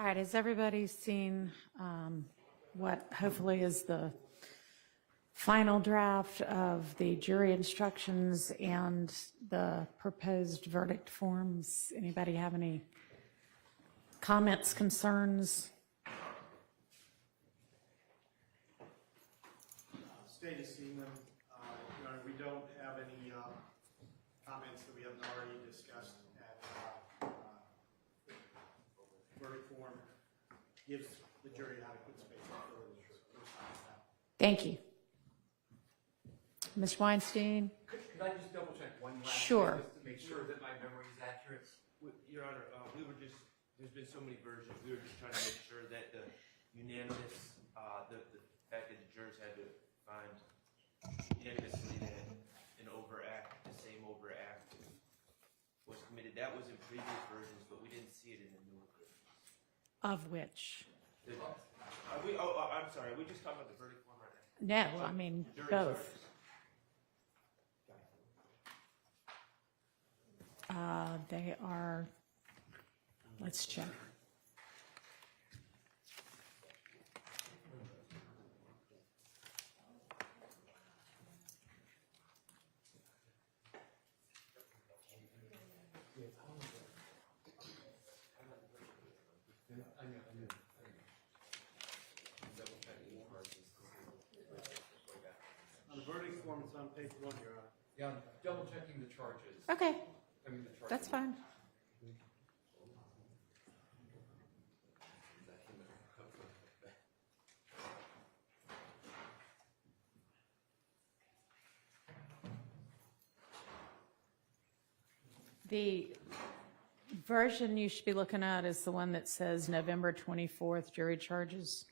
All right, has everybody seen what hopefully is the final draft of the jury instructions and the proposed verdict forms? Anybody have any comments, concerns? State has seen them. Your Honor, we don't have any comments that we haven't already discussed. Verdict form gives the jury adequate space for that. Thank you. Ms. Weinstein? Could I just double check one last Sure. thing, just to make sure that my memory is accurate? Your Honor, there's been so many versions, we were just trying to make sure that the unanimous, the fact that the jurors had to find unanimously that an overact, the same overact was committed. That was in previous versions, but we didn't see it in the newer versions. Of which? I'm sorry, are we just talking about the verdict form right now? No, I mean, Jury both. charges. They are, let's check. On the verdict form, it's on page 1, Your Honor. Yeah, I'm double checking the charges. Okay, I mean, the charges. that's fine. The version you should be looking at is the one that says November 24th jury charges.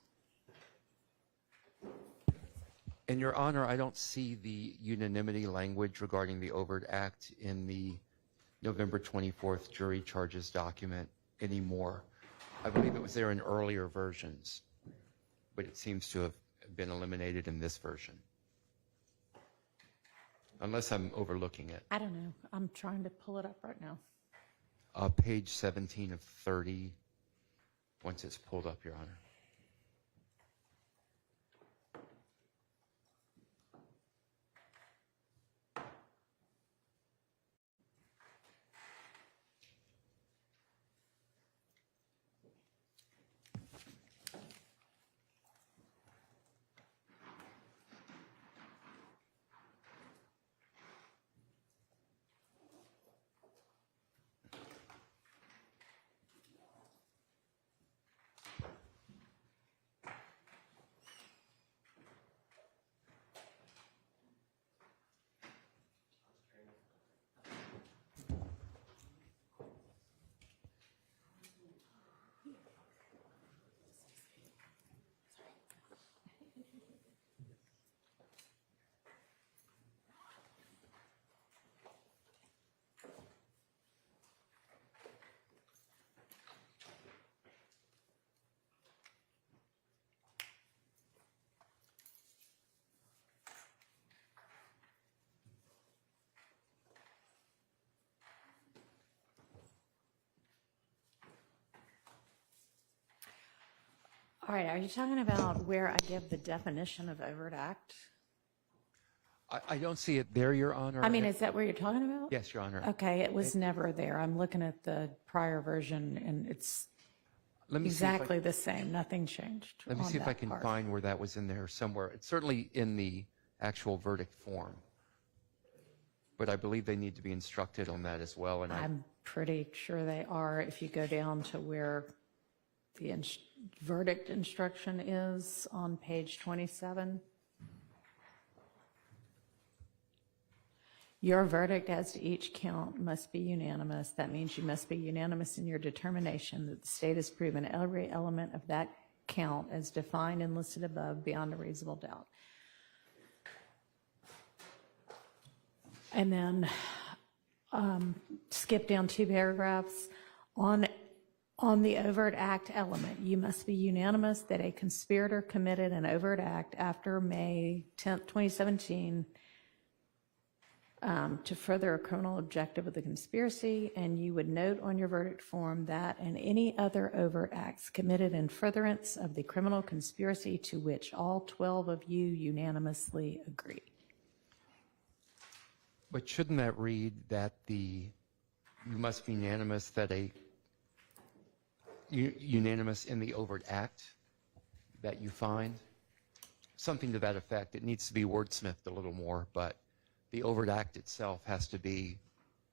In Your Honor, I don't see the unanimity language regarding the overt act in the November 24th jury charges document anymore. I believe it was there in earlier versions, but it seems to have been eliminated in this version. Unless I'm overlooking it. I don't know. I'm trying to pull it up right now. Page 17 of 30, once it's pulled up, Your Honor. All right, are you talking about where I give the definition of overt act? I don't see it there, Your Honor. I mean, is that what you're talking about? Yes, Your Honor. Okay, it was never there. I'm looking at the prior version, and it's Let me see if I- exactly the same. Nothing changed. Let me on see if that I can part. find where that was in there somewhere. It's certainly in the actual verdict form. But I believe they need to be instructed on that as well. And I'm pretty sure they are. If you go down to where the verdict instruction is on page 27. Your verdict as to each count must be unanimous. That means you must be unanimous in your determination that the state has proven every element of that count as defined and listed above beyond a reasonable doubt. And then skip down 2 paragraphs. On the overt act element, you must be unanimous that a conspirator committed an overt act after May 10th, 2017 to further a criminal objective of the conspiracy, and you would note on your verdict form that and any other overt acts committed in furtherance of the criminal conspiracy to which all 12 of you unanimously agree. But shouldn't that read that you must be unanimous that unanimous in the overt act that you find? Something to that effect. It needs to be wordsmithed a little more, but the overt act itself has to be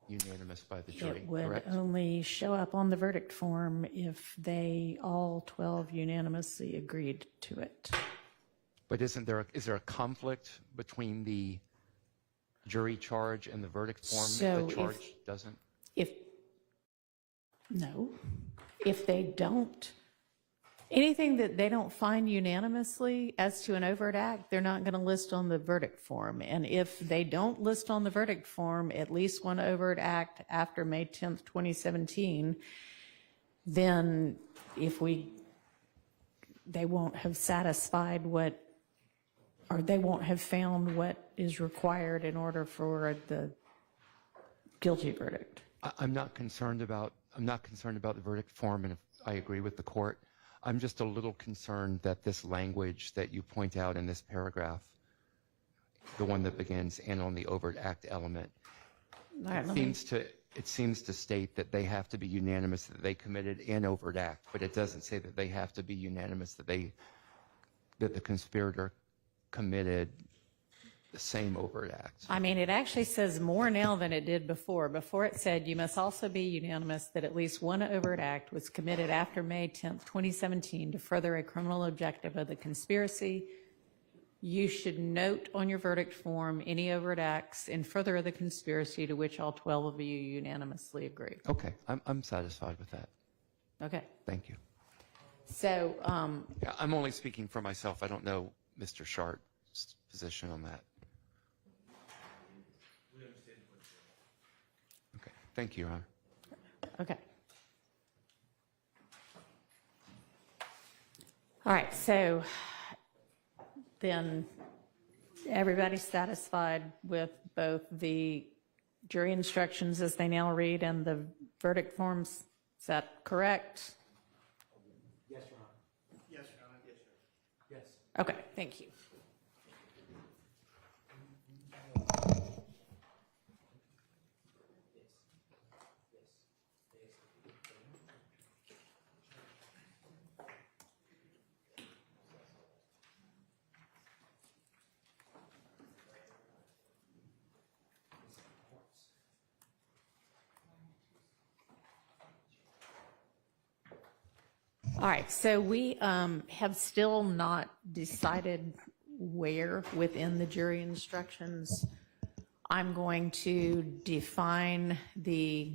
unanimous by the jury, It would correct? only show up on the verdict form if they all 12 unanimously agreed to it. But is there a conflict between the jury charge and the verdict form So if the charge doesn't? If they don't, anything that they don't find unanimously as to an overt act, they're not going to list on the verdict form. And if they don't list on the verdict form at least one overt act after May 10th, 2017, then they won't have satisfied they won't have found what is required in order for the guilty verdict. I'm not concerned about the verdict form, and if I agree with the court. I'm just a little concerned that this language that you point out in this paragraph, the one that begins and on the overt act element, All right, it seems to state that they have to be unanimous that they committed an overt act, but it doesn't say that they have to be unanimous that the conspirator committed the same overt act. I mean, it actually says more now than it did before. Before it said you must also be unanimous that at least one overt act was committed after May 10th, 2017 to further a criminal objective of the conspiracy. You should note on your verdict form any overt acts in further of the conspiracy to which all 12 of you unanimously agree. Okay, I'm satisfied with that. Okay. Thank you. So, Yeah, I'm only speaking for myself. I don't know Mr. Sharp's position on that. Okay, thank you, Your Honor. okay. All right, so then everybody's satisfied with both the jury instructions as they now read and the verdict forms. Is that correct? Yes, Your Honor. Yes, Your Honor. Yes. Okay, thank you. All right, so we have still not decided where within the jury instructions I'm going to define the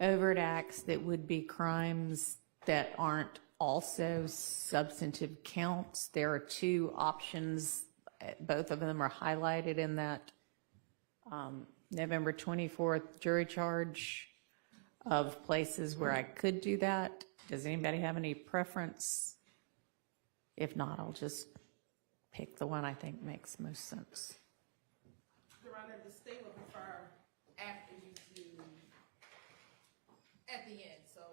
overt acts that would be crimes that aren't also substantive counts. There are two options. Both of them are highlighted in that November 24th jury charge of places where I could do that. Does anybody have any preference? If not, I'll just pick the one I think makes most sense. Your Honor, the state would prefer after you do at the end. So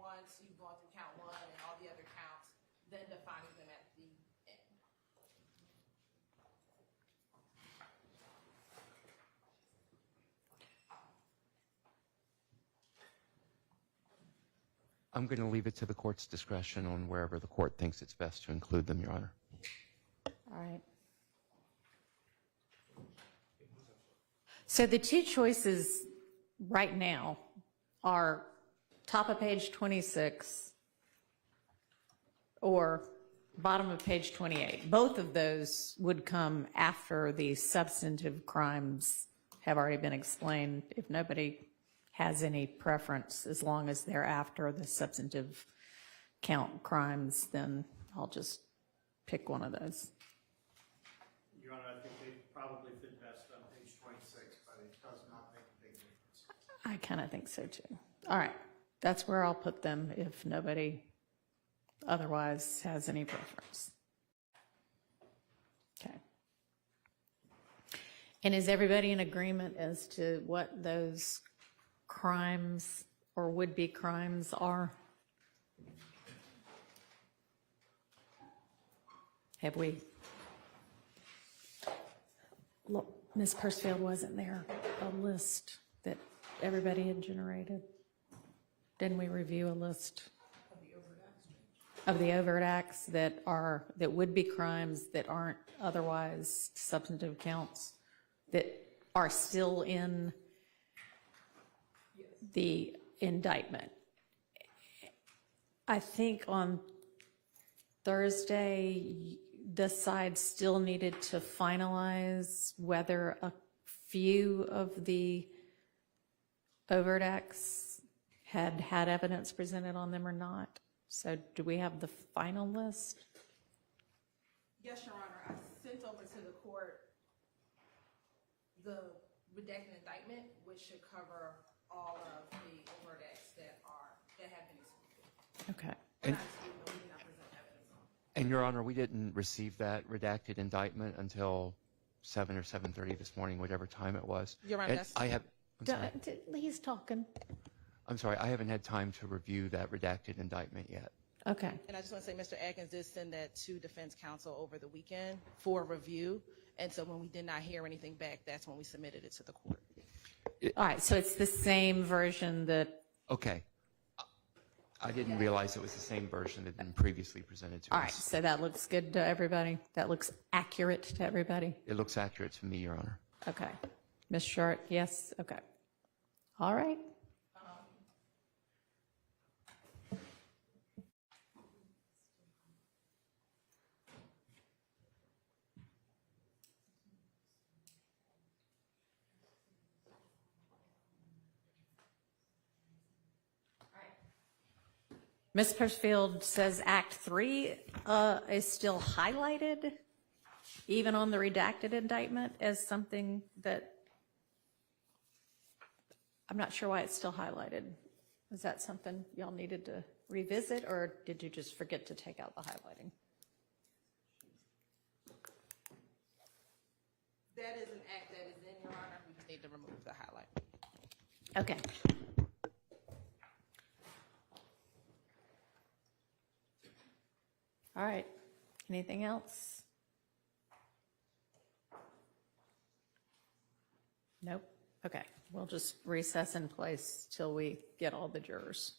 once you've gone through count one and all the other counts, then defining them at the end. I'm going to leave it to the court's discretion on wherever the court thinks it's best to include them, Your Honor. All right. So the two choices right now are top of page 26 or bottom of page 28. Both of those would come after the substantive crimes have already been explained. If nobody has any preference, as long as they're after the substantive count crimes, then I'll just pick one of those. Your Honor, I think they probably fit best on page 26, but it does not make a big difference. I kind of think so too. All right, that's where I'll put them if nobody otherwise has any preference. Okay. And is everybody in agreement as to what those crimes or would-be crimes are? Have we? Look, Ms. Pursfield, wasn't there a list that everybody had generated? Didn't we review a list of the overt acts that would be crimes that aren't otherwise substantive counts that are still in the indictment? I think on Thursday, this side still needed to finalize whether a few of the overt acts had evidence presented on them or not. So do we have the final list? Yes, Your Honor, I sent over to the court the redacted indictment, which should cover all of the overt acts that have been excluded. Okay. We're not excluding them, we did not present evidence on. And Your Honor, we didn't receive that redacted indictment until 7 or 7:30 this morning, whatever time it was. Your Honor, And that's- He's talking. I'm sorry, I haven't had time to review that redacted indictment yet. Okay. And I just want to say, Mr. Atkins did send that to defense counsel over the weekend for review. And so when we did not hear anything back, that's when we submitted it to the court. All right, so it's the same version that, Okay. I didn't realize it was the same version that had been previously presented to all right, us. so that looks good to everybody? That looks accurate to everybody? It looks accurate to me, Your Honor. Okay. Ms. Short, yes? Okay. All right. Ms. Pursfield says Act 3 is still highlighted, even on the redacted indictment, as something that, I'm not sure why it's still highlighted. Is that something y'all needed to revisit, or did you just forget to take out the highlighting? That is an act that is in, Your Honor. We just need to remove the highlight. Okay. All right. Anything else? Nope. Okay. We'll just recess in place till we get all the jurors.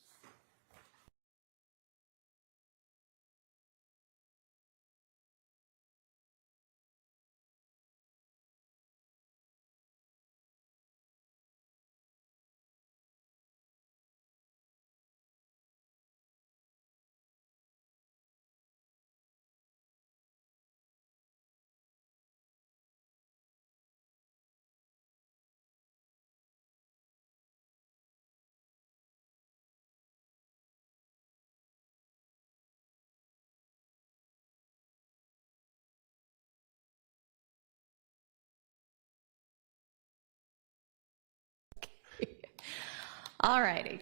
All righty.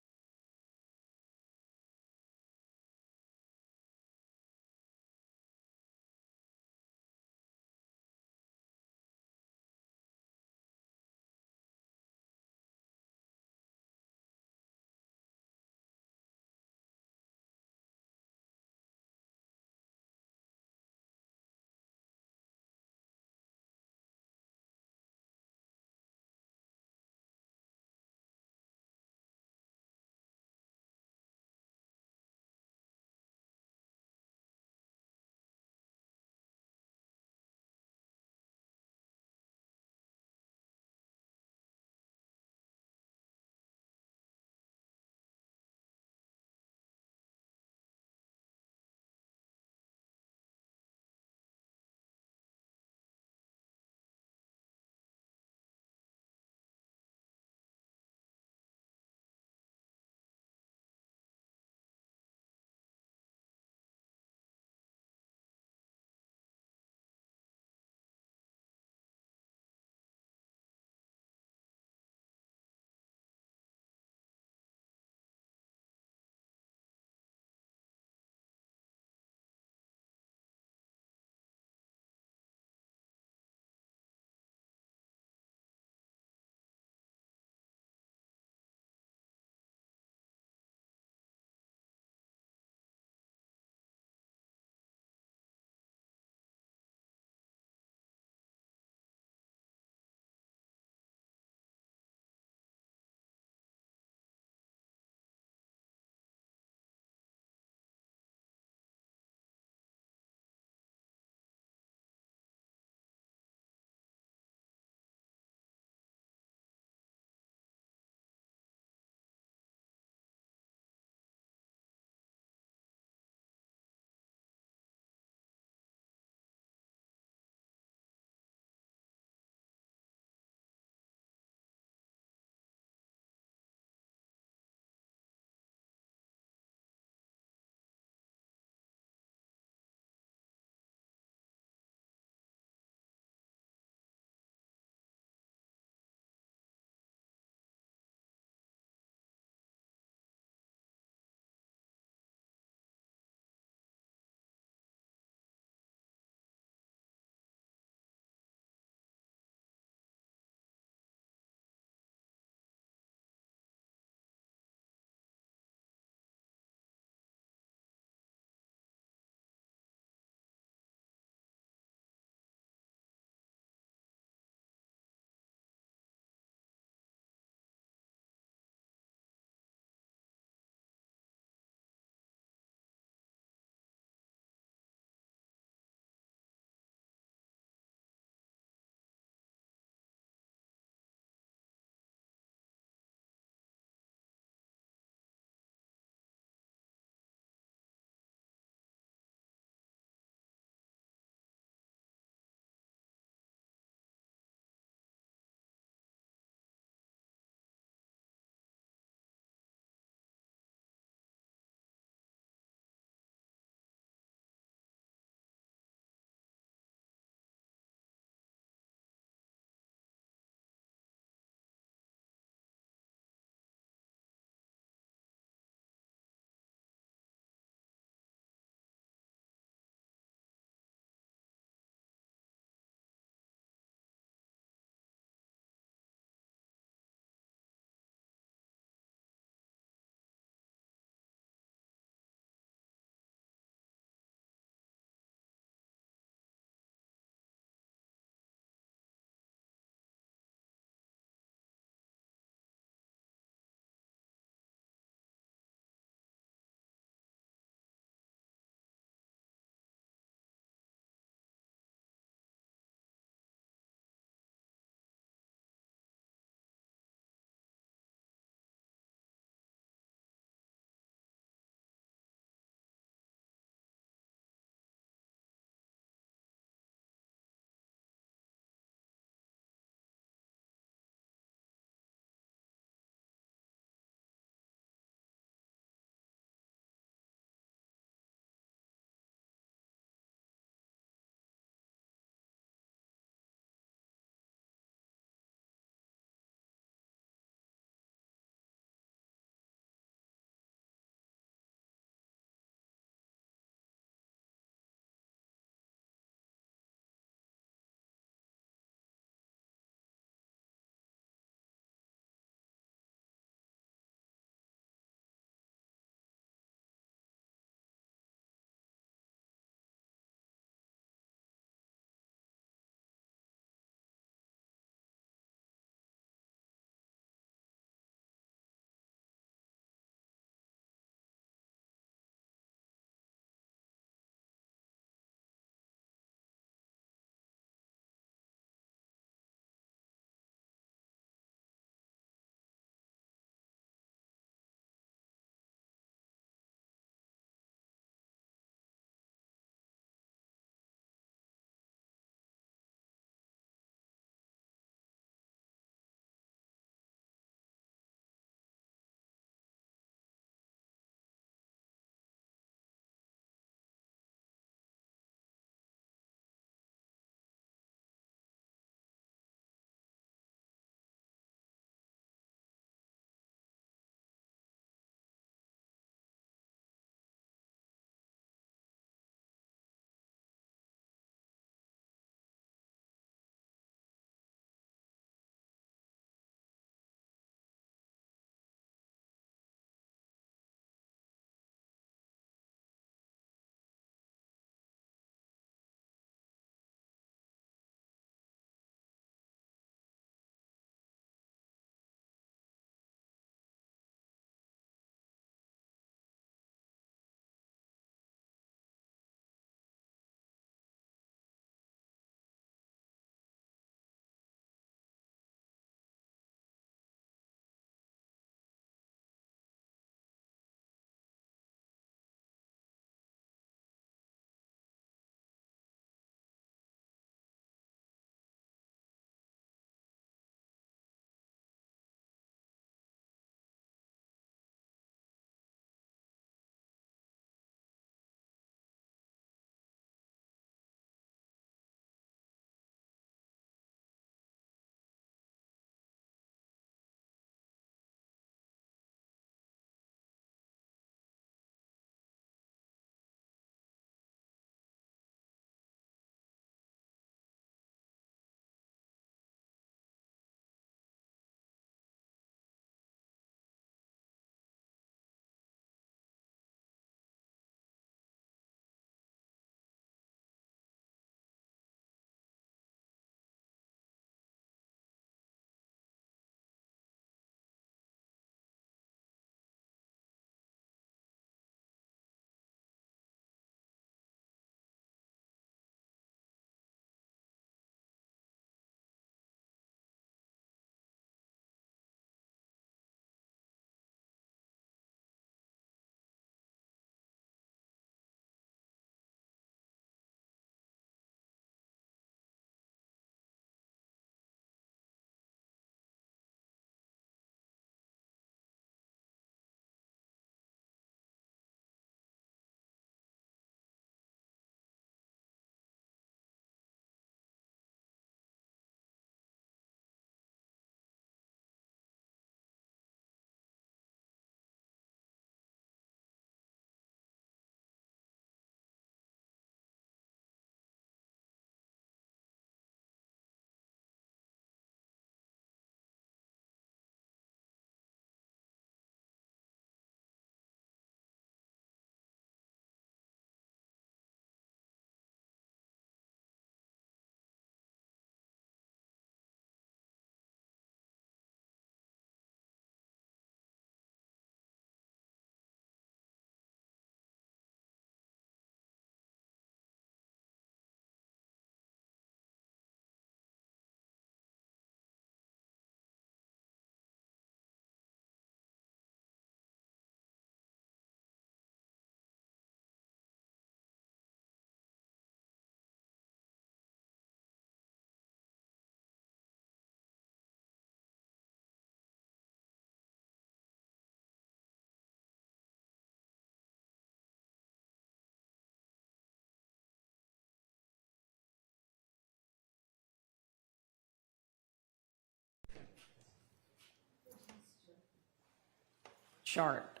chart.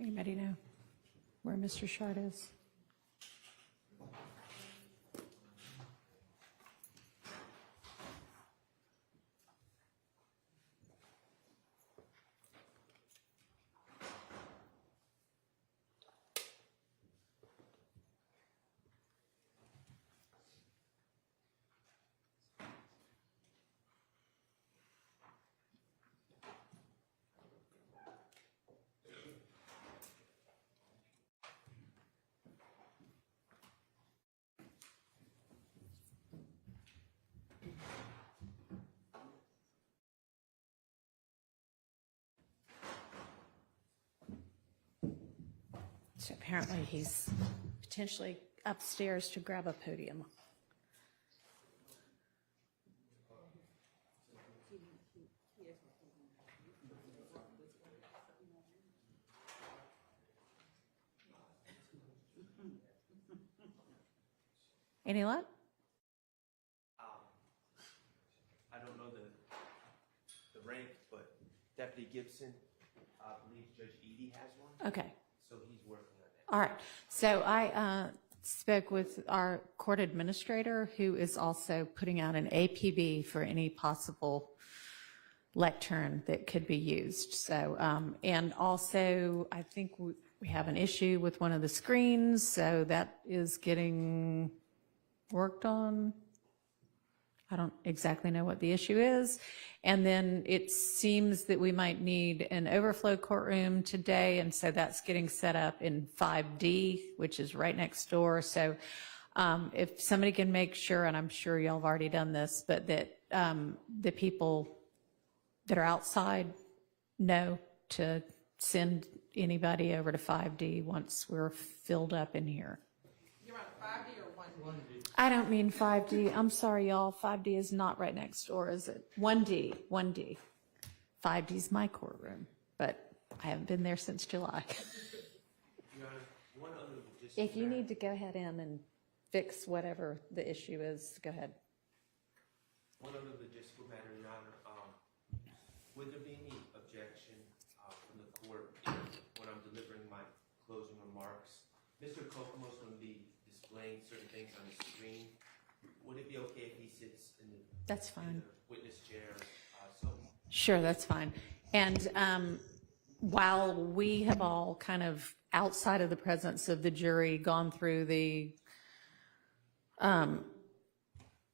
Anybody know where Mr. Chart is? So apparently he's potentially upstairs to grab a podium. Any luck? I don't know the rank, but Deputy Gibson, I believe Judge Edie has one, Okay. so he's working on that. All right. So I spoke with our court administrator, who is also putting out an APB for any possible lectern that could be used. So, and also, I think we have an issue with one of the screens, so that is getting worked on. I don't exactly know what the issue is. And then it seems that we might need an overflow courtroom today, and so that's getting set up in 5D, which is right next door. So if somebody can make sure, and I'm sure y'all have already done this, but that the people that are outside know to send anybody over to 5D once we're filled up in here. You're on 5D or 1D? I don't mean 5D. I'm sorry, y'all. 5D is not right next door, is it? 1D. 5D is my courtroom, but I haven't been there since July. Your Honor, one other logistical If you matter. need to go ahead in and fix whatever the issue is, go ahead. One other logistical matter, Your Honor. Would there be any objection from the court when I'm delivering my closing remarks? Mr. Kokomo's going to be displaying certain things on the screen. Would it be okay if he sits in the, That's fine. witness chair? Sure, that's fine. And while we have all kind of, outside of the presence of the jury, gone through the,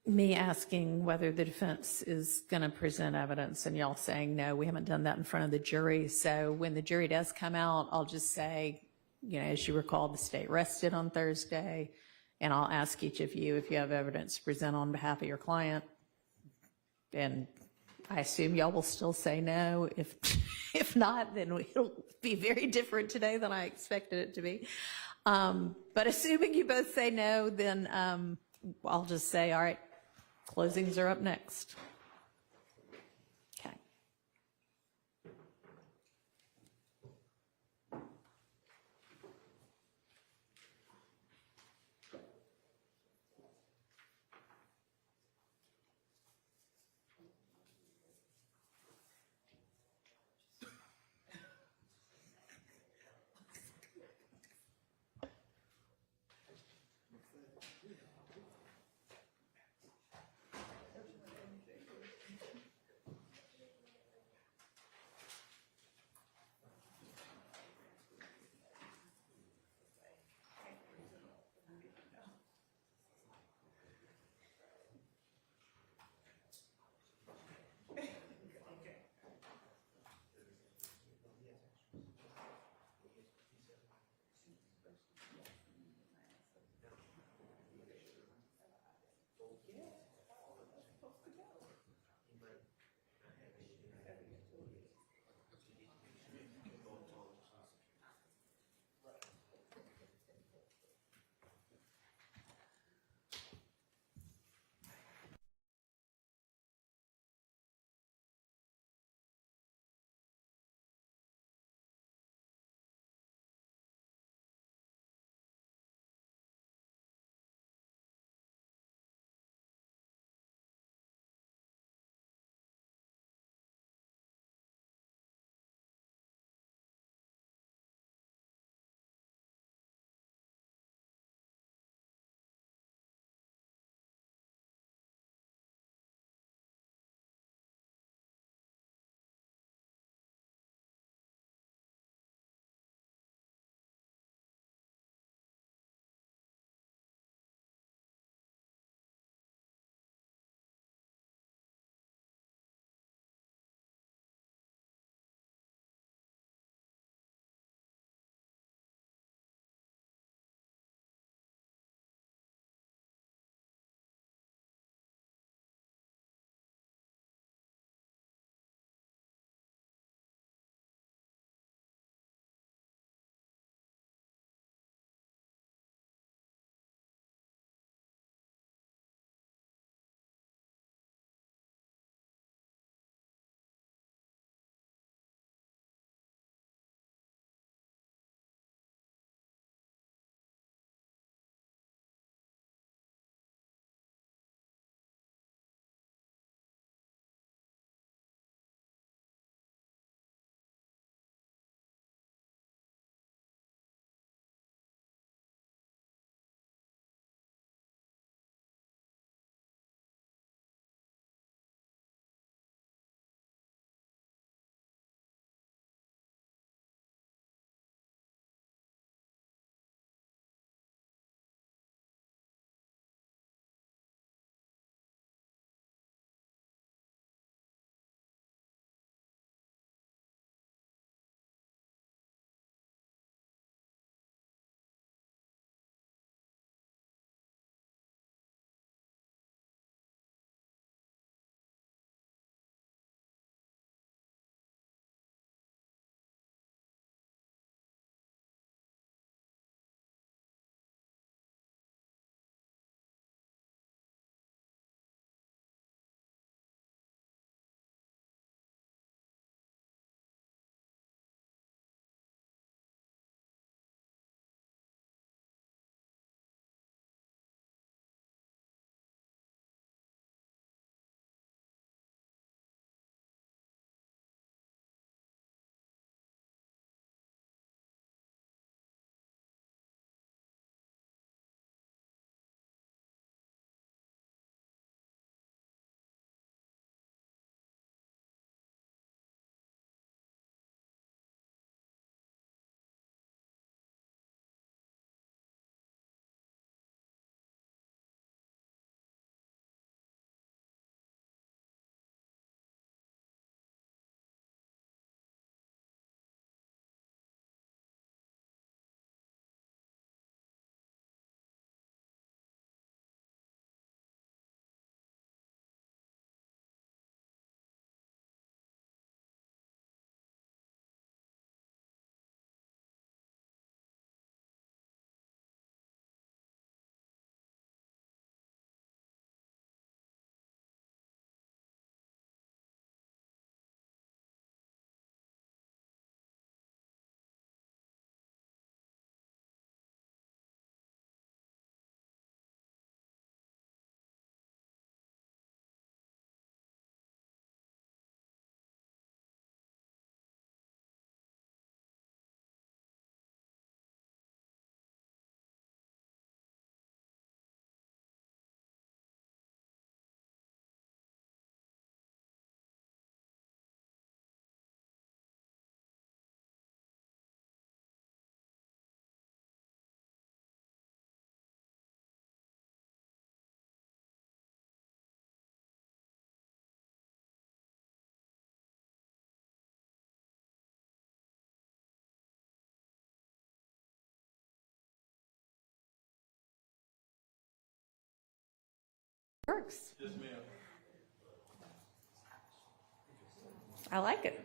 me asking whether the defense is going to present evidence and y'all saying, no, we haven't done that in front of the jury. So when the jury does come out, I'll just say, you know, as you recall, the state rested on Thursday, and I'll ask each of you if you have evidence to present on behalf of your client. And I assume y'all will still say no. If not, then it'll be very different today than I expected it to be. But assuming you both say no, then I'll just say, all right, closings are up next. Okay. Works. Yes, ma'am. I like it.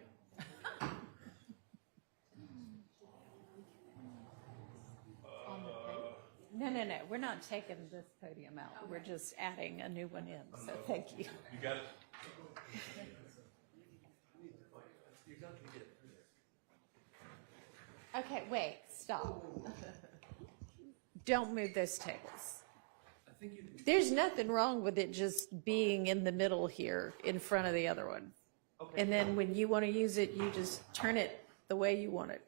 No, we're not taking this podium out. We're just adding a new one in, so thank you. You got it? Okay, wait, stop. Don't move those tables. There's nothing wrong with it just being in the middle here in front of the other one. Okay. And then when you want to use it, you just turn it the way you want it.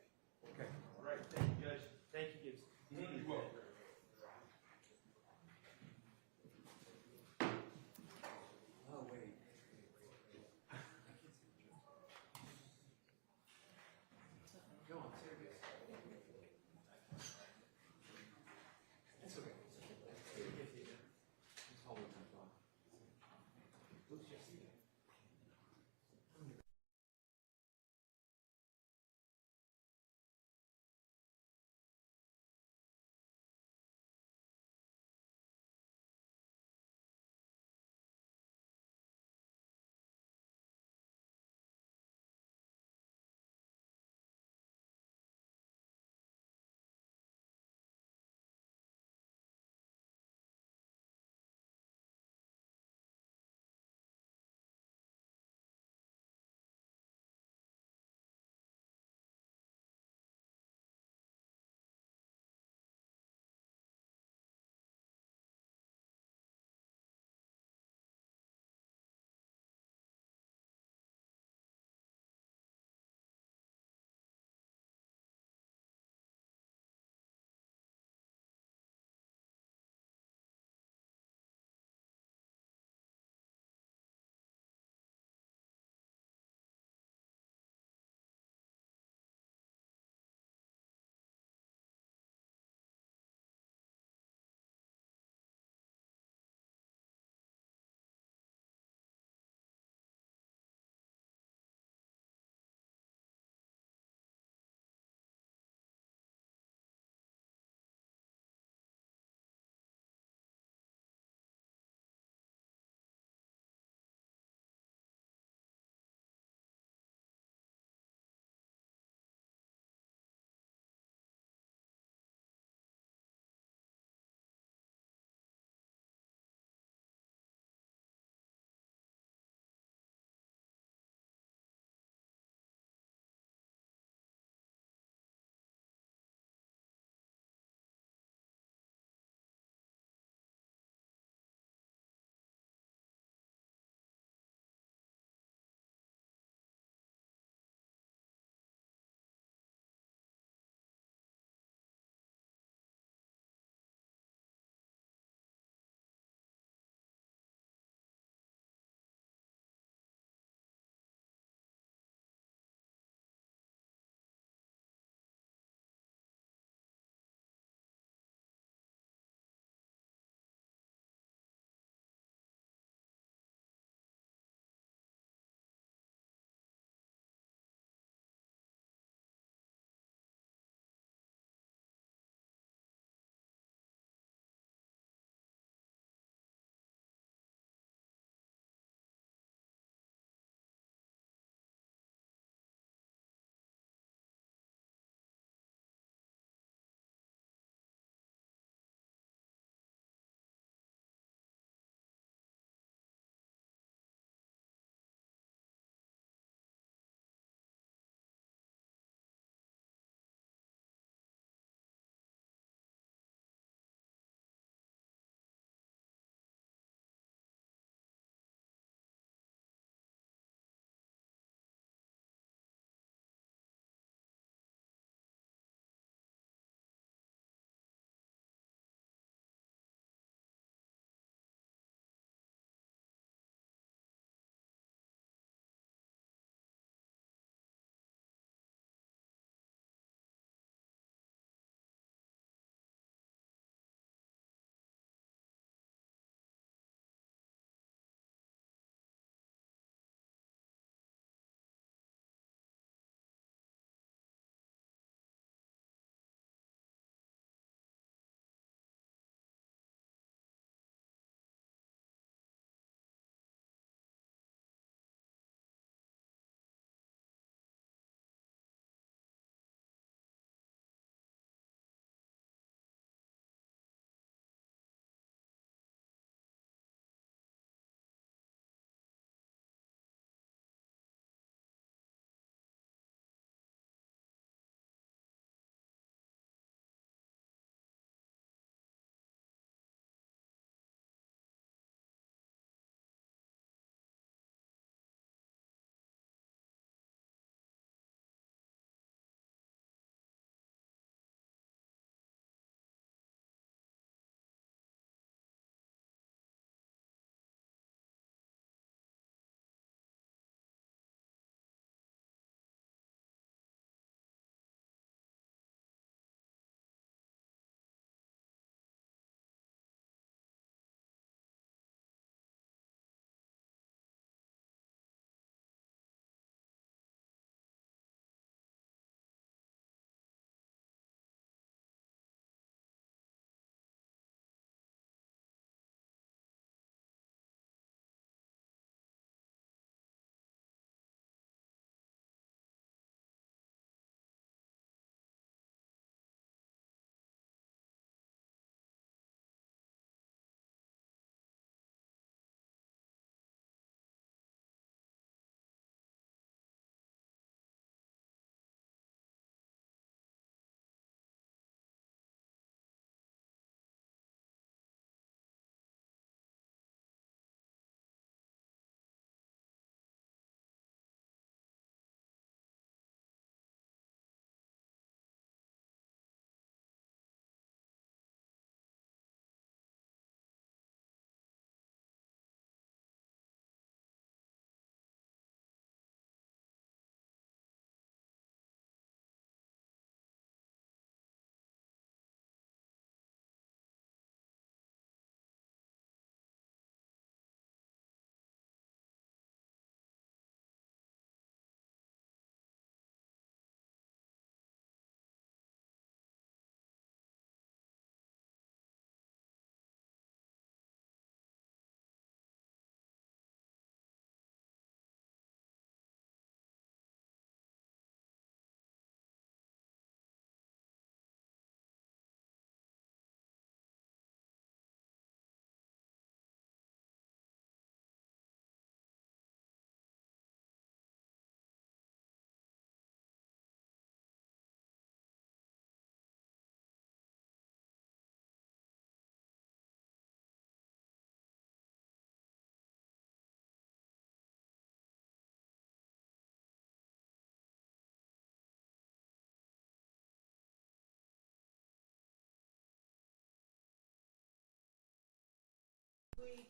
we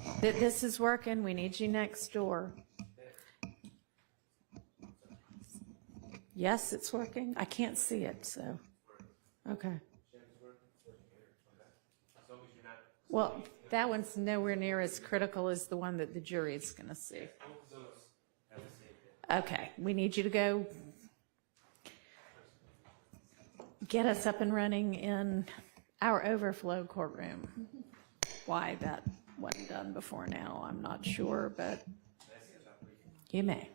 confirm? That this is working, we need you next door. Yes, it's working. I can't see it, so, okay. Well, that one's nowhere near as critical as the one that the jury is going to see. Okay, we need you to go get us up and running in our overflow courtroom. Why that wasn't done before now, I'm not sure, but you may.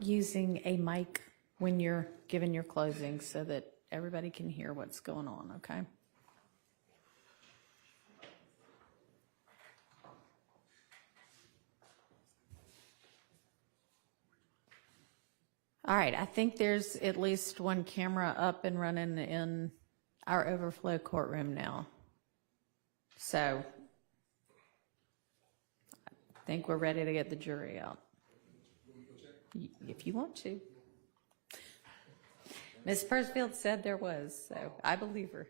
Using a mic when you're giving your closing so that everybody can hear what's going on, okay? All right, I think there's at least one camera up and running in our overflow courtroom now. So I think we're ready to get the jury out. If you want to. Ms. Persfield said there was, so I believe her.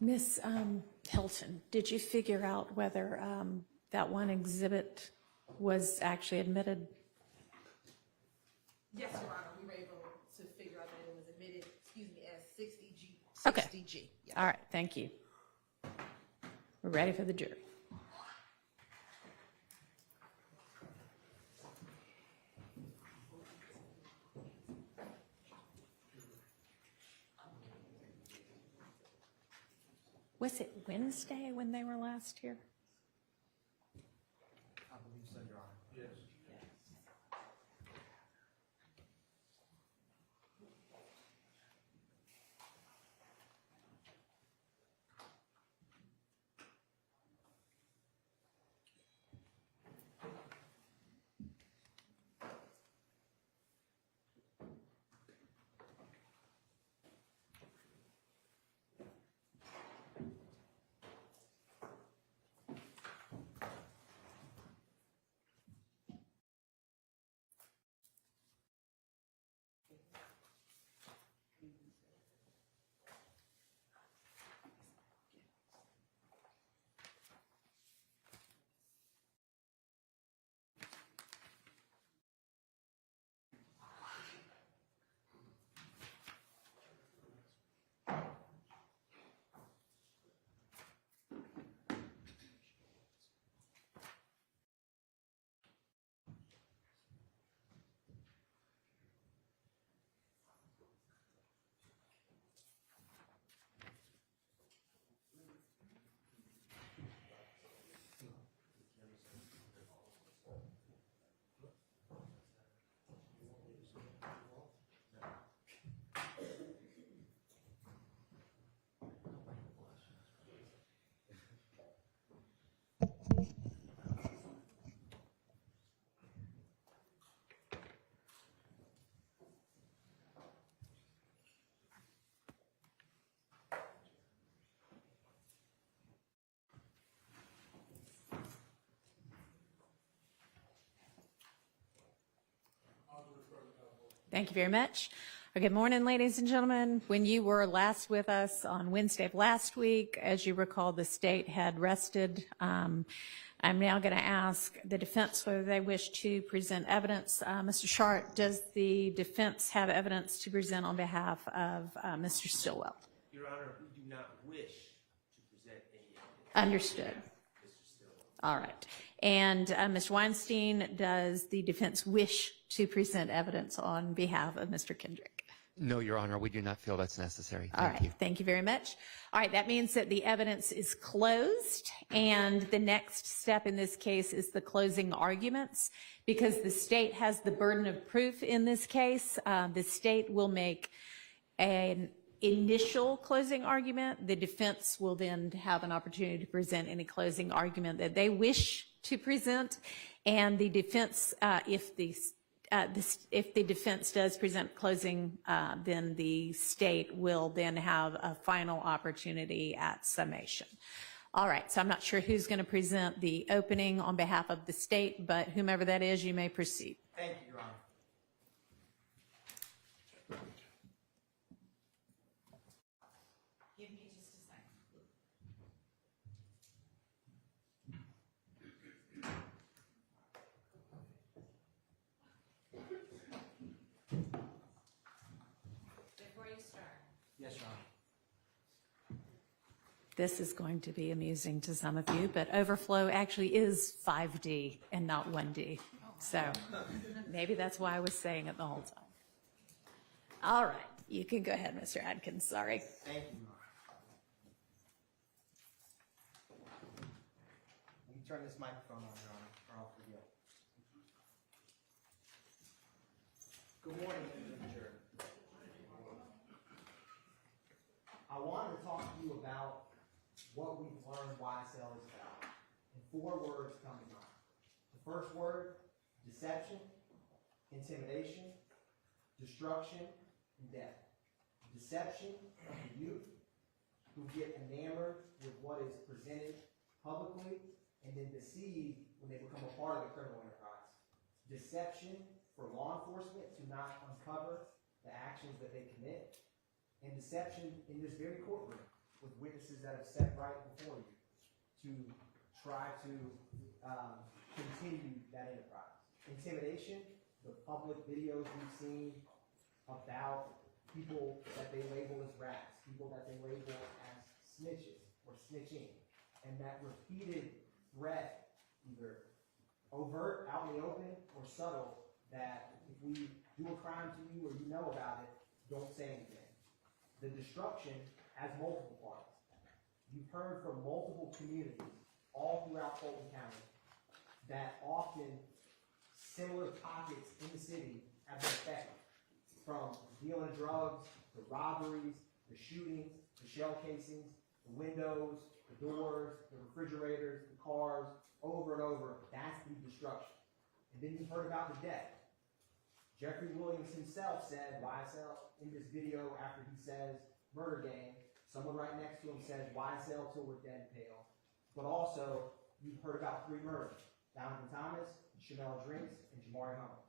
Miss Hilton, did you figure out whether that one exhibit was actually admitted? Yes, Your Honor, we were able to figure out that it was admitted, as 60G. Okay. 60G. Yeah. All right, thank you. We're ready for the jury. Was it Wednesday when they were last here? I believe so, Your Honor. Yes. Thank you very much. Good morning, ladies and gentlemen. When you were last with us on Wednesday of last week, as you recall, the state had rested. I'm now going to ask the defense whether they wish to present evidence. Mr. Sharp, does the defense have evidence to present on behalf of Mr. Stillwell? Your Honor, we do not wish to present any evidence. Understood. Mr. Stillwell. All right. And Mr. Weinstein, does the defense wish to present evidence on behalf of Mr. Kendrick? No, Your Honor, we do not feel that's necessary. All Thank right. you. Thank you very much. All right. That means that the evidence is closed, and the next step in this case is the closing arguments. Because the state has the burden of proof in this case, the state will make an initial closing argument. The defense will then have an opportunity to present any closing argument that they wish to present, and the defense, if the defense does present closing, then the state will then have a final opportunity at summation. All right, so I'm not sure who's going to present the opening on behalf of the state, but whomever that is, you may proceed. Thank you, Your Honor. Give me just a second. Before you start. Yes, Your Honor. This is going to be amusing to some of you, but overflow actually is 5D and not 1D. So maybe that's why I was saying it the whole time. All right, you can go ahead, Mr. Adkins. Sorry. Thank you, Your Honor. Let me turn this microphone on, Your Honor, or I'll forget. Good morning, Mr. Jury. I wanted to talk to you about what we've learned YSL is about. And 4 words come to mind. The first word, deception, intimidation, destruction, and death. Deception of the youth who get enamored with what is presented publicly and then deceived when they become a part of the criminal enterprise. Deception for law enforcement to not uncover the actions that they commit. And deception in this very courtroom with witnesses that have sat right before you to try to continue that enterprise. Intimidation the public videos we've seen about people that they label as rats, people that they label as snitches or snitching, and that repeated threat, either overt, out in the open, or subtle, that if we do a crime to you or you know about it, don't say anything. The destruction has multiple parts. You've heard from multiple communities all throughout Fulton County that often similar pockets in the city have been affected, from dealing drugs, the robberies, the shootings, the shell casings, the windows, the doors, the refrigerators, the cars, over and over. That's the destruction. And then you've heard about the death. Jeffrey Williams himself said, YSL, in this video after he says murder gang, someone right next to him says YSL till we're dead and pale. But also, you've heard about 3 murders: Donovan Thomas, Chanel Drinks, and Jamari Holmes.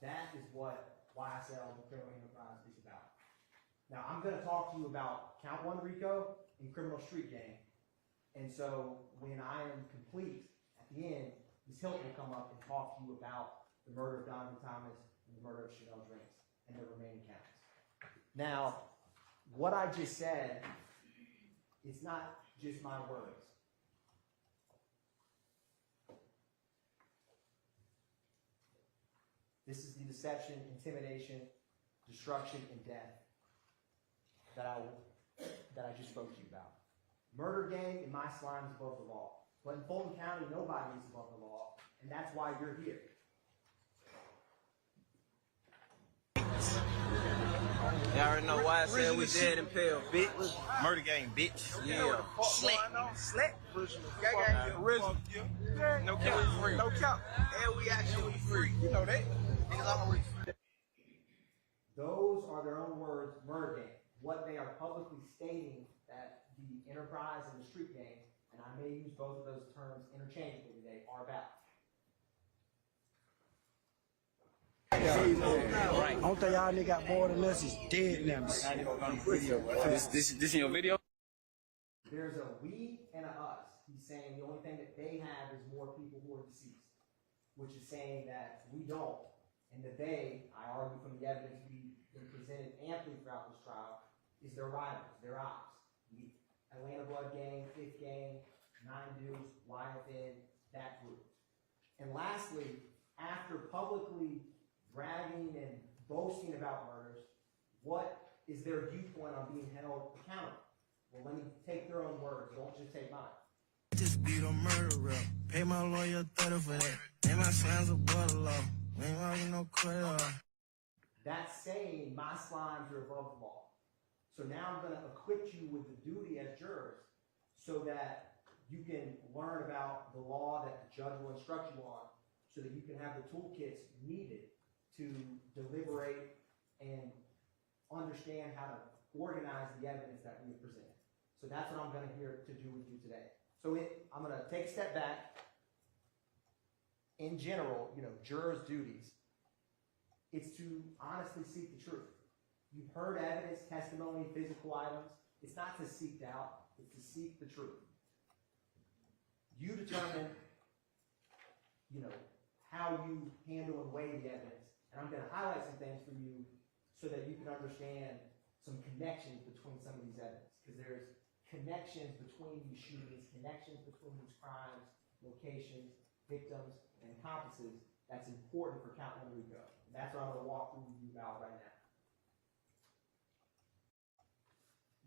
That is what YSL, the criminal enterprise, is about. Now, I'm going to talk to you about count 1 RICO and criminal street gang. And so when I am complete at the end, Ms. Hilton will come up and talk to you about the murder of Donovan Thomas and the murder of Chanel Drinks and the remaining counts. Now, what I just said is not just my words. This is the deception, intimidation, destruction, and death that I just spoke to you about. Murder gang in my slime is above the law. But in Fulton County, nobody is above the law, and that's why you're here. Y'all already know why I said we dead and pale, bitch. Murder gang, bitch. Yeah. Slack. Gang. Original. No cap. No cap. And we actually free. You know that. Niggas always. Those are their own words, murder gang. What they are publicly stating that the enterprise and the street gang, and I may use both of those terms interchangeably today, are about. Only thing y'all nigga got more than us is dead now. This in your video? There's a we and a us. He's saying the only thing that they have is more people who are deceased, which is saying that we don't. And the they, I argue from the evidence we've been presented amply throughout this trial, is their rivals, their ops. The Atlanta Blood Gang, Fifth Gang, Nine Dudes, YFN, that group. And lastly, after publicly bragging and boasting about murders, what is their viewpoint on being held accountable? Well, let me take their own words. Don't just take mine. Just beat a murder rap. Pay my lawyer 30 for that. And my slimes above the law. We ain't walking no credit. That's saying my slimes are above the law. So now I'm going to equip you with the duty as jurors so that you can learn about the law that the judge will instruct you on, so that you can have the toolkits needed to deliberate and understand how to organize the evidence that we have presented. So that's what I'm going to here to do with you today. So I'm going to take a step back. In general, jurors' duties, it's to honestly seek the truth. You've heard evidence, testimony, physical items. It's not to seek doubt, it's to seek the truth. You determine, how you handle and weigh the evidence. And I'm going to highlight some things for you so that you can understand some connections between some of these evidence. Because there's connections between these shootings, connections between these crimes, locations, victims, and accomplices that's important for count 1 RICO. And that's what I'm going to walk through with you about right now.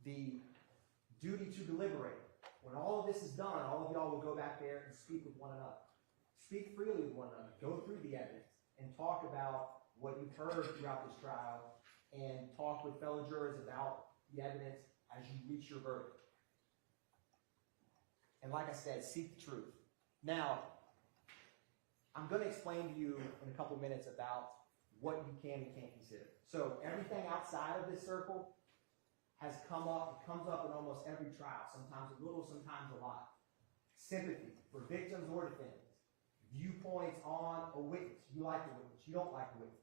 The duty to deliberate. When all of this is done, all of y'all will go back there and speak with one another. Speak freely with one another. Go through the evidence and talk about what you've heard throughout this trial, and talk with fellow jurors about the evidence as you reach your verdict. And like I said, seek the truth. Now, I'm going to explain to you in a couple minutes about what you can and can't consider. So everything outside of this circle has comes up in almost every trial, sometimes a little, sometimes a lot. Sympathy for victims or defendants. Viewpoints on a witness. You like the witness, you don't like the witness.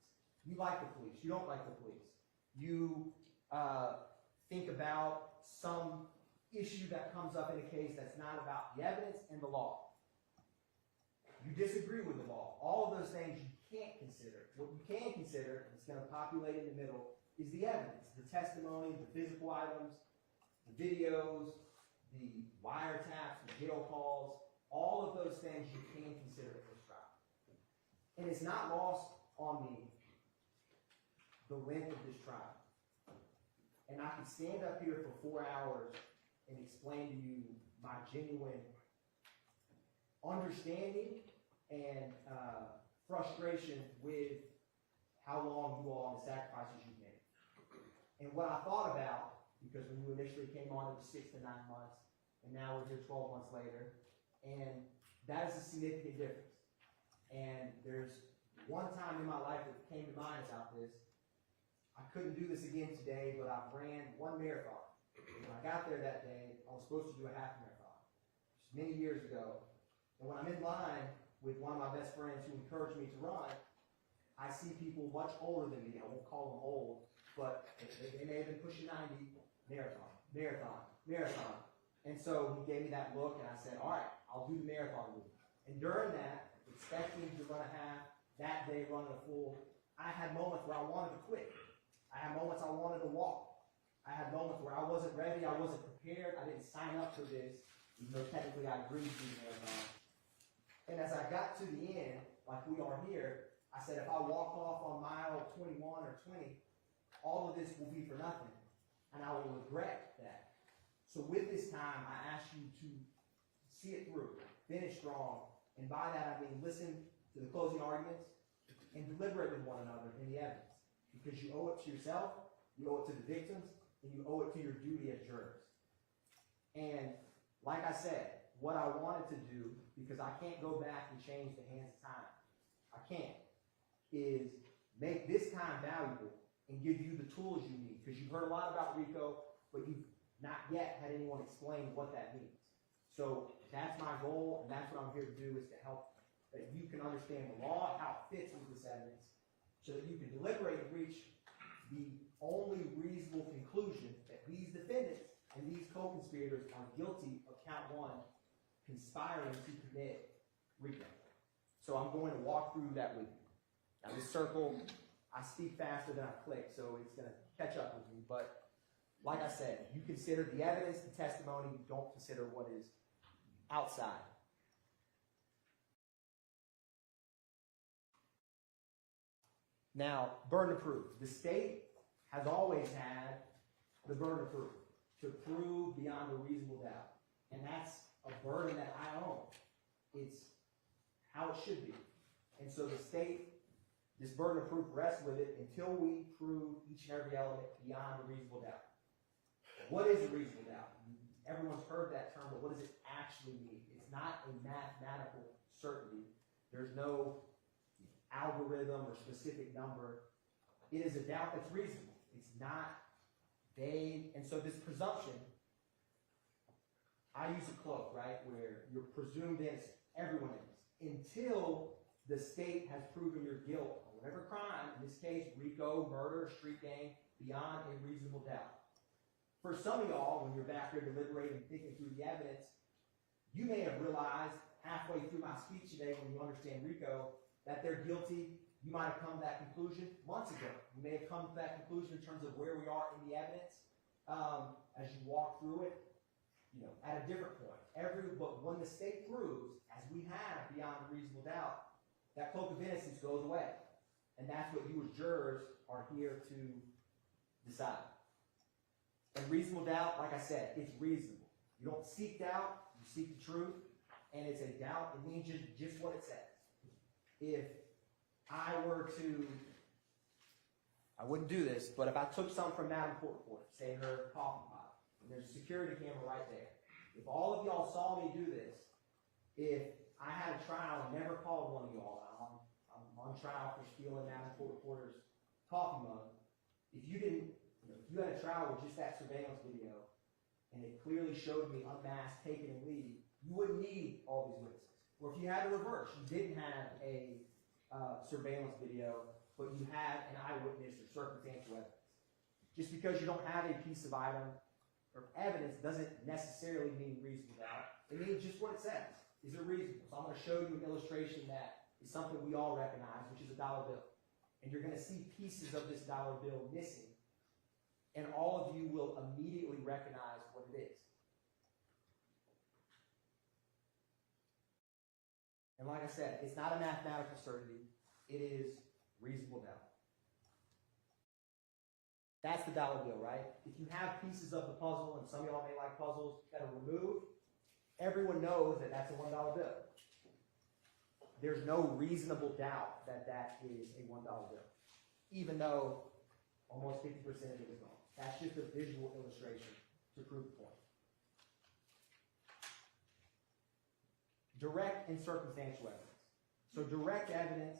You like the police, you don't like the police. You think about some issue that comes up in a case that's not about the evidence and the law. You disagree with the law. All of those things you can't consider. What you can consider, and it's going to populate in the middle, is the evidence, the testimony, the physical items, the videos, the wiretaps, the jail calls, all of those things you can consider at this trial. And it's not lost on me the length of this trial. And I could stand up here for 4 hours and explain to you my genuine understanding and frustration with how long you all and the sacrifices you've made. And what I thought about, because when you initially came on, it was 6 to 9 months, and now we're here 12 months later, and that is a significant difference. And there's one time in my life that came to mind about this. I couldn't do this again today, but I ran one marathon. When I got there that day, I was supposed to do a half marathon, just many years ago. And when I'm in line with one of my best friends who encouraged me to run, I see people much older than me. I won't call them old, but they may have been pushing 90. Marathon. And so he gave me that look, and I said, all right, I'll do the marathon with you. And during that, expecting to run a half, that day running a full, I had moments where I wanted to quit. I had moments I wanted to walk. I had moments where I wasn't ready, I wasn't prepared, I didn't sign up for this, even though technically I agreed to do the marathon. And as I got to the end, like we are here, I said, if I walk off on mile 21 or 20, all of this will be for nothing. And I will regret that. So with this time, I ask you to see it through, finish strong. And by that, I mean listen to the closing arguments and deliberate with one another in the evidence. Because you owe it to yourself, you owe it to the victims, and you owe it to your duty as jurors. And like I said, what I wanted to do, because I can't go back and change the hands of time, I can't, is make this time valuable and give you the tools you need. Because you've heard a lot about RICO, but you've not yet had anyone explain what that means. So that's my goal, and that's what I'm here to do, is to help that you can understand the law, how it fits with this evidence, so that you can deliberate and reach the only reasonable conclusion that these defendants and these co-conspirators are guilty of count 1, conspiring to commit RICO. So I'm going to walk through that with you. Now this circle, I speak faster than I click, so it's going to catch up with me. But like I said, you consider the evidence, the testimony, you don't consider what is outside. Now, burden of proof. The state has always had the burden of proof to prove beyond a reasonable doubt. And that's a burden that I own. It's how it should be. And so the state, this burden of proof rests with it until we prove each and every element beyond a reasonable doubt. What is a reasonable doubt? Everyone's heard that term, but what does it actually mean? It's not a mathematical certainty. There's no algorithm or specific number. It is a doubt that's reasonable. It's not vague. And so this presumption, I use a cloak, right, where you're presumed innocent. Everyone is. Until the state has proven your guilt on whatever crime, in this case, RICO, murder, street gang, beyond a reasonable doubt. For some of y'all, when you're back here deliberating and thinking through the evidence, you may have realized halfway through my speech today, when you understand RICO, that they're guilty. You might have come to that conclusion months ago. You may have come to that conclusion in terms of where we are in the evidence as you walk through it, at a different point. But when the state proves, as we have beyond a reasonable doubt, that cloak of innocence goes away. And that's what you as jurors are here to decide. And reasonable doubt, like I said, it's reasonable. You don't seek doubt, you seek the truth, and it's a doubt. It means just what it says. If I were to, I wouldn't do this, but if I took some from Madam Court Reporter, say her coffee pot, and there's a security camera right there. If all of y'all saw me do this, if I had a trial and never called one of y'all out, I'm on trial for stealing Madam Court Reporter's coffee mug, if you didn't, if you had a trial with just that surveillance video, and it clearly showed me unmasked, taken, and leave, you wouldn't need all these witnesses. Or if you had the reverse, you didn't have a surveillance video, but you had an eyewitness or circumstantial evidence. Just because you don't have a piece of item or evidence doesn't necessarily mean reasonable doubt. It means just what it says. Is it reasonable? So I'm going to show you an illustration that is is something we all recognize, which is a dollar bill. And you're going to see pieces of this dollar bill missing, and all of you will immediately recognize what it is. And like I said, it's not a mathematical certainty. It is reasonable doubt. That's the dollar bill, right? If you have pieces of the puzzle, and some of y'all may like puzzles, that are removed, everyone knows that that's a $1 bill. There's no reasonable doubt that that is a $1 bill, even though almost 50% of it is gone. That's just a visual illustration to prove the point. Direct and circumstantial evidence. So direct evidence,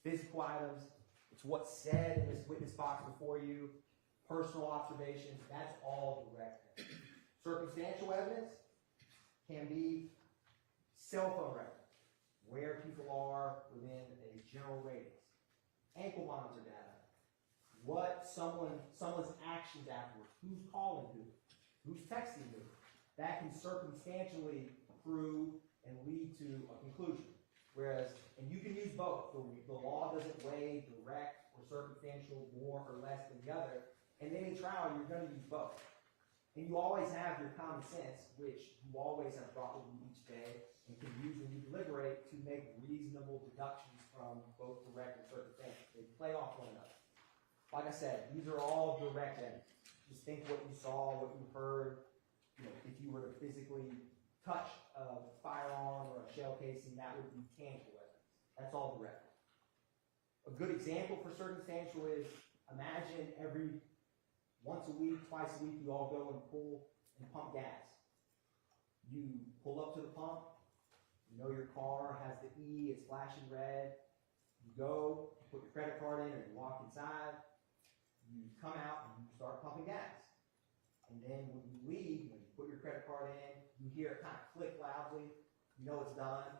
physical items, it's what's said in this witness box before you, personal observations, that's all direct evidence. Circumstantial evidence can be cell phone records, where people are within a general radius, ankle monitor data, what someone's actions afterwards, who's calling who's texting who. That can circumstantially prove and lead to a conclusion. Whereas, and you can use both. The law doesn't weigh direct or circumstantial more or less than the other. And in any trial, you're going to use both. And you always have your common sense, which you always have brought with you each day and can use when you deliberate to make reasonable deductions from both direct and circumstantial. They play off one another. Like I said, these are all direct evidence. Just think what you saw, what you heard. You know, if you were to physically touch a firearm or a shell casing, that would be tangible evidence. That's all direct. A good example for circumstantial is, imagine every once a week, twice a week, you all go and pull and pump gas. You pull up to the pump, you know your car has the E, it's flashing red. You go, you put your credit card in, or you walk inside, you come out and you start pumping gas. And then when you leave, when you put your credit card in, you hear it kind of click loudly, you know it's done,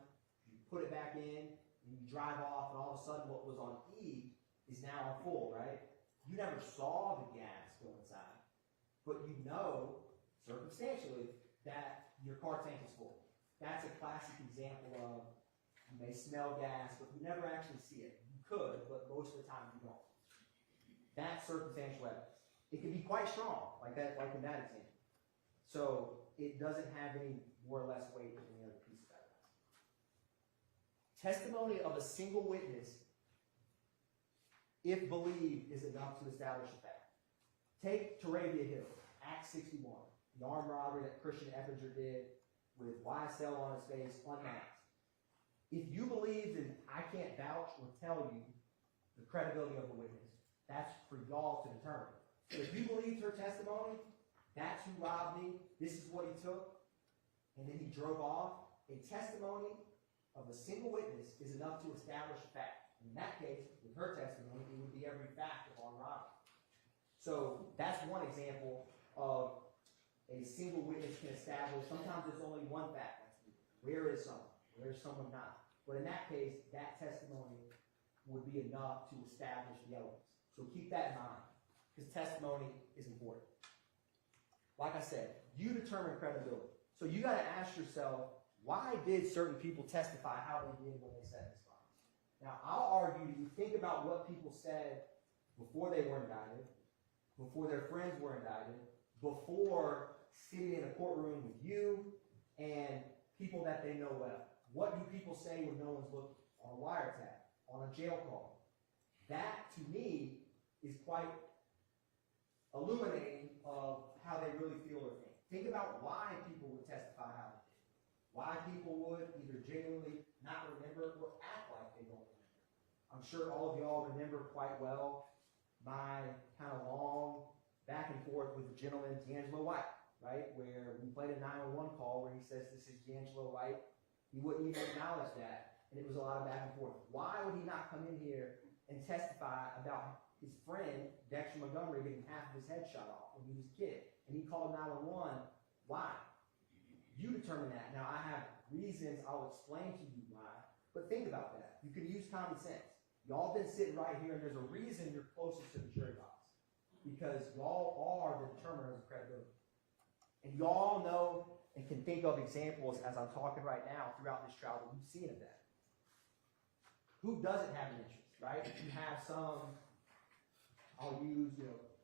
you put it back in, and you drive off, and all of a sudden what was on E is now on full, right? You never saw the gas go inside, but you know, circumstantially, that your car tank is full. That's a classic example of, you may smell gas, but you never actually see it. You could, but most of the time you don't. That's circumstantial evidence. It can be quite strong, like in that example. So it doesn't have any more or less weight than any other piece of evidence. Testimony of a single witness, if believed, is enough to establish a fact. Take Tarabia Hill, Act 61, the armed robbery that Christian Eppinger did with YSL on his face, unmasked. If you believe, and I can't vouch or tell you the credibility of the witness, that's for y'all to determine. So if you believed her testimony, that's who robbed me, this is what he took, and then he drove off, a testimony of a single witness is enough to establish a fact. In that case, with her testimony, it would be every fact of armed robbery. So that's one example of a single witness can establish. Sometimes it's only one fact. Where is someone? Where is someone not? But in that case, that testimony would be enough to establish the elements. So keep that in mind, because testimony is important. Like I said, you determine credibility. So you got to ask yourself, why did certain people testify how they did when they said this fine? Now, I'll argue that you think about what people said before they were indicted, before their friends were indicted, before sitting in a courtroom with you and people that they know well. What do people say when no one's looking? On a wiretap, on a jail call. That, to me, is quite illuminating of how they really feel or think. Think about why people would testify how they did. Why people would either genuinely not remember or act like they don't remember. I'm sure all of y'all remember quite well my kind of long back and forth with the gentleman, D'Angelo White, right? Where we played a 911 call where he says, this is D'Angelo White. He wouldn't even acknowledge that. And it was a lot of back and forth. Why would he not come in here and testify about his friend, Dexter Montgomery, getting half of his head shot off when he was a kid? And he called 911. Why? You determine that. Now, I have reasons. I'll explain to you why. But think about that. You can use common sense. Y'all been sitting right here, and there's a reason you're closest to the jury box. Because y'all are the determiners of credibility. And y'all know and can think of examples as I'm talking right now throughout this trial that you've seen of that. who doesn't have an interest, right? You have some, I'll use,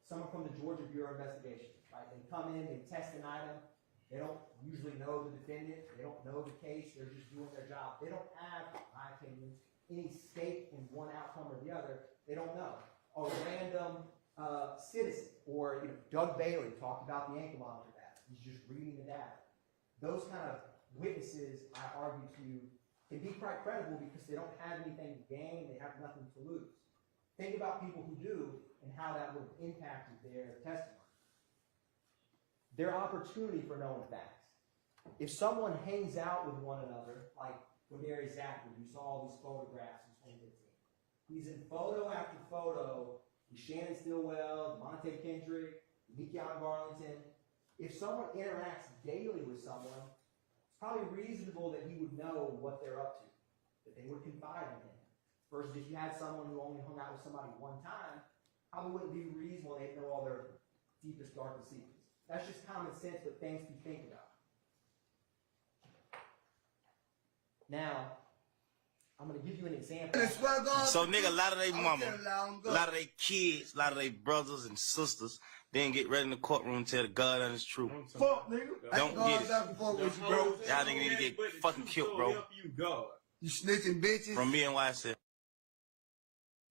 someone from the Georgia Bureau of Investigation, right? They come in, they test an item. They don't usually know the defendant. They don't know the case. They're just doing their job. They don't have, in my opinion, any stake in one outcome or the other. They don't know. A random citizen, or Doug Bailey talked about the ankle monitor data. He's just reading the data. Those kind of witnesses, I argue to you, can be quite credible because they don't have anything to gain. They have nothing to lose. Think about people who do and how that would have impacted their testimony. Their opportunity for knowing facts. If someone hangs out with one another, like Redacted, you saw all these photographs in 2015. He's in photo after photo with Shannon Stillwell, Monte Kendrick, Mikion Garlington. If someone interacts daily with someone, it's probably reasonable that he would know what they're up to, that they would confide in him. Versus if you had someone who only hung out with somebody one time, probably wouldn't be reasonable they'd know all their deepest, darkest secrets. That's just common sense, but things to think about. Now, I'm going to give you an example. So, nigga, a lot of they mama, a lot of they kids, a lot of they brothers and sisters didn't get ready in the courtroom to tell the God honest truth. Fuck, nigga. Don't get it. Fuck with you, bro. Y'all niggas need to get fucking killed, bro. You snitching bitches. From me and YSL.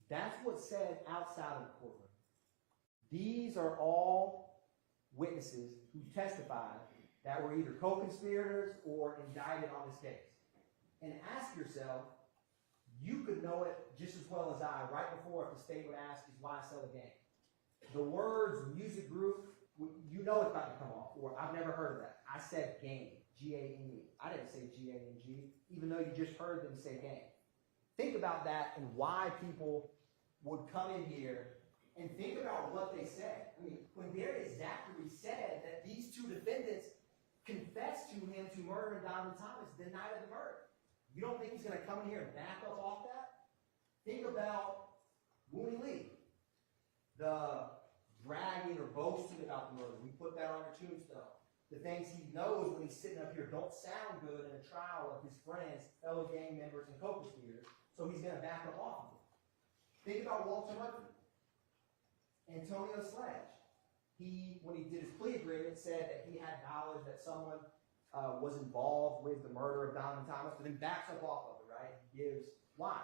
That's what's said outside of the courtroom. These are all witnesses who testified that were either co-conspirators or indicted on this case. And ask yourself, you could know it just as well as I right before if the state would ask, is YSL a gang? The words music group, you know it's about to come off, or I've never heard of that. I said gang, G-A-N-E. I didn't say G-A-N-G, even though you just heard them say gang. Think about that and why people would come in here and think about what they said. I mean, when Darius Zachary said that these two defendants confessed to him to murdering Donovan Thomas the night of the murder, you don't think he's going to come in here and back up off that? Think about Wooney Lee, the bragging or boasting about the murder. We put that on your tombstone. The things he knows when he's sitting up here don't sound good in a trial of his friends, fellow gang members, and co-conspirators, so he's going to back up off of them. Think about Walter Murphy. Antonio Sledge. He, when he did his plea agreement, said that he had knowledge that someone was involved with the murder of Donovan Thomas, but then backs up off of it, right? He gives why.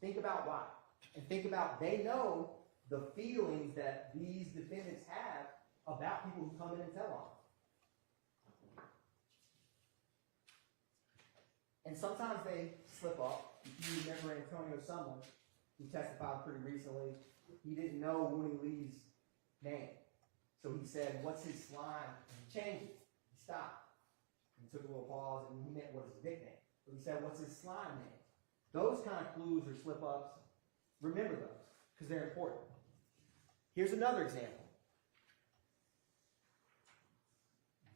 Think about why. And think about, they know the feelings that these defendants have about people who come in and tell on them. And sometimes they slip up. If you remember Antonio someone who testified pretty recently, he didn't know Wooney Lee's name. So he said, what's his slime? And he changed it. He stopped. He took a little pause and he meant, what is his nickname? So he said, what's his slime name? Those kind of clues or slip-ups, remember those, because they're important. Here's another example.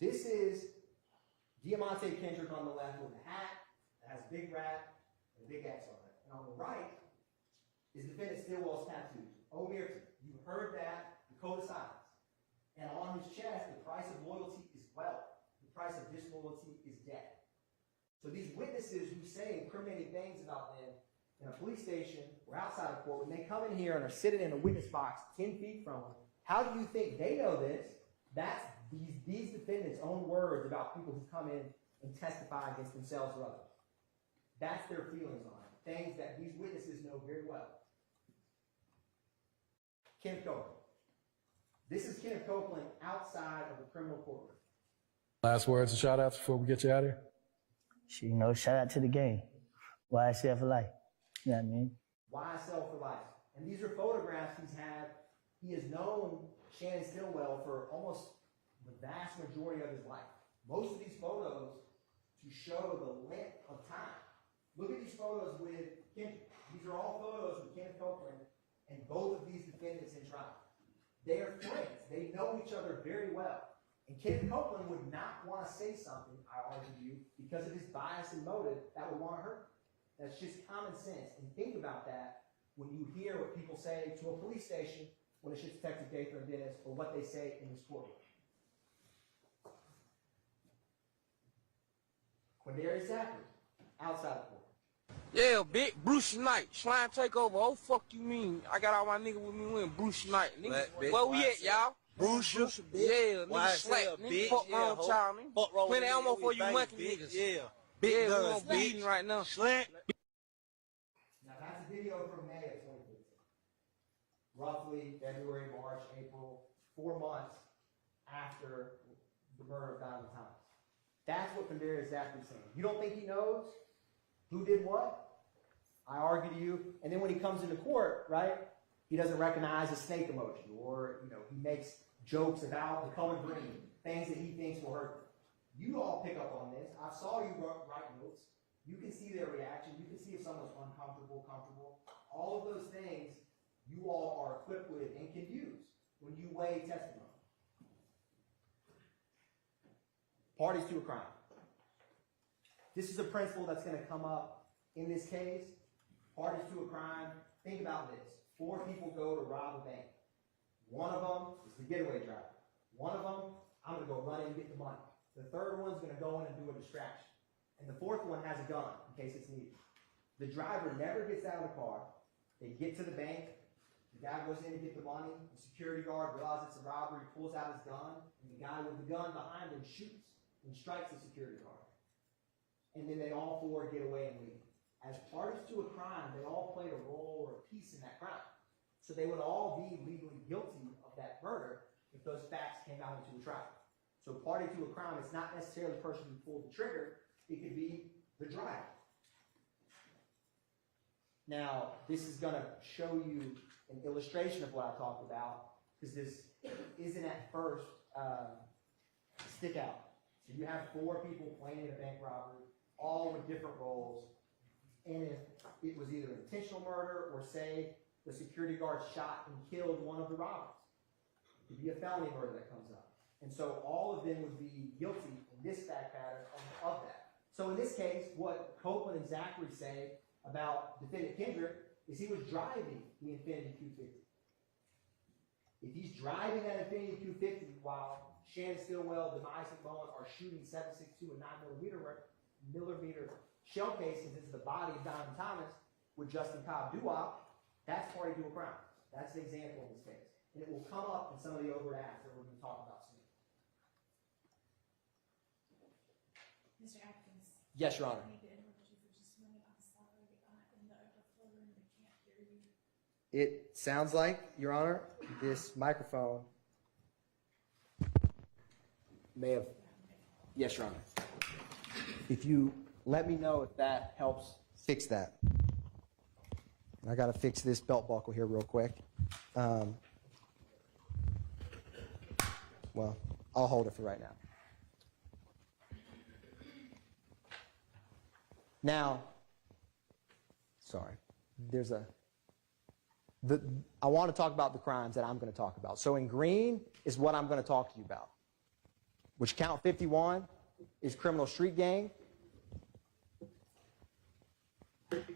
This is Diamante Kendrick on the left with a hat that has a big rat and a big X on it. And on the right is defendant Stillwell's tattoos. Omerta, you heard that, the code of silence. And on his chest, the price of loyalty is wealth. The price of disloyalty is death. So these witnesses who say incriminating things about them in a police station or outside of court, when they come in here and are sitting in a witness box 10 feet from them, how do you think they know this? That's these defendants' own words about people who come in and testify against themselves or others. That's their feelings on it. Things that these witnesses know very well. Kenneth Copeland. This is Kenneth Copeland outside of the criminal courtroom. Last words and shout outs before we get you out of here. Shout out to the game. YSL for life. You know what I mean? YSL for life. And these are photographs he's had. He has known Shannon Stillwell for almost the vast majority of his life. Most of these photos to show the length of time. Look at these photos with Kendrick. These are all photos with Kenneth Copeland and both of these defendants in trial. They are friends. They know each other very well. And Kenneth Copeland would not want to say something, I argue to you, because of his bias and motive that would want to hurt. That's just common sense. And think about that when you hear what people say to a police station when it's just Detective Gaither and Dennis, or what they say in this courtroom. Quindarius Zachary, outside the court. Yeah, big Bruce Knight, Slime Takeover. Oh, fuck you mean? I got all my niggas with me when Bruce Knight. Niggas, where we at, y'all? Bruce, Yeah, niggas YSL, slack. Niggas bitch. fuck Yeah, wrong ho. child, nigga. Fuck wrong Plenty with ammo niggas, for we you bang, monkey bitch. niggas. Yeah. Big Yeah, we guns, on bleeding bitch. right now. Slant. Now, that's a video from May of 2015. Roughly February, March, April, 4 months after the murder of Donovan Thomas. That's what Conveyor is exactly saying. You don't think he knows who did what? I argue to you. And then when he comes into court, right, he doesn't recognize a snake emoji, or, he makes jokes about the color green, things that he thinks will hurt them. You all pick up on this. I saw you write notes. You can see their reaction. You can see if someone's uncomfortable, comfortable. All of those things you all are equipped with and can use when you weigh testimony. Parties to a crime. This is a principle that's going to come up in this case. Parties to a crime. Think about this. 4 people go to rob a bank. One of them is the getaway driver. One of them, I'm going to go run in and get the money. The third one's going to go in and do a distraction. And the fourth one has a gun in case it's needed. The driver never gets out of the car. They get to the bank. The guy goes in to get the money. The security guard realizes it's a robbery, pulls out his gun, and the guy with the gun behind him shoots and strikes the security guard. And then they all 4 get away and leave. As parties to a crime, they all played a role or a piece in that crime. So they would all be legally guilty of that murder if those facts came out into a trial. So party to a crime, it's not necessarily the person who pulled the trigger. It could be the driver. Now, this is going to show you an illustration of what I talked about, because this isn't at first stick out. So you have 4 people planning a bank robbery, all with different roles. And if it was either intentional murder or, say, the security guard shot and killed one of the robbers, it could be a felony murder that comes up. And so all of them would be guilty in this fact pattern of that. So in this case, what Copeland and Zachary say about defendant Kendrick is he was driving the Infiniti Q50. If he's driving that Infiniti Q50 while Shannon Stillwell, Demise McMullen are shooting 7.62 and 9mm shell casings into the body of Donovan Thomas with Justin Cobb doo-wop, that's party to a crime. That's an example in this case. And it will come up in some of the overt acts that we're going to talk about soon. Mr. Atkins. Yes, Your Honor. I need to interrupt you for just a minute. I'm sorry. In the overflow room, they can't hear you. It sounds like, Your Honor, this microphone may have... Yes, Your Honor. If you let me know if that helps fix that. I got to fix this belt buckle here real quick. Well, I'll hold it for right now. Now, sorry, I want to talk about the crimes that I'm going to talk about. So in green is what I'm going to talk to you about, which count 51 is criminal street gang.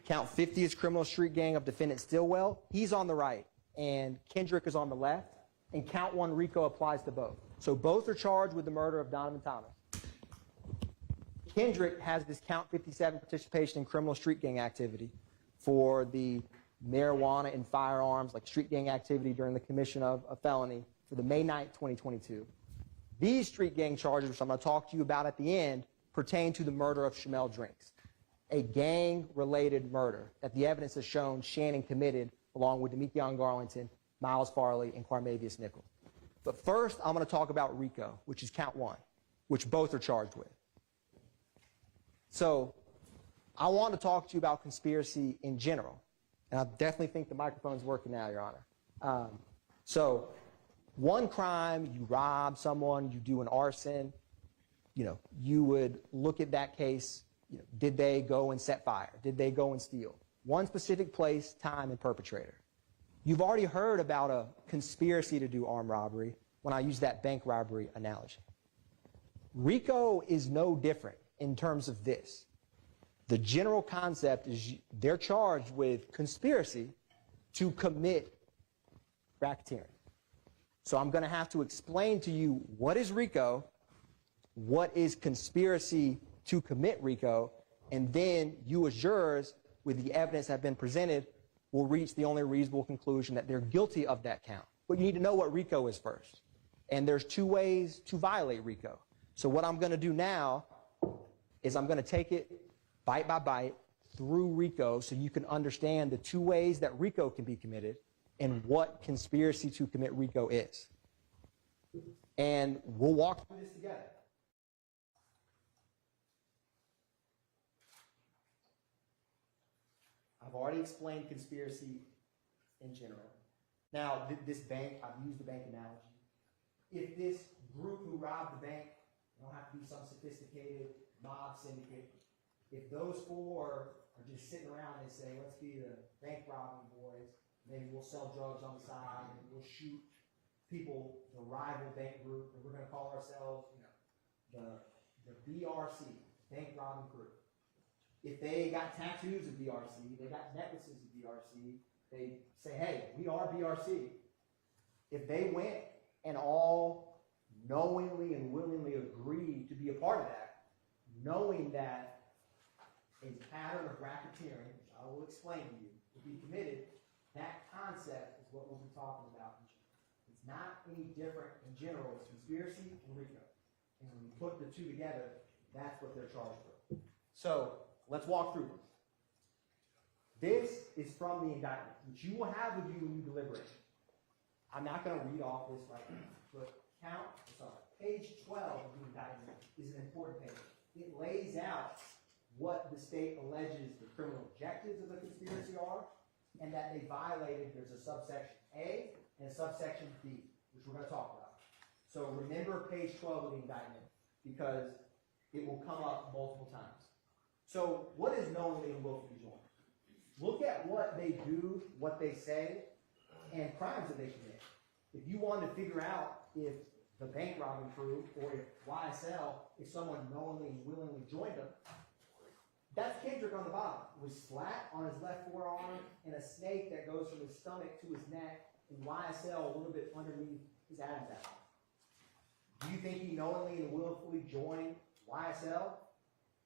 Count 50 is criminal street gang of defendant Stillwell. He's on the right, and Kendrick is on the left. And count 1 RICO applies to both. So both are charged with the murder of Donovan Thomas. Kendrick has this count 57 participation in criminal street gang activity for the marijuana and firearms, like street gang activity during the commission of a felony for the May 9th, 2022. These street gang charges, which I'm going to talk to you about at the end, pertain to the murder of Shamel Drinks, a gang-related murder that the evidence has shown Shannon committed along with Demekion Garlington, Miles Farley, and Carmavius Nichols. But first, I'm going to talk about RICO, which is count 1, which both are charged with. So I want to talk to you about conspiracy in general. And I definitely think the microphone's working now, Your Honor. So one crime, you rob someone, you do an arson, you would look at that case, did they go and set fire? Did they go and steal? One specific place, time, and perpetrator. You've already heard about a conspiracy to do armed robbery when I use that bank robbery analogy. RICO is no different in terms of this. The general concept is they're charged with conspiracy to commit racketeering. So I'm going to have to explain to you what is RICO, what is conspiracy to commit RICO, and then you as jurors with the evidence that have been presented, will reach the only reasonable conclusion that they're guilty of that count. But you need to know what RICO is first. And there's two ways to violate RICO. So what I'm going to do now is I'm going to take it bite by bite through RICO so you can understand the two ways that RICO can be committed and what conspiracy to commit RICO is. And we'll walk through this together. I've already explained conspiracy in general. Now, this bank, I've used the bank analogy. If this group who robbed the bank, they don't have to be some sophisticated mob syndicate. If those four are just sitting around and say, let's be the bank robbing boys, maybe we'll sell drugs on the side, and we'll shoot people, the rival bank group, and we're going to call ourselves, the BRC, bank robbing group. If they got tattoos of BRC, they got necklaces of BRC, they say, hey, we are BRC. If they went and all knowingly and willingly agreed to be a part of that, knowing that a pattern of racketeering, which I will explain to you, will be committed, that concept is what we'll be talking about. It's not any different in general. It's conspiracy and RICO. And when you put the two together, that's what they're charged with. So let's walk through this. This is from the indictment, which you will have with you when you deliberate. I'm not going to read off this right now, but page 12 of the indictment is an important page. It lays out what the state alleges the criminal objectives of the conspiracy are, and that they violated, there's a subsection A and a subsection B, which we're going to talk about. So remember page 12 of the indictment, because it will come up multiple times. So what is knowingly and willfully joined? Look at what they do, what they say, and crimes that they commit. If you want to figure out if the bank robbing crew or if YSL, if someone knowingly and willingly joined them, that's Kendrick on the bottom with slat on his left forearm and a snake that goes from his stomach to his neck, and YSL a little bit underneath his Adam's apple. Do you think he knowingly and willfully joined YSL?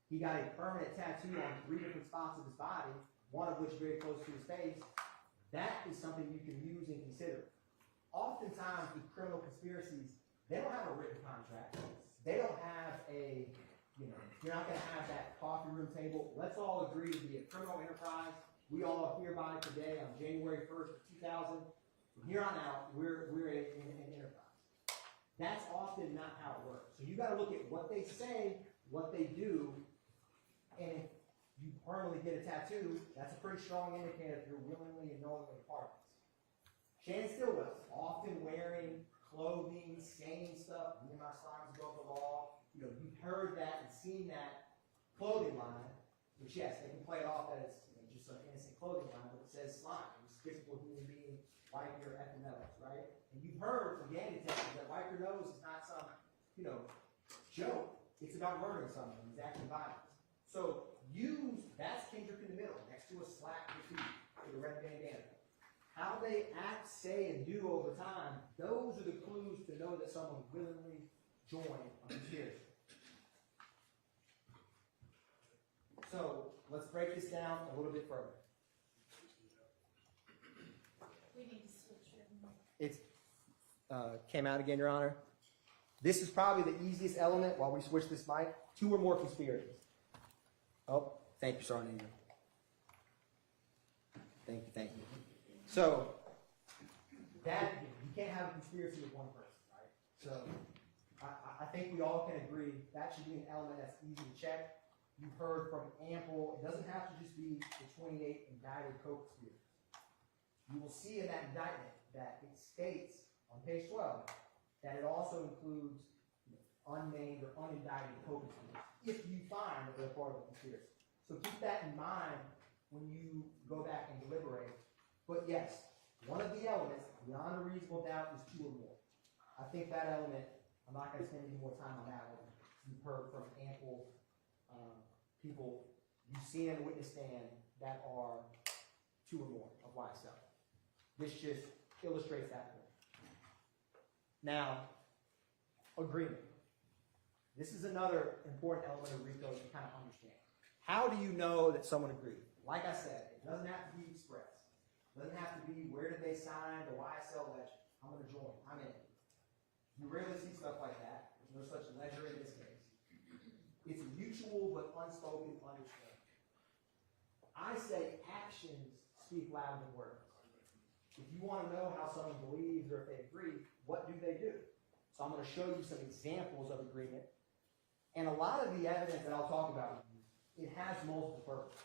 He got a permanent tattoo on 3 different spots of his body, one of which very close to his face. That is something you can use and consider. Oftentimes with criminal conspiracies, they don't have a written contract. They don't have a, you're not going to have that coffee room table. Let's all agree to be a criminal enterprise. We all are hereby today on January 1st, 2000. From here on out, we're an enterprise. That's often not how it works. So you got to look at what they say, what they do, and if you permanently get a tattoo, that's a pretty strong indicator if you're willingly and knowingly a part of this. Shannon Stillwell, often wearing clothing, scanning stuff. Me and my slimes above the law. You've heard that and seen that clothing line, which yes, they can play it off that it's just some innocent clothing line, but it says slime. It's physical human being, wipe your epinose, right? And you've heard from gang detectives that wipe your nose is not some, joke. It's about murdering someone. It's actually violence. So that's Kendrick in the middle, next to a slack graffiti with a red bandana. How they act, say, and do over time, those are the clues to know that someone willingly joined a conspiracy. So let's break this down a little bit further. We need to switch it. It's came out again, Your Honor. This is probably the easiest element while we switch this mic. 2 or more conspirators. Oh, thank you, Sergeant. Thank you. So, that, you can't have a conspiracy with one person, right? So, I think we all can agree that should be an element that's easy to check. You've heard from ample, it doesn't have to just be the 28 indicted co-conspirators. You will see in that indictment that it states on page 12 that it also includes unnamed or unindicted co-conspirators, if you find that they're part of a conspiracy. So keep that in mind when you go back and deliberate. But yes, one of the elements, beyond a reasonable doubt, is 2 or more. I think that element, I'm not going to spend any more time on that one. You've heard from ample people you've seen in the witness stand that are 2 or more of YSL. This just illustrates that point. Now, agreement. This is another important element of RICO to kind of understand. How do you know that someone agreed? Like I said, it doesn't have to be express. It doesn't have to be where did they sign the YSL ledger. I'm going to join. I'm in. You rarely see stuff like that. There's no such ledger in this case. It's mutual but unspoken understanding. I say actions speak louder than words. If you want to know how someone believes or if they agree, what do they do? So I'm going to show you some examples of agreement. And a lot of the evidence that I'll talk about, it has multiple purposes.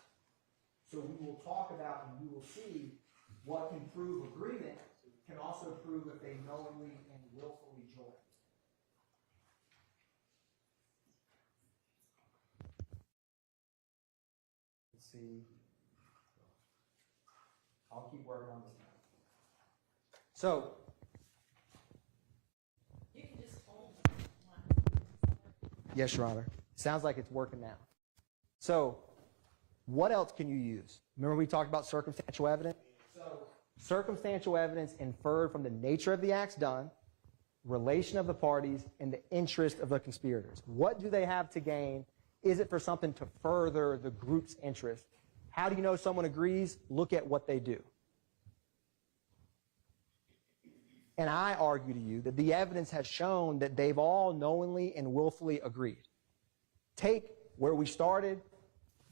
So we will talk about and you will see what can prove agreement can also prove if they knowingly and willfully join. Let's see. I'll keep working on this now. So, You can just hold one. yes, Your Honor. Sounds like it's working now. So, what else can you use? Remember we talked about circumstantial evidence? So, circumstantial evidence inferred from the nature of the acts done, relation of the parties, and the interest of the conspirators. What do they have to gain? Is it for something to further the group's interest? How do you know someone agrees? Look at what they do. And I argue to you that the evidence has shown that they've all knowingly and willfully agreed. Take where we started,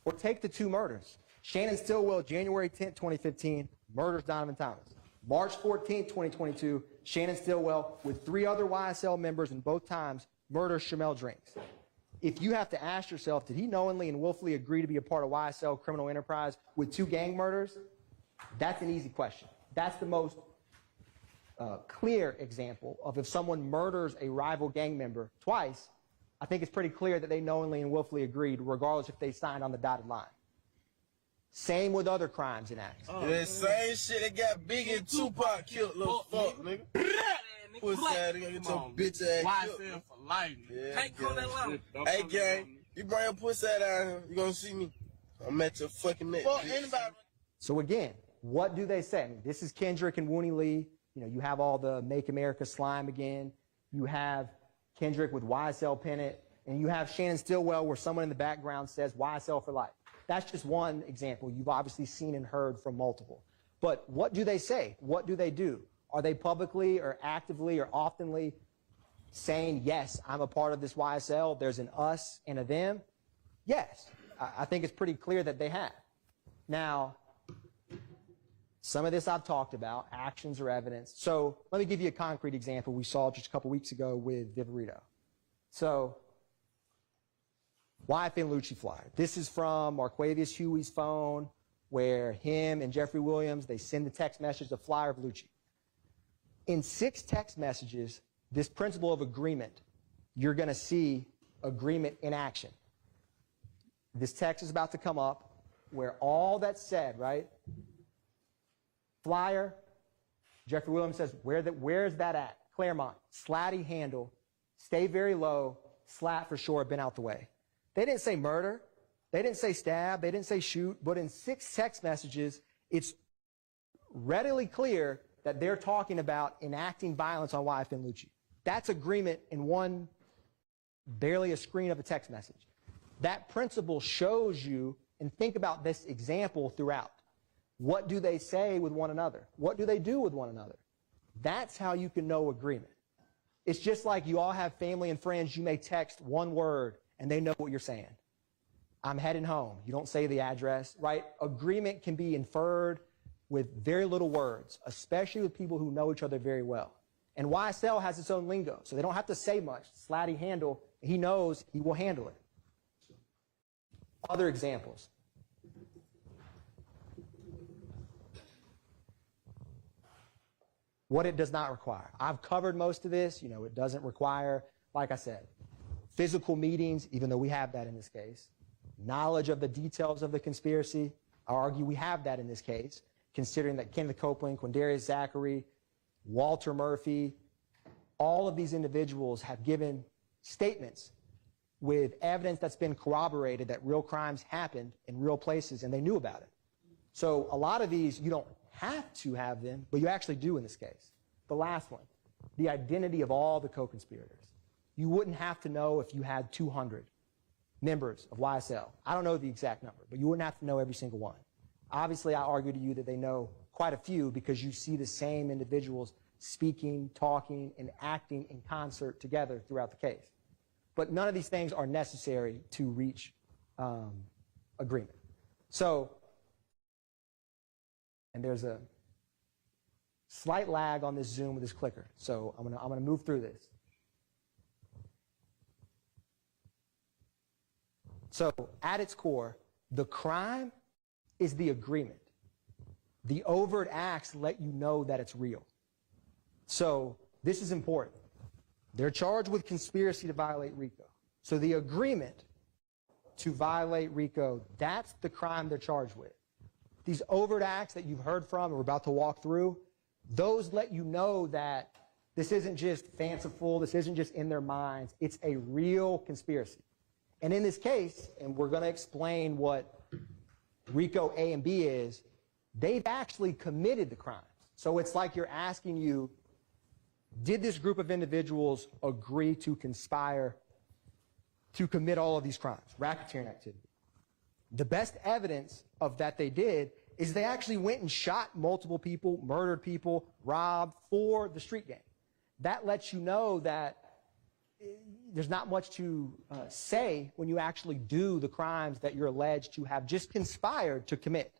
or take the two murders. Shannon Stillwell, January 10th, 2015, murders Donovan Thomas. March 14th, 2022, Shannon Stillwell, with 3 other YSL members in both times, murders Shamel Drinks. If you have to ask yourself, did he knowingly and willfully agree to be a part of YSL criminal enterprise with 2 gang murders? That's an easy question. That's the most clear example of if someone murders a rival gang member twice, I think it's pretty clear that they knowingly and willfully agreed, regardless if they signed on the dotted line. Same with other crimes and acts. The same shit that got Big and Tupac killed, little fuck, nigga. Pussy ass, nigga, get your bitch ass killed. YSL for life, nigga. Can't call that loud. Hey, gang, you bring your pussy ass down here, you gonna see me. I'm at your fucking neck. Fuck anybody. So again, what do they say? I mean, this is Kendrick and Wooney Lee. You know, you have all the Make America Slime Again. You have Kendrick with YSL pennant. And you have Shannon Stillwell where someone in the background says YSL for life. That's just one example. You've obviously seen and heard from multiple. But what do they say? What do they do? Are they publicly or actively or oftenly saying, yes, I'm a part of this YSL, there's an us and a them? Yes. I think it's pretty clear that they have. Now, some of this I've talked about, actions or evidence. So let me give you a concrete example we saw just a couple weeks ago with Viverito. So, YFN Lucci flyer. This is from Marquavius Huey's phone where him and Jeffrey Williams, they send the text message, the flyer of Lucci. In 6 text messages, this principle of agreement, you're going to see agreement in action. This text is about to come up where all that's said, right? Flyer, Jeffrey Williams says, where's that at? Claremont, slatty handle, stay very low, slat for sure, been out the way. They didn't say murder, they didn't say stab, they didn't say shoot, but in 6 text messages, it's readily clear that they're talking about enacting violence on YFN Lucci. That's agreement in one, barely a screen of a text message. That principle shows you, and think about this example throughout. What do they say with one another? What do they do with one another? That's how you can know agreement. It's just like you all have family and friends, you may text one word and they know what you're saying. I'm heading home. You don't say the address, right? Agreement can be inferred with very little words, especially with people who know each other very well. And YSL has its own lingo, so they don't have to say much. Slatty handle, he knows he will handle it. Other examples. What it does not require. I've covered most of this. You know, it doesn't require, like I said, physical meetings, even though we have that in this case. Knowledge of the details of the conspiracy. I argue we have that in this case, considering that Kenneth Copeland, Quindarius Zachary, Walter Murphy, all of these individuals have given statements with evidence that's been corroborated that real crimes happened in real places and they knew about it. So a lot of these, you don't have to have them, but you actually do in this case. The last one, the identity of all the co-conspirators. You wouldn't have to know if you had 200 members of YSL. I don't know the exact number, but you wouldn't have to know every single one. Obviously, I argue to you that they know quite a few because you see the same individuals speaking, talking, and acting in concert together throughout the case. But none of these things are necessary to reach agreement. So, and there's a slight lag on this Zoom with this clicker. So I'm gonna move through this. So at its core, the crime is the agreement. The overt acts let you know that it's real. So this is important. They're charged with conspiracy to violate RICO. So the agreement to violate RICO, that's the crime they're charged with. These overt acts that you've heard from and we're about to walk through, those let you know that this isn't just fanciful, this isn't just in their minds, it's a real conspiracy. And in this case, and we're going to explain what RICO A and B is, they've actually committed the crimes. So it's like you're asking you, did this group of individuals agree to conspire to commit all of these crimes, racketeering activity? The best evidence of that they did is they actually went and shot multiple people, murdered people, robbed for the street gang. That lets you know that there's not much to say when you actually do the crimes that you're alleged to have just conspired to commit.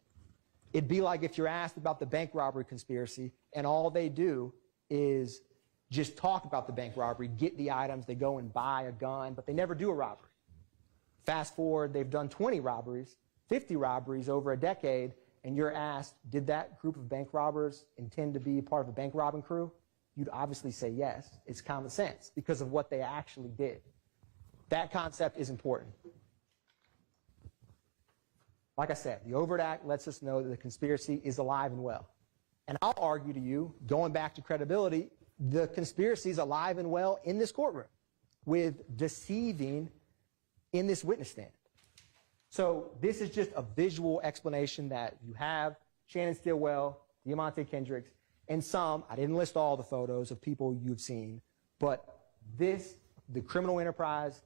It'd be like if you're asked about the bank robbery conspiracy and all they do is just talk about the bank robbery, get the items, they go and buy a gun, but they never do a robbery. Fast forward, they've done 20 robberies, 50 robberies over a decade, and you're asked, did that group of bank robbers intend to be part of a bank robbing crew? You'd obviously say yes. It's common sense because of what they actually did. That concept is important. Like I said, the overt act lets us know that the conspiracy is alive and well. And I'll argue to you, going back to credibility, the conspiracy is alive and well in this courtroom with deceiving in this witness stand. So this is just a visual explanation that you have Shannon Stillwell, Diamante Kendricks, and some, I didn't list all the photos of people you've seen, but this, the criminal enterprise,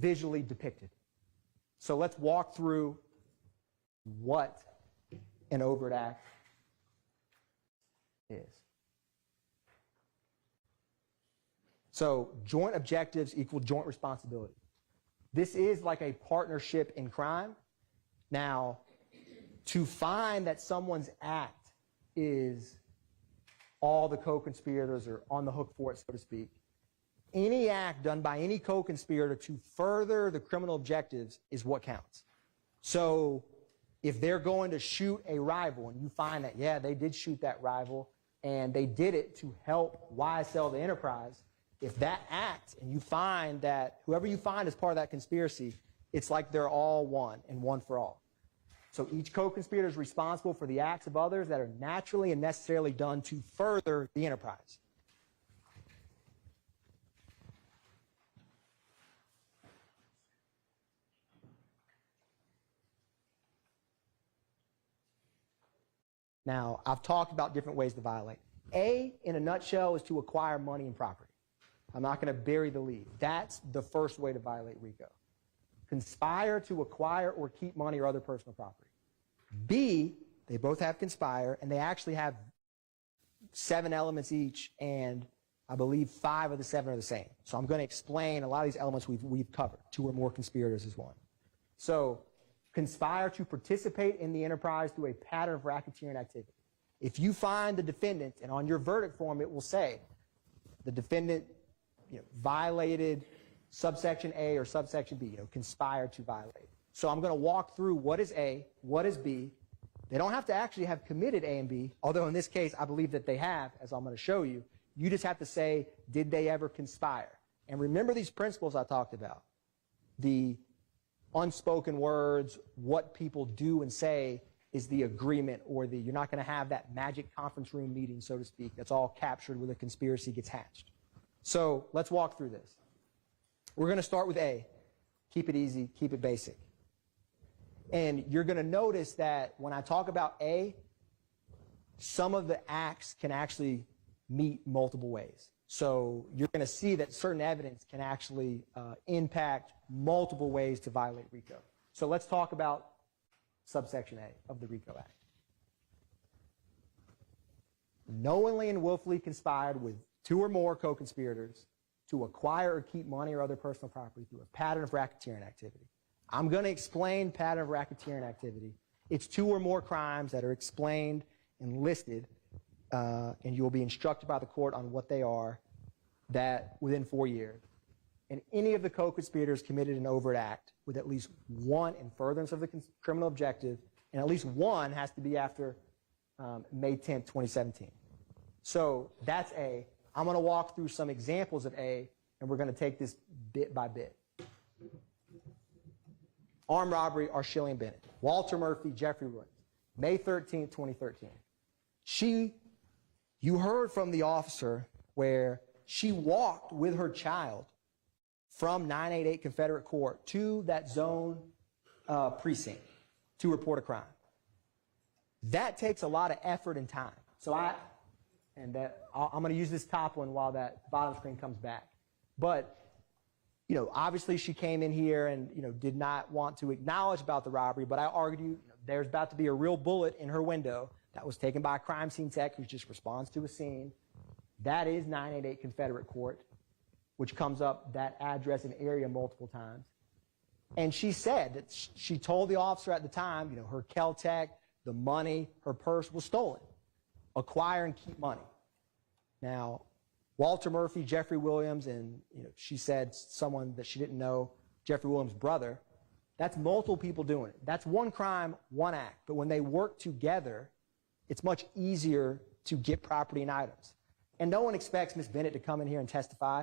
visually depicted. So let's walk through what an overt act is. So joint objectives equal joint responsibility. This is like a partnership in crime. Now, to find that someone's act is all the co-conspirators are on the hook for it, so to speak, any act done by any co-conspirator to further the criminal objectives is what counts. So if they're going to shoot a rival and you find that, yeah, they did shoot that rival and they did it to help YSL the enterprise, if that act and you find that whoever you find as part of that conspiracy, it's like they're all one and one for all. So each co-conspirator is responsible for the acts of others that are naturally and necessarily done to further the enterprise. Now, I've talked about different ways to violate. A, in a nutshell, is to acquire money and property. I'm not going to bury the lead. That's the first way to violate RICO. Conspire to acquire or keep money or other personal property. B, they both have conspire, and they actually have 7 elements each, and I believe 5 of the 7 are the same. So I'm going to explain a lot of these elements we've covered. 2 or more conspirators is one. So conspire to participate in the enterprise through a pattern of racketeering activity. If you find the defendant, and on your verdict form it will say the defendant violated subsection A or subsection B, conspired to violate. So I'm going to walk through what is A, what is B. They don't have to actually have committed A and B, although in this case I believe that they have, as I'm going to show you. You just have to say, did they ever conspire? And remember these principles I talked about. The unspoken words, what people do and say is the agreement, or you're not going to have that magic conference room meeting, so to speak, that's all captured where the conspiracy gets hatched. So let's walk through this. We're going to start with A. Keep it easy, keep it basic. And you're going to notice that when I talk about A, some of the acts can actually meet multiple ways. So you're going to see that certain evidence can actually impact multiple ways to violate RICO. So let's talk about subsection A of the RICO Act. Knowingly and willfully conspired with two or more co-conspirators to acquire or keep money or other personal property through a pattern of racketeering activity. I'm going to explain pattern of racketeering activity. It's two or more crimes that are explained and listed, and you'll be instructed by the court on what they are, that within 4 years. And any of the co-conspirators committed an overt act with at least one in furtherance of the criminal objective, and at least one has to be after May 10th, 2017. So that's A. I'm going to walk through some examples of A, and we're going to take this bit by bit. Armed robbery, Arshillian Bennett. Walter Murphy, Jeffrey Williams. May 13th, 2013. You heard from the officer where she walked with her child from 988 Confederate Court to that zone precinct to report a crime. That takes a lot of effort and time. So I'm going to use this top one while that bottom screen comes back. But, you know, obviously she came in here and, you know, did not want to acknowledge about the robbery, but I argue there's about to be a real bullet in her window that was taken by a crime scene tech who just responds to a scene. That is 988 Confederate Court, which comes up that address and area multiple times. And she said that she told the officer at the time, you know, her Kel-Tec, the money, her purse was stolen. Acquire and keep money. Now, Walter Murphy, Jeffrey Williams, and, you know, she said someone that she didn't know, Jeffrey Williams' brother, that's multiple people doing it. That's one crime, one act. But when they work together, it's much easier to get property and items. And no one expects Ms. Bennett to come in here and testify.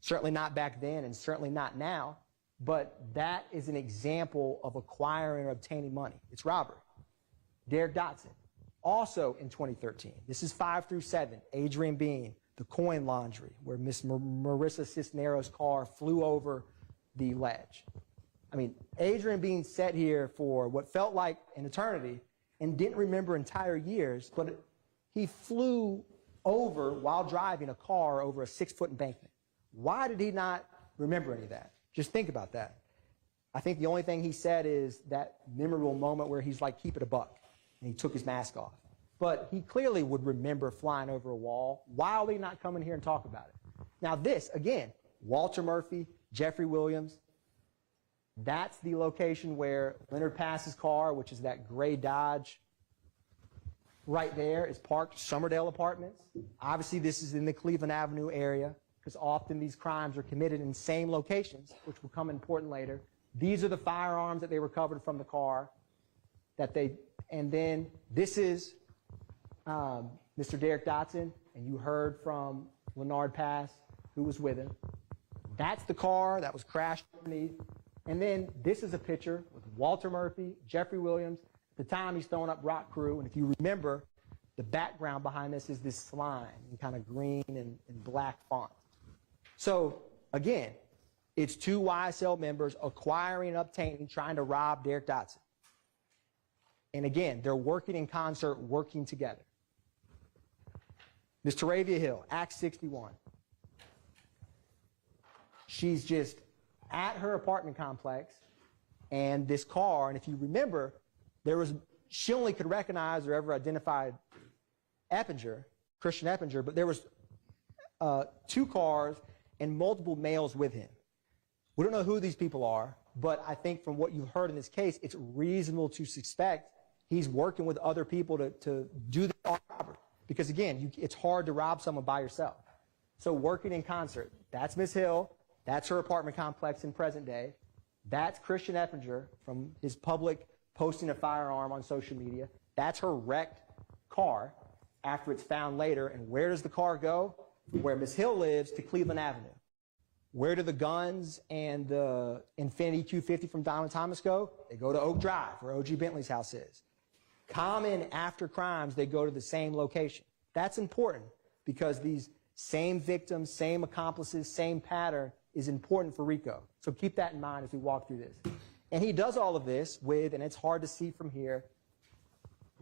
Certainly not back then and certainly not now. But that is an example of acquiring or obtaining money. It's robbery. Derek Dotson, also in 2013. This is 5 through 7. Adrian Bean, the coin laundry, where Miss Marissa Cisneros' car flew over the ledge. I mean, Adrian Bean sat here for what felt like an eternity and didn't remember entire years, but he flew over while driving a car over a 6-foot embankment. Why did he not remember any of that? Just think about that. I think the only thing he said is that memorable moment where he's like, keep it a buck, and he took his mask off. But he clearly would remember flying over a wall. Why are they not coming here and talk about it? Now this, again, Walter Murphy, Jeffrey Williams, that's the location where Leonard Pass's car, which is that gray Dodge right there, is parked, Summerdale Apartments. Obviously this is in the Cleveland Avenue area, because often these crimes are committed in the same locations, which will come important later. These are the firearms that they recovered from the car and then this is Mr. Derek Dotson, and you heard from Leonard Pass, who was with him. That's the car that was crashed underneath. And then this is a picture with Walter Murphy, Jeffrey Williams. At the time, he's throwing up rock crew, and if you remember, the background behind this is this slime in kind of green and black font. So, again, it's two YSL members acquiring and obtaining, trying to rob Derek Dotson. And again, they're working in concert, working together. Ms. Taravia Hill, Act 61. She's just at her apartment complex, and this car, and if you remember, she only could recognize or ever identified Eppinger, Christian Eppinger, but there was 2 cars and multiple males with him. We don't know who these people are, but I think from what you've heard in this case, it's reasonable to suspect he's working with other people to do the robbery. Because again, it's hard to rob someone by yourself. So working in concert. That's Ms. Hill. That's her apartment complex in present day. That's Christian Eppinger from his public posting a firearm on social media. That's her wrecked car after it's found later. And where does the car go? Where Ms. Hill lives, to Cleveland Avenue. Where do the guns and the Infiniti Q50 from Diamond Thomas go? They go to Oak Drive, where O.G. Bentley's house is. Common after crimes, they go to the same location. That's important because these same victims, same accomplices, same pattern is important for RICO. So keep that in mind as we walk through this. And he does all of this with, and it's hard to see from here,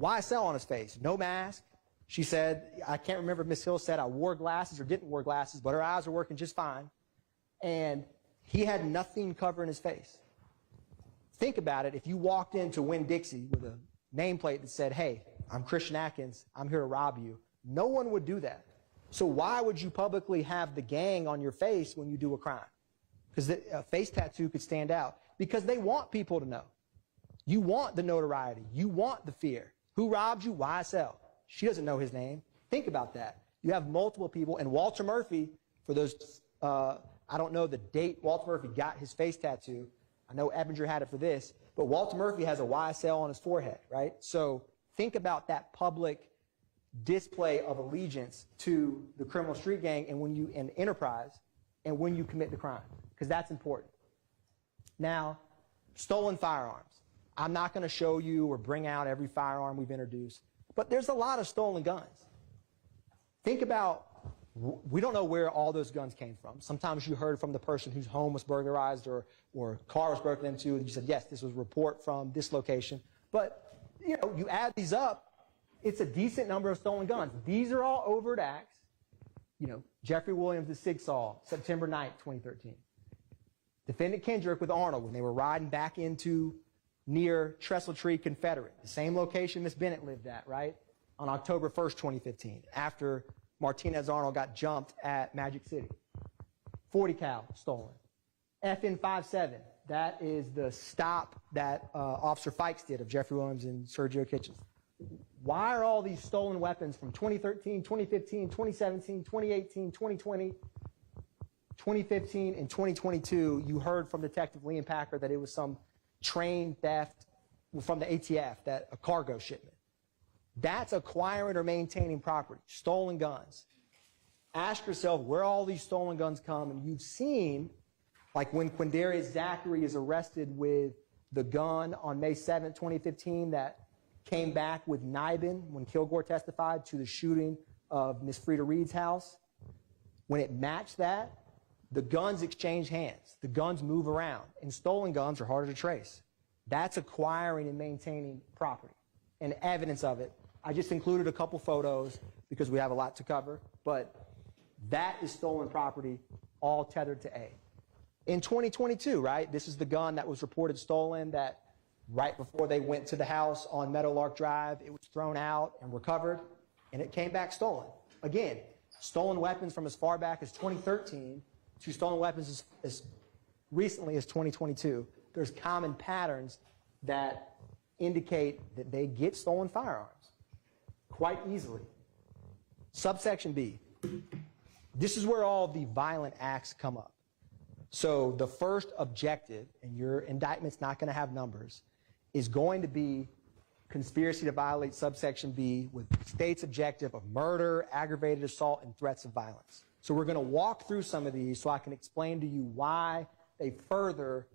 YSL on his face, no mask. She said, I can't remember if Ms. Hill said I wore glasses or didn't wear glasses, but her eyes were working just fine. And he had nothing covering his face. think about it. If you walked into Winn-Dixie with a nameplate that said, hey, I'm Christian Atkins, I'm here to rob you, no one would do that. So why would you publicly have the gang on your face when you do a crime? Because a face tattoo could stand out. Because they want people to know. You want the notoriety. You want the fear. Who robbed you? YSL. She doesn't know his name. Think about that. You have multiple people, and Walter Murphy, for those, I don't know the date Walter Murphy got his face tattoo. I know Ebinger had it for this, but Walter Murphy has a YSL on his forehead, right? So think about that public display of allegiance to the criminal street gang and enterprise, and when you commit the crime, because that's important. Now, stolen firearms. I'm not going to show you or bring out every firearm we've introduced, but there's a lot of stolen guns. Think about, we don't know where all those guns came from. Sometimes you heard from the person whose home was burglarized or car was broken into, and you said, yes, this was a report from this location. But, you know, you add these up, it's a decent number of stolen guns. These are all overt acts. You know, Jeffrey Williams, the Sig Sauer, September 9th, 2013. Defendant Kendrick with Arnold when they were riding back into near Trestle Tree Confederate, the same location Miss Bennett lived at, right, on October 1st, 2015, after Martinez Arnold got jumped at Magic City. 40 cal stolen. FN57, that is the stop that Officer Fikes did of Jeffrey Williams and Sergio Kitchens. Why are all these stolen weapons from 2013, 2015, 2017, 2018, 2020, 2015, and 2022, you heard from Detective Liam Packer that it was some train theft from the ATF, that a cargo shipment. That's acquiring or maintaining property, stolen guns. Ask yourself where all these stolen guns come, and you've seen, like when Quindarius Zachary is arrested with the gun on May 7th, 2015, that came back with Nibin when Kilgore testified to the shooting of Miss Frida Reed's house. When it matched that, the guns exchange hands. The guns move around, and stolen guns are harder to trace. That's acquiring and maintaining property and evidence of it. I just included a couple photos because we have a lot to cover, but that is stolen property, all tethered to A. In 2022, right, this is the gun that was reported stolen that right before they went to the house on Meadowlark Drive, it was thrown out and recovered, and it came back stolen. Again, stolen weapons from as far back as 2013 to stolen weapons as recently as 2022. There's common patterns that indicate that they get stolen firearms quite easily. Subsection B. This is where all the violent acts come up. So the first objective, and your indictment's not going to have numbers, is going to be conspiracy to violate subsection B with state's objective of murder, aggravated assault, and threats of violence. So we're going to walk through some of these so I can explain to you why they further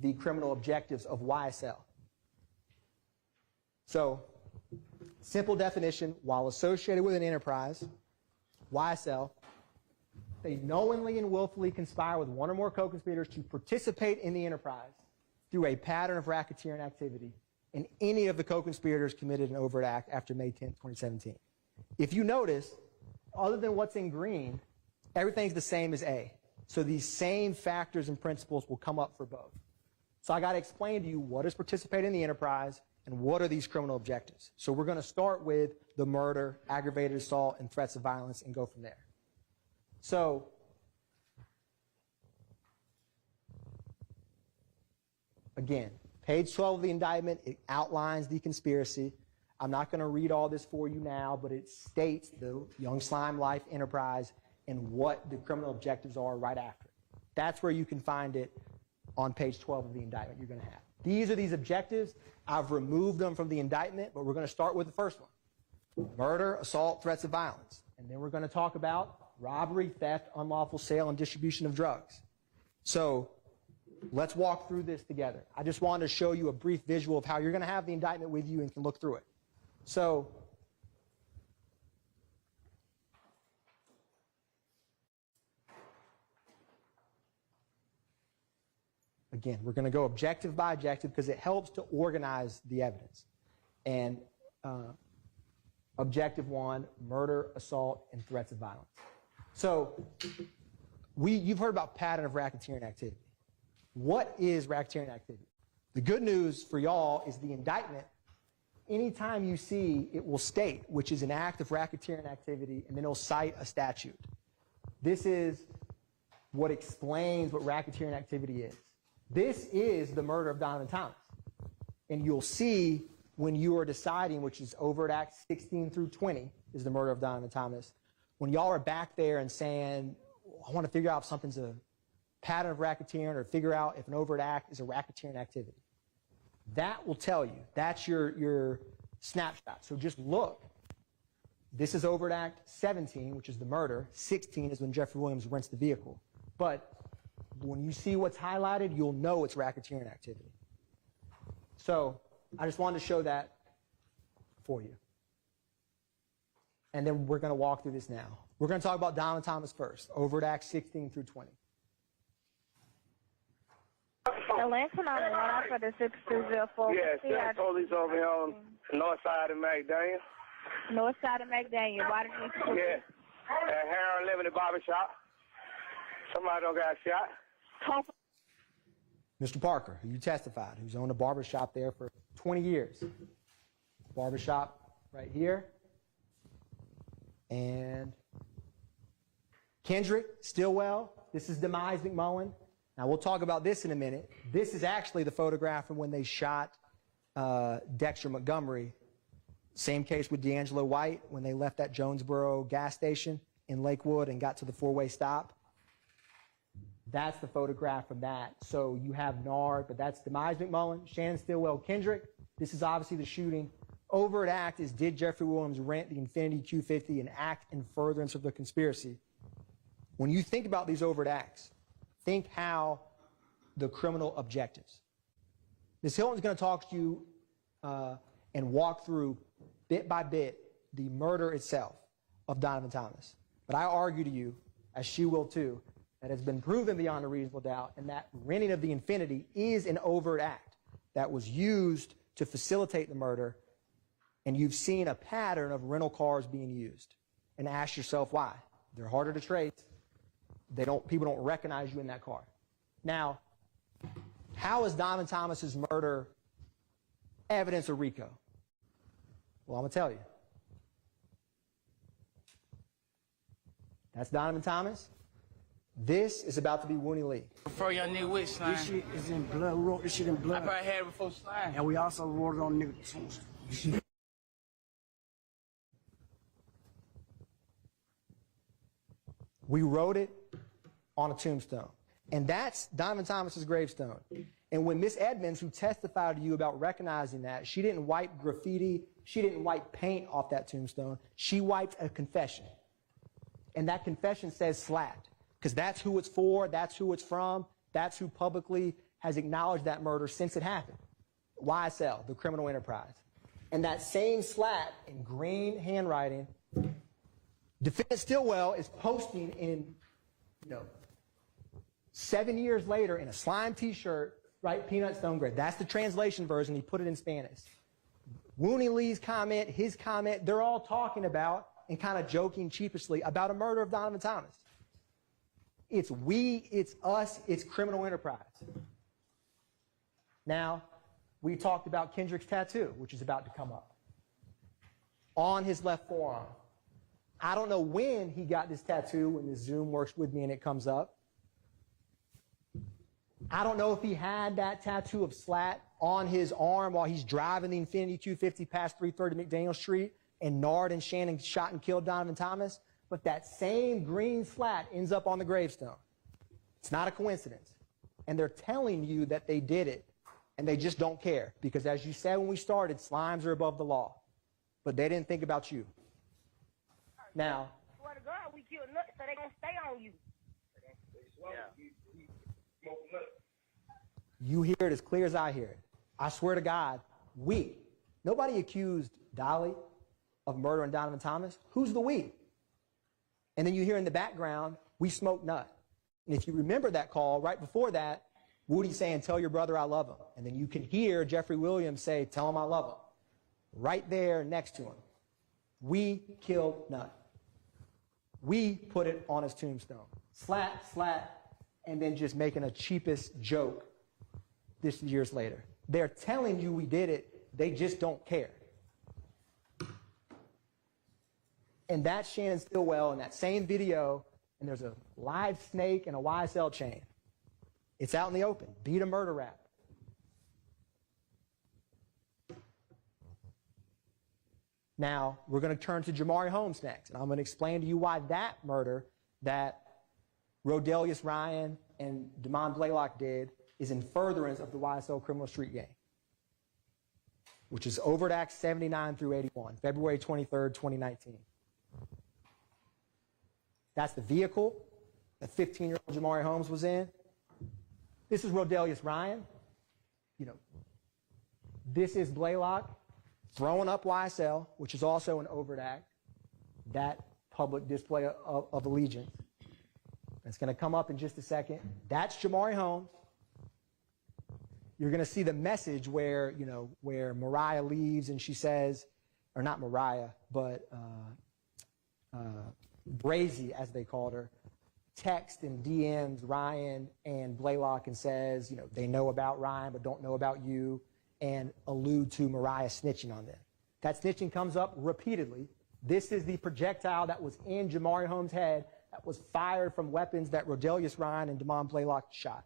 the criminal objectives of YSL. So, simple definition, while associated with an enterprise, YSL, they knowingly and willfully conspire with one or more co-conspirators to participate in the enterprise through a pattern of racketeering activity, and any of the co-conspirators committed an overt act after May 10, 2017. If you notice, other than what's in green, everything's the same as A. So these same factors and principles will come up for both. So I got to explain to you what is participating in the enterprise and what are these criminal objectives. So we're going to start with the murder, aggravated assault, and threats of violence and go from there. So again, page 12 of the indictment, it outlines the conspiracy. I'm not going to read all this for you now, but it states the Young Slime Life enterprise and what the criminal objectives are right after it. That's where you can find it on page 12 of the indictment you're going to have. These are these objectives. I've removed them from the indictment, but we're going to start with the first one. Murder, assault, threats of violence. And then we're going to talk about robbery, theft, unlawful sale, and distribution of drugs. So let's walk through this together. I just wanted to show you a brief visual of how you're going to have the indictment with you and can look through it. So again, we're going to go objective by objective because it helps to organize the evidence. And objective 1, murder, assault, and threats of violence. So you've heard about pattern of racketeering activity. What is racketeering activity? The good news for y'all is the indictment, anytime you see, it will state, which is an act of racketeering activity, and then it'll cite a statute. This is what explains what racketeering activity is. This is the murder of Donovan Thomas. And you'll see when you are deciding, which is overt acts 16 through 20, is the murder of Donovan Thomas. When y'all are back there and saying, I want to figure out if something's a pattern of racketeering or figure out if an overt act is a racketeering activity. That will tell you. That's your snapshot. So just look. This is overt act 17, which is the murder. 16 is when Jeffrey Williams rents the vehicle. But when you see what's highlighted, you'll know it's racketeering activity. So I just wanted to show that for you. And then we're going to walk through this now. We're going to talk about Donovan Thomas first, overt acts 16 through 20. The last one on the line for the 6204. Yes, that's police over here on the north side of McDaniel. North side of McDaniel. Why did you? Yeah, at Harold Limited Barbershop. Somebody don't got shot. Mr. Parker, who you testified, who's owned a barbershop there for 20 years. Barbershop right here. And Kendrick Stillwell. This is Demise McMullen. Now, we'll talk about this in a minute. This is actually the photograph from when they shot Dexter Montgomery. Same case with D'Angelo White when they left that Jonesboro gas station in Lakewood and got to the four-way stop. That's the photograph from that. So you have Nard, but that's Demise McMullen, Shannon Stillwell, Kendrick. This is obviously the shooting. Overt act is, did Jeffrey Williams rent the Infiniti Q50 and act in furtherance of the conspiracy? When you think about these overt acts, think how the criminal objectives. Ms. Hilton's going to talk to you and walk through bit by bit the murder itself of Donovan Thomas. But I argue to you, as she will too, that has been proven beyond a reasonable doubt, and that renting of the Infiniti is an overt act that was used to facilitate the murder, and you've seen a pattern of rental cars being used. And ask yourself why. They're harder to trace. People don't recognize you in that car. Now, how is Donovan Thomas's murder evidence of RICO? Well, I'm going to tell you. That's Donovan Thomas. This is about to be Wooney Lee. Before y'all nigga with slime. This shit is in blood. We wrote this shit in blood. I probably had it before slime. And we also wrote it on nigga too. We wrote it on a tombstone. And that's Donovan Thomas's gravestone. And when Miss Edmonds, who testified to you about recognizing that, she didn't wipe graffiti, she didn't wipe paint off that tombstone, she wiped a confession. And that confession says SLAT, because that's who it's for, that's who it's from, that's who publicly has acknowledged that murder since it happened. YSL, the criminal enterprise. And that same SLAT in green handwriting, Defendant Stillwell is posting in, 7 years later in a slime t-shirt, right, Peanut Stonegray. That's the translation version. He put it in Spanish. Wooney Lee's comment, his comment, they're all talking about and kind of joking sheepishly about a murder of Donovan Thomas. It's we, it's us, it's criminal enterprise. Now, we talked about Kendrick's tattoo, which is about to come up on his left forearm. I don't know when he got this tattoo, when this Zoom works with me and it comes up. I don't know if he had that tattoo of SLAT on his arm while he's driving the Infiniti Q50 past 330 McDaniel Street and Nard and Shannon shot and killed Donovan Thomas, but that same green SLAT ends up on the gravestone. It's not a coincidence. And they're telling you that they did it, and they just don't care, because as you said when we started, slimes are above the law. But they didn't think about you. Now, Swear to God, we killed nuts, so they gonna stay on you. you hear it as clear as I hear it. I swear to God, nobody accused Dolly of murdering Donovan Thomas. Who's the we? And then you hear in the background, we smoke nut. And if you remember that call, right before that, Woody saying, tell your brother I love him. And then you can hear Jeffrey Williams say, tell him I love him. Right there next to him. We killed Nut. We put it on his tombstone. Slat, and then just making a cheapest joke this years later. They're telling you we did it, they just don't care. And that's Shannon Stillwell in that same video, and there's a live snake and a YSL chain. It's out in the open. Beat a murder rap. Now, we're going to turn to Jamari Holmes next, and I'm going to explain to you why that murder that Rodelius Ryan and Damon Blaylock did is in furtherance of the YSL criminal street gang, which is Overt Act 79 through 81, February 23rd, 2019. That's the vehicle that 15-year-old Jamari Holmes was in. This is Rodelius Ryan. You know, this is Blaylock throwing up YSL, which is also an overt act, that public display of allegiance. It's going to come up in just a second. That's Jamari Holmes. You're going to see the message where, you know, where Mariah leaves and she says, or not Mariah, but Brazy, as they called her, text and DMs Ryan and Blaylock and says, you know, they know about Ryan but don't know about you, and allude to Mariah snitching on them. That snitching comes up repeatedly. This is the projectile that was in Jamari Holmes' head that was fired from weapons that Rodelius Ryan and Damon Blaylock shot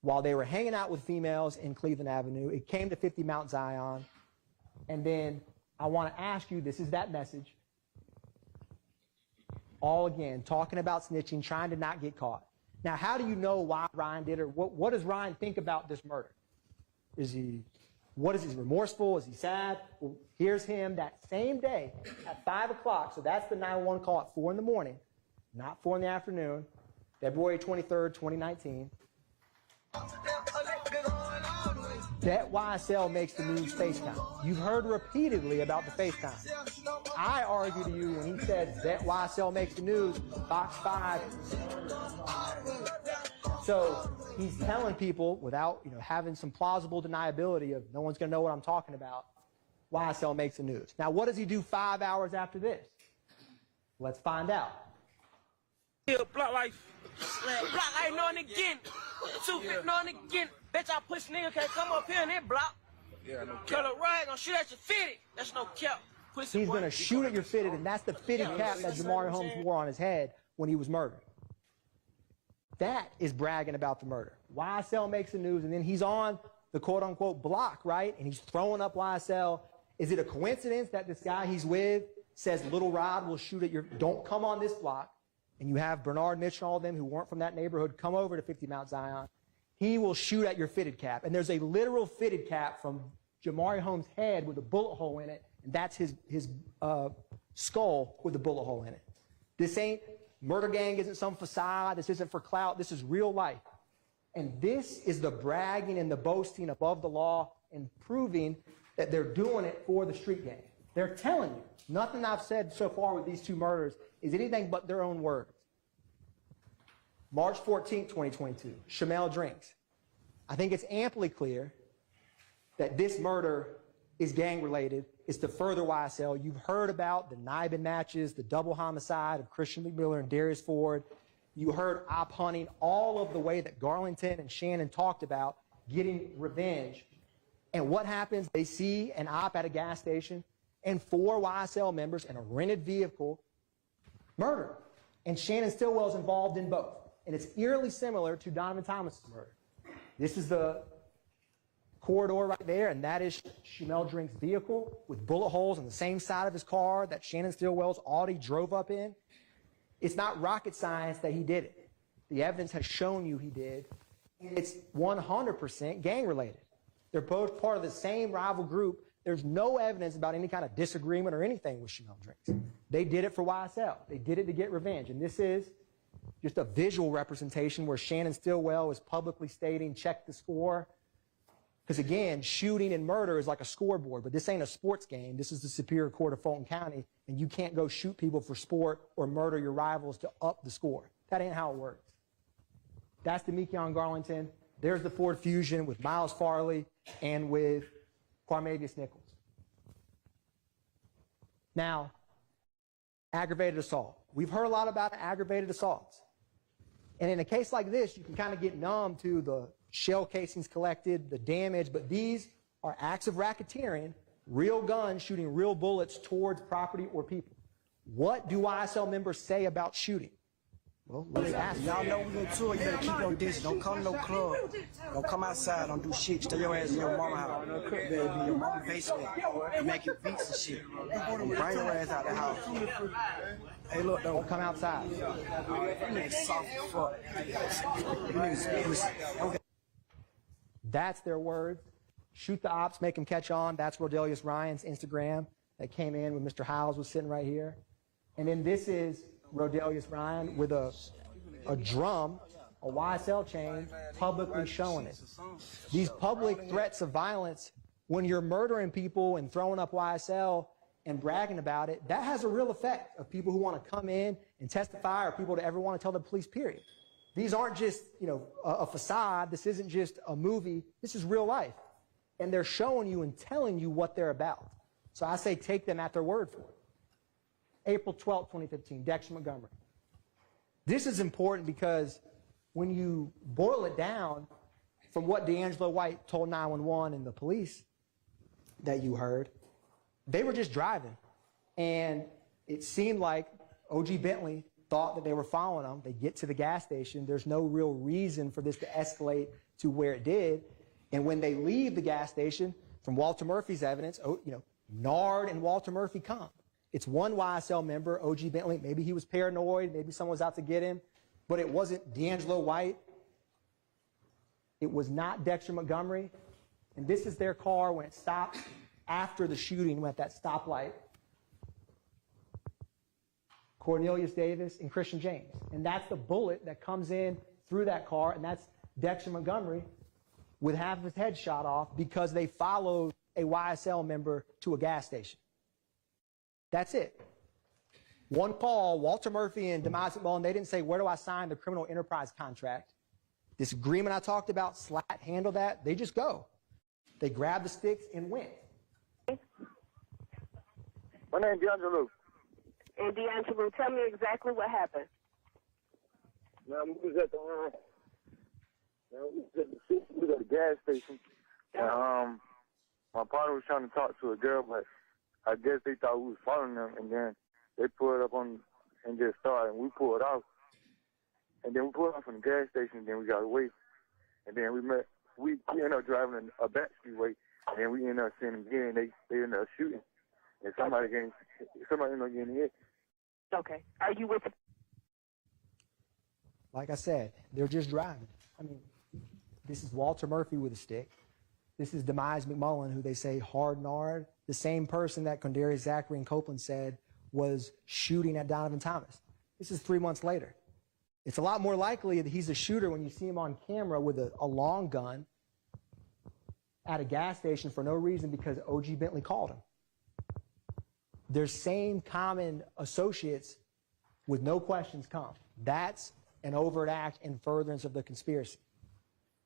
while they were hanging out with females in Cleveland Avenue. It came to 50 Mount Zion. And then I want to ask you, this is that message. All again, talking about snitching, trying to not get caught. Now, how do you know why Ryan did it? What does Ryan think about this murder? What is he remorseful? Is he sad? Well, here's him that same day at 5 o'clock. So that's the 911 call at 4 in the morning, not 4 in the afternoon, February 23rd, 2019. That YSL makes the news FaceTime. You've heard repeatedly about the FaceTime. I argue to you when he says that YSL makes the news, Fox 5. So he's telling people without, you know, having some plausible deniability of no one's going to know what I'm talking about, YSL makes the news. Now, what does he do 5 hours after this? Let's find out. Block life knowing again. 250 knowing again. Bet y'all push nigga can't come up here in that block. Yeah, no cap. Color right, gonna shoot at your fitted. That's no cap. He's going to shoot at your fitted, and that's the fitted cap that Jamari Holmes wore on his head when he was murdered. That is bragging about the murder. YSL makes the news, and then he's on the quote-unquote block, right? And he's throwing up YSL. Is it a coincidence that this guy he's with says Little Rod will shoot at your, don't come on this block, and you have Bernard, Mitch, and all of them who weren't from that neighborhood come over to 50 Mount Zion, he will shoot at your fitted cap. And there's a literal fitted cap from Jamari Holmes' head with a bullet hole in it, and that's his skull with a bullet hole in it. This ain't, murder gang isn't some facade, this isn't for clout, this is real life. And this is the bragging and the boasting above the law and proving that they're doing it for the street gang. They're telling you, nothing I've said so far with these two murders is anything but their own words. March 14th, 2022, Shamel Drinks. I think it's amply clear that this murder is gang-related. It's to further YSL. You've heard about the Nibin matches, the double homicide of Christian McMiller and Darius Ford. You heard op hunting, all of the way that Garlington and Shannon talked about getting revenge. And what happens? They see an op at a gas station and 4 YSL members in a rented vehicle murdered. And Shannon Stillwell is involved in both. And it's eerily similar to Donovan Thomas's murder. This is the corridor right there, and that is Shamel Drink's vehicle with bullet holes on the same side of his car that Shannon Stillwell's Audi drove up in. It's not rocket science that he did it. The evidence has shown you he did, and it's 100% gang-related. They're both part of the same rival group. There's no evidence about any kind of disagreement or anything with Shamel Drinks. They did it for YSL. They did it to get revenge, and this is just a visual representation where Shannon Stillwell is publicly stating, check the score. Because again, shooting and murder is like a scoreboard, but this ain't a sports game. This is the Superior Court of Fulton County, and you can't go shoot people for sport or murder your rivals to up the score. That ain't how it works. That's the Mekion Garlington. There's the Ford Fusion with Miles Farley and with Quarmavius Nichols. Now, aggravated assault. We've heard a lot about aggravated assaults. And in a case like this, you can kind of get numb to the shell casings collected, the damage, but these are acts of racketeering, real guns shooting real bullets towards property or people. What do YSL members say about shooting? Well, let's ask. Y'all know we on tour. You better keep your distance. Don't come to no club. Don't come outside. Don't do shit. Stay your ass in your mama house. Baby, your mama basement. You making beats and shit. Bring your ass out the house. Hey, look, don't come outside. You niggas soft as fuck. You niggas pussy. Okay. That's their words. Shoot the ops, make them catch on. That's Rodelius Ryan's Instagram that came in when Mr. Howes was sitting right here. And then this is Rodelius Ryan with a drum, a YSL chain, publicly showing it. These public threats of violence, when you're murdering people and throwing up YSL and bragging about it, that has a real effect of people who want to come in and testify or people that ever want to tell the police, period. These aren't just, a facade. This isn't just a movie. This is real life. And they're showing you and telling you what they're about. So I say take them at their word for it. April 12, 2015, Dexter Montgomery. This is important because when you boil it down from what D'Angelo White told 911 and the police that you heard, they were just driving. And it seemed like OG Bentley thought that they were following them. They get to the gas station. There's no real reason for this to escalate to where it did. And when they leave the gas station, from Walter Murphy's evidence, Nard and Walter Murphy come. It's one YSL member, OG Bentley. Maybe he was paranoid. Maybe someone was out to get him. But it wasn't D'Angelo White. It was not Dexter Montgomery. And this is their car when it stopped after the shooting at that stoplight. Cornelius Davis and Christian James. And that's the bullet that comes in through that car, and that's Dexter Montgomery with half of his head shot off because they followed a YSL member to a gas station. That's it. One call, Walter Murphy and Demise McMullen, they didn't say, where do I sign the criminal enterprise contract? This agreement I talked about, Slat handle that. They just go. They grab the sticks and went. My name's D'Angelo. And D'Angelo, tell me exactly what happened. Now, we was at the gas station. And, my partner was trying to talk to a girl, but I guess they thought we was following them, and then they pulled up on and just started, and we pulled off. And then we pulled off from the gas station, and then we got away. And then we ended up driving a back streetway, and then we ended up seeing them again. They ended up shooting, and somebody ended up getting hit. Okay. Are you with the... Like I said, they're just driving. I mean, this is Walter Murphy with a stick. This is Demise McMullen, who they say hard Nard, the same person that Condarius Zachary and Copeland said was shooting at Donovan Thomas. This is 3 months later. It's a lot more likely that he's a shooter when you see him on camera with a long gun at a gas station for no reason because OG Bentley called him. Their same common associates with no questions come. That's an overt act in furtherance of the conspiracy.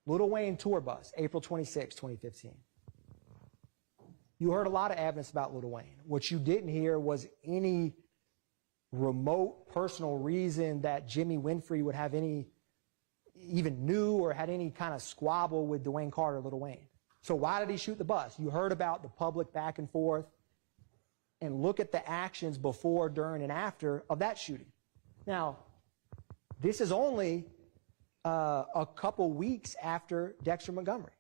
Lil Wayne tour bus, April 26, 2015. You heard a lot of evidence about Lil Wayne. What you didn't hear was any remote personal reason that Jimmy Winfrey would have even knew or had any kind of squabble with Dwayne Carter, Lil Wayne. So why did he shoot the bus? You heard about the public back and forth, and look at the actions before, during, and after of that shooting. Now, this is only a couple weeks after Dexter Montgomery.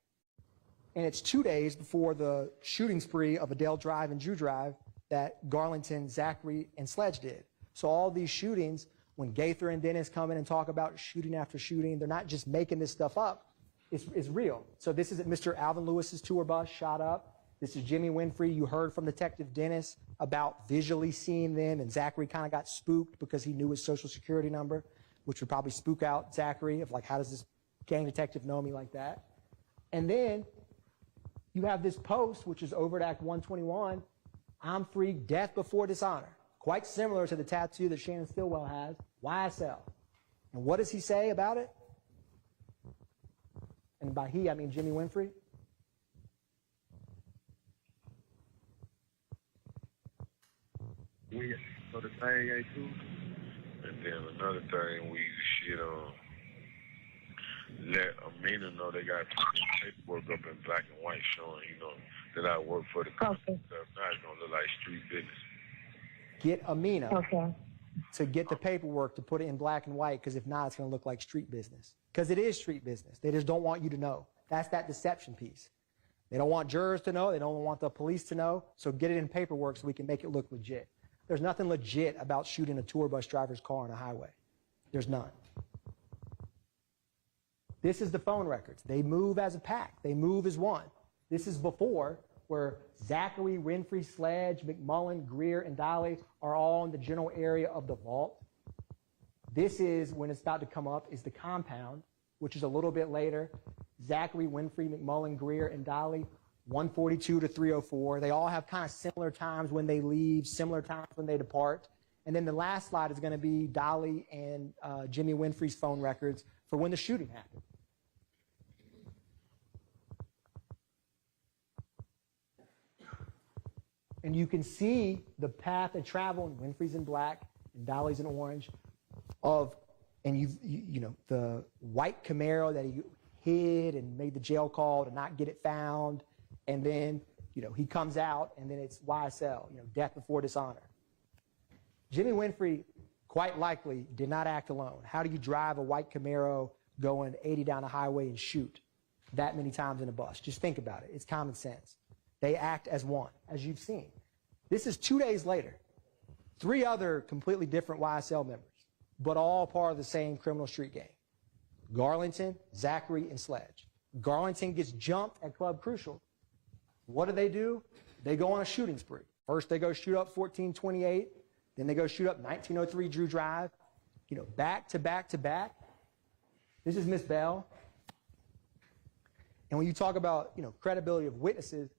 And it's 2 days before the shooting spree of Adele Drive and Jew Drive that Garlington, Zachary, and Sledge did. So all these shootings, when Gaither and Dennis come in and talk about shooting after shooting, they're not just making this stuff up. It's real. So this is at Mr. Alvin Lewis's tour bus shot up. This is Jimmy Winfrey. You heard from Detective Dennis about visually seeing them, and Zachary kind of got spooked because he knew his social security number, which would probably spook out Zachary of like, how does this gang detective know me like that? And then you have this post, which is Overt Act 121, I'm free, death before dishonor. Quite similar to the tattoo that Shannon Stillwell has, YSL. And what does he say about it? And by he, I mean Jimmy Winfrey. So the thing ain't true. And then another thing we shit on let Amina know they got paperwork up in black and white showing, that I work for the company. So now it's gonna look like street business. Get Amina to get the paperwork to put it in black and white, because if not, it's going to look like street business. Because it is street business. They just don't want you to know. That's that deception piece. They don't want jurors to know. They don't want the police to know. So get it in paperwork so we can make it look legit. There's nothing legit about shooting a tour bus driver's car on a highway. There's none. This is the phone records. They move as a pack. They move as one. This is before, where Zachary, Winfrey, Sledge, McMullen, Greer, and Dolly are all in the general area of the vault. This is, when it's about to come up, is the compound, which is a little bit later. Zachary, Winfrey, McMullen, Greer, and Dolly, 142 to 304. They all have kind of similar times when they leave, similar times when they depart. And then the last slide is going to be Dolly and Jimmy Winfrey's phone records for when the shooting happened. And you can see the path of travel, and Winfrey's in black and Dolly's in orange, and the white Camaro that he hid and made the jail call to not get it found, and then he comes out, and then it's YSL, death before dishonor. Jimmy Winfrey quite likely did not act alone. How do you drive a white Camaro going 80 down a highway and shoot that many times in a bus? Just think about it. It's common sense. They act as one, as you've seen. This is 2 days later. 3 other completely different YSL members, but all part of the same criminal street gang. Garlington, Zachary, and Sledge. Garlington gets jumped at Club Crucial. What do? They go on a shooting spree. First they go shoot up 1428, then they go shoot up 1903 Drew Drive, back to back to back. This is Miss Bell. And when you talk about, credibility of witnesses,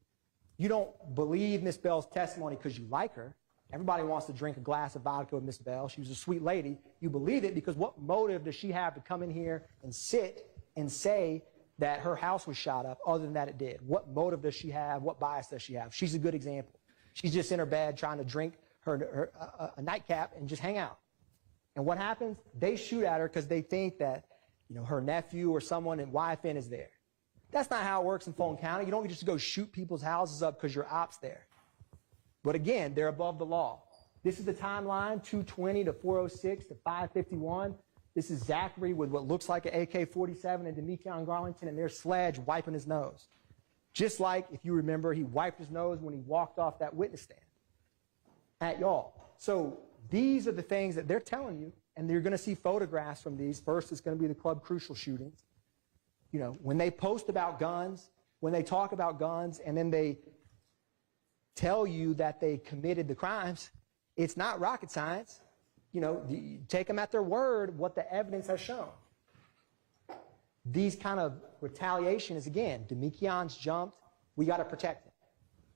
you don't believe Miss Bell's testimony because you like her. Everybody wants to drink a glass of vodka with Miss Bell. She was a sweet lady. You believe it because what motive does she have to come in here and sit and say that her house was shot up other than that it did? What motive does she have? What bias does she have? She's a good example. She's just in her bed trying to drink a nightcap and just hang out. And what happens? They shoot at her because they think that her nephew or someone in YFN is there. That's not how it works in Fulton County. You don't just go shoot people's houses up because your op's there. But again, they're above the law. This is the timeline, 220 to 406 to 551. This is Zachary with what looks like an AK-47 and Demekion Garlington, and there's Sledge wiping his nose. Just like, if you remember, he wiped his nose when he walked off that witness stand at y'all. So these are the things that they're telling you, and you're going to see photographs from these. First, it's going to be the Club Crucial shootings. When they post about guns, when they talk about guns, and then they tell you that they committed the crimes, it's not rocket science. Take them at their word, what the evidence has shown. These kind of retaliation is, again, Demekion's jumped, we got to protect him.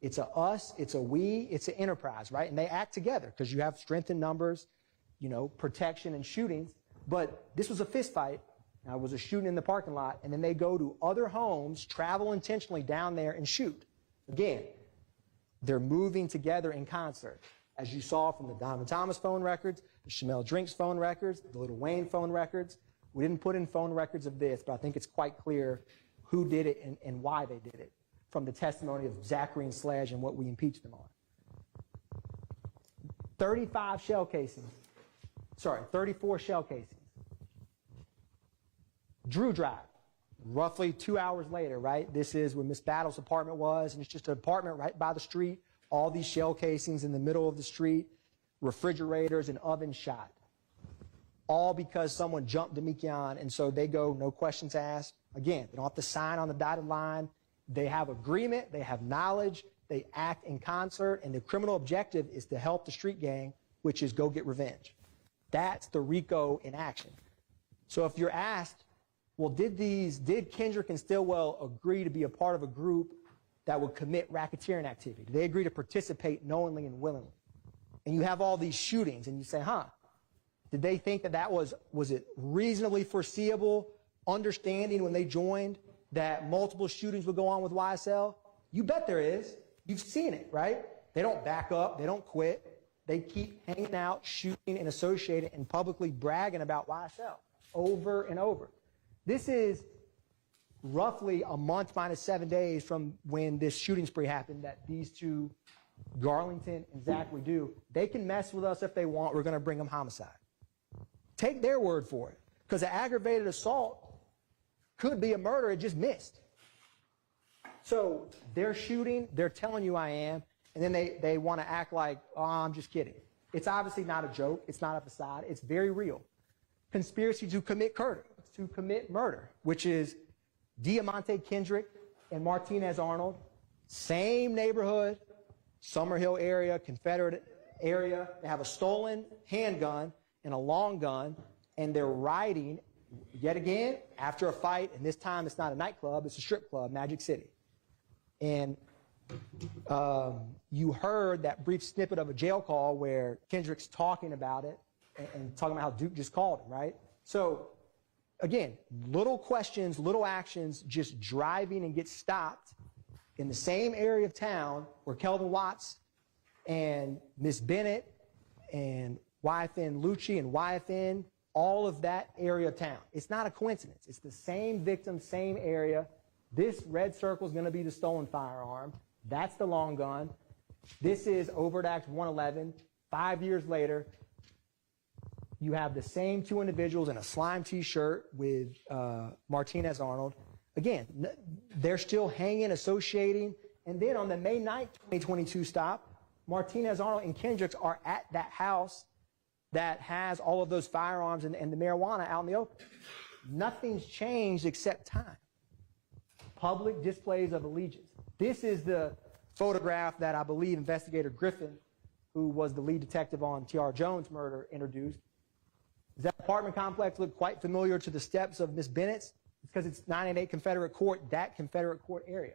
It's a us, it's a we, it's an enterprise, right? And they act together because you have strength in numbers, protection and shootings. But this was a fist fight. Now, it was a shooting in the parking lot, and then they go to other homes, travel intentionally down there and shoot. Again, they're moving together in concert. As you saw from the Donovan Thomas phone records, the Shamel Drinks phone records, the Little Wayne phone records. We didn't put in phone records of this, but I think it's quite clear who did it and why they did it from the testimony of Zachary and Sledge and what we impeached them on. 34 shell casings. Drew Drive, roughly 2 hours later, right? This is where Miss Battle's apartment was, and it's just an apartment right by the street. All these shell casings in the middle of the street, refrigerators and ovens shot. All because someone jumped Demekion, and so they go, no questions asked. Again, they don't have to sign on the dotted line. They have agreement, they have knowledge, they act in concert, and the criminal objective is to help the street gang, which is go get revenge. That's the RICO in action. So if you're asked, well, did Kendrick and Stillwell agree to be a part of a group that would commit racketeering activity? Did they agree to participate knowingly and willingly? And you have all these shootings, and you say, did they think that was it reasonably foreseeable, understanding when they joined that multiple shootings would go on with YSL? You bet there is. You've seen it, right? They don't back up. They don't quit. They keep hanging out, shooting, and associating, and publicly bragging about YSL over and over. This is roughly a month minus 7 days from when this shooting spree happened that these two, Garlington and Zachary, do. They can mess with us if they want. We're going to bring them homicide. Take their word for it, because an aggravated assault could be a murder. It just missed. So they're shooting. They're telling you I am. And then they want to act like, oh, I'm just kidding. It's obviously not a joke. It's not a facade. It's very real. Conspiracy to commit murder, which is Diamante Kendrick and Martinez Arnold, same neighborhood, Summerhill area, Confederate area. They have a stolen handgun and a long gun, and they're riding, yet again, after a fight, and this time it's not a nightclub, it's a strip club, Magic City. And you heard that brief snippet of a jail call where Kendrick's talking about it and talking about how Duke just called him, right? So, again, little questions, little actions, just driving and get stopped in the same area of town where Kelvin Watts and Miss Bennett and YFN Lucci and YFN, all of that area of town. It's not a coincidence. It's the same victim, same area. This red circle is going to be the stolen firearm. That's the long gun. This is Overt Act 111. 5 years later, you have the same two individuals in a slime T-shirt with Martinez Arnold. Again, they're still hanging, associating. And then on the May 9th, 2022 stop, Martinez Arnold and Kendricks are at that house that has all of those firearms and the marijuana out in the open. Nothing's changed except time. Public displays of allegiance. This is the photograph that I believe Investigator Griffin, who was the lead detective on T.R. Jones' murder, introduced. Does that apartment complex look quite familiar to the steps of Miss Bennett's? It's because it's 988 Confederate Court, that Confederate Court area.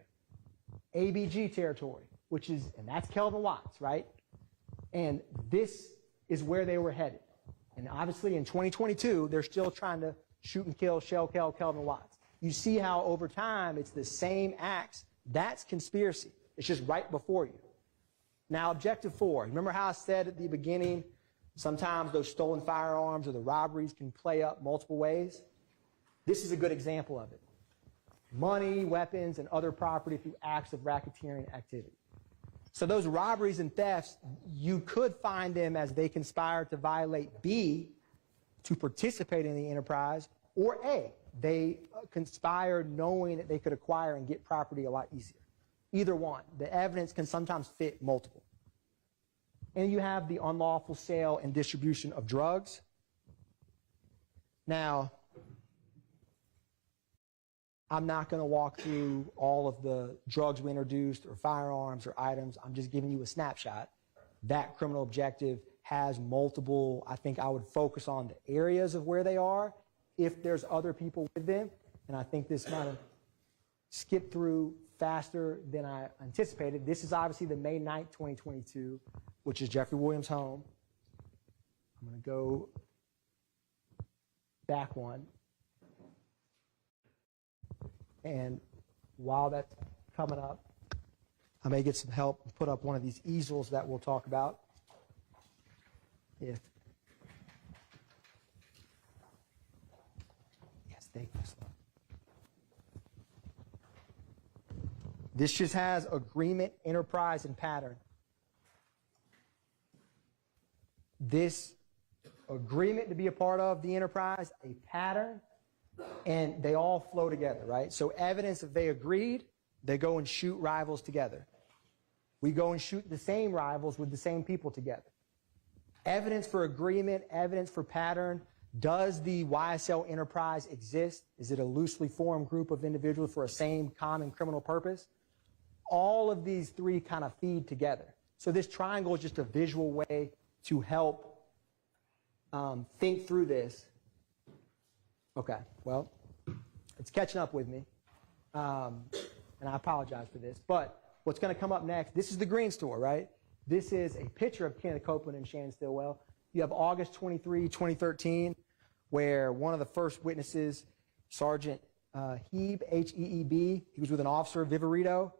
ABG territory, which is, and that's Kelvin Watts, right? And this is where they were headed. And obviously in 2022, they're still trying to shoot and kill, shell kill Kelvin Watts. You see how over time it's the same acts. That's conspiracy. It's just right before you. Now, objective 4. Remember how I said at the beginning, sometimes those stolen firearms or the robberies can play up multiple ways? This is a good example of it. Money, weapons, and other property through acts of racketeering activity. So those robberies and thefts, you could find them as they conspired to violate B, to participate in the enterprise, or A, they conspired knowing that they could acquire and get property a lot easier. Either one. The evidence can sometimes fit multiple. And you have the unlawful sale and distribution of drugs. Now, I'm not going to walk through all of the drugs we introduced or firearms or items. I'm just giving you a snapshot. That criminal objective has multiple. I think I would focus on the areas of where they are if there's other people with them. And I think this might have skipped through faster than I anticipated. This is obviously the May 9th, 2022, which is Jeffrey Williams' home. I'm going to go back one. And while that's coming up, I may get some help and put up one of these easels that we'll talk about. Yes, thank you. This just has agreement, enterprise, and pattern. This agreement to be a part of the enterprise, a pattern, and they all flow together, right? So evidence that they agreed, they go and shoot rivals together. We go and shoot the same rivals with the same people together. Evidence for agreement, evidence for pattern. Does the YSL enterprise exist? Is it a loosely formed group of individuals for a same common criminal purpose? All of these three kind of feed together. So this triangle is just a visual way to help think through this. Okay, well, it's catching up with me, and I apologize for this. But what's going to come up next, this is the Green Store, right? This is a picture of Kenneth Copeland and Shannon Stillwell. You have August 23, 2013, where one of the first witnesses, Sergeant Heeb, H-E-E-B, he was with an officer, Viverito.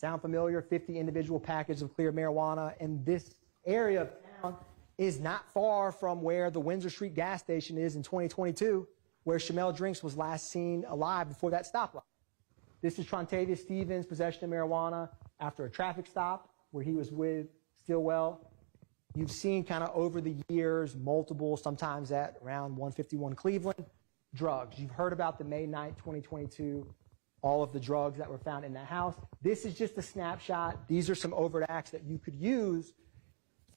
Sound familiar? 50 individual packages of clear marijuana. And this area of town is not far from where the Windsor Street gas station is in 2022. where Shamel Drinks was last seen alive before that stoplight. This is Trontavious Stevens' possession of marijuana after a traffic stop where he was with Stillwell. You've seen kind of over the years, multiple, sometimes at around 151 Cleveland, drugs. You've heard about the May 9th, 2022, all of the drugs that were found in that house. This is just a snapshot. These are some overt acts that you could use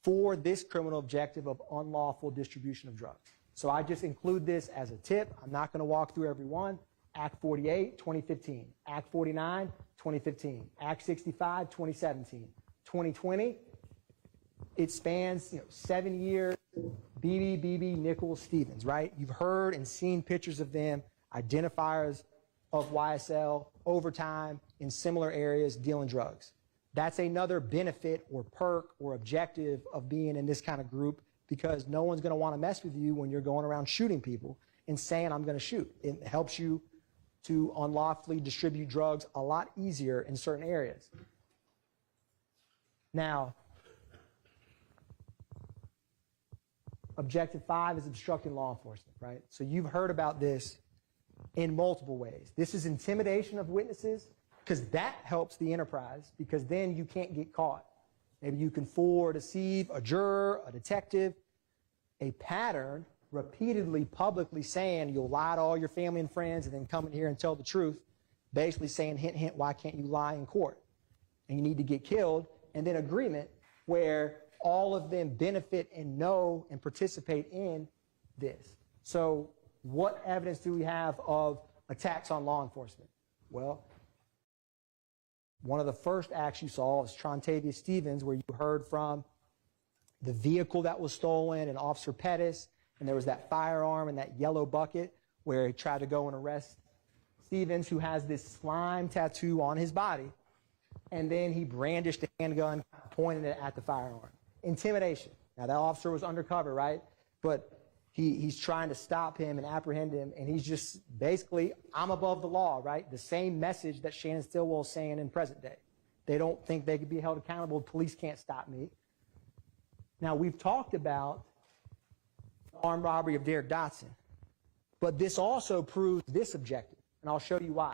for this criminal objective of unlawful distribution of drugs. So I just include this as a tip. I'm not going to walk through every one. Act 48, 2015. Act 49, 2015. Act 65, 2017. 2020, it spans 7 years. BB, Nichols, Stevens, right? You've heard and seen pictures of them, identifiers of YSL over time in similar areas dealing drugs. That's another benefit or perk or objective of being in this kind of group, because no one's going to want to mess with you when you're going around shooting people and saying, I'm going to shoot. It helps you to unlawfully distribute drugs a lot easier in certain areas. Now, Objective 5 is obstructing law enforcement, right? So you've heard about this in multiple ways. This is intimidation of witnesses, because that helps the enterprise, because then you can't get caught. Maybe you can fool or deceive a juror, a detective, a pattern, repeatedly, publicly saying you'll lie to all your family and friends and then come in here and tell the truth, basically saying, hint, hint, why can't you lie in court? And you need to get killed. And then agreement, where all of them benefit and know and participate in this. So what evidence do we have of attacks on law enforcement? Well, one of the first acts you saw is Trontavious Stevens, where you heard from the vehicle that was stolen and Officer Pettis, and there was that firearm and that yellow bucket where he tried to go and arrest Stevens, who has this slime tattoo on his body, and then he brandished a handgun, pointed it at the firearm. Intimidation. Now, that officer was undercover, right? But he's trying to stop him and apprehend him, and he's just basically, I'm above the law, right? The same message that Shannon Stillwell is saying in present day. They don't think they could be held accountable. Police can't stop me. Now, we've talked about the armed robbery of Derek Dotson, but this also proves this objective, and I'll show you why.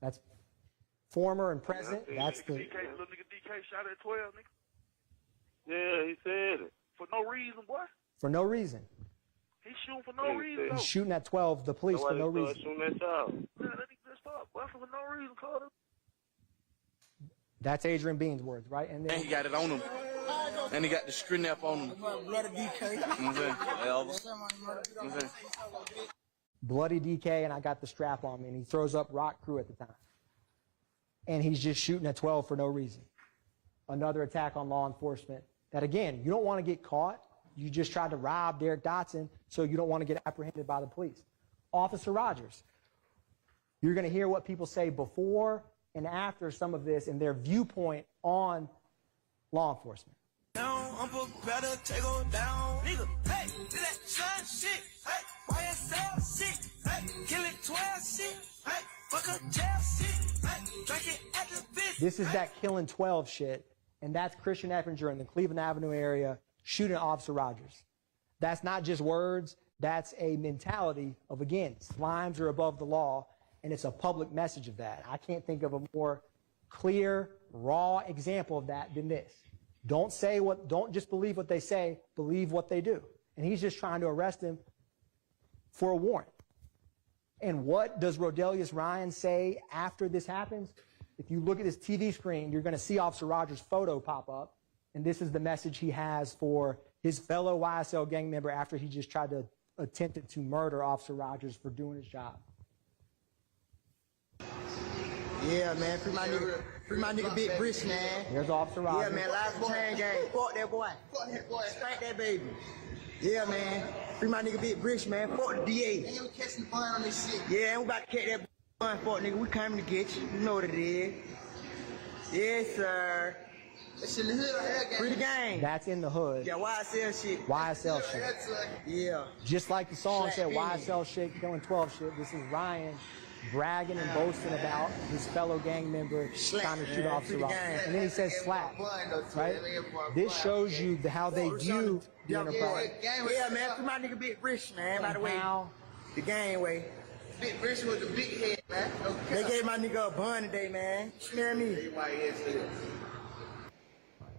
That's former and present. That's the... Little nigga DK shot at 12, nigga. Yeah, he said it. For no reason, boy. For no reason. He's shooting for no reason, He's shooting at 12, the police, for no reason. Shooting at y'all. Yeah, that nigga just stopped, boy, for no reason, Carter. That's Adrian Bean's words, right? And then he got it on him. And he got the screen up on him. Bloody DK. Bloody DK, and I got the strap on me, and he throws up Rock Crew at the time. And he's just shooting at 12 for no reason. Another attack on law enforcement that, again, you don't want to get caught. You just tried to rob Derek Dotson, so you don't want to get apprehended by the police. Officer Rogers. You're going to hear what people say before and after some of this and their viewpoint on law enforcement. Down, I'm better take her down. Nigga, hey, do that son shit. Hey, YSL shit. Hey, kill it 12 shit. Hey, fuck up jail shit. Hey, drink it at the bitch. This is that killing 12 shit, and that's Christian Effinger in the Cleveland Avenue area shooting Officer Rogers. That's not just words. That's a mentality of, again, slimes are above the law, and it's a public message of that. I can't think of a more clear, raw example of that than this. Don't just believe what they say, believe what they do. And he's just trying to arrest him for a warrant. And what does Rodelius Ryan say after this happens? If you look at his TV screen, you're going to see Officer Rogers' photo pop up, and this is the message he has for his fellow YSL gang member after he just tried to attempt to murder Officer Rogers for doing his job. Yeah, man, free my nigga Big Brish, man. Here's Officer Rogers. Yeah, man, last chain gang. Fuck that boy. Fuck that boy. Spank that baby. Yeah, man. Free my nigga Big Brish, man. Fuck the DA. Ain't we catching the fun on this shit. Yeah, we about to catch that fun, fuck nigga. We coming to get you. You know what it is. Yes, sir. That shit in the hood right here, gang. Free the gang. That's in the hood. Yeah, YSL shit. YSL shit. Yeah. Just like the song said, Slack YSL shit, killing 12 shit. This is Ryan bragging and boasting about his fellow gang member trying to shoot Officer Roberts. And then he says slap, right? This shows you how they view the enterprise. Yeah, man, free my nigga Big Rich, man, by the way. The gang way. Big Rich was the big head, man. They gave my nigga a bun today, man. Smell me.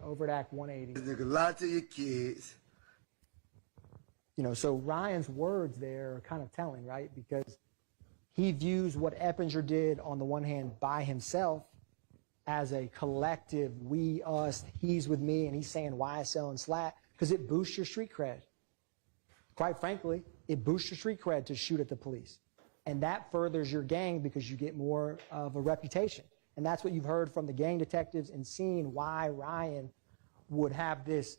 Overt Act 180. Nigga, lie to your kids. You know, so Ryan's words there are kind of telling, right? Because he views what Eppinger did on the one hand by himself as a collective, we, us, he's with me, and he's saying YSL and SLAT, because it boosts your street cred. Quite frankly, it boosts your street cred to shoot at the police. And that furthers your gang because you get more of a reputation. And that's what you've heard from the gang detectives and seen why Ryan would have this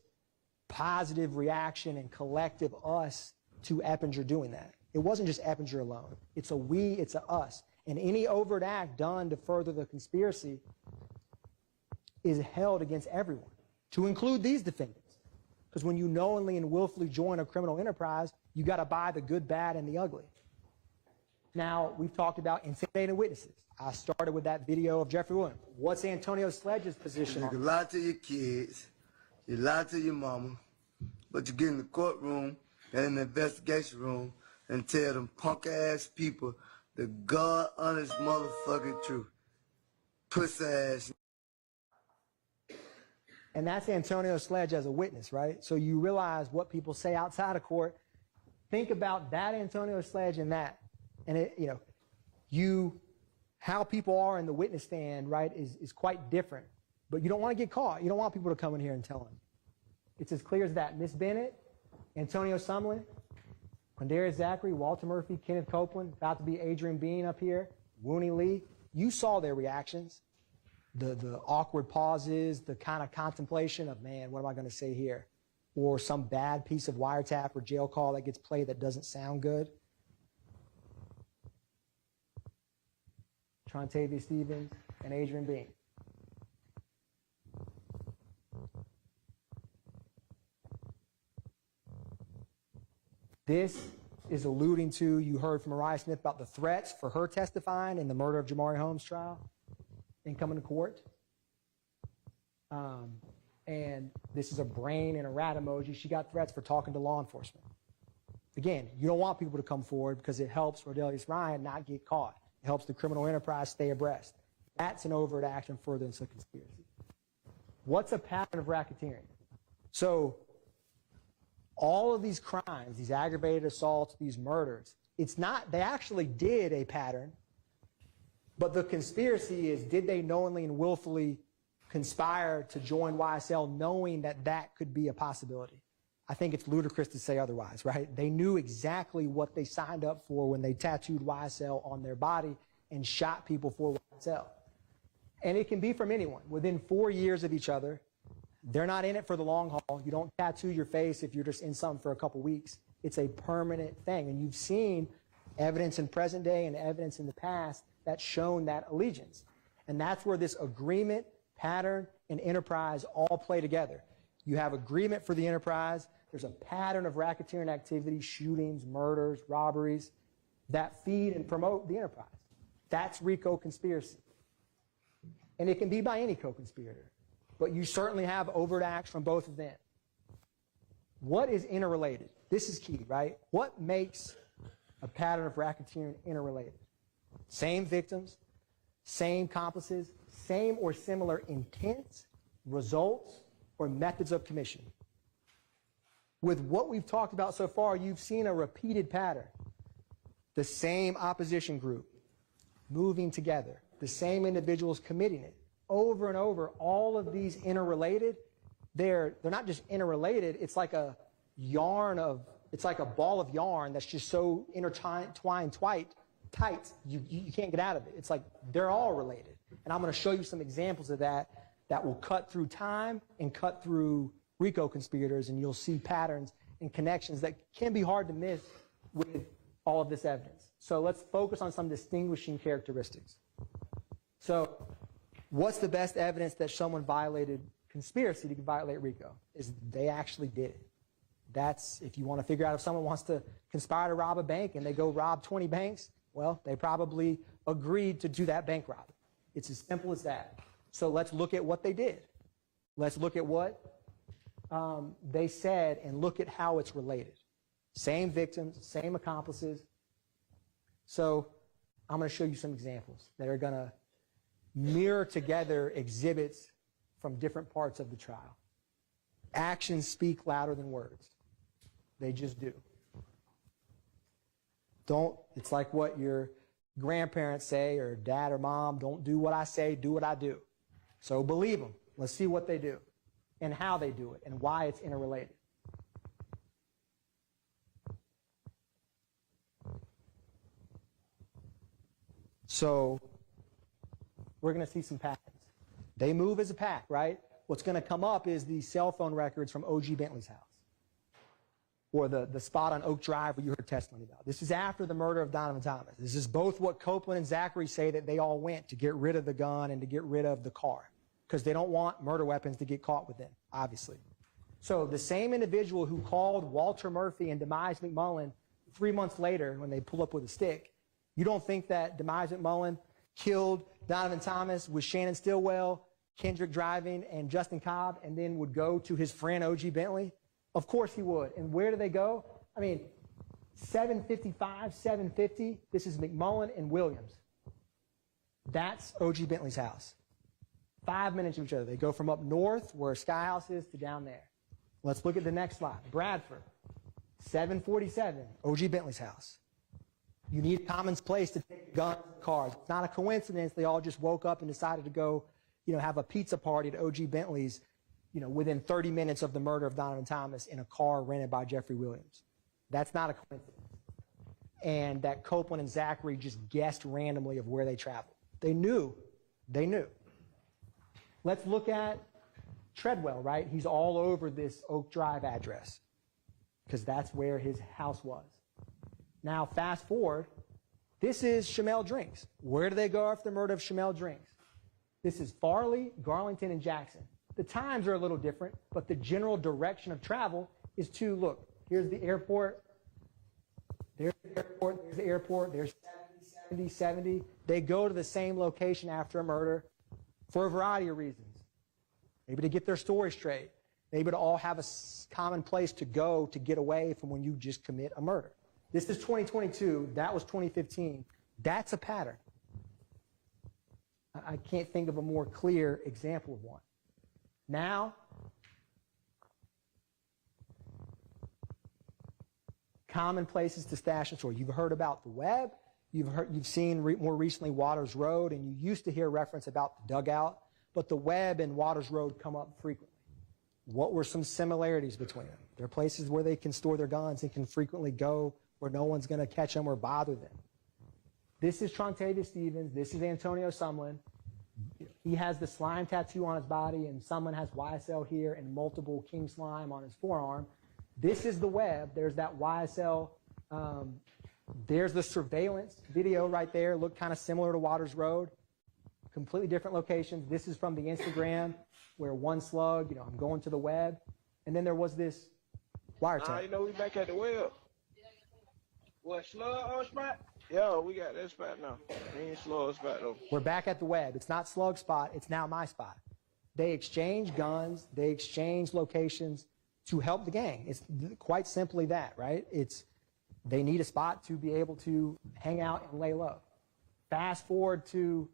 positive reaction and collective us to Eppinger doing that. It wasn't just Eppinger alone. It's a we, it's a us. And any overt act done to further the conspiracy is held against everyone, to include these defendants. Because when you knowingly and willfully join a criminal enterprise, you got to buy the good, bad, and the ugly. Now, we've talked about intimidating witnesses. I started with that video of Jeffrey Williams. What's Antonio Sledge's position on You lie to your kids, you lie to your mama, but you get in the courtroom and in the investigation room and tell them punk-ass people the God-honest motherfucking truth. Puss-ass. And that's Antonio Sledge as a witness, right? So you realize what people say outside of court. Think about that Antonio Sledge and that. And it, how people are in the witness stand, right, is quite different. But you don't want to get caught. You don't want people to come in here and tell them. It's as clear as that. Miss Bennett, Antonio Sumlin, Quindarius Zachary, Walter Murphy, Kenneth Copeland, about to be Adrian Bean up here, Wooney Lee. You saw their reactions, the awkward pauses, the kind of contemplation of, man, what am I going to say here? Or some bad piece of wiretap or jail call that gets played that doesn't sound good. Trontavia Stevens and Adrian Bean. This is alluding to, you heard from Mariah Smith about the threats for her testifying in the murder of Jamari Holmes trial and coming to court. And this is a brain and a rat emoji. She got threats for talking to law enforcement. Again, you don't want people to come forward because it helps Rodelius Ryan not get caught. It helps the criminal enterprise stay abreast. That's an overt action furtherance of conspiracy. What's a pattern of racketeering? So all of these crimes, these aggravated assaults, these murders, it's not, they actually did a pattern, but the conspiracy is, did they knowingly and willfully conspire to join YSL knowing that that could be a possibility? I think it's ludicrous to say otherwise, right? They knew exactly what they signed up for when they tattooed YSL on their body and shot people for YSL. And it can be from anyone. Within 4 years of each other, they're not in it for the long haul. You don't tattoo your face if you're just in something for a couple weeks. It's a permanent thing. And you've seen evidence in present day and evidence in the past that's shown that allegiance. And that's where this agreement, pattern, and enterprise all play together. You have agreement for the enterprise. There's a pattern of racketeering activity, shootings, murders, robberies, that feed and promote the enterprise. That's RICO conspiracy. And it can be by any co-conspirator. But you certainly have overt acts from both of them. What is interrelated? This is key, right? What makes a pattern of racketeering interrelated? Same victims, same accomplices, same or similar intents, results, or methods of commission. With what we've talked about so far, you've seen a repeated pattern. The same opposition group moving together, the same individuals committing it. Over and over, all of these interrelated, they're not just interrelated, it's like a yarn of, it's like a ball of yarn that's just so intertwined, tight, you can't get out of it. It's like they're all related. And I'm going to show you some examples of that will cut through time and cut through RICO conspirators, and you'll see patterns and connections that can be hard to miss with all of this evidence. So let's focus on some distinguishing characteristics. So what's the best evidence that someone violated conspiracy to violate RICO? Is they actually did it. That's, if you want to figure out if someone wants to conspire to rob a bank and they go rob 20 banks, well, they probably agreed to do that bank robbery. It's as simple as that. So let's look at what they did. Let's look at what they said and look at how it's related. Same victims, same accomplices. So I'm going to show you some examples that are going to mirror together exhibits from different parts of the trial. Actions speak louder than words. They just do. It's like what your grandparents say, or dad or mom, don't do what I say, do what I do. So believe them. Let's see what they do and how they do it and why it's interrelated. So we're going to see some patterns. They move as a pack, right? What's going to come up is the cell phone records from O.G. Bentley's house, or the spot on Oak Drive where you heard testimony about. This is after the murder of Donovan Thomas. This is both what Copeland and Zachary say that they all went to get rid of the gun and to get rid of the car, because they don't want murder weapons to get caught within, obviously. So the same individual who called Walter Murphy and Demise McMullen 3 months later when they pull up with a stick, you don't think that Demise McMullen killed Donovan Thomas with Shannon Stillwell, Kendrick driving, and Justin Cobb, and then would go to his friend O.G. Bentley? Of course he would. And where do they go? I mean, 755, 750, this is McMullen and Williams. That's O.G. Bentley's house. 5 minutes of each other. They go from up north, where Sky House is, to down there. Let's look at the next slide. Bradford, 747, O.G. Bentley's house. You need a common place to take guns and cars. It's not a coincidence they all just woke up and decided to go, have a pizza party at O.G. Bentley's, within 30 minutes of the murder of Donovan Thomas in a car rented by Jeffrey Williams. That's not a coincidence. And that Copeland and Zachary just guessed randomly of where they traveled. They knew. They knew. Let's look at Treadwell, right? He's all over this Oak Drive address because that's where his house was. Now, fast forward, this is Chamel Drinks. Where do they go after the murder of Chamel Drinks? This is Farley, Garlington, and Jackson. The times are a little different, but the general direction of travel is to, look, here's the airport, there's the airport, there's the airport, there's 70, 70. They go to the same location after a murder for a variety of reasons. Maybe to get their story straight. Maybe to all have a common place to go to get away from when you just commit a murder. This is 2022. That was 2015. That's a pattern. I can't think of a more clear example of one. Now, common places to stash and store. You've heard about the web. You've seen more recently Waters Road, and you used to hear reference about the dugout, but the web and Waters Road come up frequently. What were some similarities between them? There are places where they can store their guns and can frequently go where no one's going to catch them or bother them. This is Trontavious Stevens. This is Antonio Sumlin. He has the slime tattoo on his body, and Sumlin has YSL here and multiple king slime on his forearm. This is the web. There's that YSL. There's the surveillance video right there. Looked kind of similar to Waters Road. Completely different locations. This is from the Instagram where one slug, I'm going to the web. And then there was this wiretap. We back at the web. What, slug on spot? Yeah, we got that spot now. We ain't slug spot though. We're back at the web. It's not slug spot. It's now my spot. They exchange guns. They exchange locations to help the gang. It's quite simply that, right? They need a spot to be able to hang out and lay low. Fast forward to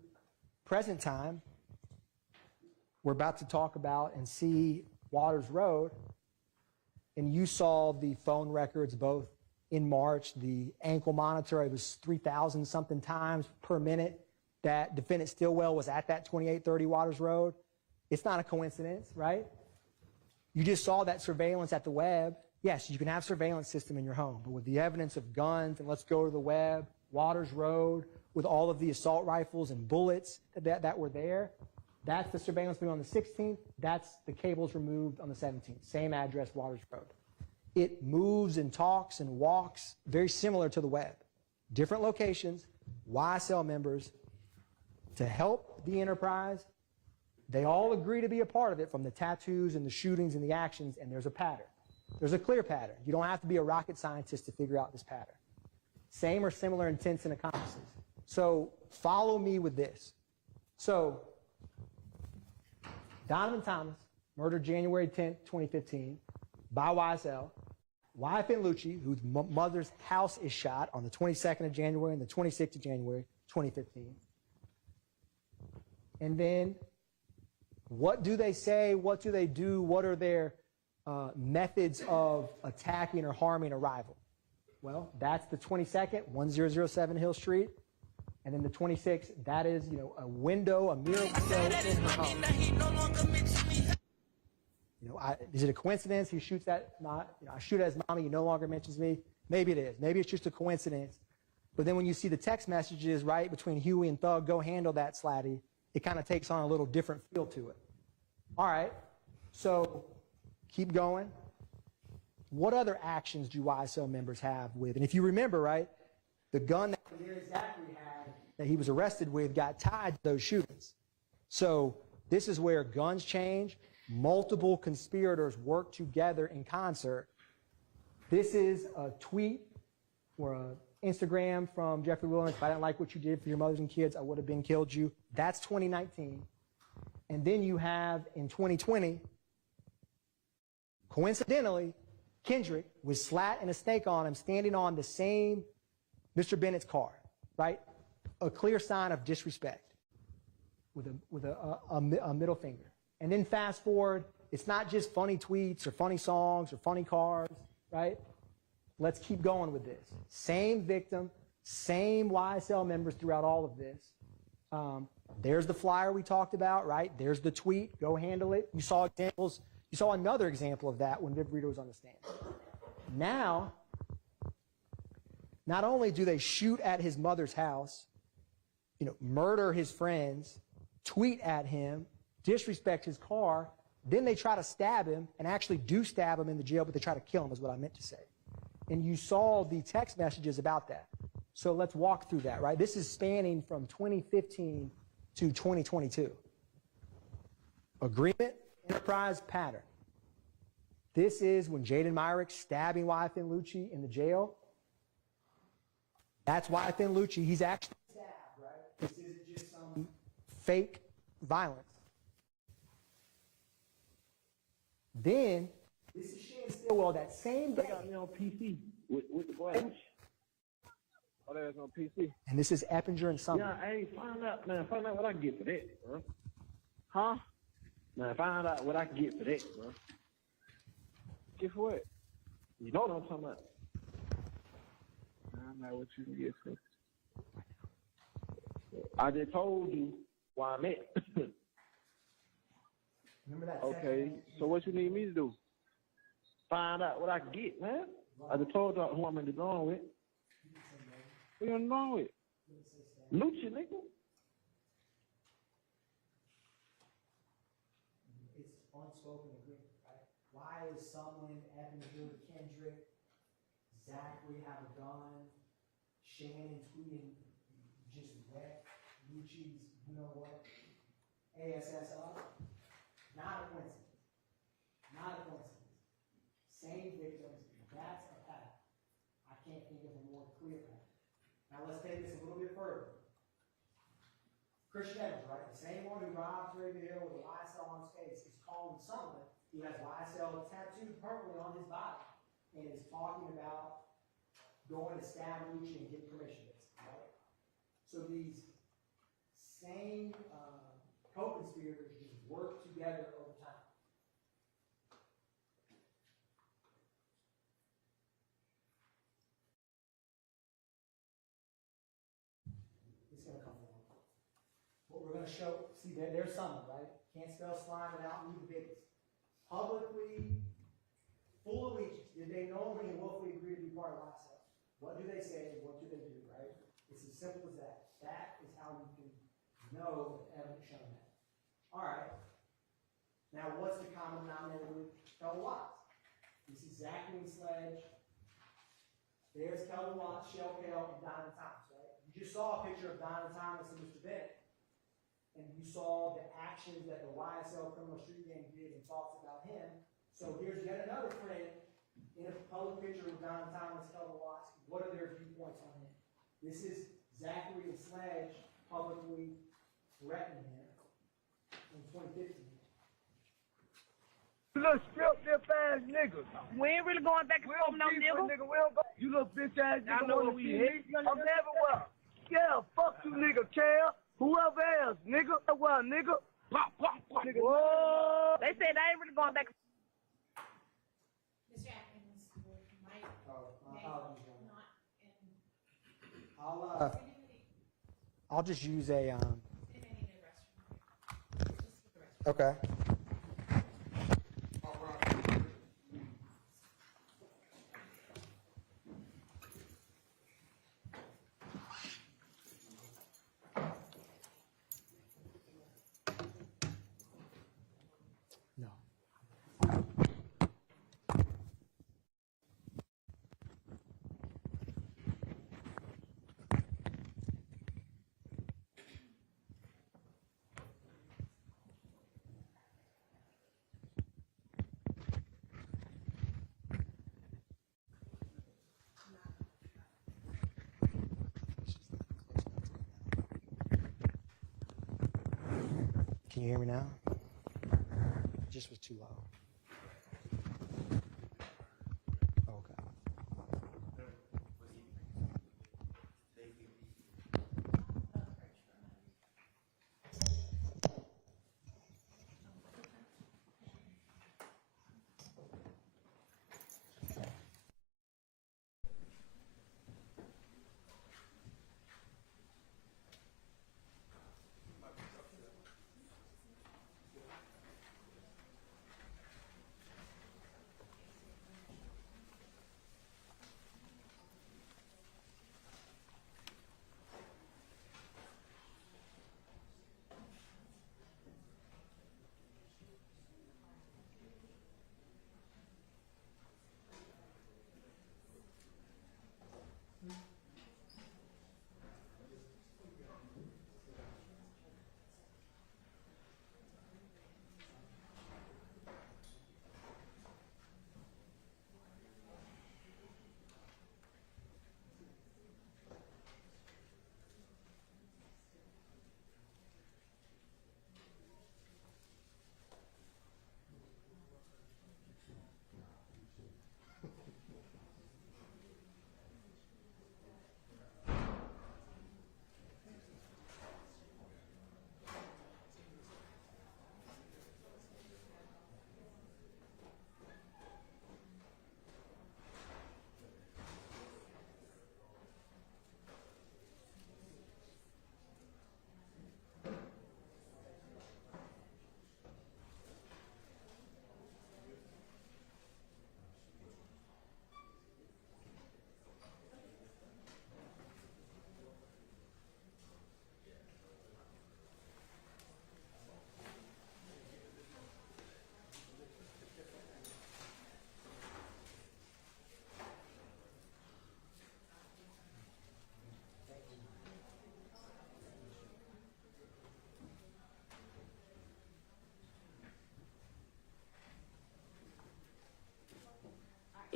present time. We're about to talk about and see Waters Road, and you saw the phone records both in March, the ankle monitor, it was 3,000 something times per minute that defendant Stillwell was at that 2830 Waters Road. It's not a coincidence, right? You just saw that surveillance at the web. Yes, you can have surveillance system in your home, but with the evidence of guns, and let's go to the web, Waters Road, with all of the assault rifles and bullets that were there, that's the surveillance video on the 16th. That's the cables removed on the 17th. Same address, Waters Road. It moves and talks and walks very similar to the web. Different locations, YSL members, to help the enterprise. They all agree to be a part of it, from the tattoos and the shootings and the actions, and there's a pattern. There's a clear pattern. You don't have to be a rocket scientist to figure out this pattern. Same or similar intents and accomplices. So follow me with this. So Donovan Thomas, murdered January 10th, 2015, by YSL. YFN Lucci, whose mother's house is shot on the 22nd of January and the 26th of January, 2015. And then, what do they say? What do they do? What are their methods of attacking or harming a rival? Well, that's the 22nd, 1007 Hill Street. And then the 26th, that is, a window, a mirror window in her home. Is it a coincidence he shoots at, I shoot at his mommy, he no longer mentions me? Maybe it is. Maybe it's just a coincidence. But then when you see the text messages, right, between Huey and Thug, go handle that, Slatty, it kind of takes on a little different feel to it. All right, so keep going. What other actions do YSL members have with, and if you remember, right, the gun that Zachary had, that he was arrested with, got tied to those shootings. So this is where guns change. Multiple conspirators work together in concert. This is a tweet or an Instagram from Jeffrey Williams. If I didn't like what you did for your mothers and kids, I would have killed you. That's 2019. And then you have, in 2020, coincidentally, Kendrick with slat and a snake on him standing on the same Mr. Bennett's car, right? A clear sign of disrespect with a middle finger. And then fast forward, it's not just funny tweets or funny songs or funny cars, right? Let's keep going with this. Same victim, same YSL members throughout all of this. There's the flyer we talked about, right? There's the tweet, go handle it. You saw examples. You saw another example of that when Viv Rito was on the stand. Now, not only do they shoot at his mother's house, murder his friends, tweet at him, disrespect his car, then they try to stab him and actually do stab him in the jail, but they try to kill him is what I meant to say. And you saw the text messages about that. So let's walk through that, right? This is spanning from 2015 to 2022. Agreement, enterprise, pattern. This is when Jaden Myrick stabbing YFN Lucci in the jail. That's YFN Lucci. He's actually stabbed, right? This isn't just some fake violence. Then, this is Shane Stillwell, that same day. They got me on PC with the flash. Oh, that's on PC. And this is Eppinger and Summer. Yeah, hey, find out what I can get for that, bro. Huh? Man, find out what I can get for that, bro. Get for what? You know what I'm talking about. I know what you can get for. I just told you why I'm at. Remember that? Okay, so what you need me to do? Find out what I can get, man. I just told you who I'm in the zone with. Who you in the zone with? Lucci, nigga. It's unspoken agreement, right? Why is someone, Eppinger, Kendrick, Zachary have a gun, Shannon tweeting just wet, Lucci's, you know what, ASS up? Not a coincidence. Not a coincidence. Same victims. That's a pattern. I can't think of a more clear pattern. Now let's take this a little bit further. Christian Evans, right? The same one who robbed Arabia Hill with a YSL on his face is calling someone who has YSL tattooed permanently on his body and is talking about going to stab Lucci and get permission, right? So these same co-conspirators just work together over time. It's going to come along. What we're going to show, see, there's someone, right? Can't spell slime without leaving the biggest. Publicly, full allegiance. Did they knowingly and willfully agree to be part of YSL? What do they say? What do they do, right? It's as simple as that. That is how you can know that evidence shown that. All right. Now, what's the common denominator with Kelvin Watts? This is Zachary and Sledge. There's Kelvin Watts, Shell Kell, and Donovan Thomas, right? You just saw a picture of Donovan Thomas and Mr. Bennett. And you saw the actions that the YSL criminal street gang did and thoughts about him. So here's yet another friend in a public picture with downtown, let's tell the lots, what are their viewpoints on it? This is Zachary and Sledge publicly threatening him in 2015. You little strip dip ass niggas. We ain't really going back and forth no nigga. You little bitch ass nigga wanna see me? I'm everywhere. Yeah, fuck you nigga, Cal. Whoever else, nigga. Well, nigga. Pop, pop, pop. Nigga. Whoa. They said I ain't really going back. Mr. Atkins, might, My apologies, Your Honor. I'll just use a okay. No. Can you hear me now? It just was too low. Okay.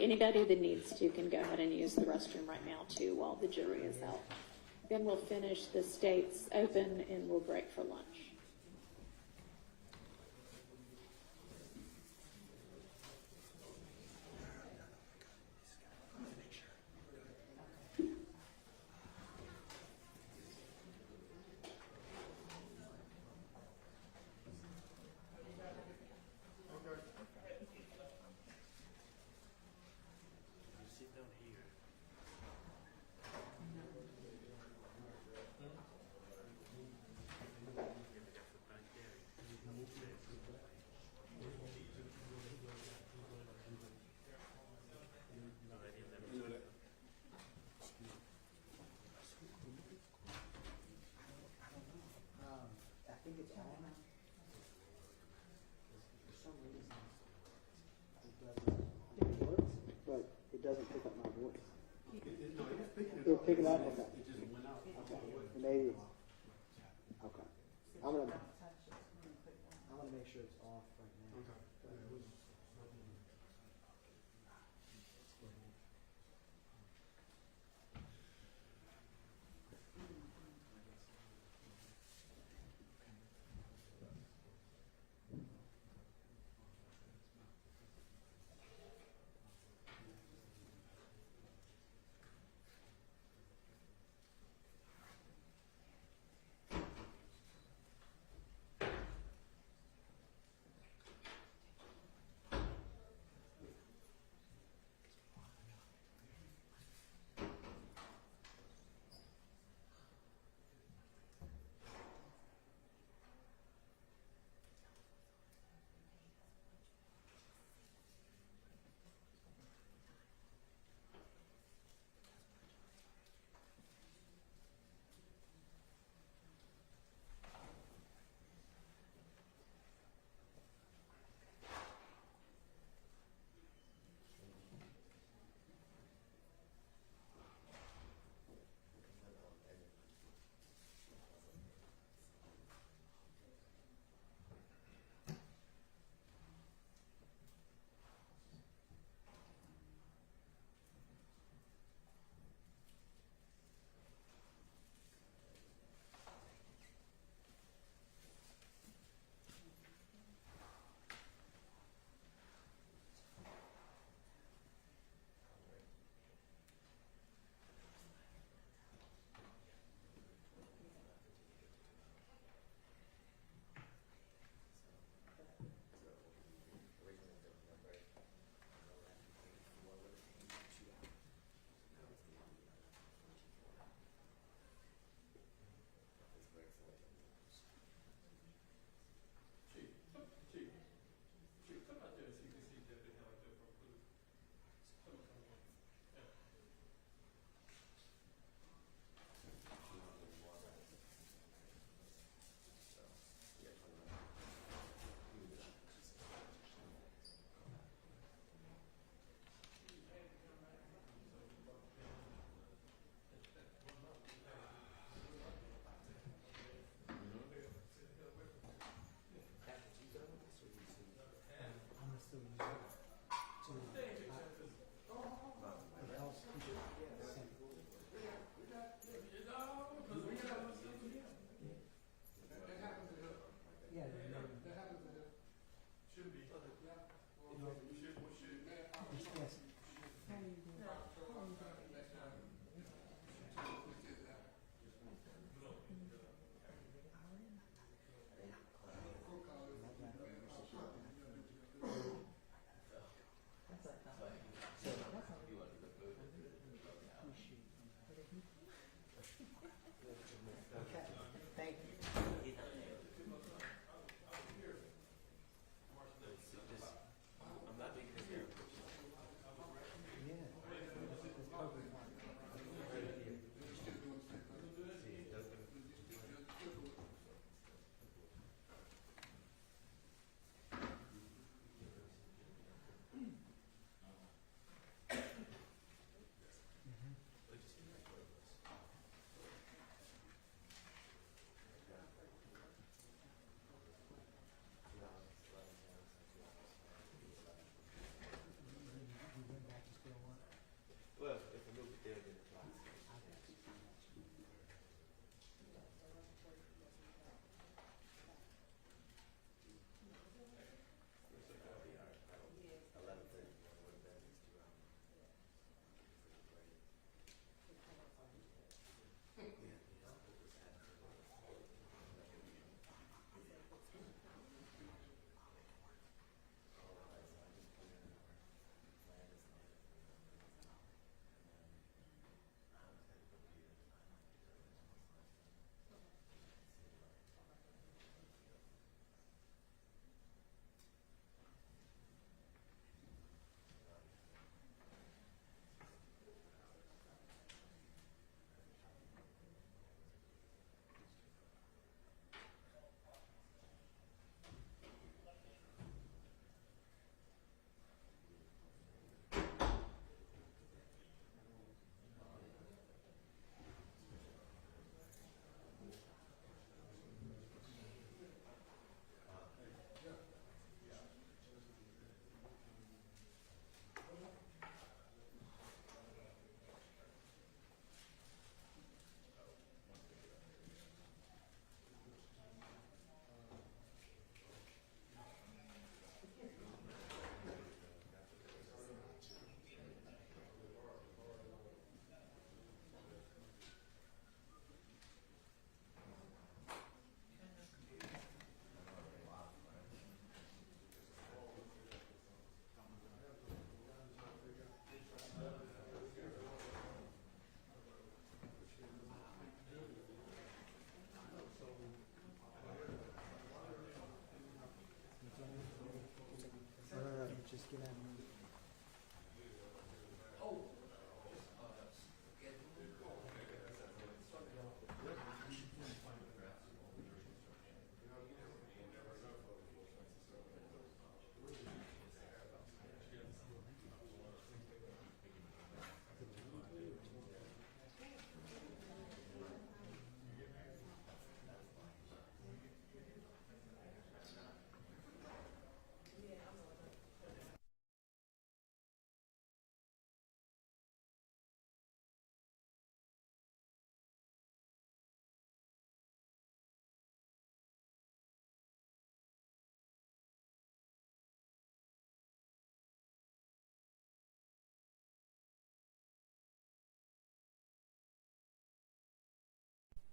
Anybody that needs to can go ahead and use the restroom right now too while the jury is out. Then we'll finish the states open and we'll break for lunch. I think it's on. For some reason, it works, but it doesn't pick up my voice. It'll pick it up. Okay. It just went out. Okay. Maybe. Okay. I'm gonna make sure it's off right now. Okay.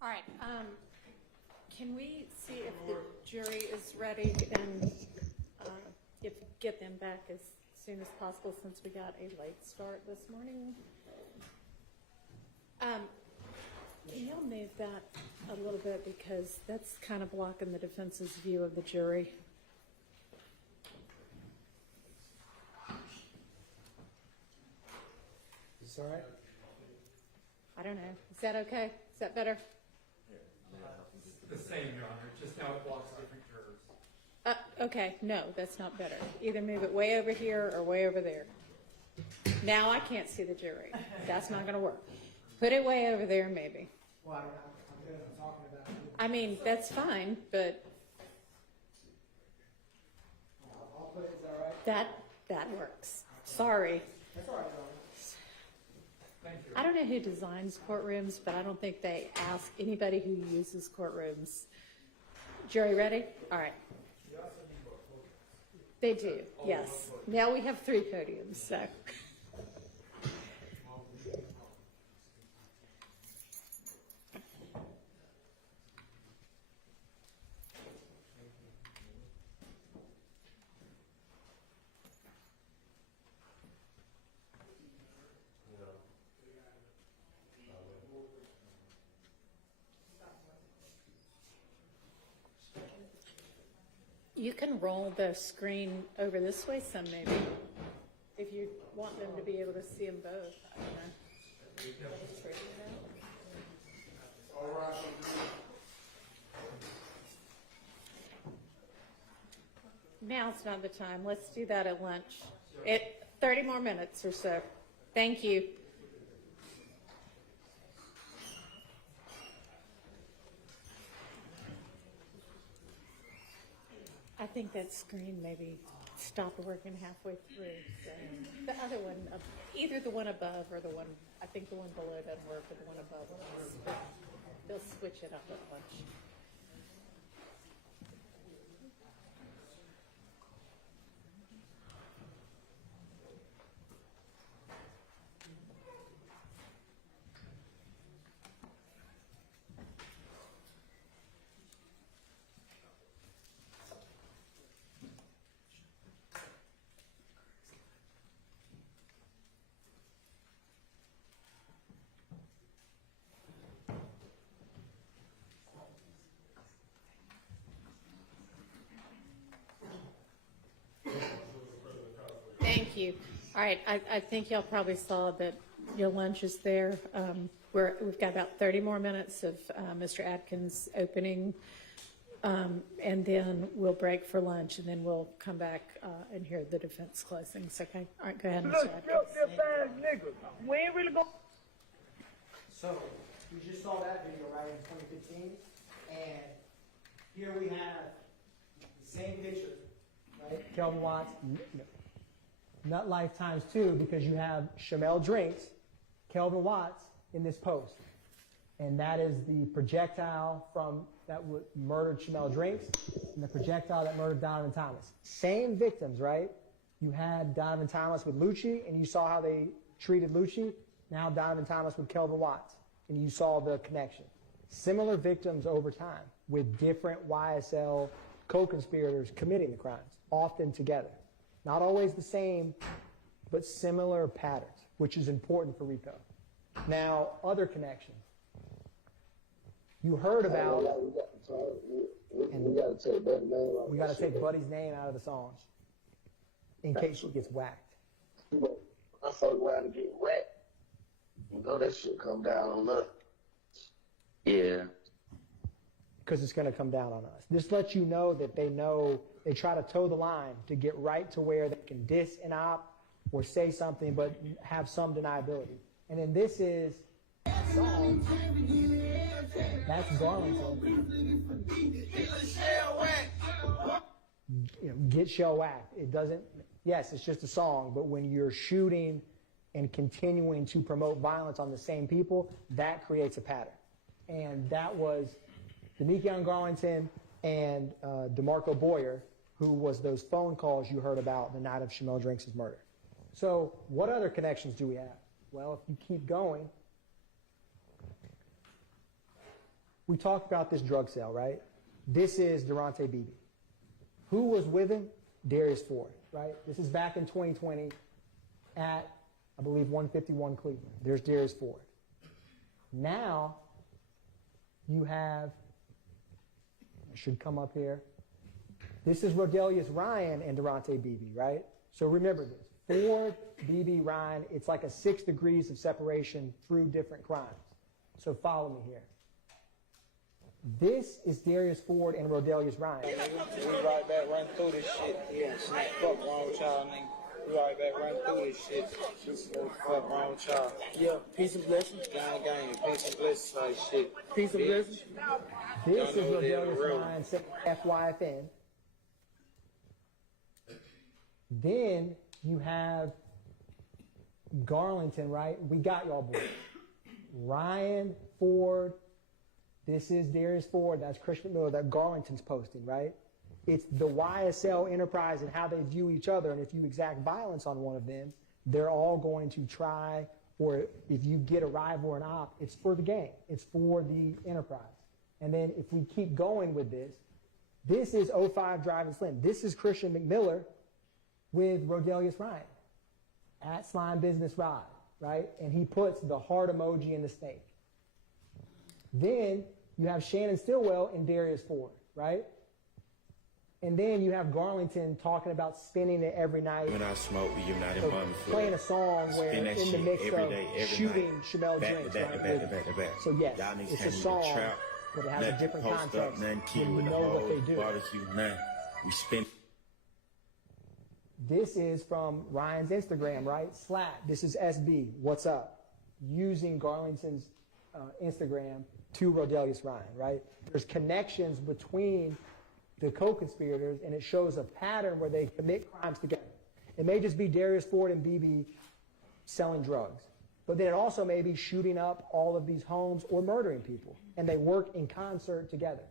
All right, can we see if the jury is ready and get them back as soon as possible since we got a late start this morning? Can y'all move that a little bit because that's kind of blocking the defense's view of the jury. Is this all right? I don't know. Is that okay? Is that better? The same, Your Honor, just now it blocks different jurors. Okay, no, that's not better. Either move it way over here or way over there. Now I can't see the jury. That's not going to work. Put it way over there, maybe. Well, I don't know. I'm good. I'm talking about it. I mean, that's fine, but I'll put it, is that all right? that works. Sorry. That's all right, Your Honor. Thank you. I don't know who designs courtrooms, but I don't think they ask anybody who uses courtrooms. Jury ready? All right. They do, yes. Now we have 3 podiums, so. You can roll the screen over this way some, maybe, if you want them to be able to see them both. I don't know. Now's not the time. Let's do that at lunch. 30 more minutes or so. Thank you. I think that screen maybe stopped working halfway through. So the other one, either the one above or the one, I think the one below doesn't work, but the one above will. They'll switch it up at lunch. Thank you. All right, I think y'all probably saw that your lunch is there. We've got about 30 more minutes of Mr. Atkins opening, and then we'll break for lunch, and then we'll come back and hear the defense closings. Okay? All right, go ahead, Mr. Atkins. We ain't really going. So, we just saw that video, right, in 2015, and here we have the same picture, right? Kelvin Watts, Nut Life times 2, because you have Shamel Drinks, Kelvin Watts in this post. And that is the projectile that murdered Shamel Drinks and the projectile that murdered Donovan Thomas. Same victims, right? You had Donovan Thomas with Lucci, and you saw how they treated Lucci. Now Donovan Thomas with Kelvin Watts, and you saw the connection. Similar victims over time with different YSL co-conspirators committing the crimes, often together. Not always the same, but similar patterns, which is important for RICO. Now, other connections. You heard about, and we got to take Buddy's name out of the songs in case she gets whacked. I fuck around and get whacked. You know that shit come down on us. Yeah. Because it's going to come down on us. This lets you know that they try to toe the line to get right to where they can diss an op or say something but have some deniability. And then this is song. That's Garlington. Get shell whacked. It doesn't, yes, it's just a song, but when you're shooting and continuing to promote violence on the same people, that creates a pattern. And that was Danikion Garlington and DeMarco Boyer, who was those phone calls you heard about the night of Shamel Drinks' murder. So what other connections do we have? Well, if you keep going, we talked about this drug sale, right? This is Durante Beebe. Who was with him? Darius Ford, right? This is back in 2020 at, I believe, 151 Cleveland. There's Darius Ford. Now, you have, it should come up here. This is Rodelius Ryan and Durante Beebe, right? So remember this. Ford, Beebe, Ryan, it's like a 6 degrees of separation through different crimes. So follow me here. This is Darius Ford and Rodelius Ryan. We right back running through this shit. Yeah, snack fuck wrong with y'all, nigga. We right back running through this shit. Fuck wrong with y'all. Yeah, peace and blessings. Gang, peace and blessings like shit. Peace and blessings. This is Rodelius Ryan, FYFN. Then you have Garlington, right? We got y'all boys. Ryan, Ford. This is Darius Ford. That's Christian Miller. That Garlington's posting, right? It's the YSL enterprise and how they view each other. And if you exact violence on one of them, they're all going to try, or if you get a rival or an op, it's for the gang. It's for the enterprise. And then if we keep going with this, this is 05 Drive and Slim. This is Christian McMiller with Rodelius Ryan at Slime Business Rod, right? And he puts the heart emoji in the snake. Then you have Shannon Stillwell and Darius Ford, right? And then you have Garlington talking about spinning it every night. When I smoke, you're not so in playing a song where in the mix of shooting Chamel drinks, right? So yes, it's a song, but it has a different context when you know what they do. We spin. This is from Ryan's Instagram, right? Slap. This is SB. What's up? Using Garlington's Instagram to Rodelius Ryan, right? There's connections between the co-conspirators, and it shows a pattern where they commit crimes together. It may just be Darius Ford and Beebe selling drugs, but then it also may be shooting up all of these homes or murdering people, and they work in concert together.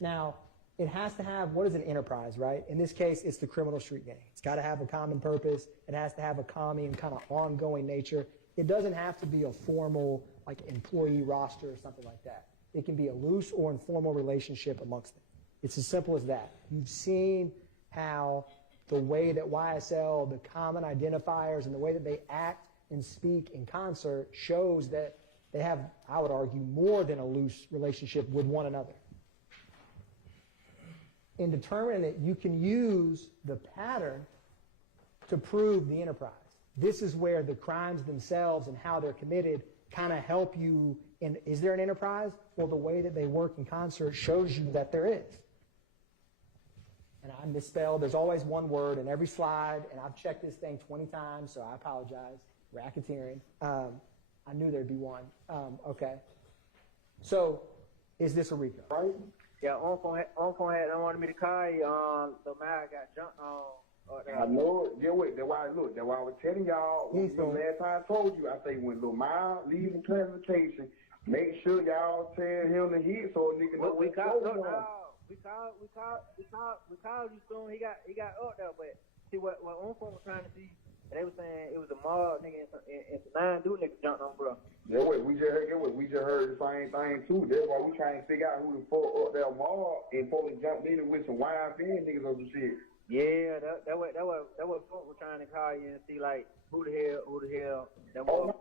Now, it has to have, what is an enterprise, right? In this case, it's the criminal street gang. It's got to have a common purpose. It has to have a common kind of ongoing nature. It doesn't have to be a formal, like, employee roster or something like that. It can be a loose or informal relationship amongst them. It's as simple as that. You've seen how the way that YSL, the common identifiers, and the way that they act and speak in concert shows that they have, I would argue, more than a loose relationship with one another. In determining it, you can use the pattern to prove the enterprise. This is where the crimes themselves and how they're committed kind of help you in, is there an enterprise? Well, the way that they work in concert shows you that there is. And I misspelled, there's always one word in every slide, and I've checked this thing 20 times, so I apologize. Racketeering. I knew there'd be one. Okay. So, is this a RICO? Right? Yeah, Uncle had wanted me to call you. The man got jumped on. I know it. That's why I was telling y'all, the last time I told you, I say when Lamar leaves in classification, make sure y'all tell him to hit so a nigga know we called you soon. He got up there, but see what Uncle was trying to see. They were saying it was a mob nigga and some 9 dude niggas jumped on, bro. Yeah, we just heard the same thing too. That's why we trying to figure out who the fuck up that mob and folks jumped in with some YSL niggas or some shit. Yeah, that what folks were trying to call you and see like who the hell that was.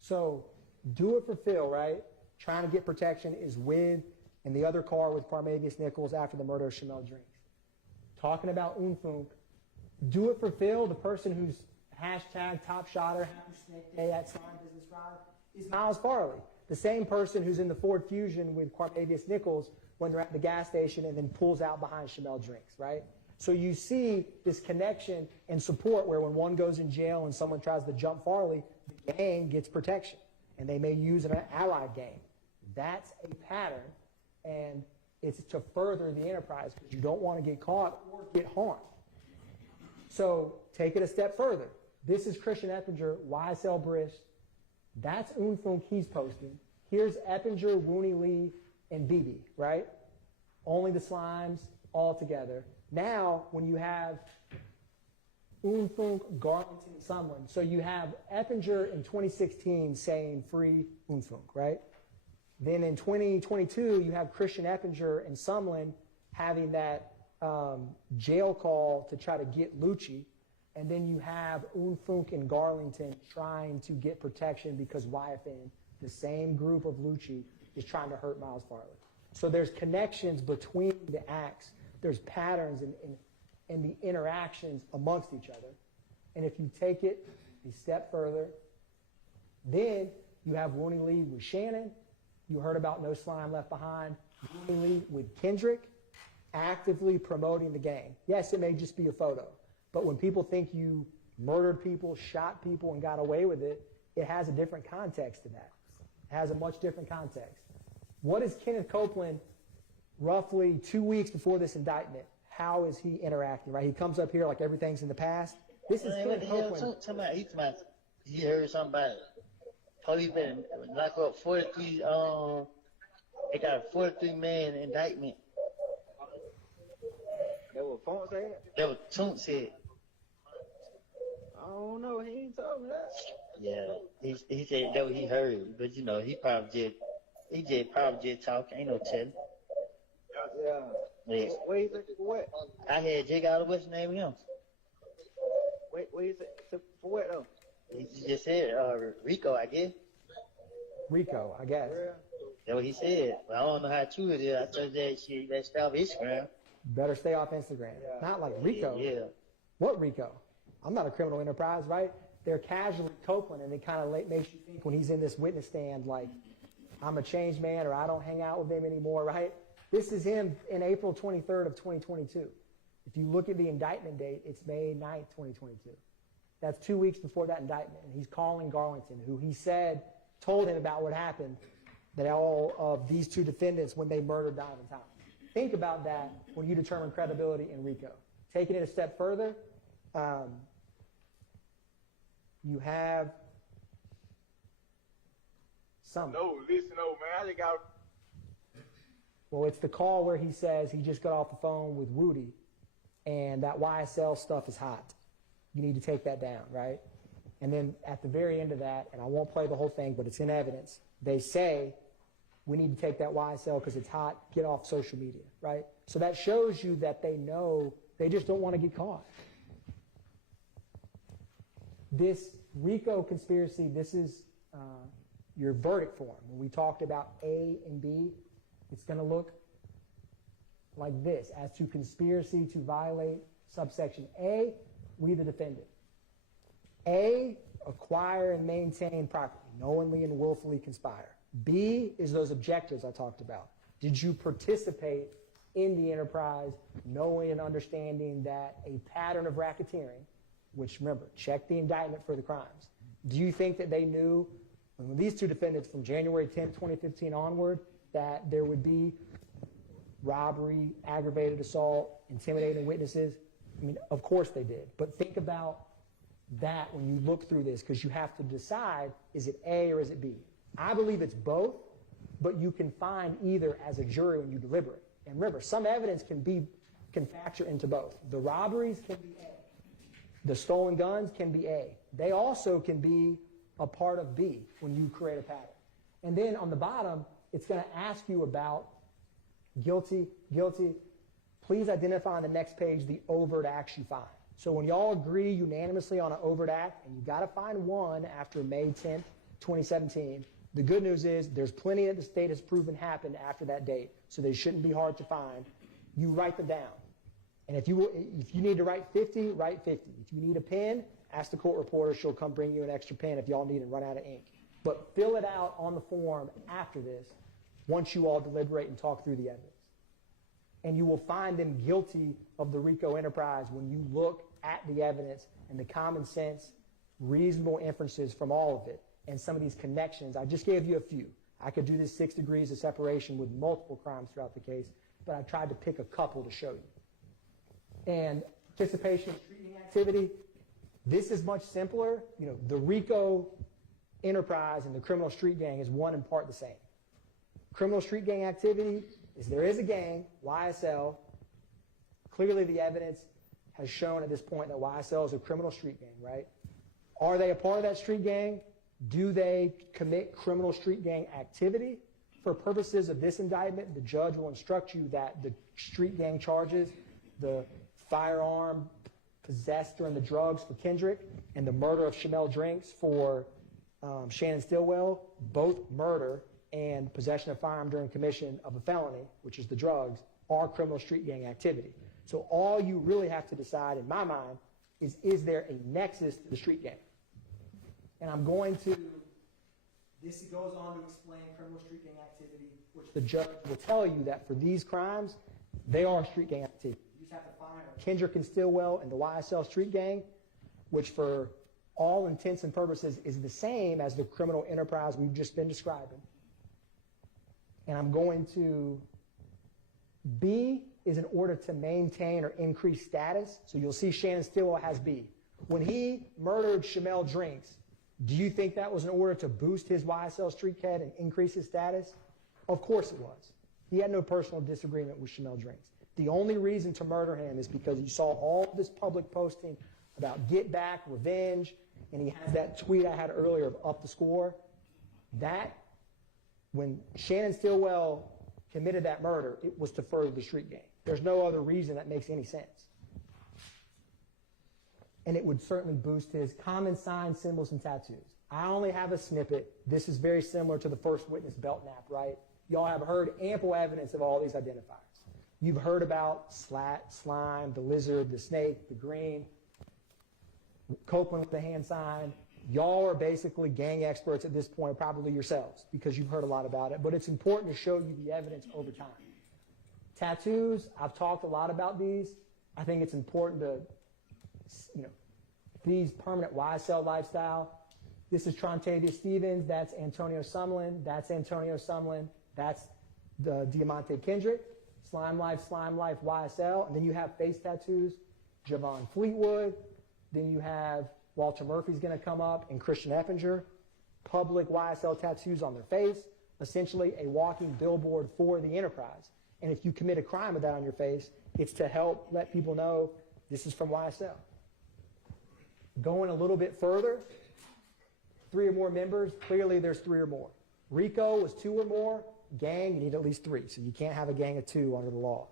So do it for Phil, right? Trying to get protection is with in the other car with Parmavius Nichols after the murder of Chamel Drinks. Talking about Unfunk. Do it for Phil, the person who's hashtag top shotter, happy snake day at Slime Business Ride, is Miles Farley, the same person who's in the Ford Fusion with Parmavius Nichols when they're at the gas station and then pulls out behind Chamel Drinks, right? So you see this connection and support where when one goes in jail and someone tries to jump Farley, the gang gets protection, and they may use an allied gang. That's a pattern, and it's to further the enterprise because you don't want to get caught or get harmed. So take it a step further. This is Christian Eppinger, YSL Brish. That's Unfunk he's posting. Here's Eppinger, Wooney Lee, and Beebe, right? Only the Slimes all together. Now, when you have Unfunk, Garlington, and Sumlin, so you have Eppinger in 2016 saying free Unfunk, right? Then in 2022, you have Christian Eppinger and Sumlin having that jail call to try to get Lucci. And then you have Unfunk and Garlington trying to get protection because YFN, the same group of Lucci, is trying to hurt Miles Farley. So there's connections between the acts. There's patterns in the interactions amongst each other. And if you take it a step further, then you have Rooney Lee with Shannon. You heard about No Slime Left Behind. Rooney Lee with Kendrick, actively promoting the gang. Yes, it may just be a photo. But when people think you murdered people, shot people, and got away with it, it has a different context to that. It has a much different context. What is Kenneth Copeland roughly 2 weeks before this indictment? How is he interacting, right? He comes up here like everything's in the past. This is Kenneth Copeland. He heard somebody. Police been knock up 43, they got a 43-man indictment. That what Font said? That what Toon said. I don't know. He ain't told me that. Yeah, he said that what he heard, but you know he probably just talking. Ain't no telling. Yeah. What you think for what? I had Jake out of what's the name of him? What you think for what though? He just said Rico, I guess. Rico, I guess. Yeah. That's what he said. But I don't know how true it is. I told that shit. That stuff Instagram. Better stay off Instagram. Yeah. Not like Rico. Yeah. What Rico? I'm not a criminal enterprise, right? They're casually Copeland, and it kind of makes you think when he's in this witness stand, like, I'm a changed man or I don't hang out with him anymore, right? This is him in April 23rd of 2022. If you look at the indictment date, it's May 9th, 2022. That's 2 weeks before that indictment, and he's calling Garlington, who he said told him about what happened, that all of these two defendants when they murdered Donovan Thomas. Think about that when you determine credibility in RICO. Taking it a step further, you have some. No, listen, man. I just got. Well, it's the call where he says he just got off the phone with Rudy, and that YSL stuff is hot. You need to take that down, right? And then at the very end of that, and I won't play the whole thing, but it's in evidence, they say, we need to take that YSL because it's hot, get off social media, right? So that shows you that they know, they just don't want to get caught. This RICO conspiracy, this is your verdict form. When we talked about A and B, it's going to look like this. As to conspiracy to violate subsection A, we the defendant. A, acquire and maintain property, knowingly and willfully conspire. B is those objectives I talked about. Did you participate in the enterprise, knowing and understanding that a pattern of racketeering, which remember, check the indictment for the crimes. Do you think that they knew, when these two defendants from January 10, 2015 onward, that there would be robbery, aggravated assault, intimidating witnesses? I mean, of course they did. But think about that when you look through this, because you have to decide, is it A or is it B? I believe it's both, but you can find either as a jury when you deliberate. And remember, some evidence can factor into both. The robberies can be A. The stolen guns can be A. They also can be a part of B when you create a pattern. And then on the bottom, it's going to ask you about guilty, guilty. Please identify on the next page the overt acts you find. So when y'all agree unanimously on an overt act, and you got to find one after May 10th, 2017, the good news is there's plenty that the state has proven happened after that date, so they shouldn't be hard to find. You write them down. And if you need to write 50, write 50. If you need a pen, ask the court reporter. She'll come bring you an extra pen if y'all need and run out of ink. But fill it out on the form after this, once you all deliberate and talk through the evidence. And you will find them guilty of the RICO enterprise when you look at the evidence and the common sense, reasonable inferences from all of it and some of these connections. I just gave you a few. I could do this 6 degrees of separation with multiple crimes throughout the case, but I tried to pick a couple to show you. And participation in treating activity, this is much simpler. You know, the RICO enterprise and the criminal street gang is one in part the same. Criminal street gang activity is there is a gang, YSL. Clearly the evidence has shown at this point that YSL is a criminal street gang, right? Are they a part of that street gang? Do they commit criminal street gang activity? For purposes of this indictment, the judge will instruct you that the street gang charges, the firearm possessed during the drugs for Kendrick and the murder of Shamel Drinks for Shannon Stillwell, both murder and possession of firearm during commission of a felony, which is the drugs, are criminal street gang activity. So all you really have to decide, in my mind, is there a nexus to the street gang? And I'm going to, this goes on to explain criminal street gang activity, which the judge will tell you that for these crimes, they are street gang activity. You just have to find Kendrick and Stillwell and the YSL street gang, which for all intents and purposes is the same as the criminal enterprise we've just been describing. And I'm going to, B is in order to maintain or increase status. So you'll see Shannon Stillwell has B. When he murdered Shamel Drinks, do you think that was in order to boost his YSL street cred and increase his status? Of course it was. He had no personal disagreement with Shamel Drinks. The only reason to murder him is because you saw all this public posting about get back, revenge, and he has that tweet I had earlier of up the score. That, when Shannon Stillwell committed that murder, it was to further the street gang. There's no other reason that makes any sense. And it would certainly boost his common signs, symbols, and tattoos. I only have a snippet. This is very similar to the first witness belt nap, right? Y'all have heard ample evidence of all these identifiers. You've heard about slat, slime, the lizard, the snake, the green, Copeland with the hand sign. Y'all are basically gang experts at this point, probably yourselves, because you've heard a lot about it. But it's important to show you the evidence over time. Tattoos, I've talked a lot about these. I think it's important to, these permanent YSL lifestyle. This is Trontavia Stevens. That's Antonio Sumlin. That's Antonio Sumlin. That's the Diamante Kendrick. Slime Life, YSL. And then you have face tattoos, Javon Fleetwood. Then you have Walter Murphy's going to come up, and Christian Eppinger. Public YSL tattoos on their face. Essentially a walking billboard for the enterprise. And if you commit a crime with that on your face, it's to help let people know this is from YSL. Going a little bit further, 3 or more members, clearly there's 3 or more. RICO was 2 or more. Gang, you need at least 3. So you can't have a gang of 2 under the law.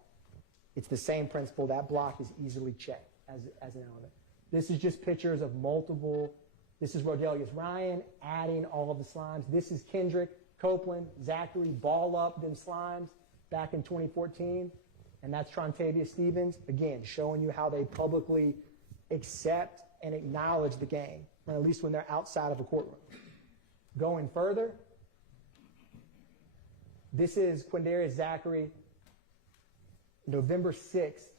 It's the same principle. That block is easily checked as an element. This is just pictures of multiple. This is Rodelius Ryan adding all of the slimes. This is Kendrick, Copeland, Zachary, ball up them slimes back in 2014. And that's Trontavia Stevens, again, showing you how they publicly accept and acknowledge the gang, or at least when they're outside of a courtroom. Going further, this is Quindarius Zachary, November 6th,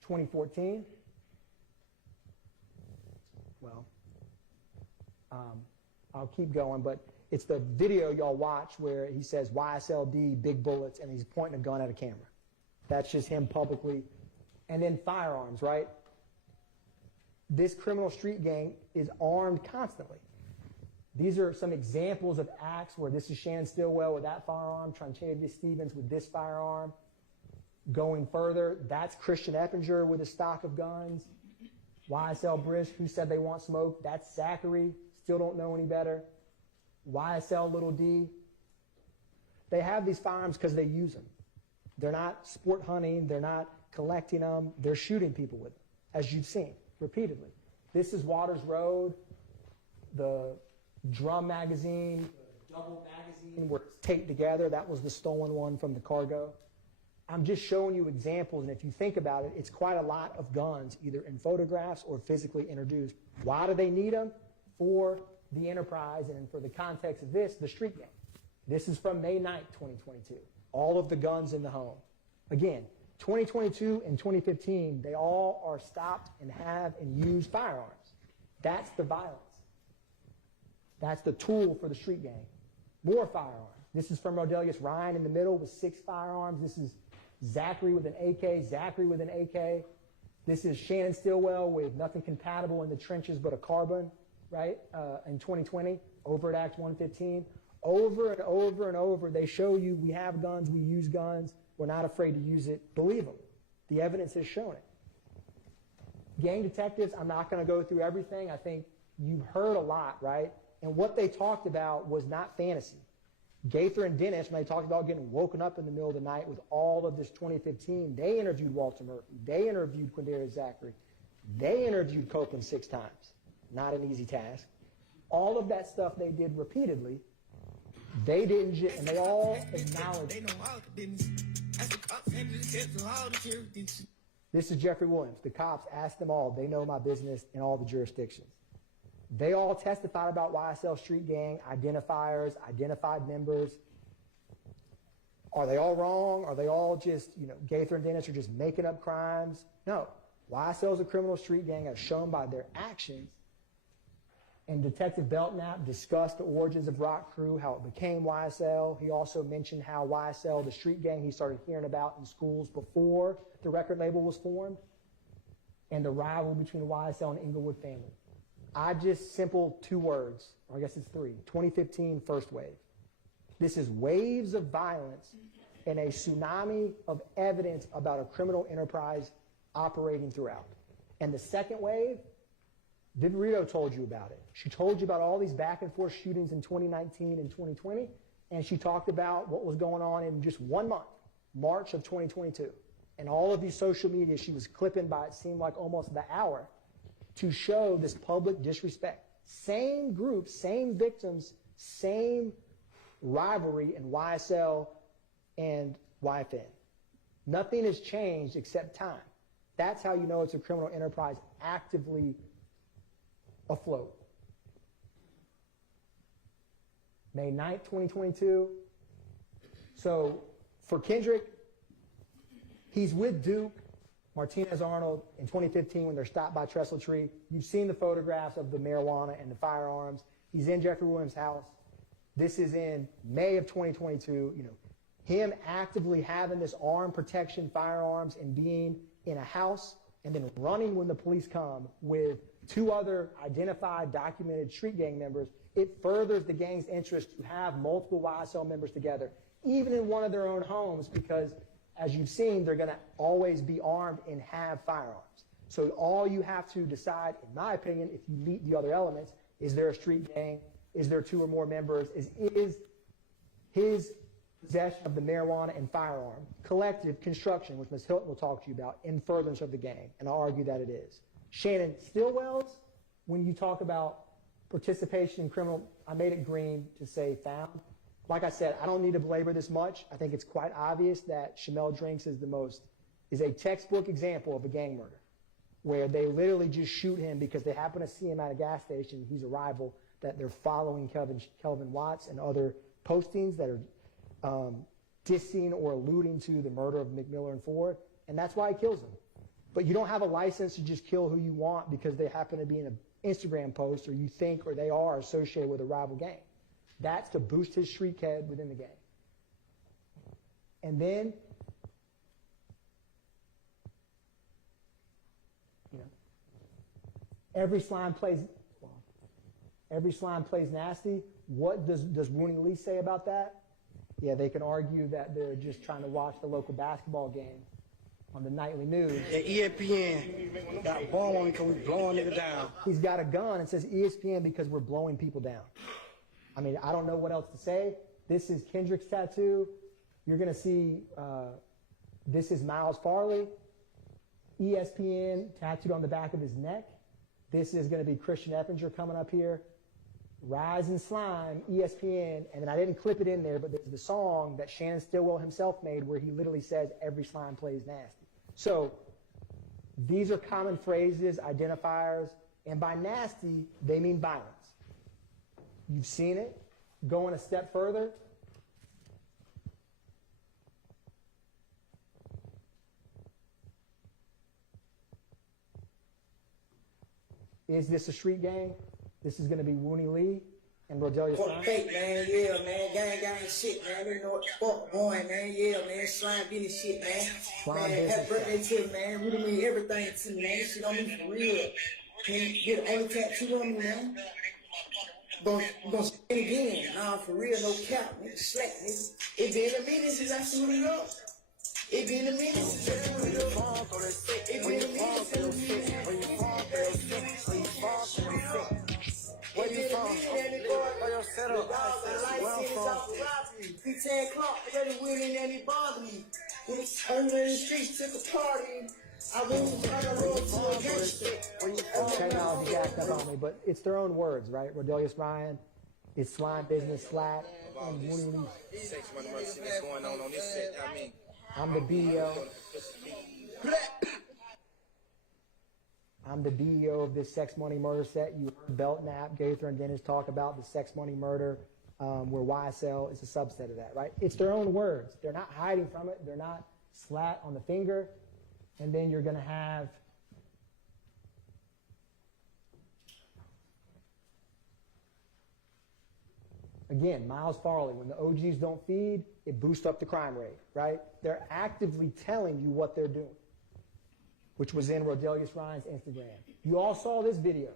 2014. Well, I'll keep going, but it's the video y'all watch where he says YSLD, big bullets, and he's pointing a gun at a camera. That's just him publicly. And then firearms, right? This criminal street gang is armed constantly. These are some examples of acts where this is Shannon Stillwell with that firearm, Trontavia Stevens with this firearm. Going further, that's Christian Eppinger with a stock of guns. YSL Brish, who said they want smoke, that's Zachary, still don't know any better. YSL Little D. They have these firearms because they use them. They're not sport hunting, they're not collecting them, they're shooting people with them, as you've seen repeatedly. This is Waters Road, the drum magazine, the double magazine where it's taped together. That was the stolen one from the cargo. I'm just showing you examples, and if you think about it, it's quite a lot of guns, either in photographs or physically introduced. Why do they need them? For the enterprise, and for the context of this, the street gang. This is from May 9th, 2022. All of the guns in the home. Again, 2022 and 2015, they all are stopped and have and use firearms. That's the violence. That's the tool for the street gang. More firearms. This is from Rodelius Ryan in the middle with 6 firearms. This is Zachary with an AK, Zachary with an AK. This is Shannon Stillwell with nothing compatible in the trenches but a carbine, right, in 2020, overt Act 115. Over and over and over, they show you we have guns, we use guns, we're not afraid to use it. Believe them. The evidence has shown it. Gang detectives, I'm not going to go through everything. I think you've heard a lot, right? And what they talked about was not fantasy. Gaither and Dennis, when they talked about getting woken up in the middle of the night with all of this 2015, they interviewed Walter Murphy. They interviewed Quindarius Zachary. They interviewed Copeland 6 times. Not an easy task. All of that stuff they did repeatedly. They didn't, and they all acknowledged. This is Jeffrey Williams. The cops asked them all. They know my business in all the jurisdictions. They all testified about YSL Street Gang, identifiers, identified members. Are they all wrong? Are they all just, Gaither and Dennis are just making up crimes? No. YSL is a criminal street gang as shown by their actions. And Detective Belknap discussed the origins of Rock Crew, how it became YSL. He also mentioned how YSL, the street gang he started hearing about in schools before the record label was formed, and the rival between YSL and Inglewood family. I just simple 2 words, or I guess it's 3. 2015 first wave. This is waves of violence and a tsunami of evidence about a criminal enterprise operating throughout. And the second wave, Viverito told you about it. She told you about all these back and forth shootings in 2019 and 2020, and she talked about what was going on in just 1 month, March of 2022. And all of these social media she was clipping by, it seemed like almost the hour, to show this public disrespect. Same group, same victims, same rivalry in YSL and YFN. Nothing has changed except time. That's how you know it's a criminal enterprise actively afloat. May 9th, 2022. So for Kendrick, he's with Duke, Martinez Arnold in 2015 when they're stopped by Trestle Tree. You've seen the photographs of the marijuana and the firearms. He's in Jeffrey Williams' house. This is in May of 2022. Him actively having this arm protection, firearms, and being in a house and then running when the police come with 2 other identified, documented street gang members. It furthers the gang's interest to have multiple YSL members together, even in one of their own homes, because as you've seen, they're going to always be armed and have firearms. So all you have to decide, in my opinion, if you meet the other elements, is there a street gang? Is there 2 or more members? Is his possession of the marijuana and firearm collective construction, which Ms. Hilton will talk to you about, in furtherance of the gang? And I'll argue that it is. Shannon Stillwell's, when you talk about participation in criminal, I made it green to say found. Like I said, I don't need to belabor this much. I think it's quite obvious that Shamel Drinks is a textbook example of a gang murder, where they literally just shoot him because they happen to see him at a gas station. He's a rival, that they're following Kelvin Watts and other postings that are dissing or alluding to the murder of McMiller and Ford, and that's why he kills them. But you don't have a license to just kill who you want because they happen to be in an Instagram post, or you think, or they are associated with a rival gang. That's to boost his street cred within the gang. And then, every slime plays nasty. What does Rooney Lee say about that? Yeah, they can argue that they're just trying to watch the local basketball game on the nightly news. And ESPN got a bomb on me because we blowing niggas down. He's got a gun and says ESPN because we're blowing people down. I mean, I don't know what else to say. This is Kendrick's tattoo. You're going to see, this is Miles Farley, ESPN tattooed on the back of his neck. This is going to be Christian Effinger coming up here. Rise and Slime, ESPN, and then I didn't clip it in there, but there's the song that Shannon Stillwell himself made where he literally says, every slime plays nasty. So these are common phrases, identifiers, and by nasty, they mean violence. You've seen it. Going a step further, is this a street gang? This is going to be Rooney Lee and Rodelia Slime. Fake, man, yeah, man, gang shit, man. You know what the fuck going, man, yeah, man, slime business shit, man. Slime man, business happy birthday to me, man. Really mean everything to me, man. This shit on me for real. Can you get the only tattoo on me, man? Gonna spin again. Nah, for real, no cap, nigga. Slack, nigga. It been a minute since I seen it up. It been a minute since I seen it up. It been a minute since I seen it up. Where you from? Where your setup? Where I'm from? He 10 o'clock, already winning and he bothered me. When he turned in the streets, took a party. I wouldn't try to roll to a gangster. Technology jacked up on me, but it's their own words, right? Rodelius Ryan, it's slime business, slat, and William. Sex money mercy that's going on this set. I mean, I'm the BEO. I'm the BEO of this sex, money, murder set. You heard Belknap, Gaither, and Dennis talk about the sex, money, murder, where YSL is a subset of that, right? It's their own words. They're not hiding from it. They're not slat on the finger. And then you're going to have again, Miles Farley, when the OGs don't feed, it boosts up the crime rate, right? They're actively telling you what they're doing, which was in Rodelius Ryan's Instagram. You all saw this video.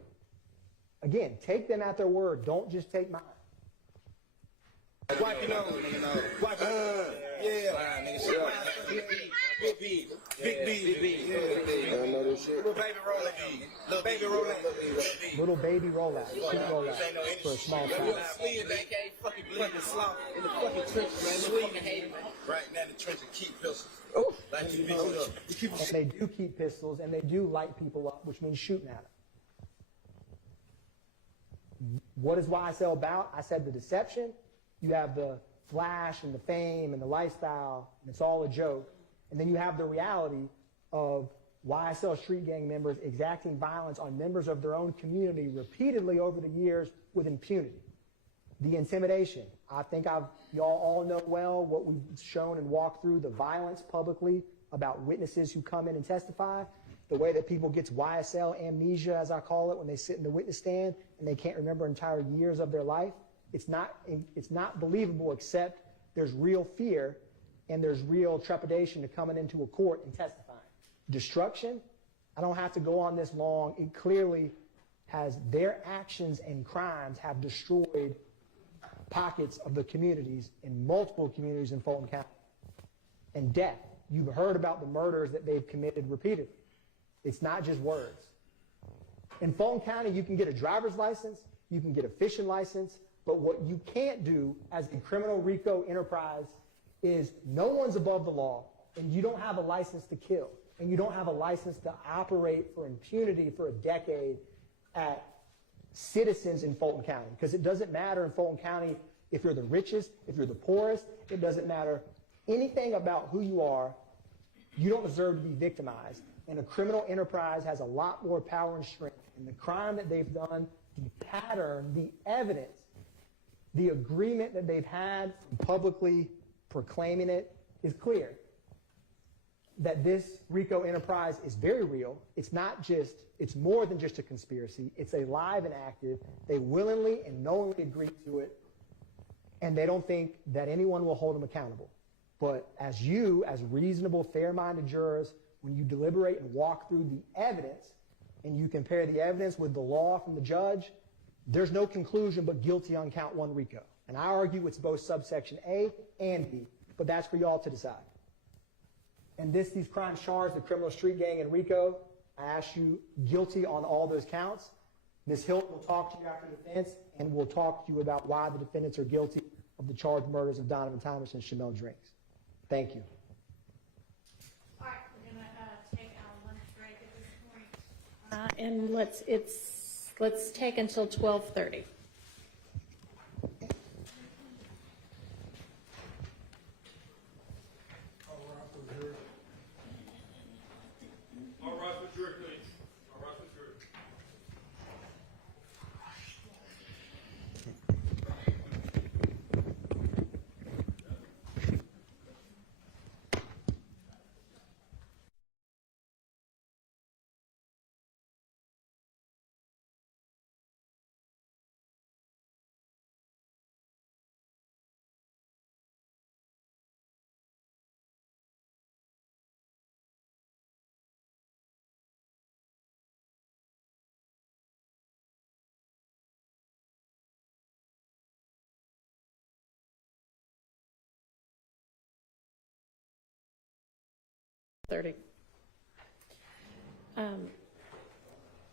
Again, take them at their word. Don't just take mine. wipe your nose, wipe your nose. Yeah. Big B. Big B. Yeah. I know this shit. Little baby rollout. Little baby rollout. Little baby rollout. Cute rollout for a small town. Sleeve that can't fucking bleed slop in the fucking trenches, man. Sleeve right now in the trenches keep pistols. Oh, like you up. And they do keep pistols, and they do light people up, which means shooting at them. What is YSL about? I said the deception. You have the flash and the fame and the lifestyle, and it's all a joke. And then you have the reality of YSL street gang members exacting violence on members of their own community repeatedly over the years with impunity. The intimidation. I think y'all all know well what we've shown and walked through, the violence publicly about witnesses who come in and testify, the way that people get YSL amnesia, as I call it, when they sit in the witness stand and they can't remember entire years of their life. It's not believable, except there's real fear and there's real trepidation to coming into a court and testifying. Destruction, I don't have to go on this long. It clearly has their actions and crimes have destroyed pockets of the communities in multiple communities in Fulton County. And death. You've heard about the murders that they've committed repeatedly. It's not just words. In Fulton County, you can get a driver's license, you can get a fishing license, but what you can't do as a criminal RICO enterprise is no one's above the law, and you don't have a license to kill, and you don't have a license to operate for impunity for a decade at citizens in Fulton County. Because it doesn't matter in Fulton County if you're the richest, if you're the poorest, it doesn't matter anything about who you are. You don't deserve to be victimized. And a criminal enterprise has a lot more power and strength. And the crime that they've done, the pattern, the evidence, the agreement that they've had publicly proclaiming it is clear. That this RICO enterprise is very real. It's more than just a conspiracy. It's alive and active. They willingly and knowingly agree to it. And they don't think that anyone will hold them accountable. But as reasonable, fair-minded jurors, when you deliberate and walk through the evidence, and you compare the evidence with the law from the judge, there's no conclusion but guilty on count 1 RICO. And I argue it's both subsection A and B, but that's for y'all to decide. And these crimes charged, the criminal street gang and RICO, I ask you guilty on all those counts. Ms. Hilton will talk to you after the defense, and we'll talk to you about why the defendants are guilty of the charged murders of Donovan Thomas and Shamel Drinks. Thank you. All right, we're going to take our lunch break at this point. And let's take until 12:30.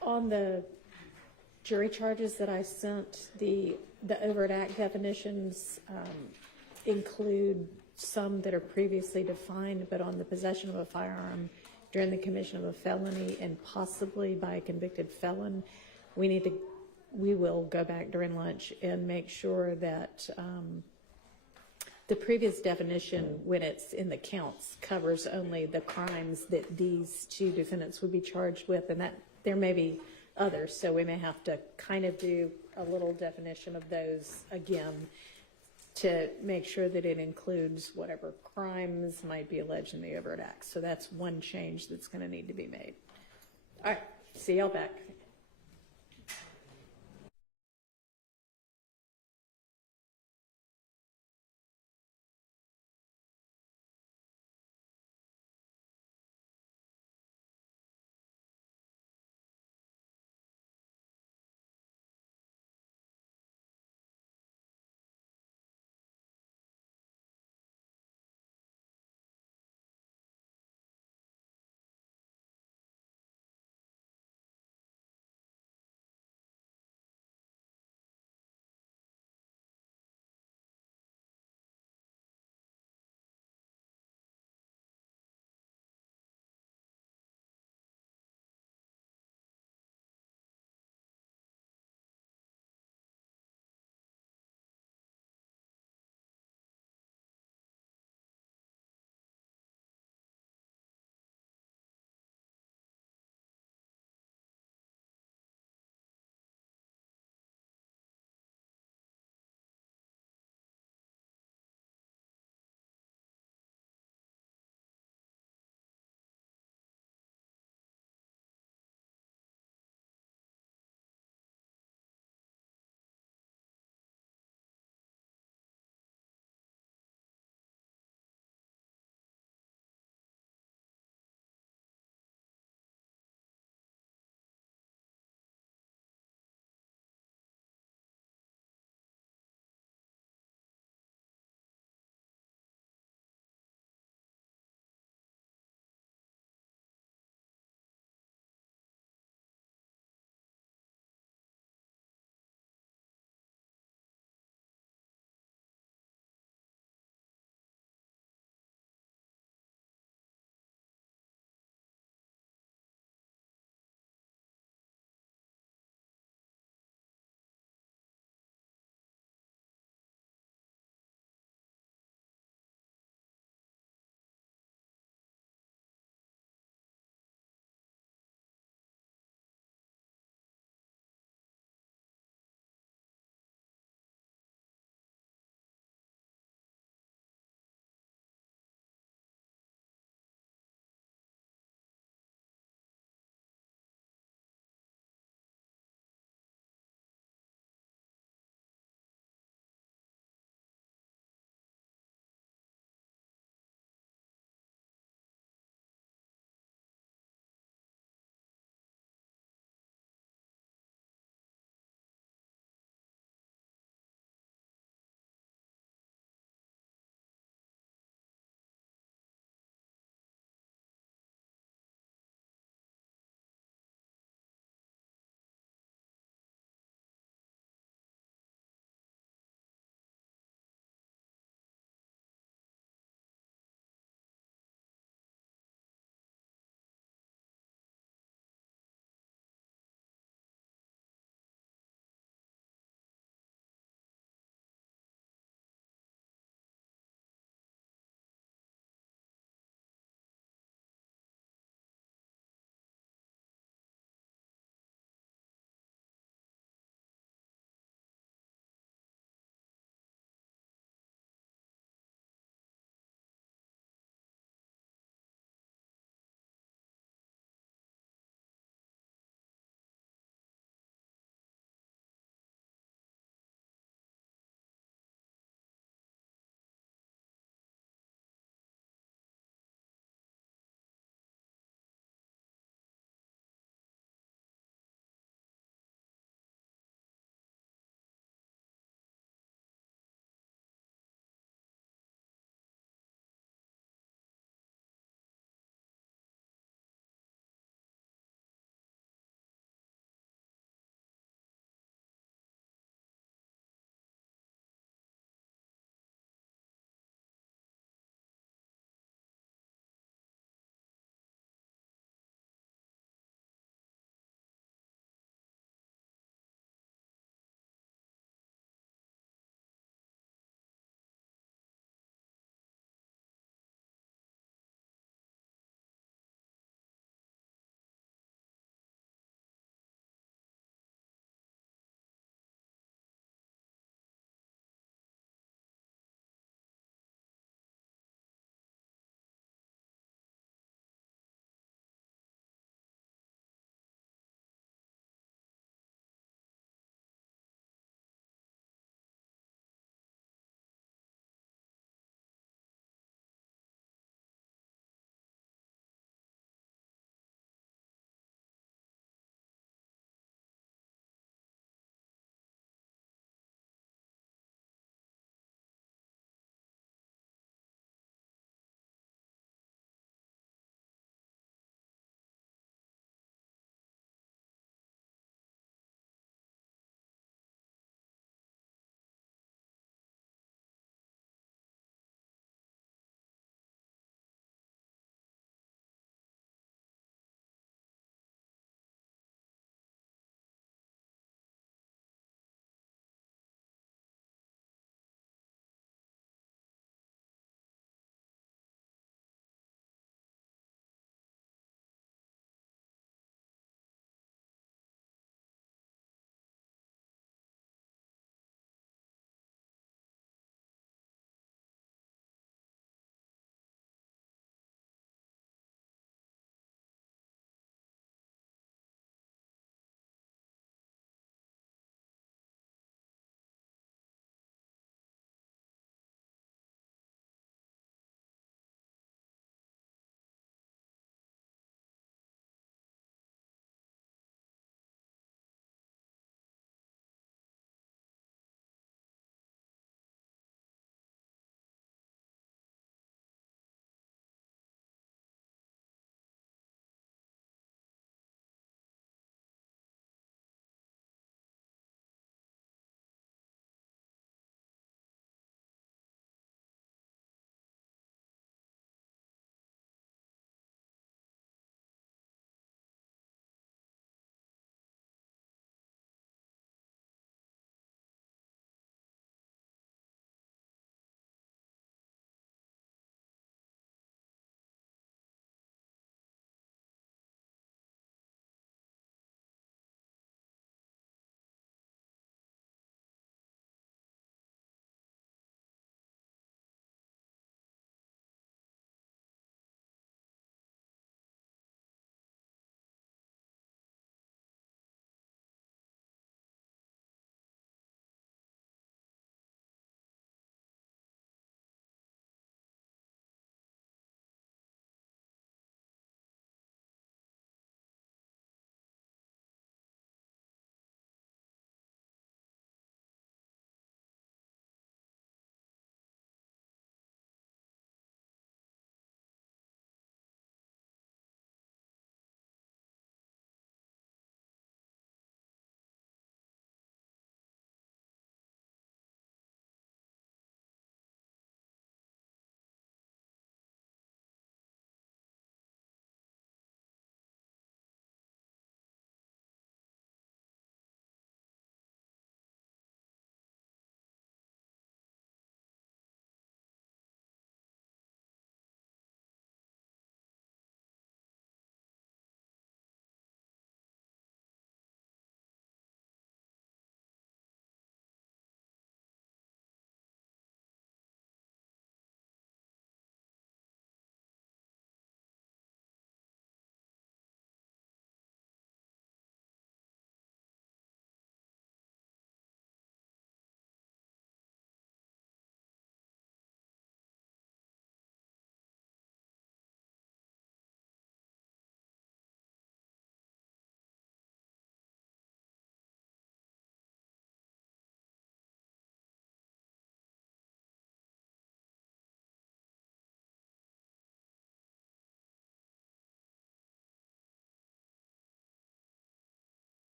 On the jury charges that I sent, the overt act definitions include some that are previously defined, but on the possession of a firearm during the commission of a felony and possibly by a convicted felon, we will go back during lunch and make sure that the previous definition, when it's in the counts, covers only the crimes that these two defendants would be charged with, and that there may be others, so we may have to kind of do a little definition of those again to make sure that it includes whatever crimes might be alleged in the overt act. So that's one change that's going to need to be made. All right, see y'all back.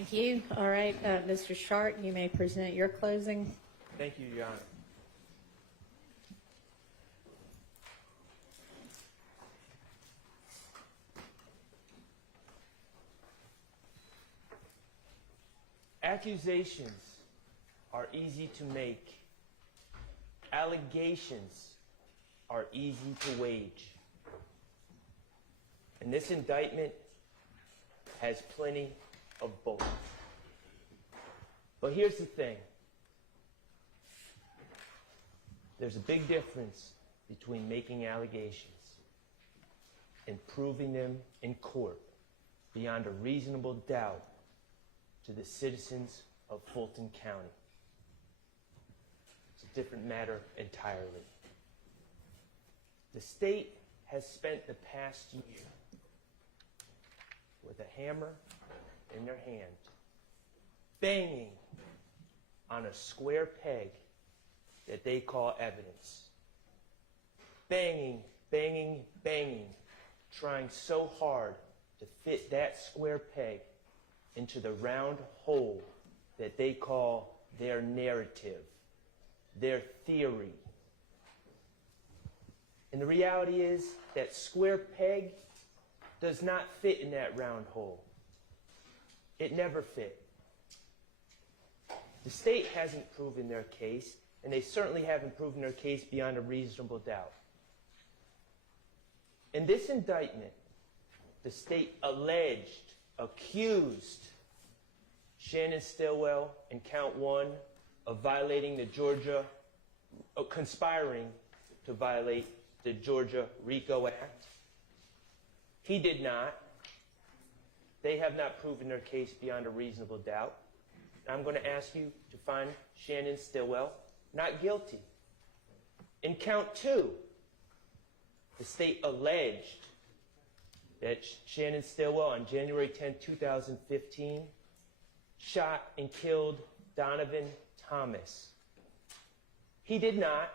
Thank you. All right, Mr. Shart, you may present your closing. Thank you, Your Honor. Accusations are easy to make. Allegations are easy to wage. And this indictment has plenty of both. But here's the thing. There's a big difference between making allegations and proving them in court beyond a reasonable doubt to the citizens of Fulton County. It's a different matter entirely. The state has spent the past year with a hammer in their hand, banging on a square peg that they call evidence. Banging, banging, banging, trying so hard to fit that square peg into the round hole that they call their narrative, their theory. And the reality is that square peg does not fit in that round hole. It never fit. The state hasn't proven their case, and they certainly haven't proven their case beyond a reasonable doubt. In this indictment, the state alleged, accused Shannon Stillwell in count 1 of violating the Georgia, conspiring to violate the Georgia RICO Act. He did not. They have not proven their case beyond a reasonable doubt. I'm going to ask you to find Shannon Stillwell not guilty. In count 2, the state alleged that Shannon Stillwell on January 10, 2015 shot and killed Donovan Thomas. He did not.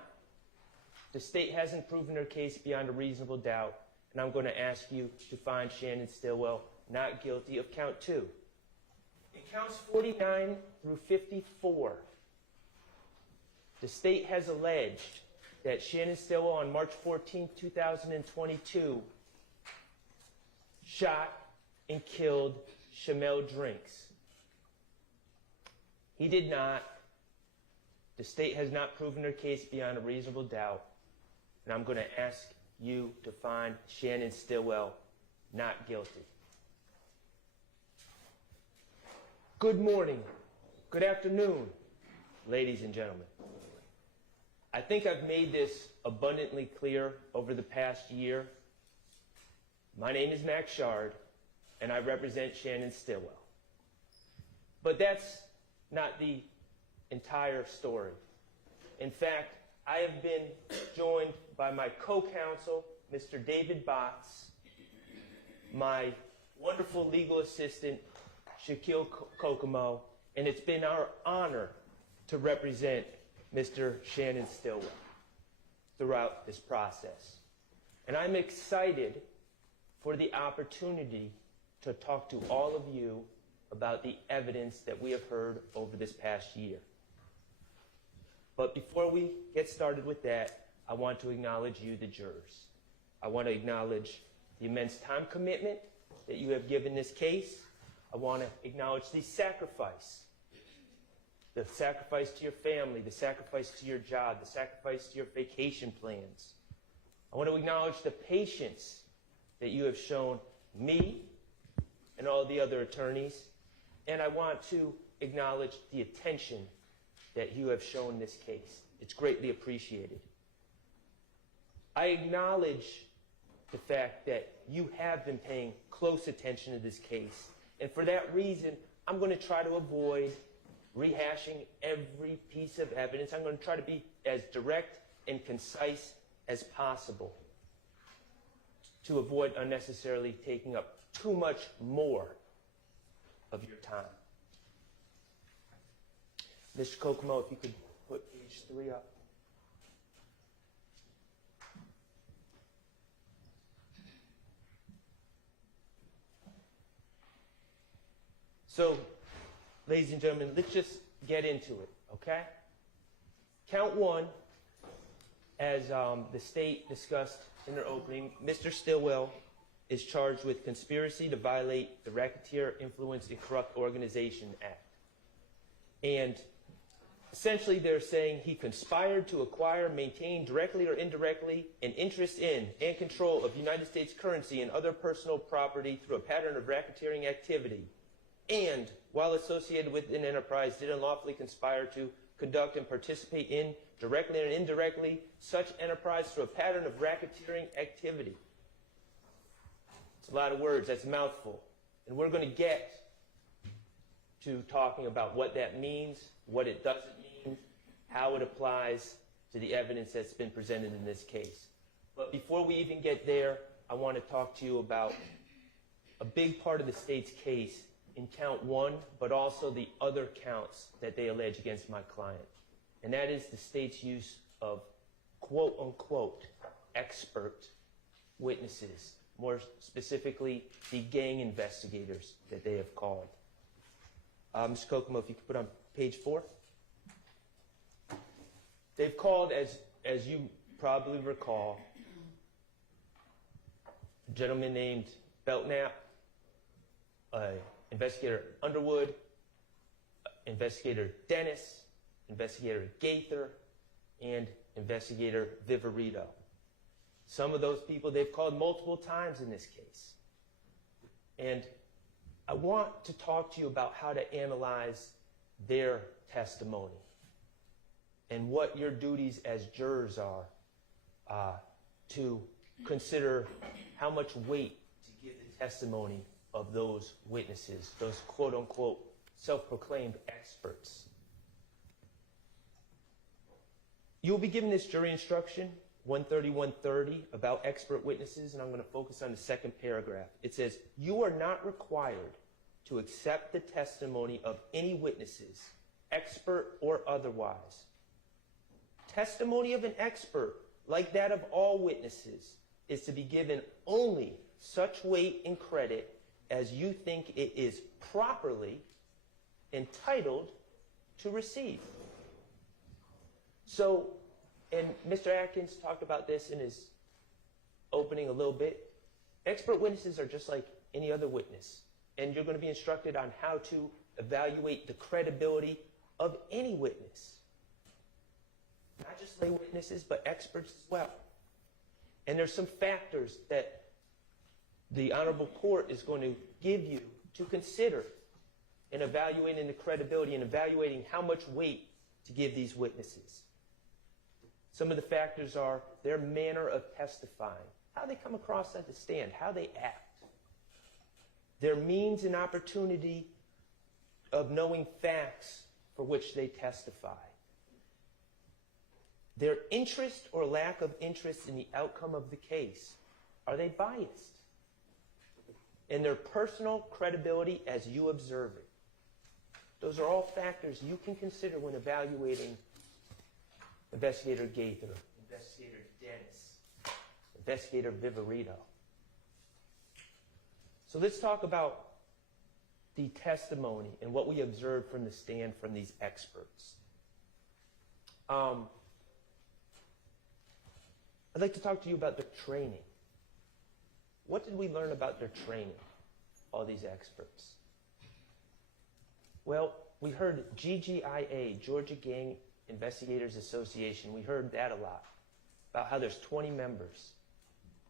The state hasn't proven their case beyond a reasonable doubt, and I'm going to ask you to find Shannon Stillwell not guilty of count 2. In counts 49 through 54, the state has alleged that Shannon Stillwell on March 14, 2022 shot and killed Shamel Drinks. He did not. The state has not proven their case beyond a reasonable doubt, and I'm going to ask you to find Shannon Stillwell not guilty. Good morning, good afternoon, ladies and gentlemen. I think I've made this abundantly clear over the past year. My name is Max Shard, and I represent Shannon Stillwell. But that's not the entire story. In fact, I have been joined by my co-counsel, Mr. David Botts, my wonderful legal assistant, Shaquille Kokomo, and it's been our honor to represent Mr. Shannon Stillwell throughout this process. And I'm excited for the opportunity to talk to all of you about the evidence that we have heard over this past year. But before we get started with that, I want to acknowledge you, the jurors. I want to acknowledge the immense time commitment that you have given this case. I want to acknowledge the sacrifice to your family, the sacrifice to your job, the sacrifice to your vacation plans. I want to acknowledge the patience that you have shown me and all the other attorneys, and I want to acknowledge the attention that you have shown this case. It's greatly appreciated. I acknowledge the fact that you have been paying close attention to this case, and for that reason, I'm going to try to avoid rehashing every piece of evidence. I'm going to try to be as direct and concise as possible to avoid unnecessarily taking up too much more of your time. Mr. Kokomo, if you could put page 3 up. So, ladies and gentlemen, let's just get into it, okay? Count one, as the state discussed in their opening, Mr. Stillwell is charged with conspiracy to violate the Racketeer Influence and Corrupt Organization Act. And essentially they're saying he conspired to acquire, maintain directly or indirectly an interest in and control of United States currency and other personal property through a pattern of racketeering activity, and while associated with an enterprise did unlawfully conspire to conduct and participate in, directly and indirectly, such enterprise through a pattern of racketeering activity. It's a lot of words, that's a mouthful. And we're going to get to talking about what that means, what it doesn't mean, how it applies to the evidence that's been presented in this case. But before we even get there, I want to talk to you about a big part of the state's case in count one, but also the other counts that they allege against my client. And that is the state's use of quote unquote expert witnesses, more specifically the gang investigators that they have called. Mr. Kokomo, if you could put on page 4. They've called, as you probably recall, a gentleman named Belknap, Investigator Underwood, Investigator Dennis, Investigator Gaither, and Investigator Viverito. Some of those people they've called multiple times in this case. And I want to talk to you about how to analyze their testimony and what your duties as jurors are to consider how much weight to give the testimony of those witnesses, those quote-unquote self-proclaimed experts. You'll be given this jury instruction, 130-130, about expert witnesses, and I'm going to focus on the second paragraph. It says, you are not required to accept the testimony of any witnesses, expert or otherwise. Testimony of an expert, like that of all witnesses, is to be given only such weight and credit as you think it is properly entitled to receive. So, and Mr. Atkins talked about this in his opening a little bit, expert witnesses are just like any other witness, and you're going to be instructed on how to evaluate the credibility of any witness. Not just lay witnesses, but experts as well. And there's some factors that the Honorable Court is going to give you to consider in evaluating the credibility and evaluating how much weight to give these witnesses. Some of the factors are their manner of testifying, how they come across at the stand, how they act, their means and opportunity of knowing facts for which they testify, their interest or lack of interest in the outcome of the case. Are they biased? And their personal credibility as you observe it. Those are all factors you can consider when evaluating Investigator Gaither, Investigator Dennis, Investigator Viverito. So let's talk about the testimony and what we observed from the stand from these experts. I'd like to talk to you about the training. What did we learn about their training, all these experts? Well, we heard GGIA, Georgia Gang Investigators Association. We heard that a lot, about how there's 20 members.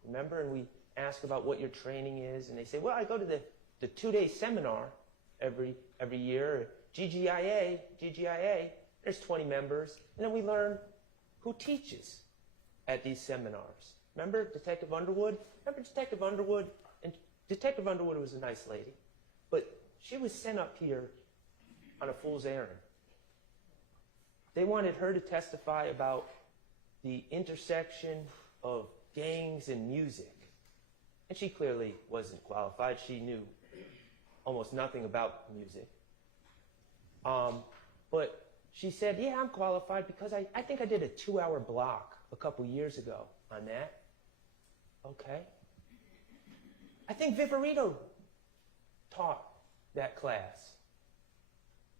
Remember? And we ask about what your training is, and they say, well, I go to the 2-day seminar every year. GGIA, there's 20 members. And then we learn who teaches at these seminars. Remember Detective Underwood? Remember Detective Underwood? And Detective Underwood was a nice lady, but she was sent up here on a fool's errand. They wanted her to testify about the intersection of gangs and music. And she clearly wasn't qualified. She knew almost nothing about music. But she said, yeah, I'm qualified because I think I did a 2-hour block a couple years ago on that. Okay. I think Viverito taught that class.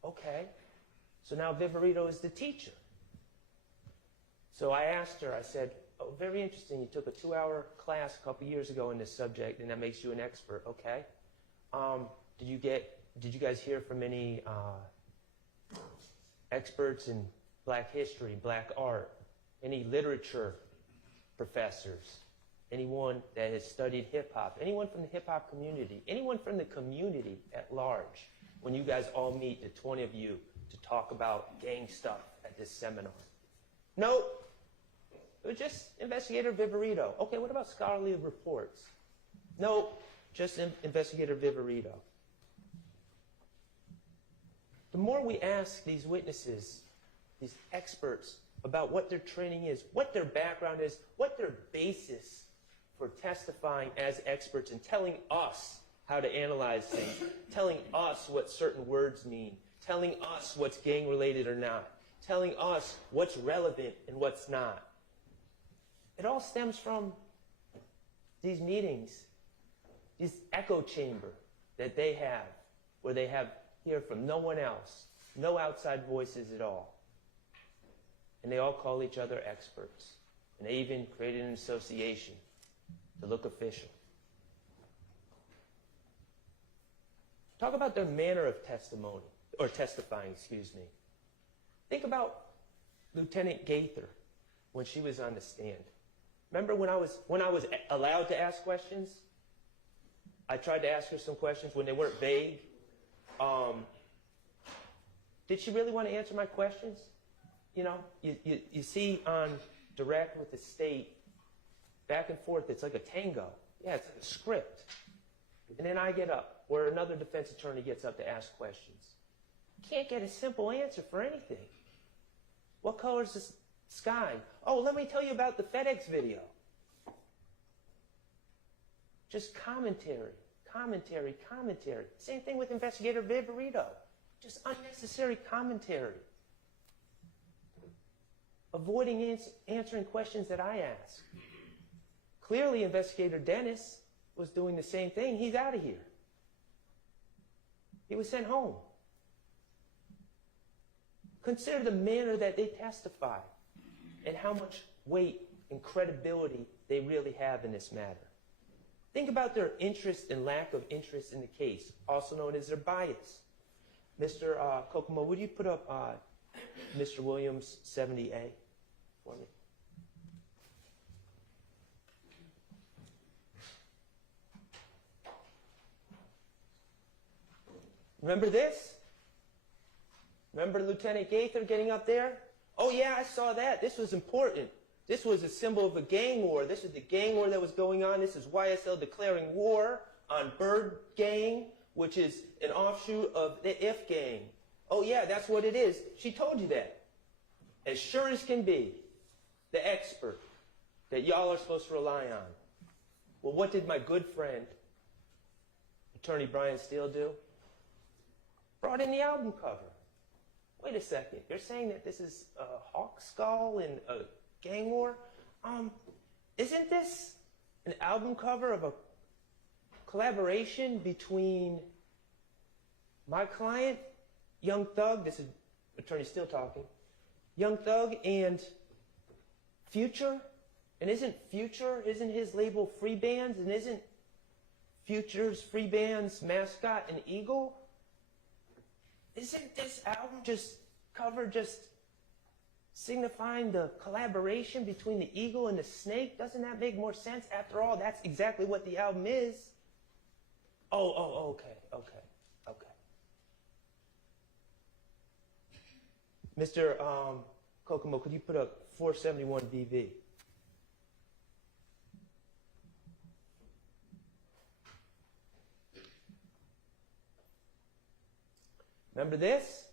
Okay. So now Viverito is the teacher. So I asked her, I said, oh, very interesting. You took a 2-hour class a couple years ago in this subject, and that makes you an expert. Okay. Did you guys hear from any experts in black history, black art, any literature professors, anyone that has studied hip-hop, anyone from the hip-hop community, anyone from the community at large, when you guys all meet, the 20 of you, to talk about gang stuff at this seminar? Nope. It was just Investigator Viverito. Okay, what about scholarly reports? Nope, just Investigator Viverito. The more we ask these witnesses, these experts, about what their training is, what their background is, what their basis for testifying as experts and telling us how to analyze things, telling us what certain words mean, telling us what's gang-related or not, telling us what's relevant and what's not. It all stems from these meetings, this echo chamber that they have, where they hear from no one else, no outside voices at all. And they all call each other experts. And they even created an association to look official. Talk about their manner of testimony, or testifying, excuse me. Think about Lieutenant Gaither when she was on the stand. Remember when I was allowed to ask questions? I tried to ask her some questions when they weren't vague. Did she really want to answer my questions? You know, you see on direct with the state, back and forth, it's like a tango. Yeah, it's like a script. And then I get up, or another defense attorney gets up to ask questions. Can't get a simple answer for anything. What color is the sky? Oh, let me tell you about the FedEx video. Just commentary, commentary, commentary. Same thing with Investigator Viverito. Just unnecessary commentary. Avoiding answering questions that I ask. Clearly, Investigator Dennis was doing the same thing. He's out of here. He was sent home. Consider the manner that they testify and how much weight and credibility they really have in this matter. Think about their interest and lack of interest in the case, also known as their bias. Mr. Kokomo, would you put up Mr. Williams 70A for me? Remember this? Remember Lieutenant Gaither getting up there? Oh yeah, I saw that. This was important. This was a symbol of a gang war. This is the gang war that was going on. This is YSL declaring war on Bird Gang, which is an offshoot of the If Gang. Oh yeah, that's what it is. She told you that. As sure as can be, the expert that y'all are supposed to rely on. Well, what did my good friend, Attorney Brian Steele, do? Brought in the album cover. Wait a second, you're saying that this is a hawk skull and a gang war? Isn't this an album cover of a collaboration between my client, Young Thug, this is Attorney Steele talking, Young Thug and Future? And isn't his label Free Bands? And isn't Future's Free Bands mascot an eagle? Isn't this album cover just signifying the collaboration between the eagle and the snake? Doesn't that make more sense? After all, that's exactly what the album is. Okay. Mr. Kokomo, could you put up 471 VV? Remember this?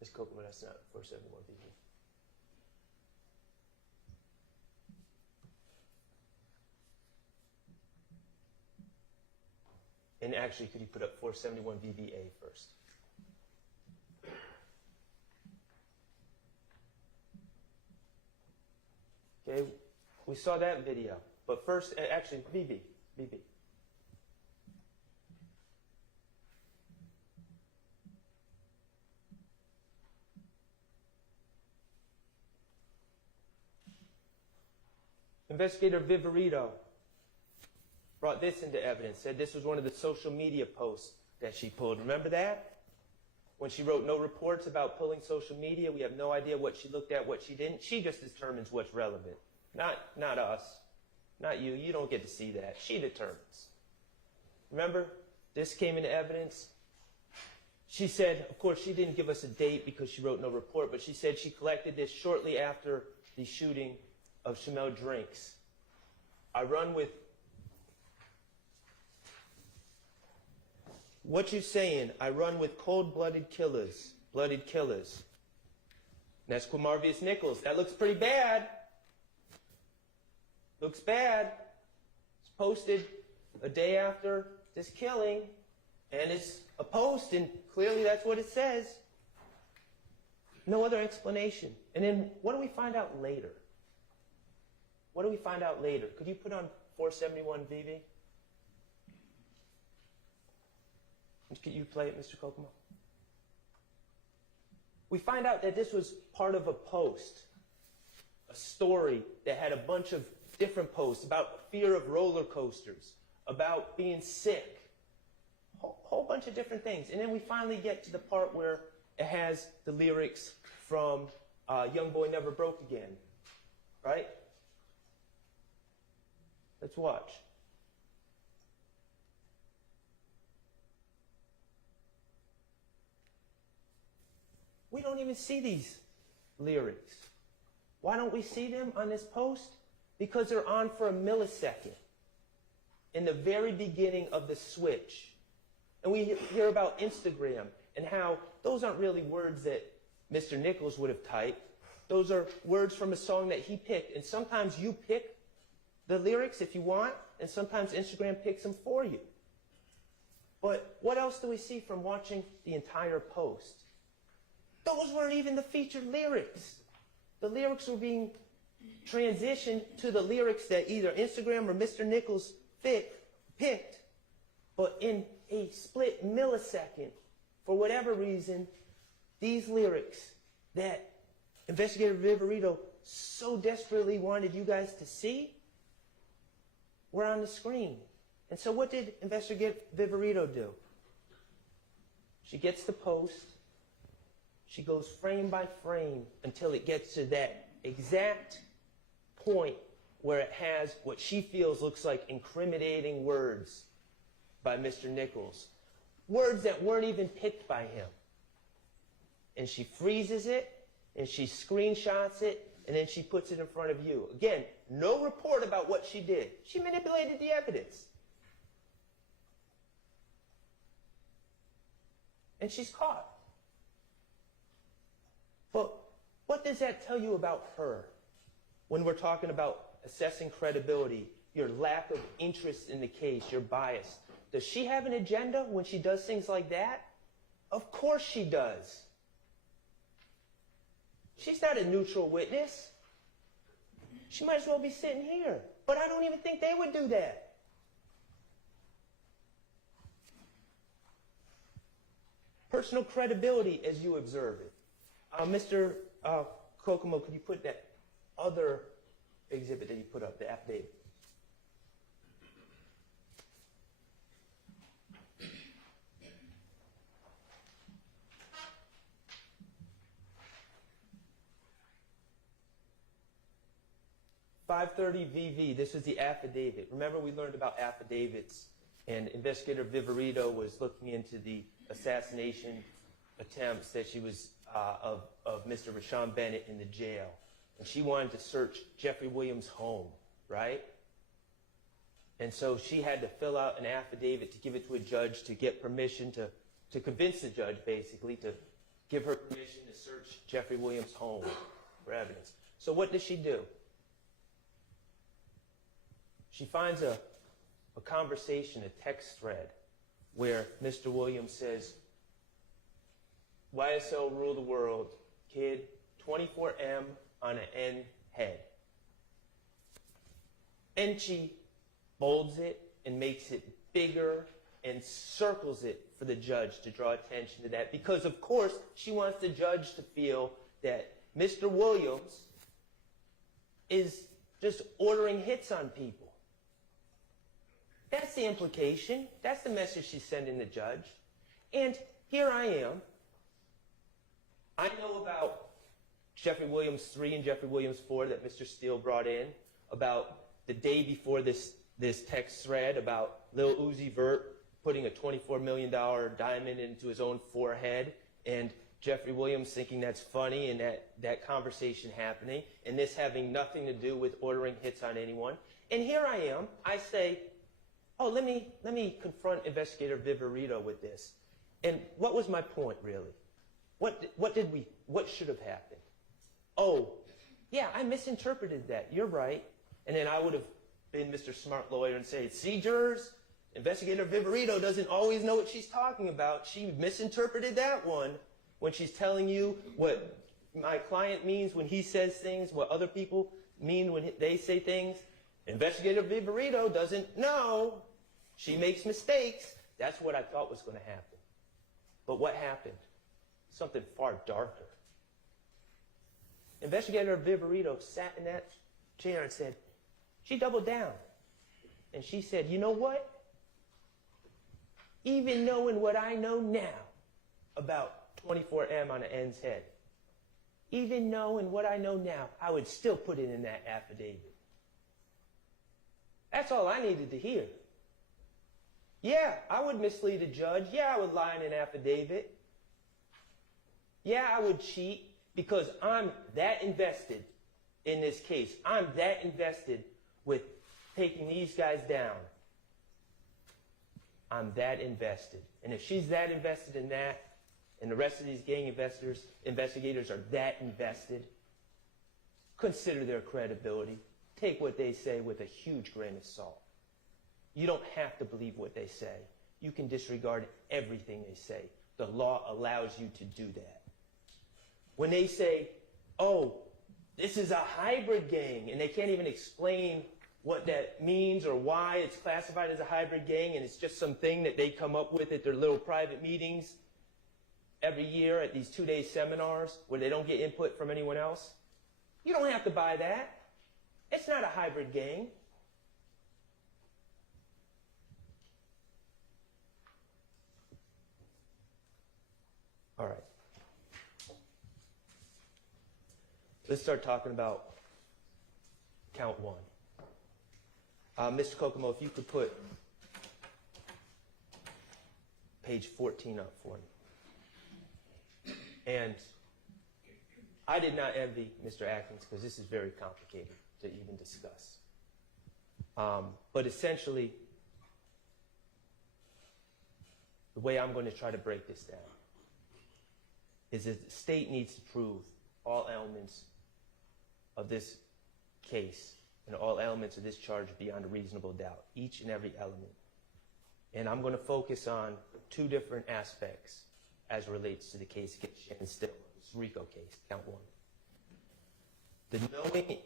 Ms. Kokomo, that's not 471 VV. And actually, could you put up 471 VVA first? Okay, we saw that video. But first, actually, VV. Investigator Viverito brought this into evidence, said this was one of the social media posts that she pulled. Remember that? When she wrote no reports about pulling social media, we have no idea what she looked at, what she didn't. She just determines what's relevant. Not us. Not you. You don't get to see that. She determines. Remember? This came into evidence. She said, of course, she didn't give us a date because she wrote no report, but she said she collected this shortly after the shooting of Shamel Drinks. I run with... What you saying? I run with cold-blooded killers. Blooded killers. And that's Quamarvius Nichols. That looks pretty bad. Looks bad. It's posted a day after this killing, and it's a post, and clearly that's what it says. No other explanation. And then what do we find out later? What do we find out later? Could you put on 471 VV? Could you play it, Mr. Kokomo? We find out that this was part of a post, a story that had a bunch of different posts about fear of roller coasters, about being sick, a whole bunch of different things. And then we finally get to the part where it has the lyrics from Young Boy Never Broke Again, right? Let's watch. We don't even see these lyrics. Why don't we see them on this post? Because they're on for a millisecond in the very beginning of the switch. And we hear about Instagram and how those aren't really words that Mr. Nichols would have typed. Those are words from a song that he picked. And sometimes you pick the lyrics if you want, and sometimes Instagram picks them for you. But what else do we see from watching the entire post? Those weren't even the featured lyrics. The lyrics were being transitioned to the lyrics that either Instagram or Mr. Nichols picked, but in a split millisecond, for whatever reason, these lyrics that Investigator Viverito so desperately wanted you guys to see were on the screen. And so what did Investigator Viverito do? She gets the post. She goes frame by frame until it gets to that exact point where it has what she feels looks like incriminating words by Mr. Nichols. Words that weren't even picked by him. And she freezes it, and she screenshots it, and then she puts it in front of you. Again, no report about what she did. She manipulated the evidence. And she's caught. But what does that tell you about her when we're talking about assessing credibility, your lack of interest in the case, your bias? Does she have an agenda when she does things like that? Of course she does. She's not a neutral witness. She might as well be sitting here. But I don't even think they would do that. Personal credibility as you observe it. Mr. Kokomo, could you put that other exhibit that you put up, the affidavit? .530 VV, this is the affidavit. Remember we learned about affidavits, and Investigator Viverito was looking into the assassination attempts that she was of Mr. Rashawn Bennett in the jail. And she wanted to search Jeffrey Williams' home, right? And so she had to fill out an affidavit to give it to a judge to get permission to convince the judge, basically, to give her permission to search Jeffrey Williams' home for evidence. So what does she do? She finds a conversation, a text thread, where Mr. Williams says, YSL rule the world, kid, 24M on an N head. And she bolds it and makes it bigger and circles it for the judge to draw attention to that, because of course she wants the judge to feel that Mr. Williams is just ordering hits on people. That's the implication. That's the message she's sending the judge. And here I am. I know about Jeffrey Williams 3 and Jeffrey Williams 4 that Mr. Steele brought in, about the day before this text thread about Lil Uzi Vert putting a $24 million diamond into his own forehead, and Jeffrey Williams thinking that's funny, and that conversation happening, and this having nothing to do with ordering hits on anyone. And here I am. I say, oh, let me confront Investigator Viverito with this. And what was my point, really? What should have happened? Oh, yeah, I misinterpreted that. You're right. And then I would have been Mr. Smart Lawyer and say, see, jurors, Investigator Viverito doesn't always know what she's talking about. She misinterpreted that one when she's telling you what my client means when he says things, what other people mean when they say things. Investigator Viverito doesn't know. She makes mistakes. That's what I thought was going to happen. But what happened? Something far darker. Investigator Viverito sat in that chair and said, she doubled down. And she said, you know what? Even knowing what I know now about 24M on an N's head, even knowing what I know now, I would still put it in that affidavit. That's all I needed to hear. Yeah, I would mislead a judge. Yeah, I would lie in an affidavit. Yeah, I would cheat because I'm that invested in this case. I'm that invested with taking these guys down. I'm that invested. And if she's that invested in that, and the rest of these gang investigators are that invested, consider their credibility. Take what they say with a huge grain of salt. You don't have to believe what they say. You can disregard everything they say. The law allows you to do that. When they say, oh, this is a hybrid gang, and they can't even explain what that means or why it's classified as a hybrid gang, and it's just something that they come up with at their little private meetings every year at these 2-day seminars where they don't get input from anyone else. You don't have to buy that. It's not a hybrid gang. All right. Let's start talking about count 1. Mr. Kokomo, if you could put page 14 up for me. And I did not envy Mr. Atkins because this is very complicated to even discuss. But essentially, the way I'm going to try to break this down is that the state needs to prove all elements of this case and all elements of this charge beyond a reasonable doubt, each and every element. And I'm going to focus on 2 different aspects as relates to the case against Shannon Still, this RICO case, count 1. The knowing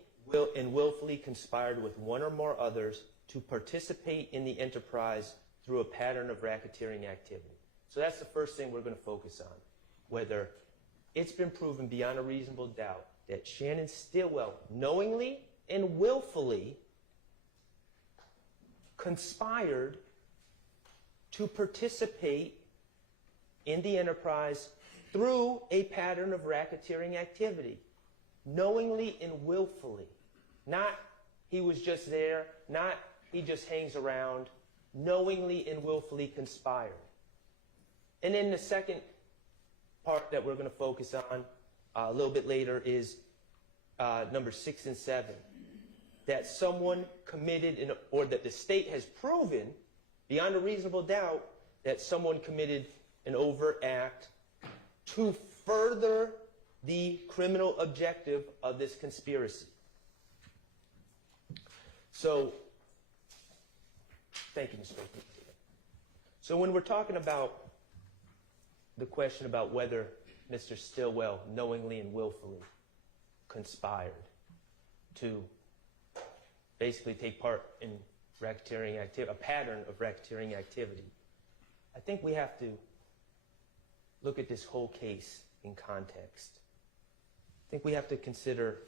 and willfully conspired with one or more others to participate in the enterprise through a pattern of racketeering activity. So that's the first thing we're going to focus on, whether it's been proven beyond a reasonable doubt that Shannon Stillwell knowingly and willfully conspired to participate in the enterprise through a pattern of racketeering activity. Knowingly and willfully. Not he was just there, not he just hangs around. Knowingly and willfully conspired. And then the second part that we're going to focus on a little bit later is number 6 and 7. That someone committed, or that the state has proven beyond a reasonable doubt that someone committed an overt act to further the criminal objective of this conspiracy. So, thank you, Mr. President. So when we're talking about the question about whether Mr. Stillwell knowingly and willfully conspired to basically take part in racketeering activity, a pattern of racketeering activity, I think we have to look at this whole case in context. I think we have to consider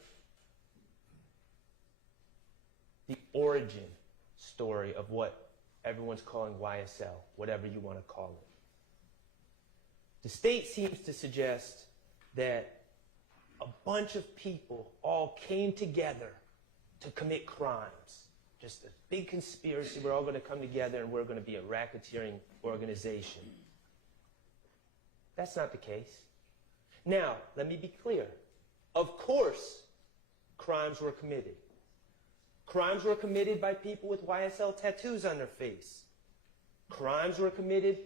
origin story of what everyone's calling YSL, whatever you want to call it. The state seems to suggest that a bunch of people all came together to commit crimes. Just a big conspiracy. We're all going to come together and we're going to be a racketeering organization. That's not the case. Now, let me be clear. Of course, crimes were committed. Crimes were committed by people with YSL tattoos on their face. Crimes were committed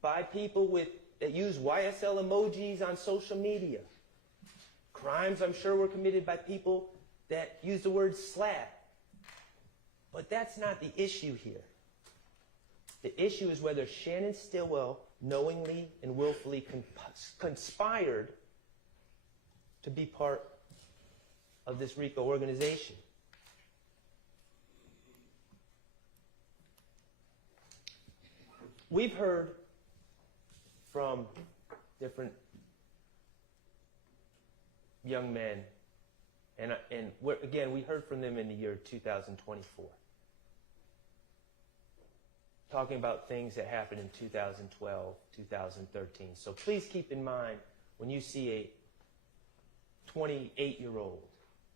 by people that use YSL emojis on social media. Crimes, I'm sure, were committed by people that use the word slap. But that's not the issue here. The issue is whether Shannon Stillwell knowingly and willfully conspired to be part of this RICO organization. We've heard from different young men, and again, we heard from them in the year 2024, talking about things that happened in 2012, 2013. So please keep in mind, when you see a 28-year-old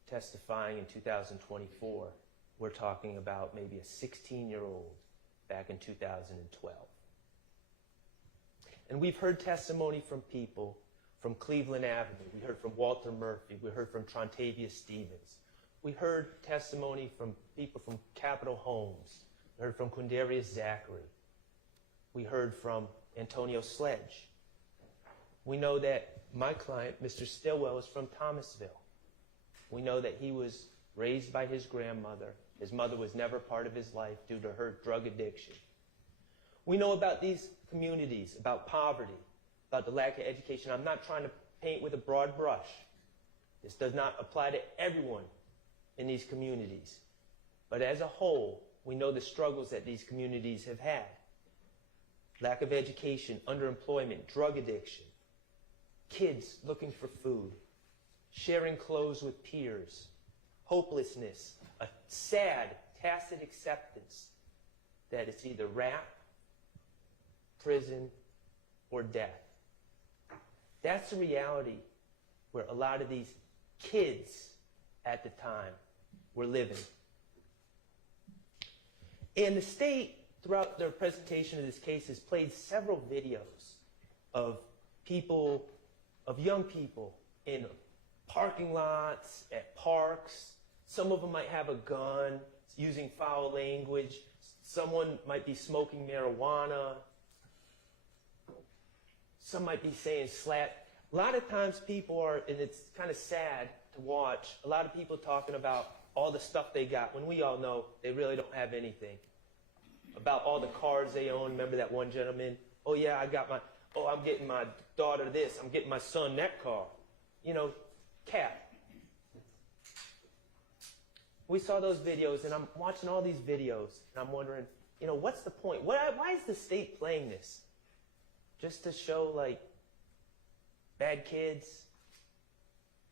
testifying in 2024, we're talking about maybe a 16-year-old back in 2012. And we've heard testimony from people from Cleveland Avenue. We heard from Walter Murphy. We heard from Trontavia Stevens. We heard testimony from people from Capitol Homes. We heard from Quindarius Zachary. We heard from Antonio Sledge. We know that my client, Mr. Stillwell, is from Thomasville. We know that he was raised by his grandmother. His mother was never part of his life due to her drug addiction. We know about these communities, about poverty, about the lack of education. I'm not trying to paint with a broad brush. This does not apply to everyone in these communities. But as a whole, we know the struggles that these communities have had. Lack of education, underemployment, drug addiction, kids looking for food, sharing clothes with peers, hopelessness, a sad, tacit acceptance that it's either rap, prison, or death. That's the reality where a lot of these kids at the time were living. And the state, throughout their presentation of this case, has played several videos of people, of young people in parking lots, at parks. Some of them might have a gun, using foul language. Someone might be smoking marijuana. Some might be saying slap. A lot of times people are, and it's kind of sad to watch, a lot of people talking about all the stuff they got when we all know they really don't have anything. About all the cars they own. Remember that one gentleman? Oh yeah, I'm getting my daughter this, I'm getting my son that car. You know, cap. We saw those videos, and I'm watching all these videos, and I'm wondering, you know, what's the point? Why is the state playing this? Just to show, like, bad kids,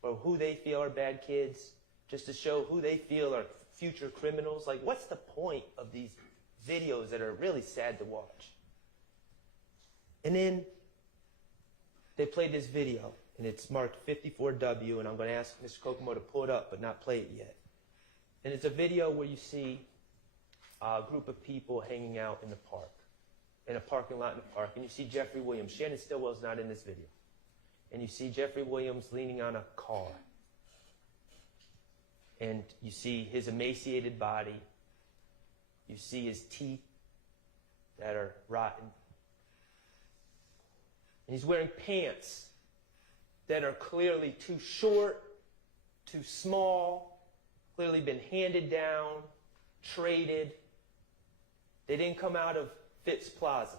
or who they feel are bad kids, just to show who they feel are future criminals? Like, what's the point of these videos that are really sad to watch? And then they played this video, and it's marked 54W, and I'm going to ask Mr. Kokomo to pull it up, but not play it yet. And it's a video where you see a group of people hanging out in the park, in a parking lot in the park, and you see Jeffrey Williams. Shannon Stillwell's not in this video. And you see Jeffrey Williams leaning on a car. And you see his emaciated body. You see his teeth that are rotten. And he's wearing pants that are clearly too short, too small, clearly been handed down, traded. They didn't come out of Fitz Plaza.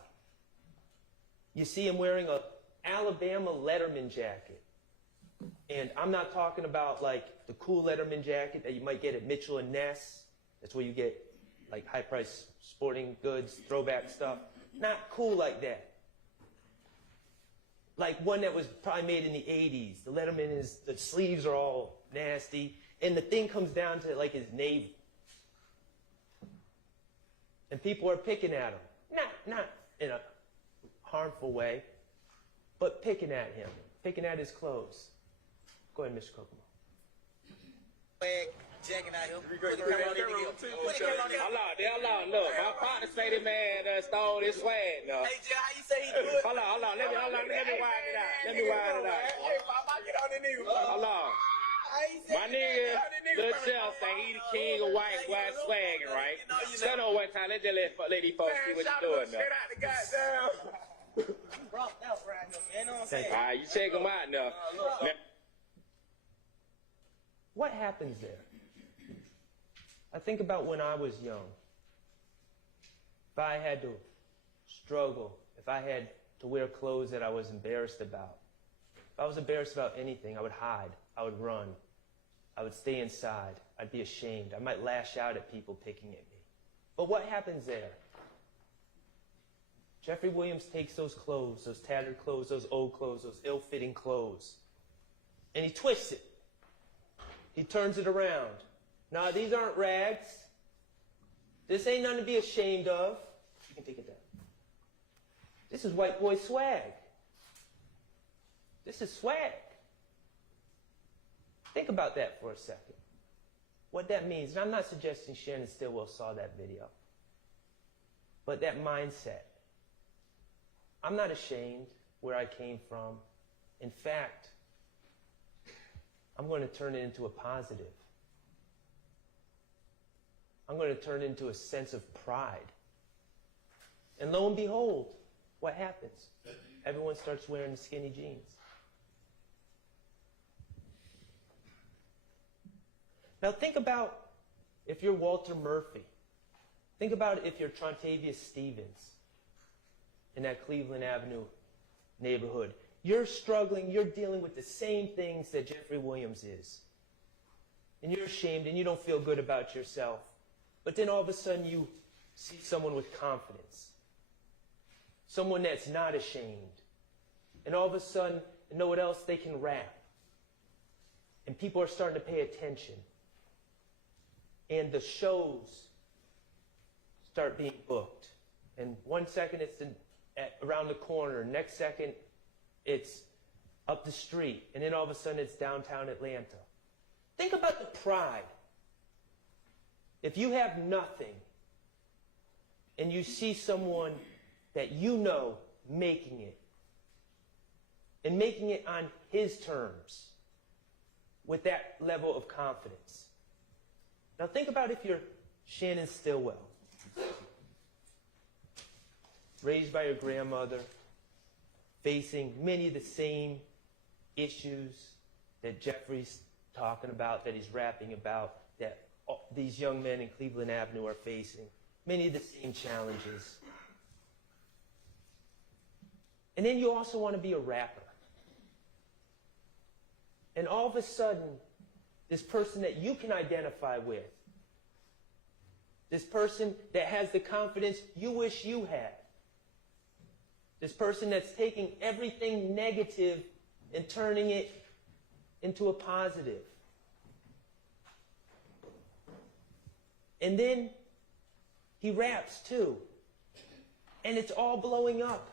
You see him wearing a Alabama Letterman jacket. And I'm not talking about like the cool Letterman jacket that you might get at Mitchell and Ness. That's where you get like high-priced sporting goods, throwback stuff. Not cool like that. Like one that was probably made in the 80s. The Letterman the sleeves are all nasty. And the thing comes down to like his navel. And people are picking at him. Not in a harmful way, but picking at him, picking at his clothes. Go ahead, Mr. Kokomo. Checking out him. Put the camera on this nigga. Hold on, look. My partner say this man stole his swag, no. Hey, Jay, how you say he do it? Hold on. Let me wind it out. Let me wind it out. Hold on. My nigga, Lil Chell say he the king of white swagging, right? Stand on one time. Let's just let these folks see what you doing now. All right, you check him out now. What happens there? I think about when I was young. If I had to struggle, if I had to wear clothes that I was embarrassed about, if I was embarrassed about anything, I would hide, I would run, I would stay inside, I'd be ashamed, I might lash out at people picking at me. But what happens there? Jeffrey Williams takes those clothes, those tattered clothes, those old clothes, those ill-fitting clothes, and he twists it. He turns it around. Nah, these aren't rags. This ain't nothing to be ashamed of. You can take it down. This is white boy swag. This is swag. Think about that for a second. What that means, and I'm not suggesting Shannon Stillwell saw that video, but that mindset. I'm not ashamed where I came from. In fact, I'm going to turn it into a positive. I'm going to turn it into a sense of pride. And lo and behold, what happens? Everyone starts wearing the skinny jeans. Now think about if you're Walter Murphy. Think about if you're Trontavious Stevens in that Cleveland Avenue neighborhood. You're struggling, you're dealing with the same things that Jeffrey Williams is. And you're ashamed and you don't feel good about yourself. But then all of a sudden you see someone with confidence. Someone that's not ashamed. And all of a sudden, you know what else? They can rap. And people are starting to pay attention. And the shows start being booked. And 1 second it's around the corner. Next second it's up the street. And then all of a sudden it's downtown Atlanta. Think about the pride. If you have nothing and you see someone that you know making it, and making it on his terms with that level of confidence. Now think about if you're Shannon Stillwell, raised by your grandmother, facing many of the same issues that Jeffrey's talking about, that he's rapping about, that these young men in Cleveland Avenue are facing. Many of the same challenges. And then you also want to be a rapper. And all of a sudden, this person that you can identify with, this person that has the confidence you wish you had, this person that's taking everything negative and turning it into a positive. And then he raps too. And it's all blowing up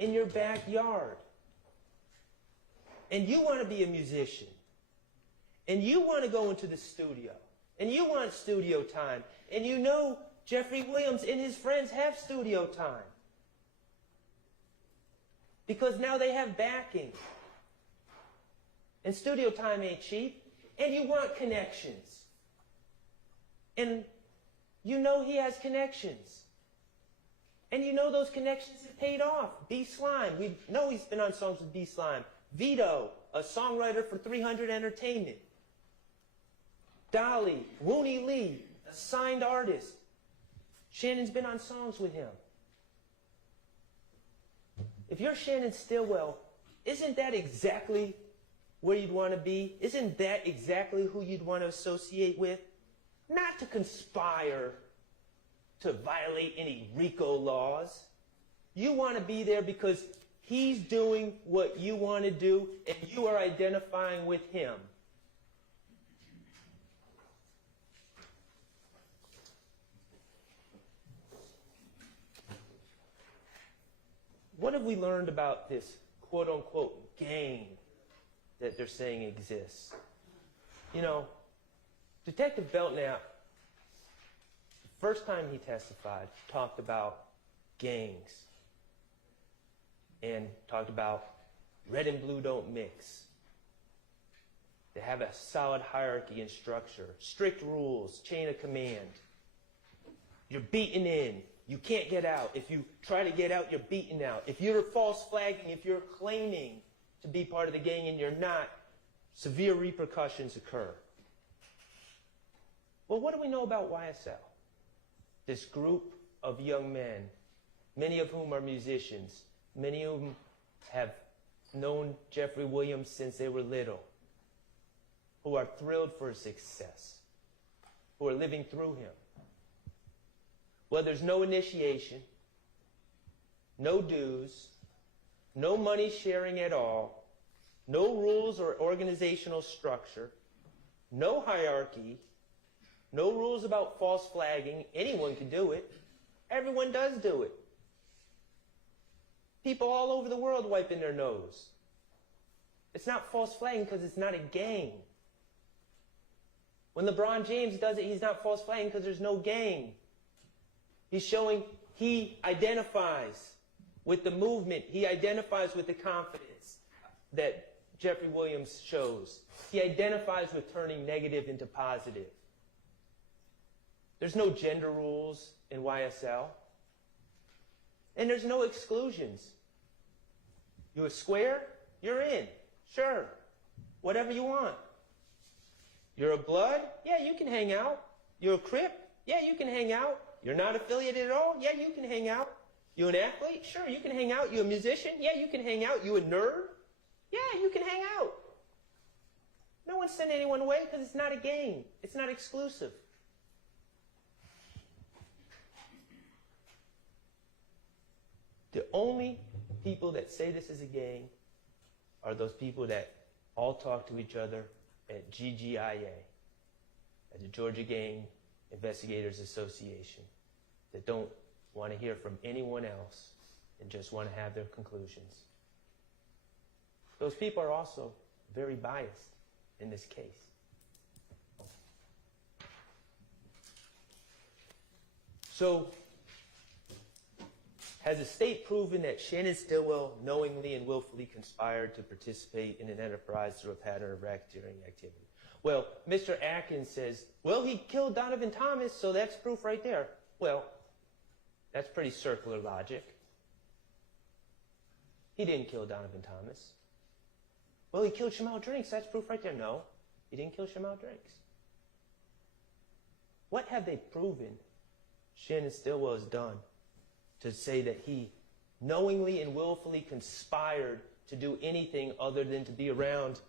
in your backyard. And you want to be a musician. And you want to go into the studio. And you want studio time. And you know Jeffrey Williams and his friends have studio time. Because now they have backing. And studio time ain't cheap. And you want connections. And you know he has connections. And you know those connections have paid off. B Slime, we know he's been on songs with B Slime. Vito, a songwriter for 300 Entertainment. Dolly, Wooney Lee, a signed artist. Shannon's been on songs with him. If you're Shannon Stillwell, isn't that exactly where you'd want to be? Isn't that exactly who you'd want to associate with? Not to conspire to violate any RICO laws. You want to be there because he's doing what you want to do and you are identifying with him. What have we learned about this quote-unquote gang that they're saying exists? You know, Detective Belknap, the first time he testified, talked about gangs and talked about red and blue don't mix. They have a solid hierarchy and structure, strict rules, chain of command. You're beaten in. You can't get out. If you try to get out, you're beaten out. If you're false flagging, if you're claiming to be part of the gang and you're not, severe repercussions occur. Well, what do we know about YSL? This group of young men, many of whom are musicians, many of whom have known Jeffrey Williams since they were little, who are thrilled for his success, who are living through him. Well, there's no initiation, no dues, no money sharing at all, no rules or organizational structure, no hierarchy, no rules about false flagging. Anyone can do it. Everyone does do it. People all over the world wiping their nose. It's not false flagging because it's not a gang. When LeBron James does it, he's not false flagging because there's no gang. He's showing he identifies with the movement. He identifies with the confidence that Jeffrey Williams shows. He identifies with turning negative into positive. There's no gender rules in YSL. And there's no exclusions. You're a square, you're in. Sure. Whatever you want. You're a blood? Yeah, you can hang out. You're a Crip? Yeah, you can hang out. You're not affiliated at all? Yeah, you can hang out. You an athlete? Sure, you can hang out. You a musician? Yeah, you can hang out. You a nerd? Yeah, you can hang out. No one's sending anyone away because it's not a gang. It's not exclusive. The only people that say this is a gang are those people that all talk to each other at GGIA, at the Georgia Gang Investigators Association, that don't want to hear from anyone else and just want to have their conclusions. Those people are also very biased in this case. So, has the state proven that Shannon Stillwell knowingly and willfully conspired to participate in an enterprise through a pattern of racketeering activity? Well, Mr. Atkins says, well, he killed Donovan Thomas, so that's proof right there. Well, that's pretty circular logic. He didn't kill Donovan Thomas. Well, he killed Shamal Drinks, that's proof right there. No, he didn't kill Shamal Drinks. What have they proven Shannon Stillwell has done to say that he knowingly and willfully conspired to do anything other than to be around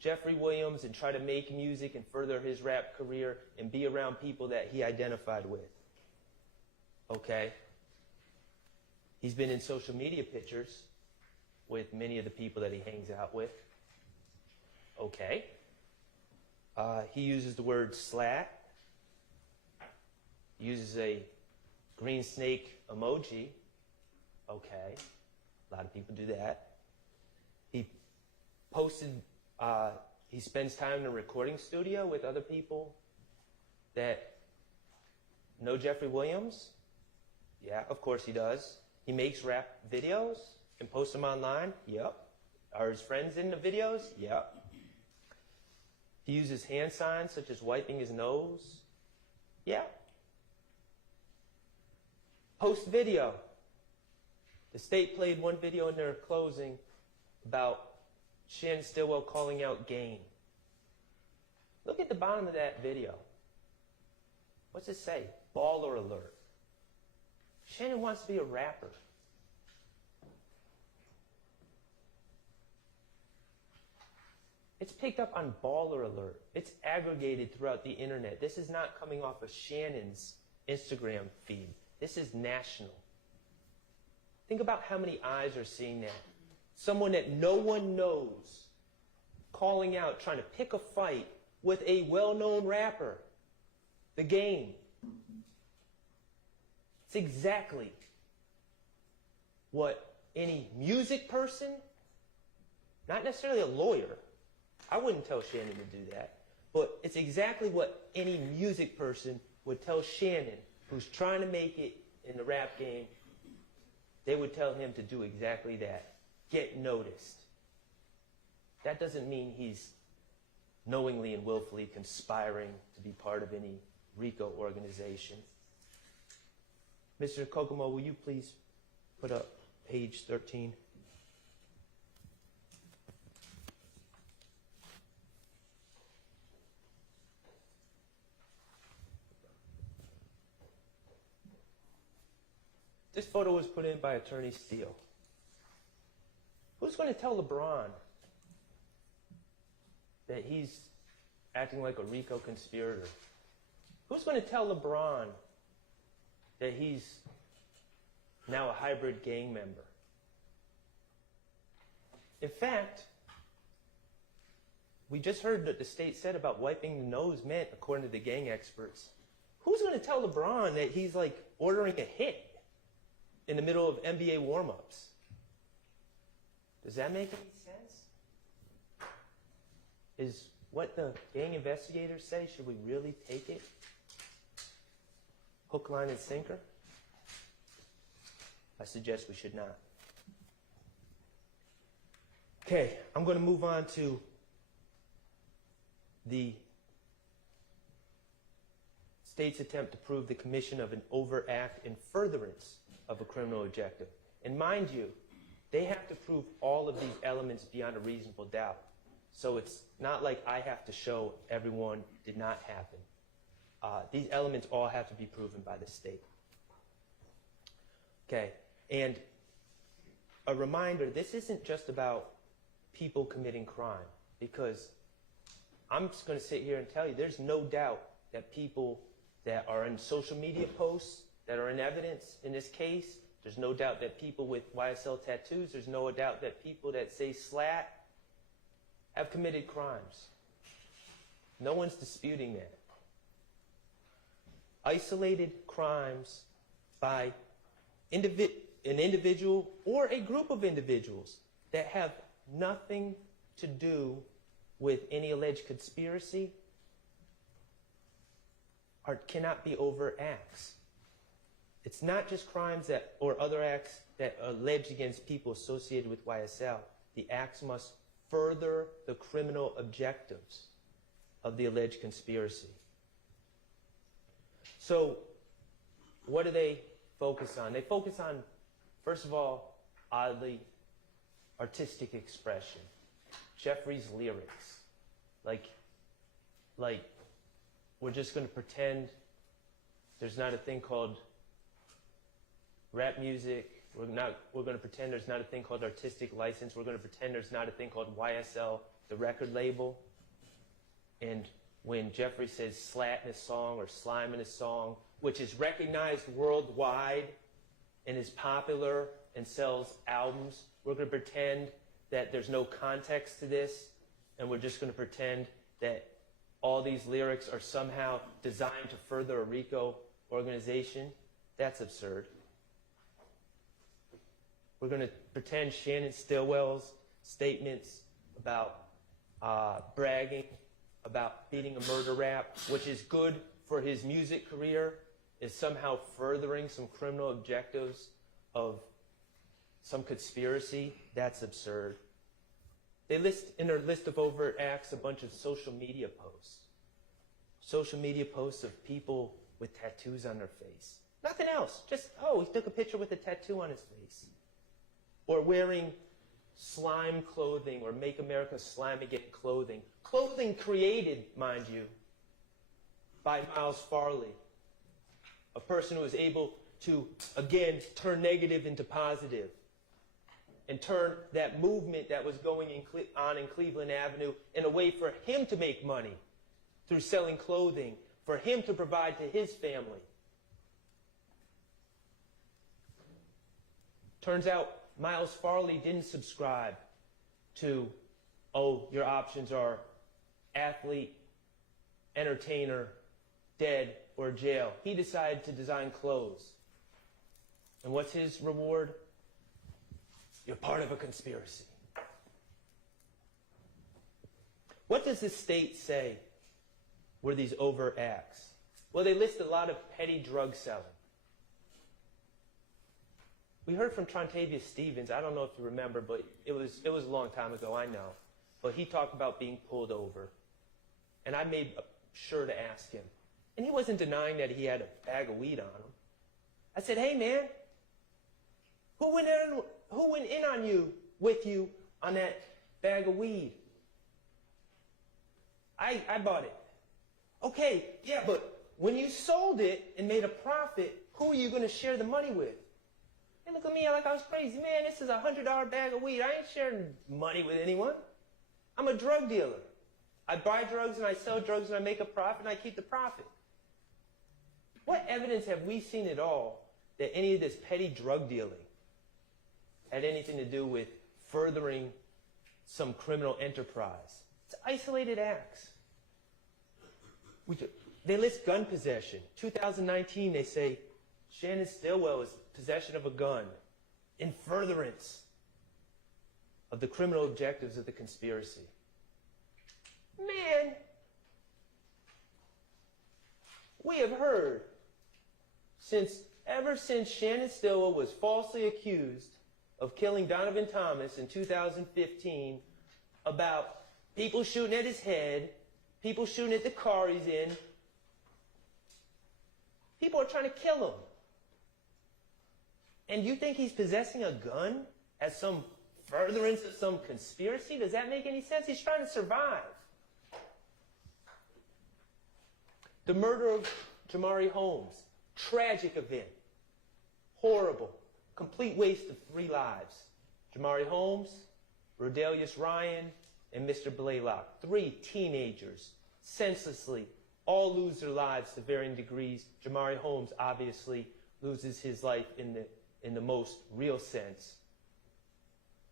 Jeffrey Williams and try to make music and further his rap career and be around people that he identified with? Okay. He's been in social media pictures with many of the people that he hangs out with. Okay. He uses the word slat. He uses a green snake emoji. Okay. A lot of people do that. He posted, he spends time in a recording studio with other people that know Jeffrey Williams. Yeah, of course he does. He makes rap videos and posts them online. Yep. Are his friends in the videos? Yep. He uses hand signs such as wiping his nose. Yeah. Post video. The state played one video in their closing about Shannon Stillwell calling out gang. Look at the bottom of that video. What's it say? Baller alert. Shannon wants to be a rapper. It's picked up on Baller Alert. It's aggregated throughout the internet. This is not coming off of Shannon's Instagram feed. This is national. Think about how many eyes are seeing that. Someone that no one knows calling out, trying to pick a fight with a well-known rapper. The game. It's exactly what any music person, not necessarily a lawyer. I wouldn't tell Shannon to do that. But it's exactly what any music person would tell Shannon, who's trying to make it in the rap game. They would tell him to do exactly that. Get noticed. That doesn't mean he's knowingly and willfully conspiring to be part of any RICO organization. Mr. Kokomo, will you please put up page 13? This photo was put in by Attorney Steele. Who's going to tell LeBron that he's acting like a RICO conspirator? Who's going to tell LeBron that he's now a hybrid gang member? In fact, we just heard that the state said about wiping the nose meant, according to the gang experts. Who's going to tell LeBron that he's like ordering a hit in the middle of NBA warm-ups? Does that make any sense? Is what the gang investigators say, should we really take it? Hook, line, and sinker? I suggest we should not. Okay, I'm going to move on to the state's attempt to prove the commission of an overt act in furtherance of a criminal objective. And mind you, they have to prove all of these elements beyond a reasonable doubt. So it's not like I have to show everyone did not happen. These elements all have to be proven by the state. Okay, and a reminder, this isn't just about people committing crime, because I'm just going to sit here and tell you there's no doubt that people that are in social media posts, that are in evidence in this case, there's no doubt that people with YSL tattoos, there's no doubt that people that say slat have committed crimes. No one's disputing that. Isolated crimes by an individual or a group of individuals that have nothing to do with any alleged conspiracy cannot be overt acts. It's not just crimes that, or other acts that are alleged against people associated with YSL. The acts must further the criminal objectives of the alleged conspiracy. So what do they focus on? They focus on, first of all, oddly, artistic expression. Jeffrey's lyrics. Like we're just going to pretend there's not a thing called rap music. We're going to pretend there's not a thing called artistic license. We're going to pretend there's not a thing called YSL, the record label. And when Jeffrey says slat in his song or slime in his song, which is recognized worldwide and is popular and sells albums, we're going to pretend that there's no context to this, and we're just going to pretend that all these lyrics are somehow designed to further a RICO organization. That's absurd. We're going to pretend Shannon Stillwell's statements about bragging, about beating a murder rap, which is good for his music career, is somehow furthering some criminal objectives of some conspiracy. That's absurd. They list in their list of overt acts a bunch of social media posts. Social media posts of people with tattoos on their face. Nothing else. Just, oh, he took a picture with a tattoo on his face. Or wearing slime clothing, or Make America Slime Again clothing. Clothing created, mind you, by Miles Farley, a person who was able to, again, turn negative into positive and turn that movement that was going on in Cleveland Avenue in a way for him to make money through selling clothing, for him to provide to his family. Turns out Miles Farley didn't subscribe to, oh, your options are athlete, entertainer, dead, or jail. He decided to design clothes. And what's his reward? you're part of a conspiracy. What does the state say were these overt acts? Well, they list a lot of petty drug selling. We heard from Trontavious Stevens. I don't know if you remember, but it was a long time ago, I know. But he talked about being pulled over. And I made sure to ask him. And he wasn't denying that he had a bag of weed on him. I said, hey, man, who went in on you, with you, on that bag of weed? I bought it. Okay, yeah, but when you sold it and made a profit, who are you going to share the money with? They look at me like I was crazy. Man, this is a $100 bag of weed. I ain't sharing money with anyone. I'm a drug dealer. I buy drugs and I sell drugs and I make a profit and I keep the profit. What evidence have we seen at all that any of this petty drug dealing had anything to do with furthering some criminal enterprise? It's isolated acts. They list gun possession. 2019, they say Shannon Stillwell is possession of a gun in furtherance of the criminal objectives of the conspiracy. Man, we have heard ever since Shannon Stillwell was falsely accused of killing Donovan Thomas in 2015 about people shooting at his head, people shooting at the car he's in. People are trying to kill him. And you think he's possessing a gun as some furtherance of some conspiracy? Does that make any sense? He's trying to survive. The murder of Jamari Holmes, tragic event, horrible, complete waste of 3 lives. Jamari Holmes, Rodelius Ryan, and Mr. Blaylock, 3 teenagers, senselessly, all lose their lives to varying degrees. Jamari Holmes obviously loses his life in the most real sense.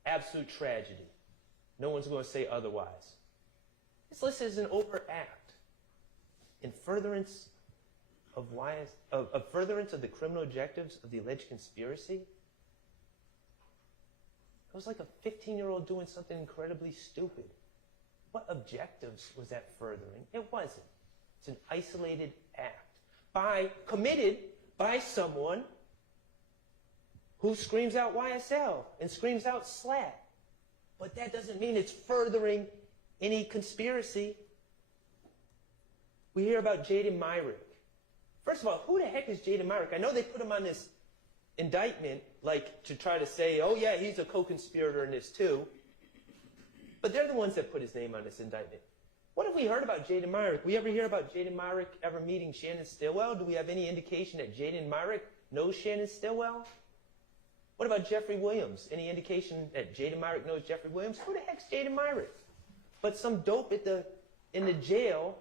Absolute tragedy. No one's going to say otherwise. It's listed as an overt act in furtherance of furtherance of the criminal objectives of the alleged conspiracy. It was like a 15-year-old doing something incredibly stupid. What objectives was that furthering? It wasn't. It's an isolated act committed by someone who screams out YSL and screams out SLAT. But that doesn't mean it's furthering any conspiracy. We hear about Jaden Myrick. First of all, who the heck is Jaden Myrick? I know they put him on this indictment, like to try to say, oh yeah, he's a co-conspirator in this too. But they're the ones that put his name on this indictment. What have we heard about Jaden Myrick? We ever hear about Jaden Myrick ever meeting Shannon Stillwell? Do we have any indication that Jaden Myrick knows Shannon Stillwell? What about Jeffrey Williams? Any indication that Jaden Myrick knows Jeffrey Williams? Who the heck's Jaden Myrick? But some dope in the jail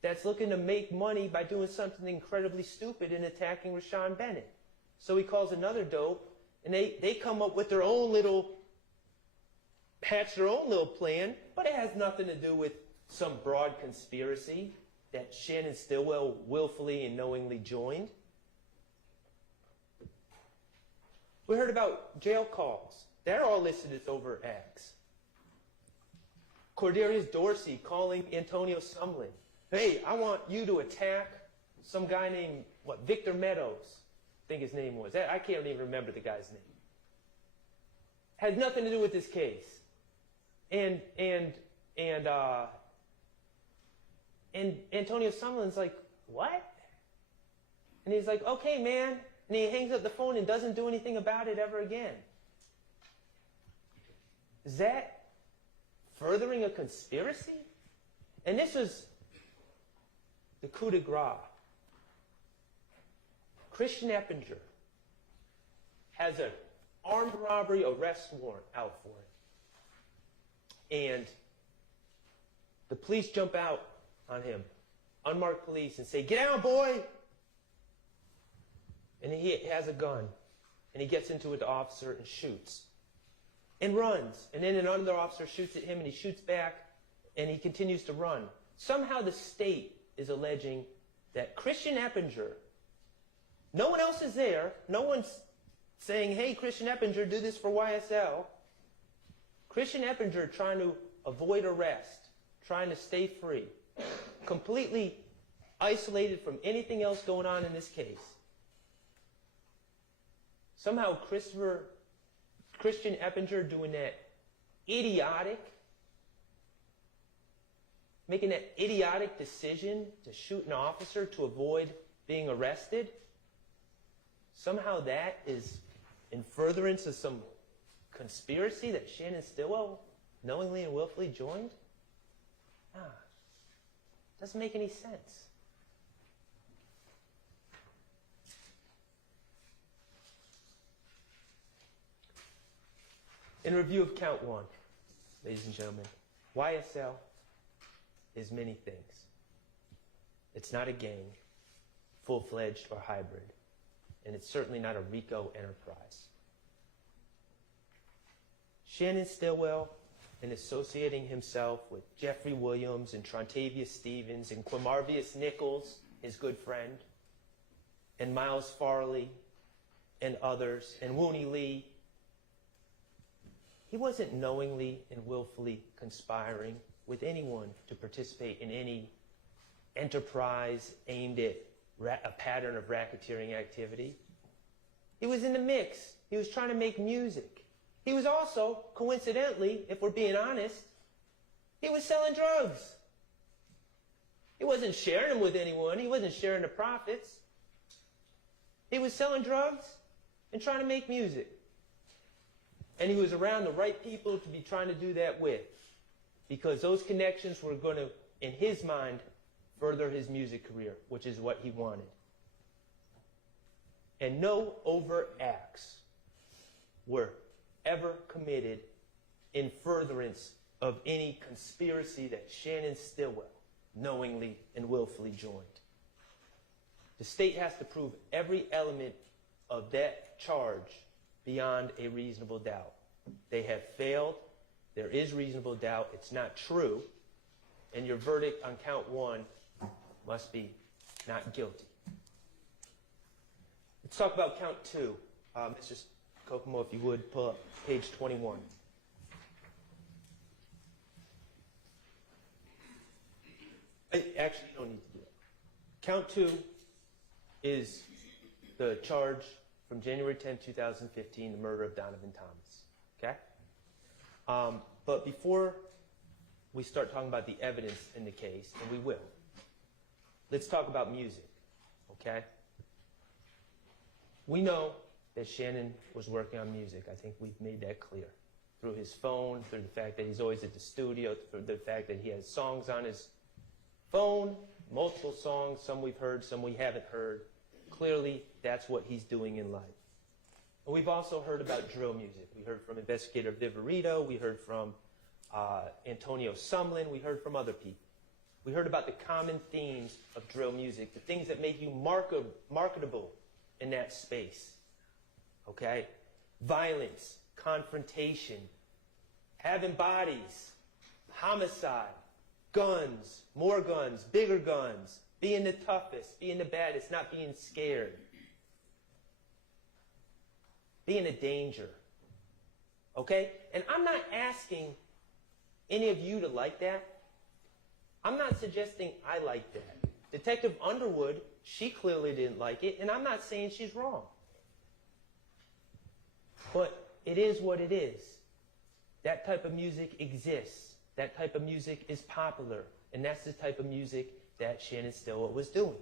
that's looking to make money by doing something incredibly stupid and attacking Rashawn Bennett. So he calls another dope, and they come up with hatch their own little plan, but it has nothing to do with some broad conspiracy that Shannon Stillwell willfully and knowingly joined. We heard about jail calls. They're all listed as overt acts. Cordarius Dorsey calling Antonio Sumlin. Hey, I want you to attack some guy named, Victor Meadows, I think his name was. I can't even remember the guy's name. Had nothing to do with this case. And Antonio Sumlin's like, what? And he's like, okay, man. And he hangs up the phone and doesn't do anything about it ever again. Is that furthering a conspiracy? And this was the coup de grace. Christian Eppinger has an armed robbery arrest warrant out for him. And the police jump out on him, unmarked police, and say, get down, boy! And he has a gun. And he gets into it, the officer, and shoots. And runs. And then another officer shoots at him, and he shoots back, and he continues to run. Somehow the state is alleging that Christian Eppinger, no one else is there, no one's saying, hey, Christian Eppinger, do this for YSL. Christian Eppinger trying to avoid arrest, trying to stay free, completely isolated from anything else going on in this case. Somehow Christian Eppinger doing that making that idiotic decision to shoot an officer to avoid being arrested, somehow that is in furtherance of some conspiracy that Shannon Stillwell knowingly and willfully joined? Doesn't make any sense. In review of count 1, ladies and gentlemen, YSL is many things. It's not a gang, full-fledged or hybrid, and it's certainly not a RICO enterprise. Shannon Stillwell, in associating himself with Jeffrey Williams and Trontavious Stevens and Quamarvius Nichols, his good friend, and Miles Farley and others, and Wooney Lee, he wasn't knowingly and willfully conspiring with anyone to participate in any enterprise aimed at a pattern of racketeering activity. He was in the mix. He was trying to make music. He was also, coincidentally, if we're being honest, he was selling drugs. He wasn't sharing them with anyone. He wasn't sharing the profits. He was selling drugs and trying to make music. And he was around the right people to be trying to do that with, because those connections were going to, in his mind, further his music career, which is what he wanted. And no overt acts were ever committed in furtherance of any conspiracy that Shannon Stillwell knowingly and willfully joined. The state has to prove every element of that charge beyond a reasonable doubt. They have failed. There is reasonable doubt. It's not true. And your verdict on count 1 must be not guilty. Let's talk about count 2. Mr. Kokomo, if you would, pull up page 21. Actually, you don't need to do that. Count 2 is the charge from January 10, 2015, the murder of Donovan Thomas. Okay? But before we start talking about the evidence in the case, and we will, let's talk about music. Okay? We know that Shannon was working on music. I think we've made that clear. Through his phone, through the fact that he's always at the studio, through the fact that he has songs on his phone, multiple songs, some we've heard, some we haven't heard. Clearly, that's what he's doing in life. And we've also heard about drill music. We heard from Investigator Viverito. We heard from Antonio Sumlin. We heard from other people. We heard about the common themes of drill music, the things that make you marketable in that space. Okay? Violence, confrontation, having bodies, homicide, guns, more guns, bigger guns, being the toughest, being the baddest, not being scared, being a danger. Okay? And I'm not asking any of you to like that. I'm not suggesting I like that. Detective Underwood, she clearly didn't like it, and I'm not saying she's wrong. But it is what it is. That type of music exists. That type of music is popular. And that's the type of music that Shannon Stillwell was doing.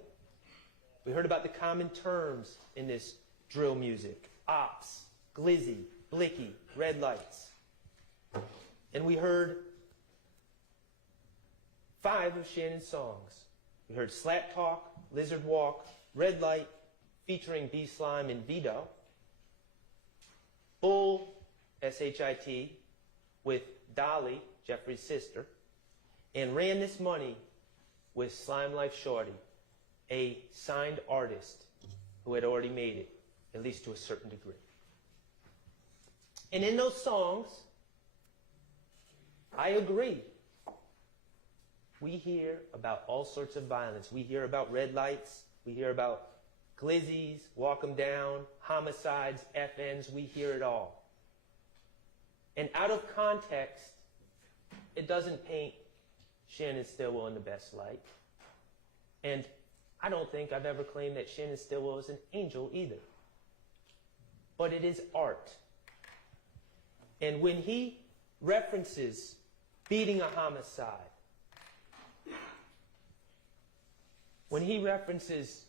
We heard about the common terms in this drill music. Ops, glizzy, blicky, red lights. And we heard 5 of Shannon's songs. We heard Slap Talk, Lizard Walk, Red Light, featuring B-Slime and Vito. Bull, S-H-I-T, with Dolly, Jeffrey's sister, and Ran This Money with Slime Life Shorty, a signed artist who had already made it, at least to a certain degree. And in those songs, I agree. We hear about all sorts of violence. We hear about red lights. We hear about glizzies, walk 'em down, homicides, FNs, we hear it all. And out of context, it doesn't paint Shannon Stillwell in the best light. And I don't think I've ever claimed that Shannon Stillwell is an angel either. But it is art. And when he references beating a homicide, when he references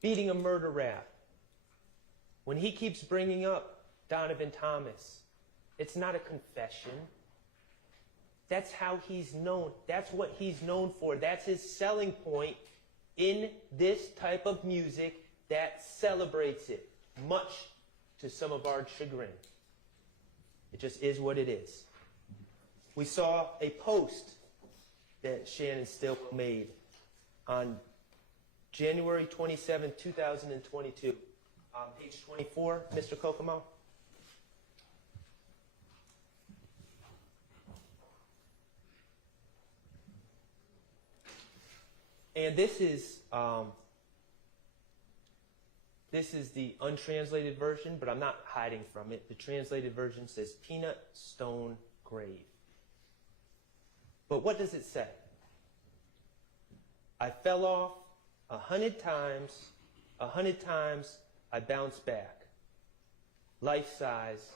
beating a murder rap, when he keeps bringing up Donovan Thomas, it's not a confession. That's how he's known. That's what he's known for. That's his selling point in this type of music that celebrates it, much to some of our chagrin. It just is what it is. We saw a post that Shannon Stillwell made on January 27, 2022. Page 24, Mr. Kokomo. And this is the untranslated version, but I'm not hiding from it. The translated version says peanut stone grave. But what does it say? I fell off 100 times, 100 times I bounced back. Life size,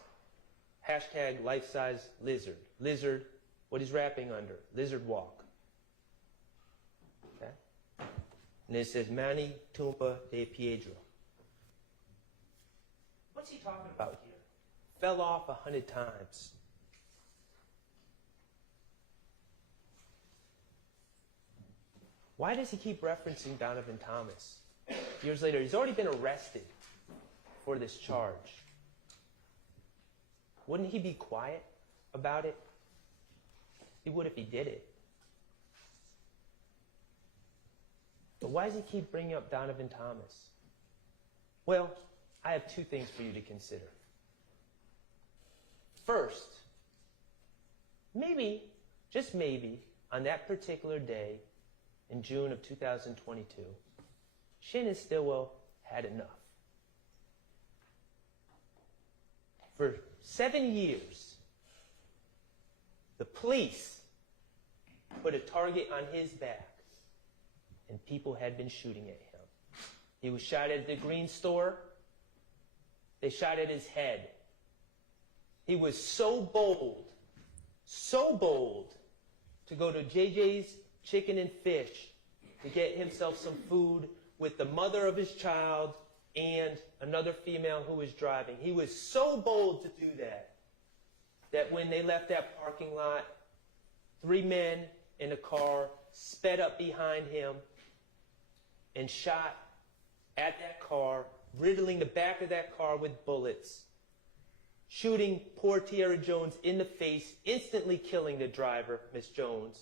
hashtag life size lizard. Lizard, what he's rapping under, lizard walk. Okay? And it says Manny Tumpa de Piedro. What's he talking about here? Fell off 100 times. Why does he keep referencing Donovan Thomas? Years later, he's already been arrested for this charge. Wouldn't he be quiet about it? He would if he did it. But why does he keep bringing up Donovan Thomas? Well, I have two things for you to consider. First, maybe, just maybe, on that particular day in June of 2022, Shannon Stillwell had enough. For 7 years, the police put a target on his back, and people had been shooting at him. He was shot at the Green Store. They shot at his head. He was so bold to go to JJ's Chicken and Fish to get himself some food with the mother of his child and another female who was driving. He was so bold to do that when they left that parking lot, 3 men in a car sped up behind him and shot at that car, riddling the back of that car with bullets, shooting poor Tierra Jones in the face, instantly killing the driver, Miss Jones,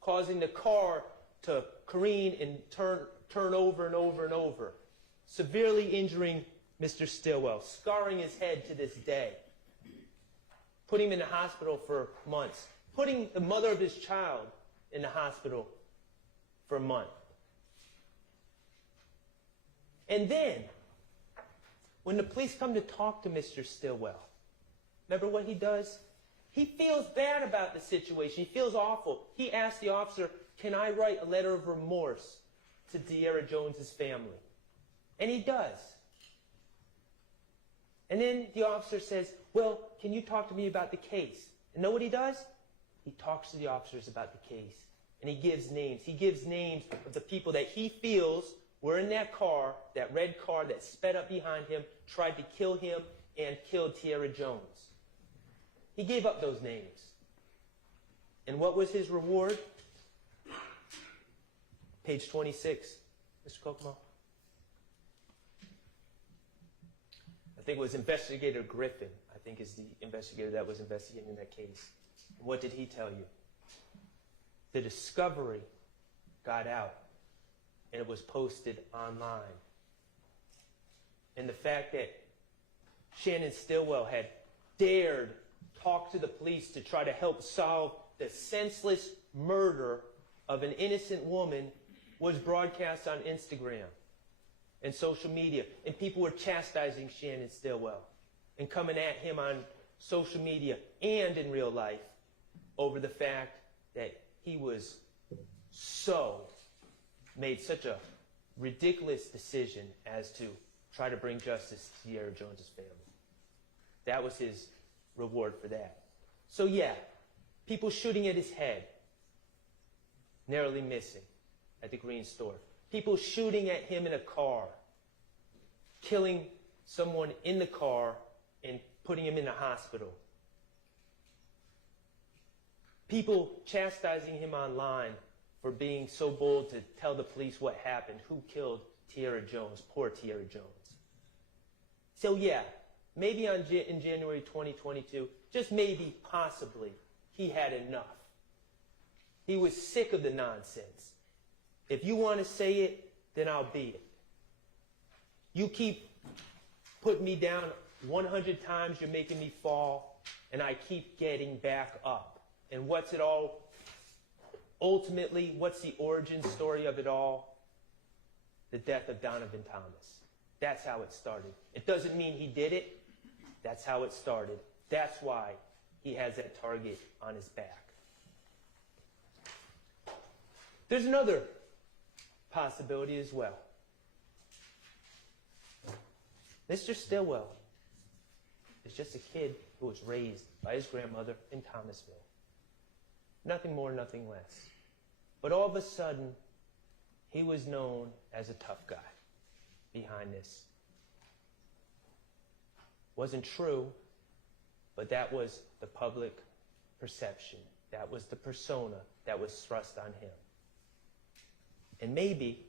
causing the car to careen and turn over and over and over, severely injuring Mr. Stillwell, scarring his head to this day, putting him in the hospital for months, putting the mother of his child in the hospital for a month. And then, when the police come to talk to Mr. Stillwell, remember what he does? He feels bad about the situation. He feels awful. He asks the officer, can I write a letter of remorse to Tierra Jones's family? And he does. And then the officer says, well, can you talk to me about the case? And know what he does? He talks to the officers about the case. And he gives names. He gives names of the people that he feels were in that car, that red car that sped up behind him, tried to kill him, and killed Tierra Jones. He gave up those names. And what was his reward? Page 26, Mr. Kokomo. I think it was Investigator Griffin, I think is the investigator that was investigating that case. And what did he tell you? The discovery got out, and it was posted online. And the fact that Shannon Stillwell had dared talk to the police to try to help solve the senseless murder of an innocent woman was broadcast on Instagram. and social media, and people were chastising Shannon Stillwell and coming at him on social media and in real life over the fact that he was made such a ridiculous decision as to try to bring justice to Tierra Jones's family. That was his reward for that. So yeah, people shooting at his head, narrowly missing at the Green store. People shooting at him in a car, killing someone in the car and putting him in a hospital. People chastising him online for being so bold to tell the police what happened, who killed Tierra Jones, poor Tierra Jones. So yeah, maybe in January 2022, just maybe, possibly, he had enough. He was sick of the nonsense. If you want to say it, then I'll be it. You keep putting me down 100 times, you're making me fall, and I keep getting back up. And what's it all, ultimately, what's the origin story of it all? The death of Donovan Thomas. That's how it started. It doesn't mean he did it. That's how it started. That's why he has that target on his back. There's another possibility as well. Mr. Stillwell is just a kid who was raised by his grandmother in Thomasville. Nothing more, nothing less. But all of a sudden, he was known as a tough guy behind this. Wasn't true, but that was the public perception. That was the persona that was thrust on him. And maybe,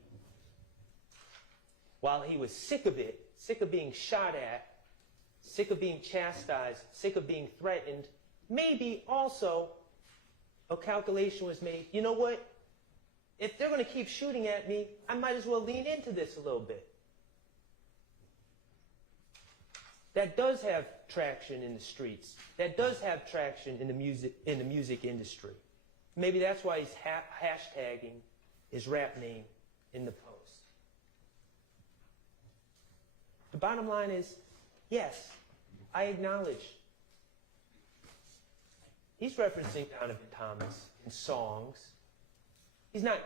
while he was sick of it, sick of being shot at, sick of being chastised, sick of being threatened, maybe also a calculation was made, you know what? If they're going to keep shooting at me, I might as well lean into this a little bit. That does have traction in the streets. That does have traction in the music industry. Maybe that's why he's hashtagging his rap name in the post. The bottom line is, yes, I acknowledge he's referencing Donovan Thomas in songs. He's not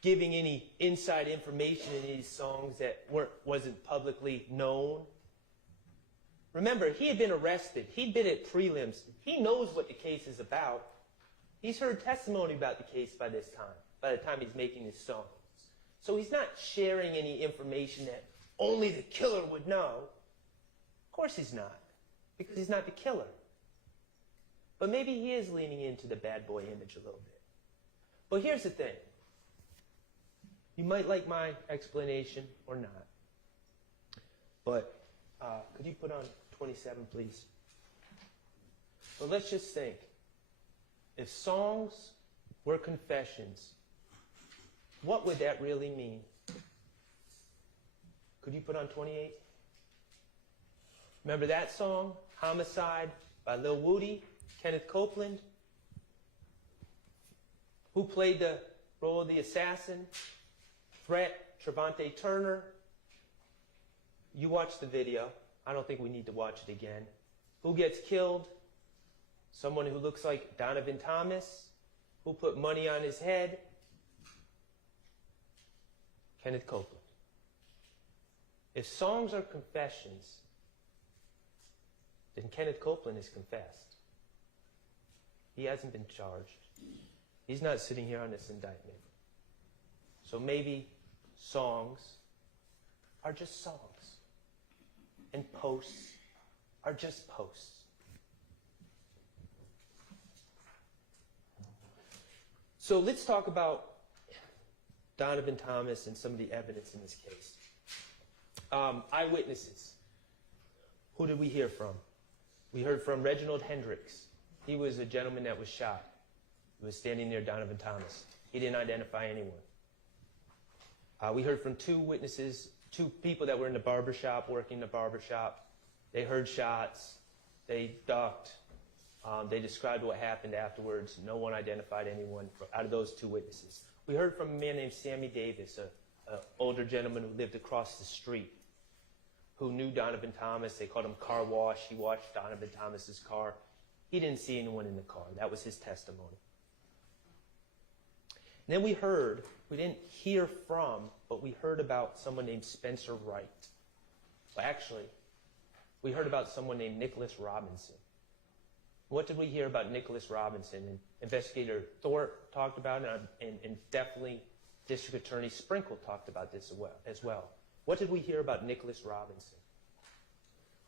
giving any inside information in these songs that wasn't publicly known. Remember, he had been arrested. He'd been at prelims. He knows what the case is about. He's heard testimony about the case by this time, by the time he's making his songs. So he's not sharing any information that only the killer would know. Of course he's not, because he's not the killer. But maybe he is leaning into the bad boy image a little bit. But here's the thing. You might like my explanation or not. But could you put on 27, please? But let's just think. If songs were confessions, what would that really mean? Could you put on 28? Remember that song, Homicide, by Lil Woody, Kenneth Copeland? Who played the role of the assassin? Threat, Trevante Turner. You watched the video. I don't think we need to watch it again. Who gets killed? Someone who looks like Donovan Thomas. Who put money on his head? Kenneth Copeland. If songs are confessions, then Kenneth Copeland is confessed. He hasn't been charged. He's not sitting here on this indictment. So maybe songs are just songs. And posts are just posts. So let's talk about Donovan Thomas and some of the evidence in this case. Eyewitnesses. Who did we hear from? We heard from Reginald Hendricks. He was a gentleman that was shot. He was standing near Donovan Thomas. He didn't identify anyone. We heard from two witnesses, two people that were in the barbershop, working in the barbershop. They heard shots. They ducked. They described what happened afterwards. No one identified anyone out of those two witnesses. We heard from a man named Sammy Davis, an older gentleman who lived across the street, who knew Donovan Thomas. They called him Car Wash. He washed Donovan Thomas's car. He didn't see anyone in the car. That was his testimony. And then we didn't hear from, but we heard about someone named Spencer Wright. Well, actually, we heard about someone named Nicholas Robinson. What did we hear about Nicholas Robinson? And Investigator Thorpe talked about it, and definitely District Attorney Sprinkle talked about this as well. What did we hear about Nicholas Robinson?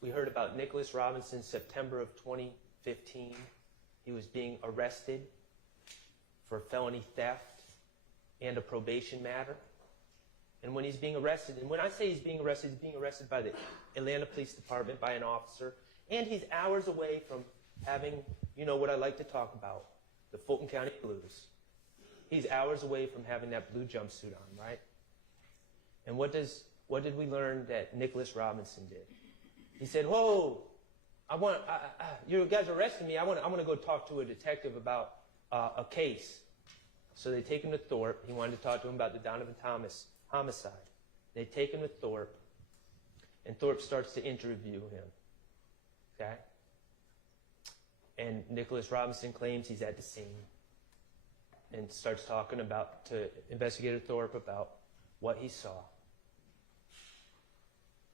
We heard about Nicholas Robinson September of 2015. He was being arrested for felony theft and a probation matter. And when he's being arrested, and when I say he's being arrested by the Atlanta Police Department, by an officer, and he's hours away from having, you know what I like to talk about, the Fulton County Blues. He's hours away from having that blue jumpsuit on, right? And what did we learn that Nicholas Robinson did? He said, "Whoa, you guys are arresting me. I want to go talk to a detective about a case." So they take him to Thorpe. He wanted to talk to him about the Donovan Thomas homicide. They take him to Thorpe, and Thorpe starts to interview him. Okay? And Nicholas Robinson claims he's at the scene and starts talking to Investigator Thorpe about what he saw.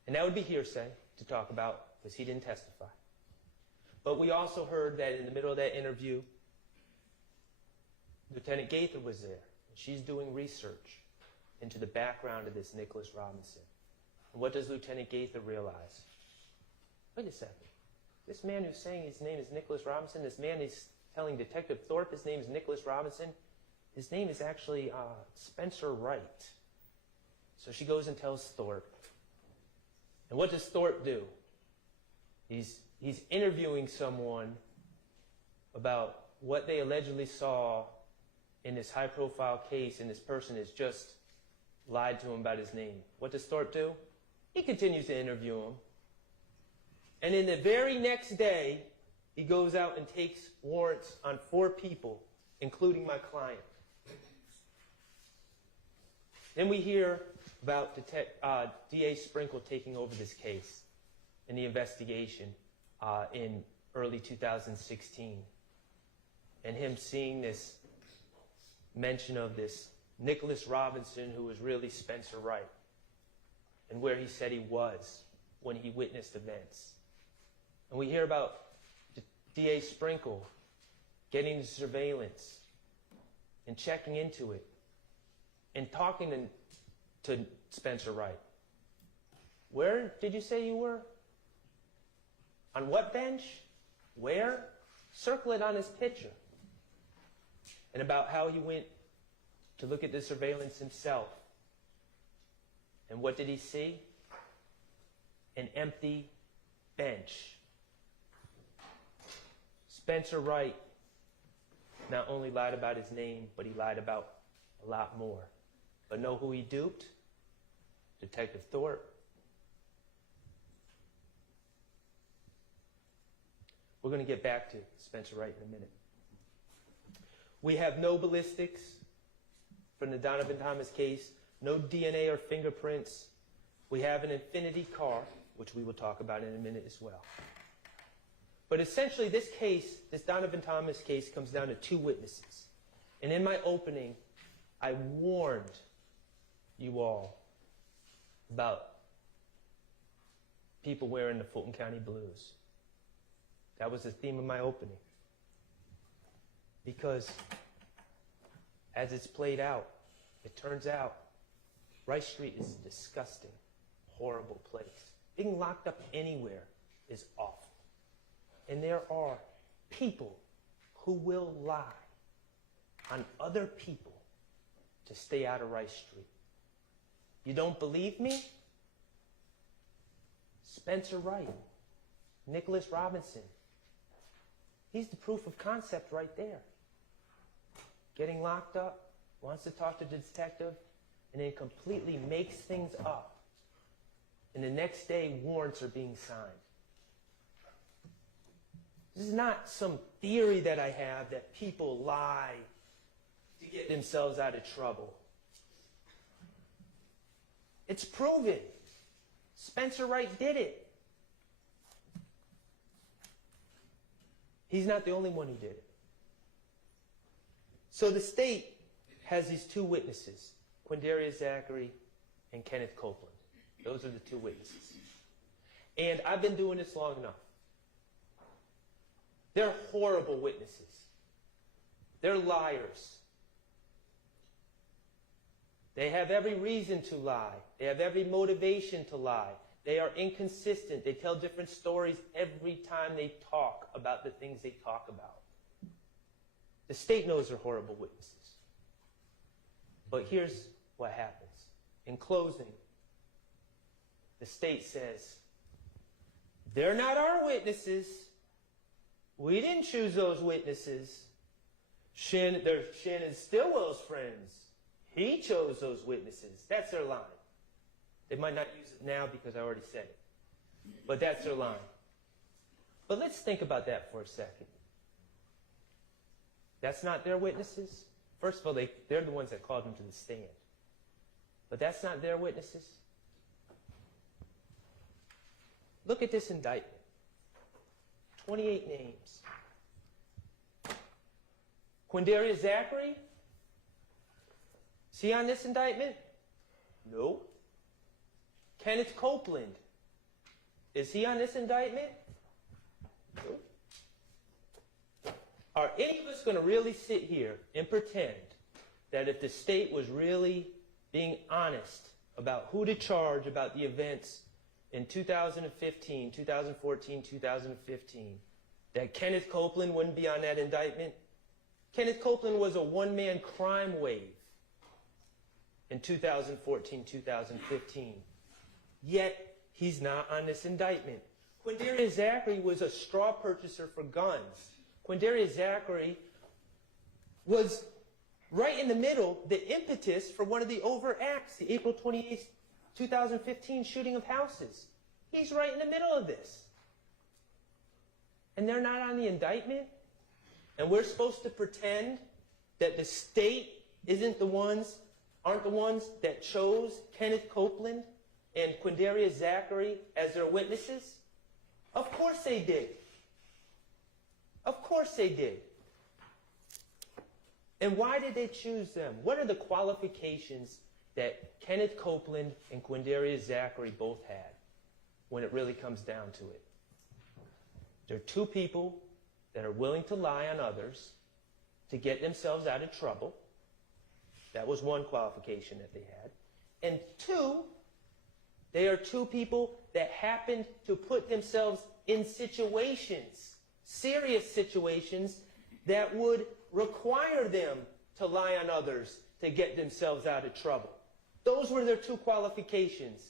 And that would be hearsay to talk about because he didn't testify. But we also heard that in the middle of that interview, Lieutenant Gaither was there. She's doing research into the background of this Nicholas Robinson. And what does Lieutenant Gaither realize? Wait a second. This man who's saying his name is Nicholas Robinson, this man is telling Detective Thorpe his name is Nicholas Robinson, his name is actually Spencer Wright. So she goes and tells Thorpe. And what does Thorpe do? He's interviewing someone about what they allegedly saw in this high-profile case, and this person has just lied to him about his name. What does Thorpe do? He continues to interview him. And in the very next day, he goes out and takes warrants on 4 people, including my client. Then we hear about DA Sprinkle taking over this case in the investigation in early 2016. And him seeing this mention of this Nicholas Robinson, who was really Spencer Wright, and where he said he was when he witnessed events. And we hear about DA Sprinkle getting the surveillance and checking into it and talking to Spencer Wright. Where did you say you were? On what bench? Where? Circle it on his picture. And about how he went to look at the surveillance himself. And what did he see? An empty bench. Spencer Wright not only lied about his name, but he lied about a lot more. But know who he duped? Detective Thorpe. We're going to get back to Spencer Wright in a minute. We have no ballistics from the Donovan Thomas case, no DNA or fingerprints. We have an infinity car, which we will talk about in a minute as well. But essentially this case, this Donovan Thomas case, comes down to 2 witnesses. And in my opening, I warned you all about people wearing the Fulton County Blues. That was the theme of my opening. Because as it's played out, it turns out Rice Street is a disgusting, horrible place. Being locked up anywhere is awful. And there are people who will lie on other people to stay out of Rice Street. You don't believe me? Spencer Wright, Nicholas Robinson. He's the proof of concept right there. Getting locked up, wants to talk to the detective, and then completely makes things up. And the next day, warrants are being signed. This is not some theory that I have that people lie to get themselves out of trouble. It's proven. Spencer Wright did it. He's not the only one who did it. So the state has these two witnesses, Quindarius Zachary and Kenneth Copeland. Those are the two witnesses. And I've been doing this long enough. They're horrible witnesses. They're liars. They have every reason to lie. They have every motivation to lie. They are inconsistent. They tell different stories every time they talk about the things they talk about. The state knows they're horrible witnesses. But here's what happens. In closing, the state says, they're not our witnesses. We didn't choose those witnesses. They're Shannon Stillwell's friends. He chose those witnesses. That's their line. They might not use it now because I already said it. But that's their line. But let's think about that for a second. That's not their witnesses? First of all, they're the ones that called them to the stand. But that's not their witnesses? Look at this indictment. 28 names. Quindarius Zachary? Is he on this indictment? No. Kenneth Copeland? Is he on this indictment? No. Are any of us going to really sit here and pretend that if the state was really being honest about who to charge about the events in 2015, 2014, 2015, that Kenneth Copeland wouldn't be on that indictment? Kenneth Copeland was a one-man crime wave in 2014, 2015. Yet, he's not on this indictment. Quindarius Zachary was a straw purchaser for guns. Quindarius Zachary was right in the middle, the impetus for one of the overt acts, the April 28th, 2015 shooting of houses. He's right in the middle of this. And they're not on the indictment? And we're supposed to pretend that the state aren't the ones that chose Kenneth Copeland and Quindarius Zachary as their witnesses? Of course they did. Of course they did. And why did they choose them? What are the qualifications that Kenneth Copeland and Quindarius Zachary both had when it really comes down to it? They're two people that are willing to lie on others to get themselves out of trouble. That was one qualification that they had. And two, they are two people that happened to put themselves in situations, serious situations, that would require them to lie on others to get themselves out of trouble. Those were their two qualifications.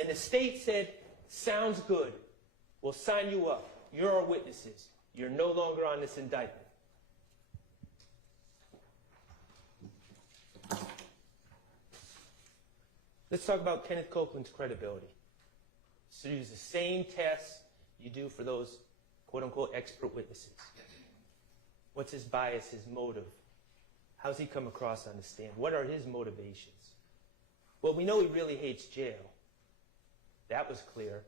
And the state said, sounds good. We'll sign you up. You're our witnesses. You're no longer on this indictment. Let's talk about Kenneth Copeland's credibility. So use the same tests you do for those quote-unquote expert witnesses. What's his bias, his motive? How's he come across on the stand? What are his motivations? Well, we know he really hates jail. That was clear.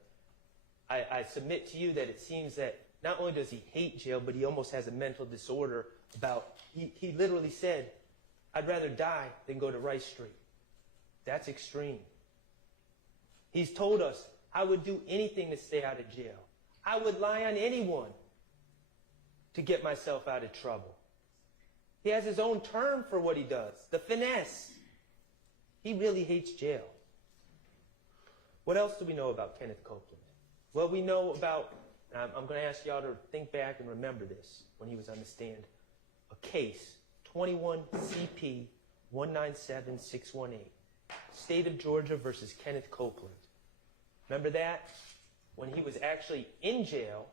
I submit to you that it seems that not only does he hate jail, but he almost has a mental disorder about, he literally said, I'd rather die than go to Rice Street. That's extreme. He's told us, I would do anything to stay out of jail. I would lie on anyone to get myself out of trouble. He has his own term for what he does, the finesse. He really hates jail. What else do we know about Kenneth Copeland? Well, we know about, I'm going to ask y'all to think back and remember this when he was on the stand, a case, 21 CP 197618, State of Georgia versus Kenneth Copeland. Remember that? When he was actually in jail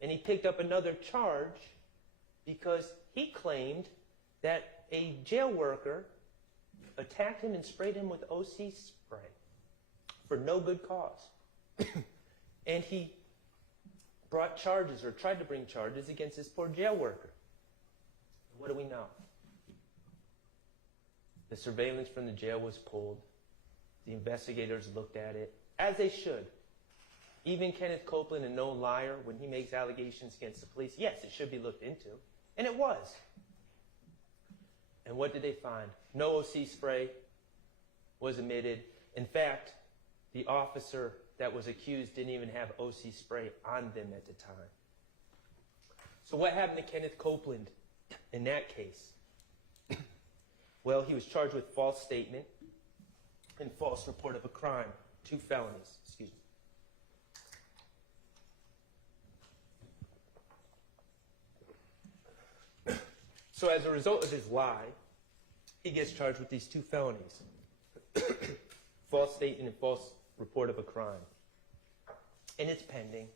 and he picked up another charge because he claimed that a jail worker attacked him and sprayed him with OC spray for no good cause. And he brought charges, or tried to bring charges, against this poor jail worker. What do we know? The surveillance from the jail was pulled. The investigators looked at it, as they should. Even Kenneth Copeland, a known liar, when he makes allegations against the police, yes, it should be looked into. And it was. And what did they find? No OC spray was emitted. In fact, the officer that was accused didn't even have OC spray on them at the time. So what happened to Kenneth Copeland in that case? Well, he was charged with false statement and false report of a crime. 2 felonies, excuse me. So as a result of his lie, he gets charged with these 2 felonies. False statement and false report of a crime. And it's pending,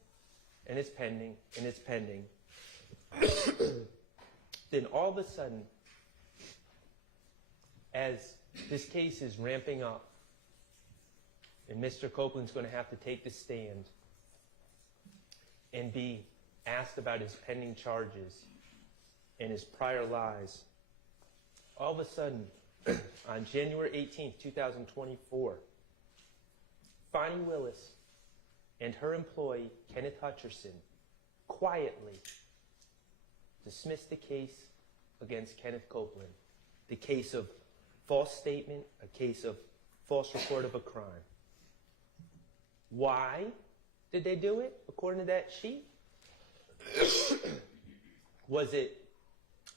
and it's pending, and it's pending. Then all of a sudden, as this case is ramping up, and Mr. Copeland's going to have to take the stand and be asked about his pending charges and his prior lies, all of a sudden, on January 18th, 2024, Fonnie Willis and her employee, Kenneth Hutcherson, quietly dismissed the case against Kenneth Copeland, the case of false statement, a case of false report of a crime. Why did they do it, according to that sheet? Was it,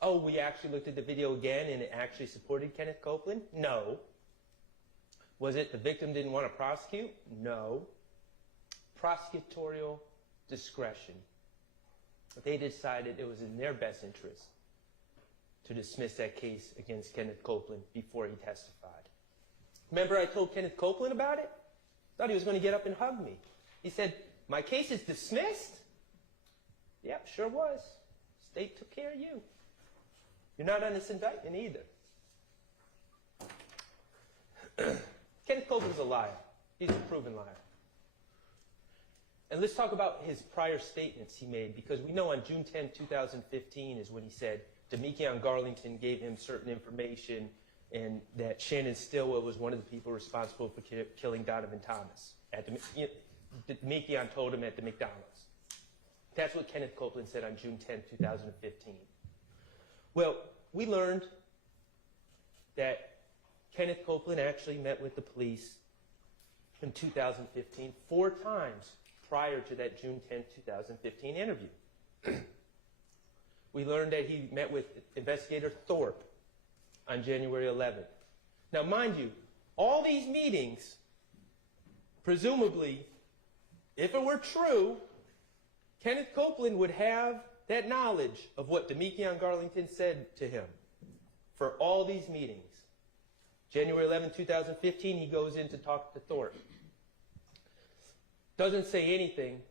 oh, we actually looked at the video again and it actually supported Kenneth Copeland? No. Was it the victim didn't want to prosecute? No. Prosecutorial discretion. They decided it was in their best interest to dismiss that case against Kenneth Copeland before he testified. Remember I told Kenneth Copeland about it? Thought he was going to get up and hug me. He said, my case is dismissed? Yep, sure was. State took care of you. You're not on this indictment either. Kenneth Copeland's a liar. He's a proven liar. And let's talk about his prior statements he made, because we know on June 10, 2015 is when he said Demekion Garlington gave him certain information and that Shannon Stillwell was one of the people responsible for killing Donovan Thomas. Demekion told him at the McDonald's. That's what Kenneth Copeland said on June 10, 2015. Well, we learned that Kenneth Copeland actually met with the police in 2015 4 times prior to that June 10, 2015 interview. We learned that he met with investigator Thorpe on January 11th. Now, mind you, all these meetings, presumably, if it were true, Kenneth Copeland would have that knowledge of what Demekion Garlington said to him for all these meetings. January 11, 2015, he goes in to talk to Thorpe. Doesn't say anything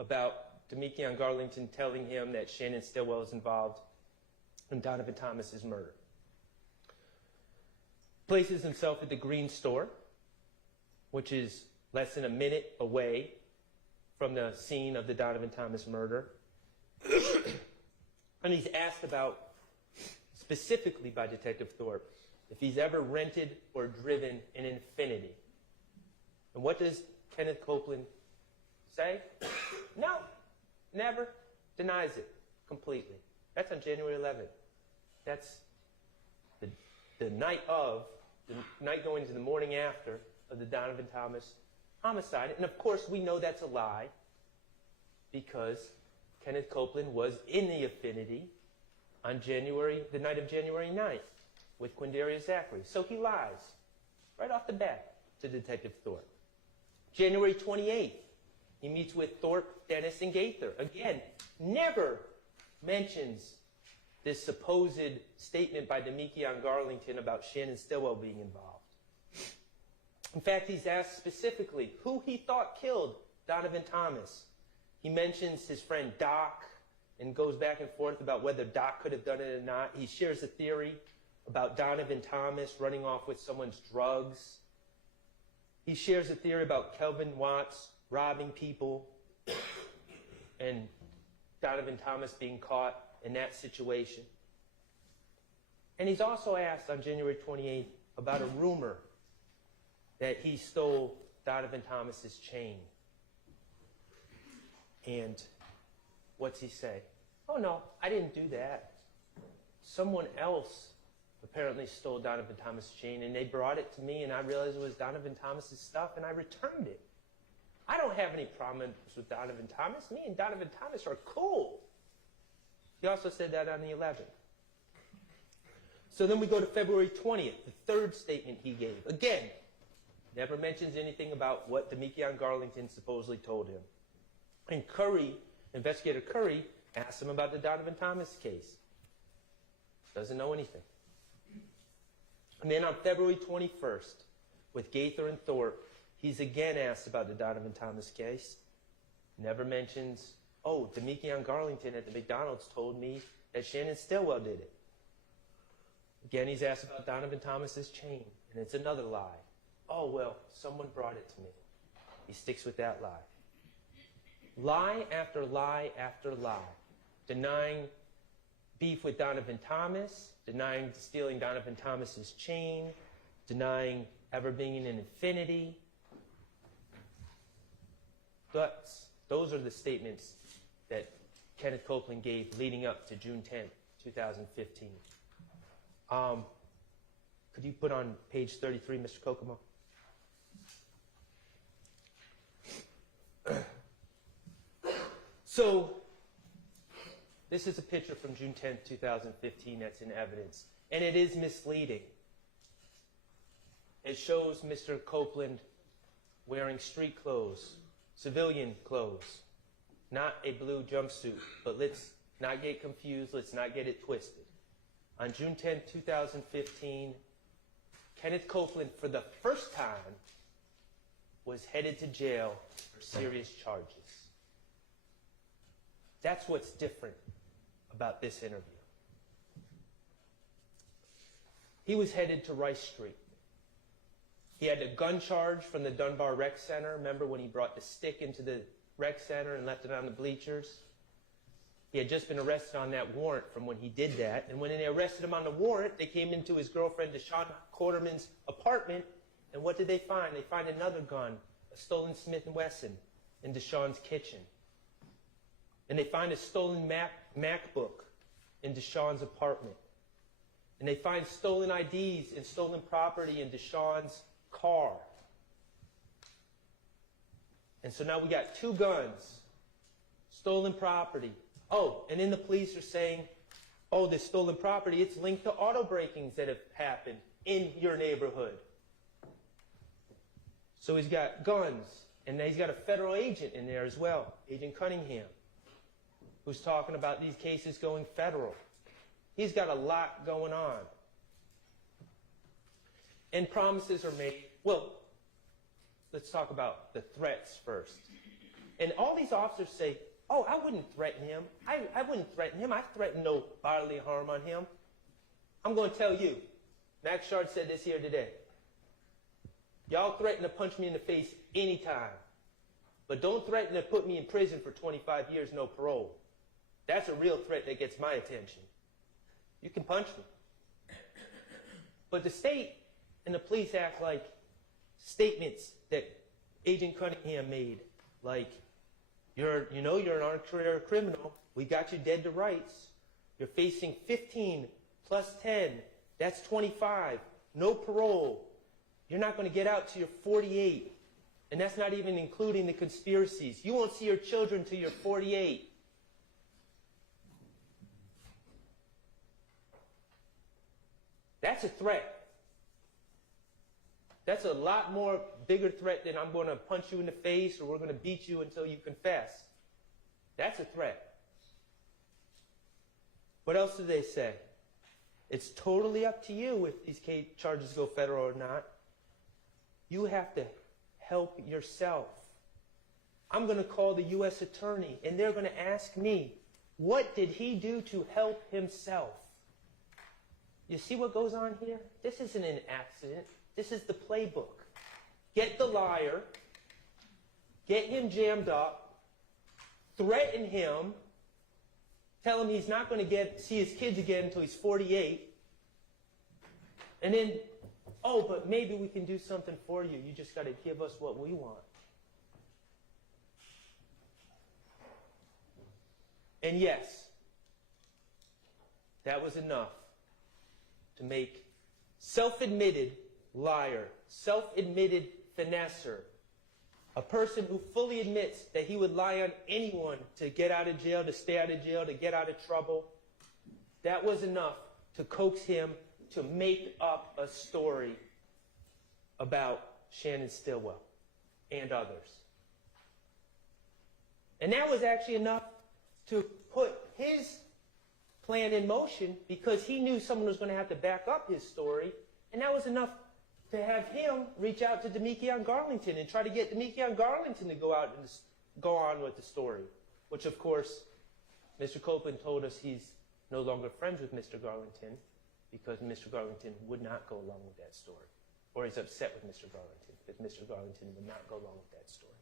about Demekion Garlington telling him that Shannon Stillwell is involved in Donovan Thomas's murder. Places himself at the Green Store, which is less than a minute away from the scene of the Donovan Thomas murder. And he's asked about, specifically by Detective Thorpe, if he's ever rented or driven an Infiniti. And what does Kenneth Copeland say? No, never. Denies it completely. That's on January 11th. That's the night going into the morning after of the Donovan Thomas homicide. And of course, we know that's a lie because Kenneth Copeland was in the Infiniti on the night of January 9th with Quindarius Zachary. So he lies right off the bat to Detective Thorpe. January 28th, he meets with Thorpe, Dennis, and Gaither. Again, never mentions this supposed statement by Demekion Garlington about Shannon Stillwell being involved. In fact, he's asked specifically who he thought killed Donovan Thomas. He mentions his friend Doc and goes back and forth about whether Doc could have done it or not. He shares a theory about Donovan Thomas running off with someone's drugs. He shares a theory about Kelvin Watts robbing people and Donovan Thomas being caught in that situation. And he's also asked on January 28th about a rumor that he stole Donovan Thomas's chain. And what's he say? Oh no, I didn't do that. Someone else apparently stole Donovan Thomas' chain, and they brought it to me, and I realized it was Donovan Thomas's stuff, and I returned it. I don't have any problems with Donovan Thomas. Me and Donovan Thomas are cool. He also said that on the 11th. So then we go to February 20th, the third statement he gave. Again, never mentions anything about what Demekion Garlington supposedly told him. And Investigator Curry, asked him about the Donovan Thomas case. Doesn't know anything. And then on February 21st, with Gaither and Thorpe, he's again asked about the Donovan Thomas case. Never mentions, oh, Demekion Garlington at the McDonald's told me that Shannon Stillwell did it. Again, he's asked about Donovan Thomas's chain, and it's another lie. Oh, well, someone brought it to me. He sticks with that lie. Lie after lie after lie. Denying beef with Donovan Thomas, denying stealing Donovan Thomas's chain, denying ever being in an infinity. Those are the statements that Kenneth Copeland gave leading up to June 10th, 2015. Could you put on page 33, Mr. Kokomo? So, this is a picture from June 10th, 2015 that's in evidence. And it is misleading. It shows Mr. Copeland wearing street clothes, civilian clothes, not a blue jumpsuit. But let's not get confused. Let's not get it twisted. On June 10th, 2015, Kenneth Copeland, for the first time, was headed to jail for serious charges. That's what's different about this interview. He was headed to Rice Street. He had a gun charge from the Dunbar Rec Center. Remember when he brought the stick into the rec center and left it on the bleachers? He had just been arrested on that warrant from when he did that. And when they arrested him on the warrant, they came into his girlfriend Deshawn Quarterman's apartment. And what did they find? They find another gun, a stolen Smith & Wesson, in Deshawn's kitchen. And they find a stolen MacBook in Deshawn's apartment. And they find stolen IDs and stolen property in Deshawn's car. And so now we got two guns, stolen property. Oh, and then the police are saying, oh, this stolen property, it's linked to auto breakings that have happened in your neighborhood. So he's got guns, and he's got a federal agent in there as well, Agent Cunningham, who's talking about these cases going federal. He's got a lot going on. And promises are made. Well, let's talk about the threats first. And all these officers say, oh, I wouldn't threaten him. I wouldn't threaten him. I threatened no bodily harm on him. I'm going to tell you. Max Shard said this here today. Y'all threaten to punch me in the face anytime. But don't threaten to put me in prison for 25 years, no parole. That's a real threat that gets my attention. You can punch me. But the state and the police act like statements that Agent Cunningham made, like, you're an armed career criminal. We got you dead to rights. You're facing 15 plus 10. That's 25. No parole. You're not going to get out till you're 48. And that's not even including the conspiracies. You won't see your children till you're 48. That's a threat. That's a lot more bigger threat than I'm going to punch you in the face or we're going to beat you until you confess. That's a threat. What else do they say? It's totally up to you if these charges go federal or not. You have to help yourself. I'm going to call the U.S. attorney and they're going to ask me, what did he do to help himself? You see what goes on here? This isn't an accident. This is the playbook. Get the liar, get him jammed up, threaten him, tell him he's not going to see his kids again until he's 48, and then, oh, but maybe we can do something for you. You just got to give us what we want. And yes, that was enough to make self-admitted liar, self-admitted finesser, a person who fully admits that he would lie on anyone to get out of jail, to stay out of jail, to get out of trouble. That was enough to coax him to make up a story about Shannon Stillwell and others. And that was actually enough to put his plan in motion because he knew someone was going to have to back up his story. And that was enough to have him reach out to Demekion Garlington and try to get Demekion Garlington to go out and go on with the story, which, of course, Mr. Copeland told us he's no longer friends with Mr. Garlington because Mr. Garlington would not go along with that story. Or he's upset with Mr. Garlington because Mr. Garlington would not go along with that story.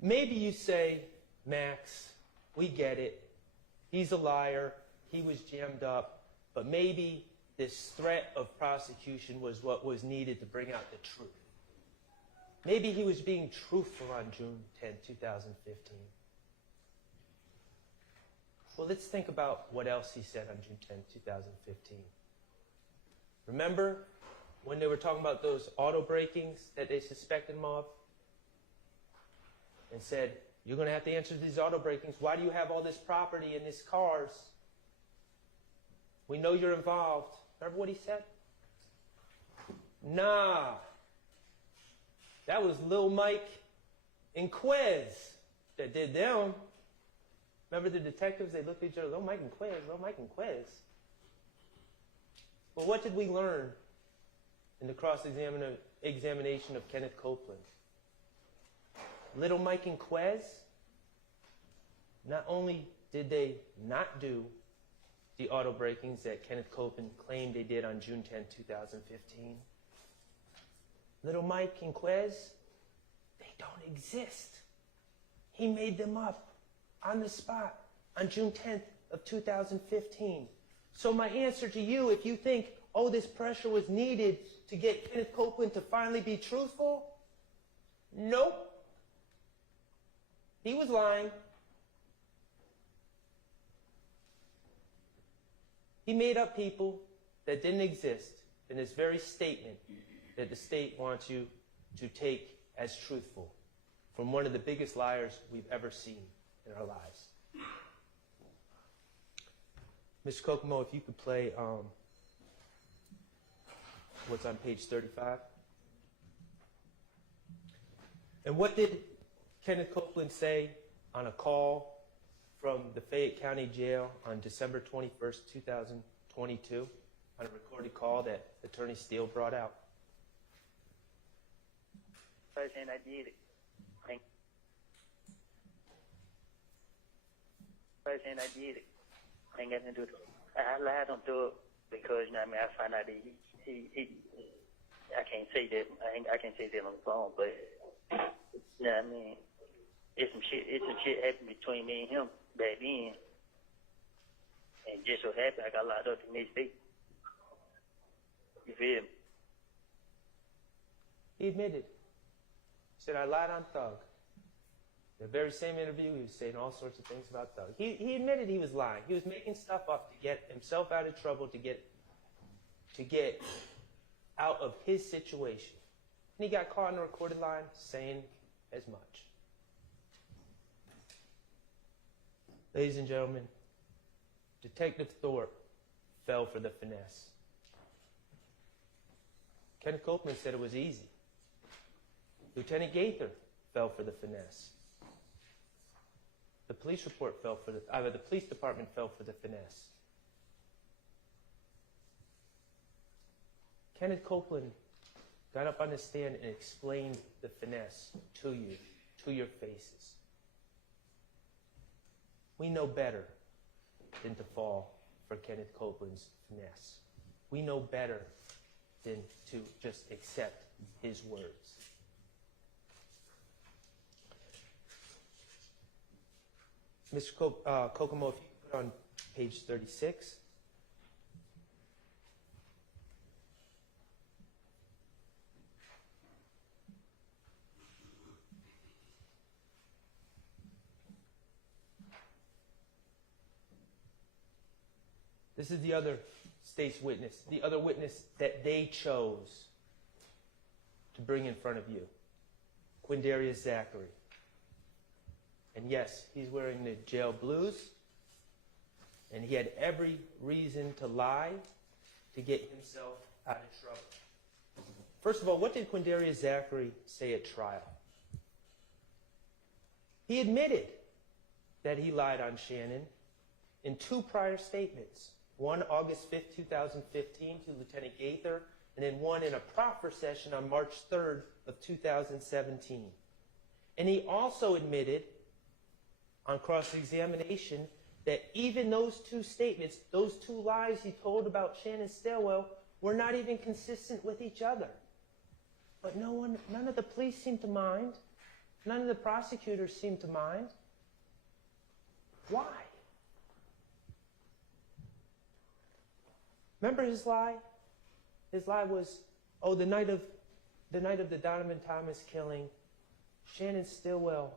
Maybe you say, Max, we get it. He's a liar. He was jammed up. But maybe this threat of prosecution was what was needed to bring out the truth. Maybe he was being truthful on June 10, 2015. Well, let's think about what else he said on June 10, 2015. Remember when they were talking about those auto breakings that they suspected him of? And said, you're going to have to answer these auto breakings. Why do you have all this property and these cars? We know you're involved. Remember what he said? Nah. That was Lil Mike and Quez that did them. Remember the detectives? They looked at each other, Lil Mike and Quez, Lil Mike and Quez. Well, what did we learn in the cross-examination of Kenneth Copeland? Little Mike and Quez, not only did they not do the auto breakings that Kenneth Copeland claimed they did on June 10, 2015, Little Mike and Quez, they don't exist. He made them up on the spot on June 10th of 2015. So my answer to you, if you think, oh, this pressure was needed to get Kenneth Copeland to finally be truthful, nope. He was lying. He made up people that didn't exist in this very statement that the state wants you to take as truthful from one of the biggest liars we've ever seen in our lives. Mr. Kokomo, if you could play what's on page 35. And what did Kenneth Copeland say on a call from the Fayette County Jail on December 21st, 2022, on a recorded call that Attorney Steele brought out? First thing I did it. First thing I did it. Ain't got nothing to do with it. I lied on to it because, you know what I mean, I found out that he I can't say that, I can't say that on the phone, but, you know what I mean, it's some shit happened between me and him back then. And just so happened I got locked up the next day. You feel me? He admitted. He said, I lied on Thug. In the very same interview, he was saying all sorts of things about Thug. He admitted he was lying. He was making stuff up to get himself out of trouble, to get out of his situation. And he got caught in a recorded line saying as much. Ladies and gentlemen, Detective Thorpe fell for the finesse. Kenneth Copeland said it was easy. Lieutenant Gaither fell for the finesse. The police report fell for the police department fell for the finesse. Kenneth Copeland got up on the stand and explained the finesse to you, to your faces. We know better than to fall for Kenneth Copeland's finesse. We know better than to just accept his words. Mr. Kokomo, if you put on page 36. This is the other state's witness, the other witness that they chose to bring in front of you, Quindarius Zachary. And yes, he's wearing the jail blues, and he had every reason to lie to get himself out of trouble. First of all, what did Quindarius Zachary say at trial? He admitted that he lied on Shannon in 2 prior statements. One August 5th, 2015 to Lieutenant Gaither, and then one in a proffer session on March 3rd of 2017. And he also admitted on cross-examination that even those 2 statements, those 2 lies he told about Shannon Stillwell, were not even consistent with each other. But none of the police seemed to mind. None of the prosecutors seemed to mind. Why? Remember his lie? His lie was, oh, the night of the Donovan Thomas killing, Shannon Stillwell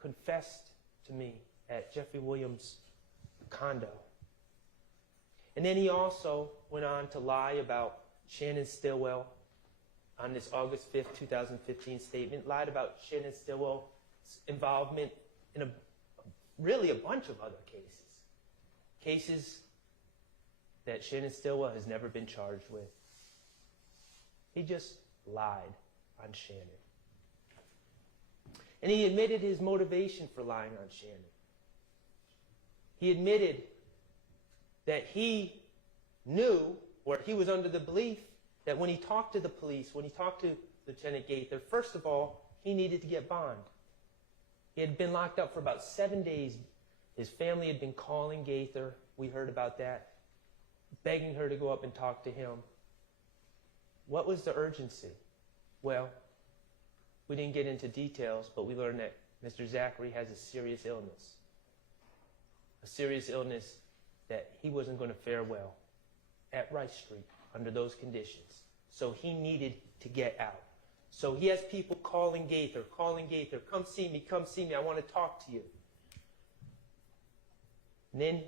confessed to me at Jeffrey Williams' condo. And then he also went on to lie about Shannon Stillwell on this August 5th, 2015 statement, lied about Shannon Stillwell's involvement in really a bunch of other cases. Cases that Shannon Stillwell has never been charged with. He just lied on Shannon. And he admitted his motivation for lying on Shannon. He admitted that he knew, or he was under the belief, that when he talked to the police, when he talked to Lieutenant Gaither, first of all, he needed to get bond. He had been locked up for about 7 days. His family had been calling Gaither, we heard about that, begging her to go up and talk to him. What was the urgency? Well, we didn't get into details, but we learned that Mr. Zachary has a serious illness. A serious illness that he wasn't going to fare well at Rice Street under those conditions. So he needed to get out. So he has people calling Gaither, come see me, I want to talk to you. And then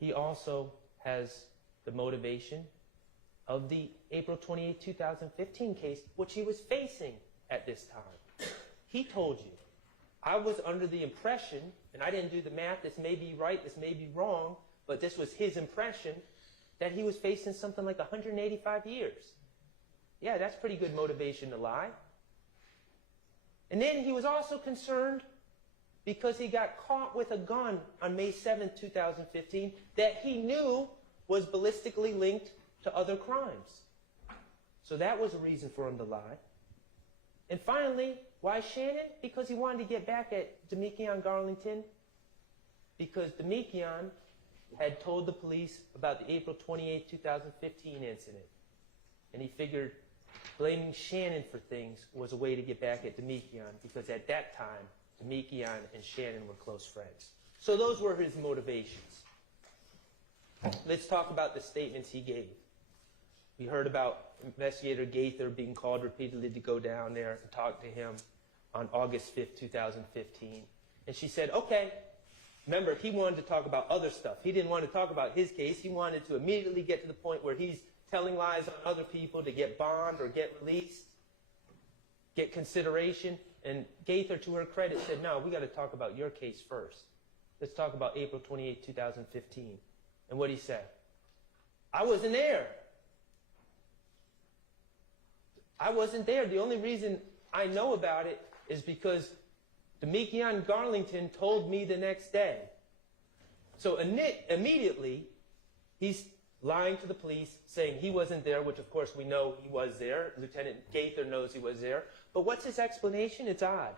he also has the motivation of the April 28, 2015 case, which he was facing at this time. He told you, I was under the impression, and I didn't do the math, this may be right, this may be wrong, but this was his impression, that he was facing something like 185 years. Yeah, that's pretty good motivation to lie. And then he was also concerned because he got caught with a gun on May 7, 2015, that he knew was ballistically linked to other crimes. So that was a reason for him to lie. And finally, why Shannon? Because he wanted to get back at Demekion Garlington, because Demekion had told the police about the April 28, 2015 incident. And he figured blaming Shannon for things was a way to get back at Demekion, because at that time, Demekion and Shannon were close friends. So those were his motivations. Let's talk about the statements he gave. We heard about Investigator Gaither being called repeatedly to go down there and talk to him on August 5th, 2015. And she said, okay. Remember, he wanted to talk about other stuff. He didn't want to talk about his case. He wanted to immediately get to the point where he's telling lies on other people to get bond or get released, get consideration. And Gaither, to her credit, said, no, we got to talk about your case first. Let's talk about April 28, 2015. And what he said, I wasn't there. I wasn't there. The only reason I know about it is because Demekion Garlington told me the next day. So immediately, he's lying to the police, saying he wasn't there, which of course we know he was there. Lieutenant Gaither knows he was there. But what's his explanation? It's odd.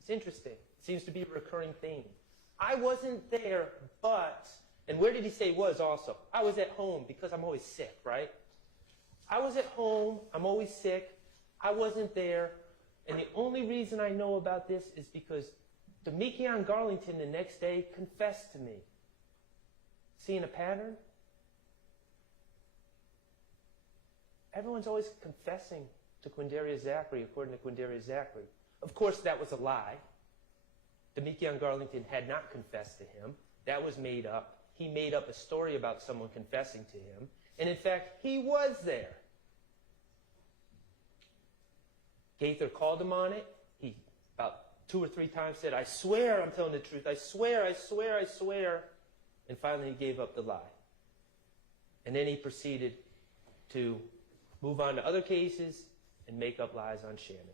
It's interesting. It seems to be a recurring theme. I wasn't there, but... And where did he say was also? I was at home because I'm always sick, right? I was at home. I'm always sick. I wasn't there. And the only reason I know about this is because Demekion Garlington the next day confessed to me. Seeing a pattern? Everyone's always confessing to Quindarius Zachary, according to Quindarius Zachary. Of course, that was a lie. Demekion Garlington had not confessed to him. That was made up. He made up a story about someone confessing to him. And in fact, he was there. Gaither called him on it. He about 2 or 3 times said, I swear I'm telling the truth. I swear, I swear, I swear. And finally he gave up the lie. And then he proceeded to move on to other cases and make up lies on Shannon.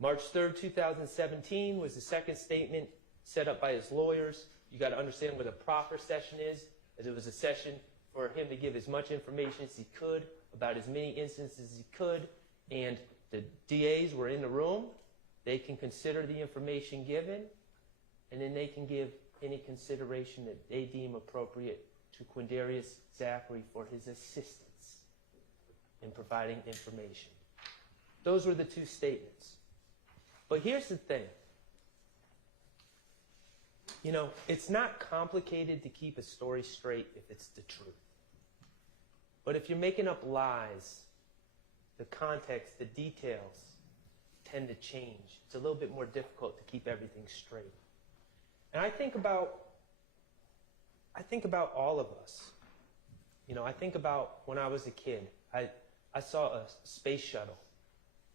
March 3rd, 2017 was the second statement set up by his lawyers. You got to understand what a proper session is, as it was a session for him to give as much information as he could about as many instances as he could, and the DAs were in the room. They can consider the information given, and then they can give any consideration that they deem appropriate to Quindarius Zachary for his assistance in providing information. Those were the 2 statements. But here's the thing. You know, it's not complicated to keep a story straight if it's the truth. But if you're making up lies, the context, the details tend to change. It's a little bit more difficult to keep everything straight. And I think about all of us. You know, I think about when I was a kid. I saw a space shuttle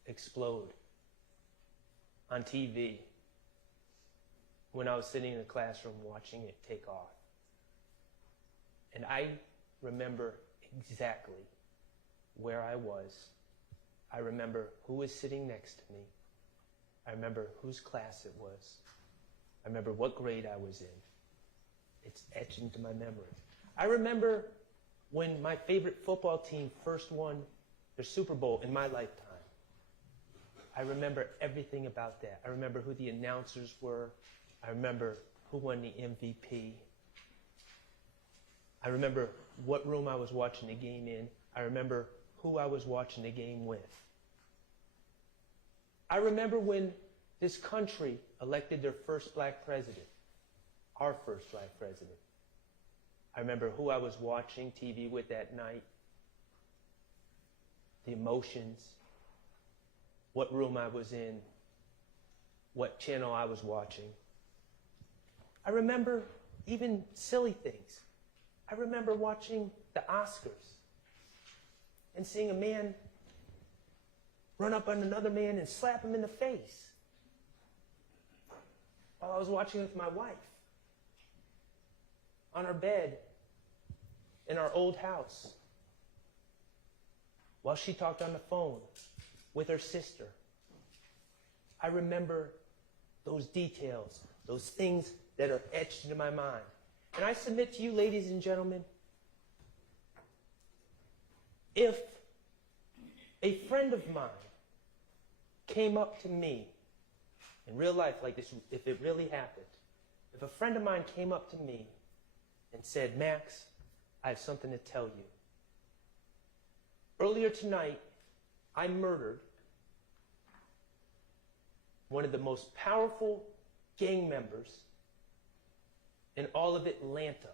explode on TV when I was sitting in the classroom watching it take off. And I remember exactly where I was. I remember who was sitting next to me. I remember whose class it was. I remember what grade I was in. It's etched into my memory. I remember when my favorite football team first won their Super Bowl in my lifetime. I remember everything about that. I remember who the announcers were. I remember who won the MVP. I remember what room I was watching the game in. I remember who I was watching the game with. I remember when this country elected their first black president, our first black president. I remember who I was watching TV with that night, the emotions, what room I was in, what channel I was watching. I remember even silly things. I remember watching the Oscars and seeing a man run up on another man and slap him in the face while I was watching with my wife on our bed in our old house while she talked on the phone with her sister. I remember those details, those things that are etched into my mind. And I submit to you, ladies and gentlemen, if a friend of mine came up to me in real life like this, if it really happened, if a friend of mine came up to me and said, Max, I have something to tell you. Earlier tonight, I murdered one of the most powerful gang members in all of Atlanta.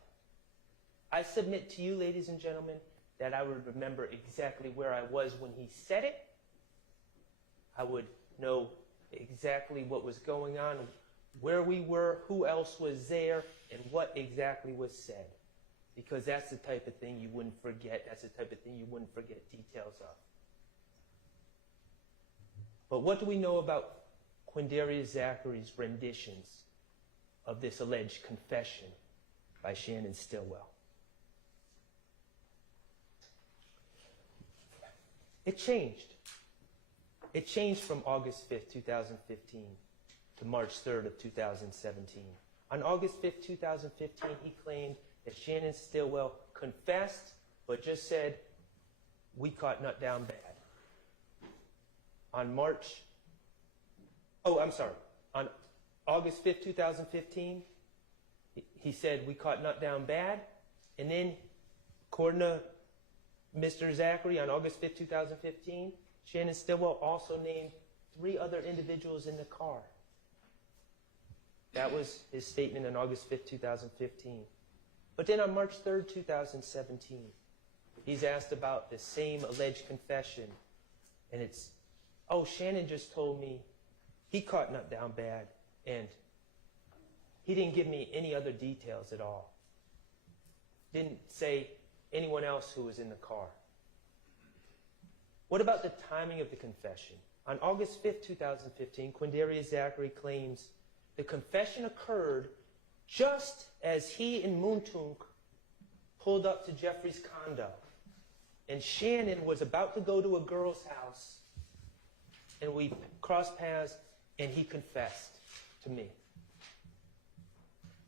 I submit to you, ladies and gentlemen, that I would remember exactly where I was when he said it. I would know exactly what was going on, where we were, who else was there, and what exactly was said. Because that's the type of thing you wouldn't forget. That's the type of thing you wouldn't forget details of. But what do we know about Quindarius Zachary's renditions of this alleged confession by Shannon Stillwell? It changed. It changed from August 5th, 2015 to March 3rd of 2017. On August 5th, 2015, he claimed that Shannon Stillwell confessed, but just said, we caught Nut down bad. On August 5th, 2015, he said, we caught Nut down bad. And then, according to Mr. Zachary, on August 5th, 2015, Shannon Stillwell also named 3 other individuals in the car. That was his statement on August 5th, 2015. But then on March 3rd, 2017, he's asked about the same alleged confession. And it's, oh, Shannon just told me he caught Nut down bad, and he didn't give me any other details at all. Didn't say anyone else who was in the car. What about the timing of the confession? On August 5th, 2015, Quindarius Zachary claims the confession occurred just as he and Muntunk pulled up to Jeffrey's condo. And Shannon was about to go to a girl's house, and we crossed paths, and he confessed to me.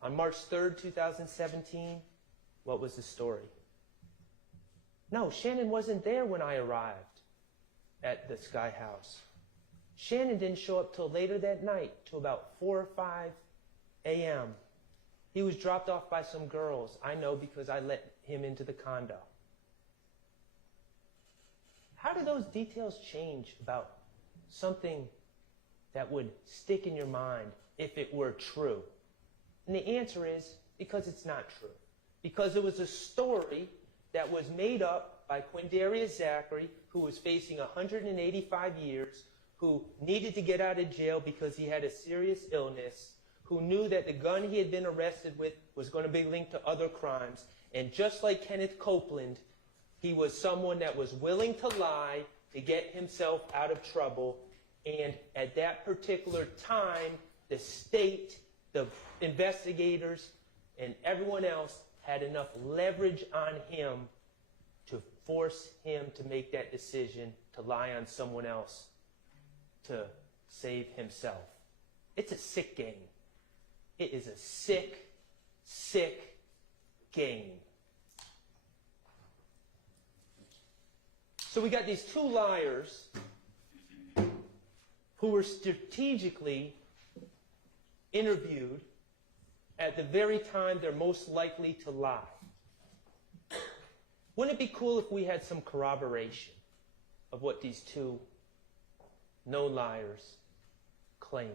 On March 3rd, 2017, what was the story? No, Shannon wasn't there when I arrived at the Sky House. Shannon didn't show up till later that night, till about 4 or 5 a.m. He was dropped off by some girls. I know because I let him into the condo. How do those details change about something that would stick in your mind if it were true? And the answer is because it's not true. Because it was a story that was made up by Quindarius Zachary, who was facing 185 years, who needed to get out of jail because he had a serious illness, who knew that the gun he had been arrested with was going to be linked to other crimes. And just like Kenneth Copeland, he was someone that was willing to lie to get himself out of trouble. And at that particular time, the state, the investigators, and everyone else had enough leverage on him to force him to make that decision to lie on someone else to save himself. It's a sick game. It is a sick, sick game. So we got these two liars who were strategically interviewed at the very time they're most likely to lie. Wouldn't it be cool if we had some corroboration of what these two known liars claim?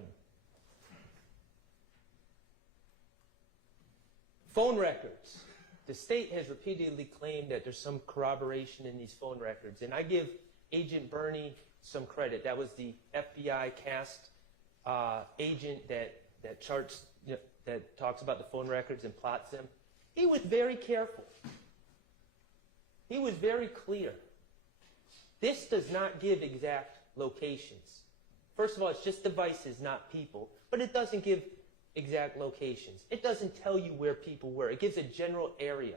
Phone records. The state has repeatedly claimed that there's some corroboration in these phone records, and I give Agent Bernie some credit. That was the FBI cast agent that charts, that talks about the phone records and plots them. He was very careful. He was very clear. This does not give exact locations. First of all, it's just devices, not people, but it doesn't give exact locations. It doesn't tell you where people were. It gives a general area.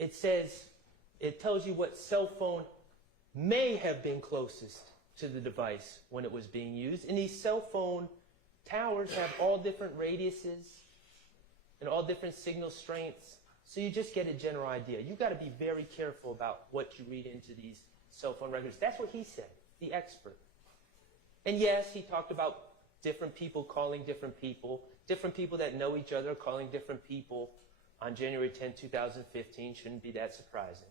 It tells you what cell phone may have been closest to the device when it was being used. And these cell phone towers have all different radiuses and all different signal strengths. So you just get a general idea. You've got to be very careful about what you read into these cell phone records. That's what he said, the expert. And yes, he talked about different people calling different people that know each other calling different people on January 10, 2015. Shouldn't be that surprising.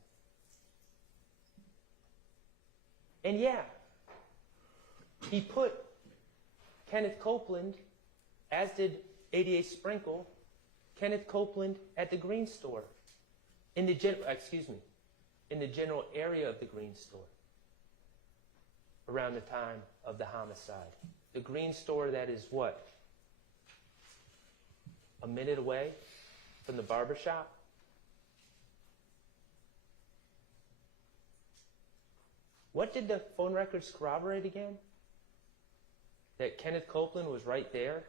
And yeah, he put Kenneth Copeland, as did ADA Sprinkle, Kenneth Copeland at the Green Store, in the general area of the Green Store around the time of the homicide. The Green Store that is what? A minute away from the barber shop? What did the phone records corroborate again? That Kenneth Copeland was right there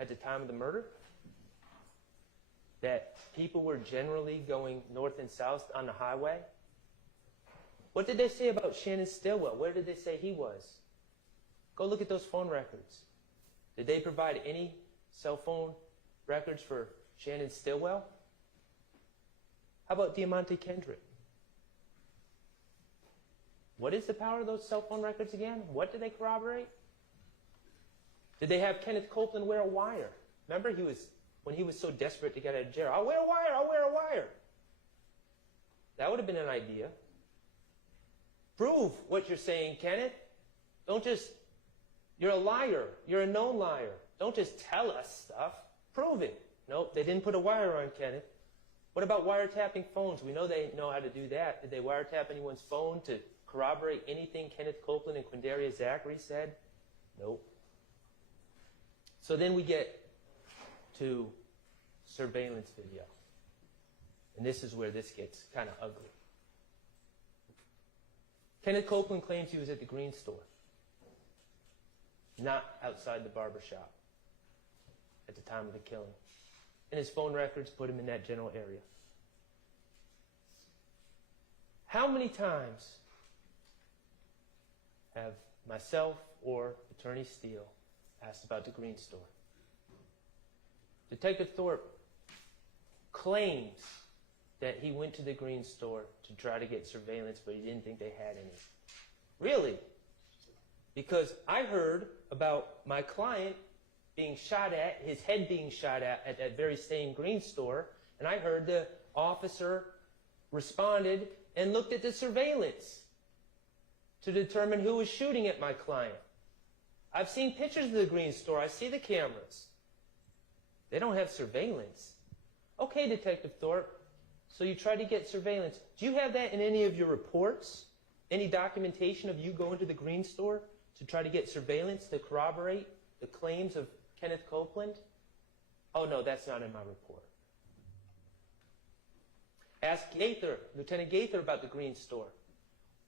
at the time of the murder? That people were generally going north and south on the highway? What did they say about Shannon Stillwell? Where did they say he was? Go look at those phone records. Did they provide any cell phone records for Shannon Stillwell? How about Diamante Kendrick? What is the power of those cell phone records again? What did they corroborate? Did they have Kenneth Copeland wear a wire? Remember, when he was so desperate to get out of jail, I'll wear a wire, I'll wear a wire. That would have been an idea. Prove what you're saying, Kenneth. Don't just, you're a liar. You're a known liar. Don't just tell us stuff. Prove it. Nope, they didn't put a wire on Kenneth. What about wiretapping phones? We know they know how to do that. Did they wiretap anyone's phone to corroborate anything Kenneth Copeland and Quindaria Zachary said? Nope. So then we get to surveillance video. And this is where this gets kind of ugly. Kenneth Copeland claims he was at the green store, not outside the barber shop at the time of the killing. And his phone records put him in that general area. How many times have myself or Attorney Steele asked about the green store? Detective Thorpe claims that he went to the green store to try to get surveillance, but he didn't think they had any. Really? Because I heard about my client being shot at, his head being shot at that very same green store, and I heard the officer responded and looked at the surveillance to determine who was shooting at my client. I've seen pictures of the green store. I see the cameras. They don't have surveillance. Okay, Detective Thorpe, so you tried to get surveillance. Do you have that in any of your reports? Any documentation of you going to the green store to try to get surveillance to corroborate the claims of Kenneth Copeland? Oh, no, that's not in my report. Ask Gaither, Lieutenant Gaither, about the green store.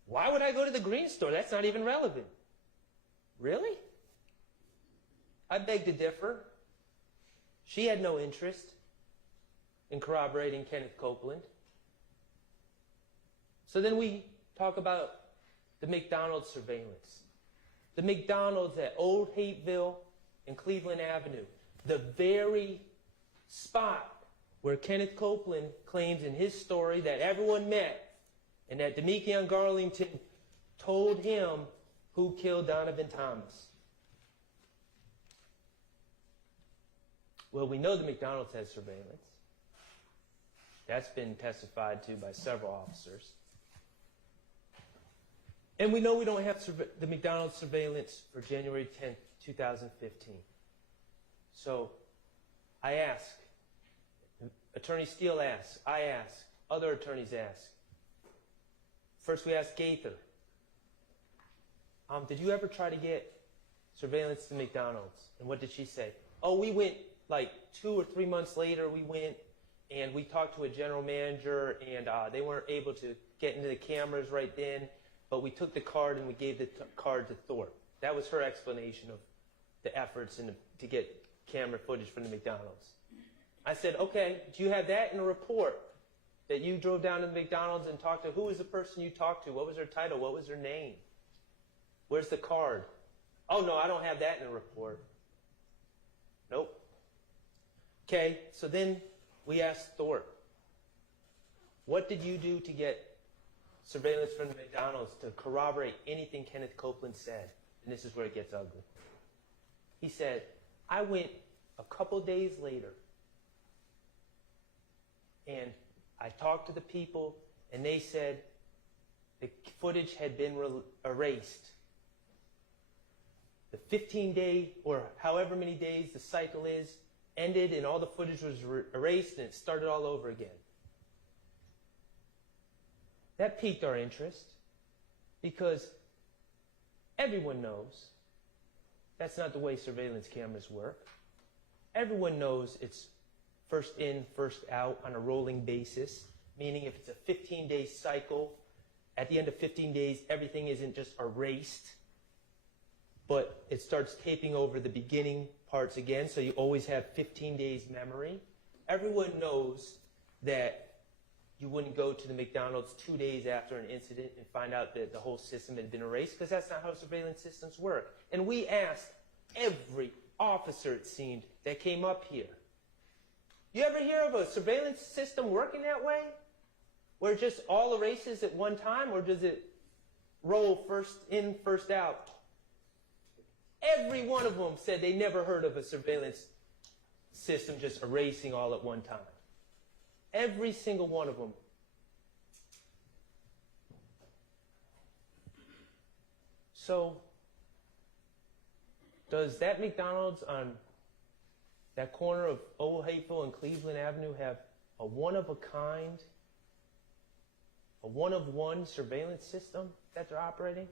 Why would I go to the green store? That's not even relevant. Really? I beg to differ. She had no interest in corroborating Kenneth Copeland. So then we talk about the McDonald's surveillance. The McDonald's at Old Hateville and Cleveland Avenue, the very spot where Kenneth Copeland claims in his story that everyone met and that Demekion Garlington told him who killed Donovan Thomas. Well, we know the McDonald's has surveillance. That's been testified to by several officers. And we know we don't have the McDonald's surveillance for January 10th, 2015. So I ask, Attorney Steele asks, I ask, other attorneys ask. First we ask Gaither, did you ever try to get surveillance to McDonald's? And what did she say? Oh, we went like 2 or 3 months later, we went and we talked to a general manager and they weren't able to get into the cameras right then, but we took the card and we gave the card to Thorpe. That was her explanation of the efforts to get camera footage from the McDonald's. I said, okay, do you have that in a report that you drove down to the McDonald's and talked to? Who was the person you talked to? What was their title? What was their name? Where's the card? Oh, no, I don't have that in a report. Nope. Okay, so then we asked Thorpe, what did you do to get surveillance from the McDonald's to corroborate anything Kenneth Copeland said? And this is where it gets ugly. He said, I went a couple days later and I talked to the people and they said the footage had been erased. The 15-day or however many days the cycle is ended and all the footage was erased and it started all over again. That piqued our interest because everyone knows that's not the way surveillance cameras work. Everyone knows it's first in, first out on a rolling basis, meaning if it's a 15-day cycle, at the end of 15 days, everything isn't just erased, but it starts taping over the beginning parts again, so you always have 15 days memory. Everyone knows that you wouldn't go to the McDonald's 2 days after an incident and find out that the whole system had been erased, because that's not how surveillance systems work. And we asked every officer, it seemed, that came up here, you ever hear of a surveillance system working that way? Where it just all erases at one time, or does it roll first in, first out? Every one of them said they never heard of a surveillance system just erasing all at one time. Every single one of them. So, does that McDonald's on that corner of Old Hapeville and Cleveland Avenue have a one-of-a-kind, a one-of-one surveillance system that they're operating?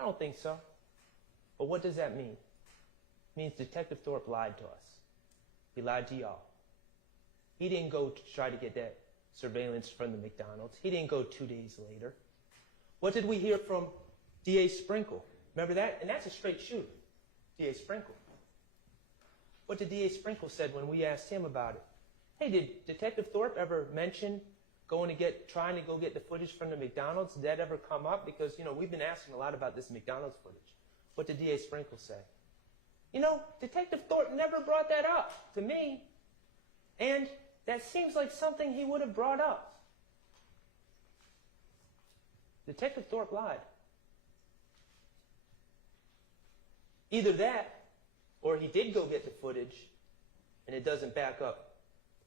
I don't think so. But what does that mean? It means Detective Thorpe lied to us. He lied to y'all. He didn't go to try to get that surveillance from the McDonald's. He didn't go 2 days later. What did we hear from D.A. Sprinkle? Remember that? And that's a straight shooter, D.A. Sprinkle. What did D.A. Sprinkle said when we asked him about it? Hey, did Detective Thorpe ever mention trying to go get the footage from the McDonald's? Did that ever come up? Because, we've been asking a lot about this McDonald's footage. What did D.A. Sprinkle say? Detective Thorpe never brought that up to me. And that seems like something he would have brought up. Detective Thorpe lied. Either that, or he did go get the footage, and it doesn't back up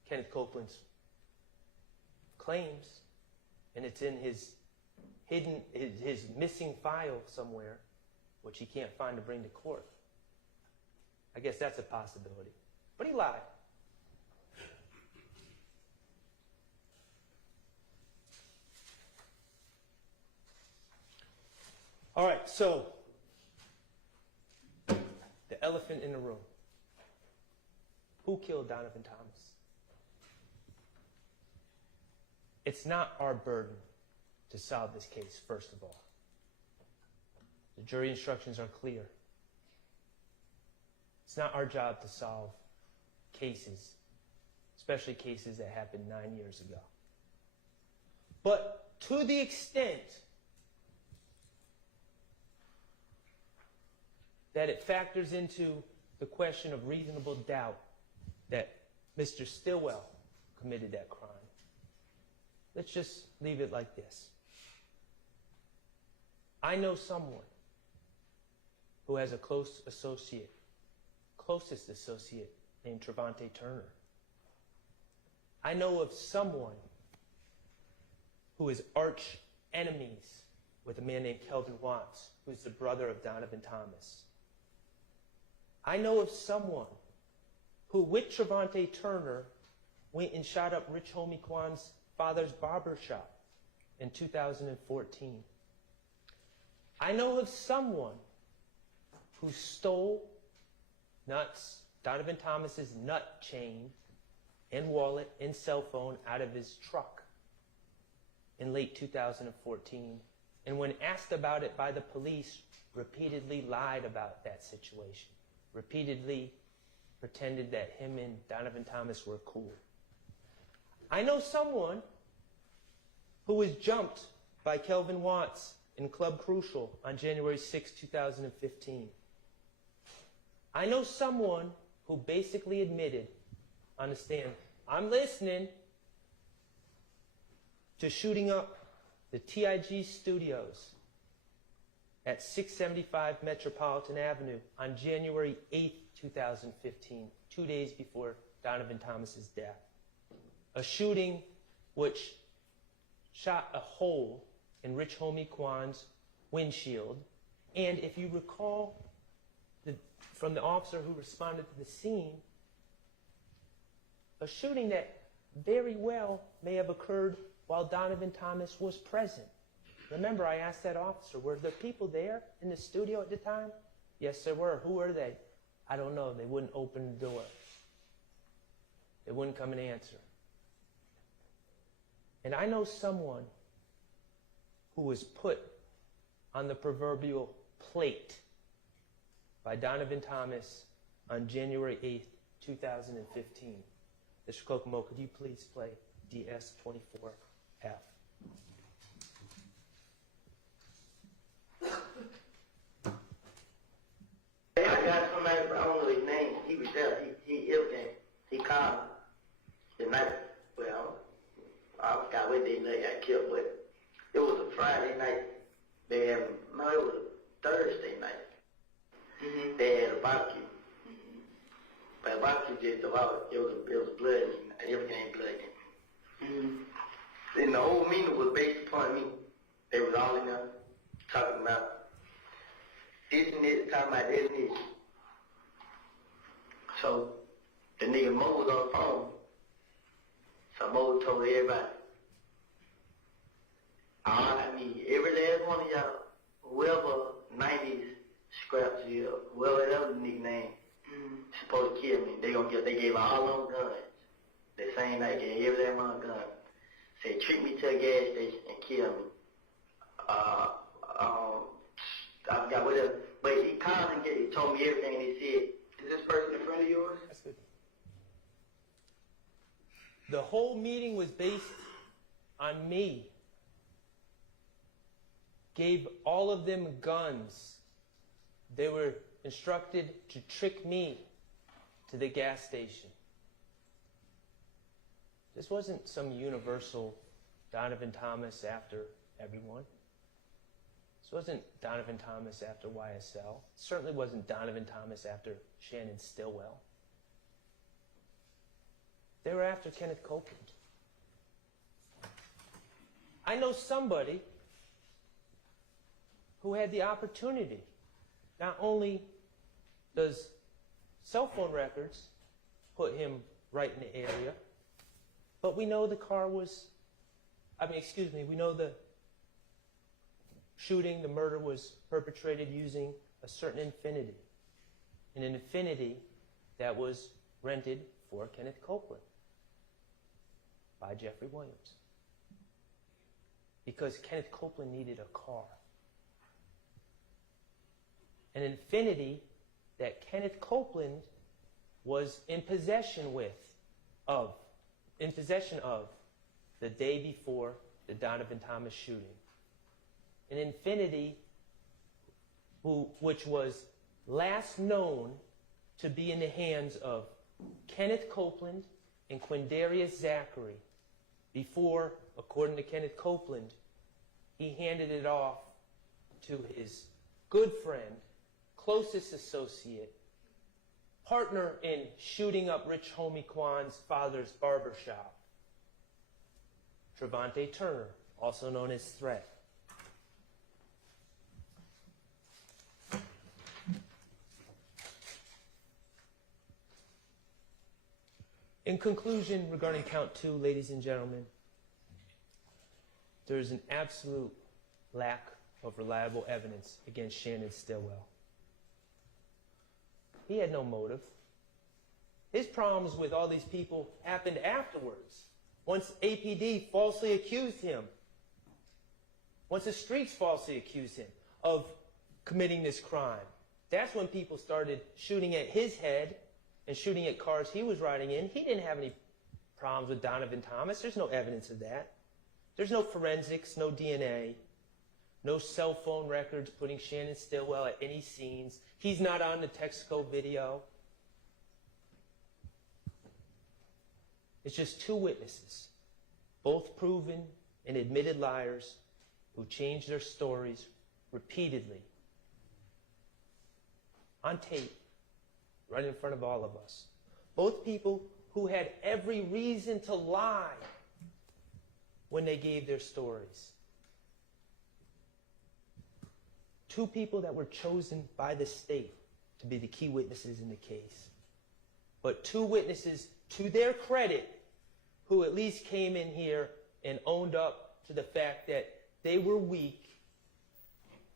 Kenneth Copeland's claims, and it's in his missing file somewhere, which he can't find to bring to court. I guess that's a possibility. But he lied. All right, so the elephant in the room. Who killed Donovan Thomas? It's not our burden to solve this case, first of all. The jury instructions are clear. It's not our job to solve cases, especially cases that happened 9 years ago. But to the extent that it factors into the question of reasonable doubt that Mr. Stillwell committed that crime, let's just leave it like this. I know someone who has a closest associate named Trevante Turner. I know of someone who is arch enemies with a man named Kelvin Watts, who's the brother of Donovan Thomas. I know of someone who, with Trevante Turner, went and shot up Rich Homie Kwan's father's barber shop in 2014. I know of someone who stole Donovan Thomas's nut chain and wallet and cell phone out of his truck in late 2014, and when asked about it by the police, repeatedly lied about that situation, repeatedly pretended that him and Donovan Thomas were cool. I know someone who was jumped by Kelvin Watts in Club Crucial on January 6, 2015. I know someone who basically admitted on the stand, I'm listening, to shooting up the TIG studios at 675 Metropolitan Avenue on January 8, 2015, 2 days before Donovan Thomas's death. A shooting which shot a hole in Rich Homie Kwan's windshield, and if you recall from the officer who responded to the scene, a shooting that very well may have occurred while Donovan Thomas was present. Remember, I asked that officer, were there people there in the studio at the time? Yes, there were. Who were they? I don't know. They wouldn't open the door. They wouldn't come and answer. And I know someone who was put on the proverbial plate by Donovan Thomas on January 8th, 2015. Mr. Kokomo, could you please play DS24F? I got somebody, but I don't know his name. He was there. He everything. He called the night. Well, I forgot what day they got killed, but it was a Friday night. It was a Thursday night. They had a barbecue. But a barbecue just about it was blood and everything blood. And the whole meeting was based upon me. They was all in there talking about this and this, talking about this and this. So The nigga Mo was on the phone. So Mo told everybody, I need every last one of y'all, whoever 90s scraps here, whoever that was the nickname, supposed to kill me. They gave all them guns. The same night, gave every last one a gun. Said, treat me to a gas station and kill me. I forgot what else. But he called and he told me everything, and he said, is this person a friend of yours? That's good. The whole meeting was based on me. Gave all of them guns. They were instructed to trick me to the gas station. This wasn't some universal Donovan Thomas after everyone. This wasn't Donovan Thomas after YSL. It certainly wasn't Donovan Thomas after Shannon Stillwell. They were after Kenneth Copeland. I know somebody who had the opportunity. Not only does cell phone records put him right in the area, but we know the car was, we know the shooting, the murder was perpetrated using a certain Infinity. An Infinity that was rented for Kenneth Copeland by Jeffrey Williams. Because Kenneth Copeland needed a car. An Infinity that Kenneth Copeland was in possession of the day before the Donovan Thomas shooting. An Infinity which was last known to be in the hands of Kenneth Copeland and Quindarius Zachary before, according to Kenneth Copeland, he handed it off to his good friend, closest associate, partner in shooting up Rich Homie Kwan's father's barbershop, Trevante Turner, also known as Threat. In conclusion, regarding count 2, ladies and gentlemen, there is an absolute lack of reliable evidence against Shannon Stillwell. He had no motive. His problems with all these people happened afterwards. Once APD falsely accused him, once the streets falsely accused him of committing this crime, that's when people started shooting at his head and shooting at cars he was riding in. He didn't have any problems with Donovan Thomas. There's no evidence of that. There's no forensics, no DNA, no cell phone records putting Shannon Stillwell at any scenes. He's not on the Texaco video. It's just 2 witnesses, both proven and admitted liars who changed their stories repeatedly on tape, right in front of all of us. Both people who had every reason to lie when they gave their stories. 2 people that were chosen by the state to be the key witnesses in the case. But 2 witnesses, to their credit, who at least came in here and owned up to the fact that they were weak.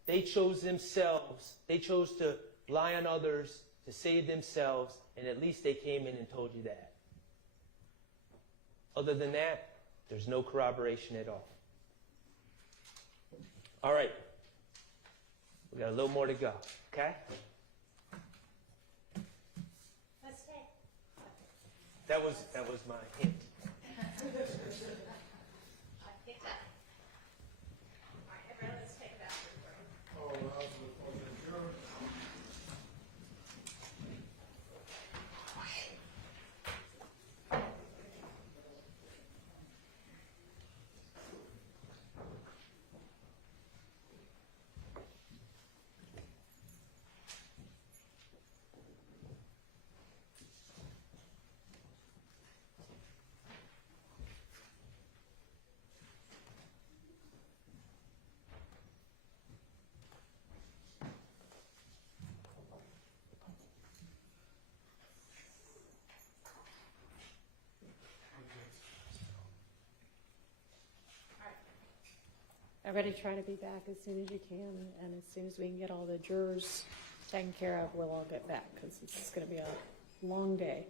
They chose themselves. They chose to lie on others to save themselves, and at least they came in and told you that. Other than that, there's no corroboration at all. All right. We got a little more to go, okay? Let's take. That was my hint. Everybody try to be back as soon as you can, and as soon as we can get all the jurors taken care of, we'll all get back, because this is going to be a long day.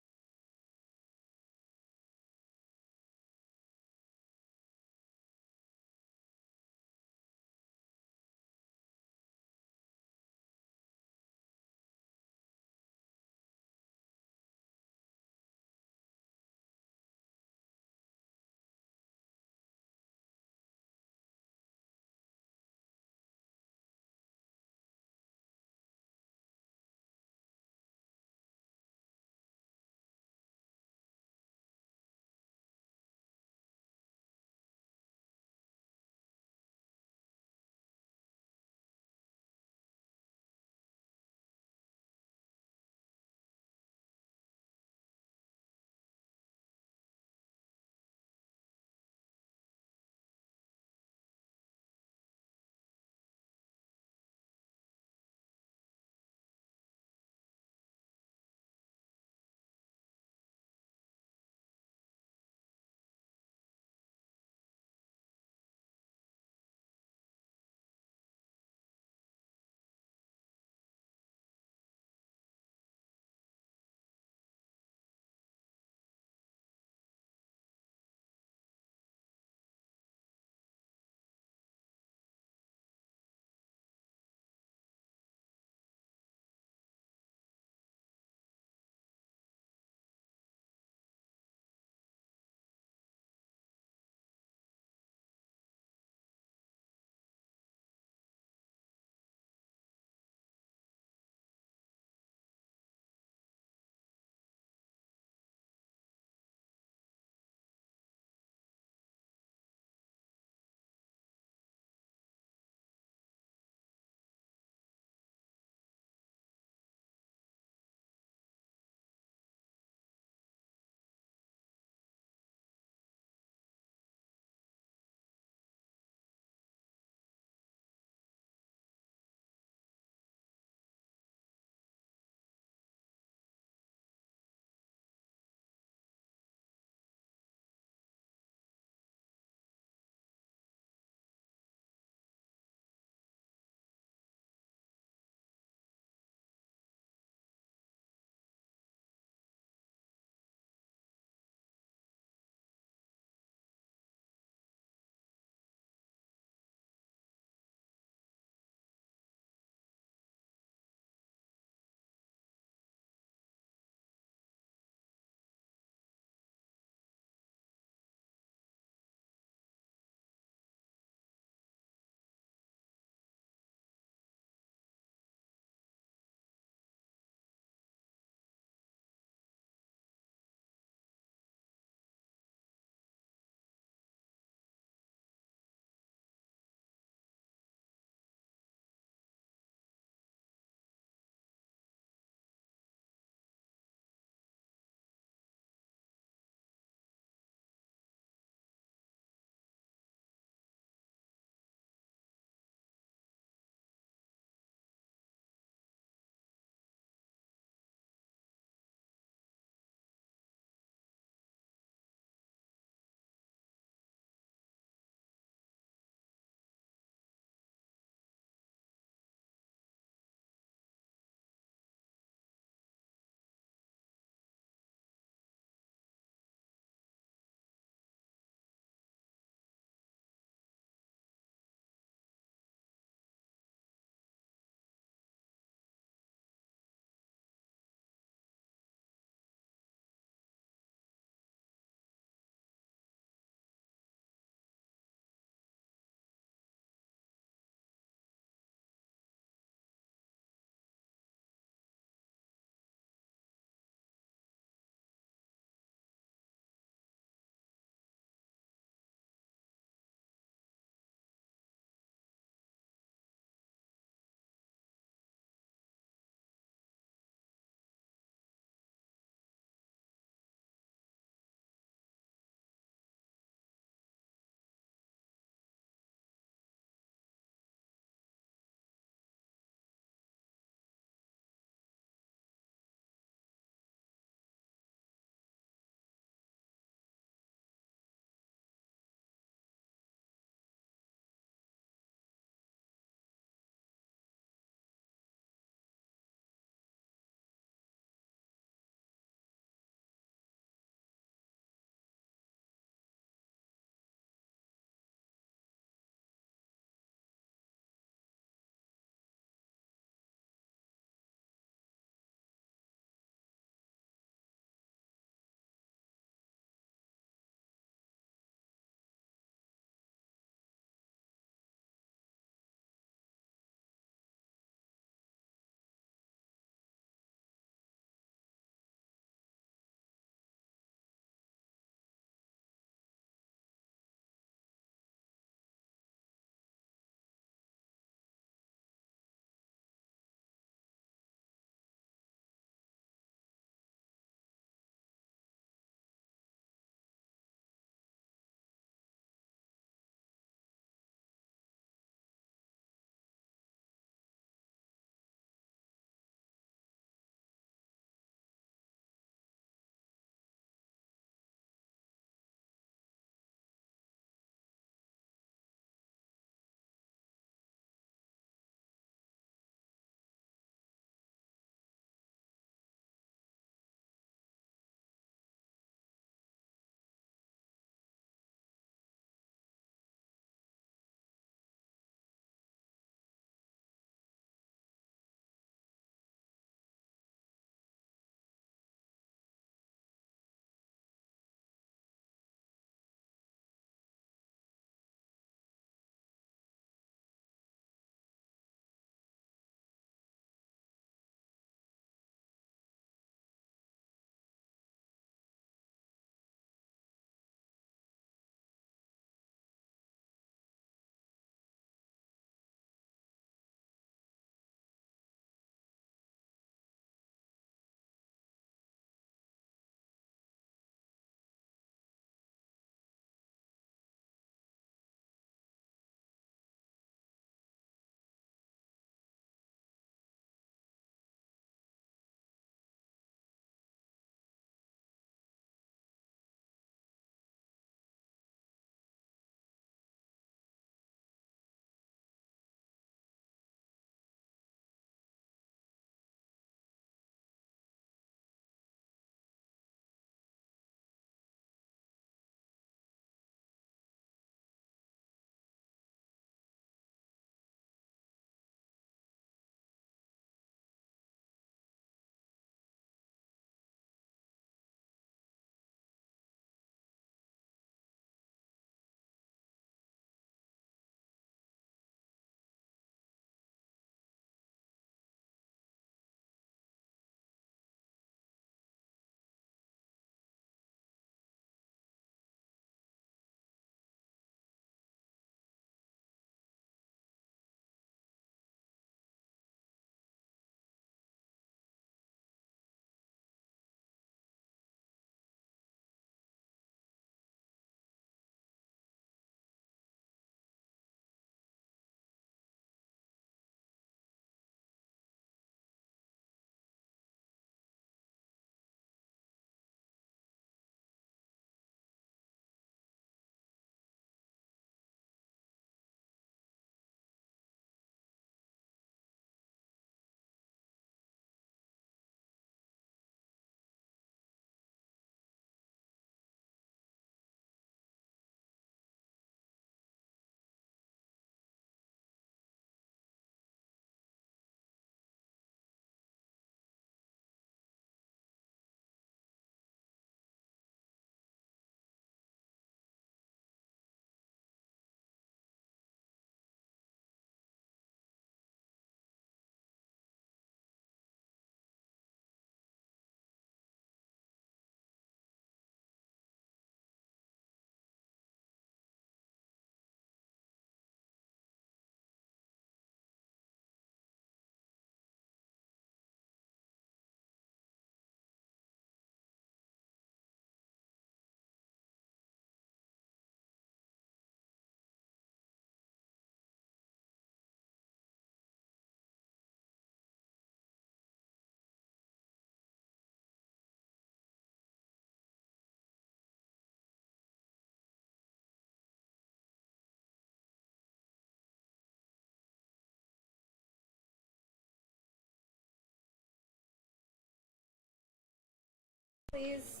please.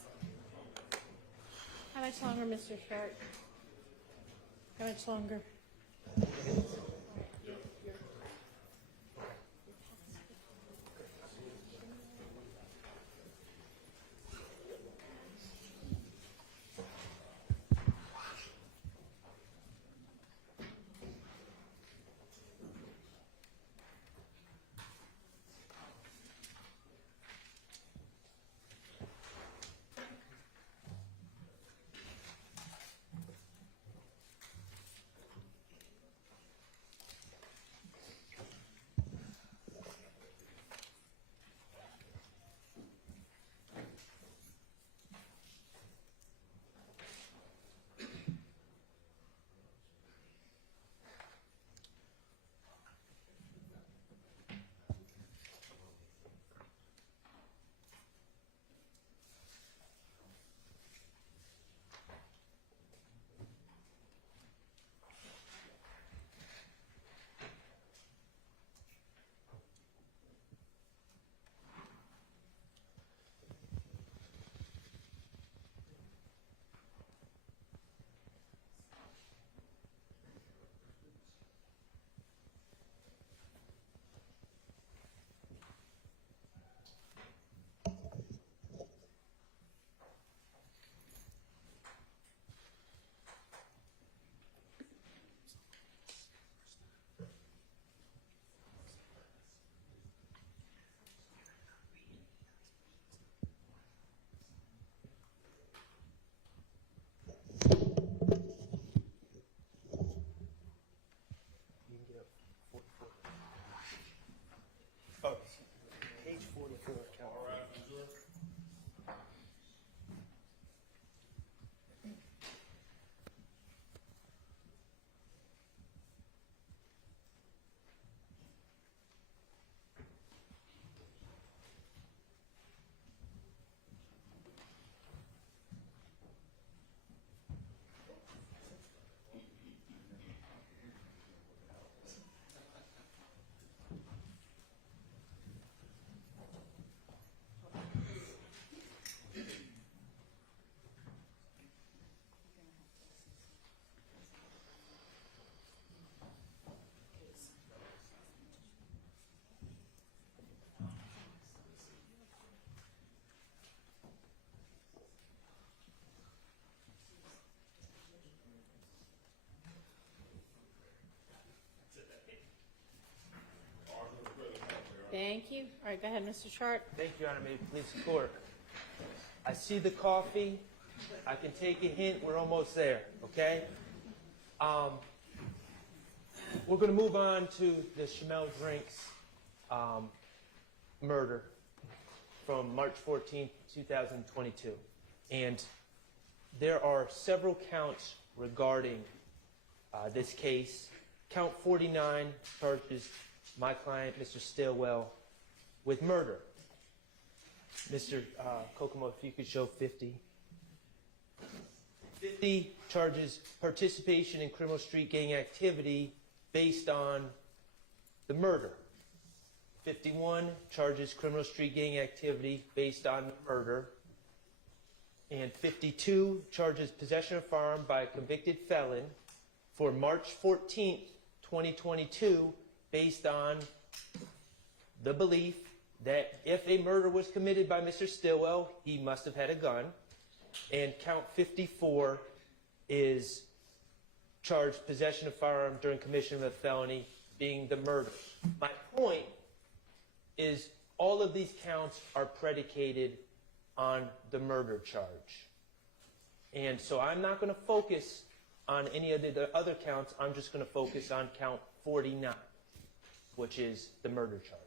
How much longer, Mr. Sharp? How much longer? Oh, page 44, Cal. Thank you. All right, go ahead, Mr. Sharp. Thank you, Your Honor. May it please the court. I see the coffee. I can take a hint. We're almost there, okay? We're going to move on to the Shamel Drinks murder from March 14, 2022. And there are several counts regarding this case. Count 49 charges my client, Mr. Stillwell, with murder. Mr. Kokomo, if you could show 50. 50 charges participation in criminal street gang activity based on the murder. 51 charges criminal street gang activity based on the murder. And 52 charges possession of a firearm by a convicted felon for March 14th, 2022, based on the belief that if a murder was committed by Mr. Stillwell, he must have had a gun. And count 54 is charged possession of firearm during commission of a felony, being the murder. My point is all of these counts are predicated on the murder charge. And so I'm not going to focus on any of the other counts. I'm just going to focus on count 49, which is the murder charge.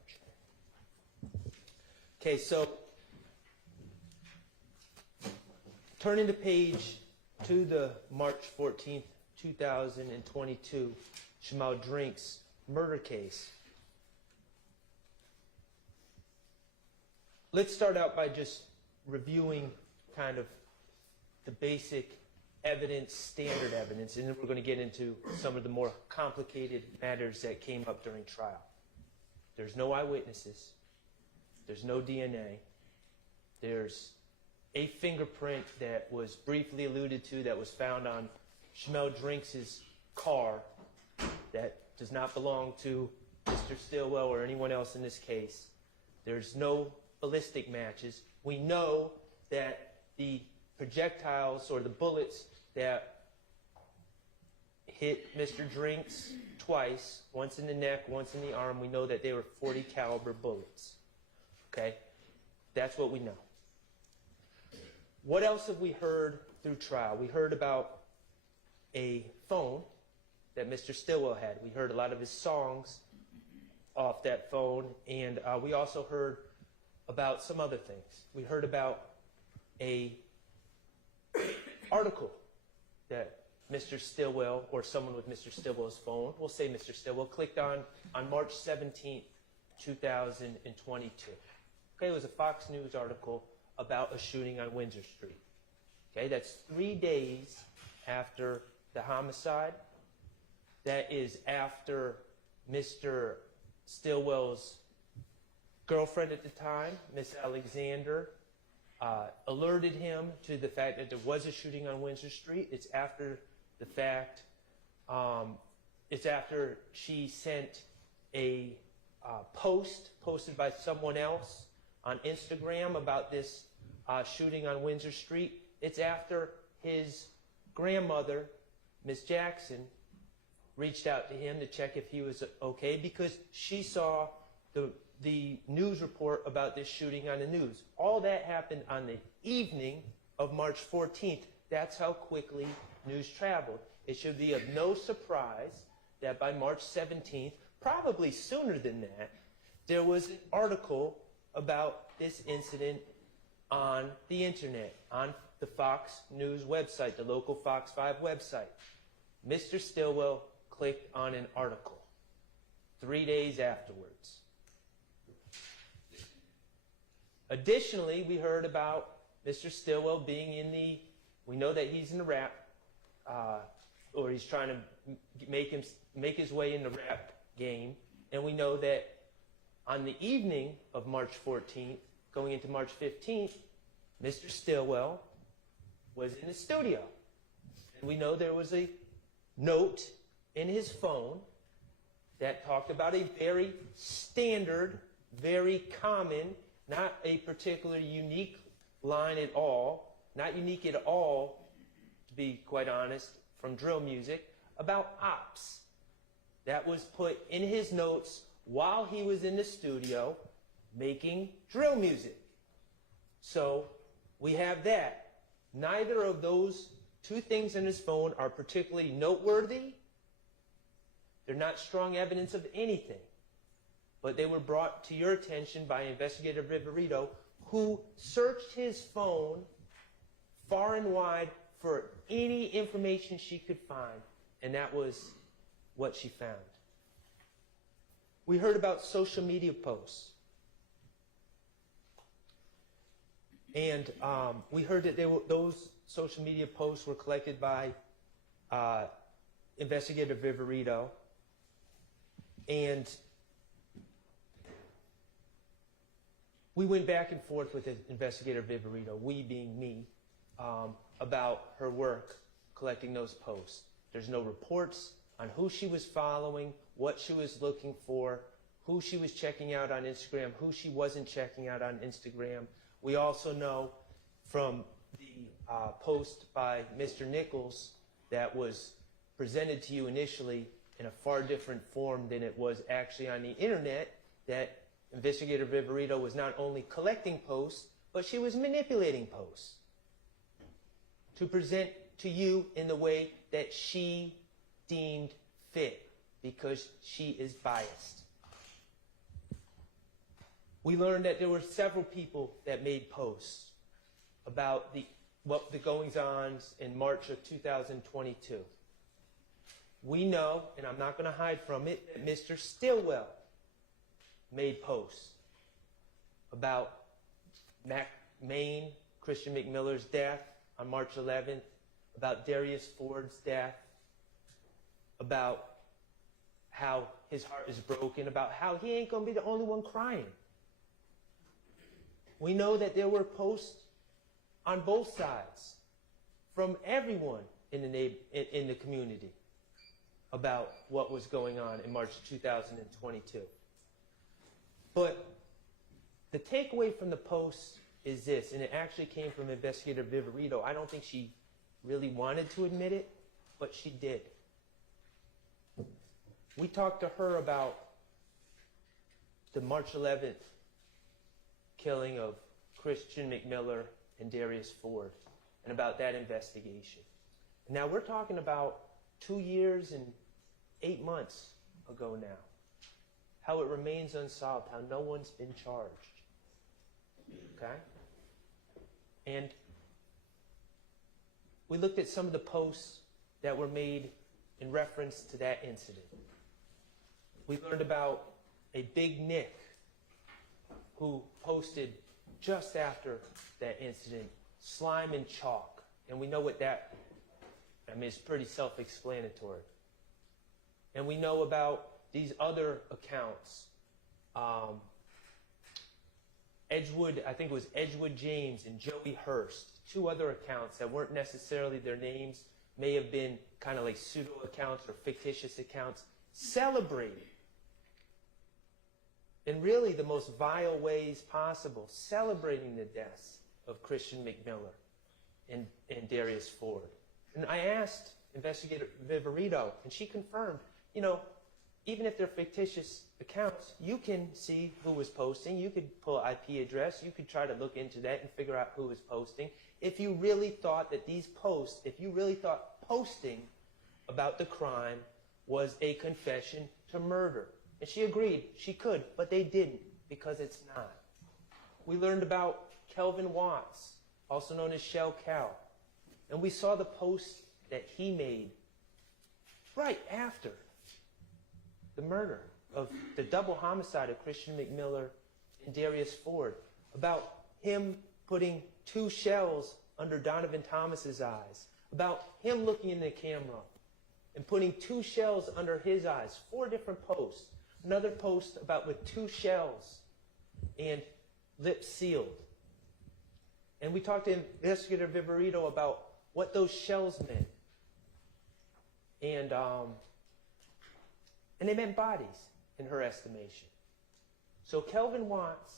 Okay, so turning the page to the March 14th, 2022 Shamel Drinks murder case. Let's start out by just reviewing kind of the basic evidence, standard evidence, and then we're going to get into some of the more complicated matters that came up during trial. There's no eyewitnesses. There's no DNA. There's a fingerprint that was briefly alluded to that was found on Schmel Drinks' car that does not belong to Mr. Stillwell or anyone else in this case. There's no ballistic matches. We know that the projectiles or the bullets that hit Mr. Drinks twice, once in the neck, once in the arm, we know that they were .40 caliber bullets. Okay? That's what we know. What else have we heard through trial? We heard about a phone that Mr. Stillwell had. We heard a lot of his songs off that phone, and we also heard about some other things. We heard about a article that Mr. Stillwell, or someone with Mr. Stillwell's phone, we'll say Mr. Stillwell, clicked on March 17, 2022. Okay, it was a Fox News article about a shooting on Windsor Street. Okay, that's 3 days after the homicide. That is after Mr. Stillwell's girlfriend at the time, Miss Alexander, alerted him to the fact that there was a shooting on Windsor Street. It's after the fact, it's after she sent a post posted by someone else on Instagram about this shooting on Windsor Street. It's after his grandmother, Miss Jackson, reached out to him to check if he was okay because she saw the news report about this shooting on the news. All that happened on the evening of March 14th. That's how quickly news traveled. It should be of no surprise that by March 17th, probably sooner than that, there was an article about this incident on the internet, on the Fox News website, the local Fox 5 website. Mr. Stillwell clicked on an article 3 days afterwards. Additionally, we heard about Mr. Stillwell being in we know that he's in the rap, or he's trying to make his way in the rap game, and we know that on the evening of March 14th, going into March 15th, Mr. Stillwell was in the studio. And we know there was a note in his phone that talked about a very standard, very common, not a particularly unique line at all, not unique at all, to be quite honest, from drill music, about ops. That was put in his notes while he was in the studio making drill music. So we have that. Neither of those two things in his phone are particularly noteworthy. They're not strong evidence of anything. But they were brought to your attention by Investigator Viverito, who searched his phone far and wide for any information she could find. And that was what she found. We heard about social media posts. And we heard that those social media posts were collected by Investigator Viverito. And we went back and forth with Investigator Viverito, we being me, about her work collecting those posts. There's no reports on who she was following, what she was looking for, who she was checking out on Instagram, who she wasn't checking out on Instagram. We also know from the post by Mr. Nichols that was presented to you initially in a far different form than it was actually on the internet, that Investigator Viverito was not only collecting posts, but she was manipulating posts to present to you in the way that she deemed fit, because she is biased. We learned that there were several people that made posts about the goings-ons in March of 2022. We know, and I'm not going to hide from it, that Mr. Stillwell made posts about Maine, Christian McMiller's death on March 11th, about Darius Ford's death, about how his heart is broken, about how he ain't going to be the only one crying. We know that there were posts on both sides, from everyone in the community about what was going on in March 2022. But the takeaway from the post is this, and it actually came from Investigator Viverito. I don't think she really wanted to admit it, but she did. We talked to her about the March 11th killing of Christian McMiller and Darius Ford, and about that investigation. Now we're talking about 2 years and 8 months ago now. How it remains unsolved, how no one's been charged. Okay? And we looked at some of the posts that were made in reference to that incident. We learned about a Big Nick who posted just after that incident, slime and chalk. And we know what that, it's pretty self-explanatory. And we know about these other accounts. Edgewood, I think it was Edgewood James and Joey Hurst, 2 other accounts that weren't necessarily their names, may have been kind of like pseudo accounts or fictitious accounts, celebrating in really the most vile ways possible, celebrating the deaths of Christian McMiller and Darius Ford. And I asked Investigator Viverito, and she confirmed, even if they're fictitious accounts, you can see who was posting. You could pull an IP address. You could try to look into that and figure out who was posting. If you really thought that these posts, if you really thought posting about the crime was a confession to murder. And she agreed, she could, but they didn't, because it's not. We learned about Kelvin Watts, also known as Shell Cal. And we saw the post that he made right after the murder of the double homicide of Christian McMiller and Darius Ford, about him putting 2 shells under Donovan Thomas's eyes, about him looking in the camera and putting 2 shells under his eyes. 4 different posts. Another post about with 2 shells and lips sealed. And we talked to Investigator Viverito about what those shells meant. And they meant bodies, in her estimation. So Kelvin Watts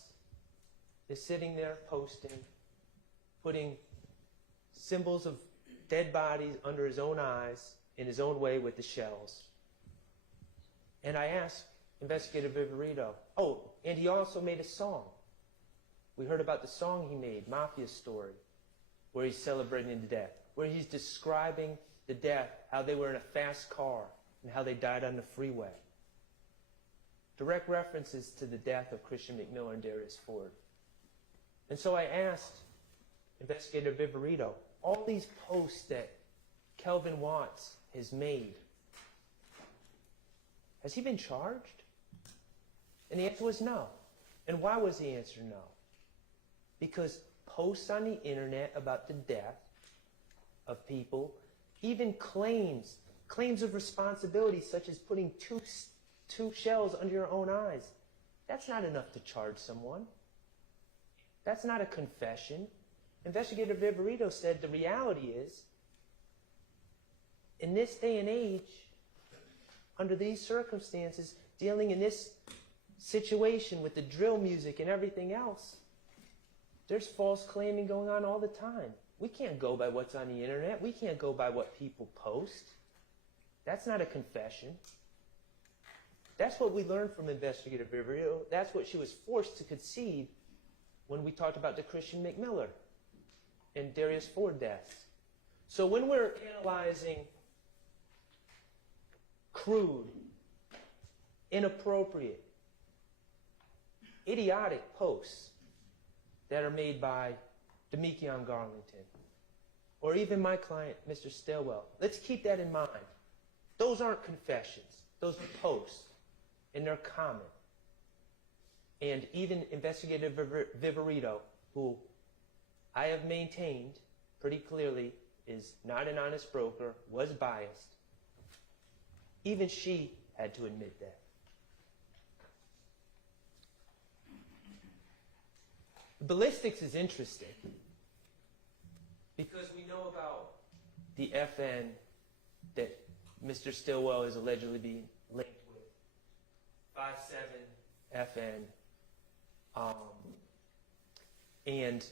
is sitting there posting, putting symbols of dead bodies under his own eyes, in his own way with the shells. And I asked Investigator Viverito, and he also made a song. We heard about the song he made, Mafia Story, where he's celebrating the death, where he's describing the death, how they were in a fast car, and how they died on the freeway. Direct references to the death of Christian McMiller and Darius Ford. And so I asked Investigator Viverito, all these posts that Kelvin Watts has made, has he been charged? And the answer was no. And why was the answer no? Because posts on the internet about the death of people, even claims of responsibility, such as putting two shells under your own eyes, that's not enough to charge someone. That's not a confession. Investigator Viverito said the reality is, in this day and age, under these circumstances, dealing in this situation with the drill music and everything else, there's false claiming going on all the time. We can't go by what's on the internet. We can't go by what people post. That's not a confession. That's what we learned from Investigator Viverito. That's what she was forced to concede when we talked about the Christian McMiller and Darius Ford deaths. So when we're analyzing crude, inappropriate, idiotic posts that are made by Demekion Garlington, or even my client, Mr. Stilwell, let's keep that in mind. Those aren't confessions. Those are posts, and they're common. And even Investigator Viverito, who I have maintained pretty clearly is not an honest broker, was biased, even she had to admit that. Ballistics is interesting Because we know about the FN that Mr. Stillwell is allegedly being linked with. 5-7 FN. And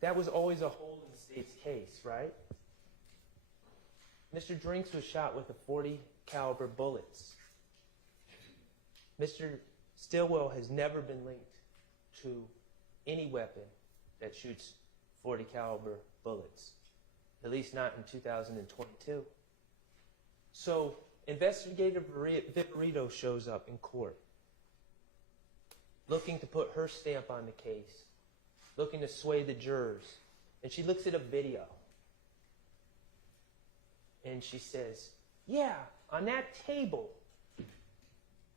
that was always a hole in the state's case, right? Mr. Drinks was shot with a .40 caliber bullets. Mr. Stillwell has never been linked to any weapon that shoots .40 caliber bullets, at least not in 2022. So Investigator Viperito shows up in court, looking to put her stamp on the case, looking to sway the jurors. And she looks at a video, and she says, yeah, on that table,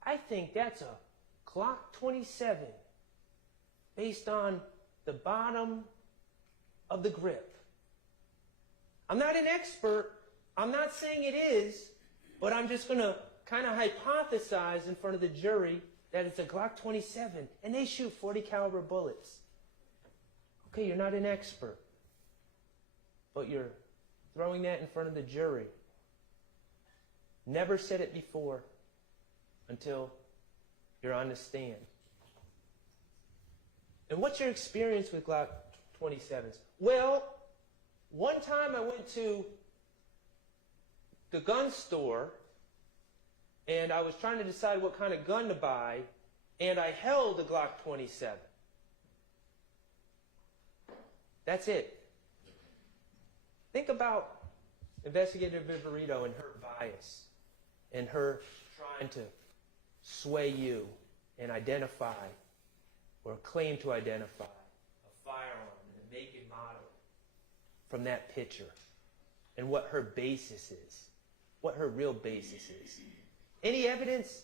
I think that's a Glock 27 based on the bottom of the grip. I'm not an expert. I'm not saying it is, but I'm just going to kind of hypothesize in front of the jury that it's a Glock 27, and they shoot .40 caliber bullets. Okay, you're not an expert, but you're throwing that in front of the jury. Never said it before until you're on the stand. And what's your experience with Glock 27s? Well, one time I went to the gun store and I was trying to decide what kind of gun to buy, and I held a Glock 27. That's it. Think about Investigator Viperito and her bias and her trying to sway you and identify or claim to identify a firearm and a make and model from that picture and what her basis is, what her real basis is. Any evidence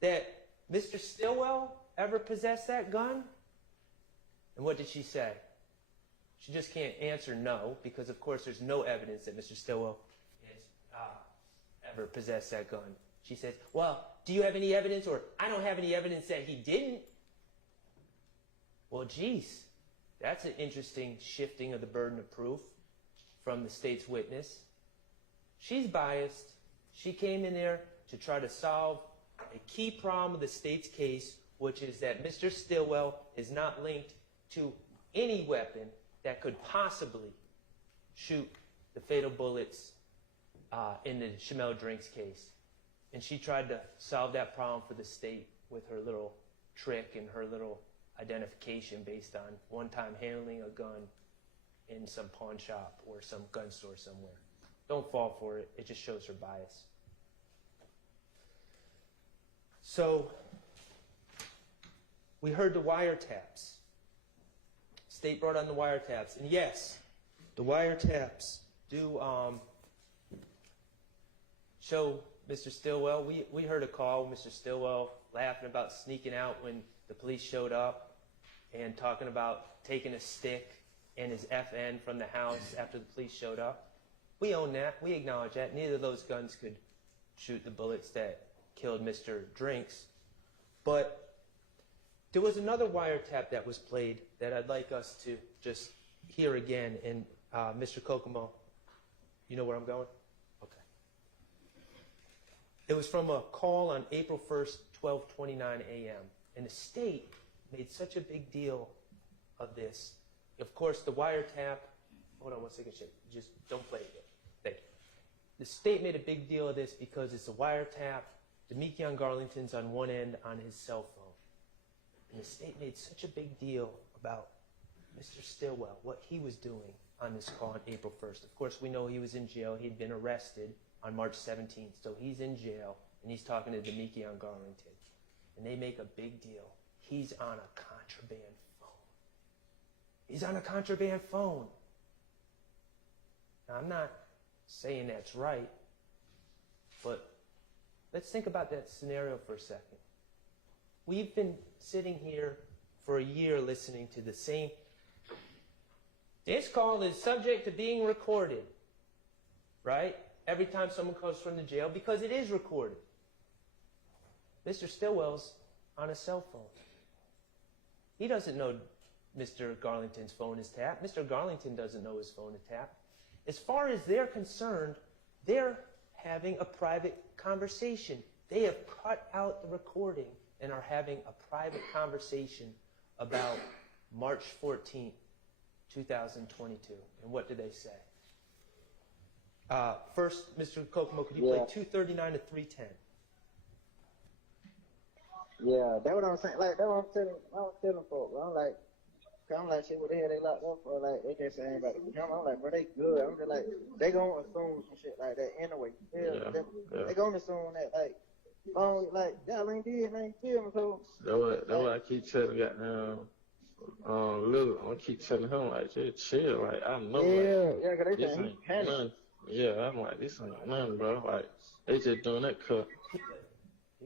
that Mr. Stillwell ever possessed that gun? And what did she say? She just can't answer no, because of course there's no evidence that Mr. Stillwell has ever possessed that gun. She says, well, do you have any evidence? Or I don't have any evidence that he didn't. Well, geez, that's an interesting shifting of the burden of proof from the state's witness. She's biased. She came in there to try to solve a key problem of the state's case, which is that Mr. Stillwell is not linked to any weapon that could possibly shoot the fatal bullets in the Shamel Drinks case. And she tried to solve that problem for the state with her little trick and her little identification based on one time handling a gun in some pawn shop or some gun store somewhere. Don't fall for it. It just shows her bias. So we heard the wiretaps. State brought on the wiretaps. And yes, the wiretaps do show Mr. Stillwell. We heard a call, Mr. Stillwell laughing about sneaking out when the police showed up and talking about taking a stick and his FN from the house after the police showed up. We own that. We acknowledge that. Neither of those guns could shoot the bullets that killed Mr. Drinks. But there was another wiretap that was played that I'd like us to just hear again. And Mr. Kokomo, you know where I'm going? Okay. It was from a call on April 1st, 12:29 a.m. And the state made such a big deal of this. Of course, the wiretap, hold on one second, just don't play it yet. Thank you. The state made a big deal of this because it's a wiretap. Demekion Garlington's on one end on his cell phone. And the state made such a big deal about Mr. Stillwell, what he was doing on this call on April 1st. Of course, we know he was in jail. He'd been arrested on March 17th. So he's in jail, and he's talking to Demekion Garlington. And they make a big deal. He's on a contraband phone. He's on a contraband phone. Now, I'm not saying that's right, but let's think about that scenario for a second. We've been sitting here for a year listening to the same. This call is subject to being recorded, right? Every time someone comes from the jail, because it is recorded. Mr. Stillwell's on a cell phone. He doesn't know Mr. Garlington's phone is tapped. Mr. Garlington doesn't know his phone is tapped. As far as they're concerned, they're having a private conversation. They have cut out the recording and are having a private conversation about March 14th, 2022. And what do they say? First, Mr. Kokomo, could you play 239 to 310? Yeah, that's what I'm saying. Like, that's what I'm telling folks. I'm like, shit, what the hell they locked up for? Like, they just saying about it. I'm like, bro, they good. I'm just like, they gonna assume some shit like that anyway. They gonna assume that, like, y'all ain't did, ain't kill me, so. That's what I keep telling goddamn Lil. I keep telling him, like, just chill. Like, I know, Cause they this saying he ain't panicked. nothing. Yeah, I'm like, this ain't nothing, bro. Like, they just doing that cut.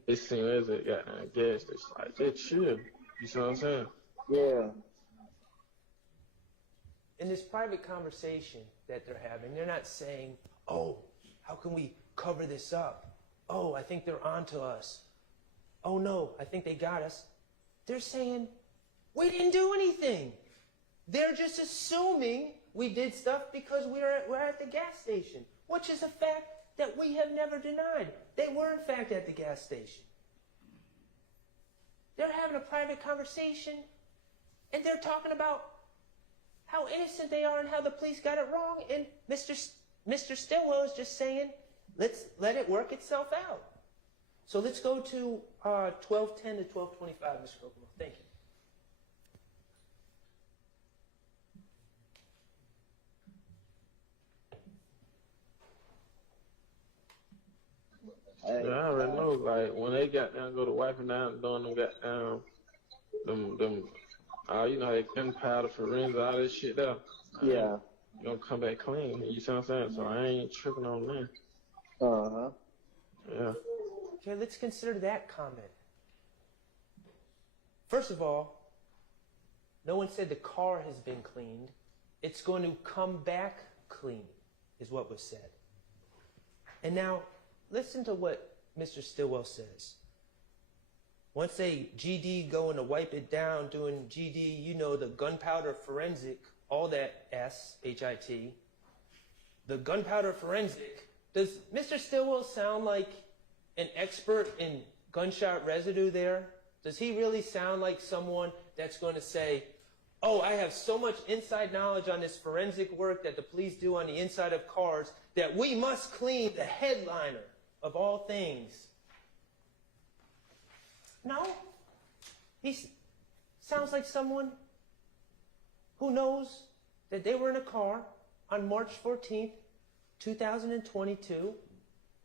It seems as a goddamn gas station. Like, just chill. You see what I'm saying? Yeah. In this private conversation that they're having, they're not saying, oh, how can we cover this up? Oh, I think they're onto us. Oh no, I think they got us. They're saying, we didn't do anything. They're just assuming we did stuff because we're at the gas station, which is a fact that we have never denied. They were in fact at the gas station. They're having a private conversation and they're talking about how innocent they are and how the police got it wrong, and Mr. Stillwell is just saying, let's let it work itself out. So let's go to 1210 to 1225, Mr. Kokomo. Thank you. Yeah, I already know. Like, when they got down, go to wiping down, doing them got down, them, you know, like gunpowder, forensic, all this shit there. Yeah. You gonna come back clean. You see what I'm saying? So I ain't tripping on that. Uh-huh. Yeah. Okay, let's consider that comment. First of all, no one said the car has been cleaned. It's going to come back clean, is what was said. And now, listen to what Mr. Stillwell says. Once they GD going to wipe it down, doing GD, you know, the gunpowder forensic, all that S-H-I-T, the gunpowder forensic, does Mr. Stillwell sound like an expert in gunshot residue there? Does he really sound like someone that's going to say, oh, I have so much inside knowledge on this forensic work that the police do on the inside of cars that we must clean the headliner of all things? No. He sounds like someone who knows that they were in a car on March 14th, 2022,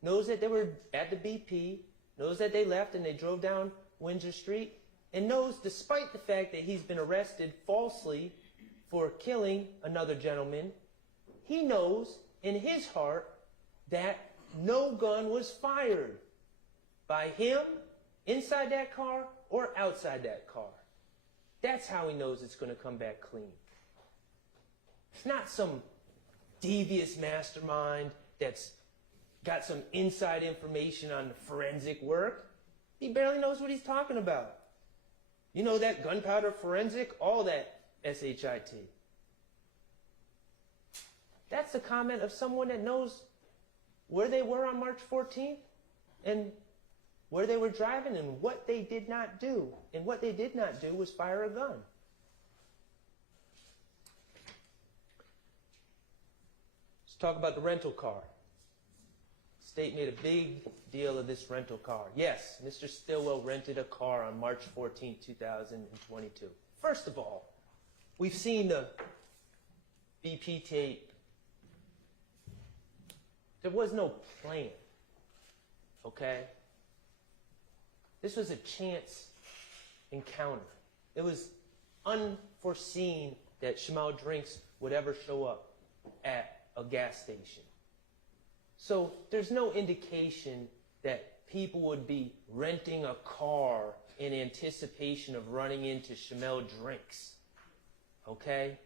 knows that they were at the BP, knows that they left and they drove down Windsor Street, and knows, despite the fact that he's been arrested falsely for killing another gentleman, he knows in his heart that no gun was fired by him inside that car or outside that car. That's how he knows it's going to come back clean. It's not some devious mastermind that's got some inside information on the forensic work. He barely knows what he's talking about. You know that gunpowder forensic, all that S-H-I-T. That's the comment of someone that knows where they were on March 14th and where they were driving and what they did not do. And what they did not do was fire a gun. Let's talk about the rental car. State made a big deal of this rental car. Yes, Mr. Stillwell rented a car on March 14, 2022. First of all, we've seen the BP tape. There was no plan, okay? This was a chance encounter. It was unforeseen that Shimao Drinks would ever show up at a gas station. So there's no indication that people would be renting a car in anticipation of running into Shimao Drinks, okay?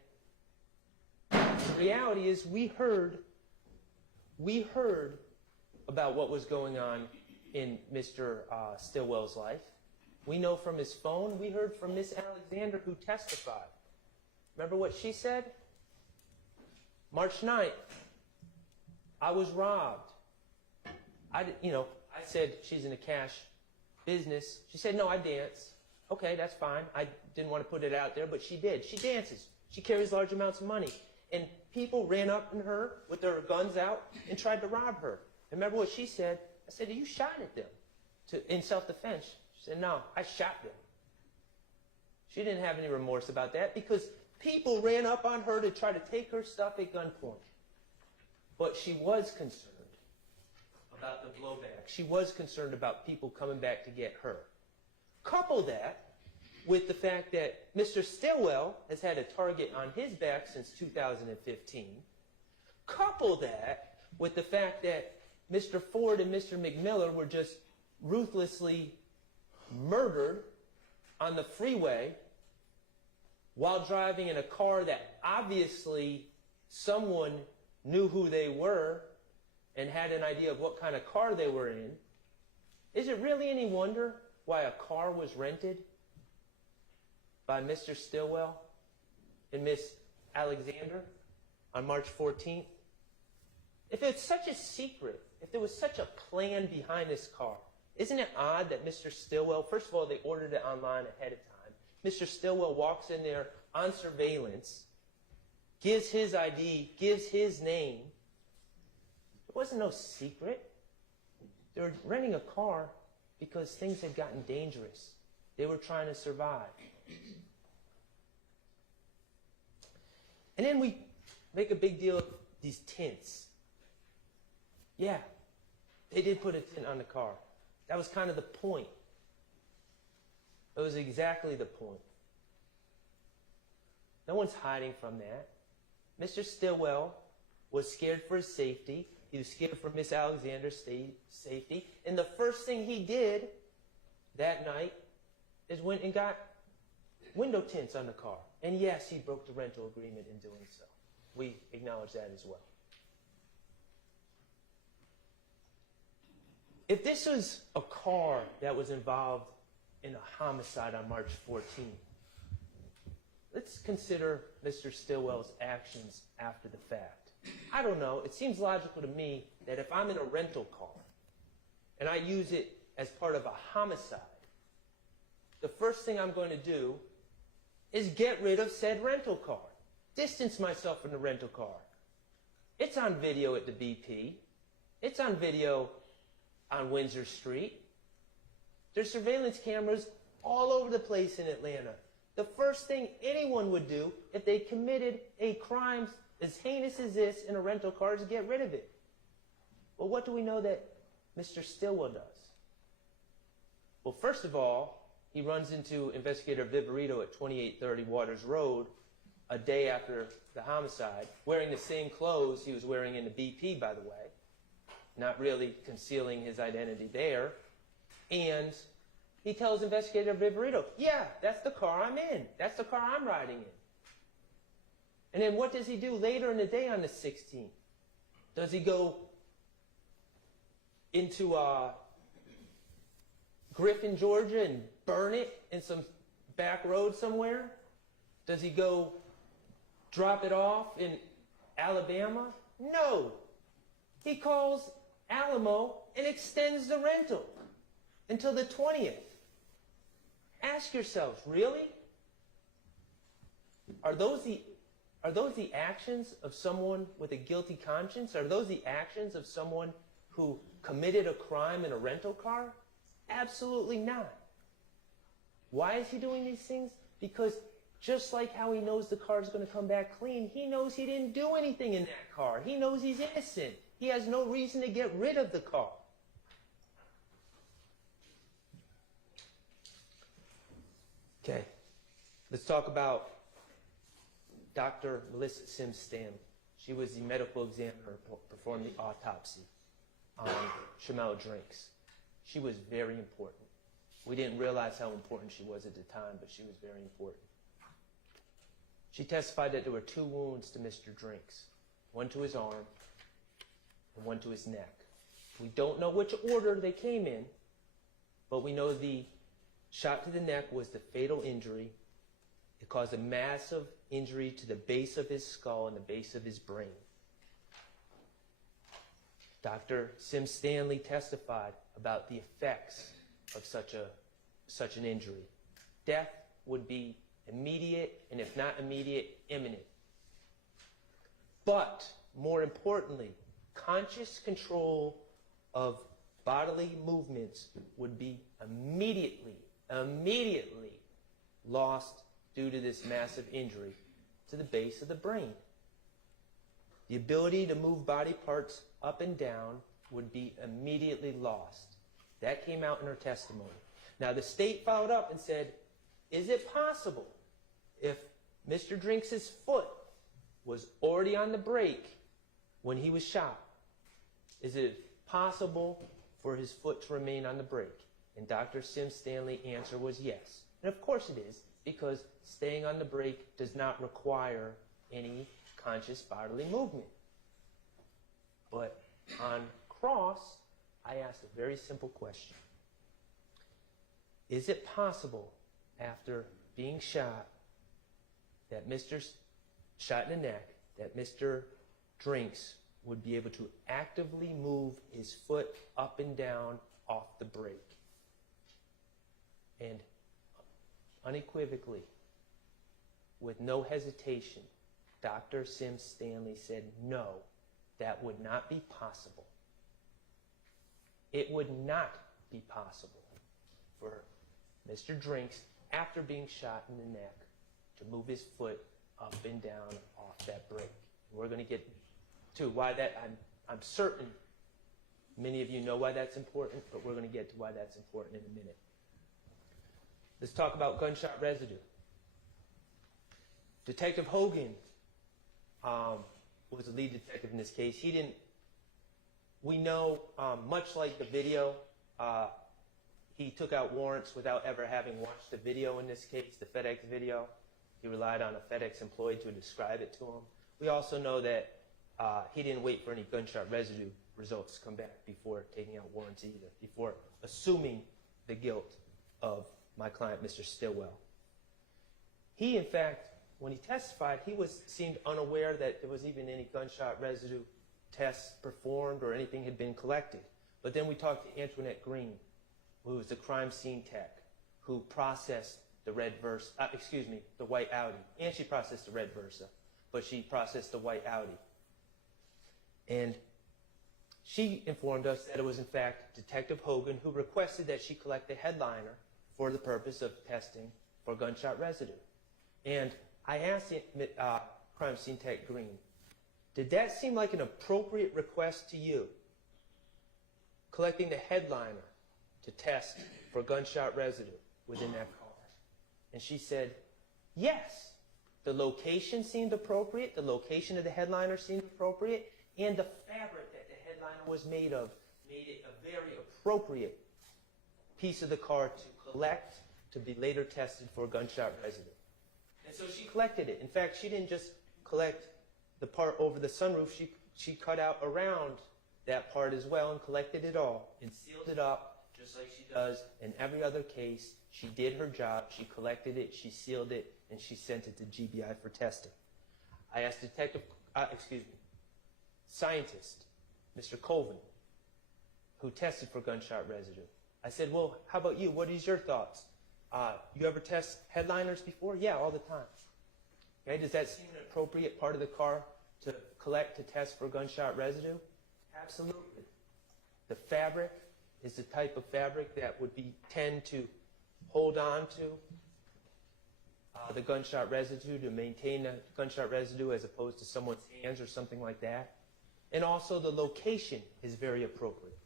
The reality is we heard about what was going on in Mr. Stillwell's life. We know from his phone. We heard from Miss Alexander, who testified. Remember what she said? March 9th, I was robbed. I said she's in the cash business. She said, no, I dance. Okay, that's fine. I didn't want to put it out there, but she did. She dances. She carries large amounts of money. And people ran up on her with their guns out and tried to rob her. Remember what she said? I said, you shot at them in self-defense. She said, no, I shot them. She didn't have any remorse about that because people ran up on her to try to take her stuff at gunpoint. But she was concerned about the blowback. She was concerned about people coming back to get her. Couple that with the fact that Mr. Stillwell has had a target on his back since 2015. Couple that with the fact that Mr. Ford and Mr. McMiller were just ruthlessly murdered on the freeway while driving in a car that obviously someone knew who they were and had an idea of what kind of car they were in. Is it really any wonder why a car was rented by Mr. Stillwell and Miss Alexander on March 14th? If it's such a secret, if there was such a plan behind this car, isn't it odd that Mr. Stillwell, first of all, they ordered it online ahead of time. Mr. Stillwell walks in there on surveillance, gives his ID, gives his name. It wasn't no secret. They were renting a car because things had gotten dangerous. They were trying to survive. And then we make a big deal of these tints. Yeah, they did put a tint on the car. That was kind of the point. It was exactly the point. No one's hiding from that. Mr. Stillwell was scared for his safety. He was scared for Miss Alexander's safety. And the first thing he did that night is went and got window tints on the car. And yes, he broke the rental agreement in doing so. We acknowledge that as well. If this was a car that was involved in a homicide on March 14th, let's consider Mr. Stillwell's actions after the fact. I don't know. It seems logical to me that if I'm in a rental car and I use it as part of a homicide, the first thing I'm going to do is get rid of said rental car. Distance myself from the rental car. It's on video at the BP. It's on video on Windsor Street. There's surveillance cameras all over the place in Atlanta. The first thing anyone would do if they committed a crime as heinous as this in a rental car is to get rid of it. Well, what do we know that Mr. Stillwell does? Well, first of all, he runs into Investigator Viverito at 2830 Waters Road a day after the homicide, wearing the same clothes he was wearing in the BP, by the way, not really concealing his identity there. And he tells Investigator Viverito, yeah, that's the car I'm in. That's the car I'm riding in. And then what does he do later in the day on the 16th? Does he go into Griffin, Georgia and burn it in some back road somewhere? Does he go drop it off in Alabama? No. He calls Alamo and extends the rental until the 20th. Ask yourselves, really? Are those the actions of someone with a guilty conscience? Are those the actions of someone who committed a crime in a rental car? Absolutely not. Why is he doing these things? Because just like how he knows the car is going to come back clean, he knows he didn't do anything in that car. He knows he's innocent. He has no reason to get rid of the car. Okay, let's talk about Dr. Melissa Sims Stanley. She was the medical examiner who performed the autopsy on Shamel Drinks. She was very important. We didn't realize how important she was at the time, but she was very important. She testified that there were 2 wounds to Mr. Drinks, one to his arm and one to his neck. We don't know which order they came in, but we know the shot to the neck was the fatal injury It caused a massive injury to the base of his skull and the base of his brain. Dr. Sim Stanley testified about the effects of such an injury. Death would be immediate, and if not immediate, imminent. But, more importantly, conscious control of bodily movements would be immediately lost due to this massive injury to the base of the brain. The ability to move body parts up and down would be immediately lost. That came out in her testimony. Now, the state followed up and said, is it possible if Mr. Drinks' foot was already on the brake when he was shot, is it possible for his foot to remain on the brake? And Dr. Sim Stanley's answer was yes. And of course it is, because staying on the brake does not require any conscious bodily movement. But on cross, I asked a very simple question. Is it possible, after being shot, shot in the neck, that Mr. Drinks would be able to actively move his foot up and down off the brake? And unequivocally, with no hesitation, Dr. Sim Stanley said no, that would not be possible. It would not be possible for Mr. Drinks, after being shot in the neck, to move his foot up and down off that brake. And we're going to get to why that, I'm certain many of you know why that's important, but we're going to get to why that's important in a minute. Let's talk about gunshot residue. Detective Hogan was the lead detective in this case. We know, much like the video, he took out warrants without ever having watched the video in this case, the FedEx video. He relied on a FedEx employee to describe it to him. We also know that he didn't wait for any gunshot residue results to come back before taking out warrants either, before assuming the guilt of my client, Mr. Stillwell. He, in fact, when he testified, seemed unaware that there was even any gunshot residue tests performed or anything had been collected. But then we talked to Antoinette Green, who was the crime scene tech, who processed the the white Audi. And she processed the red Versa, but she processed the white Audi. And she informed us that it was, in fact, Detective Hogan who requested that she collect the headliner for the purpose of testing for gunshot residue. And I asked crime scene tech Green, did that seem like an appropriate request to you, collecting the headliner to test for gunshot residue within that car? And she said, yes. The location seemed appropriate, the location of the headliner seemed appropriate, and the fabric that the headliner was made of made it a very appropriate piece of the car to collect, to be later tested for gunshot residue. And so she collected it. In fact, she didn't just collect the part over the sunroof, she cut out around that part as well and collected it all and sealed it up just like she does in every other case. She did her job, she collected it, she sealed it, and she sent it to GBI for testing. I asked scientist, Mr. Colvin, who tested for gunshot residue. I said, well, how about you? What is your thoughts? You ever test headliners before? Yeah, all the time. Okay, does that seem an appropriate part of the car to collect to test for gunshot residue? Absolutely. The fabric is the type of fabric that would tend to hold on to the gunshot residue, to maintain the gunshot residue as opposed to someone's hands or something like that. And also the location is very appropriate.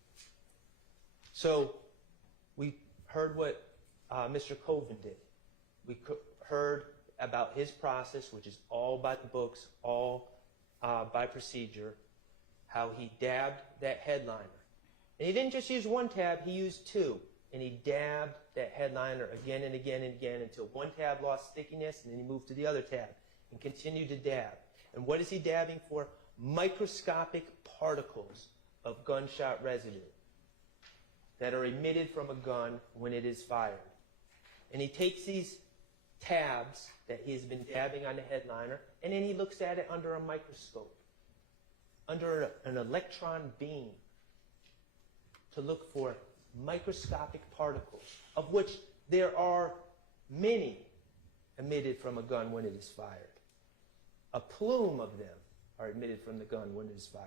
So we heard what Mr. Colvin did. We heard about his process, which is all by the books, all by procedure, how he dabbed that headliner. And he didn't just use one tab, he used two. And he dabbed that headliner again and again and again until one tab lost stickiness, and then he moved to the other tab and continued to dab. And what is he dabbing for? Microscopic particles of gunshot residue that are emitted from a gun when it is fired. And he takes these tabs that he has been dabbing on the headliner, and then he looks at it under a microscope, under an electron beam, to look for microscopic particles, of which there are many emitted from a gun when it is fired. A plume of them are emitted from the gun when it is fired.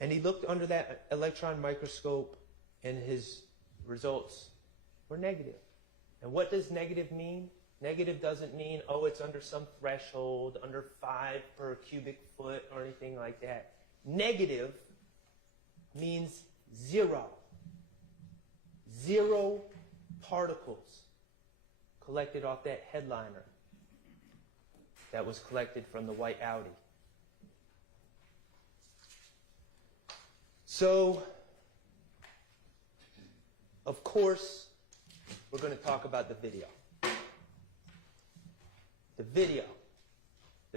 And he looked under that electron microscope, and his results were negative. And what does negative mean? Negative doesn't mean, oh, it's under some threshold, under 5 per cubic foot or anything like that. Negative means 0. 0 particles collected off that headliner that was collected from the white Audi. So, of course, we're going to talk about the video. The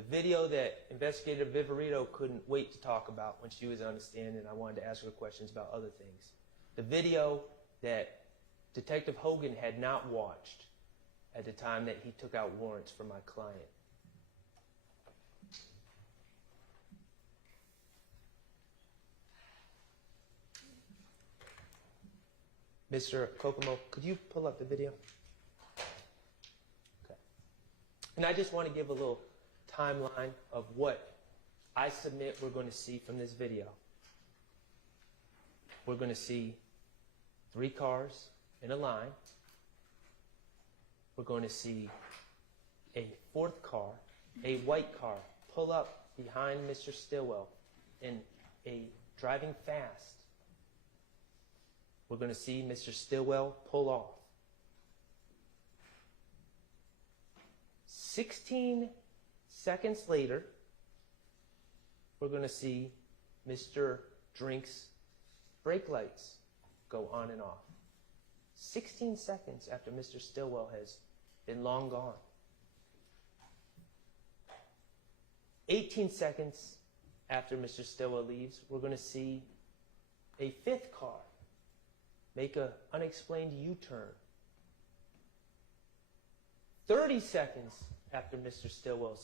video that Investigator Viverito couldn't wait to talk about when she was on the stand, and I wanted to ask her questions about other things. The video that Detective Hogan had not watched at the time that he took out warrants for my client. Mr. Kokomo, could you pull up the video? Okay. And I just want to give a little timeline of what I submit we're going to see from this video. We're going to see 3 cars in a line. We're going to see a 4th car, a white car, pull up behind Mr. Stillwell in a driving fast. We're going to see Mr. Stillwell pull off. 16 seconds later, we're going to see Mr. Drink's brake lights go on and off. 16 seconds after Mr. Stillwell has been long gone. 18 seconds after Mr. Stillwell leaves, we're going to see a 5th car make an unexplained U-turn. 30 seconds after Mr. Stillwell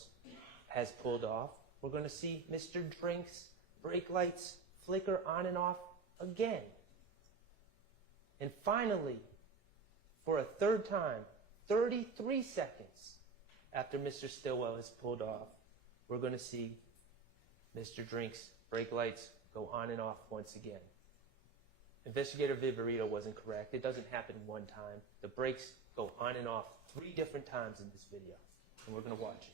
has pulled off, we're going to see Mr. Drink's brake lights flicker on and off again. And finally, for a 3rd time, 33 seconds after Mr. Stillwell has pulled off, we're going to see Mr. Drink's brake lights go on and off once again. Investigator Viverito wasn't correct. It doesn't happen one time. The brakes go on and off 3 different times in this video, and we're going to watch it.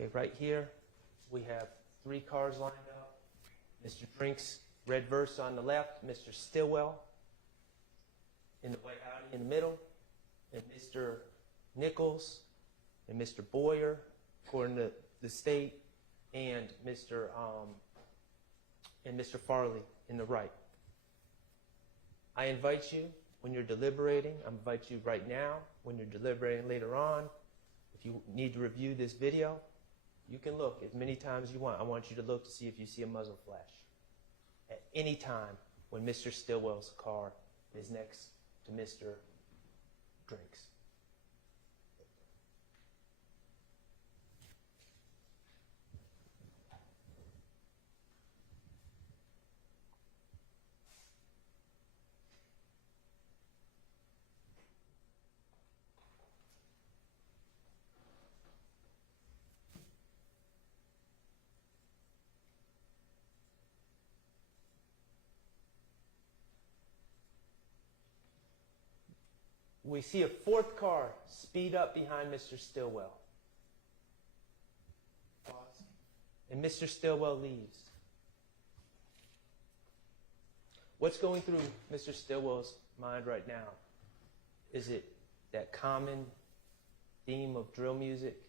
Okay, right here, we have 3 cars lined up. Mr. Drink's red Versa on the left, Mr. Stillwell in the white Audi in the middle, and Mr. Nichols and Mr. Boyer, according to the state, and Mr. Farley in the right. I invite you, when you're deliberating, I invite you right now, when you're deliberating later on, if you need to review this video, you can look as many times as you want. I want you to look to see if you see a muzzle flash at any time when Mr. Stillwell's car is next to Mr. Drink's. We see a 4th car speed up behind Mr. Stillwell. Pause. And Mr. Stillwell leaves. What's going through Mr. Stillwell's mind right now? Is it that common theme of drill music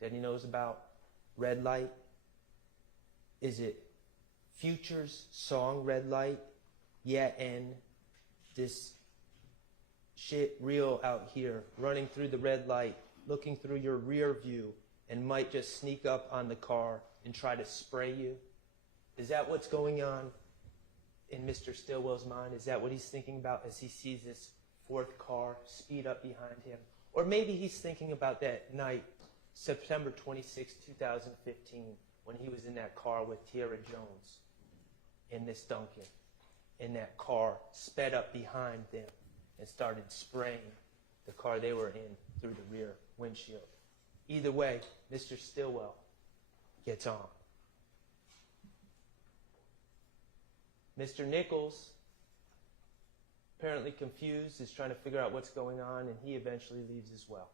that he knows about? Red Light? Is it Future's song Red Light? Yeah, and this shit real out here, running through the red light, looking through your rear view, and might just sneak up on the car and try to spray you? Is that what's going on in Mr. Stillwell's mind? Is that what he's thinking about as he sees this fourth car speed up behind him? Or maybe he's thinking about that night, September 26, 2015, when he was in that car with Tierra Jones in this Duncan, and that car sped up behind them and started spraying the car they were in through the rear windshield. Either way, Mr. Stillwell gets on. Mr. Nichols, apparently confused, is trying to figure out what's going on, and he eventually leaves as well.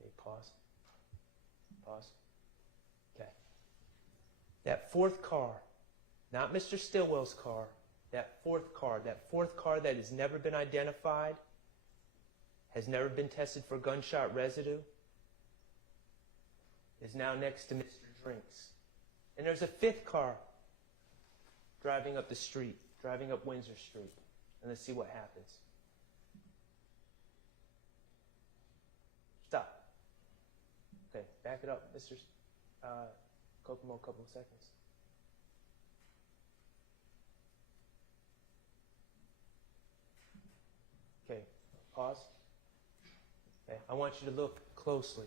Okay, pause. Pause. Okay. That fourth car, not Mr. Stillwell's car, that fourth car that has never been identified, has never been tested for gunshot residue, is now next to Mr. Drinks. And there's a fifth car driving up the street, driving up Windsor Street. And let's see what happens. Stop. Okay, back it up, Mr. Kokomo, a couple of seconds. Okay, pause. Okay, I want you to look closely.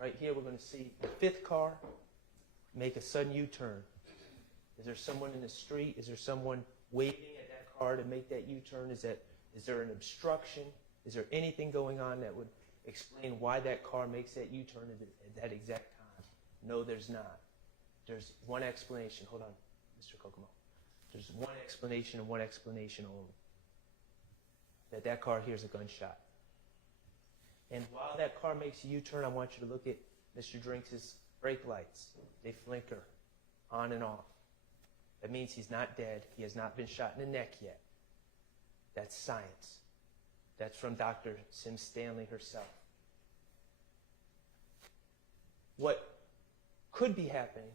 Right here, we're going to see the fifth car make a sudden U-turn. Is there someone in the street? Is there someone waiting at that car to make that U-turn? Is there an obstruction? Is there anything going on that would explain why that car makes that U-turn at that exact time? No, there's not. There's one explanation. Hold on, Mr. Kokomo. There's one explanation and one explanation only. That car hears a gunshot. And while that car makes a U-turn, I want you to look at Mr. Drinks' brake lights. They flicker on and off. That means he's not dead. He has not been shot in the neck yet. That's science. That's from Dr. Sim Stanley herself. What could be happening,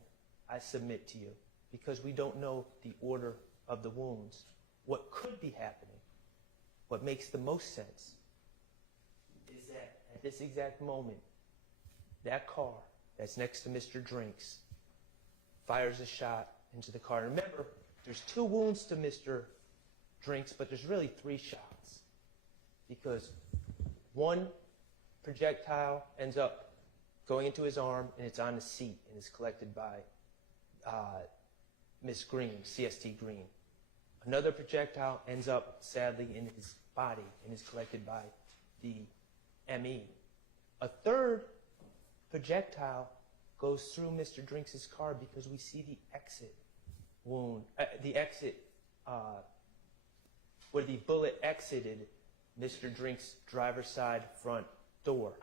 I submit to you, because we don't know the order of the wounds. What could be happening, what makes the most sense, is that at this exact moment, that car that's next to Mr. Drinks fires a shot into the car. And remember, there's 2 wounds to Mr. Drinks, but there's really 3 shots, because one projectile ends up going into his arm, and it's on the seat, and is collected by Miss Green, CST Green. Another projectile ends up, sadly, in his body, and is collected by the ME. A third projectile goes through Mr. Drinks' car, because we see the exit wound, where the bullet exited Mr. Drinks' driver's side front door.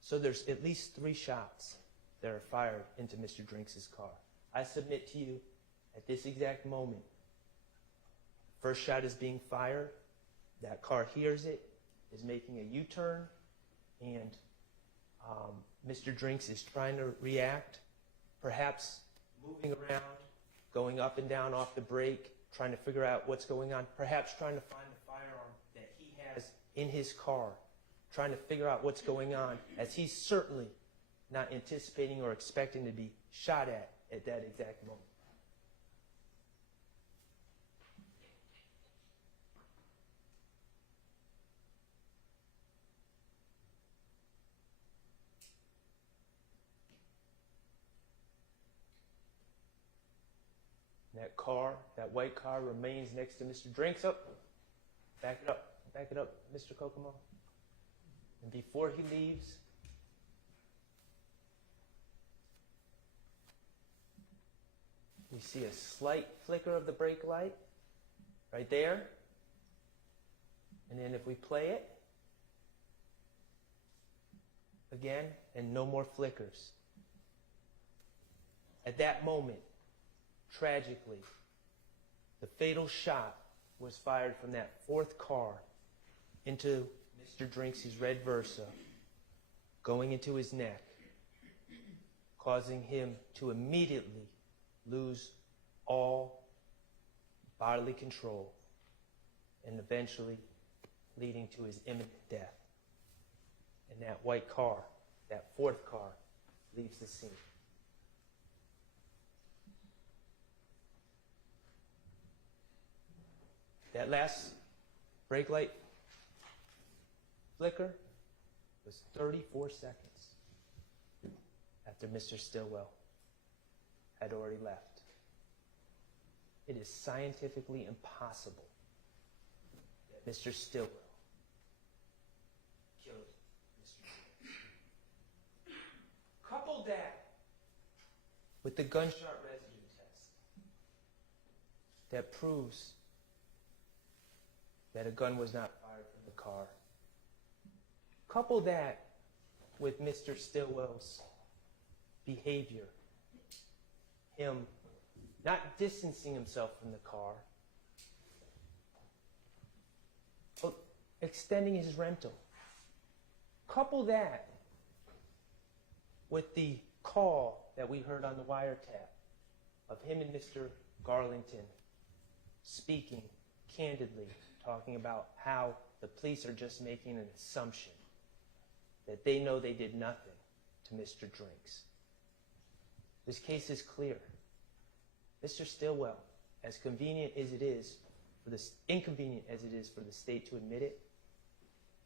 So there's at least 3 shots that are fired into Mr. Drinks' car. I submit to you, at this exact moment, first shot is being fired, that car hears it, is making a U-turn, and Mr. Drinks is trying to react, perhaps moving around, going up and down off the brake, trying to figure out what's going on, perhaps trying to find the firearm that he has in his car, trying to figure out what's going on, as he's certainly not anticipating or expecting to be shot at that exact moment. That white car remains next to Mr. Drinks. Up. Back it up, Mr. Kokomo. And before he leaves, we see a slight flicker of the brake light right there. And then if we play it again, and no more flickers. At that moment, tragically, the fatal shot was fired from that 4th car into Mr. Drinks' red Versa going into his neck, causing him to immediately lose all bodily control and eventually leading to his imminent death. And that white car, that fourth car, leaves the scene. That last brake light flicker was 34 seconds after Mr. Stillwell had already left. It is scientifically impossible that Mr. Stillwell killed Mr. Drinks. Couple that with the gunshot residue test that proves that a gun was not fired from the car. Couple that with Mr. Stillwell's behavior, him not distancing himself from the car, but extending his rental. Couple that with the call that we heard on the wiretap of him and Mr. Garlington speaking candidly, talking about how the police are just making an assumption that they know they did nothing to Mr. Drinks. This case is clear. Mr. Stillwell, as convenient as it is, inconvenient as it is for the state to admit it,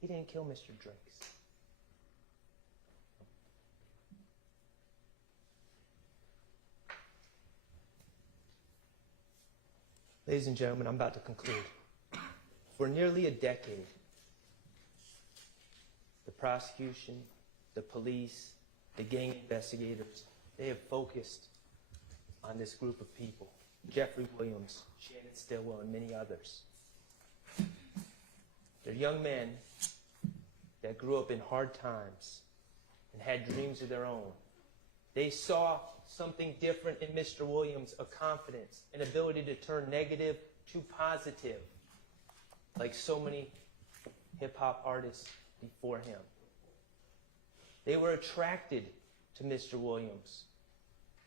he didn't kill Mr. Drinks. Ladies and gentlemen, I'm about to conclude. For nearly a decade, the prosecution, the police, the gang investigators, they have focused on this group of people. Jeffrey Williams, Shannon Stillwell, and many others. They're young men that grew up in hard times and had dreams of their own. They saw something different in Mr. Williams, a confidence, an ability to turn negative to positive, like so many hip-hop artists before him. They were attracted to Mr. Williams.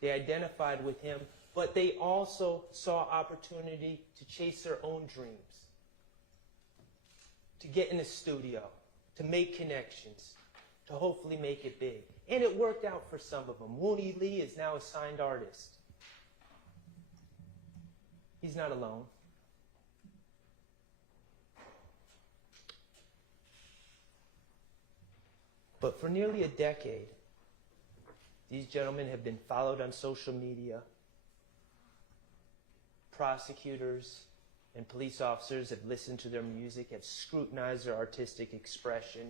They identified with him, but they also saw opportunity to chase their own dreams, to get in a studio, to make connections, to hopefully make it big. And it worked out for some of them. Wooney Lee is now a signed artist. He's not alone. But for nearly a decade, these gentlemen have been followed on social media. Prosecutors and police officers have listened to their music, have scrutinized their artistic expression,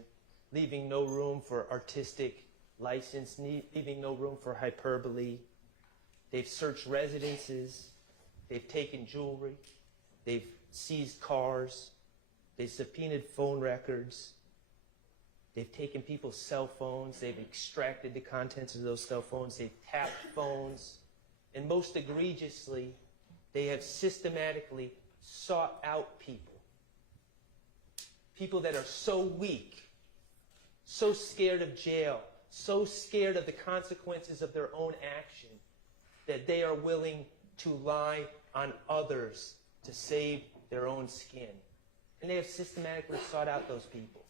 leaving no room for artistic license, leaving no room for hyperbole. They've searched residences. They've taken jewelry. They've seized cars. They've subpoenaed phone records. They've taken people's cell phones. They've extracted the contents of those cell phones. They've tapped phones. And most egregiously, they have systematically sought out people. People that are so weak, so scared of jail, so scared of the consequences of their own action, that they are willing to lie on others to save their own skin. And they have systematically sought out those people.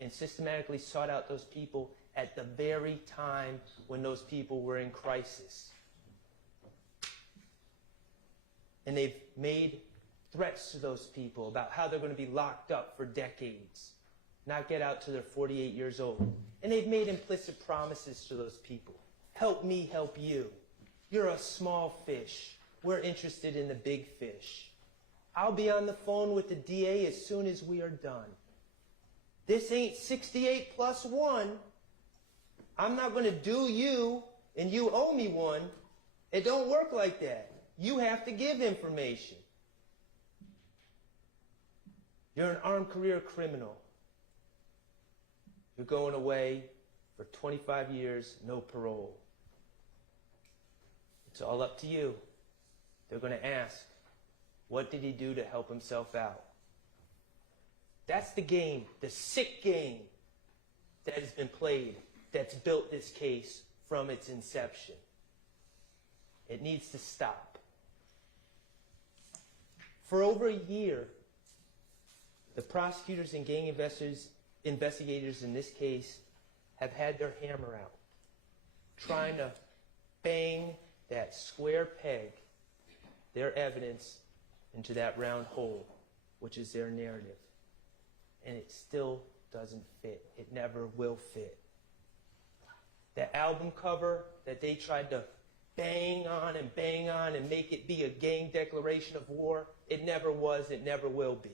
And systematically sought out those people at the very time when those people were in crisis. And they've made threats to those people about how they're going to be locked up for decades, not get out till they're 48 years old. And they've made implicit promises to those people. Help me help you. You're a small fish. We're interested in the big fish. I'll be on the phone with the DA as soon as we are done. This ain't 68 plus 1. I'm not going to do you, and you owe me one. It don't work like that. You have to give information. You're an armed career criminal. You're going away for 25 years, no parole. It's all up to you. They're going to ask, what did he do to help himself out? That's the game, the sick game that has been played, that's built this case from its inception. It needs to stop. For over a year, the prosecutors and gang investigators in this case have had their hammer out, trying to bang that square peg, their evidence, into that round hole, which is their narrative. And it still doesn't fit. It never will fit. The album cover that they tried to bang on and make it be a gang declaration of war, it never was, it never will be.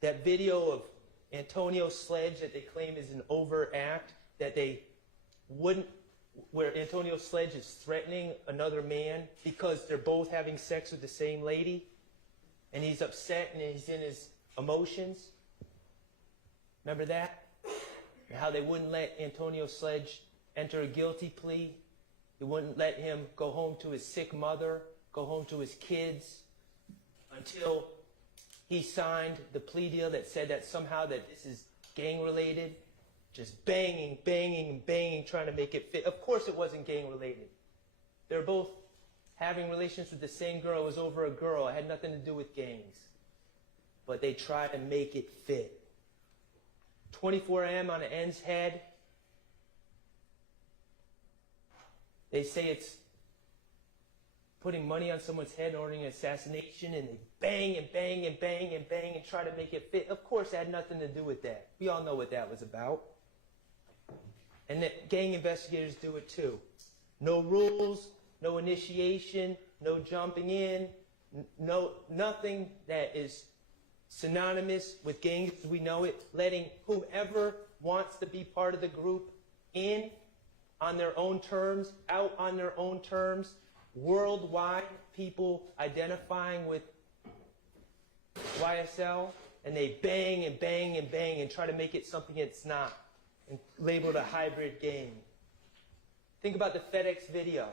That video of Antonio Sledge that they claim is an overt act, that they wouldn't, where Antonio Sledge is threatening another man because they're both having sex with the same lady, and he's upset and he's in his emotions. Remember that? And how they wouldn't let Antonio Sledge enter a guilty plea. They wouldn't let him go home to his sick mother, go home to his kids, until he signed the plea deal that said that somehow that this is gang-related. Just banging, trying to make it fit. Of course it wasn't gang-related. They were both having relations with the same girl. It was over a girl. It had nothing to do with gangs. But they tried to make it fit. 24M on an end's head. They say it's putting money on someone's head and ordering an assassination, and they bang and try to make it fit. Of course, it had nothing to do with that. We all know what that was about. And that gang investigators do it too. No rules, no initiation, no jumping in, nothing that is synonymous with gangs as we know it, letting whomever wants to be part of the group in on their own terms, out on their own terms, worldwide, people identifying with YSL, and they bang and try to make it something it's not, and label it a hybrid gang. Think about the FedEx video.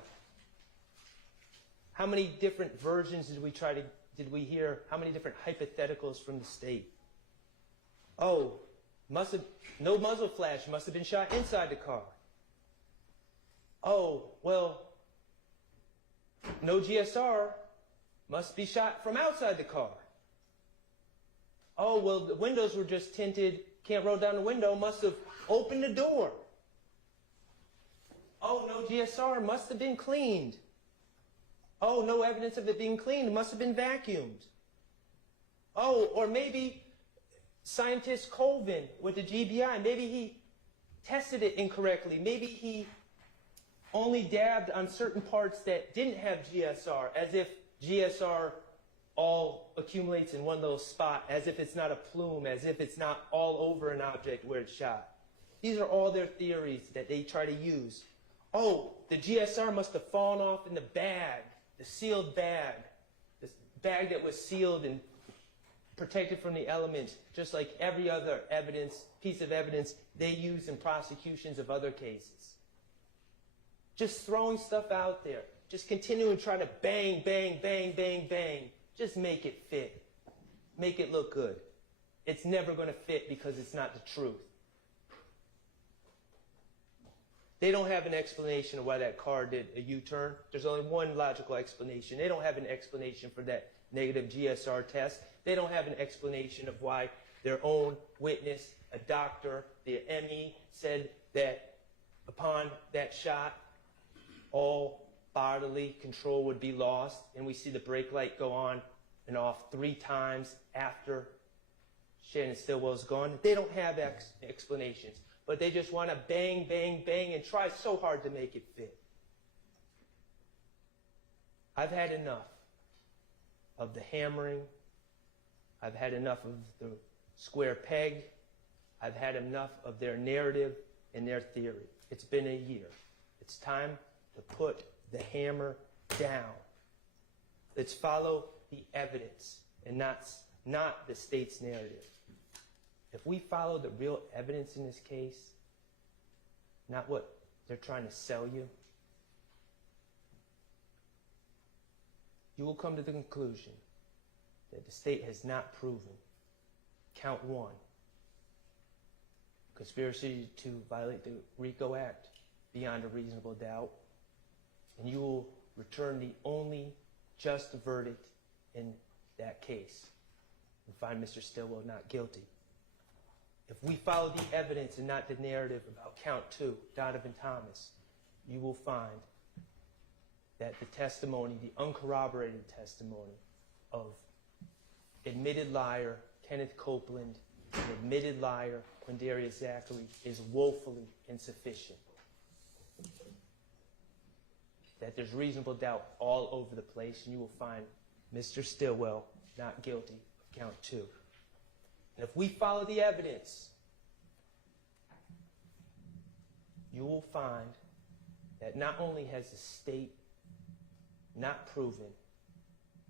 How many different versions did we hear? How many different hypotheticals from the state? Oh, no muzzle flash, must have been shot inside the car. Oh, well, no GSR, must be shot from outside the car. Oh, well, the windows were just tinted, can't roll down the window, must have opened the door. Oh, no GSR, must have been cleaned. Oh, no evidence of it being cleaned, must have been vacuumed. Oh, or maybe scientist Colvin with the GBI, maybe he tested it incorrectly. Maybe he only dabbed on certain parts that didn't have GSR, as if GSR all accumulates in one little spot, as if it's not a plume, as if it's not all over an object where it's shot. These are all their theories that they try to use. Oh, the GSR must have fallen off in the bag, the sealed bag, this bag that was sealed and protected from the elements, just like every other piece of evidence they use in prosecutions of other cases. Just throwing stuff out there. Just continuing to try to bang. Just make it fit. Make it look good. It's never going to fit because it's not the truth. They don't have an explanation of why that car did a U-turn. There's only one logical explanation. They don't have an explanation for that negative GSR test. They don't have an explanation of why their own witness, a doctor, the ME, said that upon that shot, all bodily control would be lost, and we see the brake light go on and off 3 times after Shannon Stillwell's gone. They don't have explanations, but they just want to bang, and try so hard to make it fit. I've had enough of the hammering. I've had enough of the square peg. I've had enough of their narrative and their theory. It's been a year. It's time to put the hammer down. Let's follow the evidence and not the state's narrative. If we follow the real evidence in this case, not what they're trying to sell you, you will come to the conclusion that the state has not proven count 1, conspiracy to violate the RICO Act beyond a reasonable doubt, and you will return the only just verdict in that case and find Mr. Stillwell not guilty. If we follow the evidence and not the narrative about count 2, Donovan Thomas, you will find that the testimony, the uncorroborated testimony of admitted liar Kenneth Copeland and admitted liar Quindarius Zachary is woefully insufficient. That there's reasonable doubt all over the place, and you will find Mr. Stillwell not guilty of count 2. And if we follow the evidence, you will find that not only has the state not proven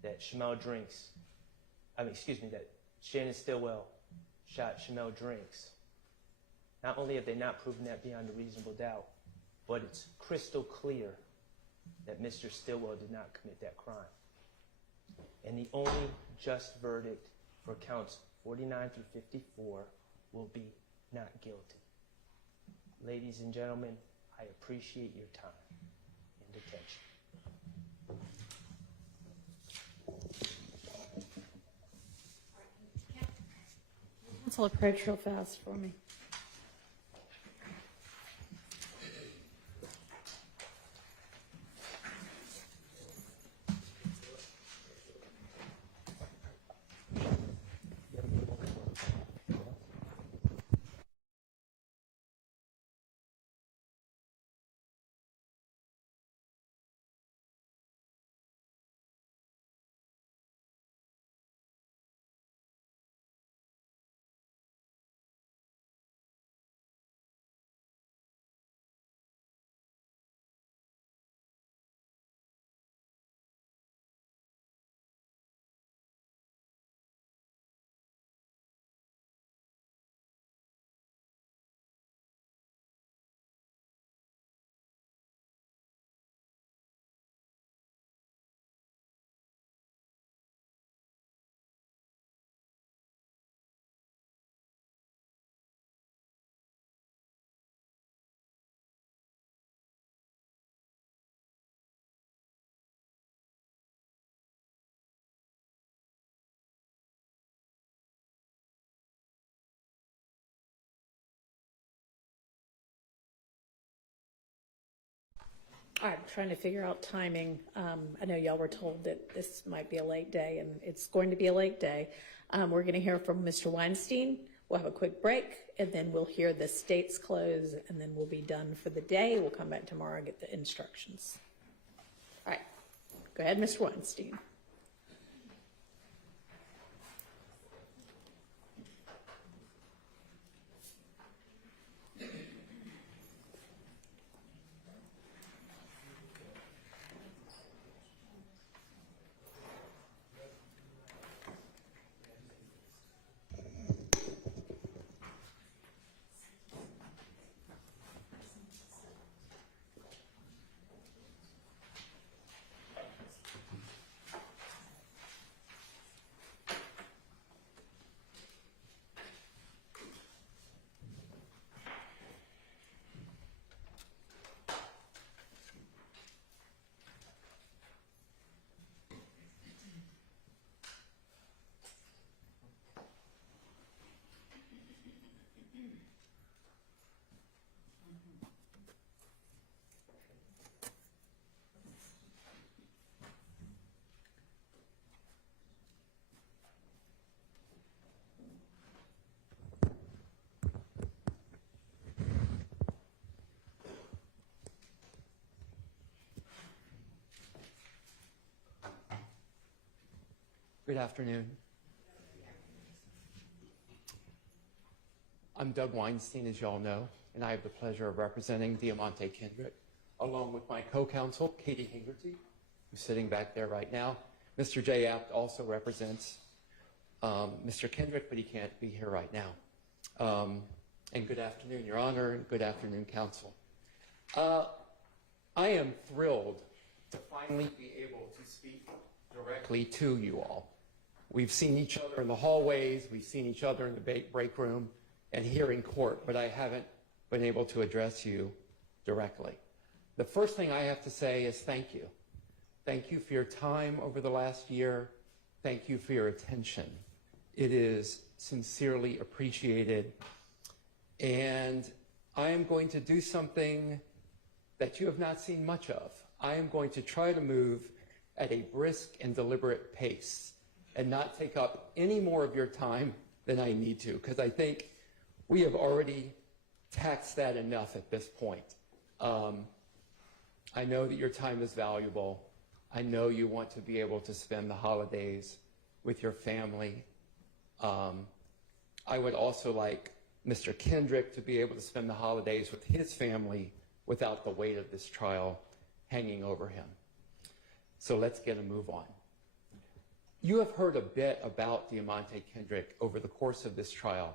that that Shannon Stillwell shot Shamel Drinks, not only have they not proven that beyond a reasonable doubt, but it's crystal clear that Mr. Stillwell did not commit that crime. And the only just verdict for counts 49 through 54 will be not guilty. Ladies and gentlemen, I appreciate your time and attention. Council, approach real fast for me. All right, I'm trying to figure out timing. I know y'all were told that this might be a late day, and it's going to be a late day. We're going to hear from Mr. Weinstein. We'll have a quick break, and then we'll hear the state's close, and then we'll be done for the day. We'll come back tomorrow and get the instructions. All right, go ahead, Mr. Weinstein. Good afternoon. I'm Doug Weinstein, as y'all know, and I have the pleasure of representing Diamante Kendrick, along with my co-counsel, Katie Hingerty, who's sitting back there right now. Mr. J. Apt also represents Mr. Kendrick, but he can't be here right now. And good afternoon, Your Honor, and good afternoon, Counsel. I am thrilled to finally be able to speak directly to you all We've seen each other in the hallways, we've seen each other in the break room and here in court, but I haven't been able to address you directly. The first thing I have to say is thank you. Thank you for your time over the last year. Thank you for your attention. It is sincerely appreciated. And I am going to do something that you have not seen much of. I am going to try to move at a brisk and deliberate pace and not take up any more of your time than I need to, because I think we have already taxed that enough at this point. I know that your time is valuable. I know you want to be able to spend the holidays with your family. I would also like Mr. Kendrick to be able to spend the holidays with his family without the weight of this trial hanging over him. So let's get a move on. You have heard a bit about Diamante Kendrick over the course of this trial,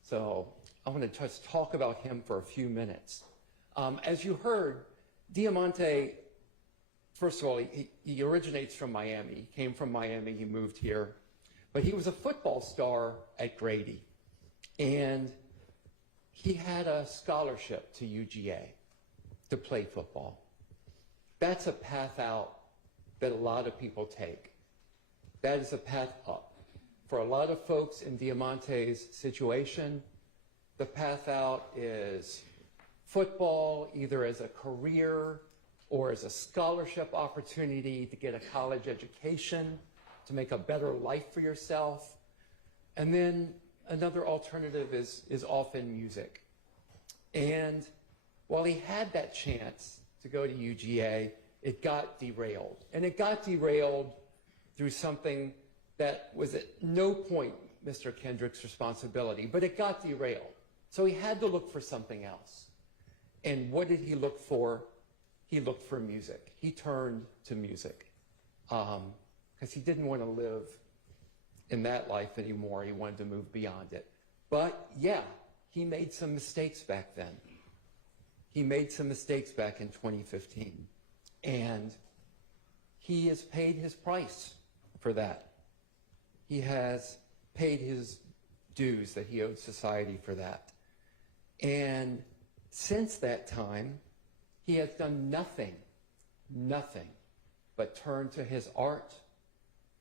so I want to just talk about him for a few minutes. As you heard, Diamante, first of all, he originates from Miami. He came from Miami, he moved here, but he was a football star at Grady, and he had a scholarship to UGA to play football. That's a path out that a lot of people take. That is a path up. For a lot of folks in Diamante's situation, the path out is football, either as a career or as a scholarship opportunity to get a college education, to make a better life for yourself. And then another alternative is often music. And while he had that chance to go to UGA, it got derailed. And it got derailed through something that was at no point Mr. Kendrick's responsibility, but it got derailed. So he had to look for something else. And what did he look for? He looked for music. He turned to music because he didn't want to live in that life anymore. He wanted to move beyond it. But yeah, he made some mistakes back then. He made some mistakes back in 2015. And he has paid his price for that. He has paid his dues that he owed society for that. And since that time, he has done nothing but turn to his art,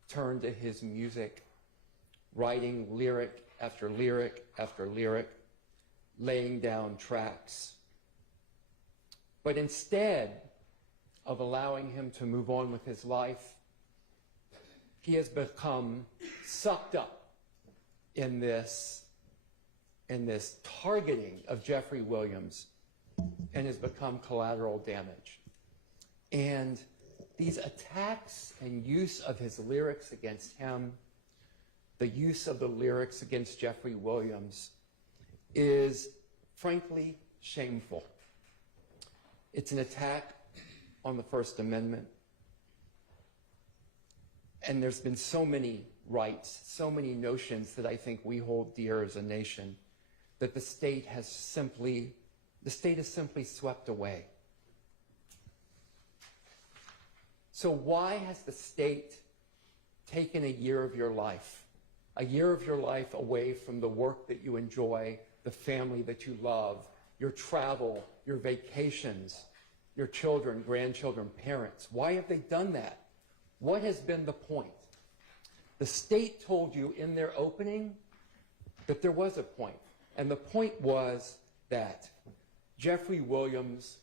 turn to his music, writing lyric after lyric after lyric, laying down tracks. But instead of allowing him to move on with his life, he has become sucked up in this targeting of Jeffrey Williams and has become collateral damage. And these attacks and use of his lyrics against him, the use of the lyrics against Jeffrey Williams, is frankly shameful. It's an attack on the First Amendment. And there's been so many rights, so many notions that I think we hold dear as a nation that the state has simply swept away. So why has the state taken a year of your life away from the work that you enjoy, the family that you love, your travel, your vacations, your children, grandchildren, parents? Why have they done that? What has been the point? The state told you in their opening that there was a point. And the point was that Jeffrey Williams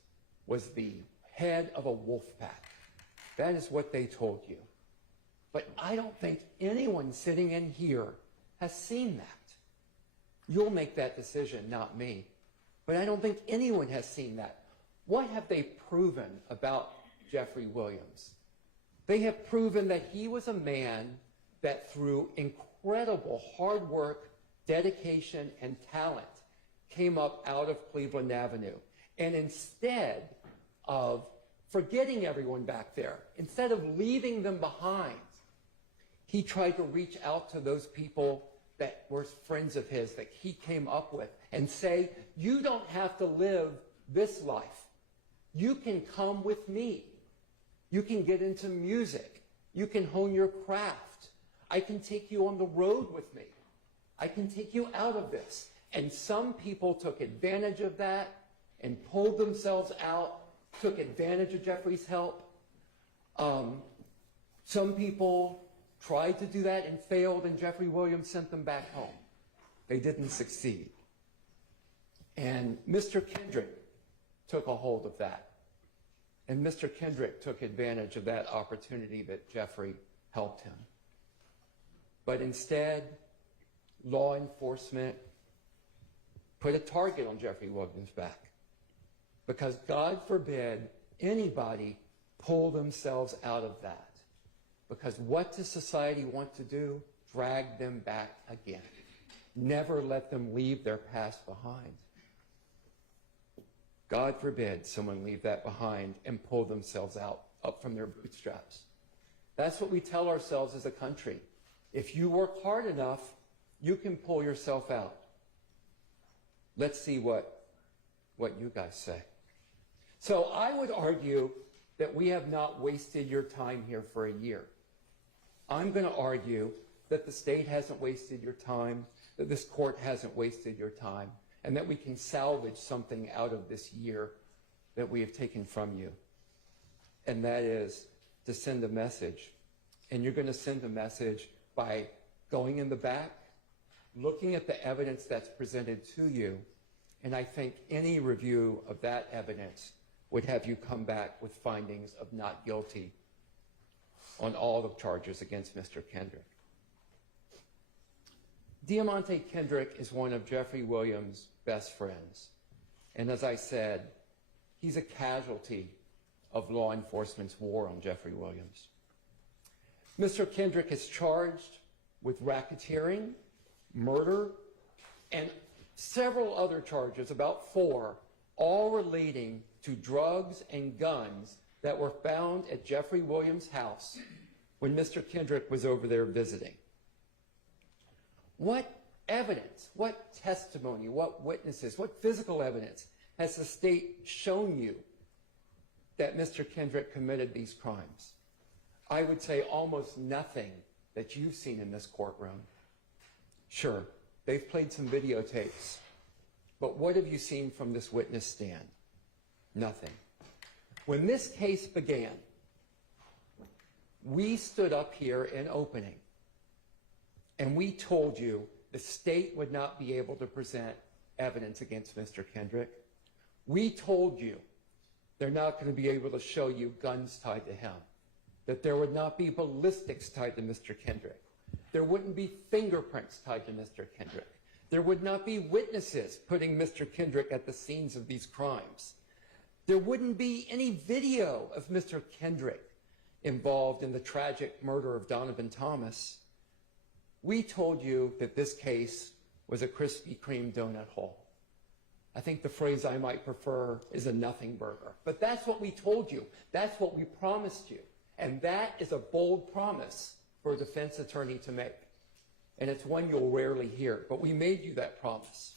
was the head of a wolf pack. That is what they told you. But I don't think anyone sitting in here has seen that. You'll make that decision, not me. But I don't think anyone has seen that. What have they proven about Jeffrey Williams? They have proven that he was a man that through incredible hard work, dedication, and talent came up out of Cleveland Avenue. And instead of forgetting everyone back there, instead of leaving them behind, he tried to reach out to those people that were friends of his that he came up with and say, you don't have to live this life. You can come with me. You can get into music. You can hone your craft. I can take you on the road with me. I can take you out of this. And some people took advantage of that and pulled themselves out, took advantage of Jeffrey's help. Some people tried to do that and failed, and Jeffrey Williams sent them back home. They didn't succeed. And Mr. Kendrick took a hold of that. And Mr. Kendrick took advantage of that opportunity that Jeffrey helped him. But instead, law enforcement put a target on Jeffrey Williams' back. Because God forbid anybody pull themselves out of that. Because what does society want to do? Drag them back again. Never let them leave their past behind. God forbid someone leave that behind and pull themselves up from their bootstraps. That's what we tell ourselves as a country. If you work hard enough, you can pull yourself out. Let's see what you guys say. So I would argue that we have not wasted your time here for a year. I'm going to argue that the state hasn't wasted your time, that this court hasn't wasted your time, and that we can salvage something out of this year that we have taken from you. And that is to send a message. And you're going to send a message by going in the back, looking at the evidence that's presented to you, and I think any review of that evidence would have you come back with findings of not guilty on all the charges against Mr. Kendrick. Diamante Kendrick is one of Jeffrey Williams' best friends. And as I said, he's a casualty of law enforcement's war on Jeffrey Williams. Mr. Kendrick is charged with racketeering, murder, and several other charges, about 4, all relating to drugs and guns that were found at Jeffrey Williams' house when Mr. Kendrick was over there visiting. What evidence, what testimony, what witnesses, what physical evidence has the state shown you that Mr. Kendrick committed these crimes? I would say almost nothing that you've seen in this courtroom. Sure, they've played some videotapes, but what have you seen from this witness stand? Nothing. When this case began, we stood up here in opening and we told you the state would not be able to present evidence against Mr. Kendrick. We told you they're not going to be able to show you guns tied to him, that there would not be ballistics tied to Mr. Kendrick. There wouldn't be fingerprints tied to Mr. Kendrick. There would not be witnesses putting Mr. Kendrick at the scenes of these crimes. There wouldn't be any video of Mr. Kendrick involved in the tragic murder of Donovan Thomas. We told you that this case was a Krispy Kreme donut hole. I think the phrase I might prefer is a nothing burger. But that's what we told you. That's what we promised you. And that is a bold promise for a defense attorney to make. And it's one you'll rarely hear. But we made you that promise.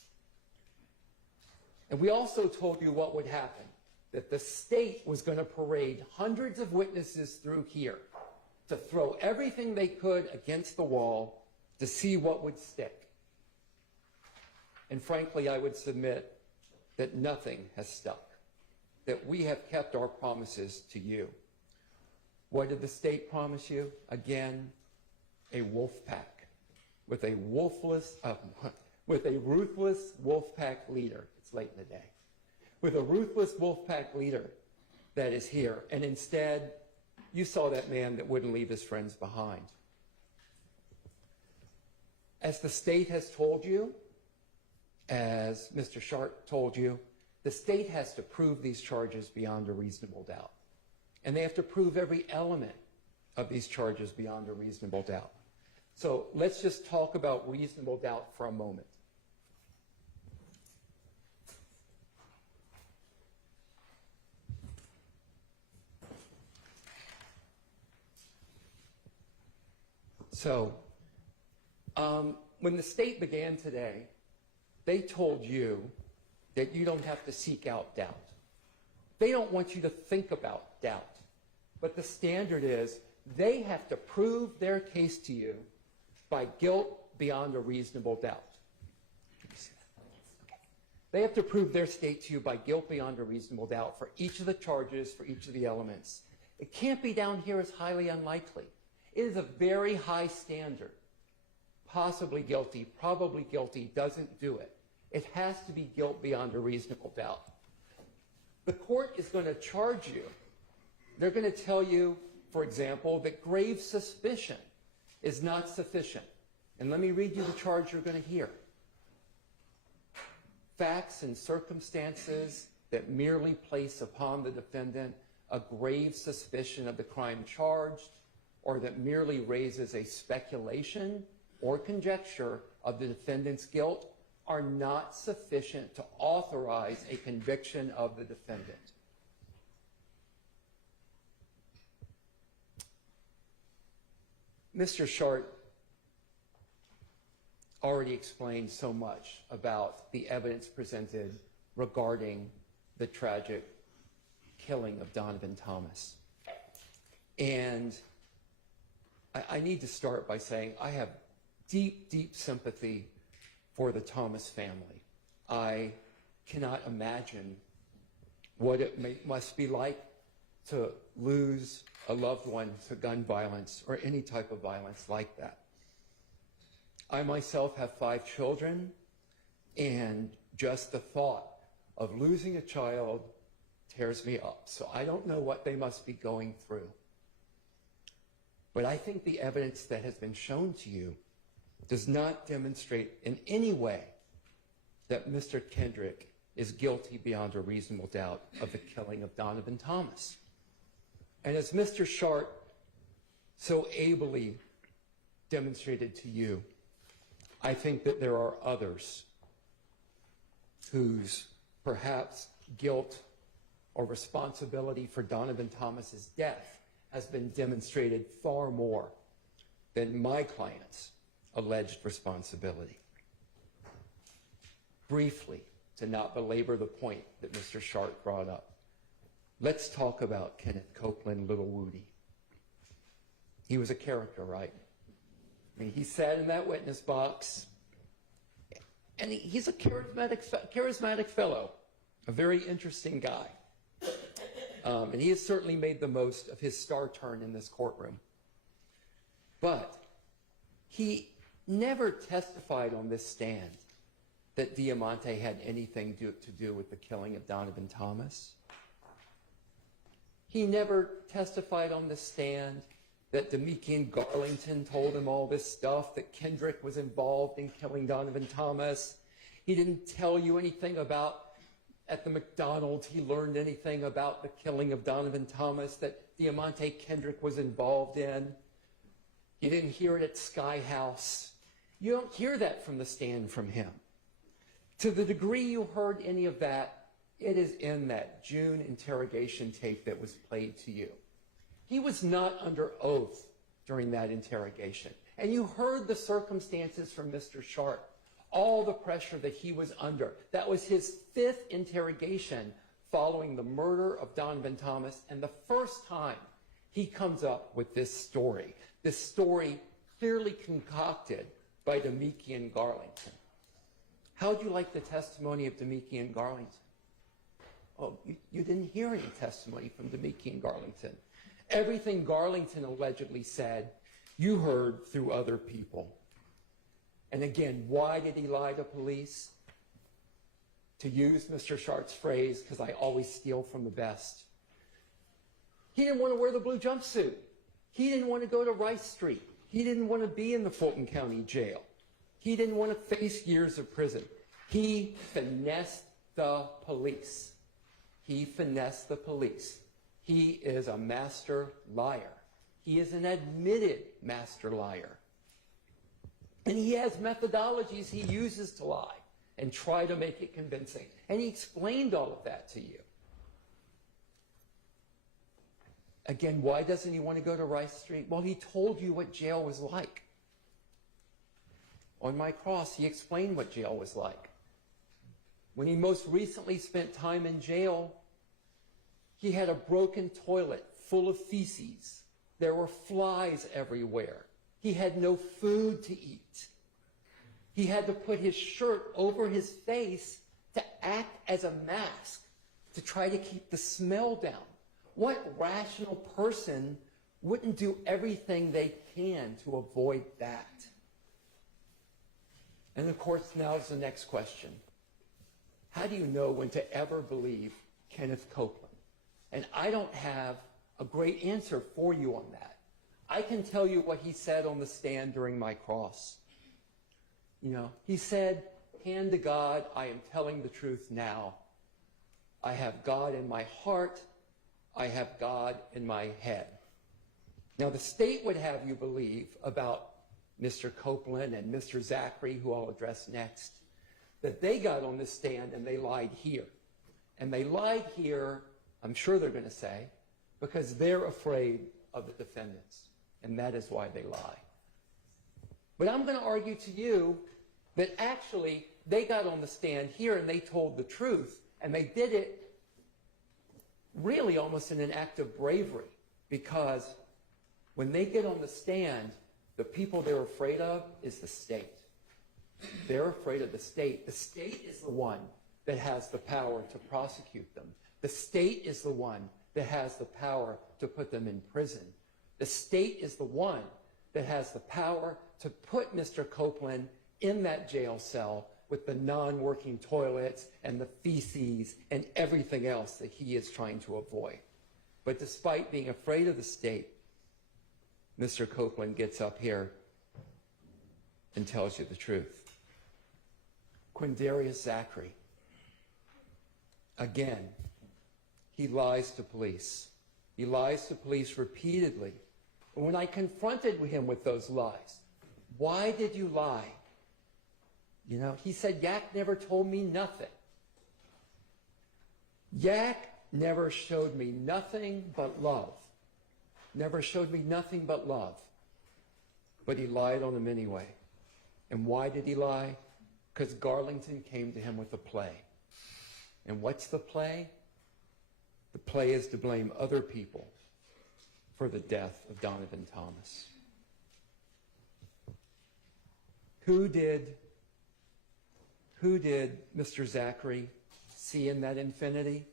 And we also told you what would happen, that the state was going to parade hundreds of witnesses through here to throw everything they could against the wall to see what would stick. And frankly, I would submit that nothing has stuck, that we have kept our promises to you. What did the state promise you? Again, a wolf pack with a ruthless wolf pack leader. It's late in the day. With a ruthless wolf pack leader that is here. And instead, you saw that man that wouldn't leave his friends behind. As the state has told you, as Mr. Sharp told you, the state has to prove these charges beyond a reasonable doubt. And they have to prove every element of these charges beyond a reasonable doubt. So let's just talk about reasonable doubt for a moment. So, when the state began today, they told you that you don't have to seek out doubt. They don't want you to think about doubt. But the standard is they have to prove their case to you by guilt beyond a reasonable doubt. They have to prove their state to you by guilt beyond a reasonable doubt for each of the charges, for each of the elements. It can't be down here as highly unlikely. It is a very high standard. Possibly guilty, probably guilty doesn't do it. It has to be guilt beyond a reasonable doubt. The court is going to charge you. They're going to tell you, for example, that grave suspicion is not sufficient. And let me read you the charge you're going to hear. Facts and circumstances that merely place upon the defendant a grave suspicion of the crime charged, or that merely raises a speculation or conjecture of the defendant's guilt, are not sufficient to authorize a conviction of the defendant. Mr. Short already explained so much about the evidence presented regarding the tragic killing of Donovan Thomas. And I need to start by saying I have deep, deep sympathy for the Thomas family. I cannot imagine what it must be like to lose a loved one to gun violence or any type of violence like that. I myself have 5 children, and just the thought of losing a child tears me up. So I don't know what they must be going through. But I think the evidence that has been shown to you does not demonstrate in any way that Mr. Kendrick is guilty beyond a reasonable doubt of the killing of Donovan Thomas. And as Mr. Short so ably demonstrated to you, I think that there are others whose perhaps guilt or responsibility for Donovan Thomas's death has been demonstrated far more than my client's alleged responsibility. Briefly, to not belabor the point that Mr. Short brought up, let's talk about Kenneth Copeland Little Woody. He was a character, right? I mean, he sat in that witness box, and he's a charismatic fellow, a very interesting guy. And he has certainly made the most of his star turn in this courtroom. But he never testified on this stand that Diamante had anything to do with the killing of Donovan Thomas. He never testified on the stand that Demikian Garlington told him all this stuff, that Kendrick was involved in killing Donovan Thomas. He didn't tell you anything about, at the McDonald's, he learned anything about the killing of Donovan Thomas that Diamante Kendrick was involved in. You didn't hear it at Sky House. You don't hear that from the stand from him. To the degree you heard any of that, it is in that June interrogation tape that was played to you. He was not under oath during that interrogation. And you heard the circumstances from Mr. Sharp, all the pressure that he was under. That was his 5th interrogation following the murder of Donovan Thomas, and the first time he comes up with this story clearly concocted by Demikian Garlington. How'd you like the testimony of Demikian Garlington? Oh, you didn't hear any testimony from Demikian Garlington. Everything Garlington allegedly said, you heard through other people. And again, why did he lie to police? To use Mr. Sharp's phrase, because I always steal from the best. He didn't want to wear the blue jumpsuit. He didn't want to go to Rice Street. He didn't want to be in the Fulton County jail. He didn't want to face years of prison. He finessed the police. He finessed the police. He is a master liar. He is an admitted master liar. And he has methodologies he uses to lie and try to make it convincing. And he explained all of that to you. Again, why doesn't he want to go to Rice Street? Well, he told you what jail was like. On my cross, he explained what jail was like. When he most recently spent time in jail, he had a broken toilet full of feces. There were flies everywhere. He had no food to eat. He had to put his shirt over his face to act as a mask to try to keep the smell down. What rational person wouldn't do everything they can to avoid that? And of course, now is the next question. How do you know when to ever believe Kenneth Copeland? And I don't have a great answer for you on that. I can tell you what he said on the stand during my cross. You know, he said, hand to God, I am telling the truth now. I have God in my heart. I have God in my head. Now, the state would have you believe about Mr. Copeland and Mr. Zachary, who I'll address next, that they got on the stand and they lied here. And they lied here, I'm sure they're going to say, because they're afraid of the defendants. And that is why they lie. But I'm going to argue to you that actually they got on the stand here and they told the truth, and they did it really almost in an act of bravery, because when they get on the stand, the people they're afraid of is the state. They're afraid of the state. The state is the one that has the power to prosecute them. The state is the one that has the power to put them in prison. The state is the one that has the power to put Mr. Copeland in that jail cell with the non-working toilets and the feces and everything else that he is trying to avoid. But despite being afraid of the state, Mr. Copeland gets up here and tells you the truth. Quindarius Zachary, again, he lies to police. He lies to police repeatedly. And when I confronted him with those lies, why did you lie? You know, he said, Yak never told me nothing. Yak never showed me nothing but love. Never showed me nothing but love. But he lied on him anyway. And why did he lie? Because Garlington came to him with a play. And what's the play? The play is to blame other people for the death of Donovan Thomas. Who did Mr. Zachary see in that infinity?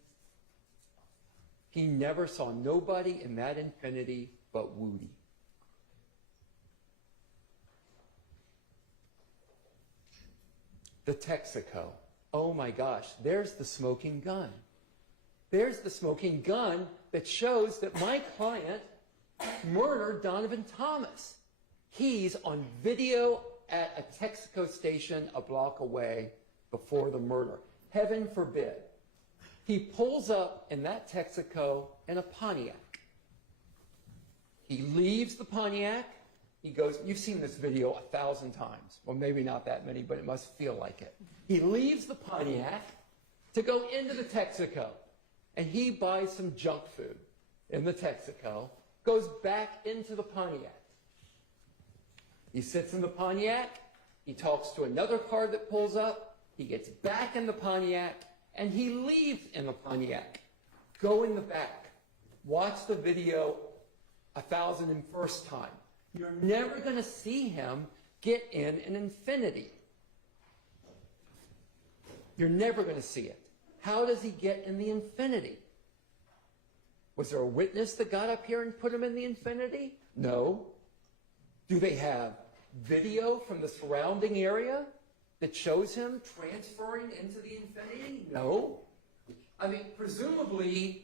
He never saw nobody in that infinity but Woody. The Texaco. Oh my gosh, there's the smoking gun. There's the smoking gun that shows that my client murdered Donovan Thomas. He's on video at a Texaco station a block away before the murder. Heaven forbid. He pulls up in that Texaco in a Pontiac. He leaves the Pontiac. He goes, you've seen this video 1,000 times. Well, maybe not that many, but it must feel like it. He leaves the Pontiac to go into the Texaco. And he buys some junk food in the Texaco, goes back into the Pontiac. He sits in the Pontiac. He talks to another car that pulls up. He gets back in the Pontiac, and he leaves in the Pontiac. Go in the back. Watch the video 1,001st time. You're never going to see him get in an infinity. You're never going to see it. How does he get in the infinity? Was there a witness that got up here and put him in the infinity? No. Do they have video from the surrounding area that shows him transferring into the infinity? No. I mean, presumably,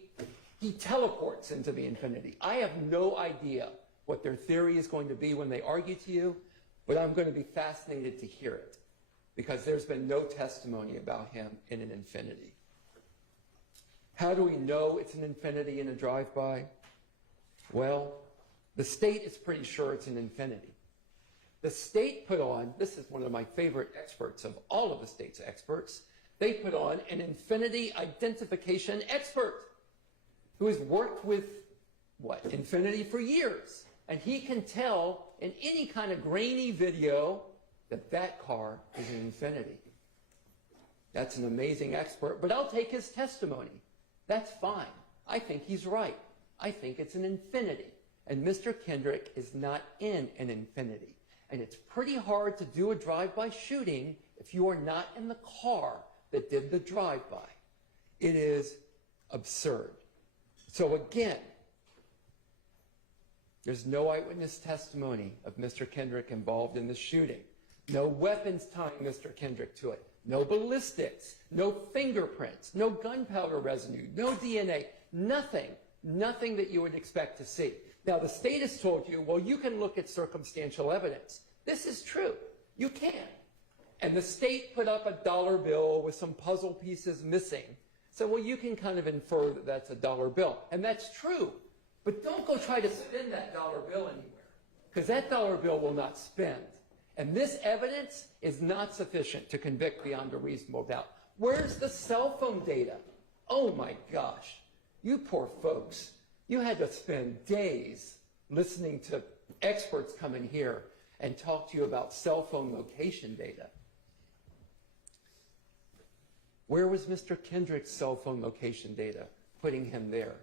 he teleports into the infinity. I have no idea what their theory is going to be when they argue to you, but I'm going to be fascinated to hear it, because there's been no testimony about him in an infinity. How do we know it's an infinity in a drive-by? Well, the state is pretty sure it's an infinity. The state put on, this is one of my favorite experts of all of the state's experts, they put on an infinity identification expert who has worked with, infinity for years. And he can tell in any kind of grainy video that that car is an infinity. That's an amazing expert, but I'll take his testimony. That's fine. I think he's right. I think it's an infinity. And Mr. Kendrick is not in an infinity. And it's pretty hard to do a drive-by shooting if you are not in the car that did the drive-by. It is absurd. So again, there's no eyewitness testimony of Mr. Kendrick involved in the shooting. No weapons tying Mr. Kendrick to it. No ballistics. No fingerprints. No gunpowder residue. No DNA. Nothing. Nothing that you would expect to see. Now, the state has told you, well, you can look at circumstantial evidence. This is true. You can. And the state put up a dollar bill with some puzzle pieces missing. So, well, you can kind of infer that that's a dollar bill. And that's true. But don't go try to spend that dollar bill anywhere, because that dollar bill will not spend. And this evidence is not sufficient to convict beyond a reasonable doubt. Where's the cell phone data? Oh, my gosh. You poor folks. You had to spend days listening to experts come in here and talk to you about cell phone location data. Where was Mr. Kendrick's cell phone location data putting him there?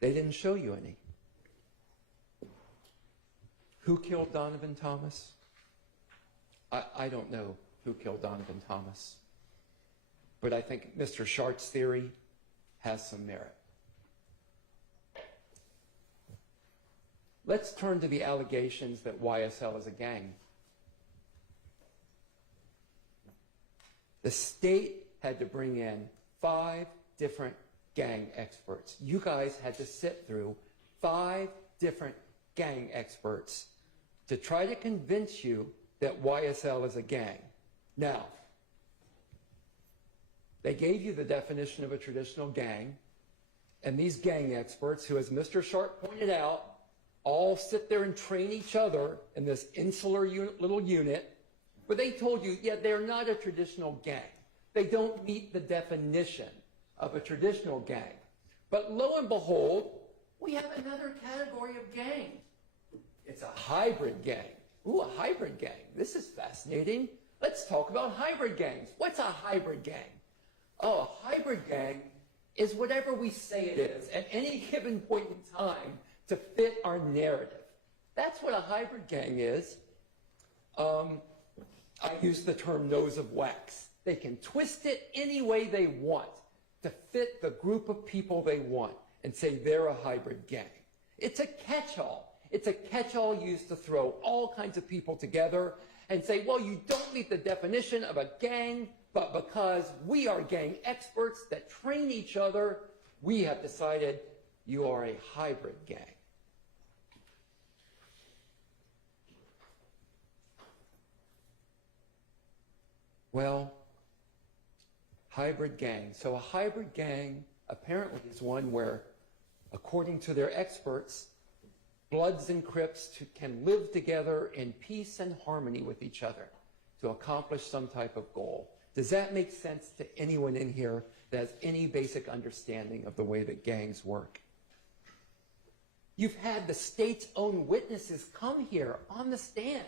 They didn't show you any. Who killed Donovan Thomas? I don't know who killed Donovan Thomas. But I think Mr. Shart's theory has some merit. Let's turn to the allegations that YSL is a gang. The state had to bring in 5 different gang experts. You guys had to sit through 5 different gang experts to try to convince you that YSL is a gang. Now, they gave you the definition of a traditional gang, and these gang experts, who, as Mr. Sharp pointed out, all sit there and train each other in this insular little unit, but they told you, yeah, they're not a traditional gang. They don't meet the definition of a traditional gang. But lo and behold, we have another category of gang. It's a hybrid gang. Ooh, a hybrid gang. This is fascinating. Let's talk about hybrid gangs. What's a hybrid gang? Oh, a hybrid gang is whatever we say it is at any given point in time to fit our narrative. That's what a hybrid gang is. I use the term nose of wax. They can twist it any way they want to fit the group of people they want and say they're a hybrid gang. It's a catch-all. It's a catch-all used to throw all kinds of people together and say, well, you don't meet the definition of a gang, but because we are gang experts that train each other, we have decided you are a hybrid gang. Well, hybrid gang. So a hybrid gang apparently is one where, according to their experts, Bloods and Crips can live together in peace and harmony with each other to accomplish some type of goal. Does that make sense to anyone in here that has any basic understanding of the way that gangs work? You've had the state's own witnesses come here on the stand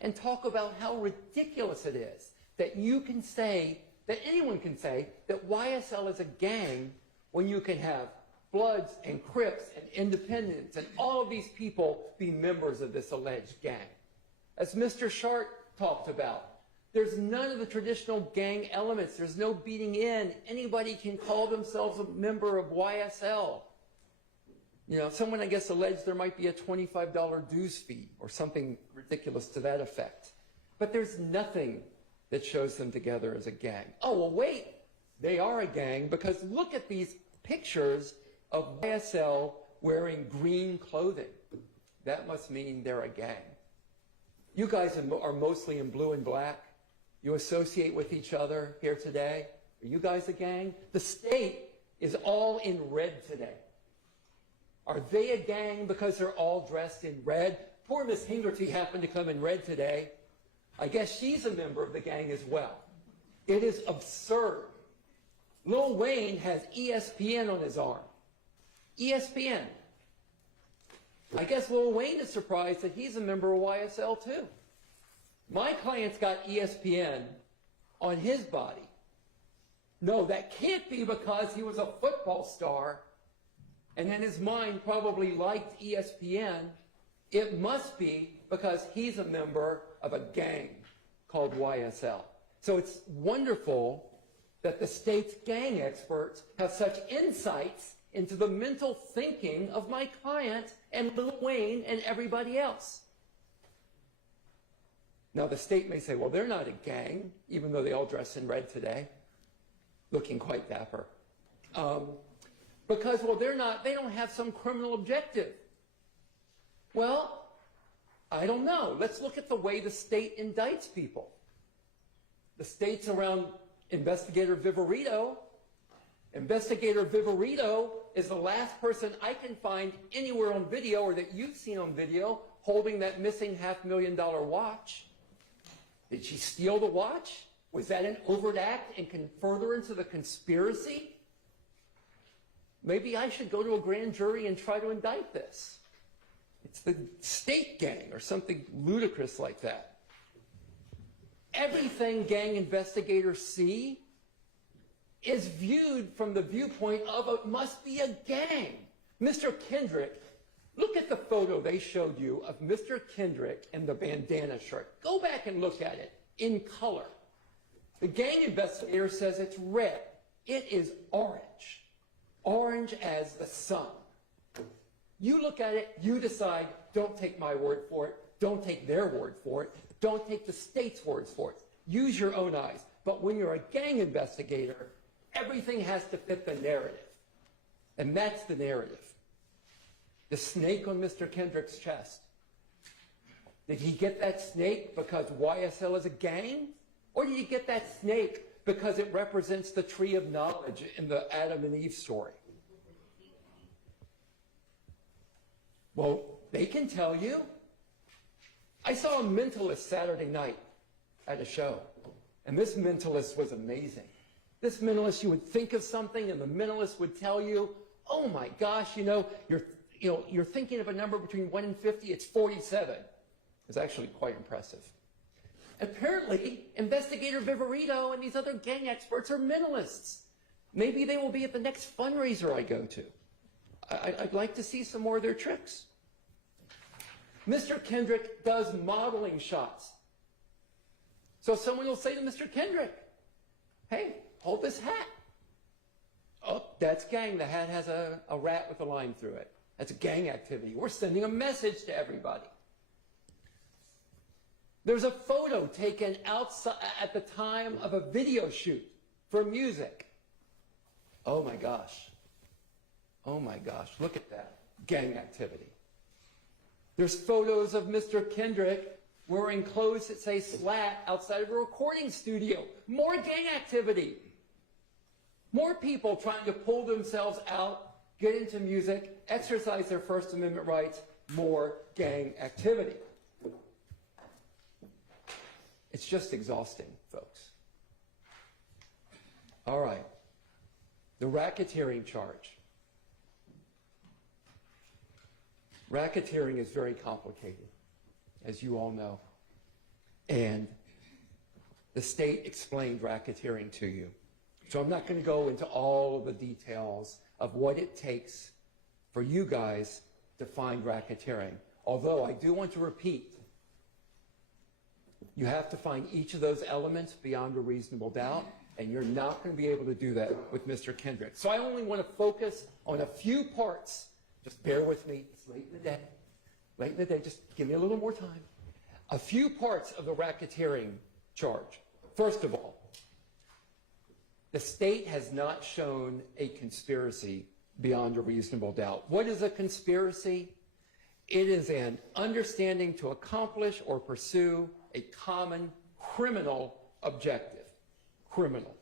and talk about how ridiculous it is that you can say, that anyone can say, that YSL is a gang when you can have Bloods and Crips and Independents and all of these people be members of this alleged gang. As Mr. Shart talked about, there's none of the traditional gang elements. There's no beating in. Anybody can call themselves a member of YSL. You know, someone, I guess, alleged there might be a $25 dues fee or something ridiculous to that effect. But there's nothing that shows them together as a gang. Oh, well, wait. They are a gang because look at these pictures of YSL wearing green clothing. That must mean they're a gang. You guys are mostly in blue and black. You associate with each other here today. Are you guys a gang? The state is all in red today. Are they a gang because they're all dressed in red? Poor Miss Hingerty happened to come in red today. I guess she's a member of the gang as well. It is absurd. Lil Wayne has ESPN on his arm. ESPN. I guess Lil Wayne is surprised that he's a member of YSL too. My client's got ESPN on his body. No, that can't be because he was a football star. and in his mind probably liked ESPN, it must be because he's a member of a gang called YSL. So it's wonderful that the state's gang experts have such insights into the mental thinking of my client and Lil Wayne and everybody else. Now the state may say, well, they're not a gang, even though they all dress in red today, looking quite dapper. Because, well, they don't have some criminal objective. Well, I don't know. Let's look at the way the state indicts people. The state's around Investigator Viverito. Investigator Viverito is the last person I can find anywhere on video or that you've seen on video holding that missing $500,000 watch. Did she steal the watch? Was that an overt act in furtherance of the conspiracy? Maybe I should go to a grand jury and try to indict this. It's the state gang or something ludicrous like that. Everything gang investigators see is viewed from the viewpoint of it must be a gang. Mr. Kendrick, look at the photo they showed you of Mr. Kendrick in the bandana shirt. Go back and look at it in color. The gang investigator says it's red. It is orange. Orange as the sun. You look at it, you decide, don't take my word for it, don't take their word for it, don't take the state's words for it. Use your own eyes. But when you're a gang investigator, everything has to fit the narrative. And that's the narrative. The snake on Mr. Kendrick's chest. Did he get that snake because YSL is a gang? Or did he get that snake because it represents the tree of knowledge in the Adam and Eve story? Well, they can tell you. I saw a mentalist Saturday night at a show, and this mentalist was amazing. This mentalist, you would think of something, and the mentalist would tell you, oh my gosh, you're thinking of a number between 1 and 50, it's 47. It was actually quite impressive. Apparently, Investigator Viverito and these other gang experts are mentalists. Maybe they will be at the next fundraiser I go to. I'd like to see some more of their tricks. Mr. Kendrick does modeling shots. So someone will say to Mr. Kendrick, hey, hold this hat. Oh, that's gang. The hat has a rat with a line through it. That's gang activity. We're sending a message to everybody. There's a photo taken outside at the time of a video shoot for music. Oh my gosh. Oh my gosh, look at that. Gang activity. There's photos of Mr. Kendrick wearing clothes that say slat outside of a recording studio. More gang activity. More people trying to pull themselves out, get into music, exercise their First Amendment rights. More gang activity. It's just exhausting, folks. All right. The racketeering charge. Racketeering is very complicated, as you all know. And the state explained racketeering to you. So I'm not going to go into all of the details of what it takes for you guys to find racketeering. Although I do want to repeat, you have to find each of those elements beyond a reasonable doubt, and you're not going to be able to do that with Mr. Kendrick. So I only want to focus on a few parts. Just bear with me. It's late in the day. Late in the day. Just give me a little more time. A few parts of the racketeering charge. First of all, the state has not shown a conspiracy beyond a reasonable doubt. What is a conspiracy? It is an understanding to accomplish or pursue a common criminal objective. Criminal.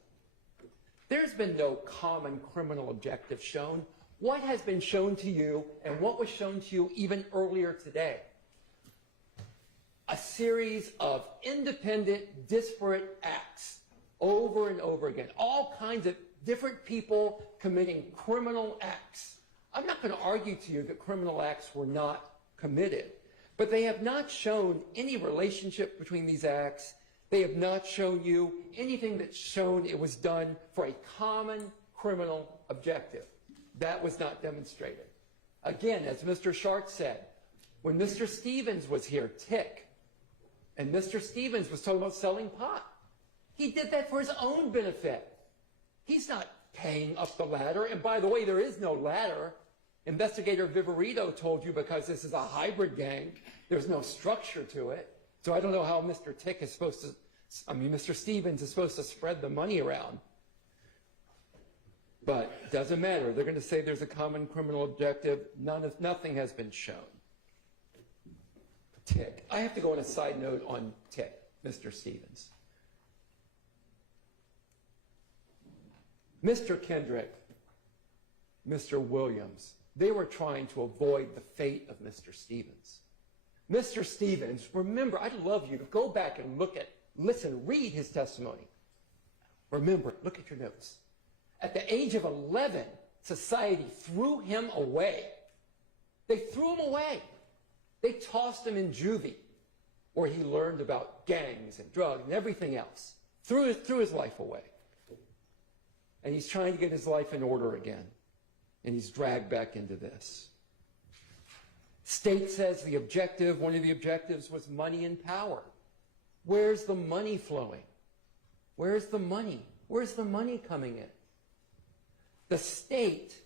There's been no common criminal objective shown. What has been shown to you, and what was shown to you even earlier today? A series of independent, disparate acts over and over again. All kinds of different people committing criminal acts. I'm not going to argue to you that criminal acts were not committed, but they have not shown any relationship between these acts. They have not shown you anything that's shown it was done for a common criminal objective. That was not demonstrated. Again, as Mr. Shark said, when Mr. Stevens was here, Tick, and Mr. Stevens was talking about selling pot, he did that for his own benefit. He's not paying up the ladder. And by the way, there is no ladder. Investigator Viverito told you because this is a hybrid gang, there's no structure to it. So I don't know how Mr. Tick is supposed to, Mr. Stevens is supposed to spread the money around. But it doesn't matter. They're going to say there's a common criminal objective. Nothing has been shown. Tick. I have to go on a side note on Tick, Mr. Stevens. Mr. Kendrick, Mr. Williams, they were trying to avoid the fate of Mr. Stevens. Mr. Stevens, remember, I'd love you to go back and listen, read his testimony. Remember, look at your notes. At the age of 11, society threw him away. They threw him away. They tossed him in juvie, where he learned about gangs and drugs and everything else. Threw his life away. And he's trying to get his life in order again. And he's dragged back into this. State says the objective, one of the objectives was money and power. Where's the money flowing? Where's the money? Where's the money coming in? The state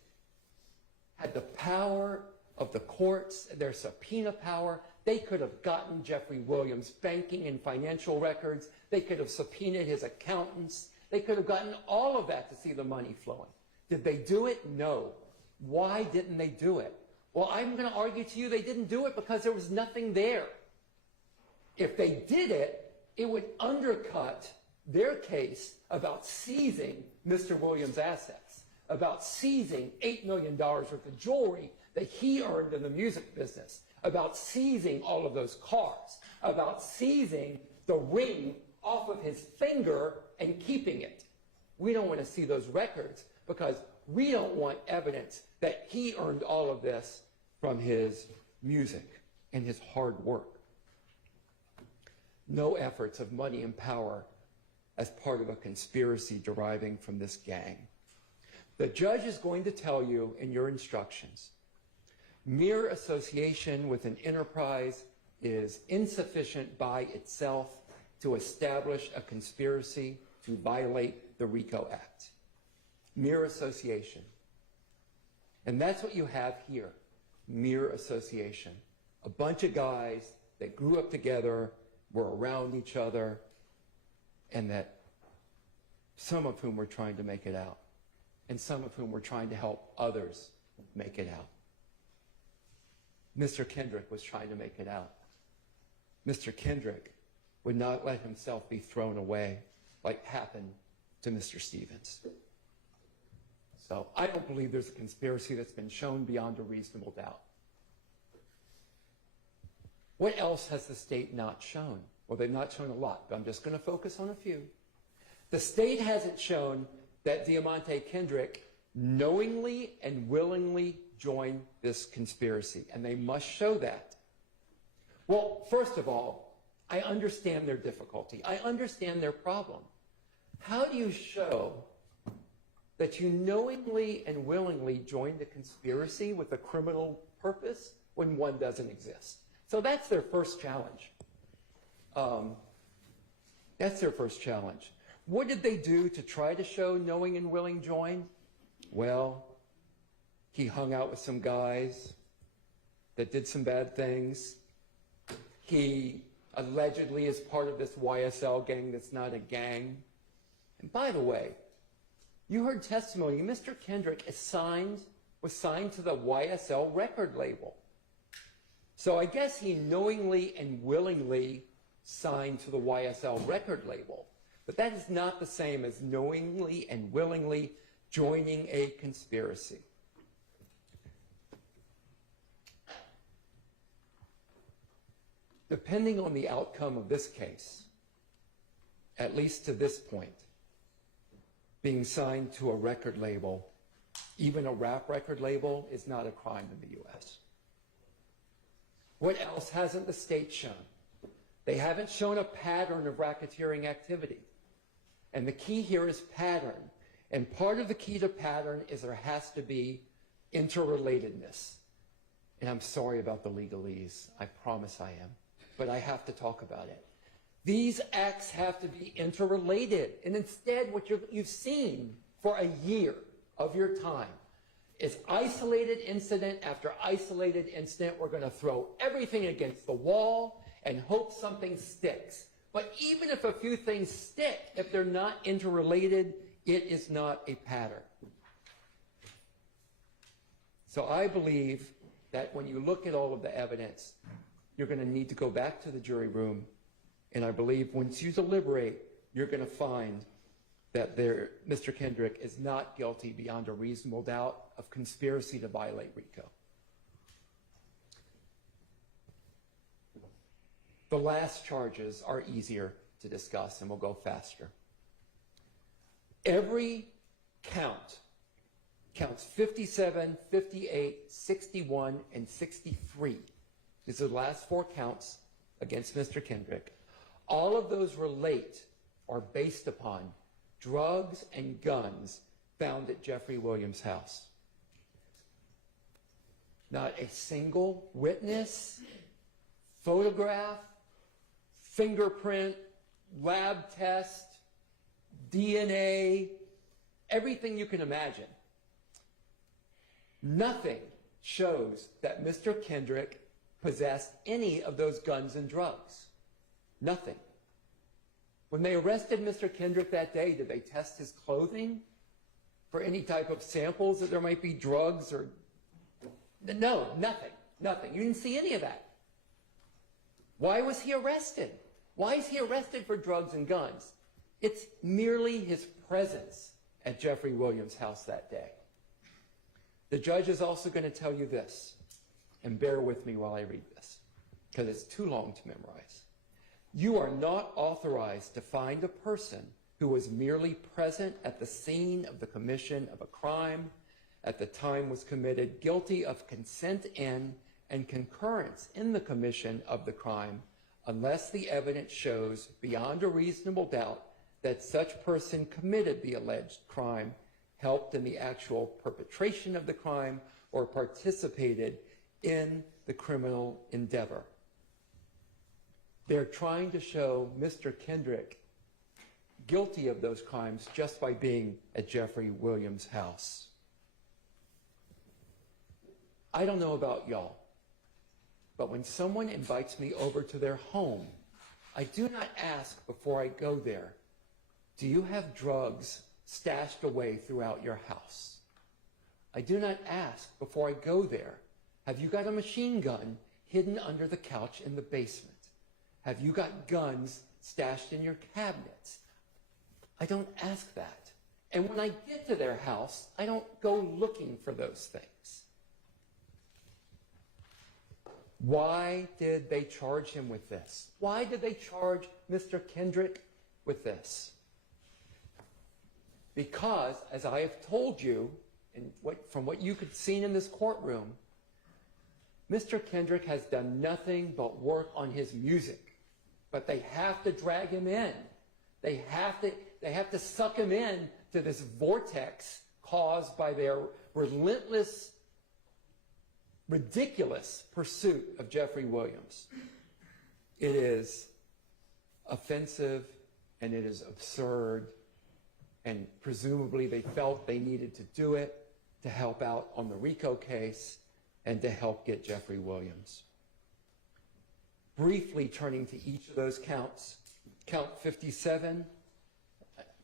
had the power of the courts, their subpoena power. They could have gotten Jeffrey Williams' banking and financial records. They could have subpoenaed his accountants. They could have gotten all of that to see the money flowing. Did they do it? No. Why didn't they do it? Well, I'm going to argue to you they didn't do it because there was nothing there. If they did it, it would undercut their case about seizing Mr. Williams' assets, about seizing $8 million worth of jewelry that he earned in the music business, about seizing all of those cars, about seizing the ring off of his finger and keeping it. We don't want to see those records because we don't want evidence that he earned all of this from his music and his hard work. No efforts of money and power as part of a conspiracy deriving from this gang. The judge is going to tell you in your instructions, mere association with an enterprise is insufficient by itself to establish a conspiracy to violate the RICO Act. Mere association. And that's what you have here, mere association. A bunch of guys that grew up together, were around each other, and that some of whom were trying to make it out, and some of whom were trying to help others make it out. Mr. Kendrick was trying to make it out. Mr. Kendrick would not let himself be thrown away like happened to Mr. Stevens. So I don't believe there's a conspiracy that's been shown beyond a reasonable doubt. What else has the state not shown? Well, they've not shown a lot, but I'm just going to focus on a few. The state hasn't shown that Diamante Kendrick knowingly and willingly joined this conspiracy, and they must show that. Well, first of all, I understand their difficulty. I understand their problem. How do you show that you knowingly and willingly joined a conspiracy with a criminal purpose when one doesn't exist? So that's their first challenge. That's their first challenge. What did they do to try to show knowing and willing join? Well, he hung out with some guys that did some bad things. He allegedly is part of this YSL gang that's not a gang. And by the way, you heard testimony, Mr. Kendrick was signed to the YSL record label. So I guess he knowingly and willingly signed to the YSL record label. But that is not the same as knowingly and willingly joining a conspiracy. Depending on the outcome of this case, at least to this point, being signed to a record label, even a rap record label, is not a crime in the U.S. What else hasn't the state shown? They haven't shown a pattern of racketeering activity. And the key here is pattern. And part of the key to pattern is there has to be interrelatedness. And I'm sorry about the legalese. I promise I am. But I have to talk about it. These acts have to be interrelated. And instead, what you've seen for a year of your time is isolated incident after isolated incident. We're going to throw everything against the wall and hope something sticks. But even if a few things stick, if they're not interrelated, it is not a pattern. So I believe that when you look at all of the evidence, you're going to need to go back to the jury room. And I believe once you deliberate, you're going to find that Mr. Kendrick is not guilty beyond a reasonable doubt of conspiracy to violate RICO. The last charges are easier to discuss, and we'll go faster. Every count, counts 57, 58, 61, and 63. These are the last 4 counts against Mr. Kendrick. All of those relate or based upon drugs and guns found at Jeffrey Williams' house. Not a single witness, photograph, fingerprint, lab test, DNA, everything you can imagine. Nothing shows that Mr. Kendrick possessed any of those guns and drugs. Nothing. When they arrested Mr. Kendrick that day, did they test his clothing for any type of samples that there might be drugs or... No, nothing. Nothing. You didn't see any of that. Why was he arrested? Why is he arrested for drugs and guns? It's merely his presence at Jeffrey Williams' house that day. The judge is also going to tell you this, and bear with me while I read this, because it's too long to memorize. You are not authorized to find a person who was merely present at the scene of the commission of a crime at the time was committed guilty of consent in and concurrence in the commission of the crime unless the evidence shows beyond a reasonable doubt that such person committed the alleged crime, helped in the actual perpetration of the crime, or participated in the criminal endeavor. They're trying to show Mr. Kendrick guilty of those crimes just by being at Jeffrey Williams' house. I don't know about y'all, but when someone invites me over to their home, I do not ask before I go there, do you have drugs stashed away throughout your house? I do not ask before I go there, have you got a machine gun hidden under the couch in the basement? Have you got guns stashed in your cabinets? I don't ask that. And when I get to their house, I don't go looking for those things. Why did they charge him with this? Why did they charge Mr. Kendrick with this? Because, as I have told you, and from what you could see in this courtroom, Mr. Kendrick has done nothing but work on his music. But they have to drag him in. They have to suck him in to this vortex caused by their relentless, ridiculous pursuit of Jeffrey Williams. It is offensive and it is absurd, and presumably they felt they needed to do it to help out on the RICO case and to help get Jeffrey Williams. Briefly turning to each of those counts. Count 57,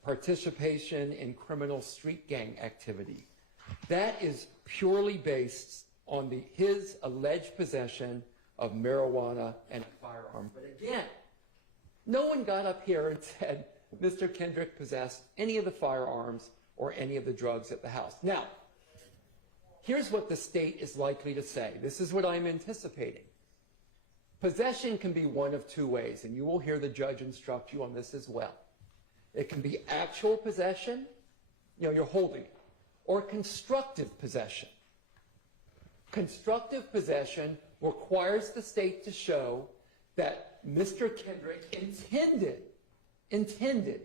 participation in criminal street gang activity. That is purely based on his alleged possession of marijuana and a firearm. But again, no one got up here and said Mr. Kendrick possessed any of the firearms or any of the drugs at the house. Now, here's what the state is likely to say. This is what I'm anticipating. Possession can be one of 2 ways, and you will hear the judge instruct you on this as well. It can be actual possession, you're holding it, or constructive possession. Constructive possession requires the state to show that Mr. Kendrick intended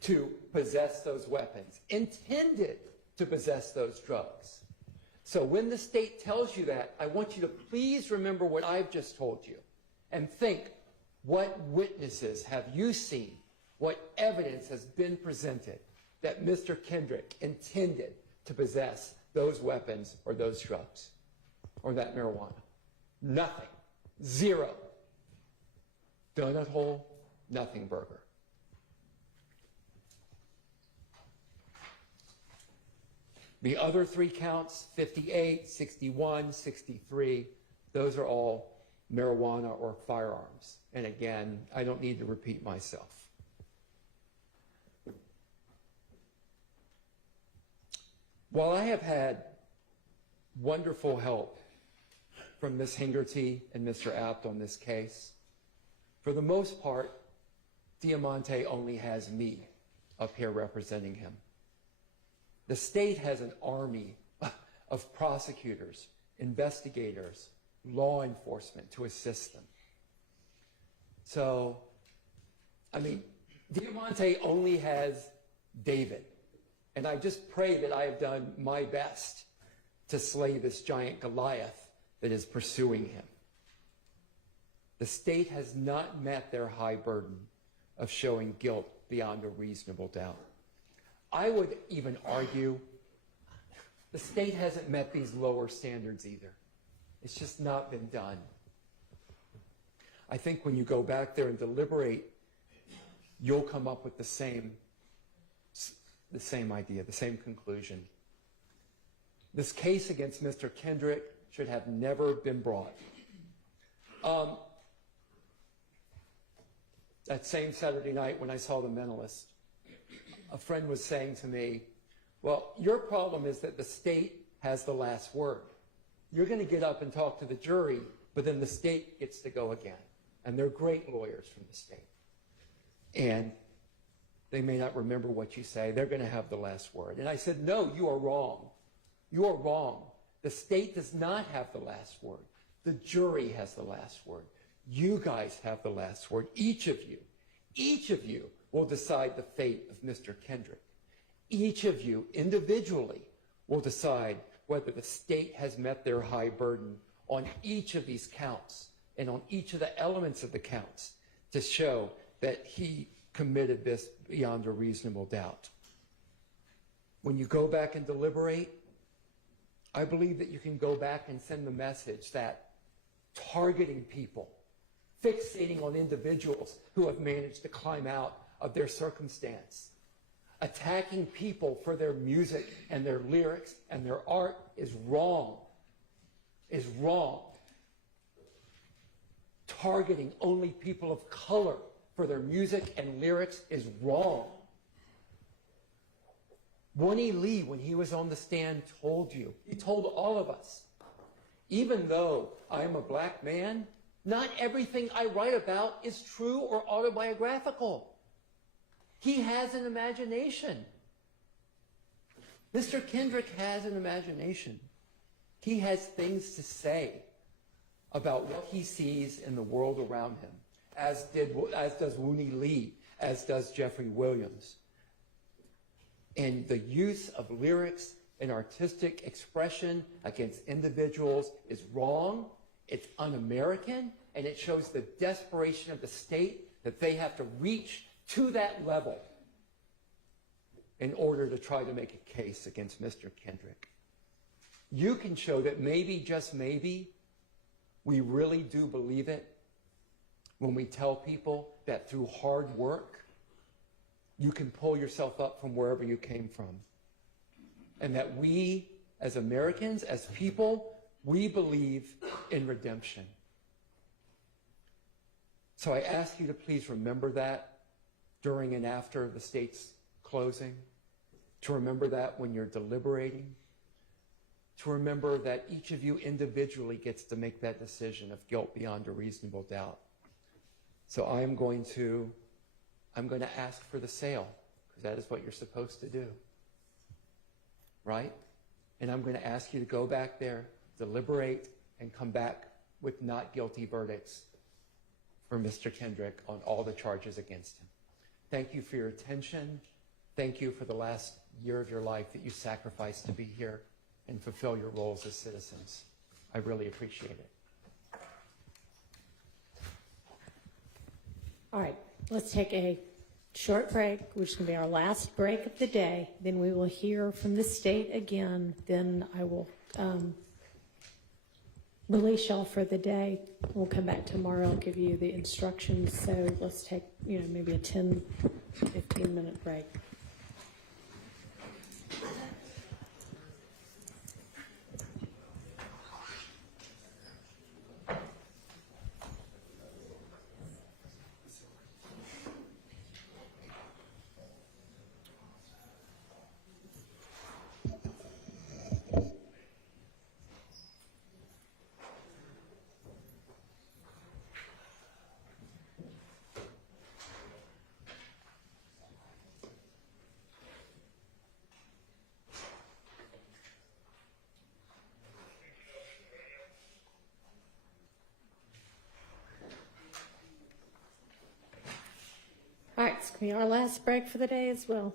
to possess those weapons, intended to possess those drugs. So when the state tells you that, I want you to please remember what I've just told you and think, what witnesses have you seen? What evidence has been presented that Mr. Kendrick intended to possess those weapons or those drugs or that marijuana? Nothing. Zero. Donut hole, nothing burger. The other 3 counts, 58, 61, 63, those are all marijuana or firearms. And again, I don't need to repeat myself. While I have had wonderful help from Ms. Hingerty and Mr. Apt on this case, for the most part, Diamante only has me up here representing him. The state has an army of prosecutors, investigators, law enforcement to assist them. So, I mean, Diamante only has David. And I just pray that I have done my best to slay this giant Goliath that is pursuing him. The state has not met their high burden of showing guilt beyond a reasonable doubt. I would even argue the state hasn't met these lower standards either. It's just not been done. I think when you go back there and deliberate, you'll come up with the same idea, the same conclusion. This case against Mr. Kendrick should have never been brought. That same Saturday night when I saw The Mentalist, a friend was saying to me, well, your problem is that the state has the last word. You're going to get up and talk to the jury, but then the state gets to go again. And they're great lawyers from the state. And they may not remember what you say. They're going to have the last word. And I said, no, you are wrong. You are wrong. The state does not have the last word. The jury has the last word. You guys have the last word. Each of you will decide the fate of Mr. Kendrick. Each of you individually will decide whether the state has met their high burden on each of these counts and on each of the elements of the counts to show that he committed this beyond a reasonable doubt. When you go back and deliberate, I believe that you can go back and send the message that targeting people, fixating on individuals who have managed to climb out of their circumstance, attacking people for their music and their lyrics and their art is wrong. Is wrong. Targeting only people of color for their music and lyrics is wrong. Wonnie Lee, when he was on the stand, he told all of us, even though I am a black man, not everything I write about is true or autobiographical. He has an imagination. Mr. Kendrick has an imagination. He has things to say about what he sees in the world around him, as does Wonnie Lee, as does Jeffrey Williams. And the use of lyrics and artistic expression against individuals is wrong, it's un-American, and it shows the desperation of the state that they have to reach to that level in order to try to make a case against Mr. Kendrick. You can show that maybe, just maybe, we really do believe it when we tell people that through hard work, you can pull yourself up from wherever you came from. And that we, as Americans, as people, we believe in redemption. So I ask you to please remember that during and after the state's closing, to remember that when you're deliberating, to remember that each of you individually gets to make that decision of guilt beyond a reasonable doubt. So I'm going to ask for the sale, because that is what you're supposed to do, right? And I'm going to ask you to go back there, deliberate, and come back with not guilty verdicts for Mr. Kendrick on all the charges against him. Thank you for your attention. Thank you for the last year of your life that you sacrificed to be here. and fulfill your roles as citizens. I really appreciate it. All right, let's take a short break, which is going to be our last break of the day. Then we will hear from the state again. Then I will release y'all for the day. We'll come back tomorrow. I'll give you the instructions. So let's take, maybe a 10, 15-minute break. All right, it's going to be our last break for the day as well.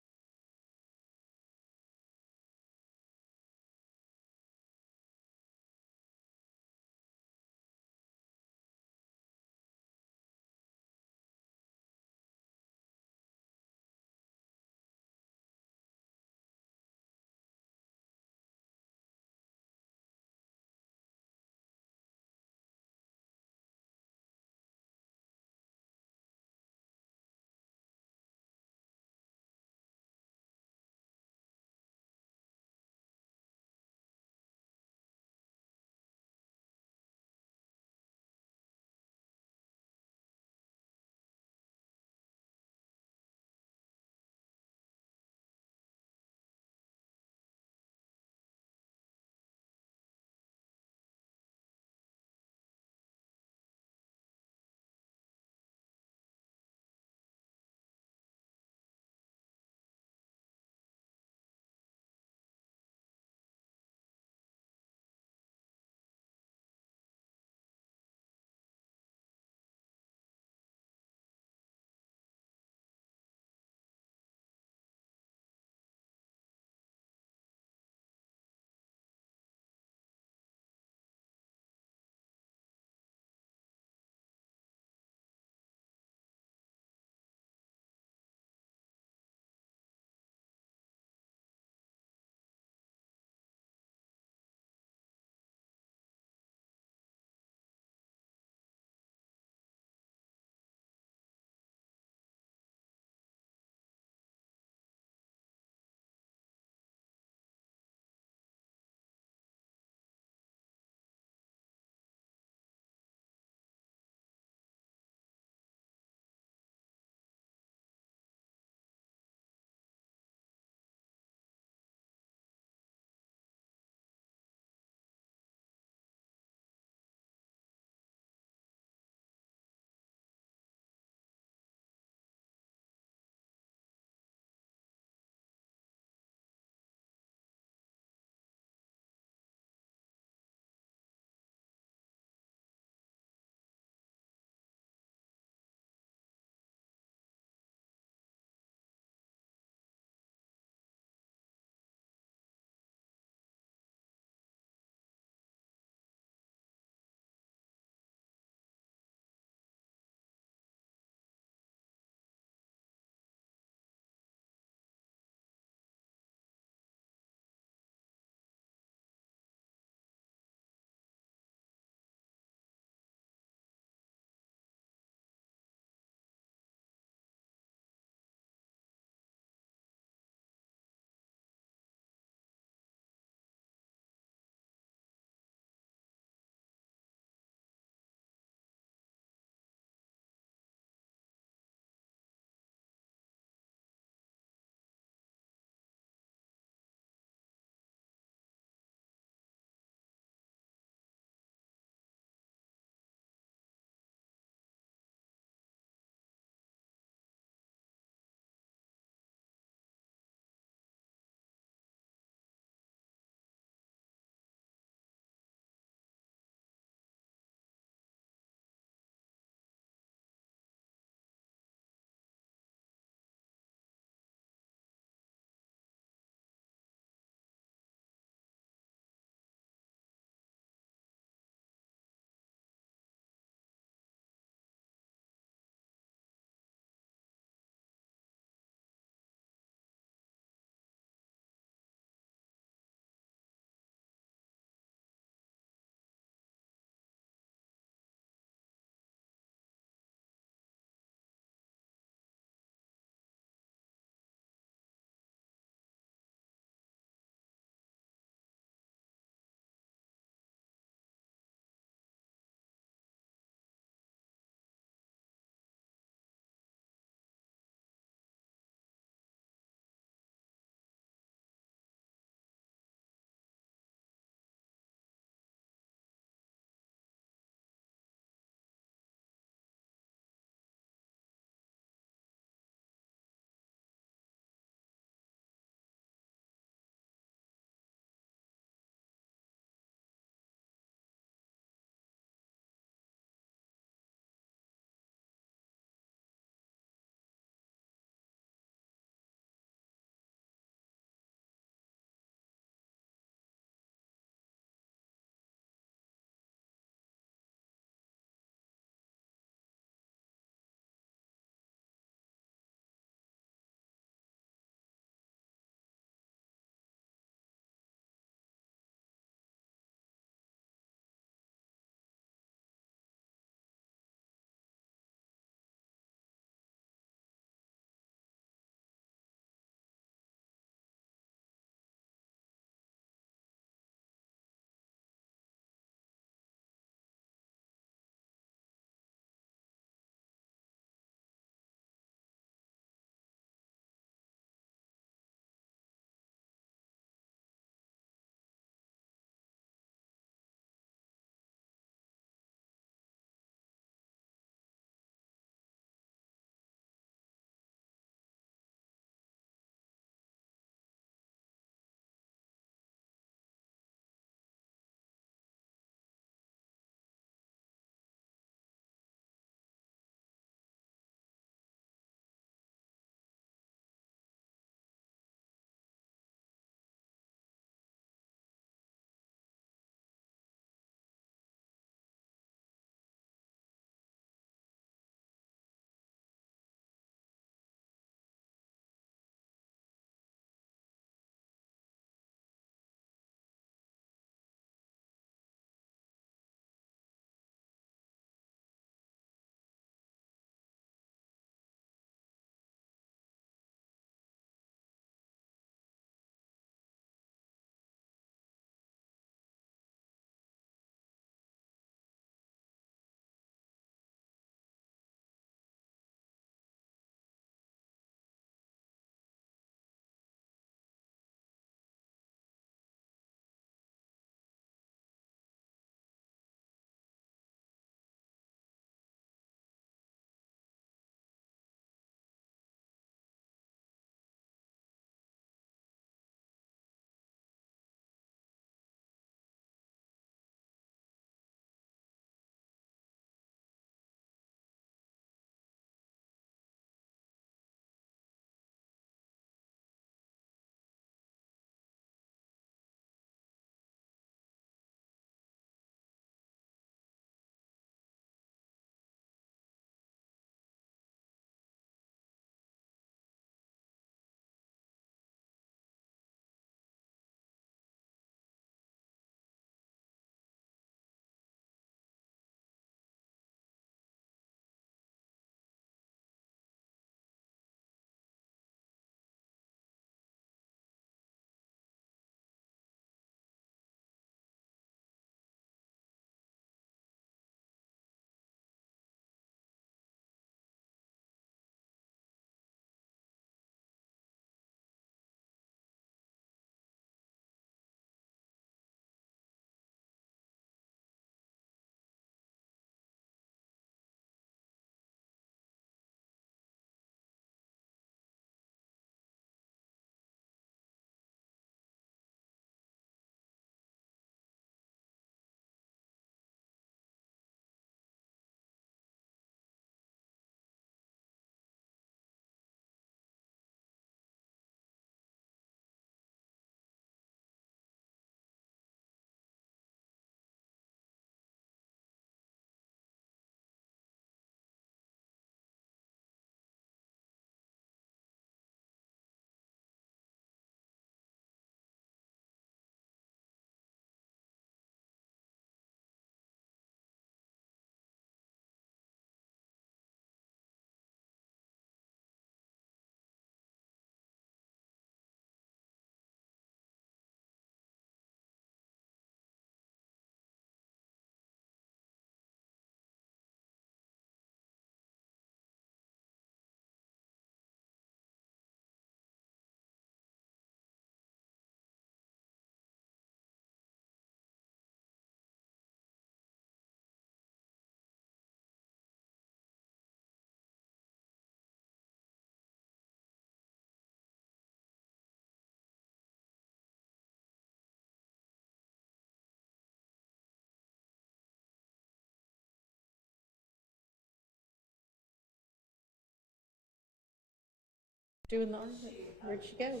Doing the argument. Where'd she go?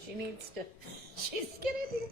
She needs to, she's getting here.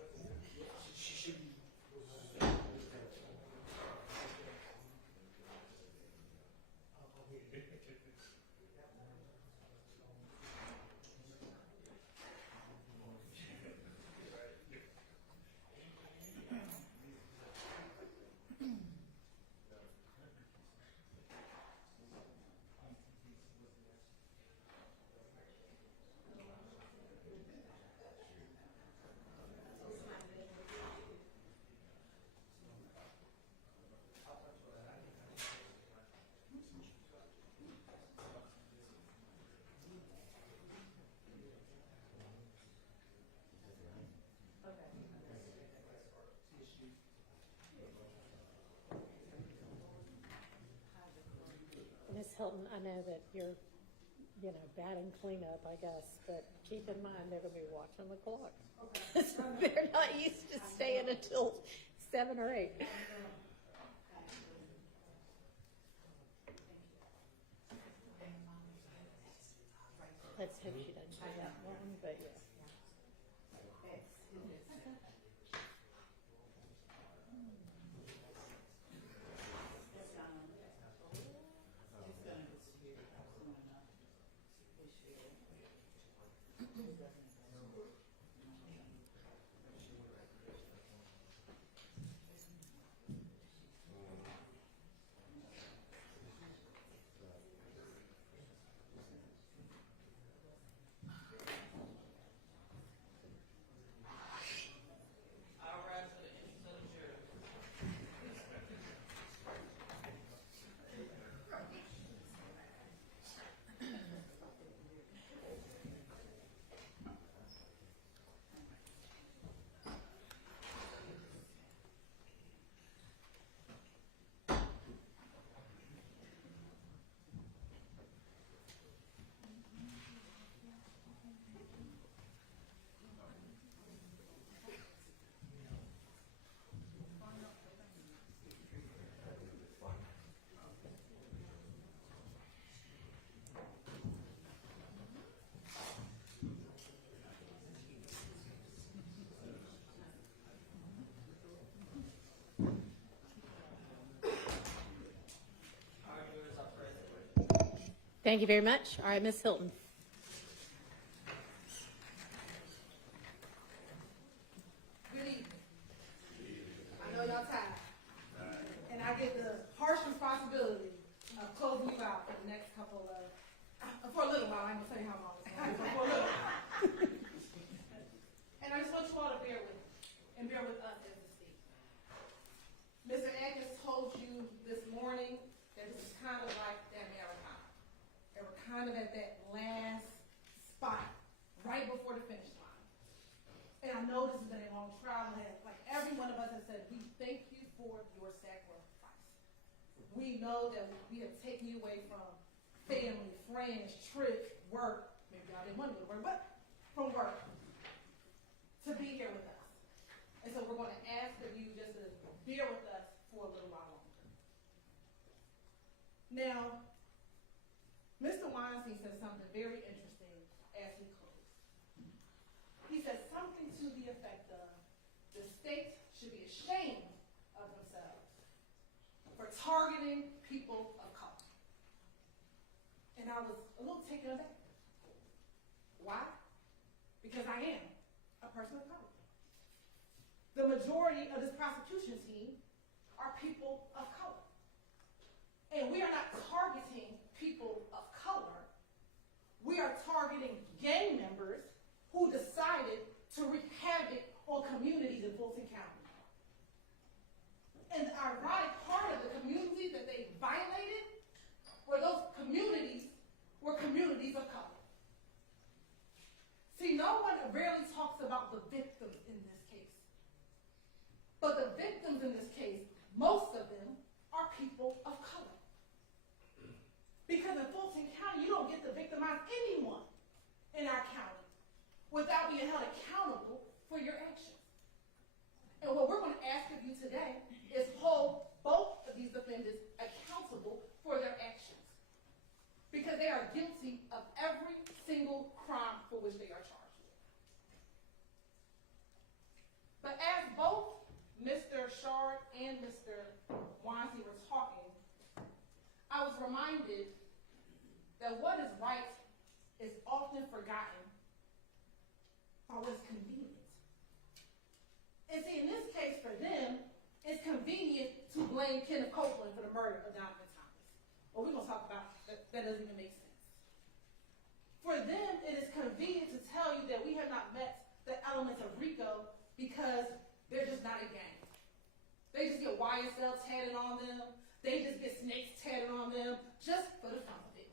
Ms. Hilton, I know that you're, batting cleanup, I guess, but keep in mind they're going to be watching the clock. They're not used to staying until 7 or 8. Let's hope she doesn't do that long, but yeah. Thank you very much. All right, Ms. Hilton. Good evening. I know y'all tired. And I get the harsh responsibility of closing you out for the next couple of, for a little while. I ain't gonna tell you how long it's going to be, but for a little while. And I just want you all to bear with me and bear with us as a state. Mr. Atkins told you this morning that this is kind of like that marathon. They were kind of at that last spot, right before the finish line. And I know this has been a long trial, and like every one of us has said, we thank you for your sacrifice. We know that we have taken you away from family, friends, trips, work. Maybe y'all didn't want to go to work, but from work to be here with us. And so we're going to ask of you just to bear with us for a little while longer. Now, Mr. Weinstein said something very interesting as he closed. He said something to the effect of, the state should be ashamed of themselves for targeting people of color. And I was a little taken aback. Why? Because I am a person of color. The majority of this prosecution team are people of color. And we are not targeting people of color. We are targeting gang members who decided to wreak havoc on communities in Fulton County. And the ironic part of the communities that they violated were those communities were communities of color. See, no one rarely talks about the victims in this case. But the victims in this case, most of them are people of color. Because in Fulton County, you don't get to victimize anyone in our county without being held accountable for your actions. And what we're going to ask of you today is hold both of these defendants accountable for their actions. because they are guilty of every single crime for which they are charged with. But as both Mr. Shard and Mr. Weinstein were talking, I was reminded that what is right is often forgotten by what's convenient. And see, in this case for them, it's convenient to blame Kenneth Copeland for the murder of Donovan Thomas. Well, we're going to talk about that. That doesn't even make sense. For them, it is convenient to tell you that we have not met the elements of RICO because they're just not a gang. They just get YSL tatted on them. They just get snakes tatted on them just for the fun of it.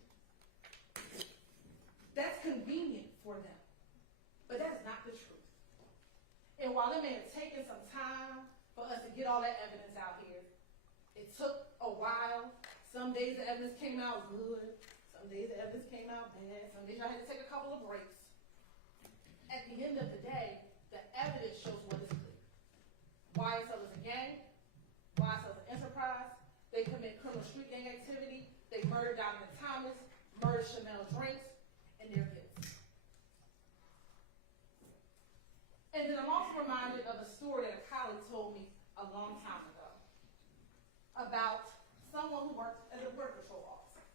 That's convenient for them. But that's not the truth. And while it may have taken some time for us to get all that evidence out here, it took a while. Some days the evidence came out good. Some days the evidence came out bad. Some days I had to take a couple of breaks. At the end of the day, the evidence shows what is clear. YSL is a gang. YSL is an enterprise. They commit criminal street gang activity. They murdered Donovan Thomas, murdered Chanel Drinks, and they're guilty. And then I'm also reminded of a story that a colleague told me a long time ago about someone who works as a border patrol officer.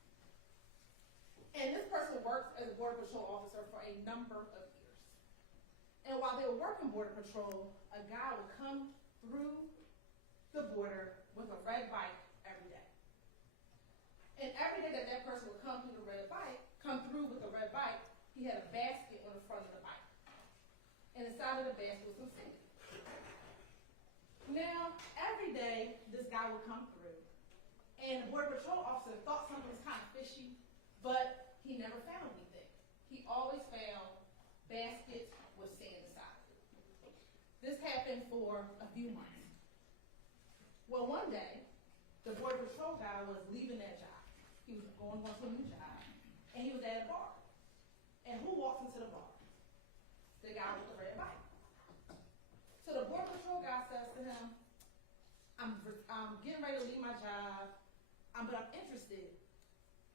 And this person worked as a border patrol officer for a number of years. And while they were working border patrol, a guy would come through the border with a red bike every day. And every day that that person would come through with a red bike, he had a basket on the front of the bike. And inside of the basket was some food. Now, every day, this guy would come through, and the border patrol officer thought something was kind of fishy, but he never found anything. He always found baskets with sand inside. This happened for a few months. Well, one day, the border patrol guy was leaving that job. He was going to a new job, and he was at a bar. And who walks into the bar? The guy with the red bike. So the border patrol guy says to him, I'm getting ready to leave my job, but I'm interested.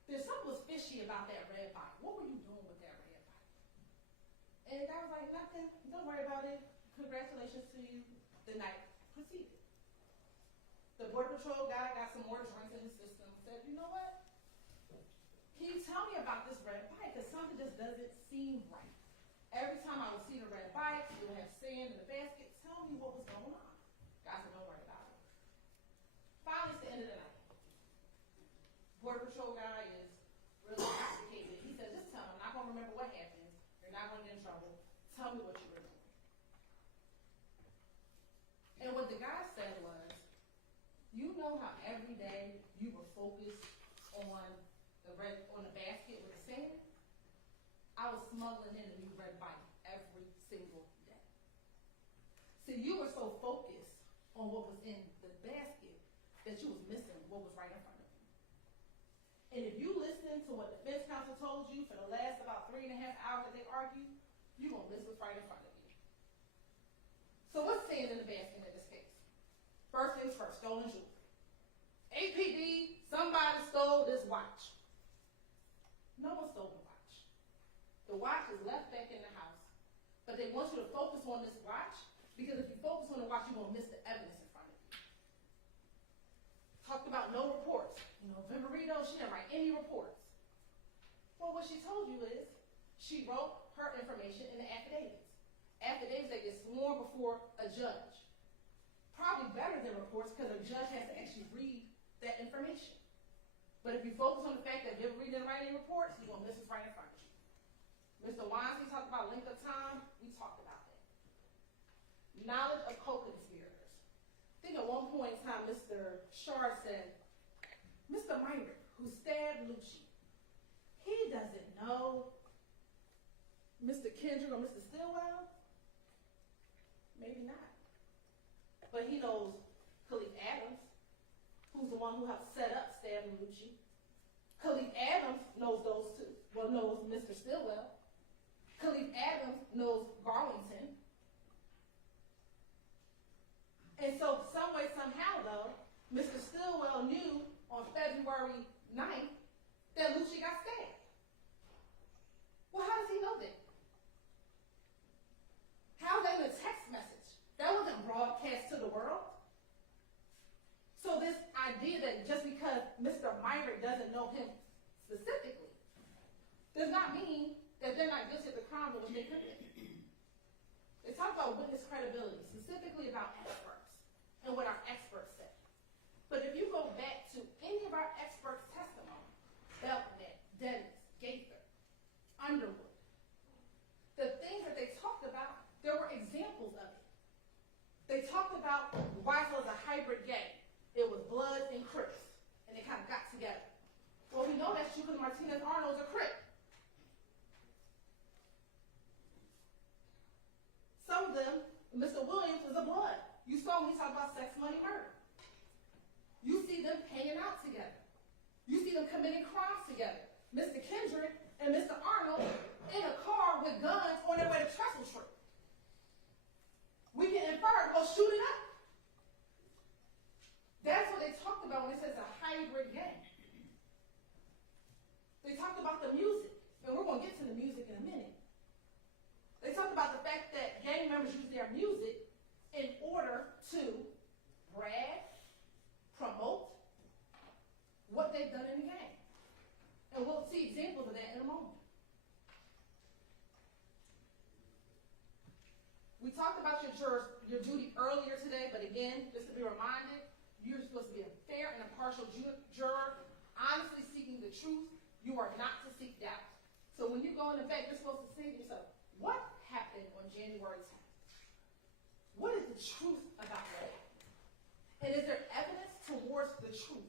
There's something was fishy about that red bike. What were you doing with that red bike? And the guy was like, nothing, don't worry about it. Congratulations to you. The night proceeded. The border patrol guy got some more drinks in his system and said, you know what? Can you tell me about this red bike? Because something just doesn't seem right. Every time I would see the red bike, it would have sand in the basket. Tell me what was going on. Guys said, don't worry about it. Finally, it's the end of the night. Border patrol guy is really intoxicated. He said, just tell me. I'm not going to remember what happened. You're not going to get in trouble. Tell me what you were doing. And what the guy said was, you know how every day you were focused on the basket with the sand? I was smuggling in a new red bike every single day. So you were so focused on what was in the basket that you was missing what was right in front of you. And if you listen to what the defense counsel told you for the last about 3.5 hours that they argued, you're going to miss what's right in front of you. So what's sand in the basket in this case? First things first, stolen jewelry. APD, somebody stole this watch. No one stole the watch. The watch is left back in the house, but they want you to focus on this watch because if you focus on the watch, you're going to miss the evidence in front of you. Talked about no reports. Vimerito, she didn't write any reports. Well, what she told you is she wrote her information in the affidavits. Affidavits that get sworn before a judge. Probably better than reports because a judge has to actually read that information. But if you focus on the fact that Vimerito didn't write any reports, you're going to miss what's right in front of you. Mr. Weinstein talked about length of time. We talked about that. Knowledge of co-conspirators. I think at one point in time, Mr. Shard said, Mr. Minor, who stabbed Lucci, he doesn't know Mr. Kendrick or Mr. Stillwell? Maybe not. But he knows Khalif Adams, who's the one who helped set up stabbing Lucci. Khalif Adams knows those two. Well, knows Mr. Stillwell. Khalif Adams knows Garlington. And so some way, somehow, though, Mr. Stillwell knew on February 9th that Lucci got stabbed. Well, how does he know that? How is that in a text message? That wasn't broadcast to the world. So this idea that just because Mr. Myrick doesn't know him specifically does not mean that they're not guilty of the crime of which they committed. They talk about witness credibility, specifically about experts and what our experts say. But if you go back to any of our experts' testimony, Belknap, Dennis, Gaither, Underwood, the things that they talked about, there were examples of it. They talked about YSL as a hybrid gang. It was Bloods and Crips, and they kind of got together. Well, we know that's true because Martinez Arnold's a Crip. Some of them, Mr. Williams was a Blood. You saw when he talked about sex, money, murder. You see them hanging out together. You see them committing crimes together. Mr. Kendrick and Mr. Arnold in a car with guns on their way to Trestle Street. We can infer, go shoot it up. That's what they talked about when they said it's a hybrid gang. They talked about the music, and we're going to get to the music in a minute. They talked about the fact that gang members use their music in order to brag, promote what they've done in the gang. And we'll see examples of that in a moment. We talked about your duty earlier today, but again, just to be reminded, you're supposed to be a fair and impartial juror, honestly seeking the truth. You are not to seek doubt. So when you go in the back, you're supposed to say to yourself, what happened on January 10th? What is the truth about that? And is there evidence towards the truth?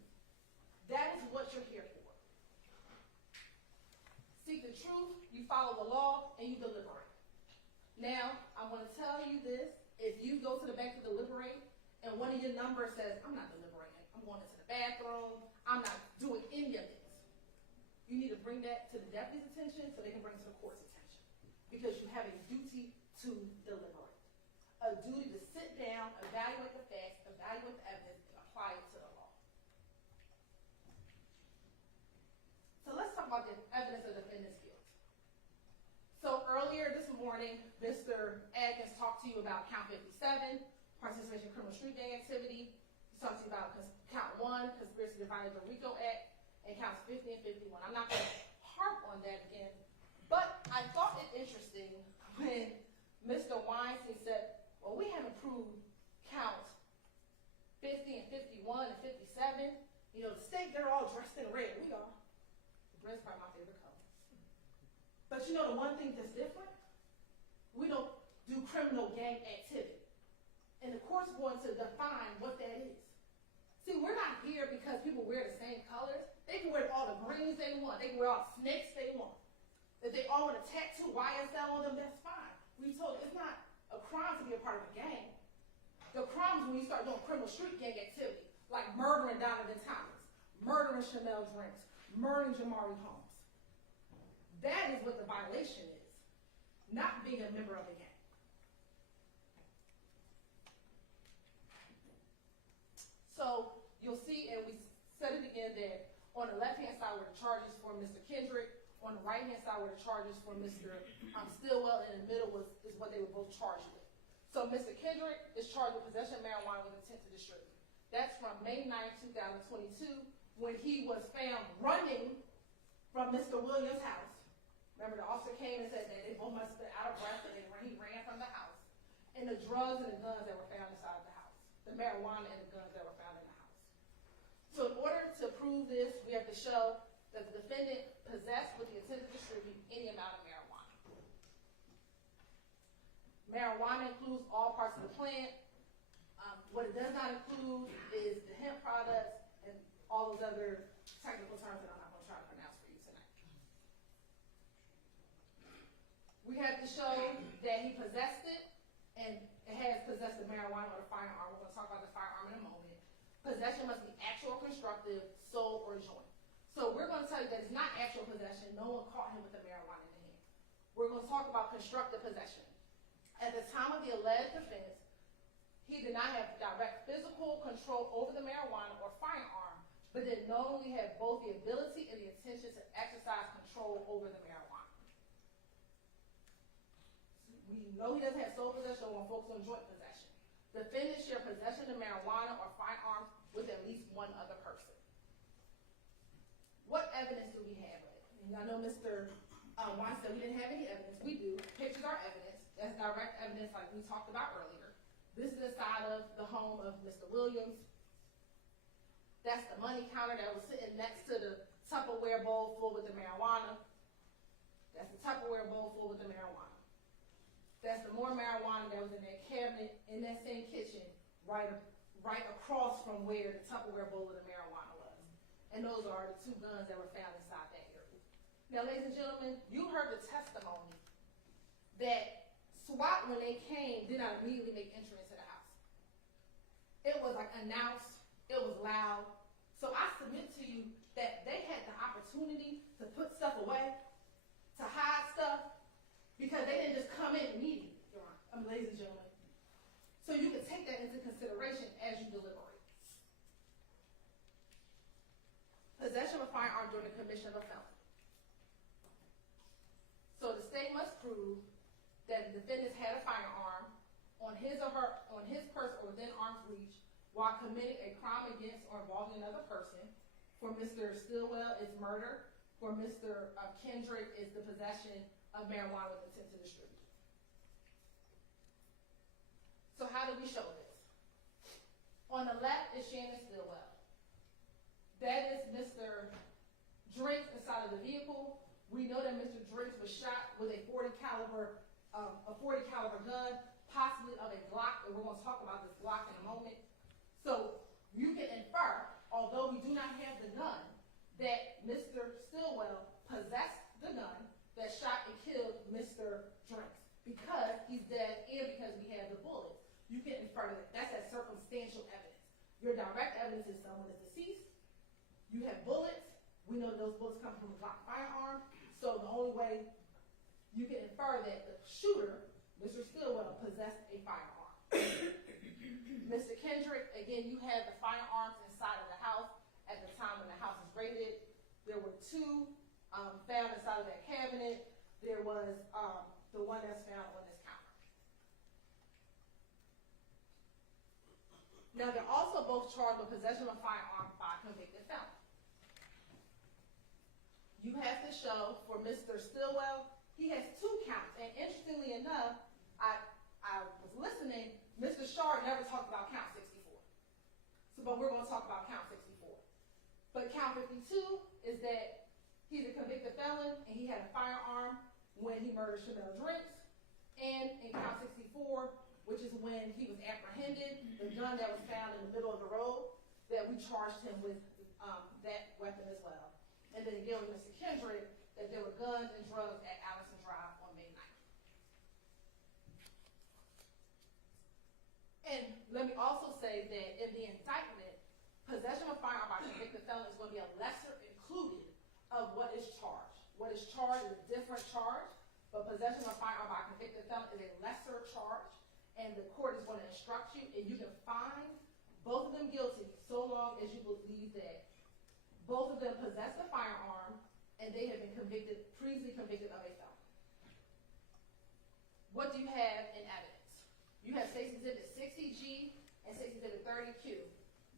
That is what you're here for. Seek the truth, you follow the law, and you deliberate. Now, I want to tell you this. If you go to the bank to deliberate, and one of your numbers says, I'm not deliberating, I'm going into the bathroom, I'm not doing any of this, you need to bring that to the deputy's attention so they can bring it to the court's attention. Because you have a duty to deliberate. A duty to sit down, evaluate the facts, evaluate the evidence, and apply it to the law. So let's talk about the evidence of defendant's guilt. So earlier this morning, Mr. Adkins talked to you about count 57, participation in criminal street gang activity. He talked to you about count 1, conspiracy to violate the RICO Act, and counts 50 and 51. I'm not going to harp on that again, but I thought it interesting when Mr. Weinstein said, well, we haven't proved count 50 and 51 and 57. You know, the state, they're all dressed in red. We are. Red's probably my favorite color. But you know the one thing that's different? We don't do criminal gang activity. And the court's going to define what that is. See, we're not here because people wear the same colors. They can wear all the greens they want. They can wear all the snakes they want. If they all want to tattoo YSL on them, that's fine. We've told it's not a crime to be a part of a gang. The crime is when you start doing criminal street gang activity, like murdering Donovan Thomas, murdering Chanel Drinks, murdering Jamari Holmes. That is what the violation is, not being a member of a gang. So you'll see, and we said it again, that on the left-hand side were the charges for Mr. Kendrick, on the right-hand side were the charges for Mr. Stillwell, and in the middle is what they were both charged with. So Mr. Kendrick is charged with possession of marijuana with intent to distribute. That's from May 9, 2022, when he was found running from Mr. Williams' house. Remember, the officer came and said that they both must have been out of breath and he ran from the house. And the drugs and the guns that were found inside the house. The marijuana and the guns that were found in the house. So in order to prove this, we have to show that the defendant possessed with the intent to distribute any amount of marijuana. Marijuana includes all parts of the plant. What it does not include is the hemp products and all those other technical terms that I'm not going to try to pronounce for you tonight. We have to show that he possessed it, and it has possessed the marijuana or the firearm. We're going to talk about the firearm in a moment. Possession must be actual, constructive, sold, or joint. So we're going to tell you that it's not actual possession. No one caught him with the marijuana in the hand. We're going to talk about constructive possession. At the time of the alleged offense, he did not have direct physical control over the marijuana or firearm but then knowingly have both the ability and the intention to exercise control over the marijuana. We know he doesn't have sole possession or focus on joint possession. Defendants share possession of marijuana or firearms with at least one other person. What evidence do we have of it? And I know Mr. Wine said we didn't have any evidence. We do. Pictures are evidence. That's direct evidence like we talked about earlier. This is inside of the home of Mr. Williams. That's the money counter that was sitting next to the Tupperware bowl full with the marijuana. That's the Tupperware bowl full with the marijuana. That's the more marijuana that was in that cabinet in that same kitchen right across from where the Tupperware bowl of the marijuana was. And those are the two guns that were found inside that area. Now, ladies and gentlemen, you heard the testimony that SWAT, when they came, did not immediately make entry into the house. It was like announced, it was loud. So I submit to you that they had the opportunity to put stuff away, to hide stuff, because they didn't just come in immediately, ladies and gentlemen. So you can take that into consideration as you deliberate. Possession of a firearm during the commission of a felony. So the state must prove that the defendant had a firearm on his purse or within arm's reach while committing a crime against or involving another person. For Mr. Stillwell, it's murder. For Mr. Kendrick, it's the possession of marijuana with intent to distribute. So how do we show this? On the left is Shannon Stillwell. That is Mr. Drinks inside of the vehicle. We know that Mr. Drinks was shot with a 40 caliber gun, possibly of a Glock, and we're going to talk about this Glock in a moment. So you can infer, although we do not have the gun, that Mr. Stillwell possessed the gun that shot and killed Mr. Drinks because he's dead and because we have the bullets. You can infer that. That's that circumstantial evidence. Your direct evidence is someone is deceased. You have bullets. We know those bullets come from a Glock firearm. So the only way you can infer that the shooter, Mr. Stillwell, possessed a firearm. Mr. Kendrick, again, you have the firearms inside of the house at the time when the house was raided. There were two found inside of that cabinet. There was the one that's found on this counter. Now, they're also both charged with possession of a firearm by a convicted felon. You have to show for Mr. Stillwell, he has 2 counts. And interestingly enough, I was listening, Mr. Shard never talked about count 64. So, but we're going to talk about count 64. But count 52 is that he's a convicted felon and he had a firearm when he murdered Chanel Drinks. And in count 64, which is when he was apprehended, the gun that was found in the middle of the road, that we charged him with that weapon as well. And then again with Mr. Kendrick, that there were guns and drugs at Allison Drive on May 9th. And let me also say that in the indictment, possession of a firearm by a convicted felon is going to be a lesser included of what is charged. What is charged is a different charge, but possession of a firearm by a convicted felon is a lesser charge, and the court is going to instruct you, and you can find both of them guilty so long as you believe that both of them possess the firearm and they have been previously convicted of a felony. What do you have in evidence? You have State's Exhibit 60G and State's Exhibit 30Q.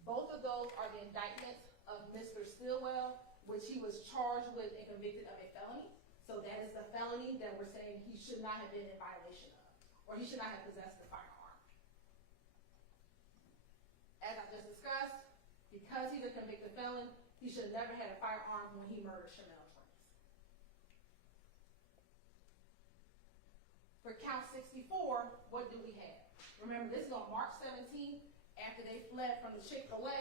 Both of those are the indictments of Mr. Stillwell, which he was charged with and convicted of a felony. So that is the felony that we're saying he should not have been in violation of, or he should not have possessed the firearm. As I just discussed, because he's a convicted felon, he should have never had a firearm when he murdered Chanel Drinks. For count 64, what do we have? Remember, this is on March 17th, after they fled from the Chick-fil-A,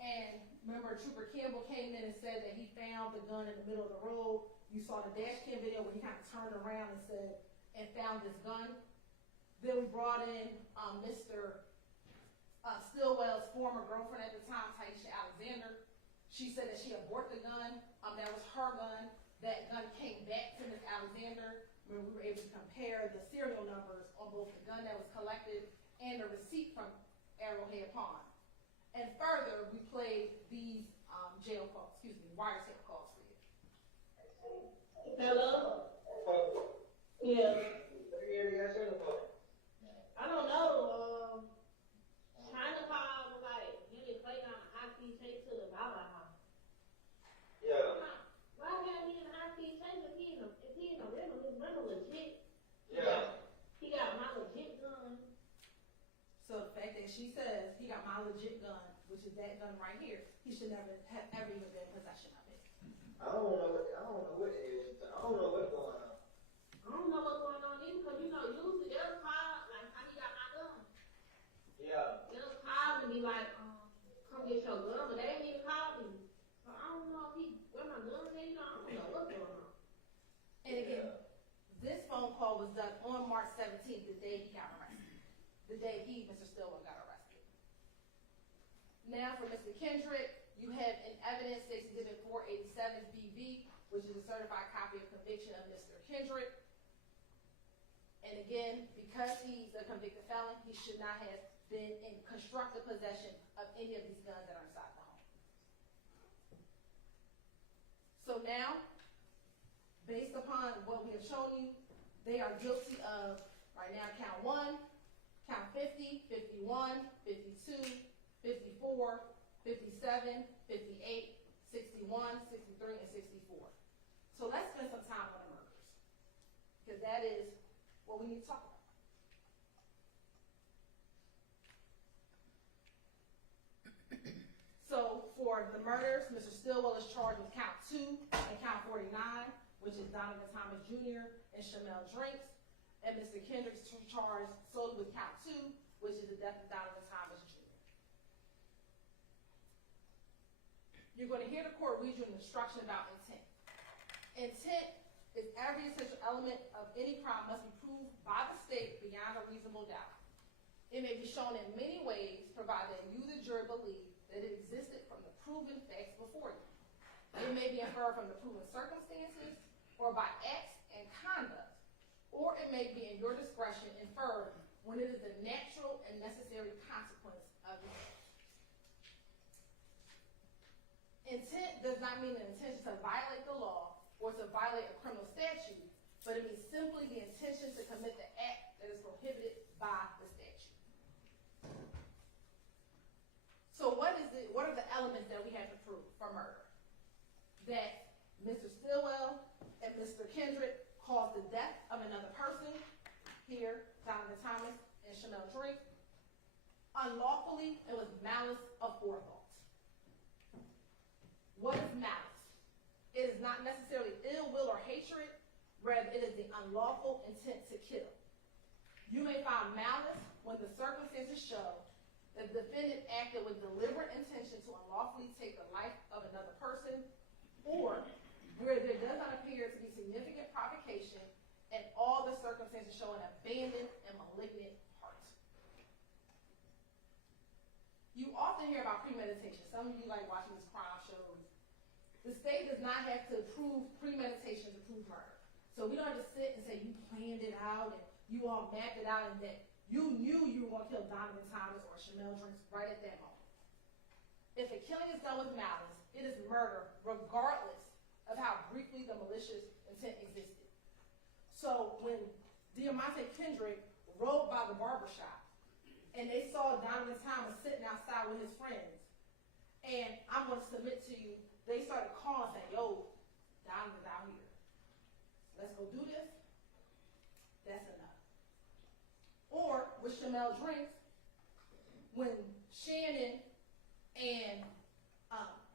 and remember Trooper Campbell came in and said that he found the gun in the middle of the road. You saw the dash cam video where he kind of turned around and found this gun. Then we brought in Mr. Stillwell's former girlfriend at the time, Taisha Alexander. She said that she aborted the gun. That was her gun. That gun came back to Ms. Alexander. When we were able to compare the serial numbers on both the gun that was collected and the receipt from Arrowhead Pond. And further, we played these jail calls, wiretap calls for you. Hello? Yeah. I don't know. China called like you didn't play on a high speed tape to the Baba house. Yeah. Why have he in a high speed tape if he in a rental? His rental legit. Yeah. He got my legit gun. So the fact that she says he got my legit gun, which is that gun right here, he should never have ever even been in possession of it. I don't know what it is. I don't know what's going on. I don't know what's going on either, because usually they'll call, like how he got my gun. Yeah. They'll call and be like, come get your gun, but they ain't even called me. So I don't know if where my gun is, I don't know what's going on. And again, this phone call was done on March 17th, the day he got arrested. The day Mr. Stillwell, got arrested. Now for Mr. Kendrick, you have in evidence Exhibit 487 BV, which is a certified copy of conviction of Mr. Kendrick. And again, because he's a convicted felon, he should not have been in constructive possession of any of these guns that are inside the home. So now, based upon what we have shown you, they are guilty of, right now, count 1, count 50, 51, 52, 54, 57, 58, 61, 63, and 64. So let's spend some time on the murders, because that is what we need to talk about. So for the murders, Mr. Stillwell is charged with count 2 and count 49, which is Donovan Thomas Jr. and Shamel Drinks. And Mr. Kendrick's charged solely with count 2, which is the death of Donovan Thomas Jr. You're going to hear the court read you an instruction about intent. Intent is every essential element of any crime must be proved by the state beyond a reasonable doubt. It may be shown in many ways, provided that you, the jury, believe that it existed from the proven facts before you. It may be inferred from the proven circumstances or by acts and conduct, or it may be in your discretion inferred when it is the natural and necessary consequence of the act. Intent does not mean an intention to violate the law or to violate a criminal statute, but it means simply the intention to commit the act that is prohibited by the statute. So what are the elements that we have to prove for murder? That Mr. Stillwell and Mr. Kendrick caused the death of another person, here, Donovan Thomas and Shamel Drake, unlawfully and with malice aforethought. What is malice? It is not necessarily ill will or hatred, rather it is the unlawful intent to kill. You may find malice when the circumstances show that the defendant acted with deliberate intention to unlawfully take the life of another person, or where there does not appear to be significant provocation and all the circumstances show an abandoned and malignant heart. You often hear about premeditation. Some of you like watching these crime shows. The state does not have to prove premeditation to prove murder. So we don't have to sit and say you planned it out and you all mapped it out and that you knew you were going to kill Donovan Thomas or Shamel Drinks right at that moment. If a killing is done with malice, it is murder regardless of how briefly the malicious intent existed. So when Diamante Kendrick rode by the barbershop and they saw Donovan Thomas sitting outside with his friends, and I'm going to submit to you, they started calling saying, yo, Donovan's out here. Let's go do this. That's enough. Or with Shamel Drinks, when Shannon and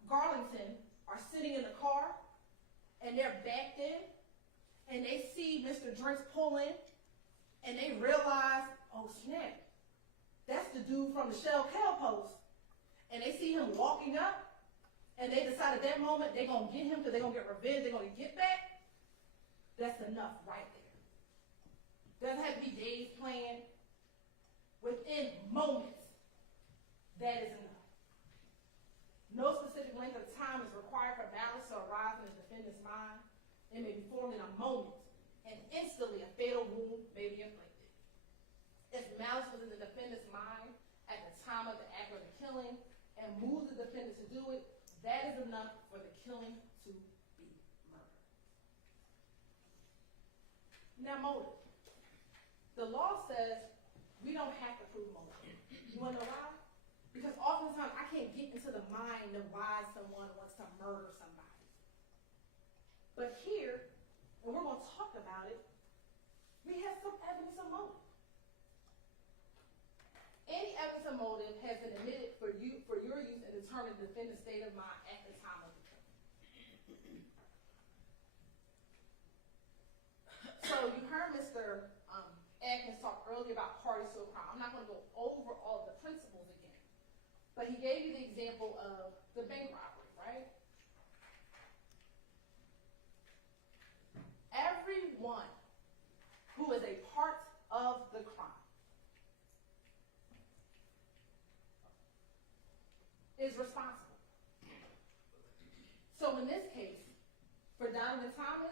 Garlington are sitting in the car and they're backed in and they see Mr. Drinks pull in and they realize, oh snap, that's the dude from the Shell Cal post. And they see him walking up and they decide at that moment they're going to get him because they're going to get revenge, they're going to get back. That's enough right there. Doesn't have to be days planned. Within moments, that is enough. No specific length of time is required for malice to arise in the defendant's mind. It may be formed in a moment, and instantly a fatal wound may be inflicted. If malice was in the defendant's mind at the time of the act of the killing and moves the defendant to do it, That is enough for the killing to be murder. Now, motive. The law says we don't have to prove motive. You want to know why? Because oftentimes I can't get into the mind of why someone wants to murder somebody. But here, and we're going to talk about it, we have some evidence of motive. Any evidence of motive has been admitted for your use in determining the defendant's state of mind at the time of the killing. So you heard Mr. Atkins talk earlier about parties to a crime. I'm not going to go over all of the principles again, but he gave you the example of the bank robbery, right? Everyone who is a part of the crime is responsible. So in this case, for Donovan Thomas,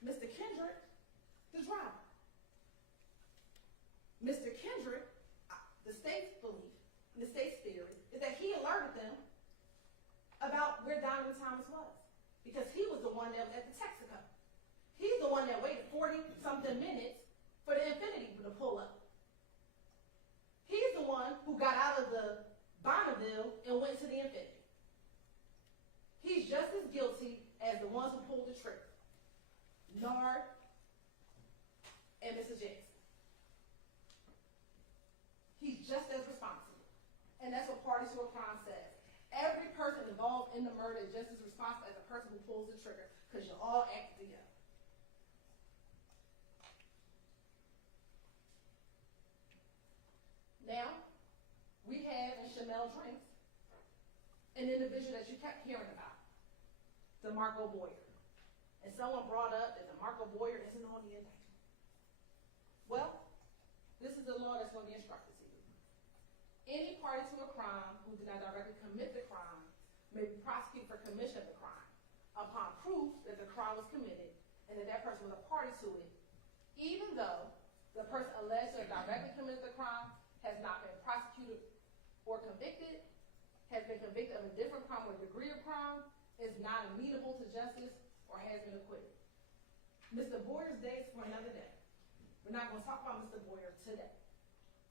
Mr. Kendrick, the driver. Mr. Kendrick, the state's belief, the state's theory, is that he alerted them about where Donovan Thomas was, because he was the one that was at the Texaco. He's the one that waited 40-something minutes for the Infinity to pull up. He's the one who got out of the Bonneville and went to the Infinity. He's just as guilty as the ones who pulled the trigger, Nard and Mrs. Jackson. He's just as responsible. And that's what parties to a crime says. Every person involved in the murder is just as responsible as the person who pulls the trigger, because you all act together. Now, we have in Chanel Drinks an individual that you kept hearing about, DeMarco Boyer. And someone brought up that DeMarco Boyer isn't on the indictment. Well, this is the law that's going to be instructed to you. Any party to a crime who did not directly commit the crime may be prosecuted for commission of the crime upon proof that the crime was committed and that that person was a party to it, even though the person alleged to have directly committed the crime has not been prosecuted or convicted, has been convicted of a different crime or degree of crime, is not amenable to justice, or has been acquitted. Mr. Boyer's day is for another day. We're not going to talk about Mr. Boyer today.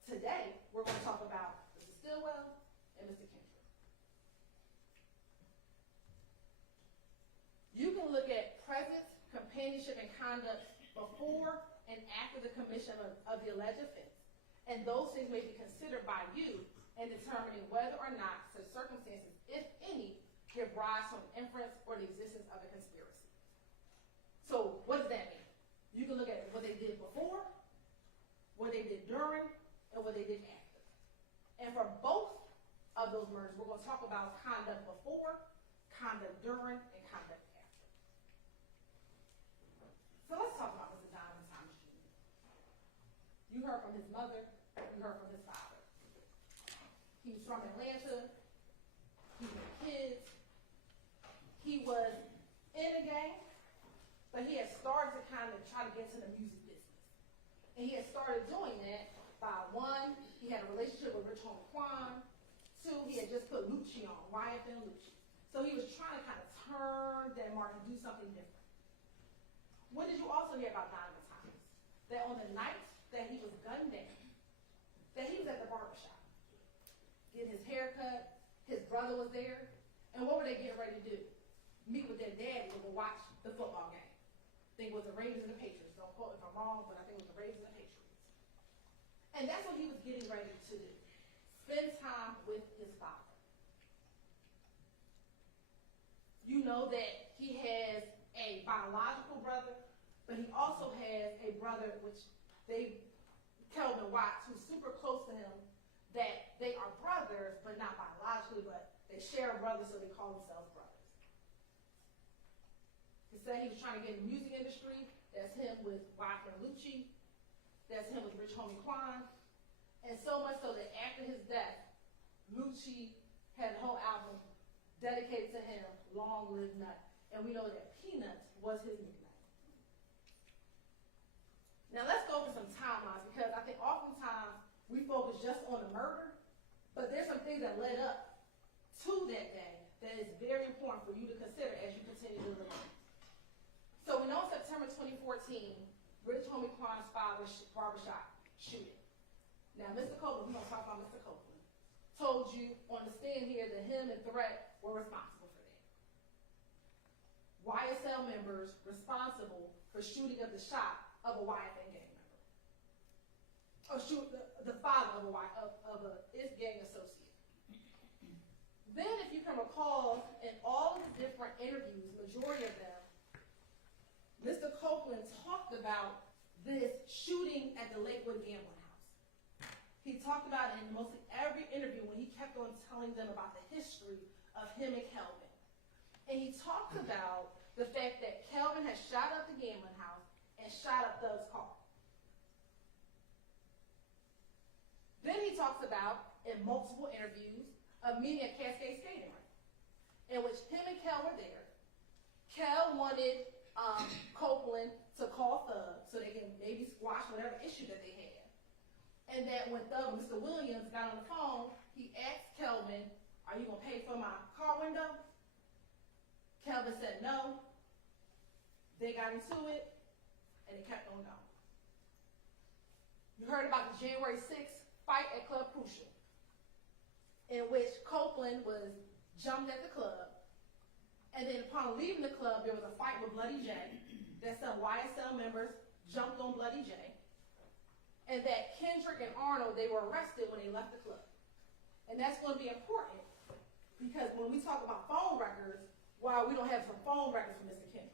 Today, we're going to talk about Mr. Stillwell and Mr. Kendrick. You can look at presence, companionship, and conduct before and after the commission of the alleged offense. And those things may be considered by you in determining whether or not such circumstances, if any, give rise to an inference or the existence of a conspiracy. So what does that mean? You can look at what they did before, what they did during, and what they did after. And for both of those murders, we're going to talk about conduct before, conduct during, and conduct after. So let's talk about Mr. Donovan Thomas Jr. You heard from his mother, you heard from his father. He was from Atlanta, he had kids, he was in a gang, but he had started to kind of try to get into the music business. And he had started doing that by, one, he had a relationship with Rich Homie Quan. Two, he had just put Lucci on, YSL Lucci. So he was trying to kind of turn that mark and do something different. What did you also hear about Donovan Thomas? That on the night that he was gunned down, that he was at the barbershop, getting his hair cut, his brother was there, and what were they getting ready to do? Meet with their daddy to go watch the football game. I think it was the Ravens and the Patriots. Don't quote me if I'm wrong, but I think it was the Ravens and the Patriots. And that's what he was getting ready to do. Spend time with his father. You know that he has a biological brother, but he also has a brother, which Kelvin Watts, who's super close to him, that they are brothers, but not biologically, but they share a brother, so they call themselves brothers. He said he was trying to get in the music industry. That's him with YSL Lucci. That's him with Rich Homie Quan. And so much so that after his death, Lucci had a whole album dedicated to him, Long Live Nut. And we know that Peanuts was his nickname. Now let's go over some timelines, because I think oftentimes we focus just on the murder, but there's some things that led up to that day that is very delivery. So we know in September 2014, Rich Homie Quan's father's barbershop shooting. Now, Mr. Copeland, we're going to talk about Mr. Copeland, told you on the stand here that him and Threat were responsible for that. YSL members responsible for shooting up the shop of a YFN gang member. Or shoot the father of his gang associate. Then, if you can recall, in all of the different interviews, majority of them, Mr. Copeland talked about this shooting at the Lakewood gambling house. He talked about it in mostly every interview when he kept on telling them about the history of him and Kelvin. And he talked about the fact that Kelvin had shot up the gambling house and shot up Doug's car. Then he talks about, in multiple interviews, a meeting at Cascade Skating Rink, in which him and Kel were there. Kel wanted Copeland to call Thug so they can maybe squash whatever issue that they had. And that when Thug, Mr. Williams, got on the phone, he asked Kelvin, "Are you going to pay for my car window?" Kelvin said no. They got into it, and it kept on going. You heard about the January 6th fight at Club Crucial, in which Copeland was jumped at the club, and then upon leaving the club, there was a fight with Bloody J, that some YSL members jumped on Bloody J, and that Kendrick and Arnold, they were arrested when they left the club. And that's going to be important, because when we talk about phone records, while we don't have some phone records from Mr. Kendrick.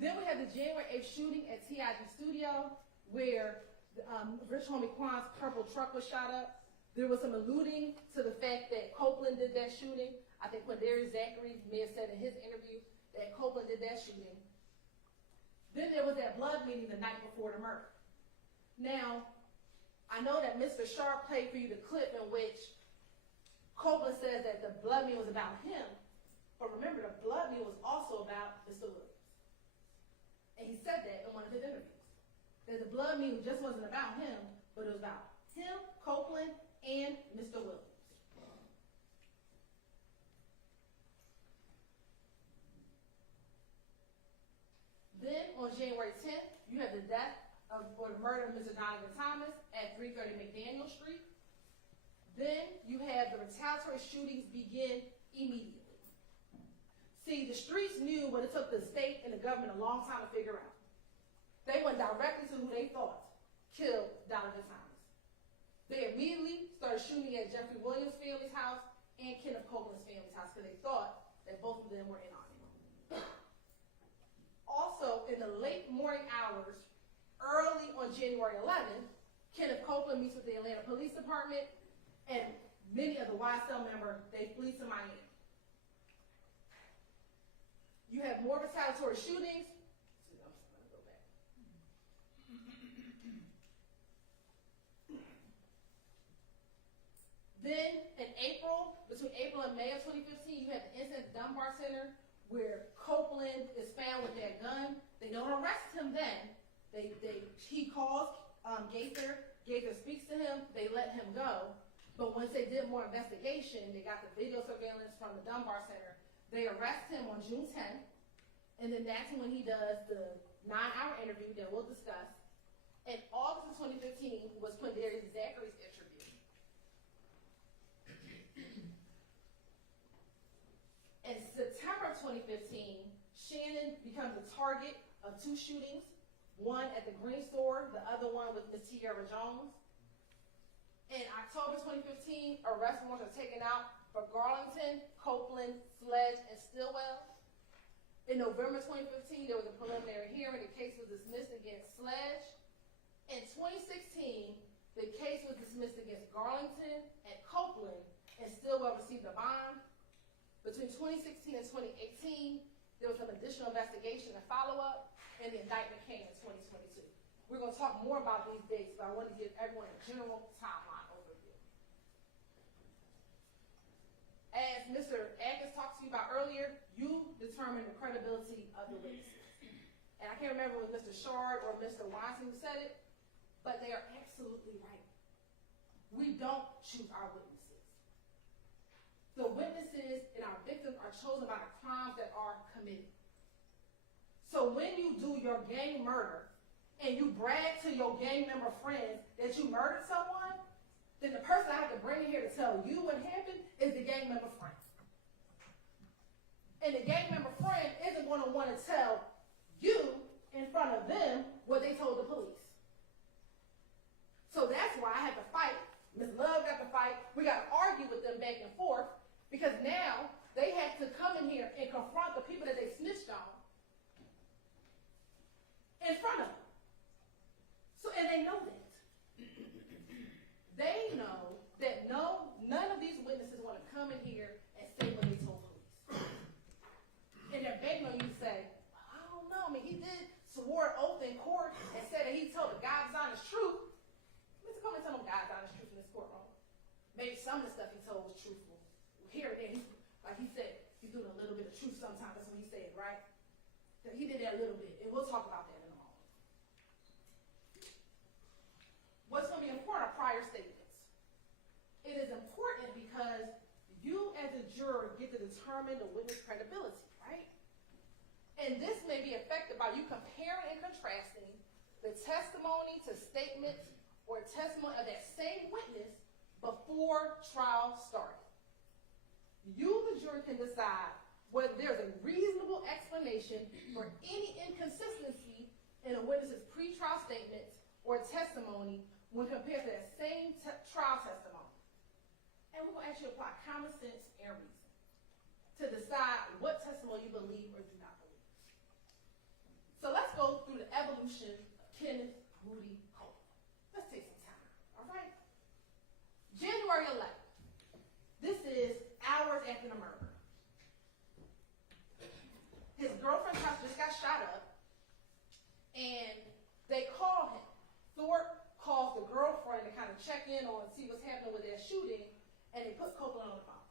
Then we had the January 8th shooting at TIG Studio, where Rich Homie Quan's purple truck was shot up. There was some alluding to the fact that Copeland did that shooting. I think Quindarius Zachary may have said in his interview that Copeland did that shooting. Then there was that blood meeting the night before the murder. Now, I know that Mr. Sharp played for you the clip in which Copeland says that the blood meal was about him, but remember, the blood meal was also about Mr. Williams. And he said that in one of his interviews, that the blood meal just wasn't about him, but it was about him, Copeland, and Mr. Williams. Then, on January 10th, you have the death or the murder of Mr. Donovan Thomas at 330 McDaniel Street. Then, you have the retaliatory shootings begin immediately. See, the streets knew what it took the state and the government a long time to figure out. They went directly to who they thought killed Donovan Thomas. They immediately started shooting at Jeffrey Williams' family's house and Kenneth Copeland's family's house because they thought that both of them were in on it. Also, in the late morning hours, early on January 11th, Kenneth Copeland meets with the Atlanta Police Department, and many of the YSL members, they flee to Miami. You have more retaliatory shootings. Then, in between April and May of 2015, you have the incident at the Dunbar Center where Copeland is found with that gun. They don't arrest him then. He calls Gaither. Gaither speaks to him. They let him go. But once they did more investigation, they got the video surveillance from the Dunbar Center. They arrest him on June 10th. And then that's when he does the 9-hour interview that we'll discuss. In August of 2015 was Quindarius Zachary's interview. In September of 2015, Shannon becomes the target of 2 shootings, one at the Green Store, the other one with Ms. Tierra Jones. In October 2015, arrest warrants are taken out for Garlington, Copeland, Sledge, and Stillwell. In November 2015, there was a preliminary hearing. The case was dismissed against Sledge. In 2016, the case was dismissed against Garlington and Copeland, and Stillwell received a bond. Between 2016 and 2018, there was some additional investigation and follow-up, and the indictment came in 2022. We're going to talk more about these dates, but I want to give everyone a general timeline overview. As Mr. Atkins talked to you about earlier, you determine the credibility of the witnesses. And I can't remember if it was Mr. Shard or Mr. Weinstein who said it, but they are absolutely right. We don't choose our witnesses. the witnesses and our victims are chosen by the crimes that are committed. So when you do your gang murder and you brag to your gang member friends that you murdered someone, then the person I have to bring in here to tell you what happened is the gang member friend. And the gang member friend isn't going to want to tell you in front of them what they told the police. So that's why I had to fight. Ms. Love got to fight. We got to argue with them back and forth because now they had to come in here and confront the people that they snitched on in front of them. So, and they know that. They know that none of these witnesses want to come in here and say what they told police. And they're begging on you to say, I don't know. I mean, he did swore an oath in court and said that he told the God's honest truth. Let's come and tell them God's honest truth in this courtroom. Maybe some of the stuff he told was truthful. Here and there, like he said, he's doing a little bit of truth sometimes. That's what he said, right? He did that a little bit, and we'll talk about that in a moment. What's going to be important are prior statements. It is important because you as a juror get to determine the witness credibility, right? And this may be affected by you comparing and contrasting the testimony to statements or testimony of that same witness before trial started. You, the jury, can decide whether there's a reasonable explanation for any inconsistency in a witness's pretrial statements or testimony when compared to that same trial testimony. And we're going to actually apply common sense and reason to decide what testimony you believe or do not believe. So let's go through the evolution of Kenneth Rudy Cole. Let's take some time, all right? January 11th. This is hours after the murder. His girlfriend's house just got shot up, and they call him. Thorpe calls the girlfriend to kind of check in on and see what's happening with their shooting, and they put Copeland on the phone.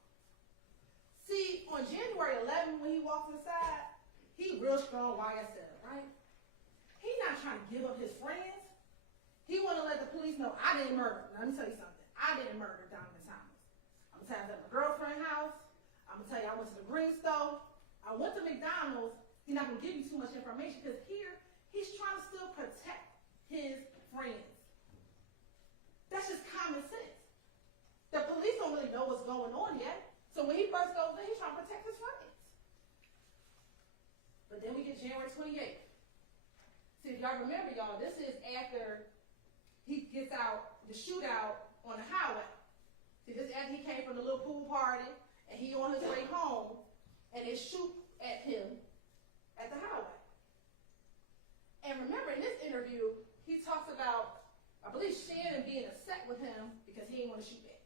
See, on January 11th, when he walks inside, he real strong YSL, right? He's not trying to give up his friends. He want to let the police know, I didn't murder. Now, let me tell you something. I didn't murder Donovan Thomas. I'm going to tell you I was at my girlfriend's house. I'm going to tell you I went to the green stove. I went to McDonald's. He's not going to give you too much information because here, he's trying to still protect his friends. That's just common sense. The police don't really know what's going on yet. So when he first goes in, he's trying to protect his friends. But then we get January 28th. See, if y'all remember, y'all, this is after he gets out the shootout on the highway. See, this is after he came from the little pool party, and he on his way home, and they shoot at him at the highway. And remember, in this interview, he talks about, I believe, Shannon being upset with him because he didn't want to shoot back.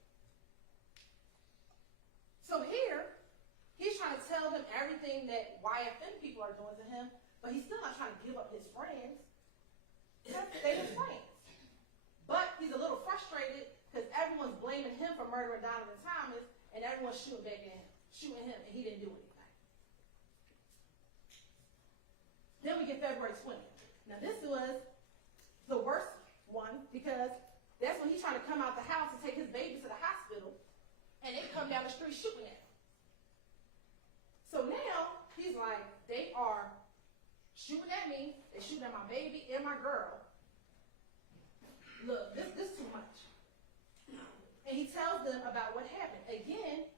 So here, he's trying to tell them everything that YFN people are doing to him, but he's still not trying to give up his friends. They're his friends. But he's a little frustrated because everyone's blaming him for murdering Donovan Thomas, and everyone's shooting back at him, and he didn't do anything. Then we get February 20th. Now this was the worst one because that's when he's trying to come out the house to take his baby to the hospital, and they come down the street shooting at him. So now he's like, they are shooting at me, they're shooting at my baby and my girl. Look, this is too much. And he tells them about what happened. Again,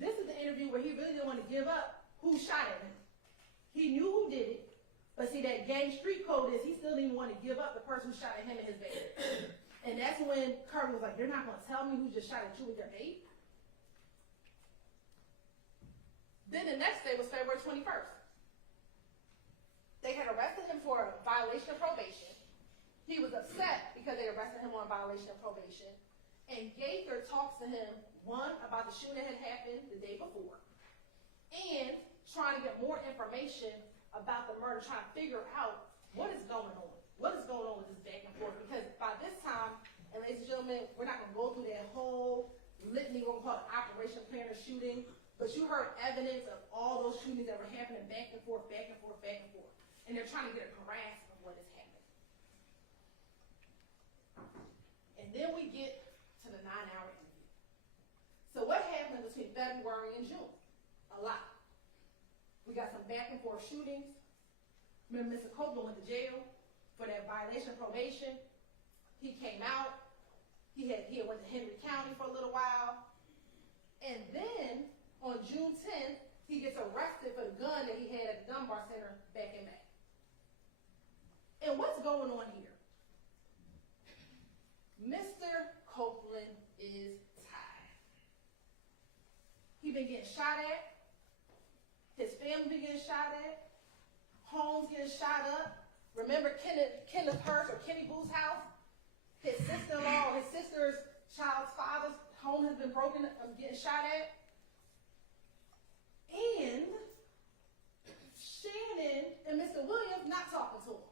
this is the interview where he really didn't want to give up who shot at him. He knew who did it, but see, that gang street code is he still didn't want to give up the person who shot at him and his baby. And that's when Kirby was like, you're not going to tell me who just shot at you with your baby? Then the next day was February 21st. They had arrested him for a violation of probation. He was upset because they arrested him on a violation of probation. And Gaither talks to him, one, about the shooting that had happened the day before, and trying to get more information about the murder, trying to figure out what is going on. What is going on with this back and forth? Because by this time, and ladies and gentlemen, we're not going to go through that whole litany, what we call it Operation Planner shooting, but you heard evidence of all those shootings that were happening back and forth, back and forth, back and forth. And they're trying to get a grasp of what is happening. And then we get to the 9-hour interview. So what happened between February and June. A lot. We got some back and forth shootings. Remember Mr. Copeland went to jail for that violation of probation. He came out. He had went to Henry County for a little while. And then on June 10th, he gets arrested for the gun that he had at the Dunbar Center back in May. And what's going on here? Mr. Copeland is tired. He been getting shot at. His family been getting shot at. Homes getting shot up. Remember Kenneth Hurst or Kenny Booth's house? His sister-in-law, his sister's child's father's home has been broken, getting shot at. And Shannon and Mr. Williams not talking to him.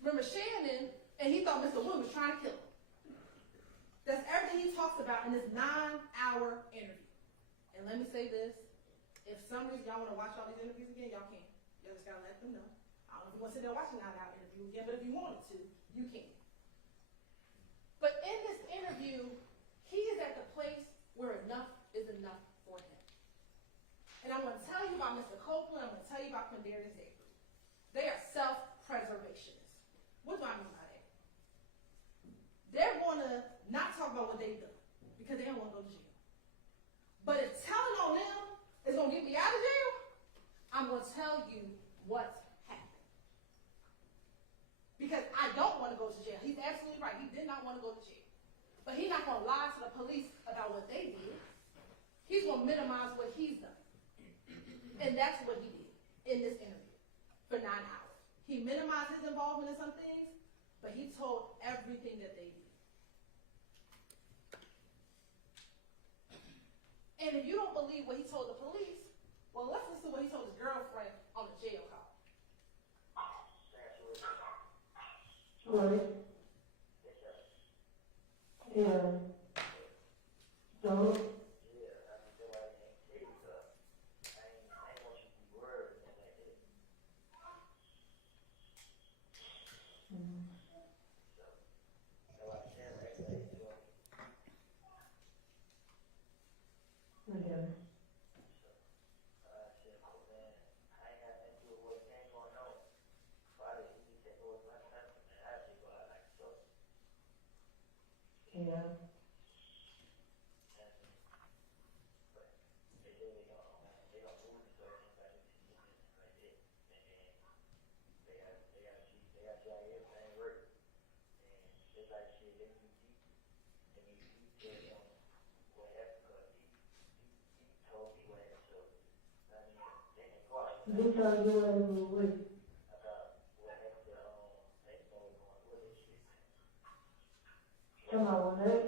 Remember Shannon, and he thought Mr. Williams was trying to kill him. That's everything he talks about in this 9-hour interview. And let me say this, if some reason y'all want to watch all these interviews again, y'all can. Y'all just gotta let them know. I don't know if you want to sit there watching 9-hour interview again, but if you wanted to, you can. But in this interview, he is at the place where enough is enough for him. And I'm going to tell you about Mr. Copeland, I'm going to tell you about Quindarius Zachary. They are self-preservationists. What do I mean by that? They're going to not talk about what they've done because they don't want to go to jail. But if telling on them is going to get me out of jail, I'm going to tell you what's happened. Because I don't want to go to jail. He's absolutely right. He did not want to go to jail. But he's not going to lie to the police about what they did. He's going to minimize what he's done. And that's what he did in this interview for 9 hours. He minimized his involvement in some things, but he told everything that they did. And if you don't believe what he told the police, well, let's listen to what he told his girlfriend on the jail call. Right. Yeah. Don't. Okay. Yeah. This time you were able to wait. Come on, one day.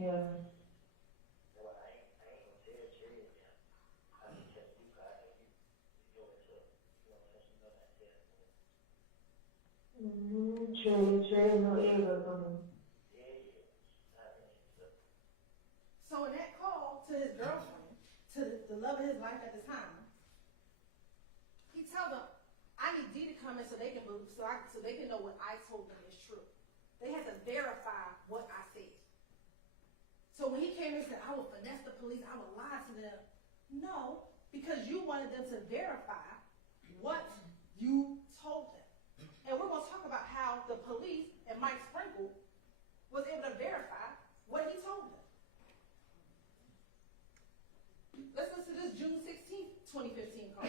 Yeah. Trade no ever coming. So in that call to his girlfriend, to the love of his life at the time, he tells them, I need Dee to come in so they can believe, so they can know what I told them is true. They had to verify what I said. So when he came in and said, I will finesse the police, I will lie to them. No, because you wanted them to verify what you told them. And we're going to talk about how the police and Mike Sprinkle was able to verify what he told them. Let's listen to this June 16th, 2015 call.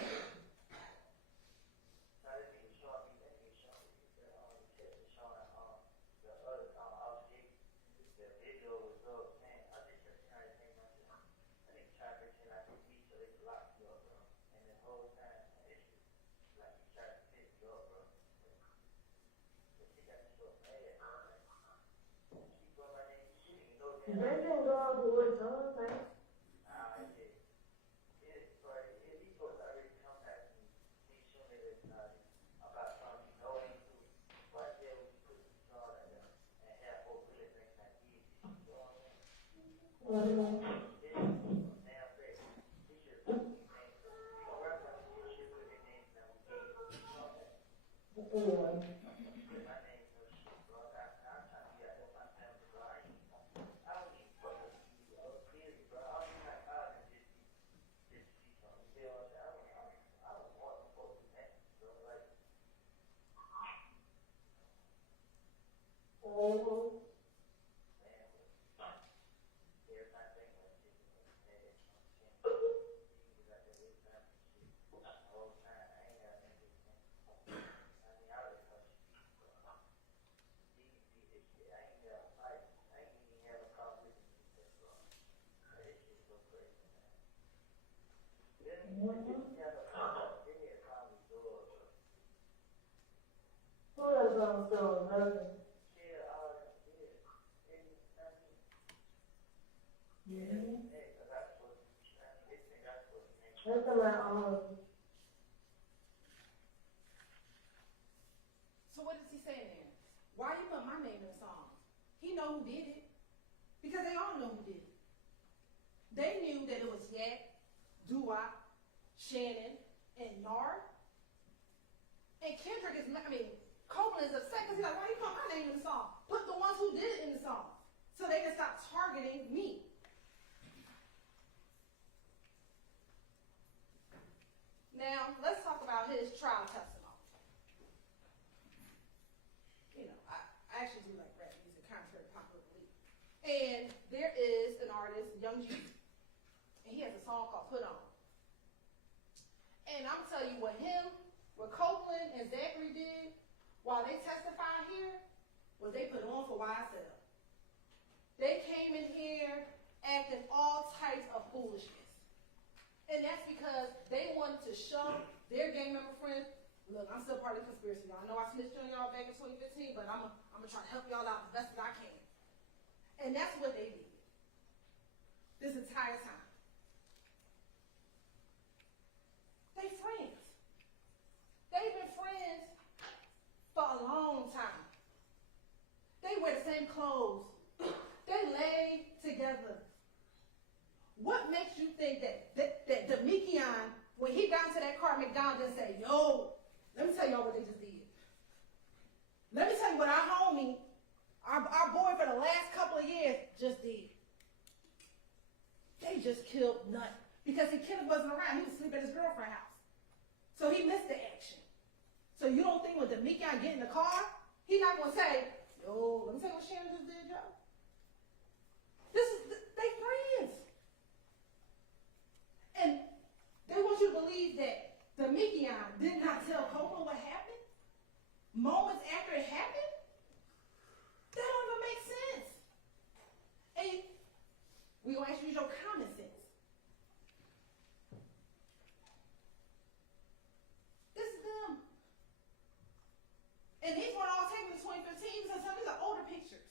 They didn't go off with what's on, man. So what does he say there? Why you put my name in the song? He know who did it. Because they all know who did it. They knew that it was Yak, Dua, Shannon, and Nard. And Kendrick Copeland is upset because he's like, why you put my name in the song? Put the ones who did it in the song. So they can stop targeting me. Now, let's talk about his trial testimony. You know, I actually do like rap music, contrary to popular belief. And there is an artist, Young G, and he has a song called Put On. And I'm telling you what Copeland and Zachary did while they testified here was they put on for YSL. They came in here acting all types of foolishness. And that's because they wanted to show their gang member friends, look, I'm still part of the conspiracy, y'all. I know I snitched on y'all back in 2015, but I'm gonna try to help y'all out as best as I can. And that's what they did this entire time. They friends. They've been friends for a long time. They wear the same clothes. They lay together. What makes you think that Demekian, when he got into that car at McDonald's and said, yo, let me tell y'all what they just did. Let me tell you what our homie, our boy for the last couple of years just did. They just killed Nut. Because the killer wasn't around. He was asleep at his girlfriend's house. So he missed the action. So you don't think when Demekian get in the car, he's not going to say, yo, let me tell you what Shannon just did, Joe. They friends. And they want you to believe that Demekian did not tell Copeland what happened moments after it happened? That don't even make sense. And we gonna ask you to use your common sense. This is them. And these weren't all taken in 2015 because some of these are older pictures.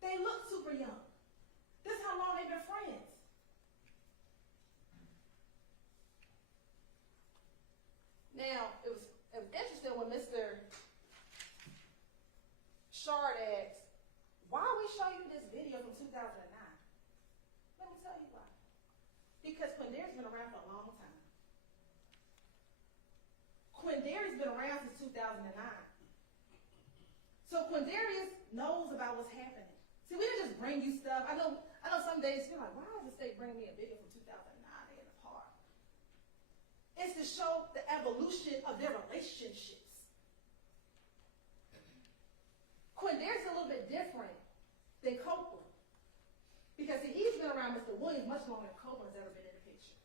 They look super young. This is how long they've been friends. Now, it was interesting when Mr. Shard asked, why we show you this video from 2009? Let me tell you why. Because Quindari's been around for a long time. Quindari's been around since 2009. So Quindarius knows about what's happening. See, we didn't just bring you stuff. I know some days you're like, why is the state bringing me a video from 2009 in the park? It's to show the evolution of their relationships. Quindarius is a little bit different than Copeland. Because see, he's been around Mr. Williams much longer than Copeland's ever been in the picture.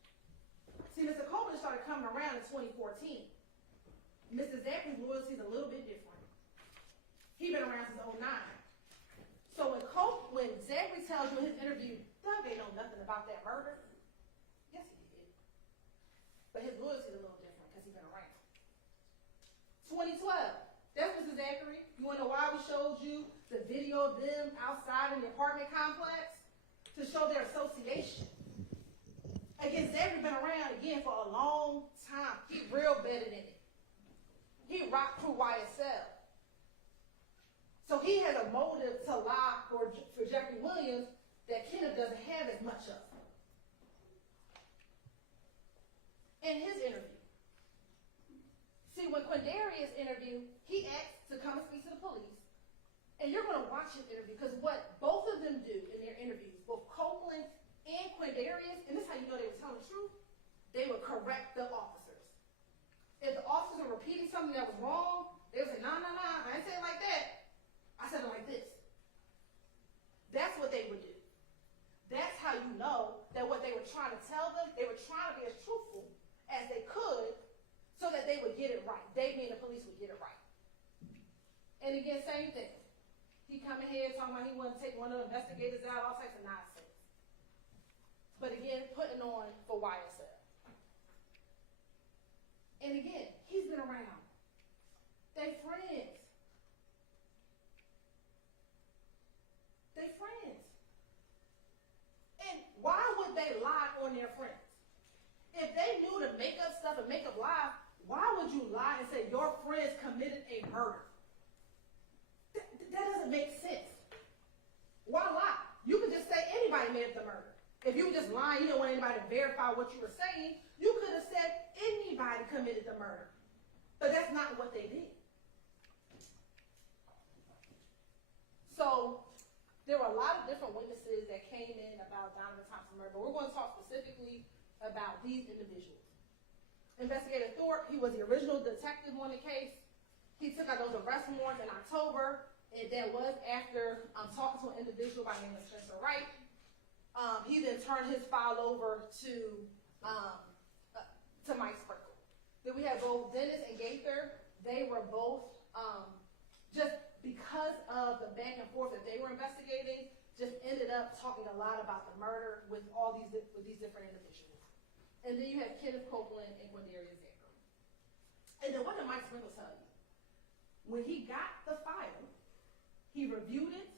See, Mr. Copeland started coming around in 2014. Mr. Zachary's loyalty is a little bit different. He's been around since 2009. So when Zachary tells you in his interview, Doug ain't know nothing about that murder. Yes, he did. But his loyalty is a little different because he's been around. 2012. That's Mr. Zachary. You want to know why we showed you the video of them outside in the apartment complex? To show their association. Again, Zachary been around again for a long time. He real better than it. He rocked through YSL. So he had a motive to lie for Jeffrey Williams that Kenneth in his interview. See, when Quindarius interviewed, he asked to come and speak to the police. And you're going to watch his interview, because what both of them do in their interviews, both Copeland and Quindarius, and this is how you know they were telling the truth, they would correct the officers. If the officers were repeating something that was wrong, they would say, nah, I didn't say it like that. I said it like this. That's what they would do. That's how you know that what they were trying to tell them, they were trying to be as truthful as they could so that they would get it right. They, being the police, would get it right. And again, same thing. He come in here talking about he wanted to take one of the investigators out, all types of nonsense. But again, putting on for YSL. And again, he's been around. They friends. They friends. And why would they lie on their friends? If they knew to make up stuff and make up lies, why would you lie and say your friends committed a murder? That doesn't make sense. Why lie? You could just say anybody made up the murder. If you were just lying, you don't want anybody to verify what you were saying, you could have said anybody committed the murder. But that's not what they did. So there were a lot of different witnesses that came in about Donovan Thompson murder, but we're going to talk specifically about these individuals. Investigator Thorpe, he was the original detective on the case. He took out those arrest warrants in October, and that was after talking to an individual by the name of Spencer Wright. He then turned his file over to Mike Sprinkle. Then we have both Dennis and Gaither. They were both, just because of the back and forth that they were investigating, just ended up talking a lot about the murder with these different individuals. And then you have Kenneth Copeland and Quindarius Zachary. And then what did Mike Sprinkle tell you? When he got the file, he reviewed it,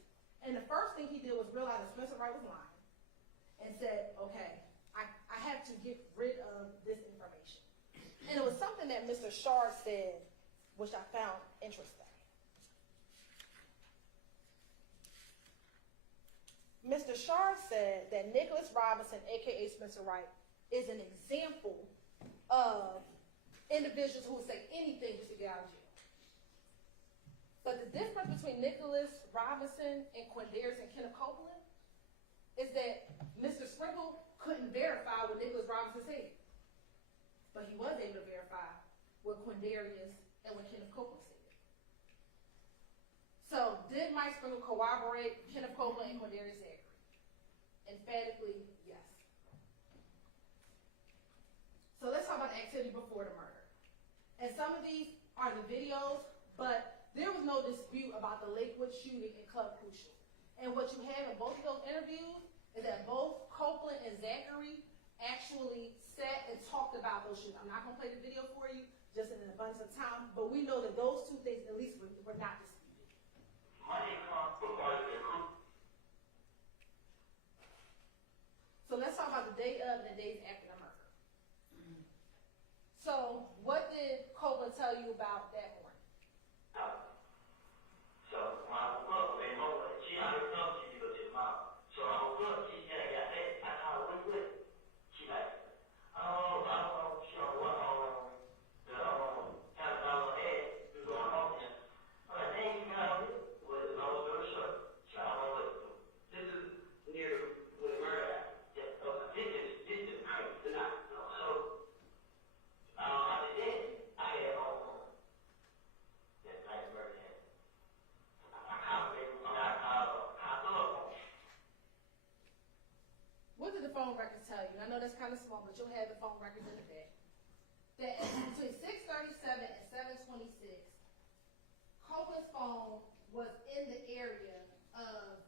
and the first thing he did was realize that Spencer Wright was lying, and said, okay, I have to get rid of this information. And it was something that Mr. Shard said, which I found interesting. Mr. Shard said that Nicholas Robinson, aka Spencer Wright, is an example of individuals who would say anything just to get out of jail. But the difference between Nicholas Robinson and Quindarius and Kenneth Copeland is that Mr. Sprinkle couldn't verify what Nicholas Robinson said. But he was able to verify what Quindarius and what Kenneth Copeland said. So did Mike Sprinkle corroborate Kenneth Copeland and Quindarius Zachary? Emphatically, yes. So let's talk about the activity before the murder. And some of these are the videos, but there was no dispute about the Lakewood shooting in Club Crucial. And what you have in both of those interviews is that both Copeland and Zachary actually sat and talked about those shootings. I'm not going to play the video for you, just in an abundance of time, but we know that those two things at least were not disputed. So let's talk about the day of and the days after the murder. So what did Copeland tell you about that morning? So my mother came over, she had to come to you to your mom. So I was up, she said, I got that. I told her, what you with? She like, oh, I don't know, she don't want the $10,000 head, you going home there. I'm like, dang, you got it. With the long story short, so I don't know what to do. This is near where the murder happened. Yeah, this is crazy. So, after that, I had that night murder happened. What did the phone records tell you? I know that's kind of small, but you'll have the phone records in the back. That between 6:37 and 7:26, Copeland's phone was in the area of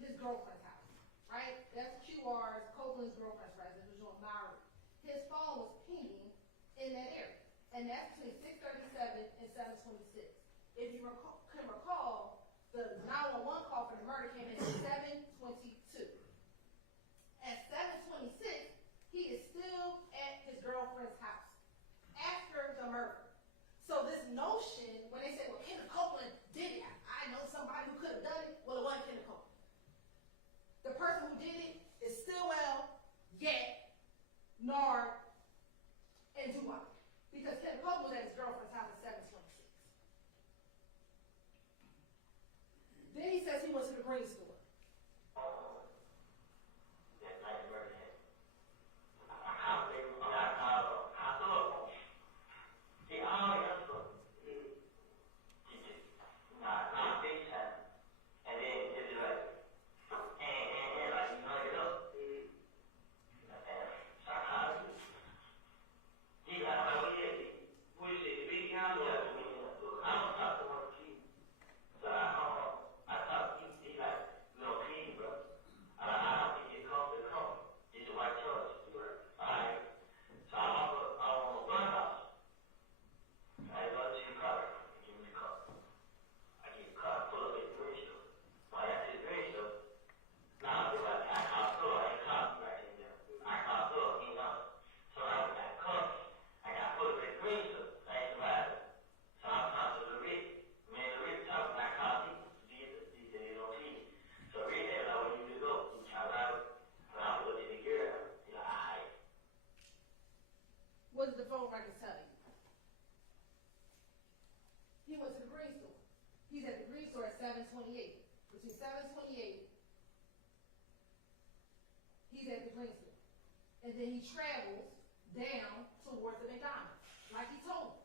his girlfriend's house, right? That's QR's, Copeland's girlfriend's residence, which was on Maury. His phone was pinging in that area, and that's between 6:37 and 7:26. If you can recall, the 911 call for the murder came in at 7:22. At 7:26, he is still at his girlfriend's house after the murder. So this notion, when they say, well, Kenneth Copeland did it, I know somebody who could have done it, well, it wasn't Kenneth Copeland. The person who did it is Stillwell, Gat, Nard, green store. What did the phone records tell you? He went to the green store. He's at the green store at 7:28. Between 7:28, he's at the green store. And then he travels down towards the McDonald's, like he told me.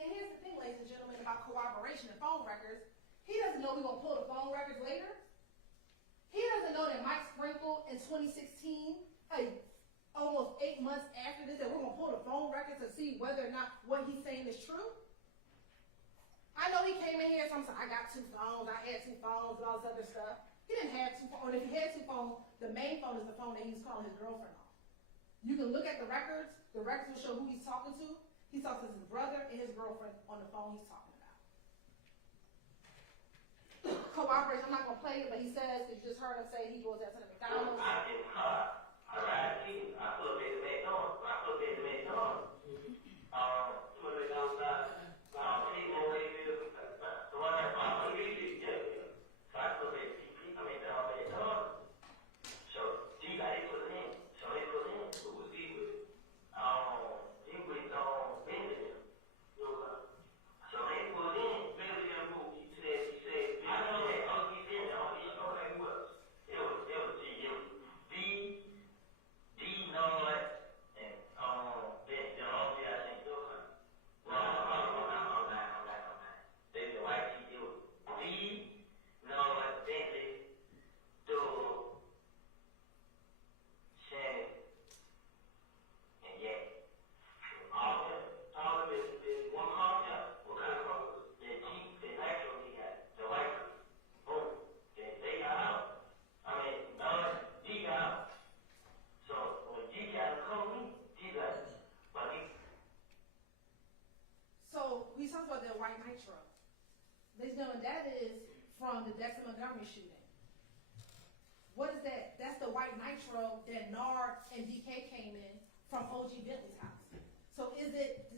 And here's the thing, ladies and gentlemen, about corroboration and phone records. He doesn't know we're going to pull the phone records later. He doesn't know that Mike Sprinkle in 2016, almost 8 months after this, that we're going to pull the phone records to see whether or not what he's saying is true. I know he came in here and said, I got 2 phones, I had 2 phones, and all this other stuff. He didn't have 2 phones. If he had 2 phones, the main phone is the phone that he was calling his girlfriend on. You can look at the records. The records will show who he's talking to. He's talking to his brother and his girlfriend on the phone he's talking about. Cooperation, I'm not going to play it, but he says, because you just heard him say he goes out to the McDonald's. That is from the Dexter Montgomery shooting. What is that? That's the white nitro that Nard and DK came in from OG Bentley's house. So is it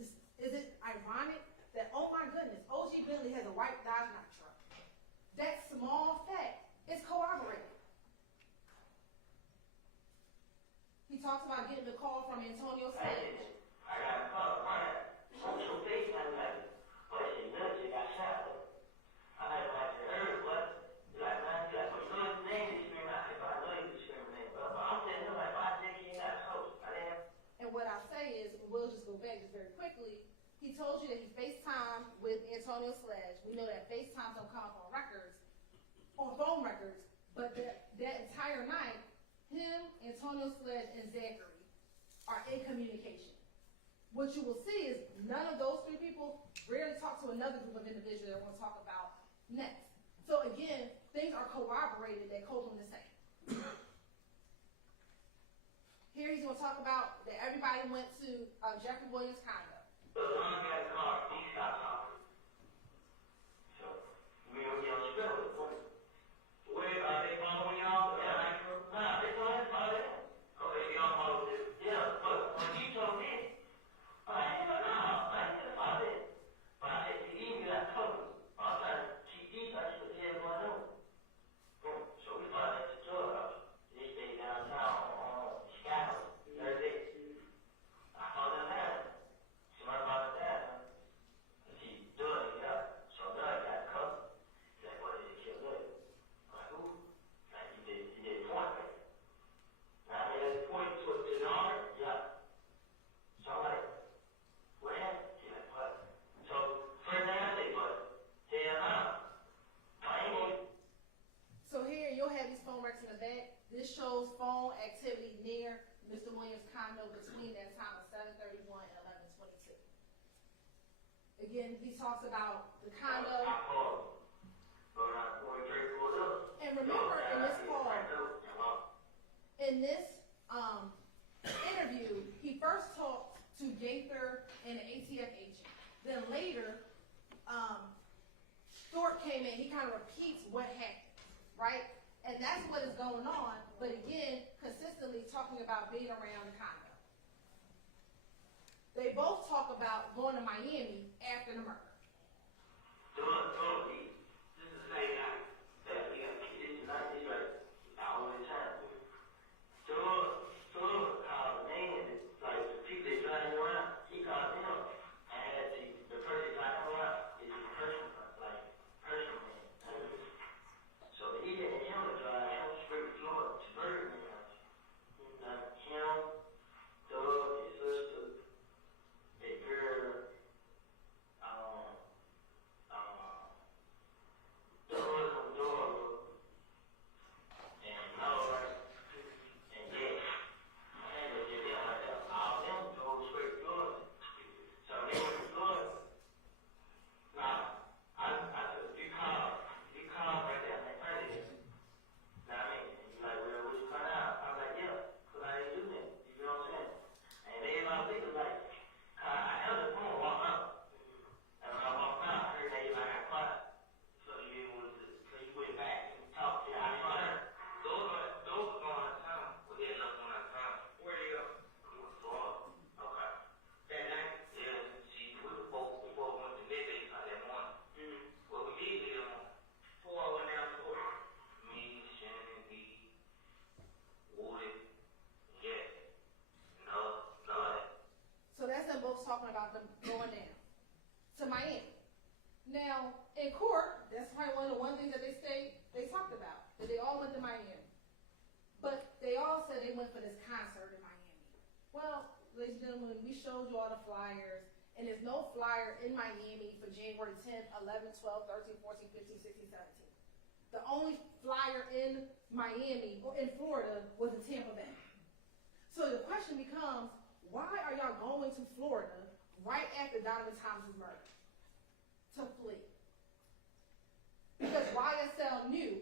ironic that, oh my goodness, OG Bentley has a white Dodge nitro? That small fact is corroborated. He talks about getting the call from Antonio Sledge. I got a call from social FaceTime message. But she knows she got shot. I heard what? Like, man, you like, what's his name? He's screaming out. I know he's discriminating. But I'm saying, like, I think he ain't got coach. And what I'll say is, we'll just go back just very quickly. He told you that he FaceTimed with Antonio Sledge. We know that FaceTimes don't come up on records, on phone records, but that entire night, him, Antonio Sledge, and Zachary are in communication. What you will see is none of those 3 people rarely talk to another group of individuals that we'll talk about next. So again, things are corroborated that Copeland is saying. Here he's going to talk about that everybody went to Jeffrey Williams' condo. So long as the car, he stopped talking. So we don't get on the bill. Where are they following y'all? Nah, they don't have to follow them. Okay, you don't follow this. Yeah, but when he told me, I didn't follow it. But I said, you even got covered. I'm trying to keep these guys to the going on. So we followed at the store. They stayed downtown on Chicago. Thursday. I followed them down. Again, he talks about the condo. And remember in this call, in this interview, he first talked to Gaither and an ATF agent. Then later, Stewart came in, he kind of repeats what happened, right? And that's what is going on, but again, consistently talking about being around the condo. They both talk about going to Miami after the murder. Talking about them going down to Miami. Now, in court, that's probably one things that they talked about, that they all went to Miami. But they all said they went for this concert in Miami. Well, ladies and gentlemen, we showed you all the flyers, and there's no flyer in Miami for January 10th, 11th, 12th, 13th, 14th, 15th, 16th, 17th. The only flyer in Miami, or in Florida, was in Tampa Bay. So the question becomes, why are y'all going to Florida right after Donovan Thomas was murdered? To flee. Because YSL knew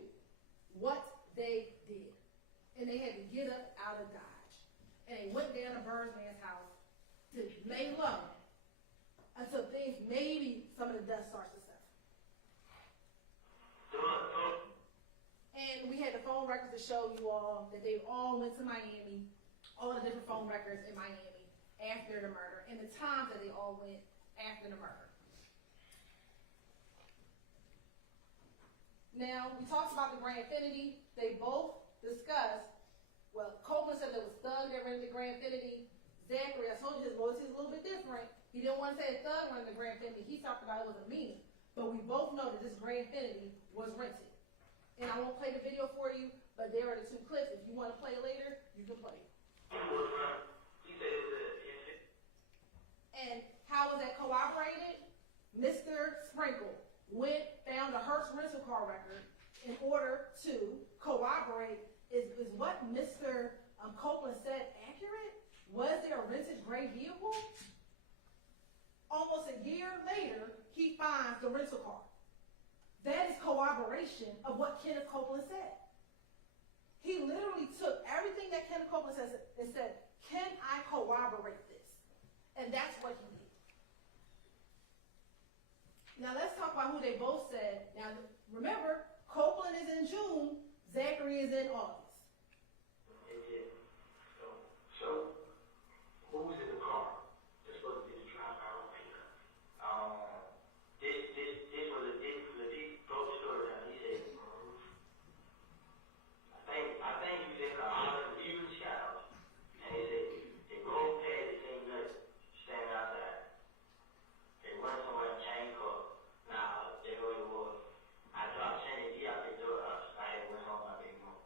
what they did. And they had to get up out of Dodge. And they went down to Birdman's house to lay low until things, maybe some of the dust starts to settle. And we had the phone records to show you all that they all went to Miami, all the different phone records in Miami after the murder, and the time that they all went after the murder. Now, we talked about the Grand Infinity. They both discussed, well, Copeland said there was Thug that rented the Grand Infinity. Zachary, I told you his loyalty is a little bit different. He didn't want to say Thug rented the Grand Infinity. He talked about it was a meaning. But we both know that this Grand Infinity was rented. And I won't play the video for you, but there are the two clips. If you want to play it later, you can play it. And how was that corroborated? Mr. Sprinkle found a Hertz rental car record in order to corroborate, is what Mr. Copeland said accurate? Was there a rented gray vehicle? Almost a year later, he finds the rental car. That is corroboration of what Kenneth Copeland said. He literally took everything that Kenneth Copeland says and said, can I corroborate this? And that's what he did. Now let's talk about who they both said. Now remember, Copeland is in June, Zachary is in August. So, who was in the car? That's supposed to be the driver. I don't think. This was a legit broke story. He said, I think he was in the Olive View Shadows, and he said they both had the same nurse standing outside. They went somewhere and changed clothes. Now they know it was. I dropped Sandy D out the door. I had went home my big mom.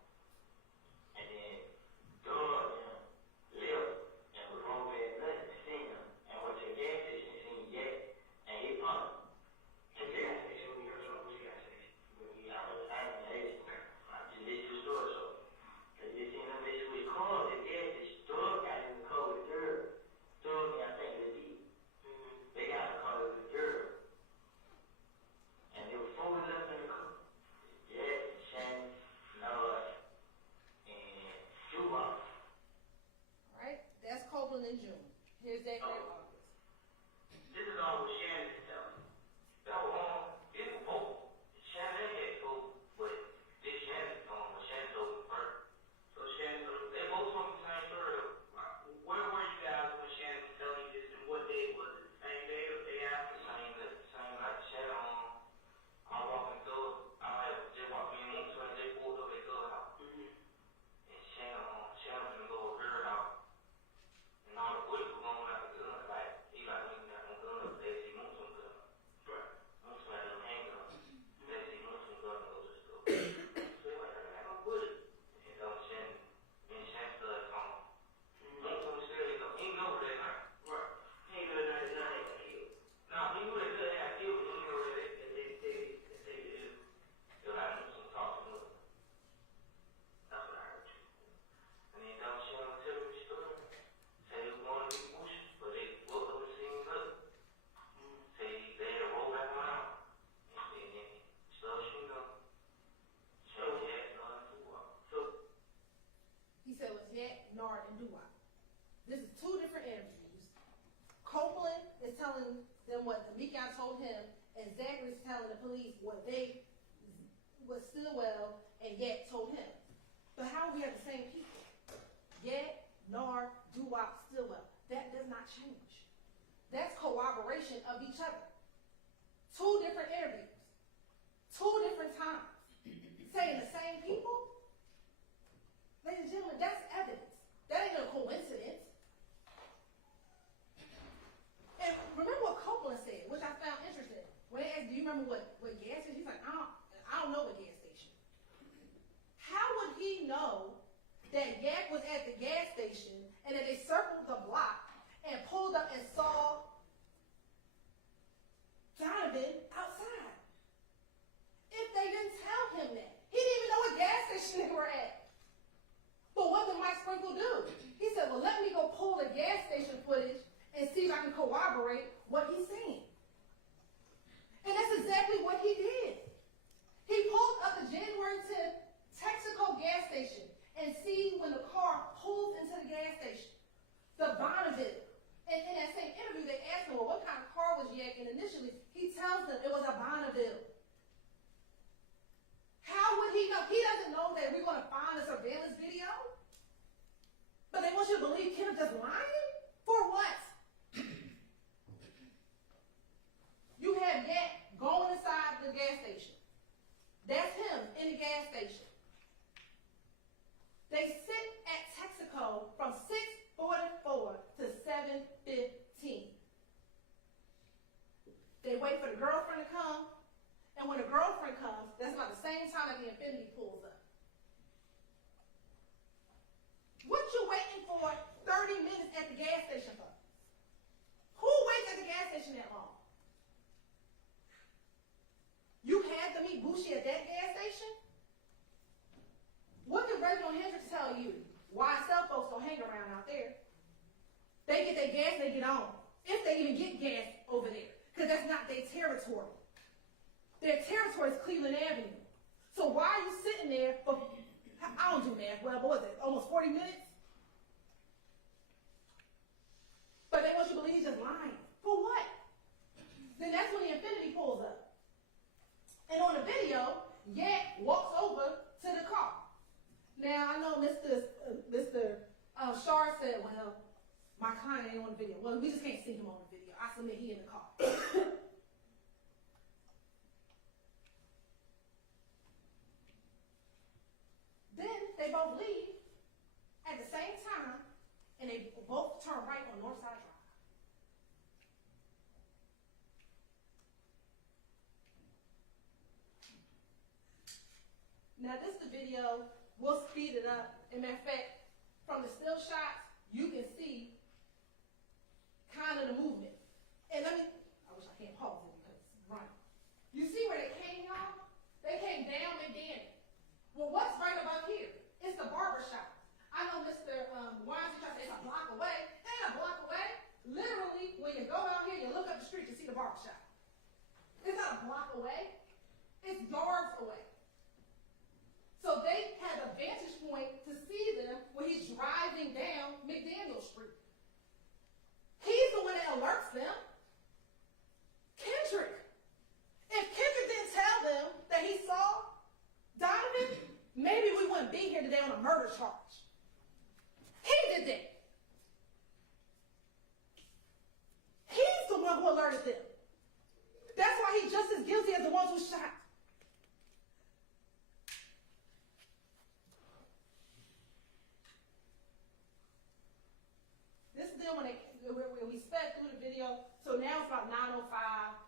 than what Demekion told him, and Zachary's telling the police what Stillwell and Yet told him. But how are we have the same people? Yet, Nar, Doo-Wop, Stillwell. That does not change. That's corroboration of each other. 2 different interviews. 2 different times. Saying the same people? Ladies and gentlemen, that's evidence. That ain't a coincidence. And remember what Copeland said, which I found interesting. When they asked, do you remember what gas station? He's like, I don't know what gas station. How would he know that Yak was at the gas station and that they circled the block and pulled up and saw Donovan outside? If they didn't tell him that. He didn't even know what gas station they were at. But what did Mike Sprinkle do? He said, well, let me go pull the gas station footage and see if I can corroborate what he's saying. And that's exactly what he did. He pulled up the January 10th Texaco gas station and see when the car pulls into the gas station. The Bonneville. And in that same interview, they asked him, well, what kind of car was Yak in initially? He tells them it was a Bonneville. How would he know? He doesn't know that we're going to find the surveillance video. But they want you to believe Kenneth just lying? For what? You have Yak going inside the gas station. That's him in the gas station. They sit at Texaco from 6:44 to 7:15. They wait for the girlfriend to come, and when the girlfriend comes, that's about the same time that the Infinity pulls up. What you waiting for 30 minutes at the gas station for? Who waits at the gas station that long? You had to meet Bushi at that gas station? What did Reginald Hendricks tell you? YSL folks don't hang around out there. They get their gas, they get on. If they even get gas over there. Because that's not their territory. Their territory is Cleveland Avenue. So why are you sitting there for, I don't do math well, but what was it, almost 40 minutes? But they want you to believe he's just lying. For what? Then that's when the Infinity pulls up. And on the video, Yak walks over to the car. Now, I know Mr. Shar said, well, my client ain't on the video. Well, we just can't see him on the video. I submit he in the car. Then they both leave at the same time, and they both turn right on Northside Drive. Now this is the video, we'll speed it up. As a matter of fact, from the still shots, you can see kind of the movement. And I wish I can't pause it because it's running. You see where they came, y'all? They came down McDaniel. Well, what's right about here? It's the barber shop. I know Mr. Wines tries to say it's a block away. It ain't a block away. Literally, when you go out here, you look up the street, you see the barber shop. It's not a block away. It's yards away. So they had a vantage point to see them when he's driving down McDaniel Street. He's the one that alerts them. Kendrick. If Kendrick didn't tell them that he saw Donovan, maybe we wouldn't be here today on a murder charge. He did that. He's the one who alerted them. That's why he's just as guilty as the ones who shot. This is them when we sped through the video. So now it's about 9:05.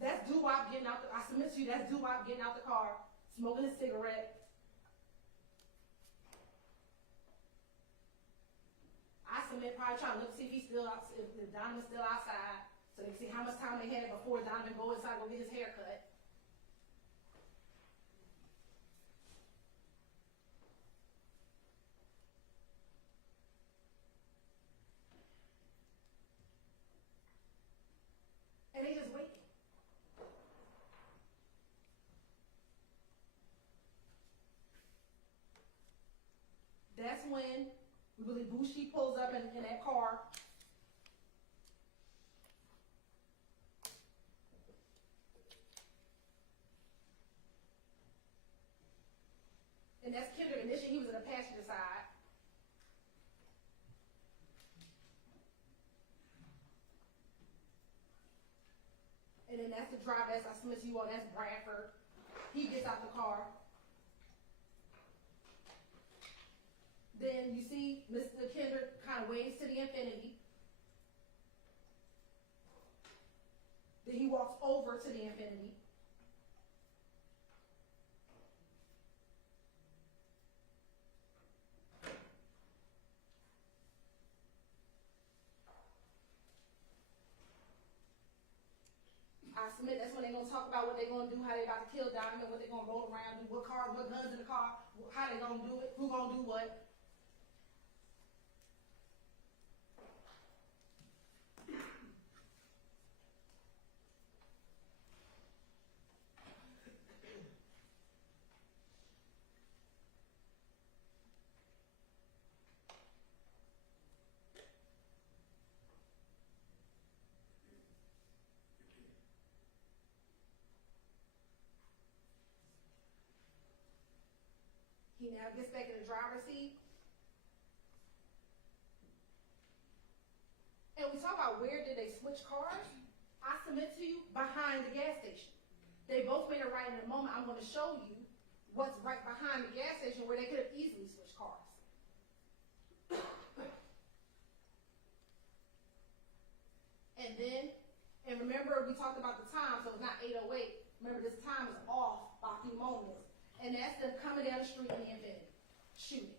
That's Doo-Wop getting out I submit to you, that's Doo-Wop getting out the car, smoking a cigarette. I submit probably trying to look to see if he's still out, if Donovan's still outside, so they can see how much time they had before Donovan go inside and go get his hair cut. And they just waiting. That's when we believe Bushi pulls up in that car. And that's Kendrick. Initially, he was in the passenger side. And then that's the driver, that's I submit to you all, that's Bradford. He gets out the car. Then you see Mr. Kendrick kind of waves to the infinity. Then he walks over to the infinity. I submit that's when they're going to talk about what they're going to do, how they're about to kill Diamond, what they're going to roll around, do, what cars, what guns in the car, how they're going to do it, who going to do what. He now gets back in the driver's seat. And we talk about where did they switch cars. I submit to you, behind the gas station. They both made a right in a moment. I'm going to show you what's right behind the gas station where they could have easily switched cars. And then, and remember we talked about the time, so it's not 8:08. Remember this time is off by a few moments. And that's them coming down the street in the infinity, shooting.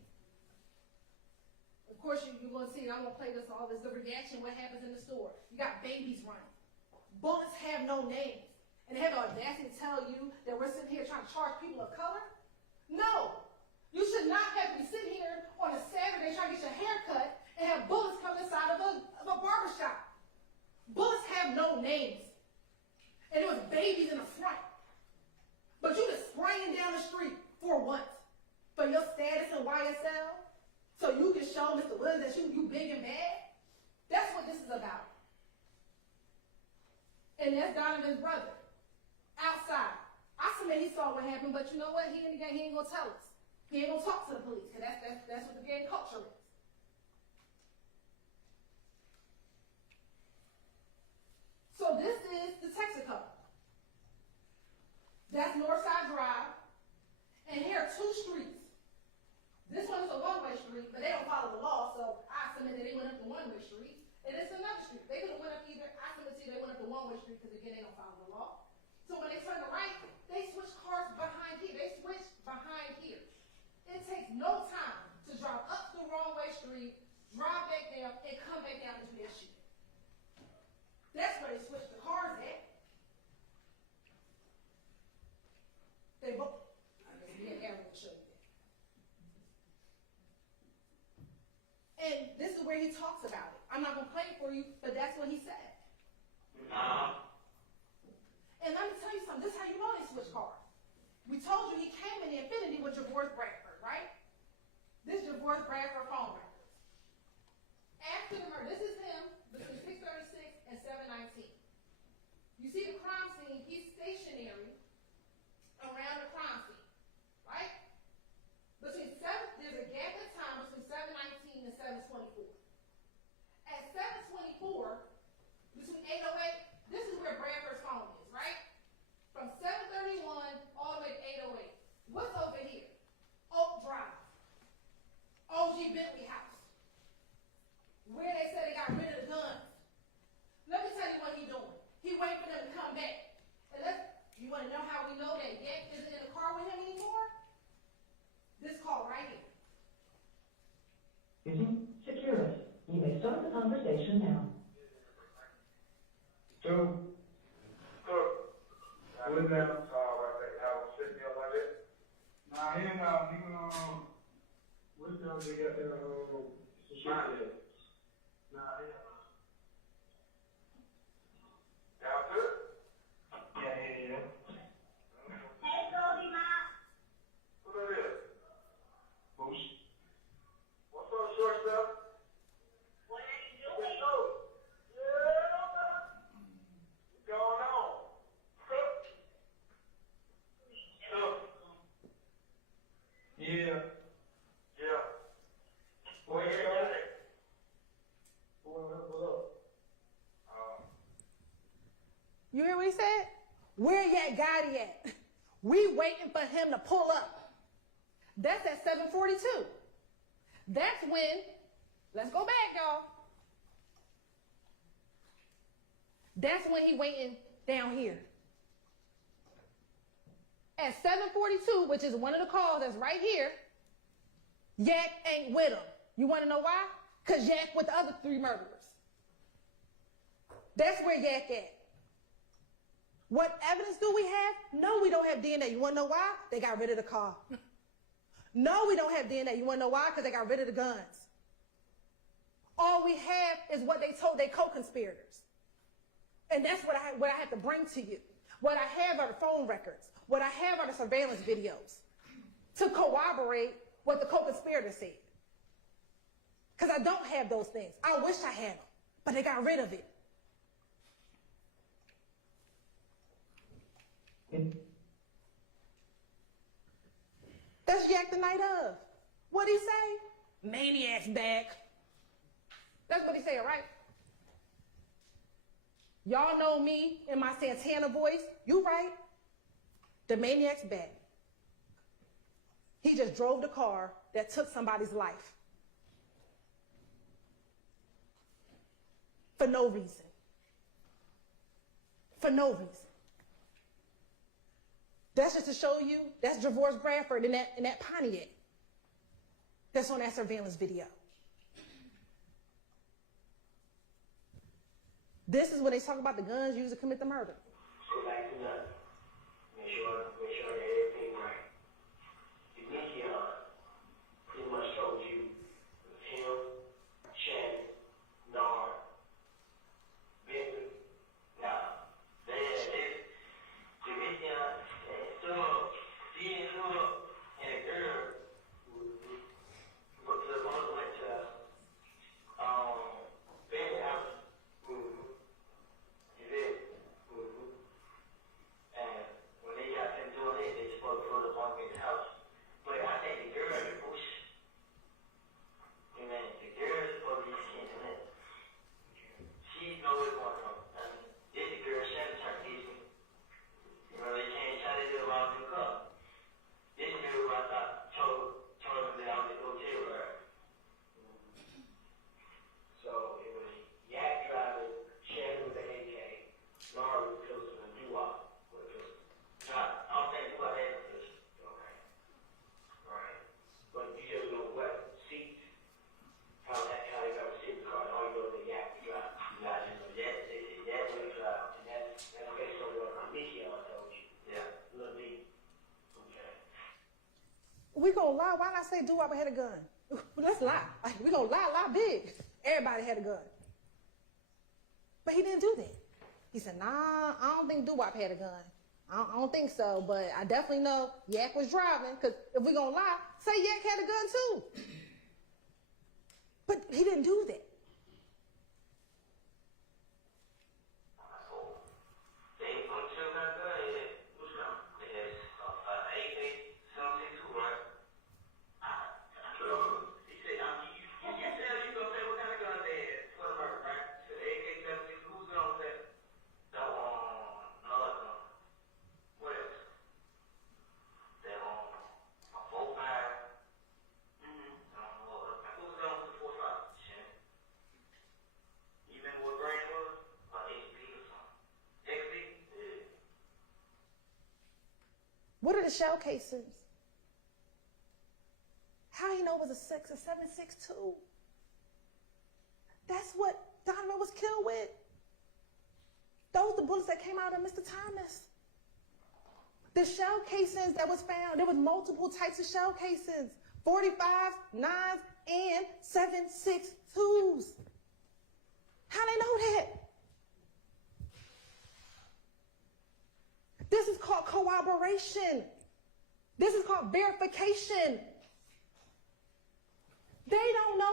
Of course, you're going to see, and I'm going to play this all this, the reaction, what happens in the store. You got babies running. Bullets have no names. And they have the audacity to tell you that we're sitting here trying to charge people of color? No. You should not have to be sitting here on a Saturday trying to get your hair cut and have bullets come inside of a barbershop. Bullets have no names. And there was babies in the front. But you just spraying down the street for what? For your status in YSL? So you can show Mr. Williams that you big and bad? That's what this is about. And that's Donovan's brother. Outside. I submit he saw what happened, but you know what? He ain't going to tell us. He ain't going to talk to the police, because that's what the gang culture is. So this is the Texaco. That's Northside Drive. And here are two streets. This one is a one-way street, but they don't follow the law, so I submit that they went up the one-way street. And it's another street. They could have went up either. I submit to you they went up the one-way street because, again, they don't follow the law. So when they turn the right, they switch cars behind here. They switch behind here. It takes no time to drive up the wrong-way street, drive back down, and come back down into their street. That's where they switch the cars at. They both. I guess me and Aaron will show you that. And this is where he talks about it. I'm not going to play it for you, but that's what he said. And let me tell you something. This is how you know they switch cars. We told you he came in the Infinity with Javor's Bradford, right? This is Javor's Bradford phone records. After the murder, this is him between 6:36 and 7:19. You see the crime scene, he's stationary around the crime scene, right? There's a gap in time between 7:19 and 7:24. At 7:24, between 8:08, this is where Bradford's phone is, right? From 7:31 all the way to 8:08. What's over here? Oak Drive. OG Bentley House. Where they said they got rid of the guns. Let me tell you what he's doing. He waiting for them to come back. And you want to know how we know that Yak isn't in the car with him anymore? This call right here. Using security. You may start the conversation now. So, I live down, nah, he ain't, what's the other they got there, nah, down to it? Yeah. Hey, Goldie, Ma. Who that is? Boosh. What's up, short stuff? he said? Where Yak Gotti at? We waiting for him to pull up. That's at 7:42. That's when, let's go back, y'all. That's when he waiting down here. At 7:42, which is one of the calls that's right here, Yak ain't with him. You want to know why? Because Yak with the other 3 murderers. That's where Yak at. What evidence do we have? No, we don't have DNA. You want to know why? They got rid of the car. No, we don't have DNA. You want to know why? Because they got rid of the guns. All we have is what they told their co-conspirators. And that's what I have to bring to you. What I have are the phone records. What I have are the surveillance videos to corroborate what the co-conspirator said. Because I don't have those things. I wish I had them, but they got rid of it. That's Yak the night of. What'd he say? Maniac's back. That's what he said, right? Y'all know me in my Santana voice. You right. The maniac's back. He just drove the car that took somebody's life. For no reason. For no reason. That's just to show you, that's Javorce Bradford in that Pontiac. That's on that surveillance video. This is when they talk about the guns used to commit the murder. Go back to nothing. Make sure that everything's right. Demetrius pretty much told you him, Shannon, Nard, Bentley. Now, Demetrius and Sub, he and Sub, and a girl went to Bentley house. And when they got them doing it, they spoke for the one in the house. But I think the girl, the girl is supposed to be skin in it. She knows what's going on. And this the girl, Shannon, trying to teach me. You know, they can't try to do a lot of cup. This girl, I thought, told them that I was go jail with her. So it was Yak driving, Shannon with the AK, Laura with the pistol, and Dewap with the pistol. Now, I don't think Dewap had a pistol. Okay. Right. But you just know what seats, how they got to sit in the car, and all you know is the Yak drive. You got to know that way to drive. And that's based on what Michigan told you. Yeah. Little B. Okay. We gonna lie. Why not say Dewap had a gun? Let's lie. Like, we gonna lie big. Everybody had a gun. But he didn't do that. He said, nah, I don't think Dewap had a gun. I don't think so, but I definitely know Yak was driving, because if we gonna lie, say Yak had a gun too. But he didn't do that. What are the shell casings? How he know it was a 7.62? That's what Donovan was killed with. Those the bullets that came out of Mr. Thomas. The shell casings that was found, there was multiple types of shell casings. 45s, 9s, and 7.62s. How they know that? This is called corroboration. This is called verification. They don't know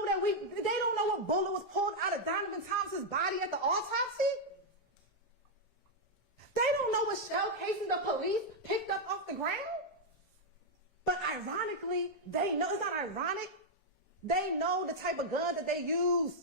what bullet was pulled out of Donovan Thomas's body at the autopsy. They don't know what shell casing the police picked up off the ground. But ironically, they know, it's not ironic, they know the type of gun that they use.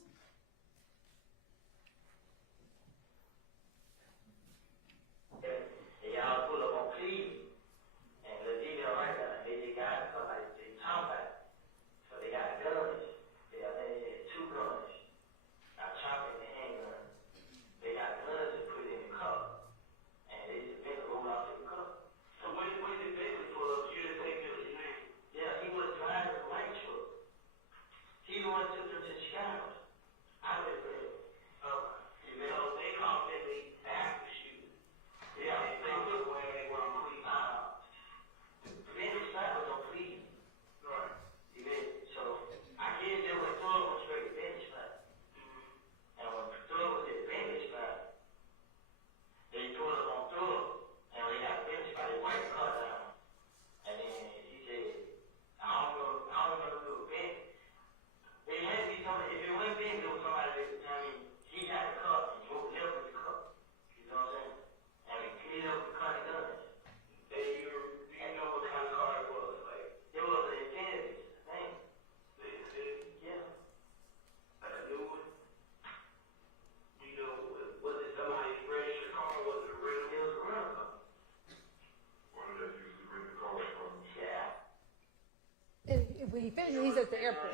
when he finishes, he's at the airport.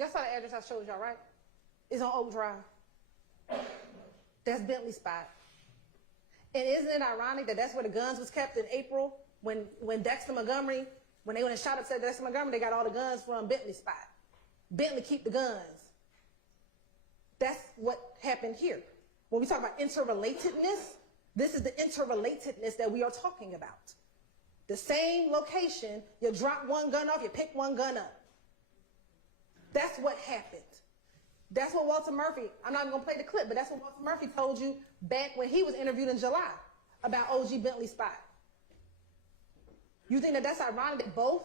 Y'all saw the address I showed y'all, right? It's on Oak Drive. That's Bentley spot. And isn't it ironic that that's where the guns was kept in April when Dexter Montgomery, when they went and shot up at Dexter Montgomery, they got all the guns from Bentley spot. Bentley keep the guns. That's what happened here. When we talk about interrelatedness, this is the interrelatedness that we are talking about. The same location, you drop one gun off, you pick one gun up. That's what happened. That's what Walter Murphy, I'm not even going to play the clip, but that's what Walter Murphy told you back when he was interviewed in July about OG Bentley spot. You think that that's ironic that both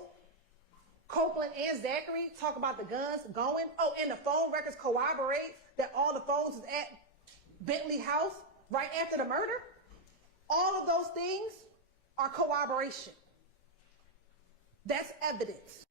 Copeland and Zachary talk about the guns going? Oh, and the phone records corroborate that all the phones was at Bentley house right after the murder? All of those things are corroboration. That's evidence.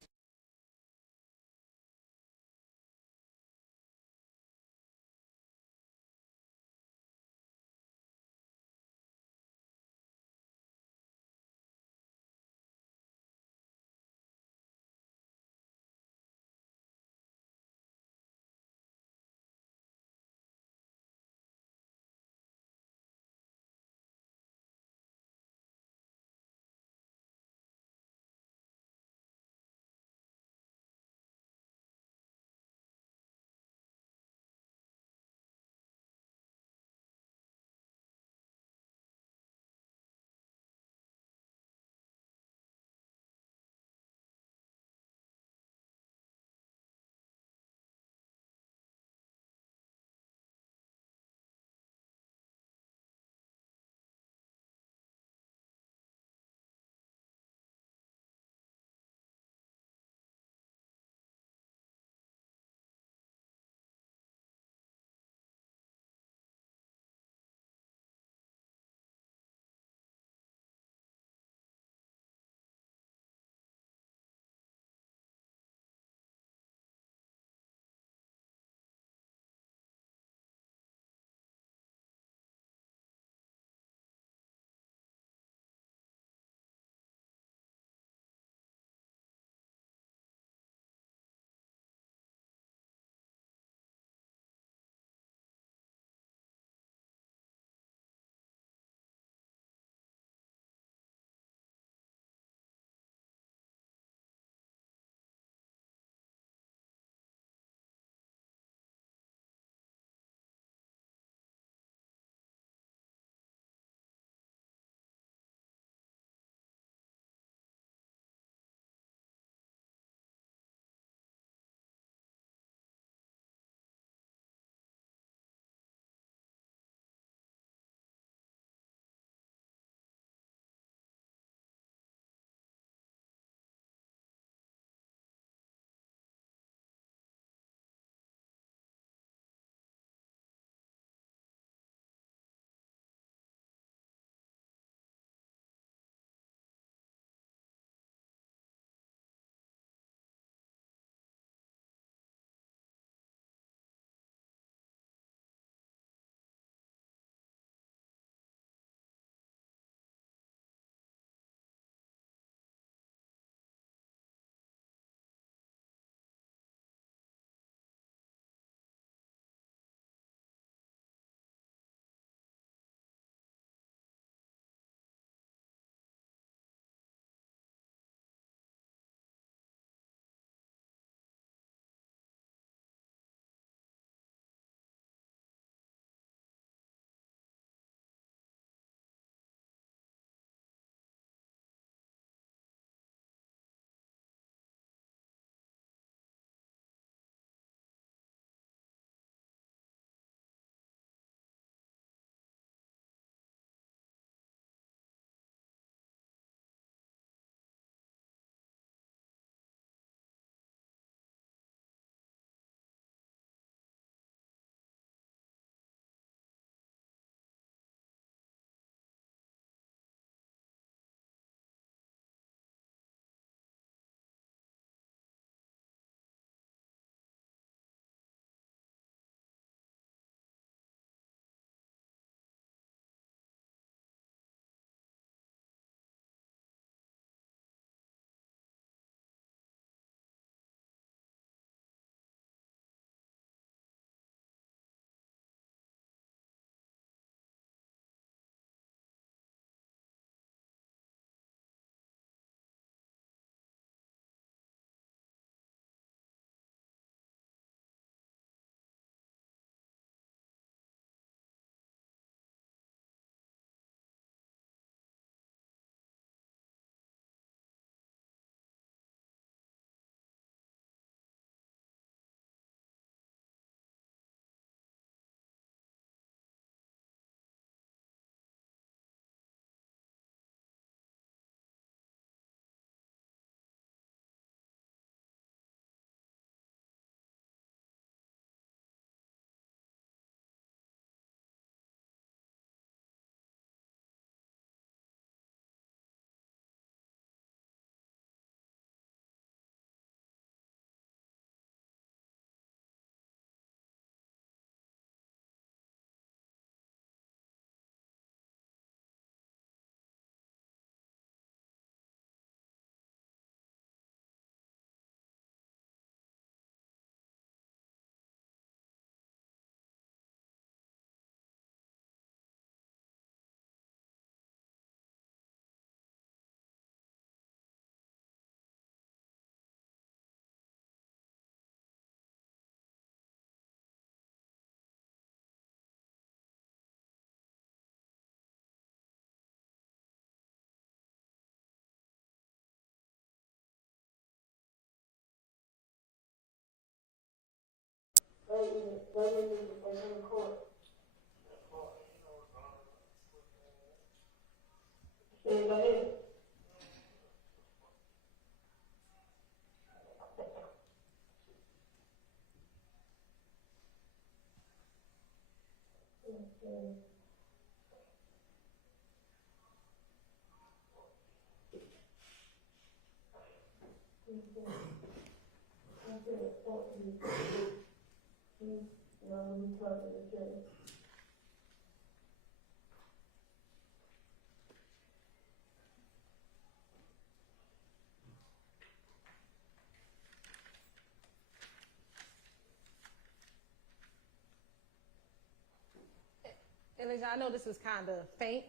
Elijah, I know this is kind of faint,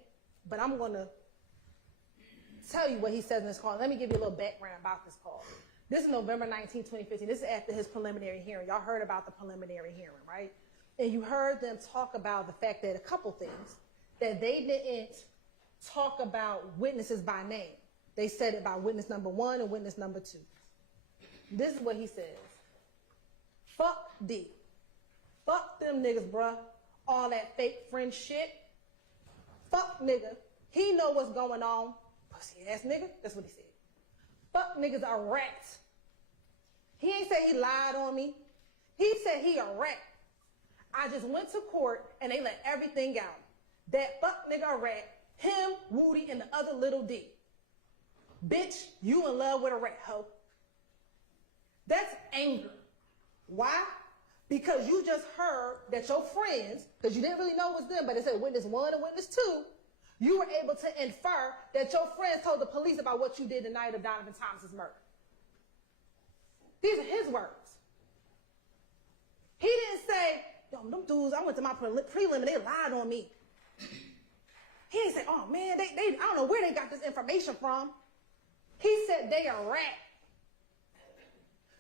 but I'm going to tell you what he says in this call. Let me give you a little background about this call. This is November 19, 2015. This is after his preliminary hearing. Y'all heard about the preliminary hearing, right? And you heard them talk about the fact that a couple things, that they didn't talk about witnesses by name. They said it by witness number 1 and witness number 2. This is what he says. Fuck D. Fuck them niggas, bruh. All that fake friend shit. Fuck nigga. He know what's going on. Pussy ass nigga. That's what he said. Fuck niggas are rats. He ain't say he lied on me. He said he a rat. I just went to court and they let everything out. That fuck nigga a rat. Him, Woody, and the other little D. Bitch, you in love with a rat, hoe. That's anger. Why? Because you just heard that your friends, because you didn't really know it was them, but it said witness 1 and witness 2, you were able to infer that your friends told the police about what you did the night of Donovan Thomas's murder. These are his words. He didn't say, yo, them dudes, I went to my prelim and they lied on me. He didn't say, oh man, they I don't know where they got this information from. He said they are rats.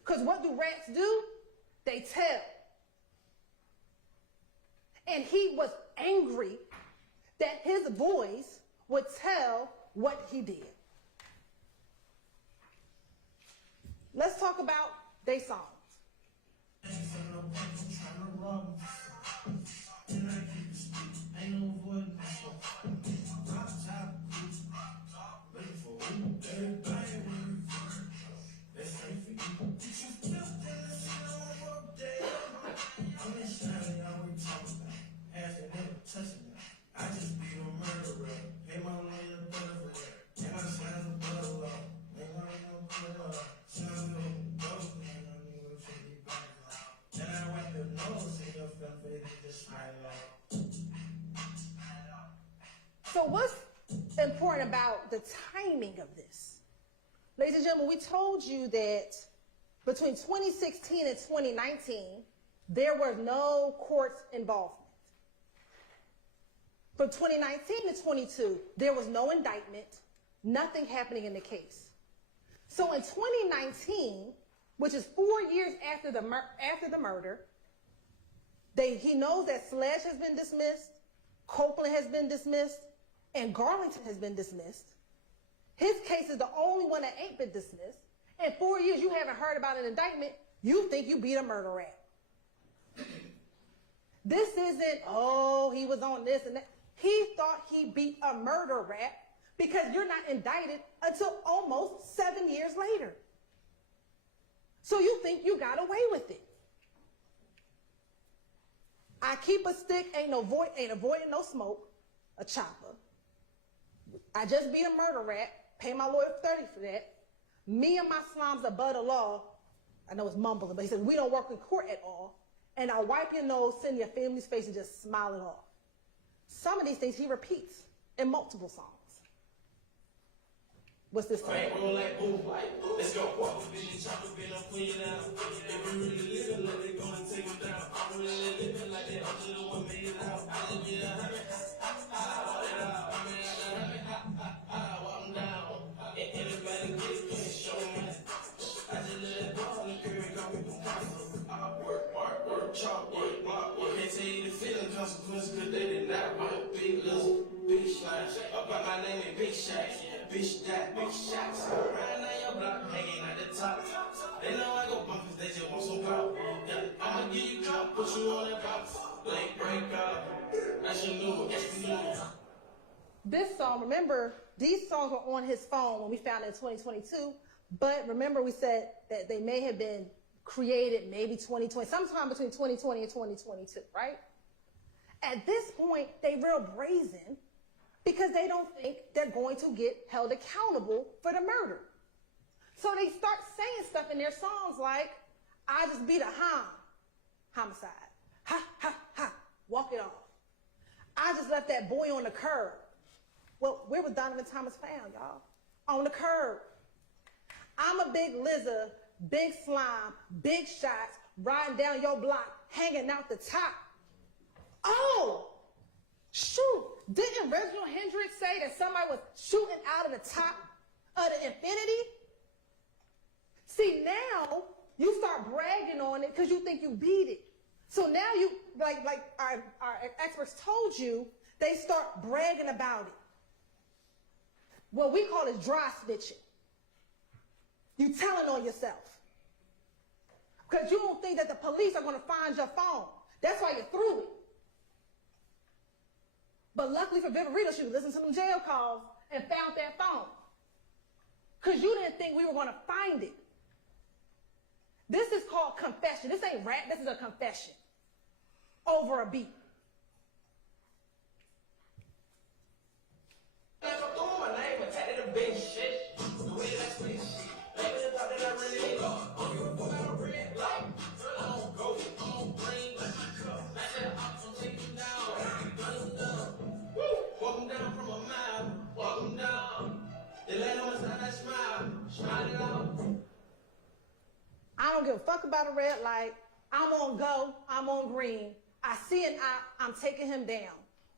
Because what do rats do? They tell. And he was angry that his voice would tell what he did. Let's talk about their songs. So what's important about the timing of this? Ladies and gentlemen, we told you that between 2016 and 2019, there were no court involvement. From 2019 to 22, there was no indictment, nothing happening in the case. So in 2019, which is 4 years after the murder, he knows that Sledge has been dismissed, Copeland has been dismissed, and Garlington has been dismissed. His case is the only one that ain't been dismissed. In 4 years, you haven't heard about an indictment. You think you beat a murder rap. This isn't, oh, he was on this and that. He thought he beat a murder rap because you're not indicted until almost 7 years later. So you think you got away with it. I keep a stick, ain't avoiding no smoke, a chopper. I just beat a murder rap, pay my lawyer $30 for that. Me and my slimes above the law, I know it's mumbling, but he said, we don't work in court at all. And I'll wipe your nose, send your family's face, and just smile it off. Some of these things he repeats in multiple songs. What's this song? Let's go. About my name is Big Shacks, bitch that, big shacks. Riding on your block, hanging at the top. They know I go bumpers, they just want some pop. Yeah, I'ma give you drop, put this song, remember, these songs were on his phone when we found it in 2022, but remember we said that they may have been created maybe 2020, sometime between 2020 and 2022, right? At this point, they real brazen because they don't think they're going to get held accountable for the murder. So they start saying stuff in their songs like, I just beat a homicide. Ha, ha, ha, walk it off. I just left that boy on the curb. Well, where was Donovan Thomas found, y'all? On the curb. I'm a big lizard, big slime, big shots, riding down your block, hanging out the top. Oh, shoot. Didn't Reginald Hendricks say that somebody was shooting out of the top of the infinity? See, now you start bragging on it because you think you beat it. So now you, like our experts told you, they start bragging about it. What we call is dry snitching. You telling on yourself. Because you don't think that the police are going to find your phone. That's why you threw it. But luckily for Viverito, she listened to them jail calls and found that phone. Because you didn't think we were going to find it. This is called confession. This ain't rap. This is a confession over a beat. I don't give a fuck about a red light. I'm on go. I'm on green. I see an eye. I'm taking him down.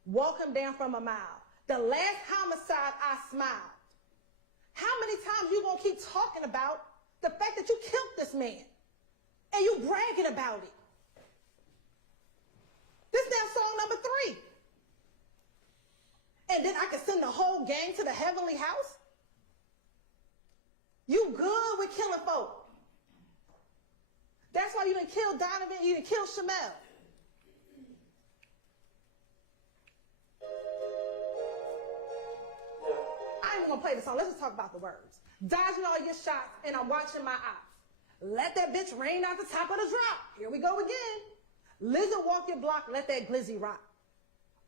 Walk him down from a mile. The last homicide, I smiled. How many times you gonna keep talking about the fact that you killed this man? And you bragging about it. This now song number 3. And then I can send the whole gang to the heavenly house? You good with killing folk. That's why you didn't kill Donovan, you didn't kill Shamel. I ain't even gonna play the song. Let's just talk about the words. Dodging all your shots, and I'm watching my eyes. Let that bitch rain out the top of the drop. Here we go again. Lizard walk your block, let that glizzy rock.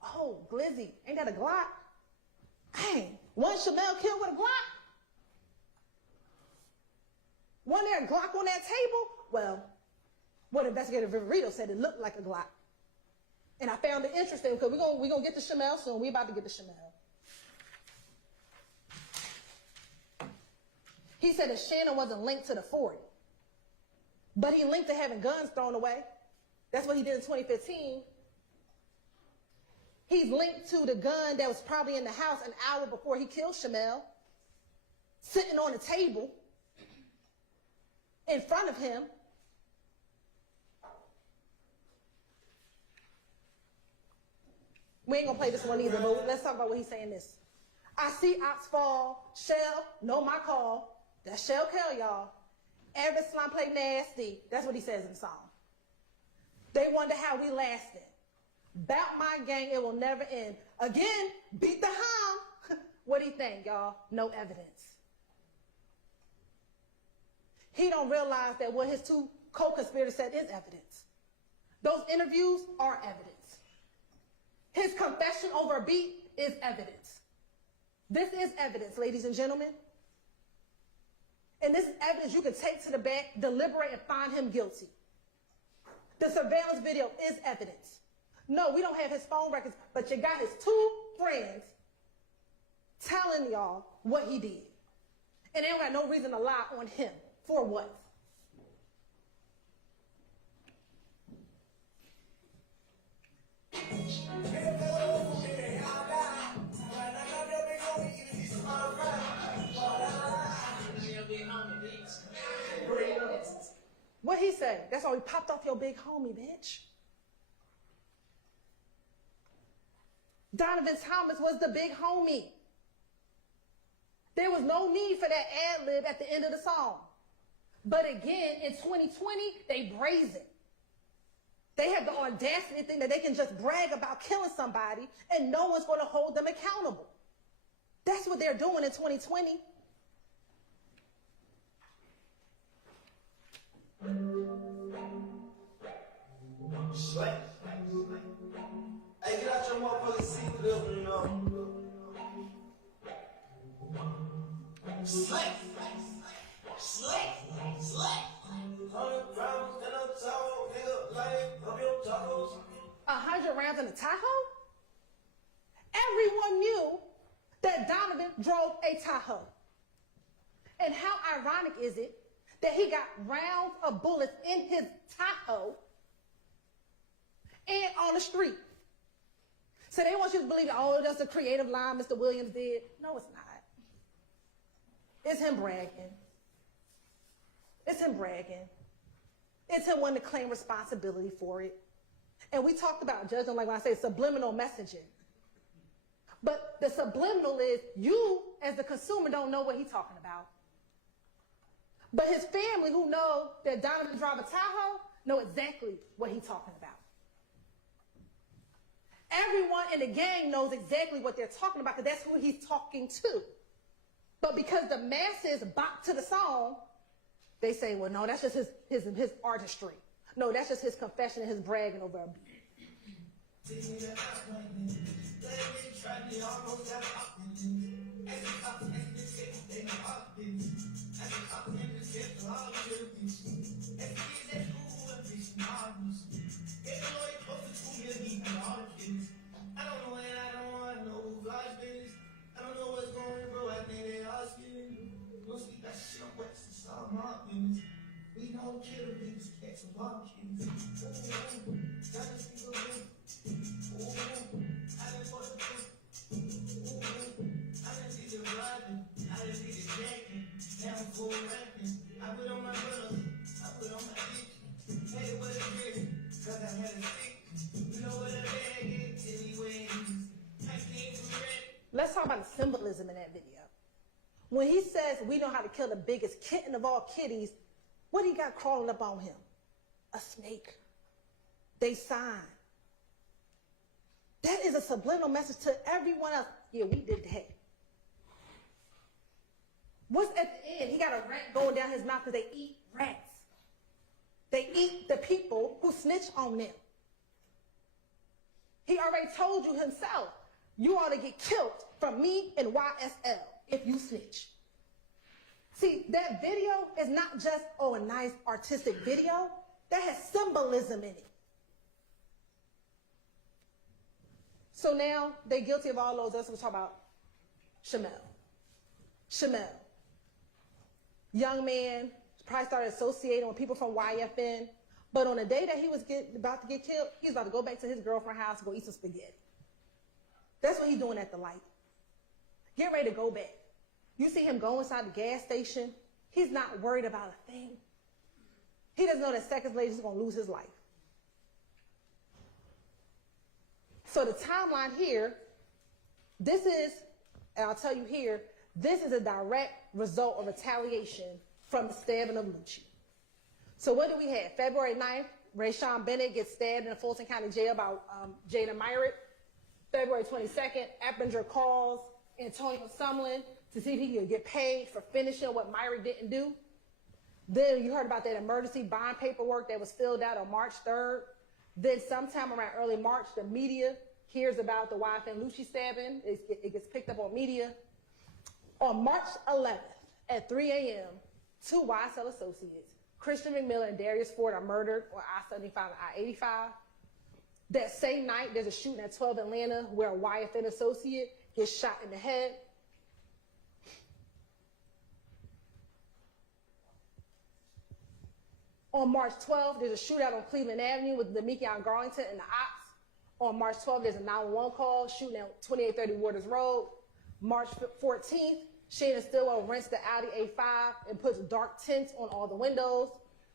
Oh, glizzy, ain't that a Glock? Dang, one Shamel killed with a Glock? Wasn't there a Glock on that table? Well, what investigator Viverito said it looked like a Glock. And I found it interesting because we're gonna get to Shamel soon. We about to get to Shamel. He said that Shannon wasn't linked to the 40, but he linked to having guns thrown away. That's what he did in 2015. He's linked to the gun that was probably in the house an hour before he killed Shamel, sitting on the table in front of him. We ain't gonna play this one either, but let's talk about what he's saying this. I see ops fall, Shell, know my call. That's Shell Kell, y'all. Every slime play nasty. That's what he says in the song. They wonder how we lasted. Bout my gang, it will never end. Again, beat the hum. What do you think, y'all? No evidence. He don't realize that what his 2 co-conspirators said is evidence. Those interviews are evidence. His confession over a beat is evidence. This is evidence, ladies and gentlemen. And this is evidence you can take to the back, deliberate, and find him guilty. The surveillance video is evidence. No, we don't have his phone records, but you got his 2 friends telling y'all what he did. And they don't got no reason to lie on him. For what? What he say? That's why we popped off your big homie, bitch. Donovan Thomas was the big homie. There was no need for that ad-lib at the end of the song. But again, in 2020, they brazen. They have the audacity to think that they can just brag about killing somebody and no one's going to hold them accountable. That's what they're doing in 2020. Slay. Hey, get out your motherfucking seat, little no. Slay. Slay. Slay. 100 grams in a towel, nigga, like of your tacos. 100 rounds in a Tahoe? Everyone knew that Donovan drove a Tahoe. And how ironic is it that he got rounds of bullets in his Tahoe and on the street? So they want you to believe, oh, that's a creative line Mr. Williams did. No, it's not. It's him bragging. It's him bragging. It's him wanting to claim responsibility for it. And we talked about judging, like when I say subliminal messaging. But the subliminal is you, as the consumer, don't know what he's talking about. But his family, who know that Donovan drives a Tahoe, know exactly what he's talking about. Everyone in the gang knows exactly what they're talking about because that's who he's talking to. But because the masses bop to the song, they say, well, no, that's just his artistry. No, that's just his confession and his bragging over a beat. We know killer niggas catch a lot of kids. Let's talk about the symbolism in that video. When he says we know how to kill the biggest kitten of all kitties, what he got crawling up on him? A snake. They sign. That is a subliminal message to everyone else. Yeah, we did that. What's at the end? He got a rat going down his mouth because they eat rats. They eat the people who snitch on them. He already told you himself, you ought to get killed from me and YSL if you snitch. See, that video is not just, oh, a nice artistic video. That has symbolism in it. So now they're guilty of all those. That's what we're talking about. Shamel. Young man, probably started associating with people from YFN. But on the day that he was about to get killed, he's about to go back to his girlfriend's house and go eat some spaghetti. That's what he's doing at the light. Get ready to go back. You see him go inside the gas station. He's not worried about a thing. He doesn't know that seconds later he's going to lose his life. So the timeline here, this is, and I'll tell you here, this is a direct result of retaliation from the stabbing of Lucci. So what do we have? February 9th, Rayshawn Bennett gets stabbed in the Fulton County jail by Jada Myrick. February 22nd, Eppinger calls Antonio Sumlin to see if he could get paid for finishing what Myrick didn't do. Then you heard about that emergency bond paperwork that was filled out on March 3rd. Then sometime around early March, the media hears about the YFN Lucci stabbing. It gets picked up on media. On March 11th at 3 a.m., 2 YSL associates, Christian McMillan and Darius Ford, are murdered on I-75 and I-85. That same night, there's a shooting at 12 Atlanta where a YFN associate gets shot in the head. On March 12th, there's a shootout on Cleveland Avenue with Demekion Garlington and the ops. On March 12th, there's a 911 call, shooting at 2830 Waters Road. March 14th, Shannon Stillwell rents the Audi A5 and puts dark tints on all the windows.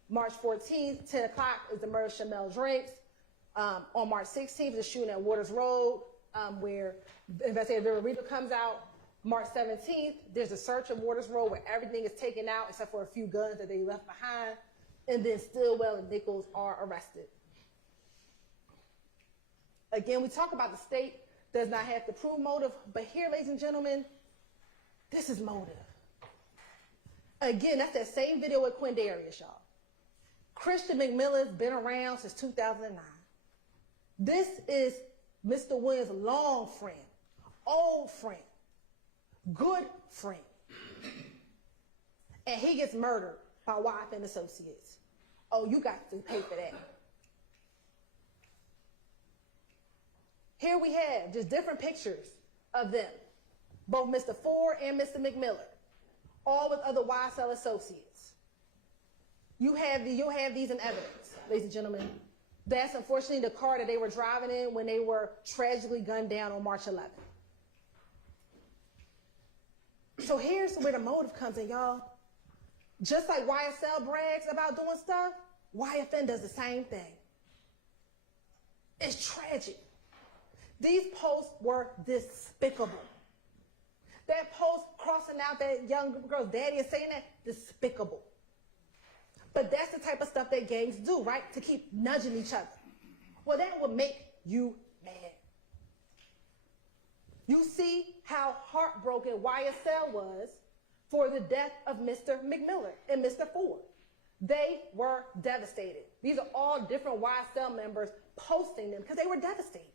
March 14th, 10 o'clock is the murder of Shamel Drinks. On March 16th, the shooting at Waters Road, where investigator Vera Reba comes out. March 17th, there's a search of Waters Road where everything is taken out except for a few guns that they left behind. And then Stillwell and Nichols are arrested. Again, we talk about the state does not have to prove motive, but here, ladies and gentlemen, This is motive. Again, that's that same video with Quindarius, y'all. Christian McMillan's been around since 2009. This is Mr. Williams' long friend, old friend, good friend. And he gets murdered by wife and associates. Oh, you got to pay for that. Here we have just different pictures of them, both Mr. Ford and Mr. McMillan, all with other YSL associates. You'll have these in evidence, ladies and gentlemen. That's unfortunately the car that they were driving in when they were tragically gunned down on March 11th. So here's where the motive comes in, y'all. Just like YSL brags about doing stuff, YFN does the same thing. It's tragic. These posts were despicable. That post crossing out that young girl's daddy and saying that, despicable. But that's the type of stuff that gangs do, right? To keep nudging each other. Well, that would make you mad. You see how heartbroken YSL was for the death of Mr. McMillan and Mr. Ford. They were devastated. These are all different YSL members posting them because they were devastated.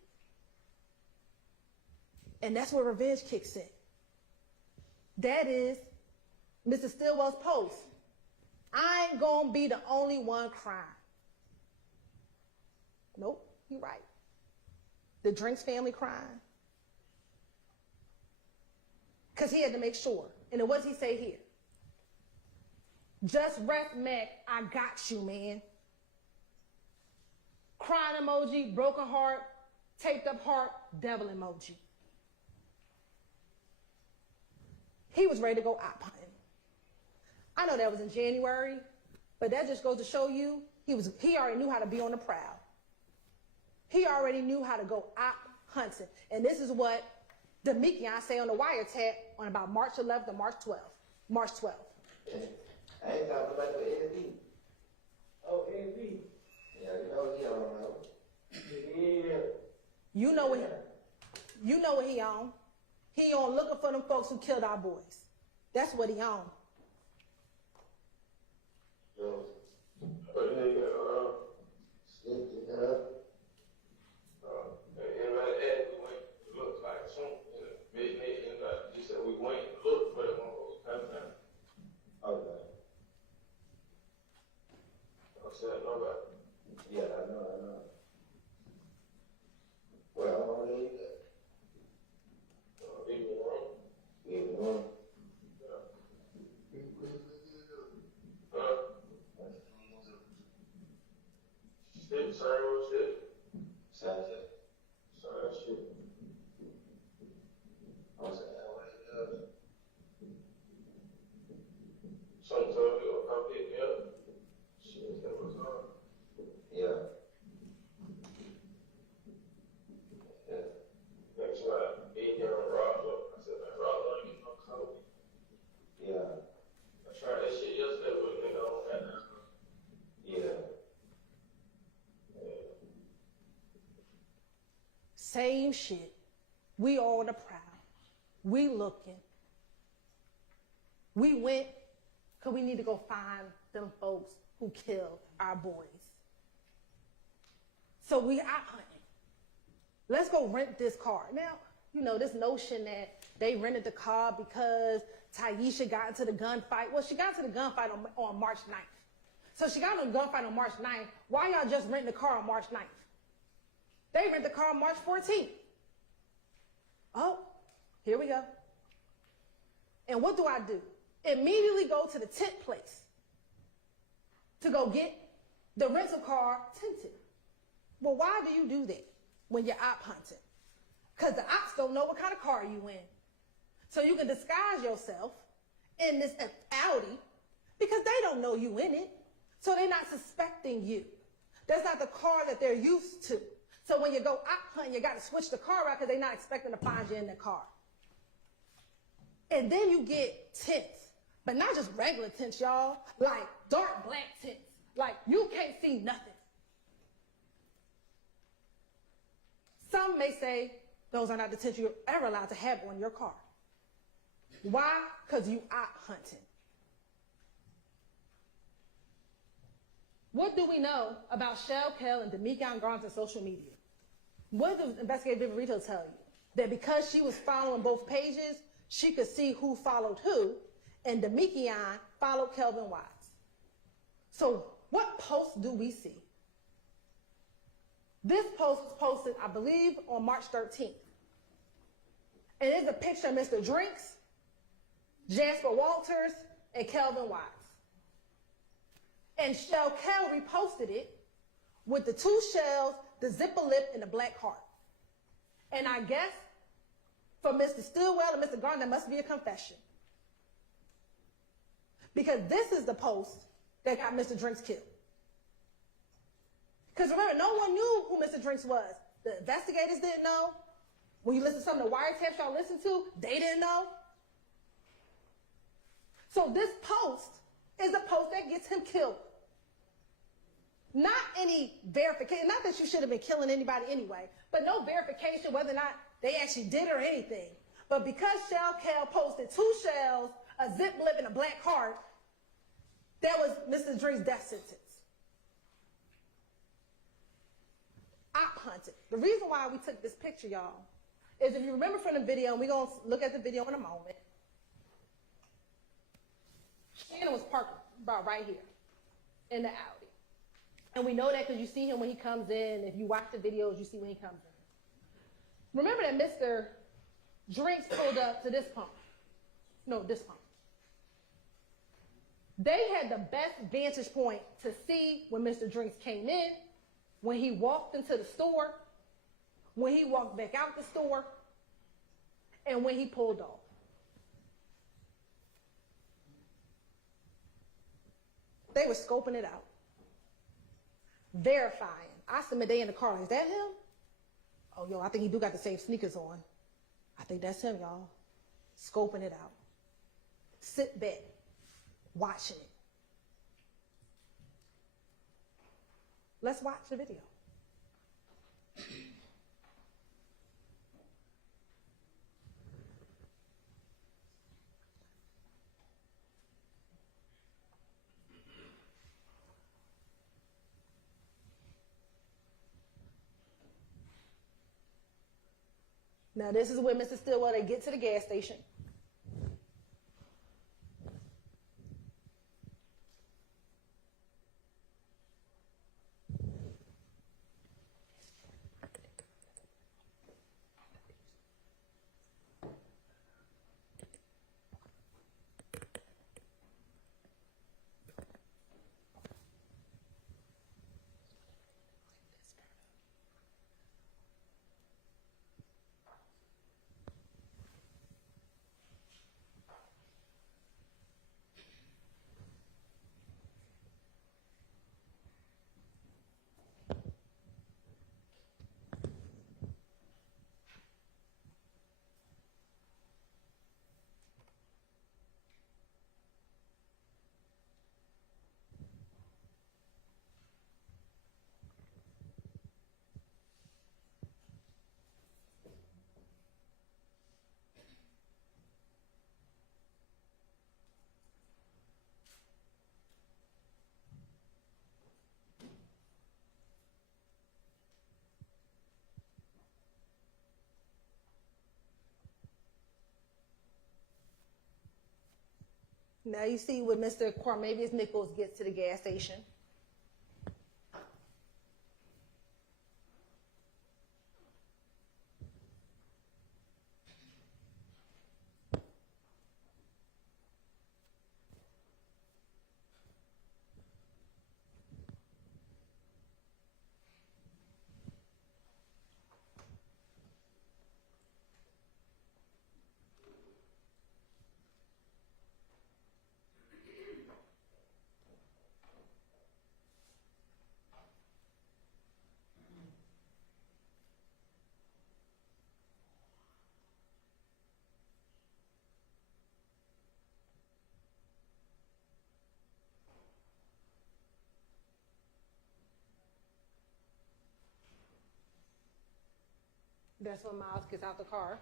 And that's where revenge kicks in. That is Mr. Stillwell's post. I ain't gonna be the only one crying. Nope, you're right. The Drinks family crying. Because he had to make sure. And then what does he say here? Just rest, Mac, I got you, man. Crying emoji, broken heart, taped up heart, devil emoji. He was ready to go op hunting. I know that was in January, but that just goes to show you he already knew how to be on the prowl. He already knew how to go op hunting. And this is what Demekion say on the wiretap on about March 11th or March 12th. March 12th. I ain't talking about the ASD. Oh, ASD. Yeah, you know he don't know. Yeah. You know what he on. He on looking for them folks who killed our boys. That's what he on. Yeah, I know. Well, I'm gonna leave that. Leave the room. Same shit. I'm saying, what it does. Sometimes you gonna come pick me up. Shit, that was on. Yeah. Next time, he here on Rob. I said, man, Rob, don't get no coat. Yeah. I tried that shit yesterday with a nigga on that. Yeah. Same shit. We all on the prowl. We looking. We went because we need to go find them folks who killed our boys. So we out hunting. Let's go rent this car. Now, you know, this notion that they rented the car because Taisha got into the gunfight. Well, she got into the gunfight on March 9th. So she got into the gunfight on March 9th. Why y'all just renting the car on March 9th? They rent the car on March 14th. Oh, here we go. And what do? Immediately go to the tent place to go get the rental car tinted. Well, why do you do that when you're op hunting? Because the ops don't know what kind of car you in. So you can disguise yourself in this Audi because they don't know you in it. So they're not suspecting you. That's not the car that they're used to. So when you go op hunting, you got to switch the car out because they're not expecting to find you in the car. And then you get tints, but not just regular tints, y'all, like dark black tints. Like you can't see nothing. Some may say those are not the tints you're ever allowed to have on your car. Why? Because you out hunting. What do we know about Shell Kell and Demikian Garner's social media? What does investigative retail tell you? That because she was following both pages, she could see who followed who, and Demikian followed Kelvin Watts. So what post do we see? This post was posted, I believe, on March 13th. And it's a picture of Mr. Drinks, Jasper Walters, and Kelvin Watts. And Shell Kell reposted it with the 2 shells, the zipper lip, and the black heart. And I guess for Mr. Stillwell and Mr. Garner, that must be a confession. Because this is the post that got Mr. Drinks killed. Because remember, no one knew who Mr. Drinks was. The investigators didn't know. When you listen to some of the wiretaps y'all listened to, they didn't know. So this post is the post that gets him killed. Not any verification, not that you should have been killing anybody anyway, but no verification whether or not they actually did it or anything. But because Shell Kell posted 2 shells, a zip lip, and a black heart, that was Mr. Drinks' death sentence. Op hunted. The reason why we took this picture, y'all, is if you remember from the video, and we're going to look at the video in a moment, Shannon was parked about right here in the Audi. And we know that because you see him when he comes in. If you watch the videos, you see when he comes in. Remember that Mr. Drinks pulled up to this pump. No, this pump. They had the best vantage point to see when Mr. Drinks came in, when he walked into the store, when he walked back out the store, and when he pulled off. They were scoping it out. Verifying. I submit they in the car. Is that him? Oh, yo, I think he do got the same sneakers on. I think that's him, y'all. Scoping it out. Sit back. Watching it. Let's watch the video. Now this is where Mr. Stillwell, they get to the gas station. Now you see when Mr. Cormavius Nichols gets to the gas station. That's when Miles gets out the car.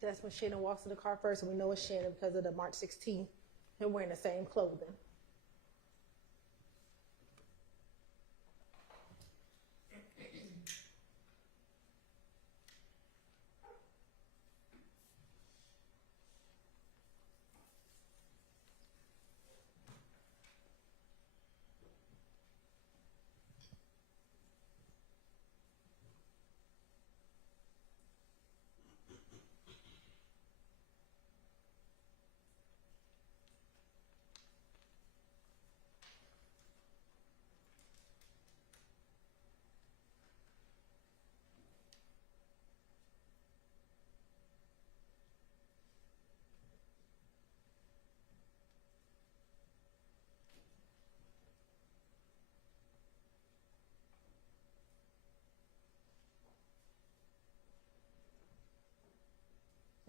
That's when Shannon walks in the car first, and we know it's Shannon because of the March 16th and wearing the same clothing.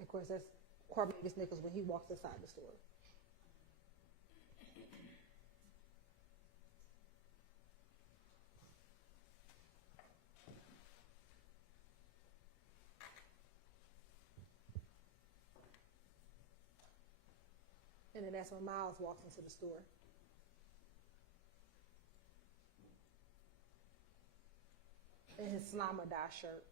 Of course, that's Cornelius Nichols when he walks inside the store. And then that's when Miles walks into the store. In his Slama dye shirt.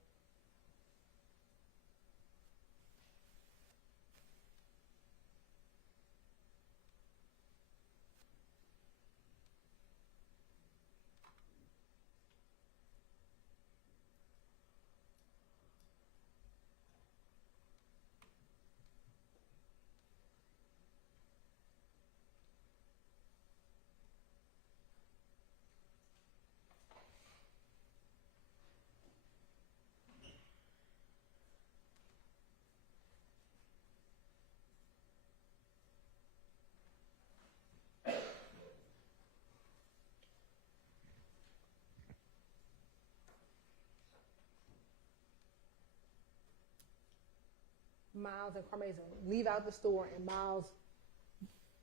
Miles and Carmeza leave out the store, and Miles,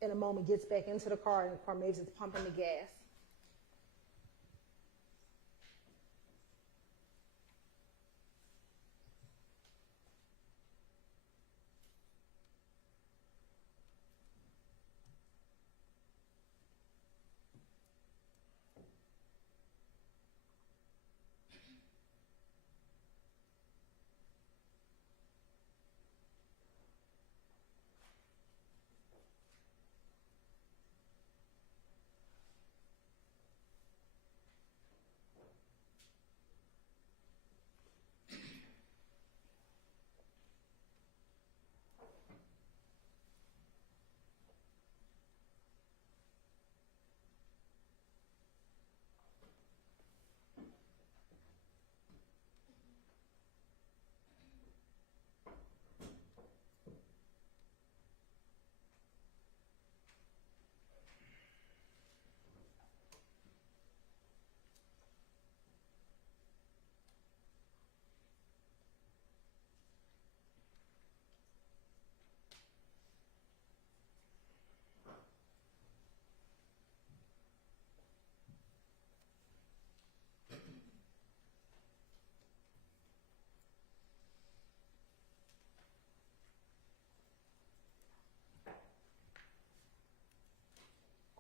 in a moment, gets back into the car, and Carmeza is pumping the gas.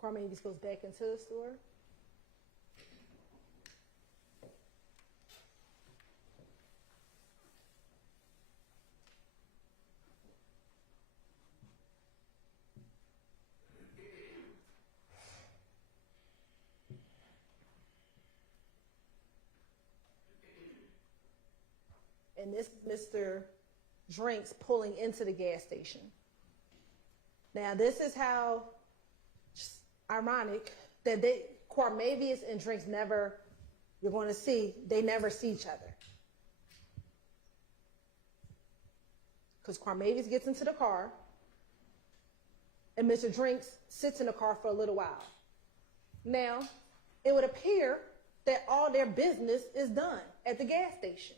Carmeza goes back into the store. And this is Mr. Drinks pulling into the gas station. Now, this is how ironic that Cormavius and Drinks never, you're going to see, they never see each other. Because Cormavius gets into the car, and Mr. Drinks sits in the car for a little while. Now, it would appear that all their business is done at the gas station.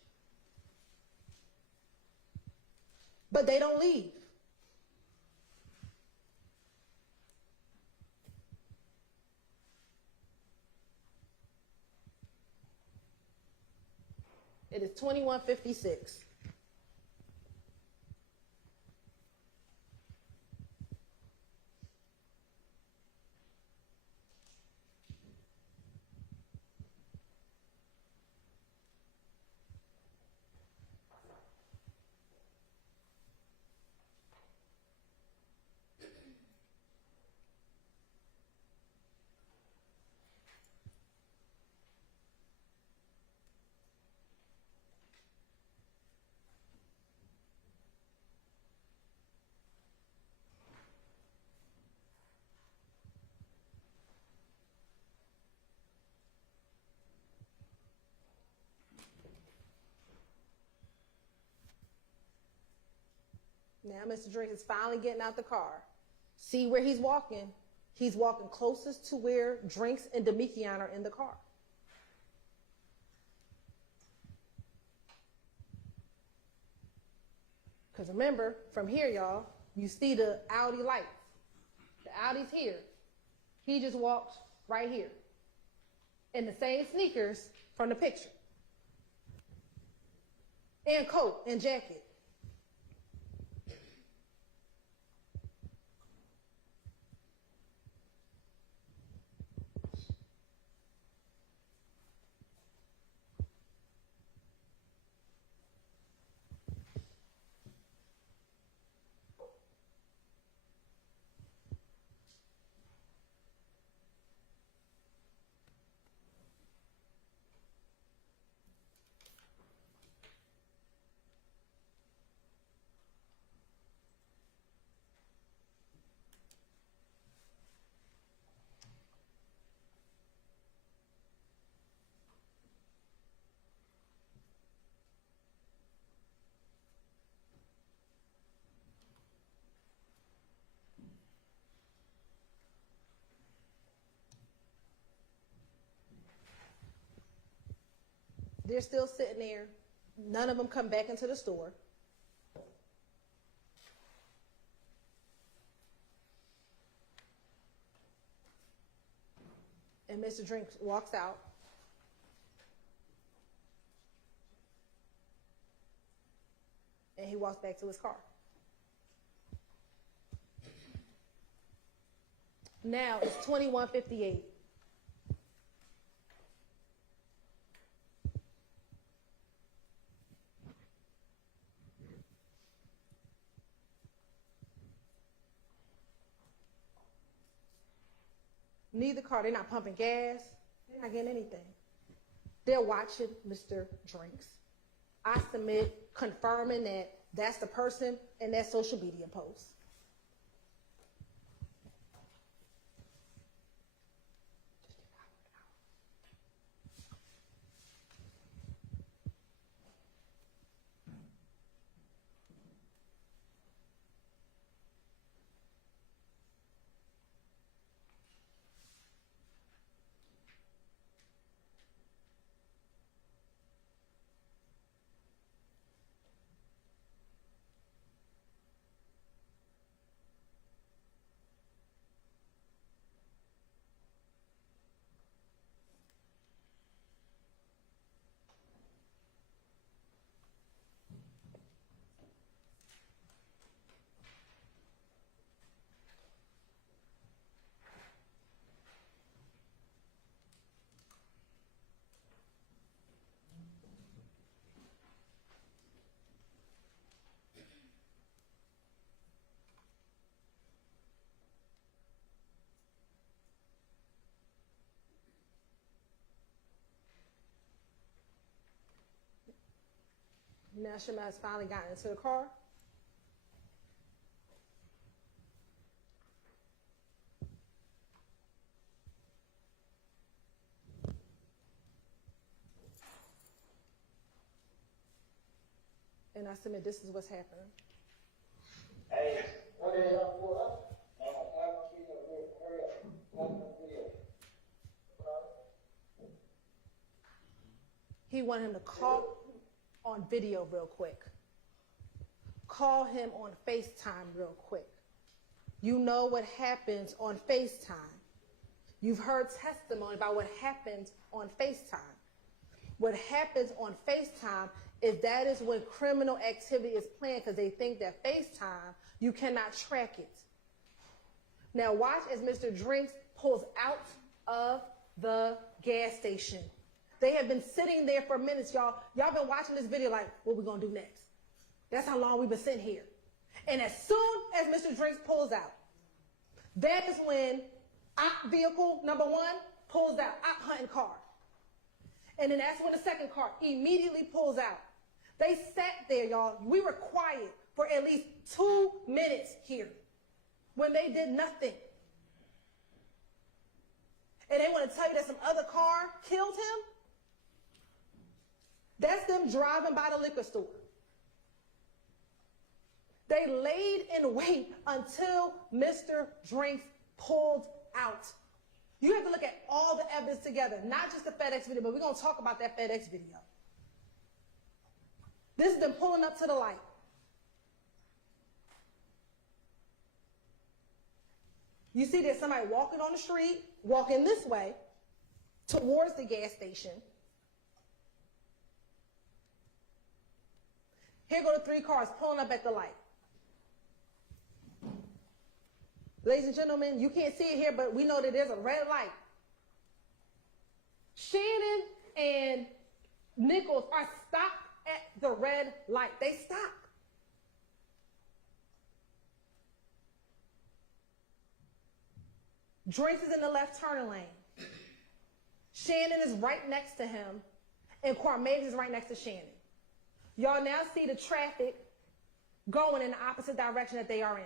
But they don't leave. It is 21:56. Now Mr. Drink is finally getting out the car. See where he's walking? He's walking closest to where Drinks and Demikian are in the car. Because remember, from here, y'all, you see the Audi lights. The Audi's here. He just walked right here in the same sneakers from the picture. And coat and jacket. They're still sitting there. None of them come back into the store. And Mr. Drink walks out. And he walks back to his car. Now it's 21:58. Neither car, they're not pumping gas, they're not getting anything. They're watching Mr. Drinks. I submit confirming that that's the person in that social media post. Now Shema has finally gotten into the car. And I submit this is what's happening. Hey. He wanted him to call on video real quick. Call him on FaceTime real quick. You know what happens on FaceTime. You've heard testimony about what happens on FaceTime. What happens on FaceTime is that is when criminal activity is planned because they think that FaceTime, you cannot track it. Now watch as Mr. Drinks pulls out of the gas station. They have been sitting there for minutes, y'all. Y'all been watching this video like, what we gonna do next? That's how long we've been sitting here. And as soon as Mr. Drinks pulls out, that is when op vehicle number 1 pulls out, op hunting car. And then that's when the second car immediately pulls out. They sat there, y'all. We were quiet for at least 2 minutes here when they did nothing. And they want to tell you that some other car killed him? That's them driving by the liquor store. They laid in wait until Mr. Drinks pulled out. You have to look at all the evidence together, not just the FedEx video, but we're going to talk about that FedEx video. This is them pulling up to the light. You see there's somebody walking on the street, walking this way towards the gas station. Here go the 3 cars pulling up at the light. Ladies and gentlemen, you can't see it here, but we know that there's a red light. Shannon and Nichols are stopped at the red light. They stop. Drinks is in the left turning lane. Shannon is right next to him, and Quarmage is right next to Shannon. Y'all now see the traffic going in the opposite direction that they are in.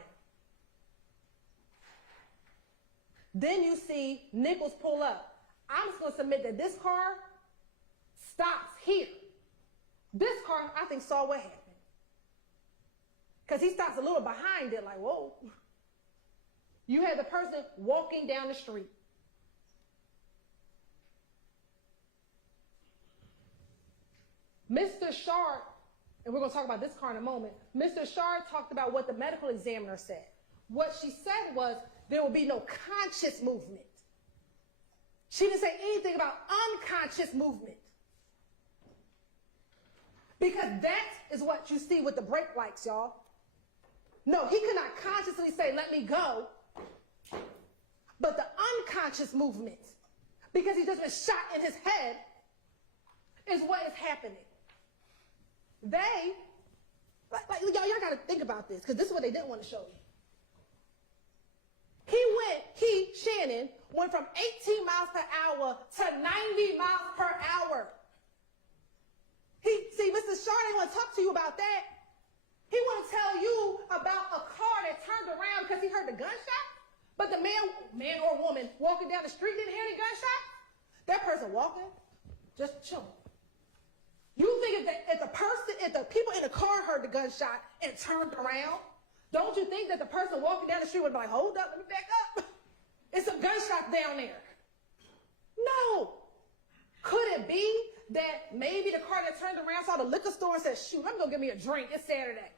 Then you see Nichols pull up. I'm just going to submit that this car stops here. This car, I think, saw what happened. Because he stops a little behind it, like, whoa. You had the person walking down the street. Mr. Shard, and we're going to talk about this car in a moment, Mr. Shard talked about what the medical examiner said. What she said was there will be no conscious movement. She didn't say anything about unconscious movement. Because that is what you see with the brake lights, y'all. No, he could not consciously say, let me go. But the unconscious movement, because he's just been shot in his head, is what is happening. They, y'all got to think about this, because this is what they didn't want to show you. Shannon, went from 18 miles per hour to 90 miles per hour. Mr. Shard didn't want to talk to you about that. He want to tell you about a car that turned around because he heard the gunshot, but the man or woman walking down the street didn't hear any gunshots. That person walking, just chilling. You think if the people in the car heard the gunshot and turned around, don't you think that the person walking down the street would be like, hold up, let me back up. It's some gunshots down there. No. Could it be that maybe the car that turned around saw the liquor store and said, shoot, let me go get me a drink, it's Saturday?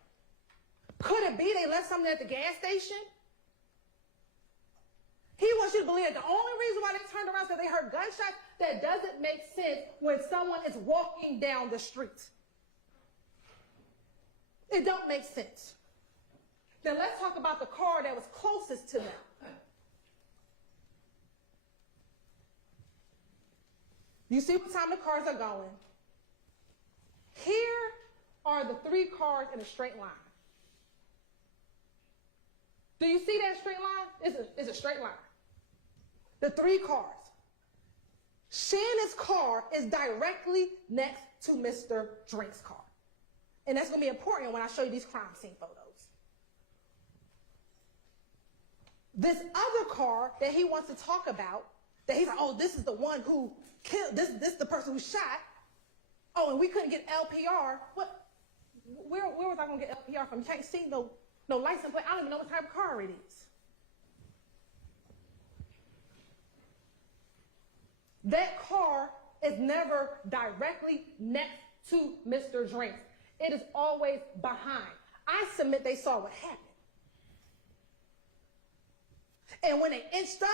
Could it be they left something at the gas station? He wants you to believe that the only reason why they turned around is because they heard gunshots. That doesn't make sense when someone is walking down the street. It don't make sense. Then let's talk about the car that was closest to them. You see what time the cars are going. Here are the 3 cars in a straight line. Do you see that straight line? It's a straight line. The 3 cars. Shannon's car is directly next to Mr. Drink's car. And that's going to be important when I show you these crime scene photos. This other car that he wants to talk about, that he's like, oh, this is the one who killed, this is the person who shot. Oh, and we couldn't get LPR. What? Where was I going to get LPR from? You can't see no license plate. I don't even know what type of car it is. That car is never directly next to Mr. Drinks. It is always behind. I submit they saw what happened. And when they inched up,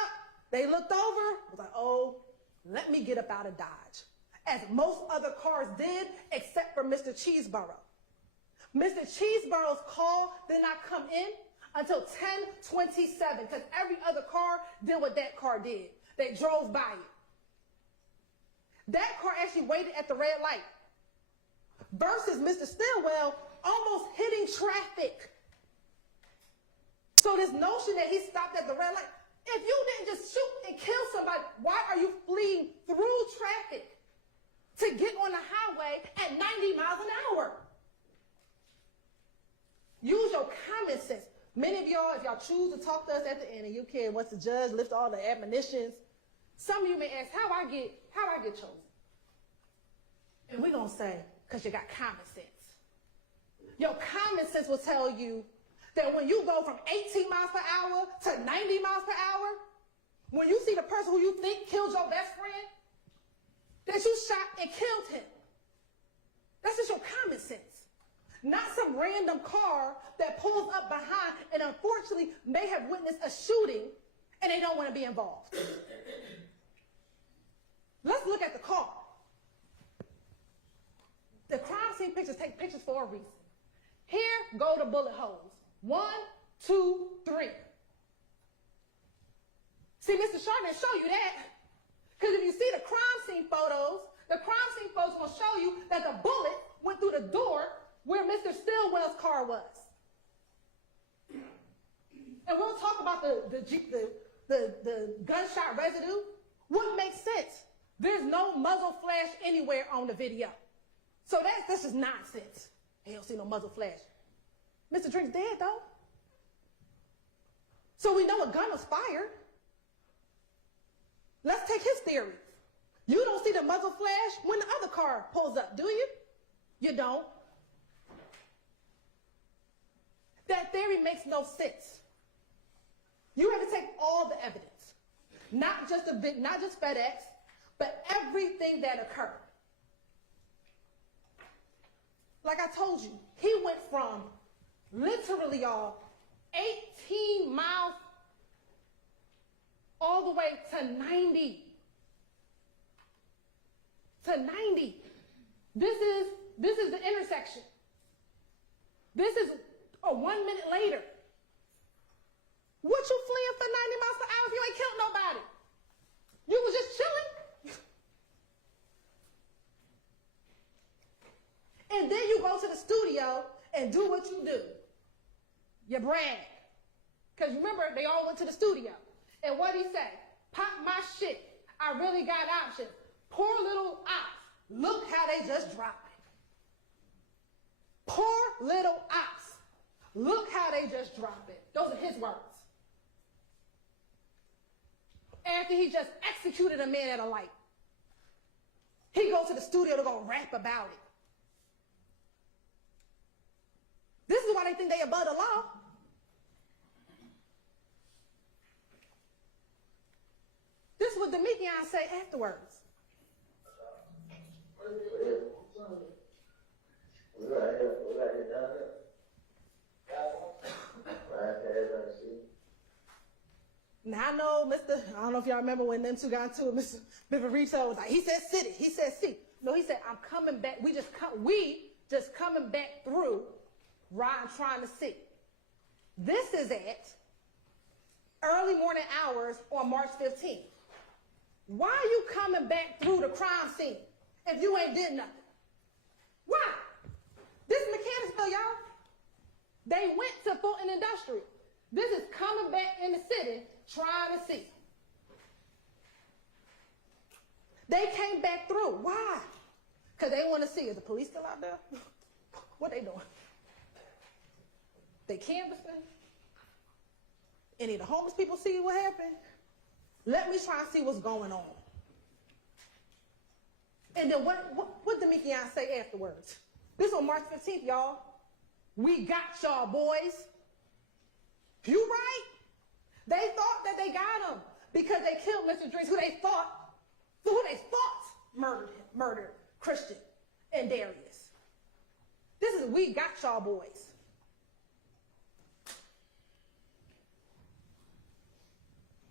they looked over, was like, oh, let me get up out of Dodge. As most other cars did, except for Mr. Cheeseborough. Mr. Cheeseborough's call did not come in until 10:27, because every other car did what that car did. They drove by it. That car actually waited at the red light. Versus Mr. Stillwell almost hitting traffic. So this notion that he stopped at the red light, if you didn't just shoot and kill somebody, why are you fleeing through traffic to get on the highway at 90 miles an hour? Use your common sense. Many of y'all, if y'all choose to talk to us at the end and you can, once the judge lifts all the admonitions, some of you may ask, how I get chosen? And we're going to say, because you got common sense. Your common sense will tell you that when you go from 18 miles per hour to 90 miles per hour, when you see the person who you think killed your best friend, that you shot and killed him. That's just your common sense. Not some random car that pulls up behind and unfortunately may have witnessed a shooting and they don't want to be involved. Let's look at the car. The crime scene pictures take pictures for a reason. Here go the bullet holes. 1, 2, 3. See, Mr. Sharp didn't show you that. Because if you see the crime scene photos will show you that the bullet went through the door where Mr. Stillwell's car was. And we'll talk about the gunshot residue. What makes sense? There's no muzzle flash anywhere on the video. So that's just nonsense. They don't see no muzzle flash. Mr. Drink's dead, though. So we know a gun was fired. Let's take his theory. You don't see the muzzle flash when the other car pulls up, do you? You don't. That theory makes no sense. You have to take all the evidence, not just FedEx, but everything that occurred. Like I told you, he went from literally, y'all, 18 miles all the way to 90. To 90. This is the intersection. This is 1 minute later. What you fleeing for 90 miles per hour if you ain't killed nobody? You was just chilling. And then you go to the studio and do what you do. You brag. Because remember, they all went to the studio. And what'd he say? Pop my shit. I really got options. Poor little ops. Look how they just dropped it. Poor little ops. Look how they just dropped it. Those are his words. After he just executed a man at a light. He goes to the studio to go rap about it. This is why they think they above the law. This is what Demekian say afterwards. Now I know I don't know if y'all remember when them two got into it, Mr. Bivarito was like, he said city, he said see. No, he said, I'm coming back, we just coming back through, riding, trying to see. This is at early morning hours on March 15th. Why are you coming back through the crime scene if you ain't did nothing? Why? This is Mechanicsville, y'all. They went to Fulton Industrial. This is coming back in the city, trying to see. They came back through. Why? Because they want to see, is the police still out there? What they doing? They canvassing? Any of the homeless people see what happened? Let me try and see what's going on. And then what Demekian say afterwards? This on March 15th, y'all. We got y'all, boys. You right? They thought that they got him because they killed Mr. Drinks, who they thought murdered Christian and Darius. This is we got y'all, boys.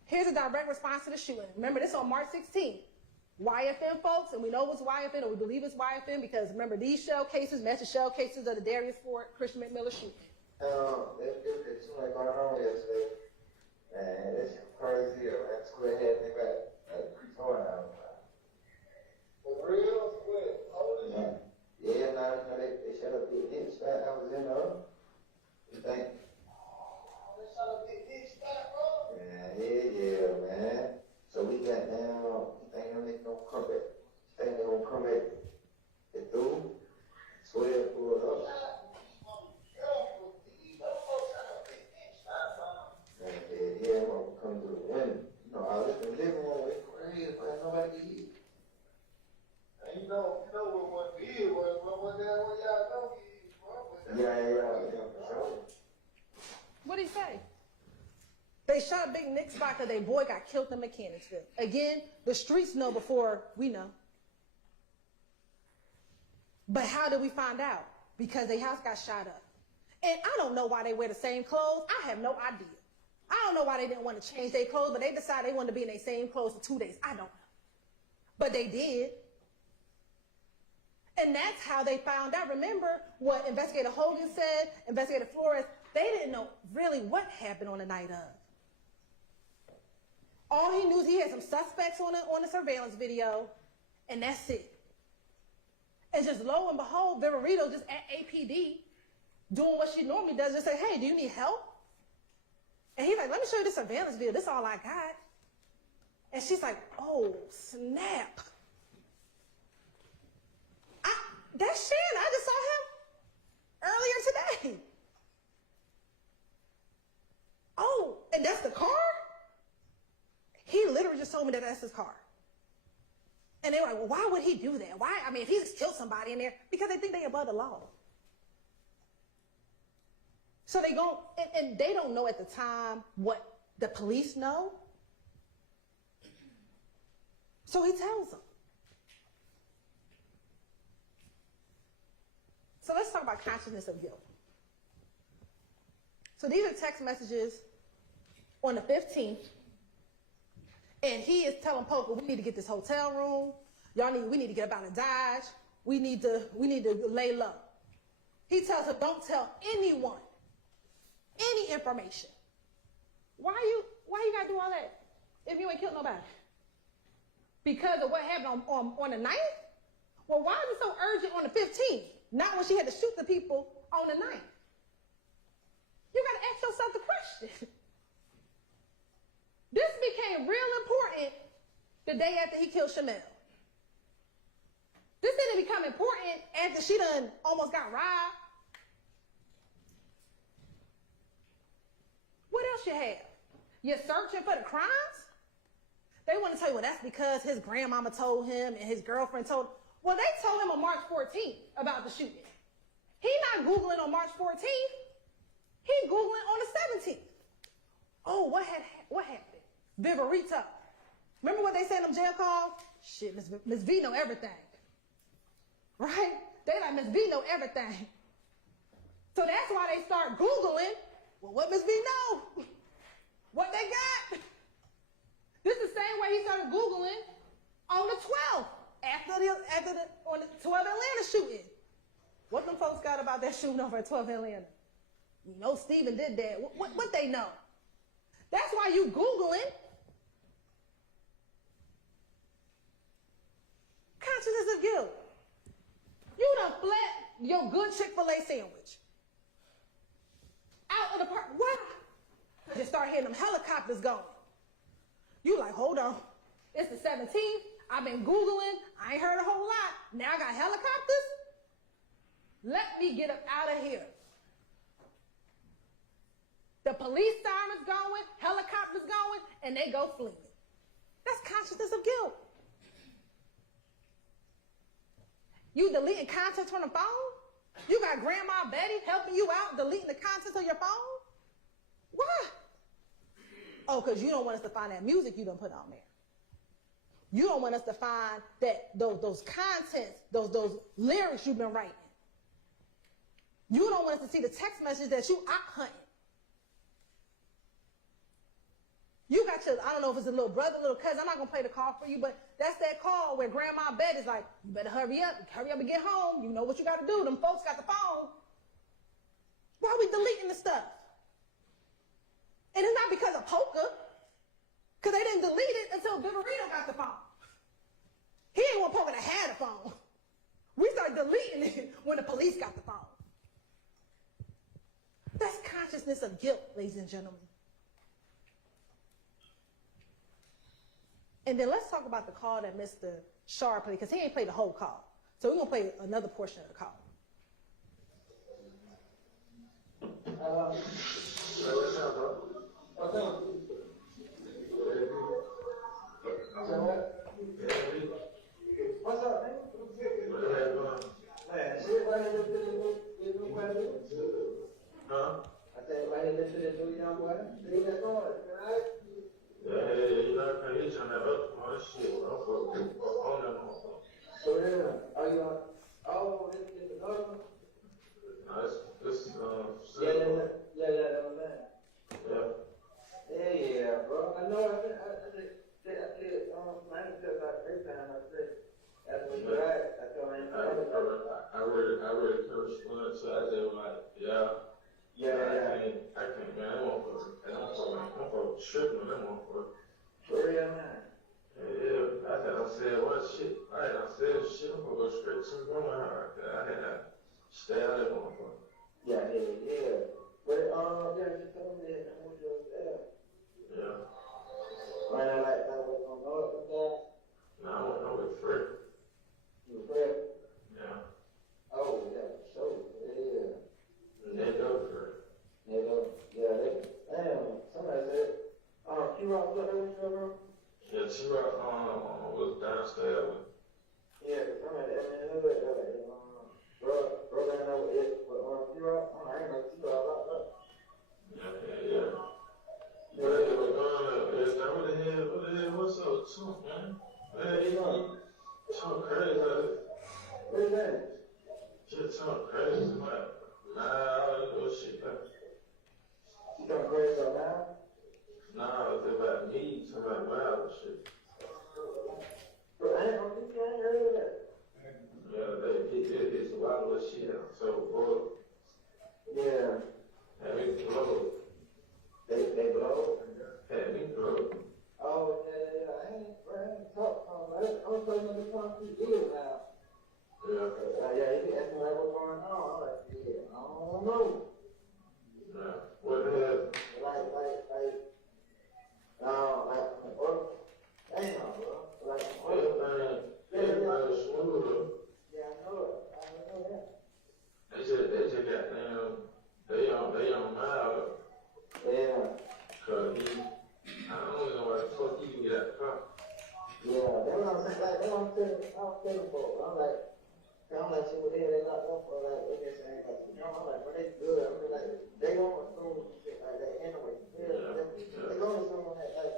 Here's a direct response to the shooting. Remember, this on March 16th. YFM folks, and we know it's YFM, or we believe it's YFM, because remember, these shell cases match the shell cases of the Darius Ford, Christian McMillan shooting. It's too much going on yesterday. Man, it's crazy. Man, school had me back at 3-4 now. For real? Yeah. Yeah, no, they shut up Big Dick spot. I was in there. You think? They shut up Big Dick spot, bro? Yeah, man. So we got down, thinking they gonna come back. Think they gonna come back. They through. Swear pulled up. Yeah, I'm gonna come to the window. You know, I was in the living room waiting for the head, but nobody can hear. And you know what one did was one down where y'all know he is, bro. Yeah, for sure. What'd he say? They shot Big Nick spot because their boy got killed in Mechanicsville. Again, the streets know before we know. But how did we find out? Because their house got shot up. And I don't know why they wear the same clothes. I have no idea. I don't know why they didn't want to change their clothes, but they decided they wanted to be in their same clothes for 2 days. I don't know. But they did. And that's how they found out. Remember what Investigator Hogan said, Investigator Flores, they didn't know really what happened on the night of. All he knew is he had some suspects on the surveillance video, and that's it. And just lo and behold, Viverito just at APD doing what she normally does, just say, hey, do you need help? And he's like, let me show you the surveillance video. This is all I got. And she's like, oh, snap. That's Shannon. I just saw him earlier today. Oh, and that's the car? He literally just told me that that's his car. And they were like, well, why would he do that? Why? I mean, if he just killed somebody in there, because they think they're above the law. So they go, and they don't know at the time what the police know. So he tells them. So let's talk about consciousness of guilt. So these are text messages on the 15th. And he is telling Poker, we need to get this hotel room. We need to get up out of Dodge. We need to lay low. He tells her, don't tell anyone any information. Why you gotta do all that if you ain't killed nobody? Because of what happened on the 9th? Well, why is it so urgent on the 15th? Not when she had to shoot the people on the 9th. You gotta ask yourself the question. This became real important the day after he killed Shamel. This didn't become important after she done almost got robbed. What else you have? You're searching for the crimes? They want to tell you, well, that's because his grandmama told him and his girlfriend told him. Well, they told him on March 14th about the shooting. He not Googling on March 14th. He Googling on the 17th. Oh, what happened? Viverito. Remember what they said in them jail calls? Shit, Miss V know everything. Right? They like, Miss V know everything. So that's why they start Googling, well, what Miss V know? What they got? This is the same way he started Googling on the 12th, on the 12 Atlanta shooting. What them folks got about that shooting over at 12 Atlanta? You know Stephen did that. What they know? That's why you Googling. Consciousness of guilt. You done flat your good Chick-fil-A sandwich. Out of the park. What? You start hearing them helicopters going. You like, hold on. It's the 17th. I've been Googling. I ain't heard a whole lot. Now I got helicopters? Let me get up out of here. The police sirens going, helicopters going, and they go fleeing. That's consciousness of guilt. You deleting contents from the phone? You got Grandma Betty helping you out deleting the contents of your phone? Why? Oh, because you don't want us to find that music you done put on there. You don't want us to find that those contents, those lyrics you've been writing. You don't want us to see the text messages that you out hunting. You got your, I don't know if it's a little brother, little cousin, I'm not going to play the call for you, but that's that call where Grandma Betty's like, you better hurry up and get home. You know what you got to do. Them folks got the phone. Why are we deleting the stuff? And it's not because of Poker, because they didn't delete it until Viverito got the phone. He didn't want Poker to have the phone. We started deleting it when the police got the phone. That's consciousness of guilt, ladies and gentlemen. And then let's talk about the call that Mr. Shar played, because he ain't played the whole call. So we're going to play another portion of the call. What's up, bro? What's up? What's up, man? Man, shit, right here, huh? I said, right here, listen to this new know, I said, man, because like this time, I said, that's what you're right. I told him, I read the response, so I just like, yeah. I can't, man, I want for tripping on that motherfucker. For real, man. Yeah, I said, what shit? I said shit, I'm gonna go straight to the woman house. I had to stay out of that motherfucker. Yeah. But, yeah, she told me that I want you to stay. Yeah. Right now, like, I was gonna know it from that. No, I went over with Fred. You were Fred? Yeah. Oh, yeah, sure. Yeah. They go for Yeah, damn, somebody said, Q-Rock, what that was your room? yeah, T-Rock, was downstairs. Yeah, somebody, bro, down there with it, but, Q-Rock, I ain't know Q-Rock locked up. Yeah. What the hell, what's up, Trump, man? Trump crazy. What is that? Shit, Trump crazy, like, I don't know shit, like. You talking crazy right now? Nah, it's about me, it's about wild shit. Bro, I ain't heard of that. Yeah, it's a lot of shit, so, bro. Yeah. Had me blow. They blow? Had me blow. Oh, yeah, I ain't talked to him. I'm talking to the concrete deal now. Yeah, he asked me like, what's going on? I'm like, yeah, I don't know. Yeah, what the hell? Damn, bro. Everything smooth. Yeah, I know it. I know that. They just got down, they on mild. Yeah. Cause I don't know why the fuck you can get that car. Yeah, that's what I'm saying. Like, that's what I'm telling folks. I'm like, shit, what the hell they locked up for? Like, what they saying? Like, I'm like, well, they good. I mean, like, they gonna assume shit like that anyway. They gonna assume that, like,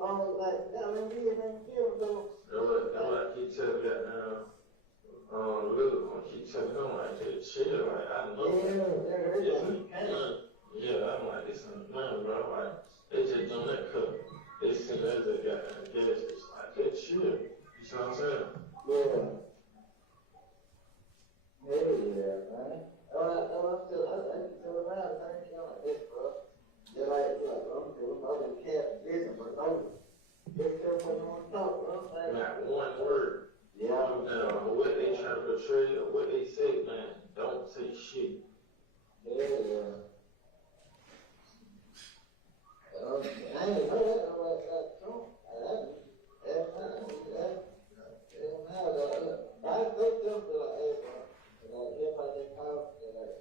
yeah, I mean, we didn't kill them, so. That's what I keep telling you now. Little one keep telling them like, just chill, like, I know. Yeah, I'm like, this ain't nothing, bro. Like, they just doing that cut. They send us that goddamn gas. It's like, they chill. You see what I'm saying? Yeah. Hell yeah, man. I can tell around, I ain't like this, bro. They're like, I'm doing other cat business, but no. Just tell what you want to talk, bro. Like, Not one word. Yeah. What they trying to portray or what they say, man, don't say shit. Yeah. I ain't heard that about that Trump. I think them to like, hey, bro. Like, everybody they call, they're like,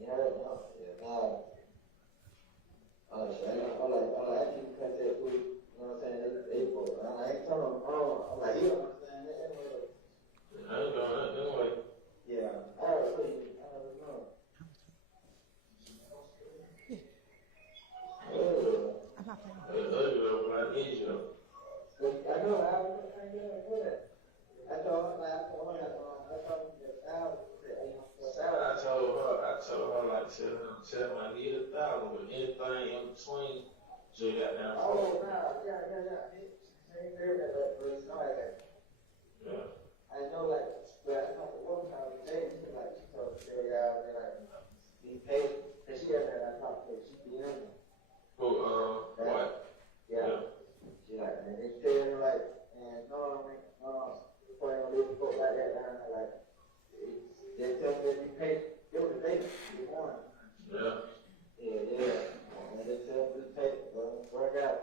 yeah, no, yeah, nah. I'm like, I keep cut that food, you know what I'm saying? They both. I ain't telling them wrong. I'm like, you don't understand that anyway. I ain't doing that anyway. Yeah, I already know. I'm not playing. I love you though, but I need you though. I know, I was trying to get that. I told her, I told her, like, tell her I need 1,000, but anything in between, so you got down. Oh, nah, yeah. Ain't heard that, but it's not like that. Yeah. I know, like, but I know the one time we dated, she told me, like, be paid, cause she had that I talked to, she be in there. What? Yeah. She like, man, they tell me, like, and no, before I leave the book like that, like, they tell me that we paid, it was a date, we won. Yeah. And they tell me we paid, well, work out.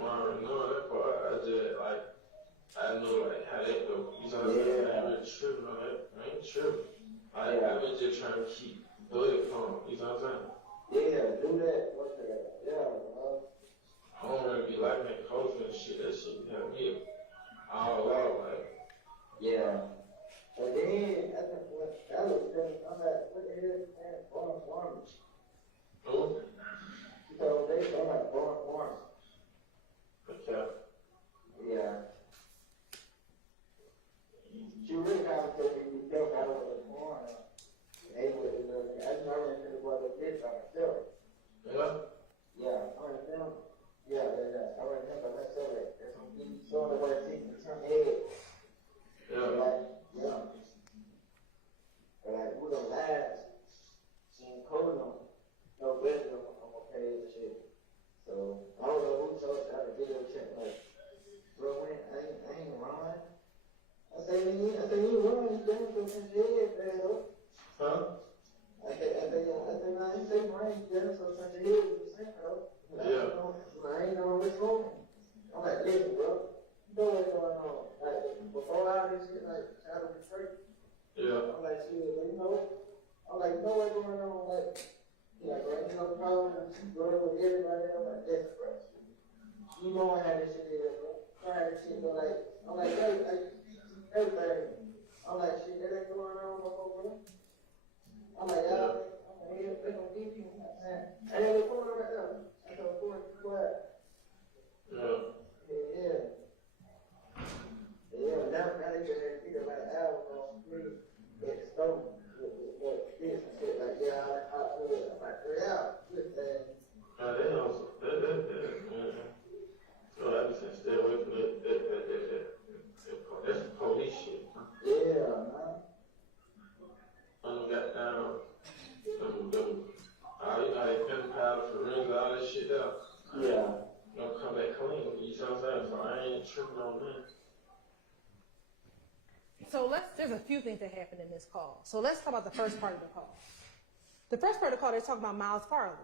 No, that part, I just, like, I know, like, how that go. You know what I'm saying? I ain't really tripping on that. I ain't tripping. I've been just trying to keep blood calm. You know what I'm saying? Yeah, do that. What's that? Yeah, I don't really be liking that culture and shit. That shit have me all out, like. Yeah. But then, I think that was just, I'm like, what the hell is that? Born. Who? So they sound like born. Okay. Yeah. She really kind of told me you felt I was born. I just know I ran to the boy that did by myself. Yeah? Yeah, I ran to I remember that said that. That's when you showing the way to see you turn your head. Yeah. Like, yeah. But like, who don't last? She ain't coding on no better on my page and shit. So, I don't know who told you how to video check. Like, bro, man, I ain't run. I say, you run, you damn so turn your head, man. Huh? I say, man, you say run, you damn so turn your head, you say, bro. Yeah. I ain't know what's going on. I'm like, listen, bro, you know what's going on. Like, before all this shit, like, child of betrayal. Yeah. I'm like, shit, you know? I'm like, you know what's going on? Like, bro, you know, problem, you go with everybody else, like, listen, bro. You know how this shit is, bro. You know how this shit go, like, I'm like, hey, everything. I'm like, shit, that ain't going on no more, bro. I'm like, y'all, they're gonna give you, and then the corner right there. I told the corner, be quiet. Yeah. Yeah, now they just had to figure like an hour on me at the stove with this and shit. Like, yeah, I'm like 3 hours. Good thing. They also, so I just said, stay away from that's some police shit. Yeah, man. Got down, you know, they gun powder for rings, all that shit up. Yeah. Don't come back clean, you know what I'm saying? So I ain't tripping on that. So there's a few things that happened in this call. So let's talk about the first part of the call. The first part of the call, they're talking about Miles Farley.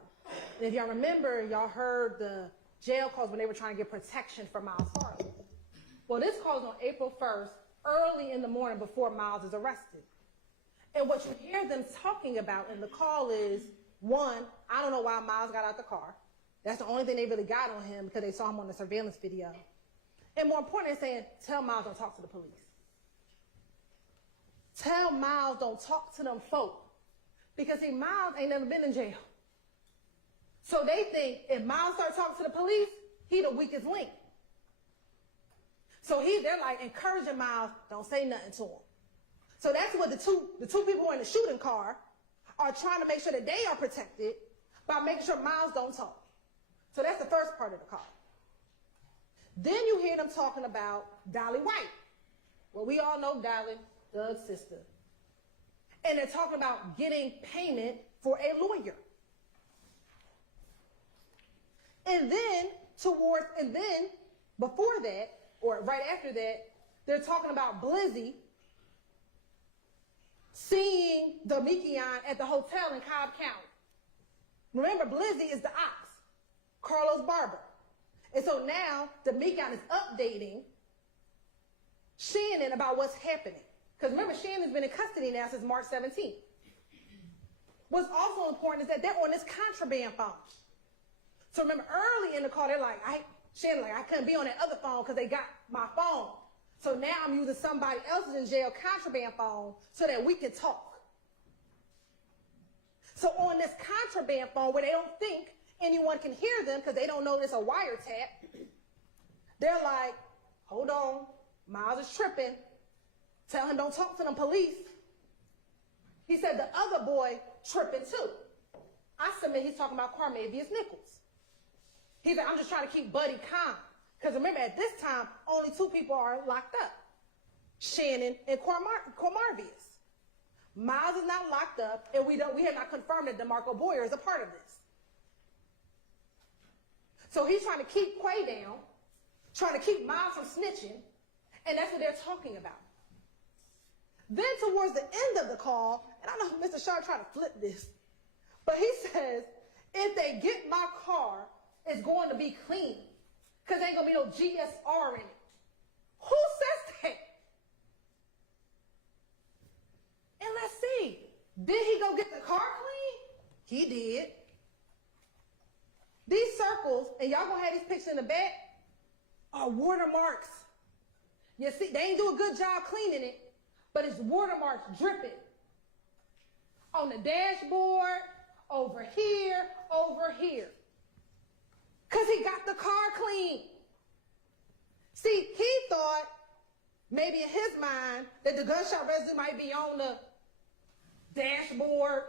And if y'all remember, y'all heard the jail calls when they were trying to get protection for Miles Farley. Well, this call is on April 1st, early in the morning before Miles is arrested. And what you hear them talking about in the call is, one, I don't know why Miles got out the car. That's the only thing they really got on him because they saw him on the surveillance video. And more importantly, they're saying, tell Miles don't talk to the police. Tell Miles don't talk to them folk. Because see, Miles ain't never been in jail. So they think if Miles starts talking to the police, he the weakest link. So they're like encouraging Miles, don't say nothing to him. So that's what the two people who are in the shooting car are trying to make sure that they are protected by making sure Miles don't talk. So that's the first part of the call. Then you hear them talking about Dolly White. Well, we all know Dolly, Doug's sister. And they're talking about getting payment for a lawyer. And then before that, or right after that, they're talking about Blizzy seeing Domikian at the hotel in Cobb County. Remember, Blizzy is the ops, Carlos Barber. And so now Domikian is updating Shannon about what's happening. Because remember, Shannon's been in custody now since March 17th. What's also important is that they're on this contraband phone. So remember, early in the call, they're like, Shannon, I couldn't be on that other phone because they got my phone. So now I'm using somebody else's in jail contraband phone so that we can talk. So on this contraband phone where they don't think anyone can hear them because they don't know it's a wiretap, they're like, hold on, Miles is tripping. Tell him don't talk to them police. He said the other boy tripping too. I submit he's talking about Carmavius Nichols. He said, I'm just trying to keep Buddy calm. Because remember, at this time, only 2 people are locked up. Shannon and Cormarvius. Miles is not locked up, and we have not confirmed that DeMarco Boyer is a part of this. So he's trying to keep Quay down, trying to keep Miles from snitching, and that's what they're talking about. Then towards the end of the call, and I know Mr. Sharp tried to flip this, but he says, if they get my car, it's going to be clean. Because there ain't going to be no GSR in it. Who says that? And let's see. Did he go get the car clean? He did. These circles, and y'all going to have these pictures in the back, are watermarks. You see, they ain't do a good job cleaning it, but it's watermarks dripping. On the dashboard, over here, over here. Because he got the car clean. See, he thought, maybe in his mind, that the gunshot residue might be on the dashboard.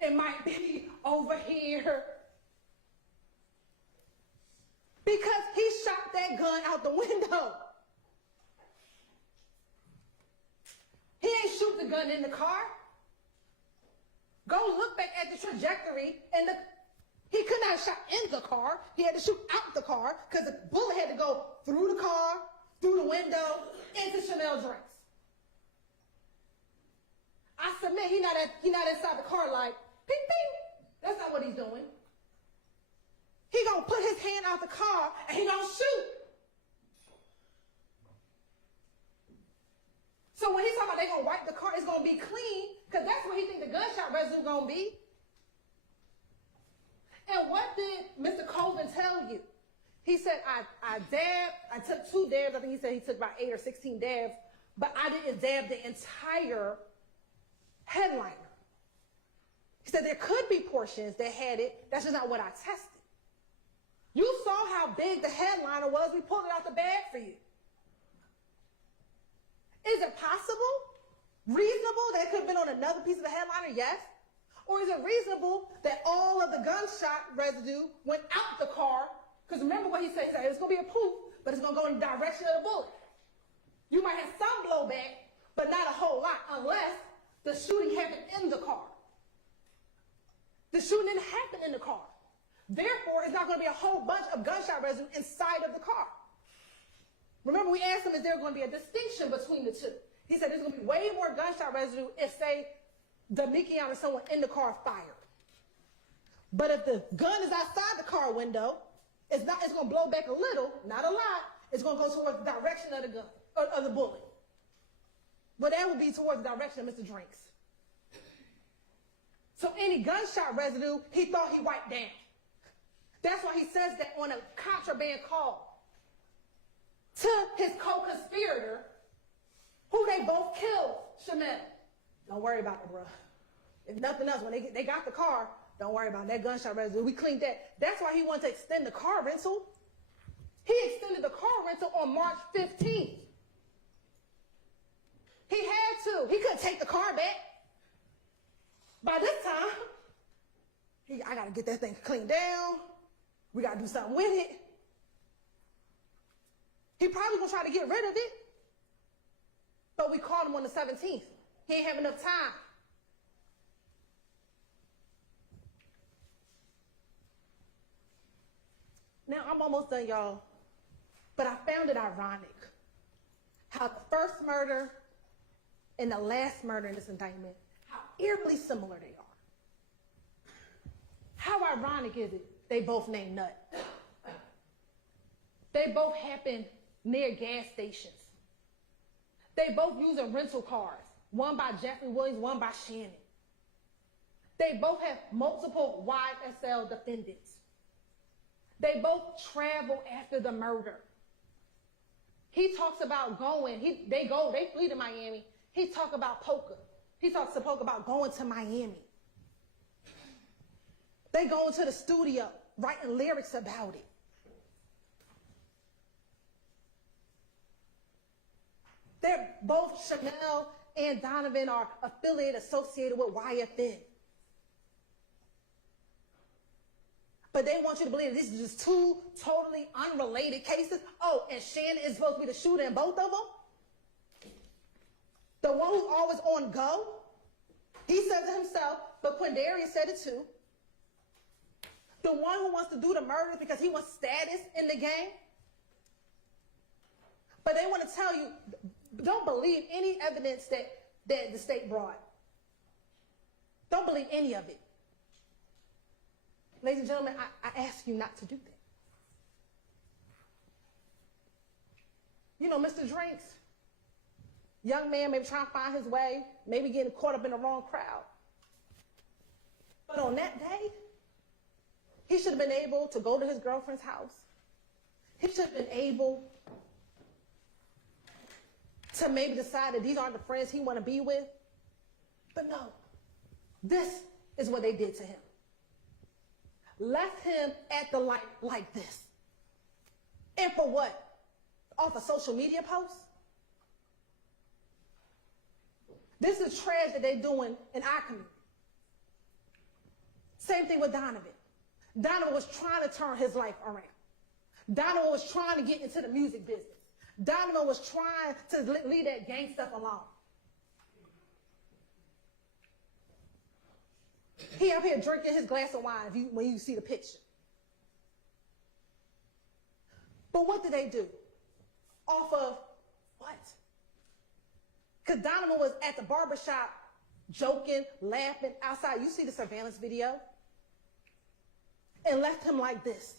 It might be over here. that gun out the window. He ain't shoot the gun in the car. Go look back at the trajectory, and he could not have shot in the car. He had to shoot out the car because the bullet had to go through the car, through the window, into Chanel drinks. I submit he not inside the car like, ping, ping. That's not what he's doing. He gonna put his hand out the car and he gonna shoot. So when he's talking about they gonna wipe the car, it's gonna be clean, because that's what he think the gunshot residue gonna be. And what did Mr. Colvin tell you? He said, I dabbed, I took 2 dabs. I think he said he took about 8 or 16 dabs, but I didn't dab the entire headliner. He said there could be portions that had it. That's just not what I tested. You saw how big the headliner was. We pulled it out the bag for you. Is it possible, reasonable, that it could have been on another piece of the headliner? Yes. Or is it reasonable that all of the gunshot residue went out the car? Because remember what he said. He said it's going to be a poof, but it's going to go in the direction of the bullet. You might have some blowback, but not a whole lot, unless the shooting happened in the car. The shooting didn't happen in the car. Therefore, it's not going to be a whole bunch of gunshot residue inside of the car. Remember, we asked him, is there going to be a distinction between the two? He said there's going to be way more gunshot residue if, say, Damikian or someone in the car fired. But if the gun is outside the car window, it's going to blow back a little, not a lot. It's going to go towards the direction of the gun, of the bullet. But that would be towards the direction of Mr. Drinks. So any gunshot residue, he thought he wiped down. That's why he says that on a contraband call to his co-conspirator, who they both killed, Chanel. Don't worry about it, bro. If nothing else, when they got the car, don't worry about that gunshot residue. We cleaned that. That's why he wanted to extend the car rental. He extended the car rental on March 15th. He had to. He couldn't take the car back. By this time, I got to get that thing cleaned down. We got to do something with it. He probably going to try to get rid of it. But we called him on the 17th. He ain't have enough time. Now, I'm almost done, y'all. But I found it ironic how the first murder and the last murder in this indictment, how eerily similar they are. How ironic is it they both named Nut? They both happened near gas stations. They both using rental cars, one by Jeffrey Williams, one by Shannon. They both have multiple YSL defendants. They both travel after the murder. He talks about going, they flee to Miami. He talks about poker. He talks to poker about going to Miami. They go into the studio, writing lyrics about it. They're both, Chanel and Donovan are affiliated, associated with YFN. But they want you to believe this is just 2 totally unrelated cases. Oh, and Shannon is supposed to be the shooter in both of them? The one who's always on go? He says it himself, but Quindarius said it too. The one who wants to do the murders because he wants status in the game? But they want to tell you, don't believe any evidence that the state brought. Don't believe any of it. Ladies and gentlemen, I ask you not to do that. You know, Mr. Drinks, young man maybe trying to find his way, maybe getting caught up in the wrong crowd. But on that day, he should have been able to go to his girlfriend's house. He should have been able to maybe decide that these aren't the friends he want to be with. But no, this is what they did to him. Left him at the light like this. And for what? Off a social media post? This is trash that they're doing in our community. Same thing with Donovan. Donovan was trying to turn his life around. Donovan was trying to get into the music business. Donovan was trying to leave that gang stuff alone. He up here drinking his glass of wine when you see the picture. But what did they do? Off of what? Because Donovan was at the barbershop joking, laughing outside. You see the surveillance video? And left him like this.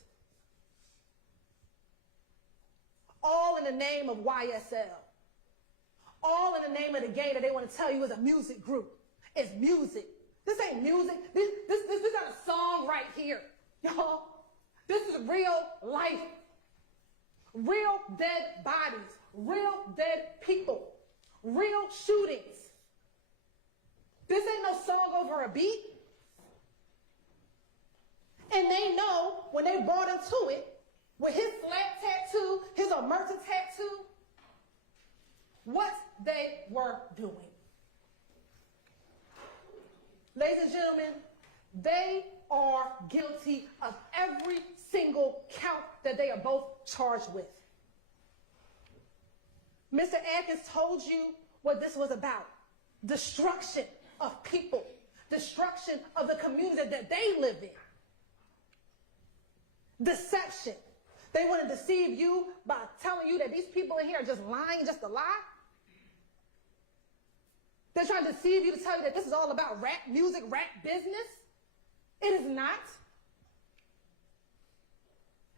All in the name of YSL. All in the name of the game that they want to tell you is a music group. It's music. This ain't music. This not a song right here, y'all. This is real life. Real dead bodies. Real dead people. Real shootings. This ain't no song over a beat. And they know when they bought into it, with his slap tattoo, his omerta tattoo, what they were doing. Ladies and gentlemen, they are guilty of every single count that they are both charged with. Mr. Atkins told you what this was about. Destruction of people. Destruction of the community that they live in. Deception. They want to deceive you by telling you that these people in here are just lying just to lie. They're trying to deceive you to tell you that this is all about rap music, rap business. It is not.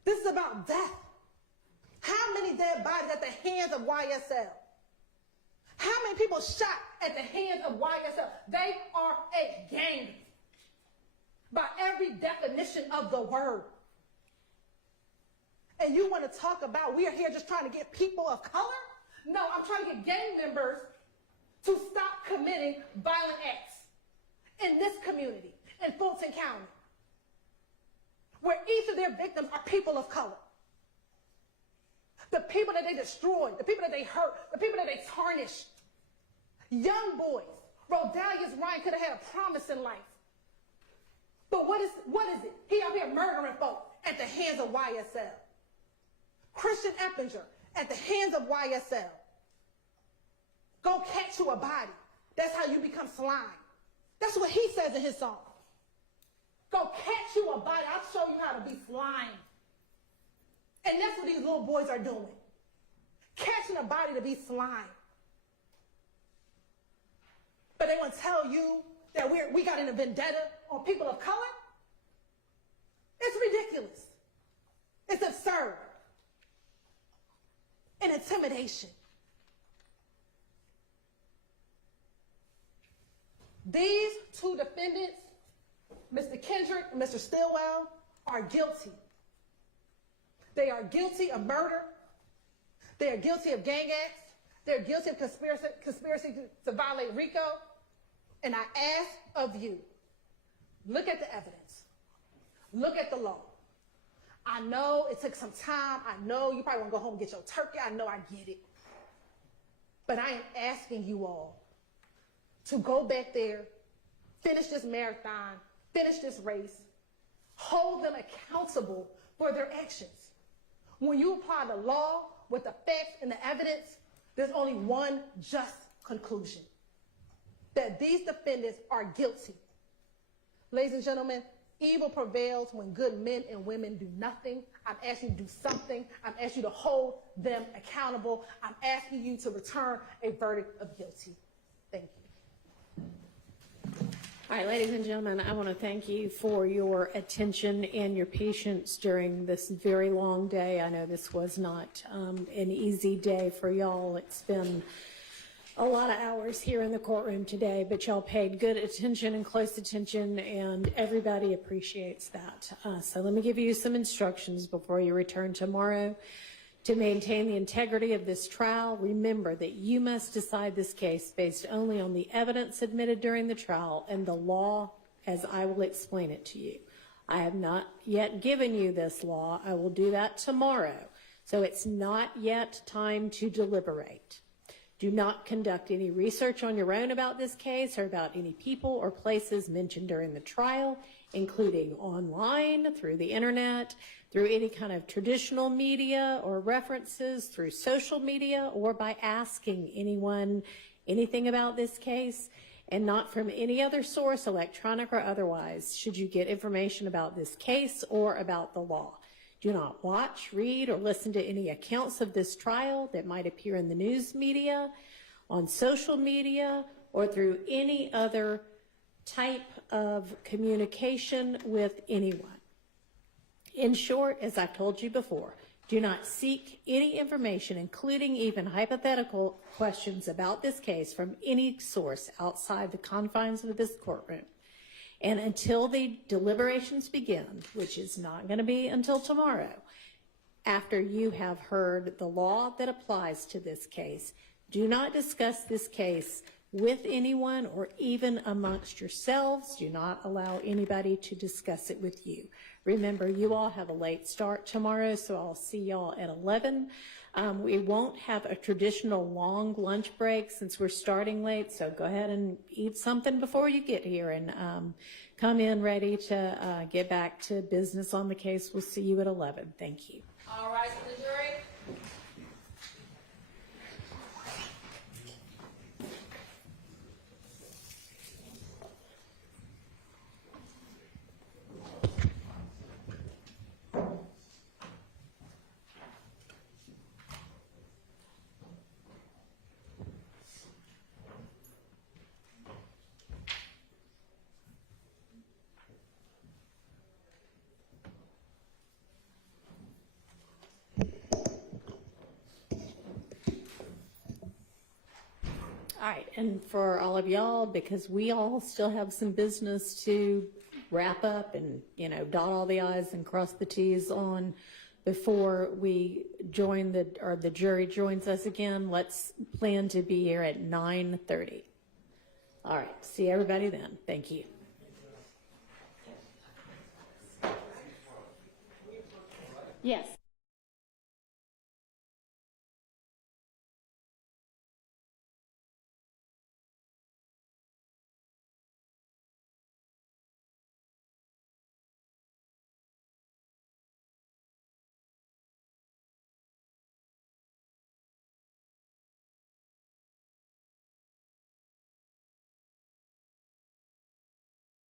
This is about death. How many dead bodies at the hands of YSL? How many people shot at the hands of YSL? They are a gang. By every definition of the word. And you want to talk about we are here just trying to get people of color? No, I'm trying to get gang members to stop committing violent acts in this community, in Fulton County, where each of their victims are people of color. The people that they destroyed, the people that they hurt, the people that they tarnished. Young boys. Rodalius Ryan could have had a promise in life. But what is it? He out here murdering folk at the hands of YSL. Christian Eppinger at the hands of YSL. Go catch you a body. That's how you become slime. That's what he says in his song. Go catch you a body. I'll show you how to be slime. And that's what these little boys are doing. Catching a body to be slime. But they want to tell you that we got a vendetta on people of color? It's ridiculous. It's absurd. And intimidation. These two defendants, Mr. Kendrick and Mr. Stillwell, are guilty. They are guilty of murder. They are guilty of gang acts. They're guilty of conspiracy to violate RICO. And I ask of you, look at the evidence. Look at the law. I know it took some time. I know you probably want to go home and get your turkey. I know I get it. But I am asking you all to go back there, finish this marathon, finish this race, hold them accountable for their actions. When you apply the law with the facts and the evidence, there's only one just conclusion, that these defendants are guilty. Ladies and gentlemen, evil prevails when good men and women do nothing. I'm asking you to do something. I'm asking you to hold them accountable. I'm asking you to return a verdict of guilty. Thank you. All right, ladies and gentlemen, I want to thank you for your attention and your patience during this very long day. I know this was not an easy day for y'all. It's been a lot of hours here in the courtroom today, but y'all paid good attention and close attention, and everybody appreciates that. So let me give you some instructions before you return tomorrow. To maintain the integrity of this trial, remember that you must decide this case based only on the evidence admitted during the trial and the law as I will explain it to you. I have not yet given you this law. I will do that tomorrow. So it's not yet time to deliberate. Do not conduct any research on your own about this case or about any people or places mentioned during the trial, including online, through the internet. through any kind of traditional media or references, through social media, or by asking anyone anything about this case, and not from any other source, electronic or otherwise, should you get information about this case or about the law. Do not watch, read, or listen to any accounts of this trial that might appear in the news media, on social media, or through any other type of communication with anyone. In short, as I've told you before, do not seek any information, including even hypothetical questions about this case, from any source outside the confines of this courtroom. And until the deliberations begin, which is not going to be until tomorrow, after you have heard the law that applies to this case, do not discuss this case with anyone or even amongst yourselves. Do not allow anybody to discuss it with you. Remember, you all have a late start tomorrow, so I'll see y'all at 11. We won't have a traditional long lunch break since we're starting late, so go ahead and eat something before you get here and come in ready to get back to business on the case. We'll see you at 11. Thank you. All right, to the jury. All right, and for all of y'all, because we all still have some business to wrap up and, dot all the I's and cross the T's on before we join the jury joins us again, let's plan to be here at 9:30. All right, see everybody then. Thank you. Yes.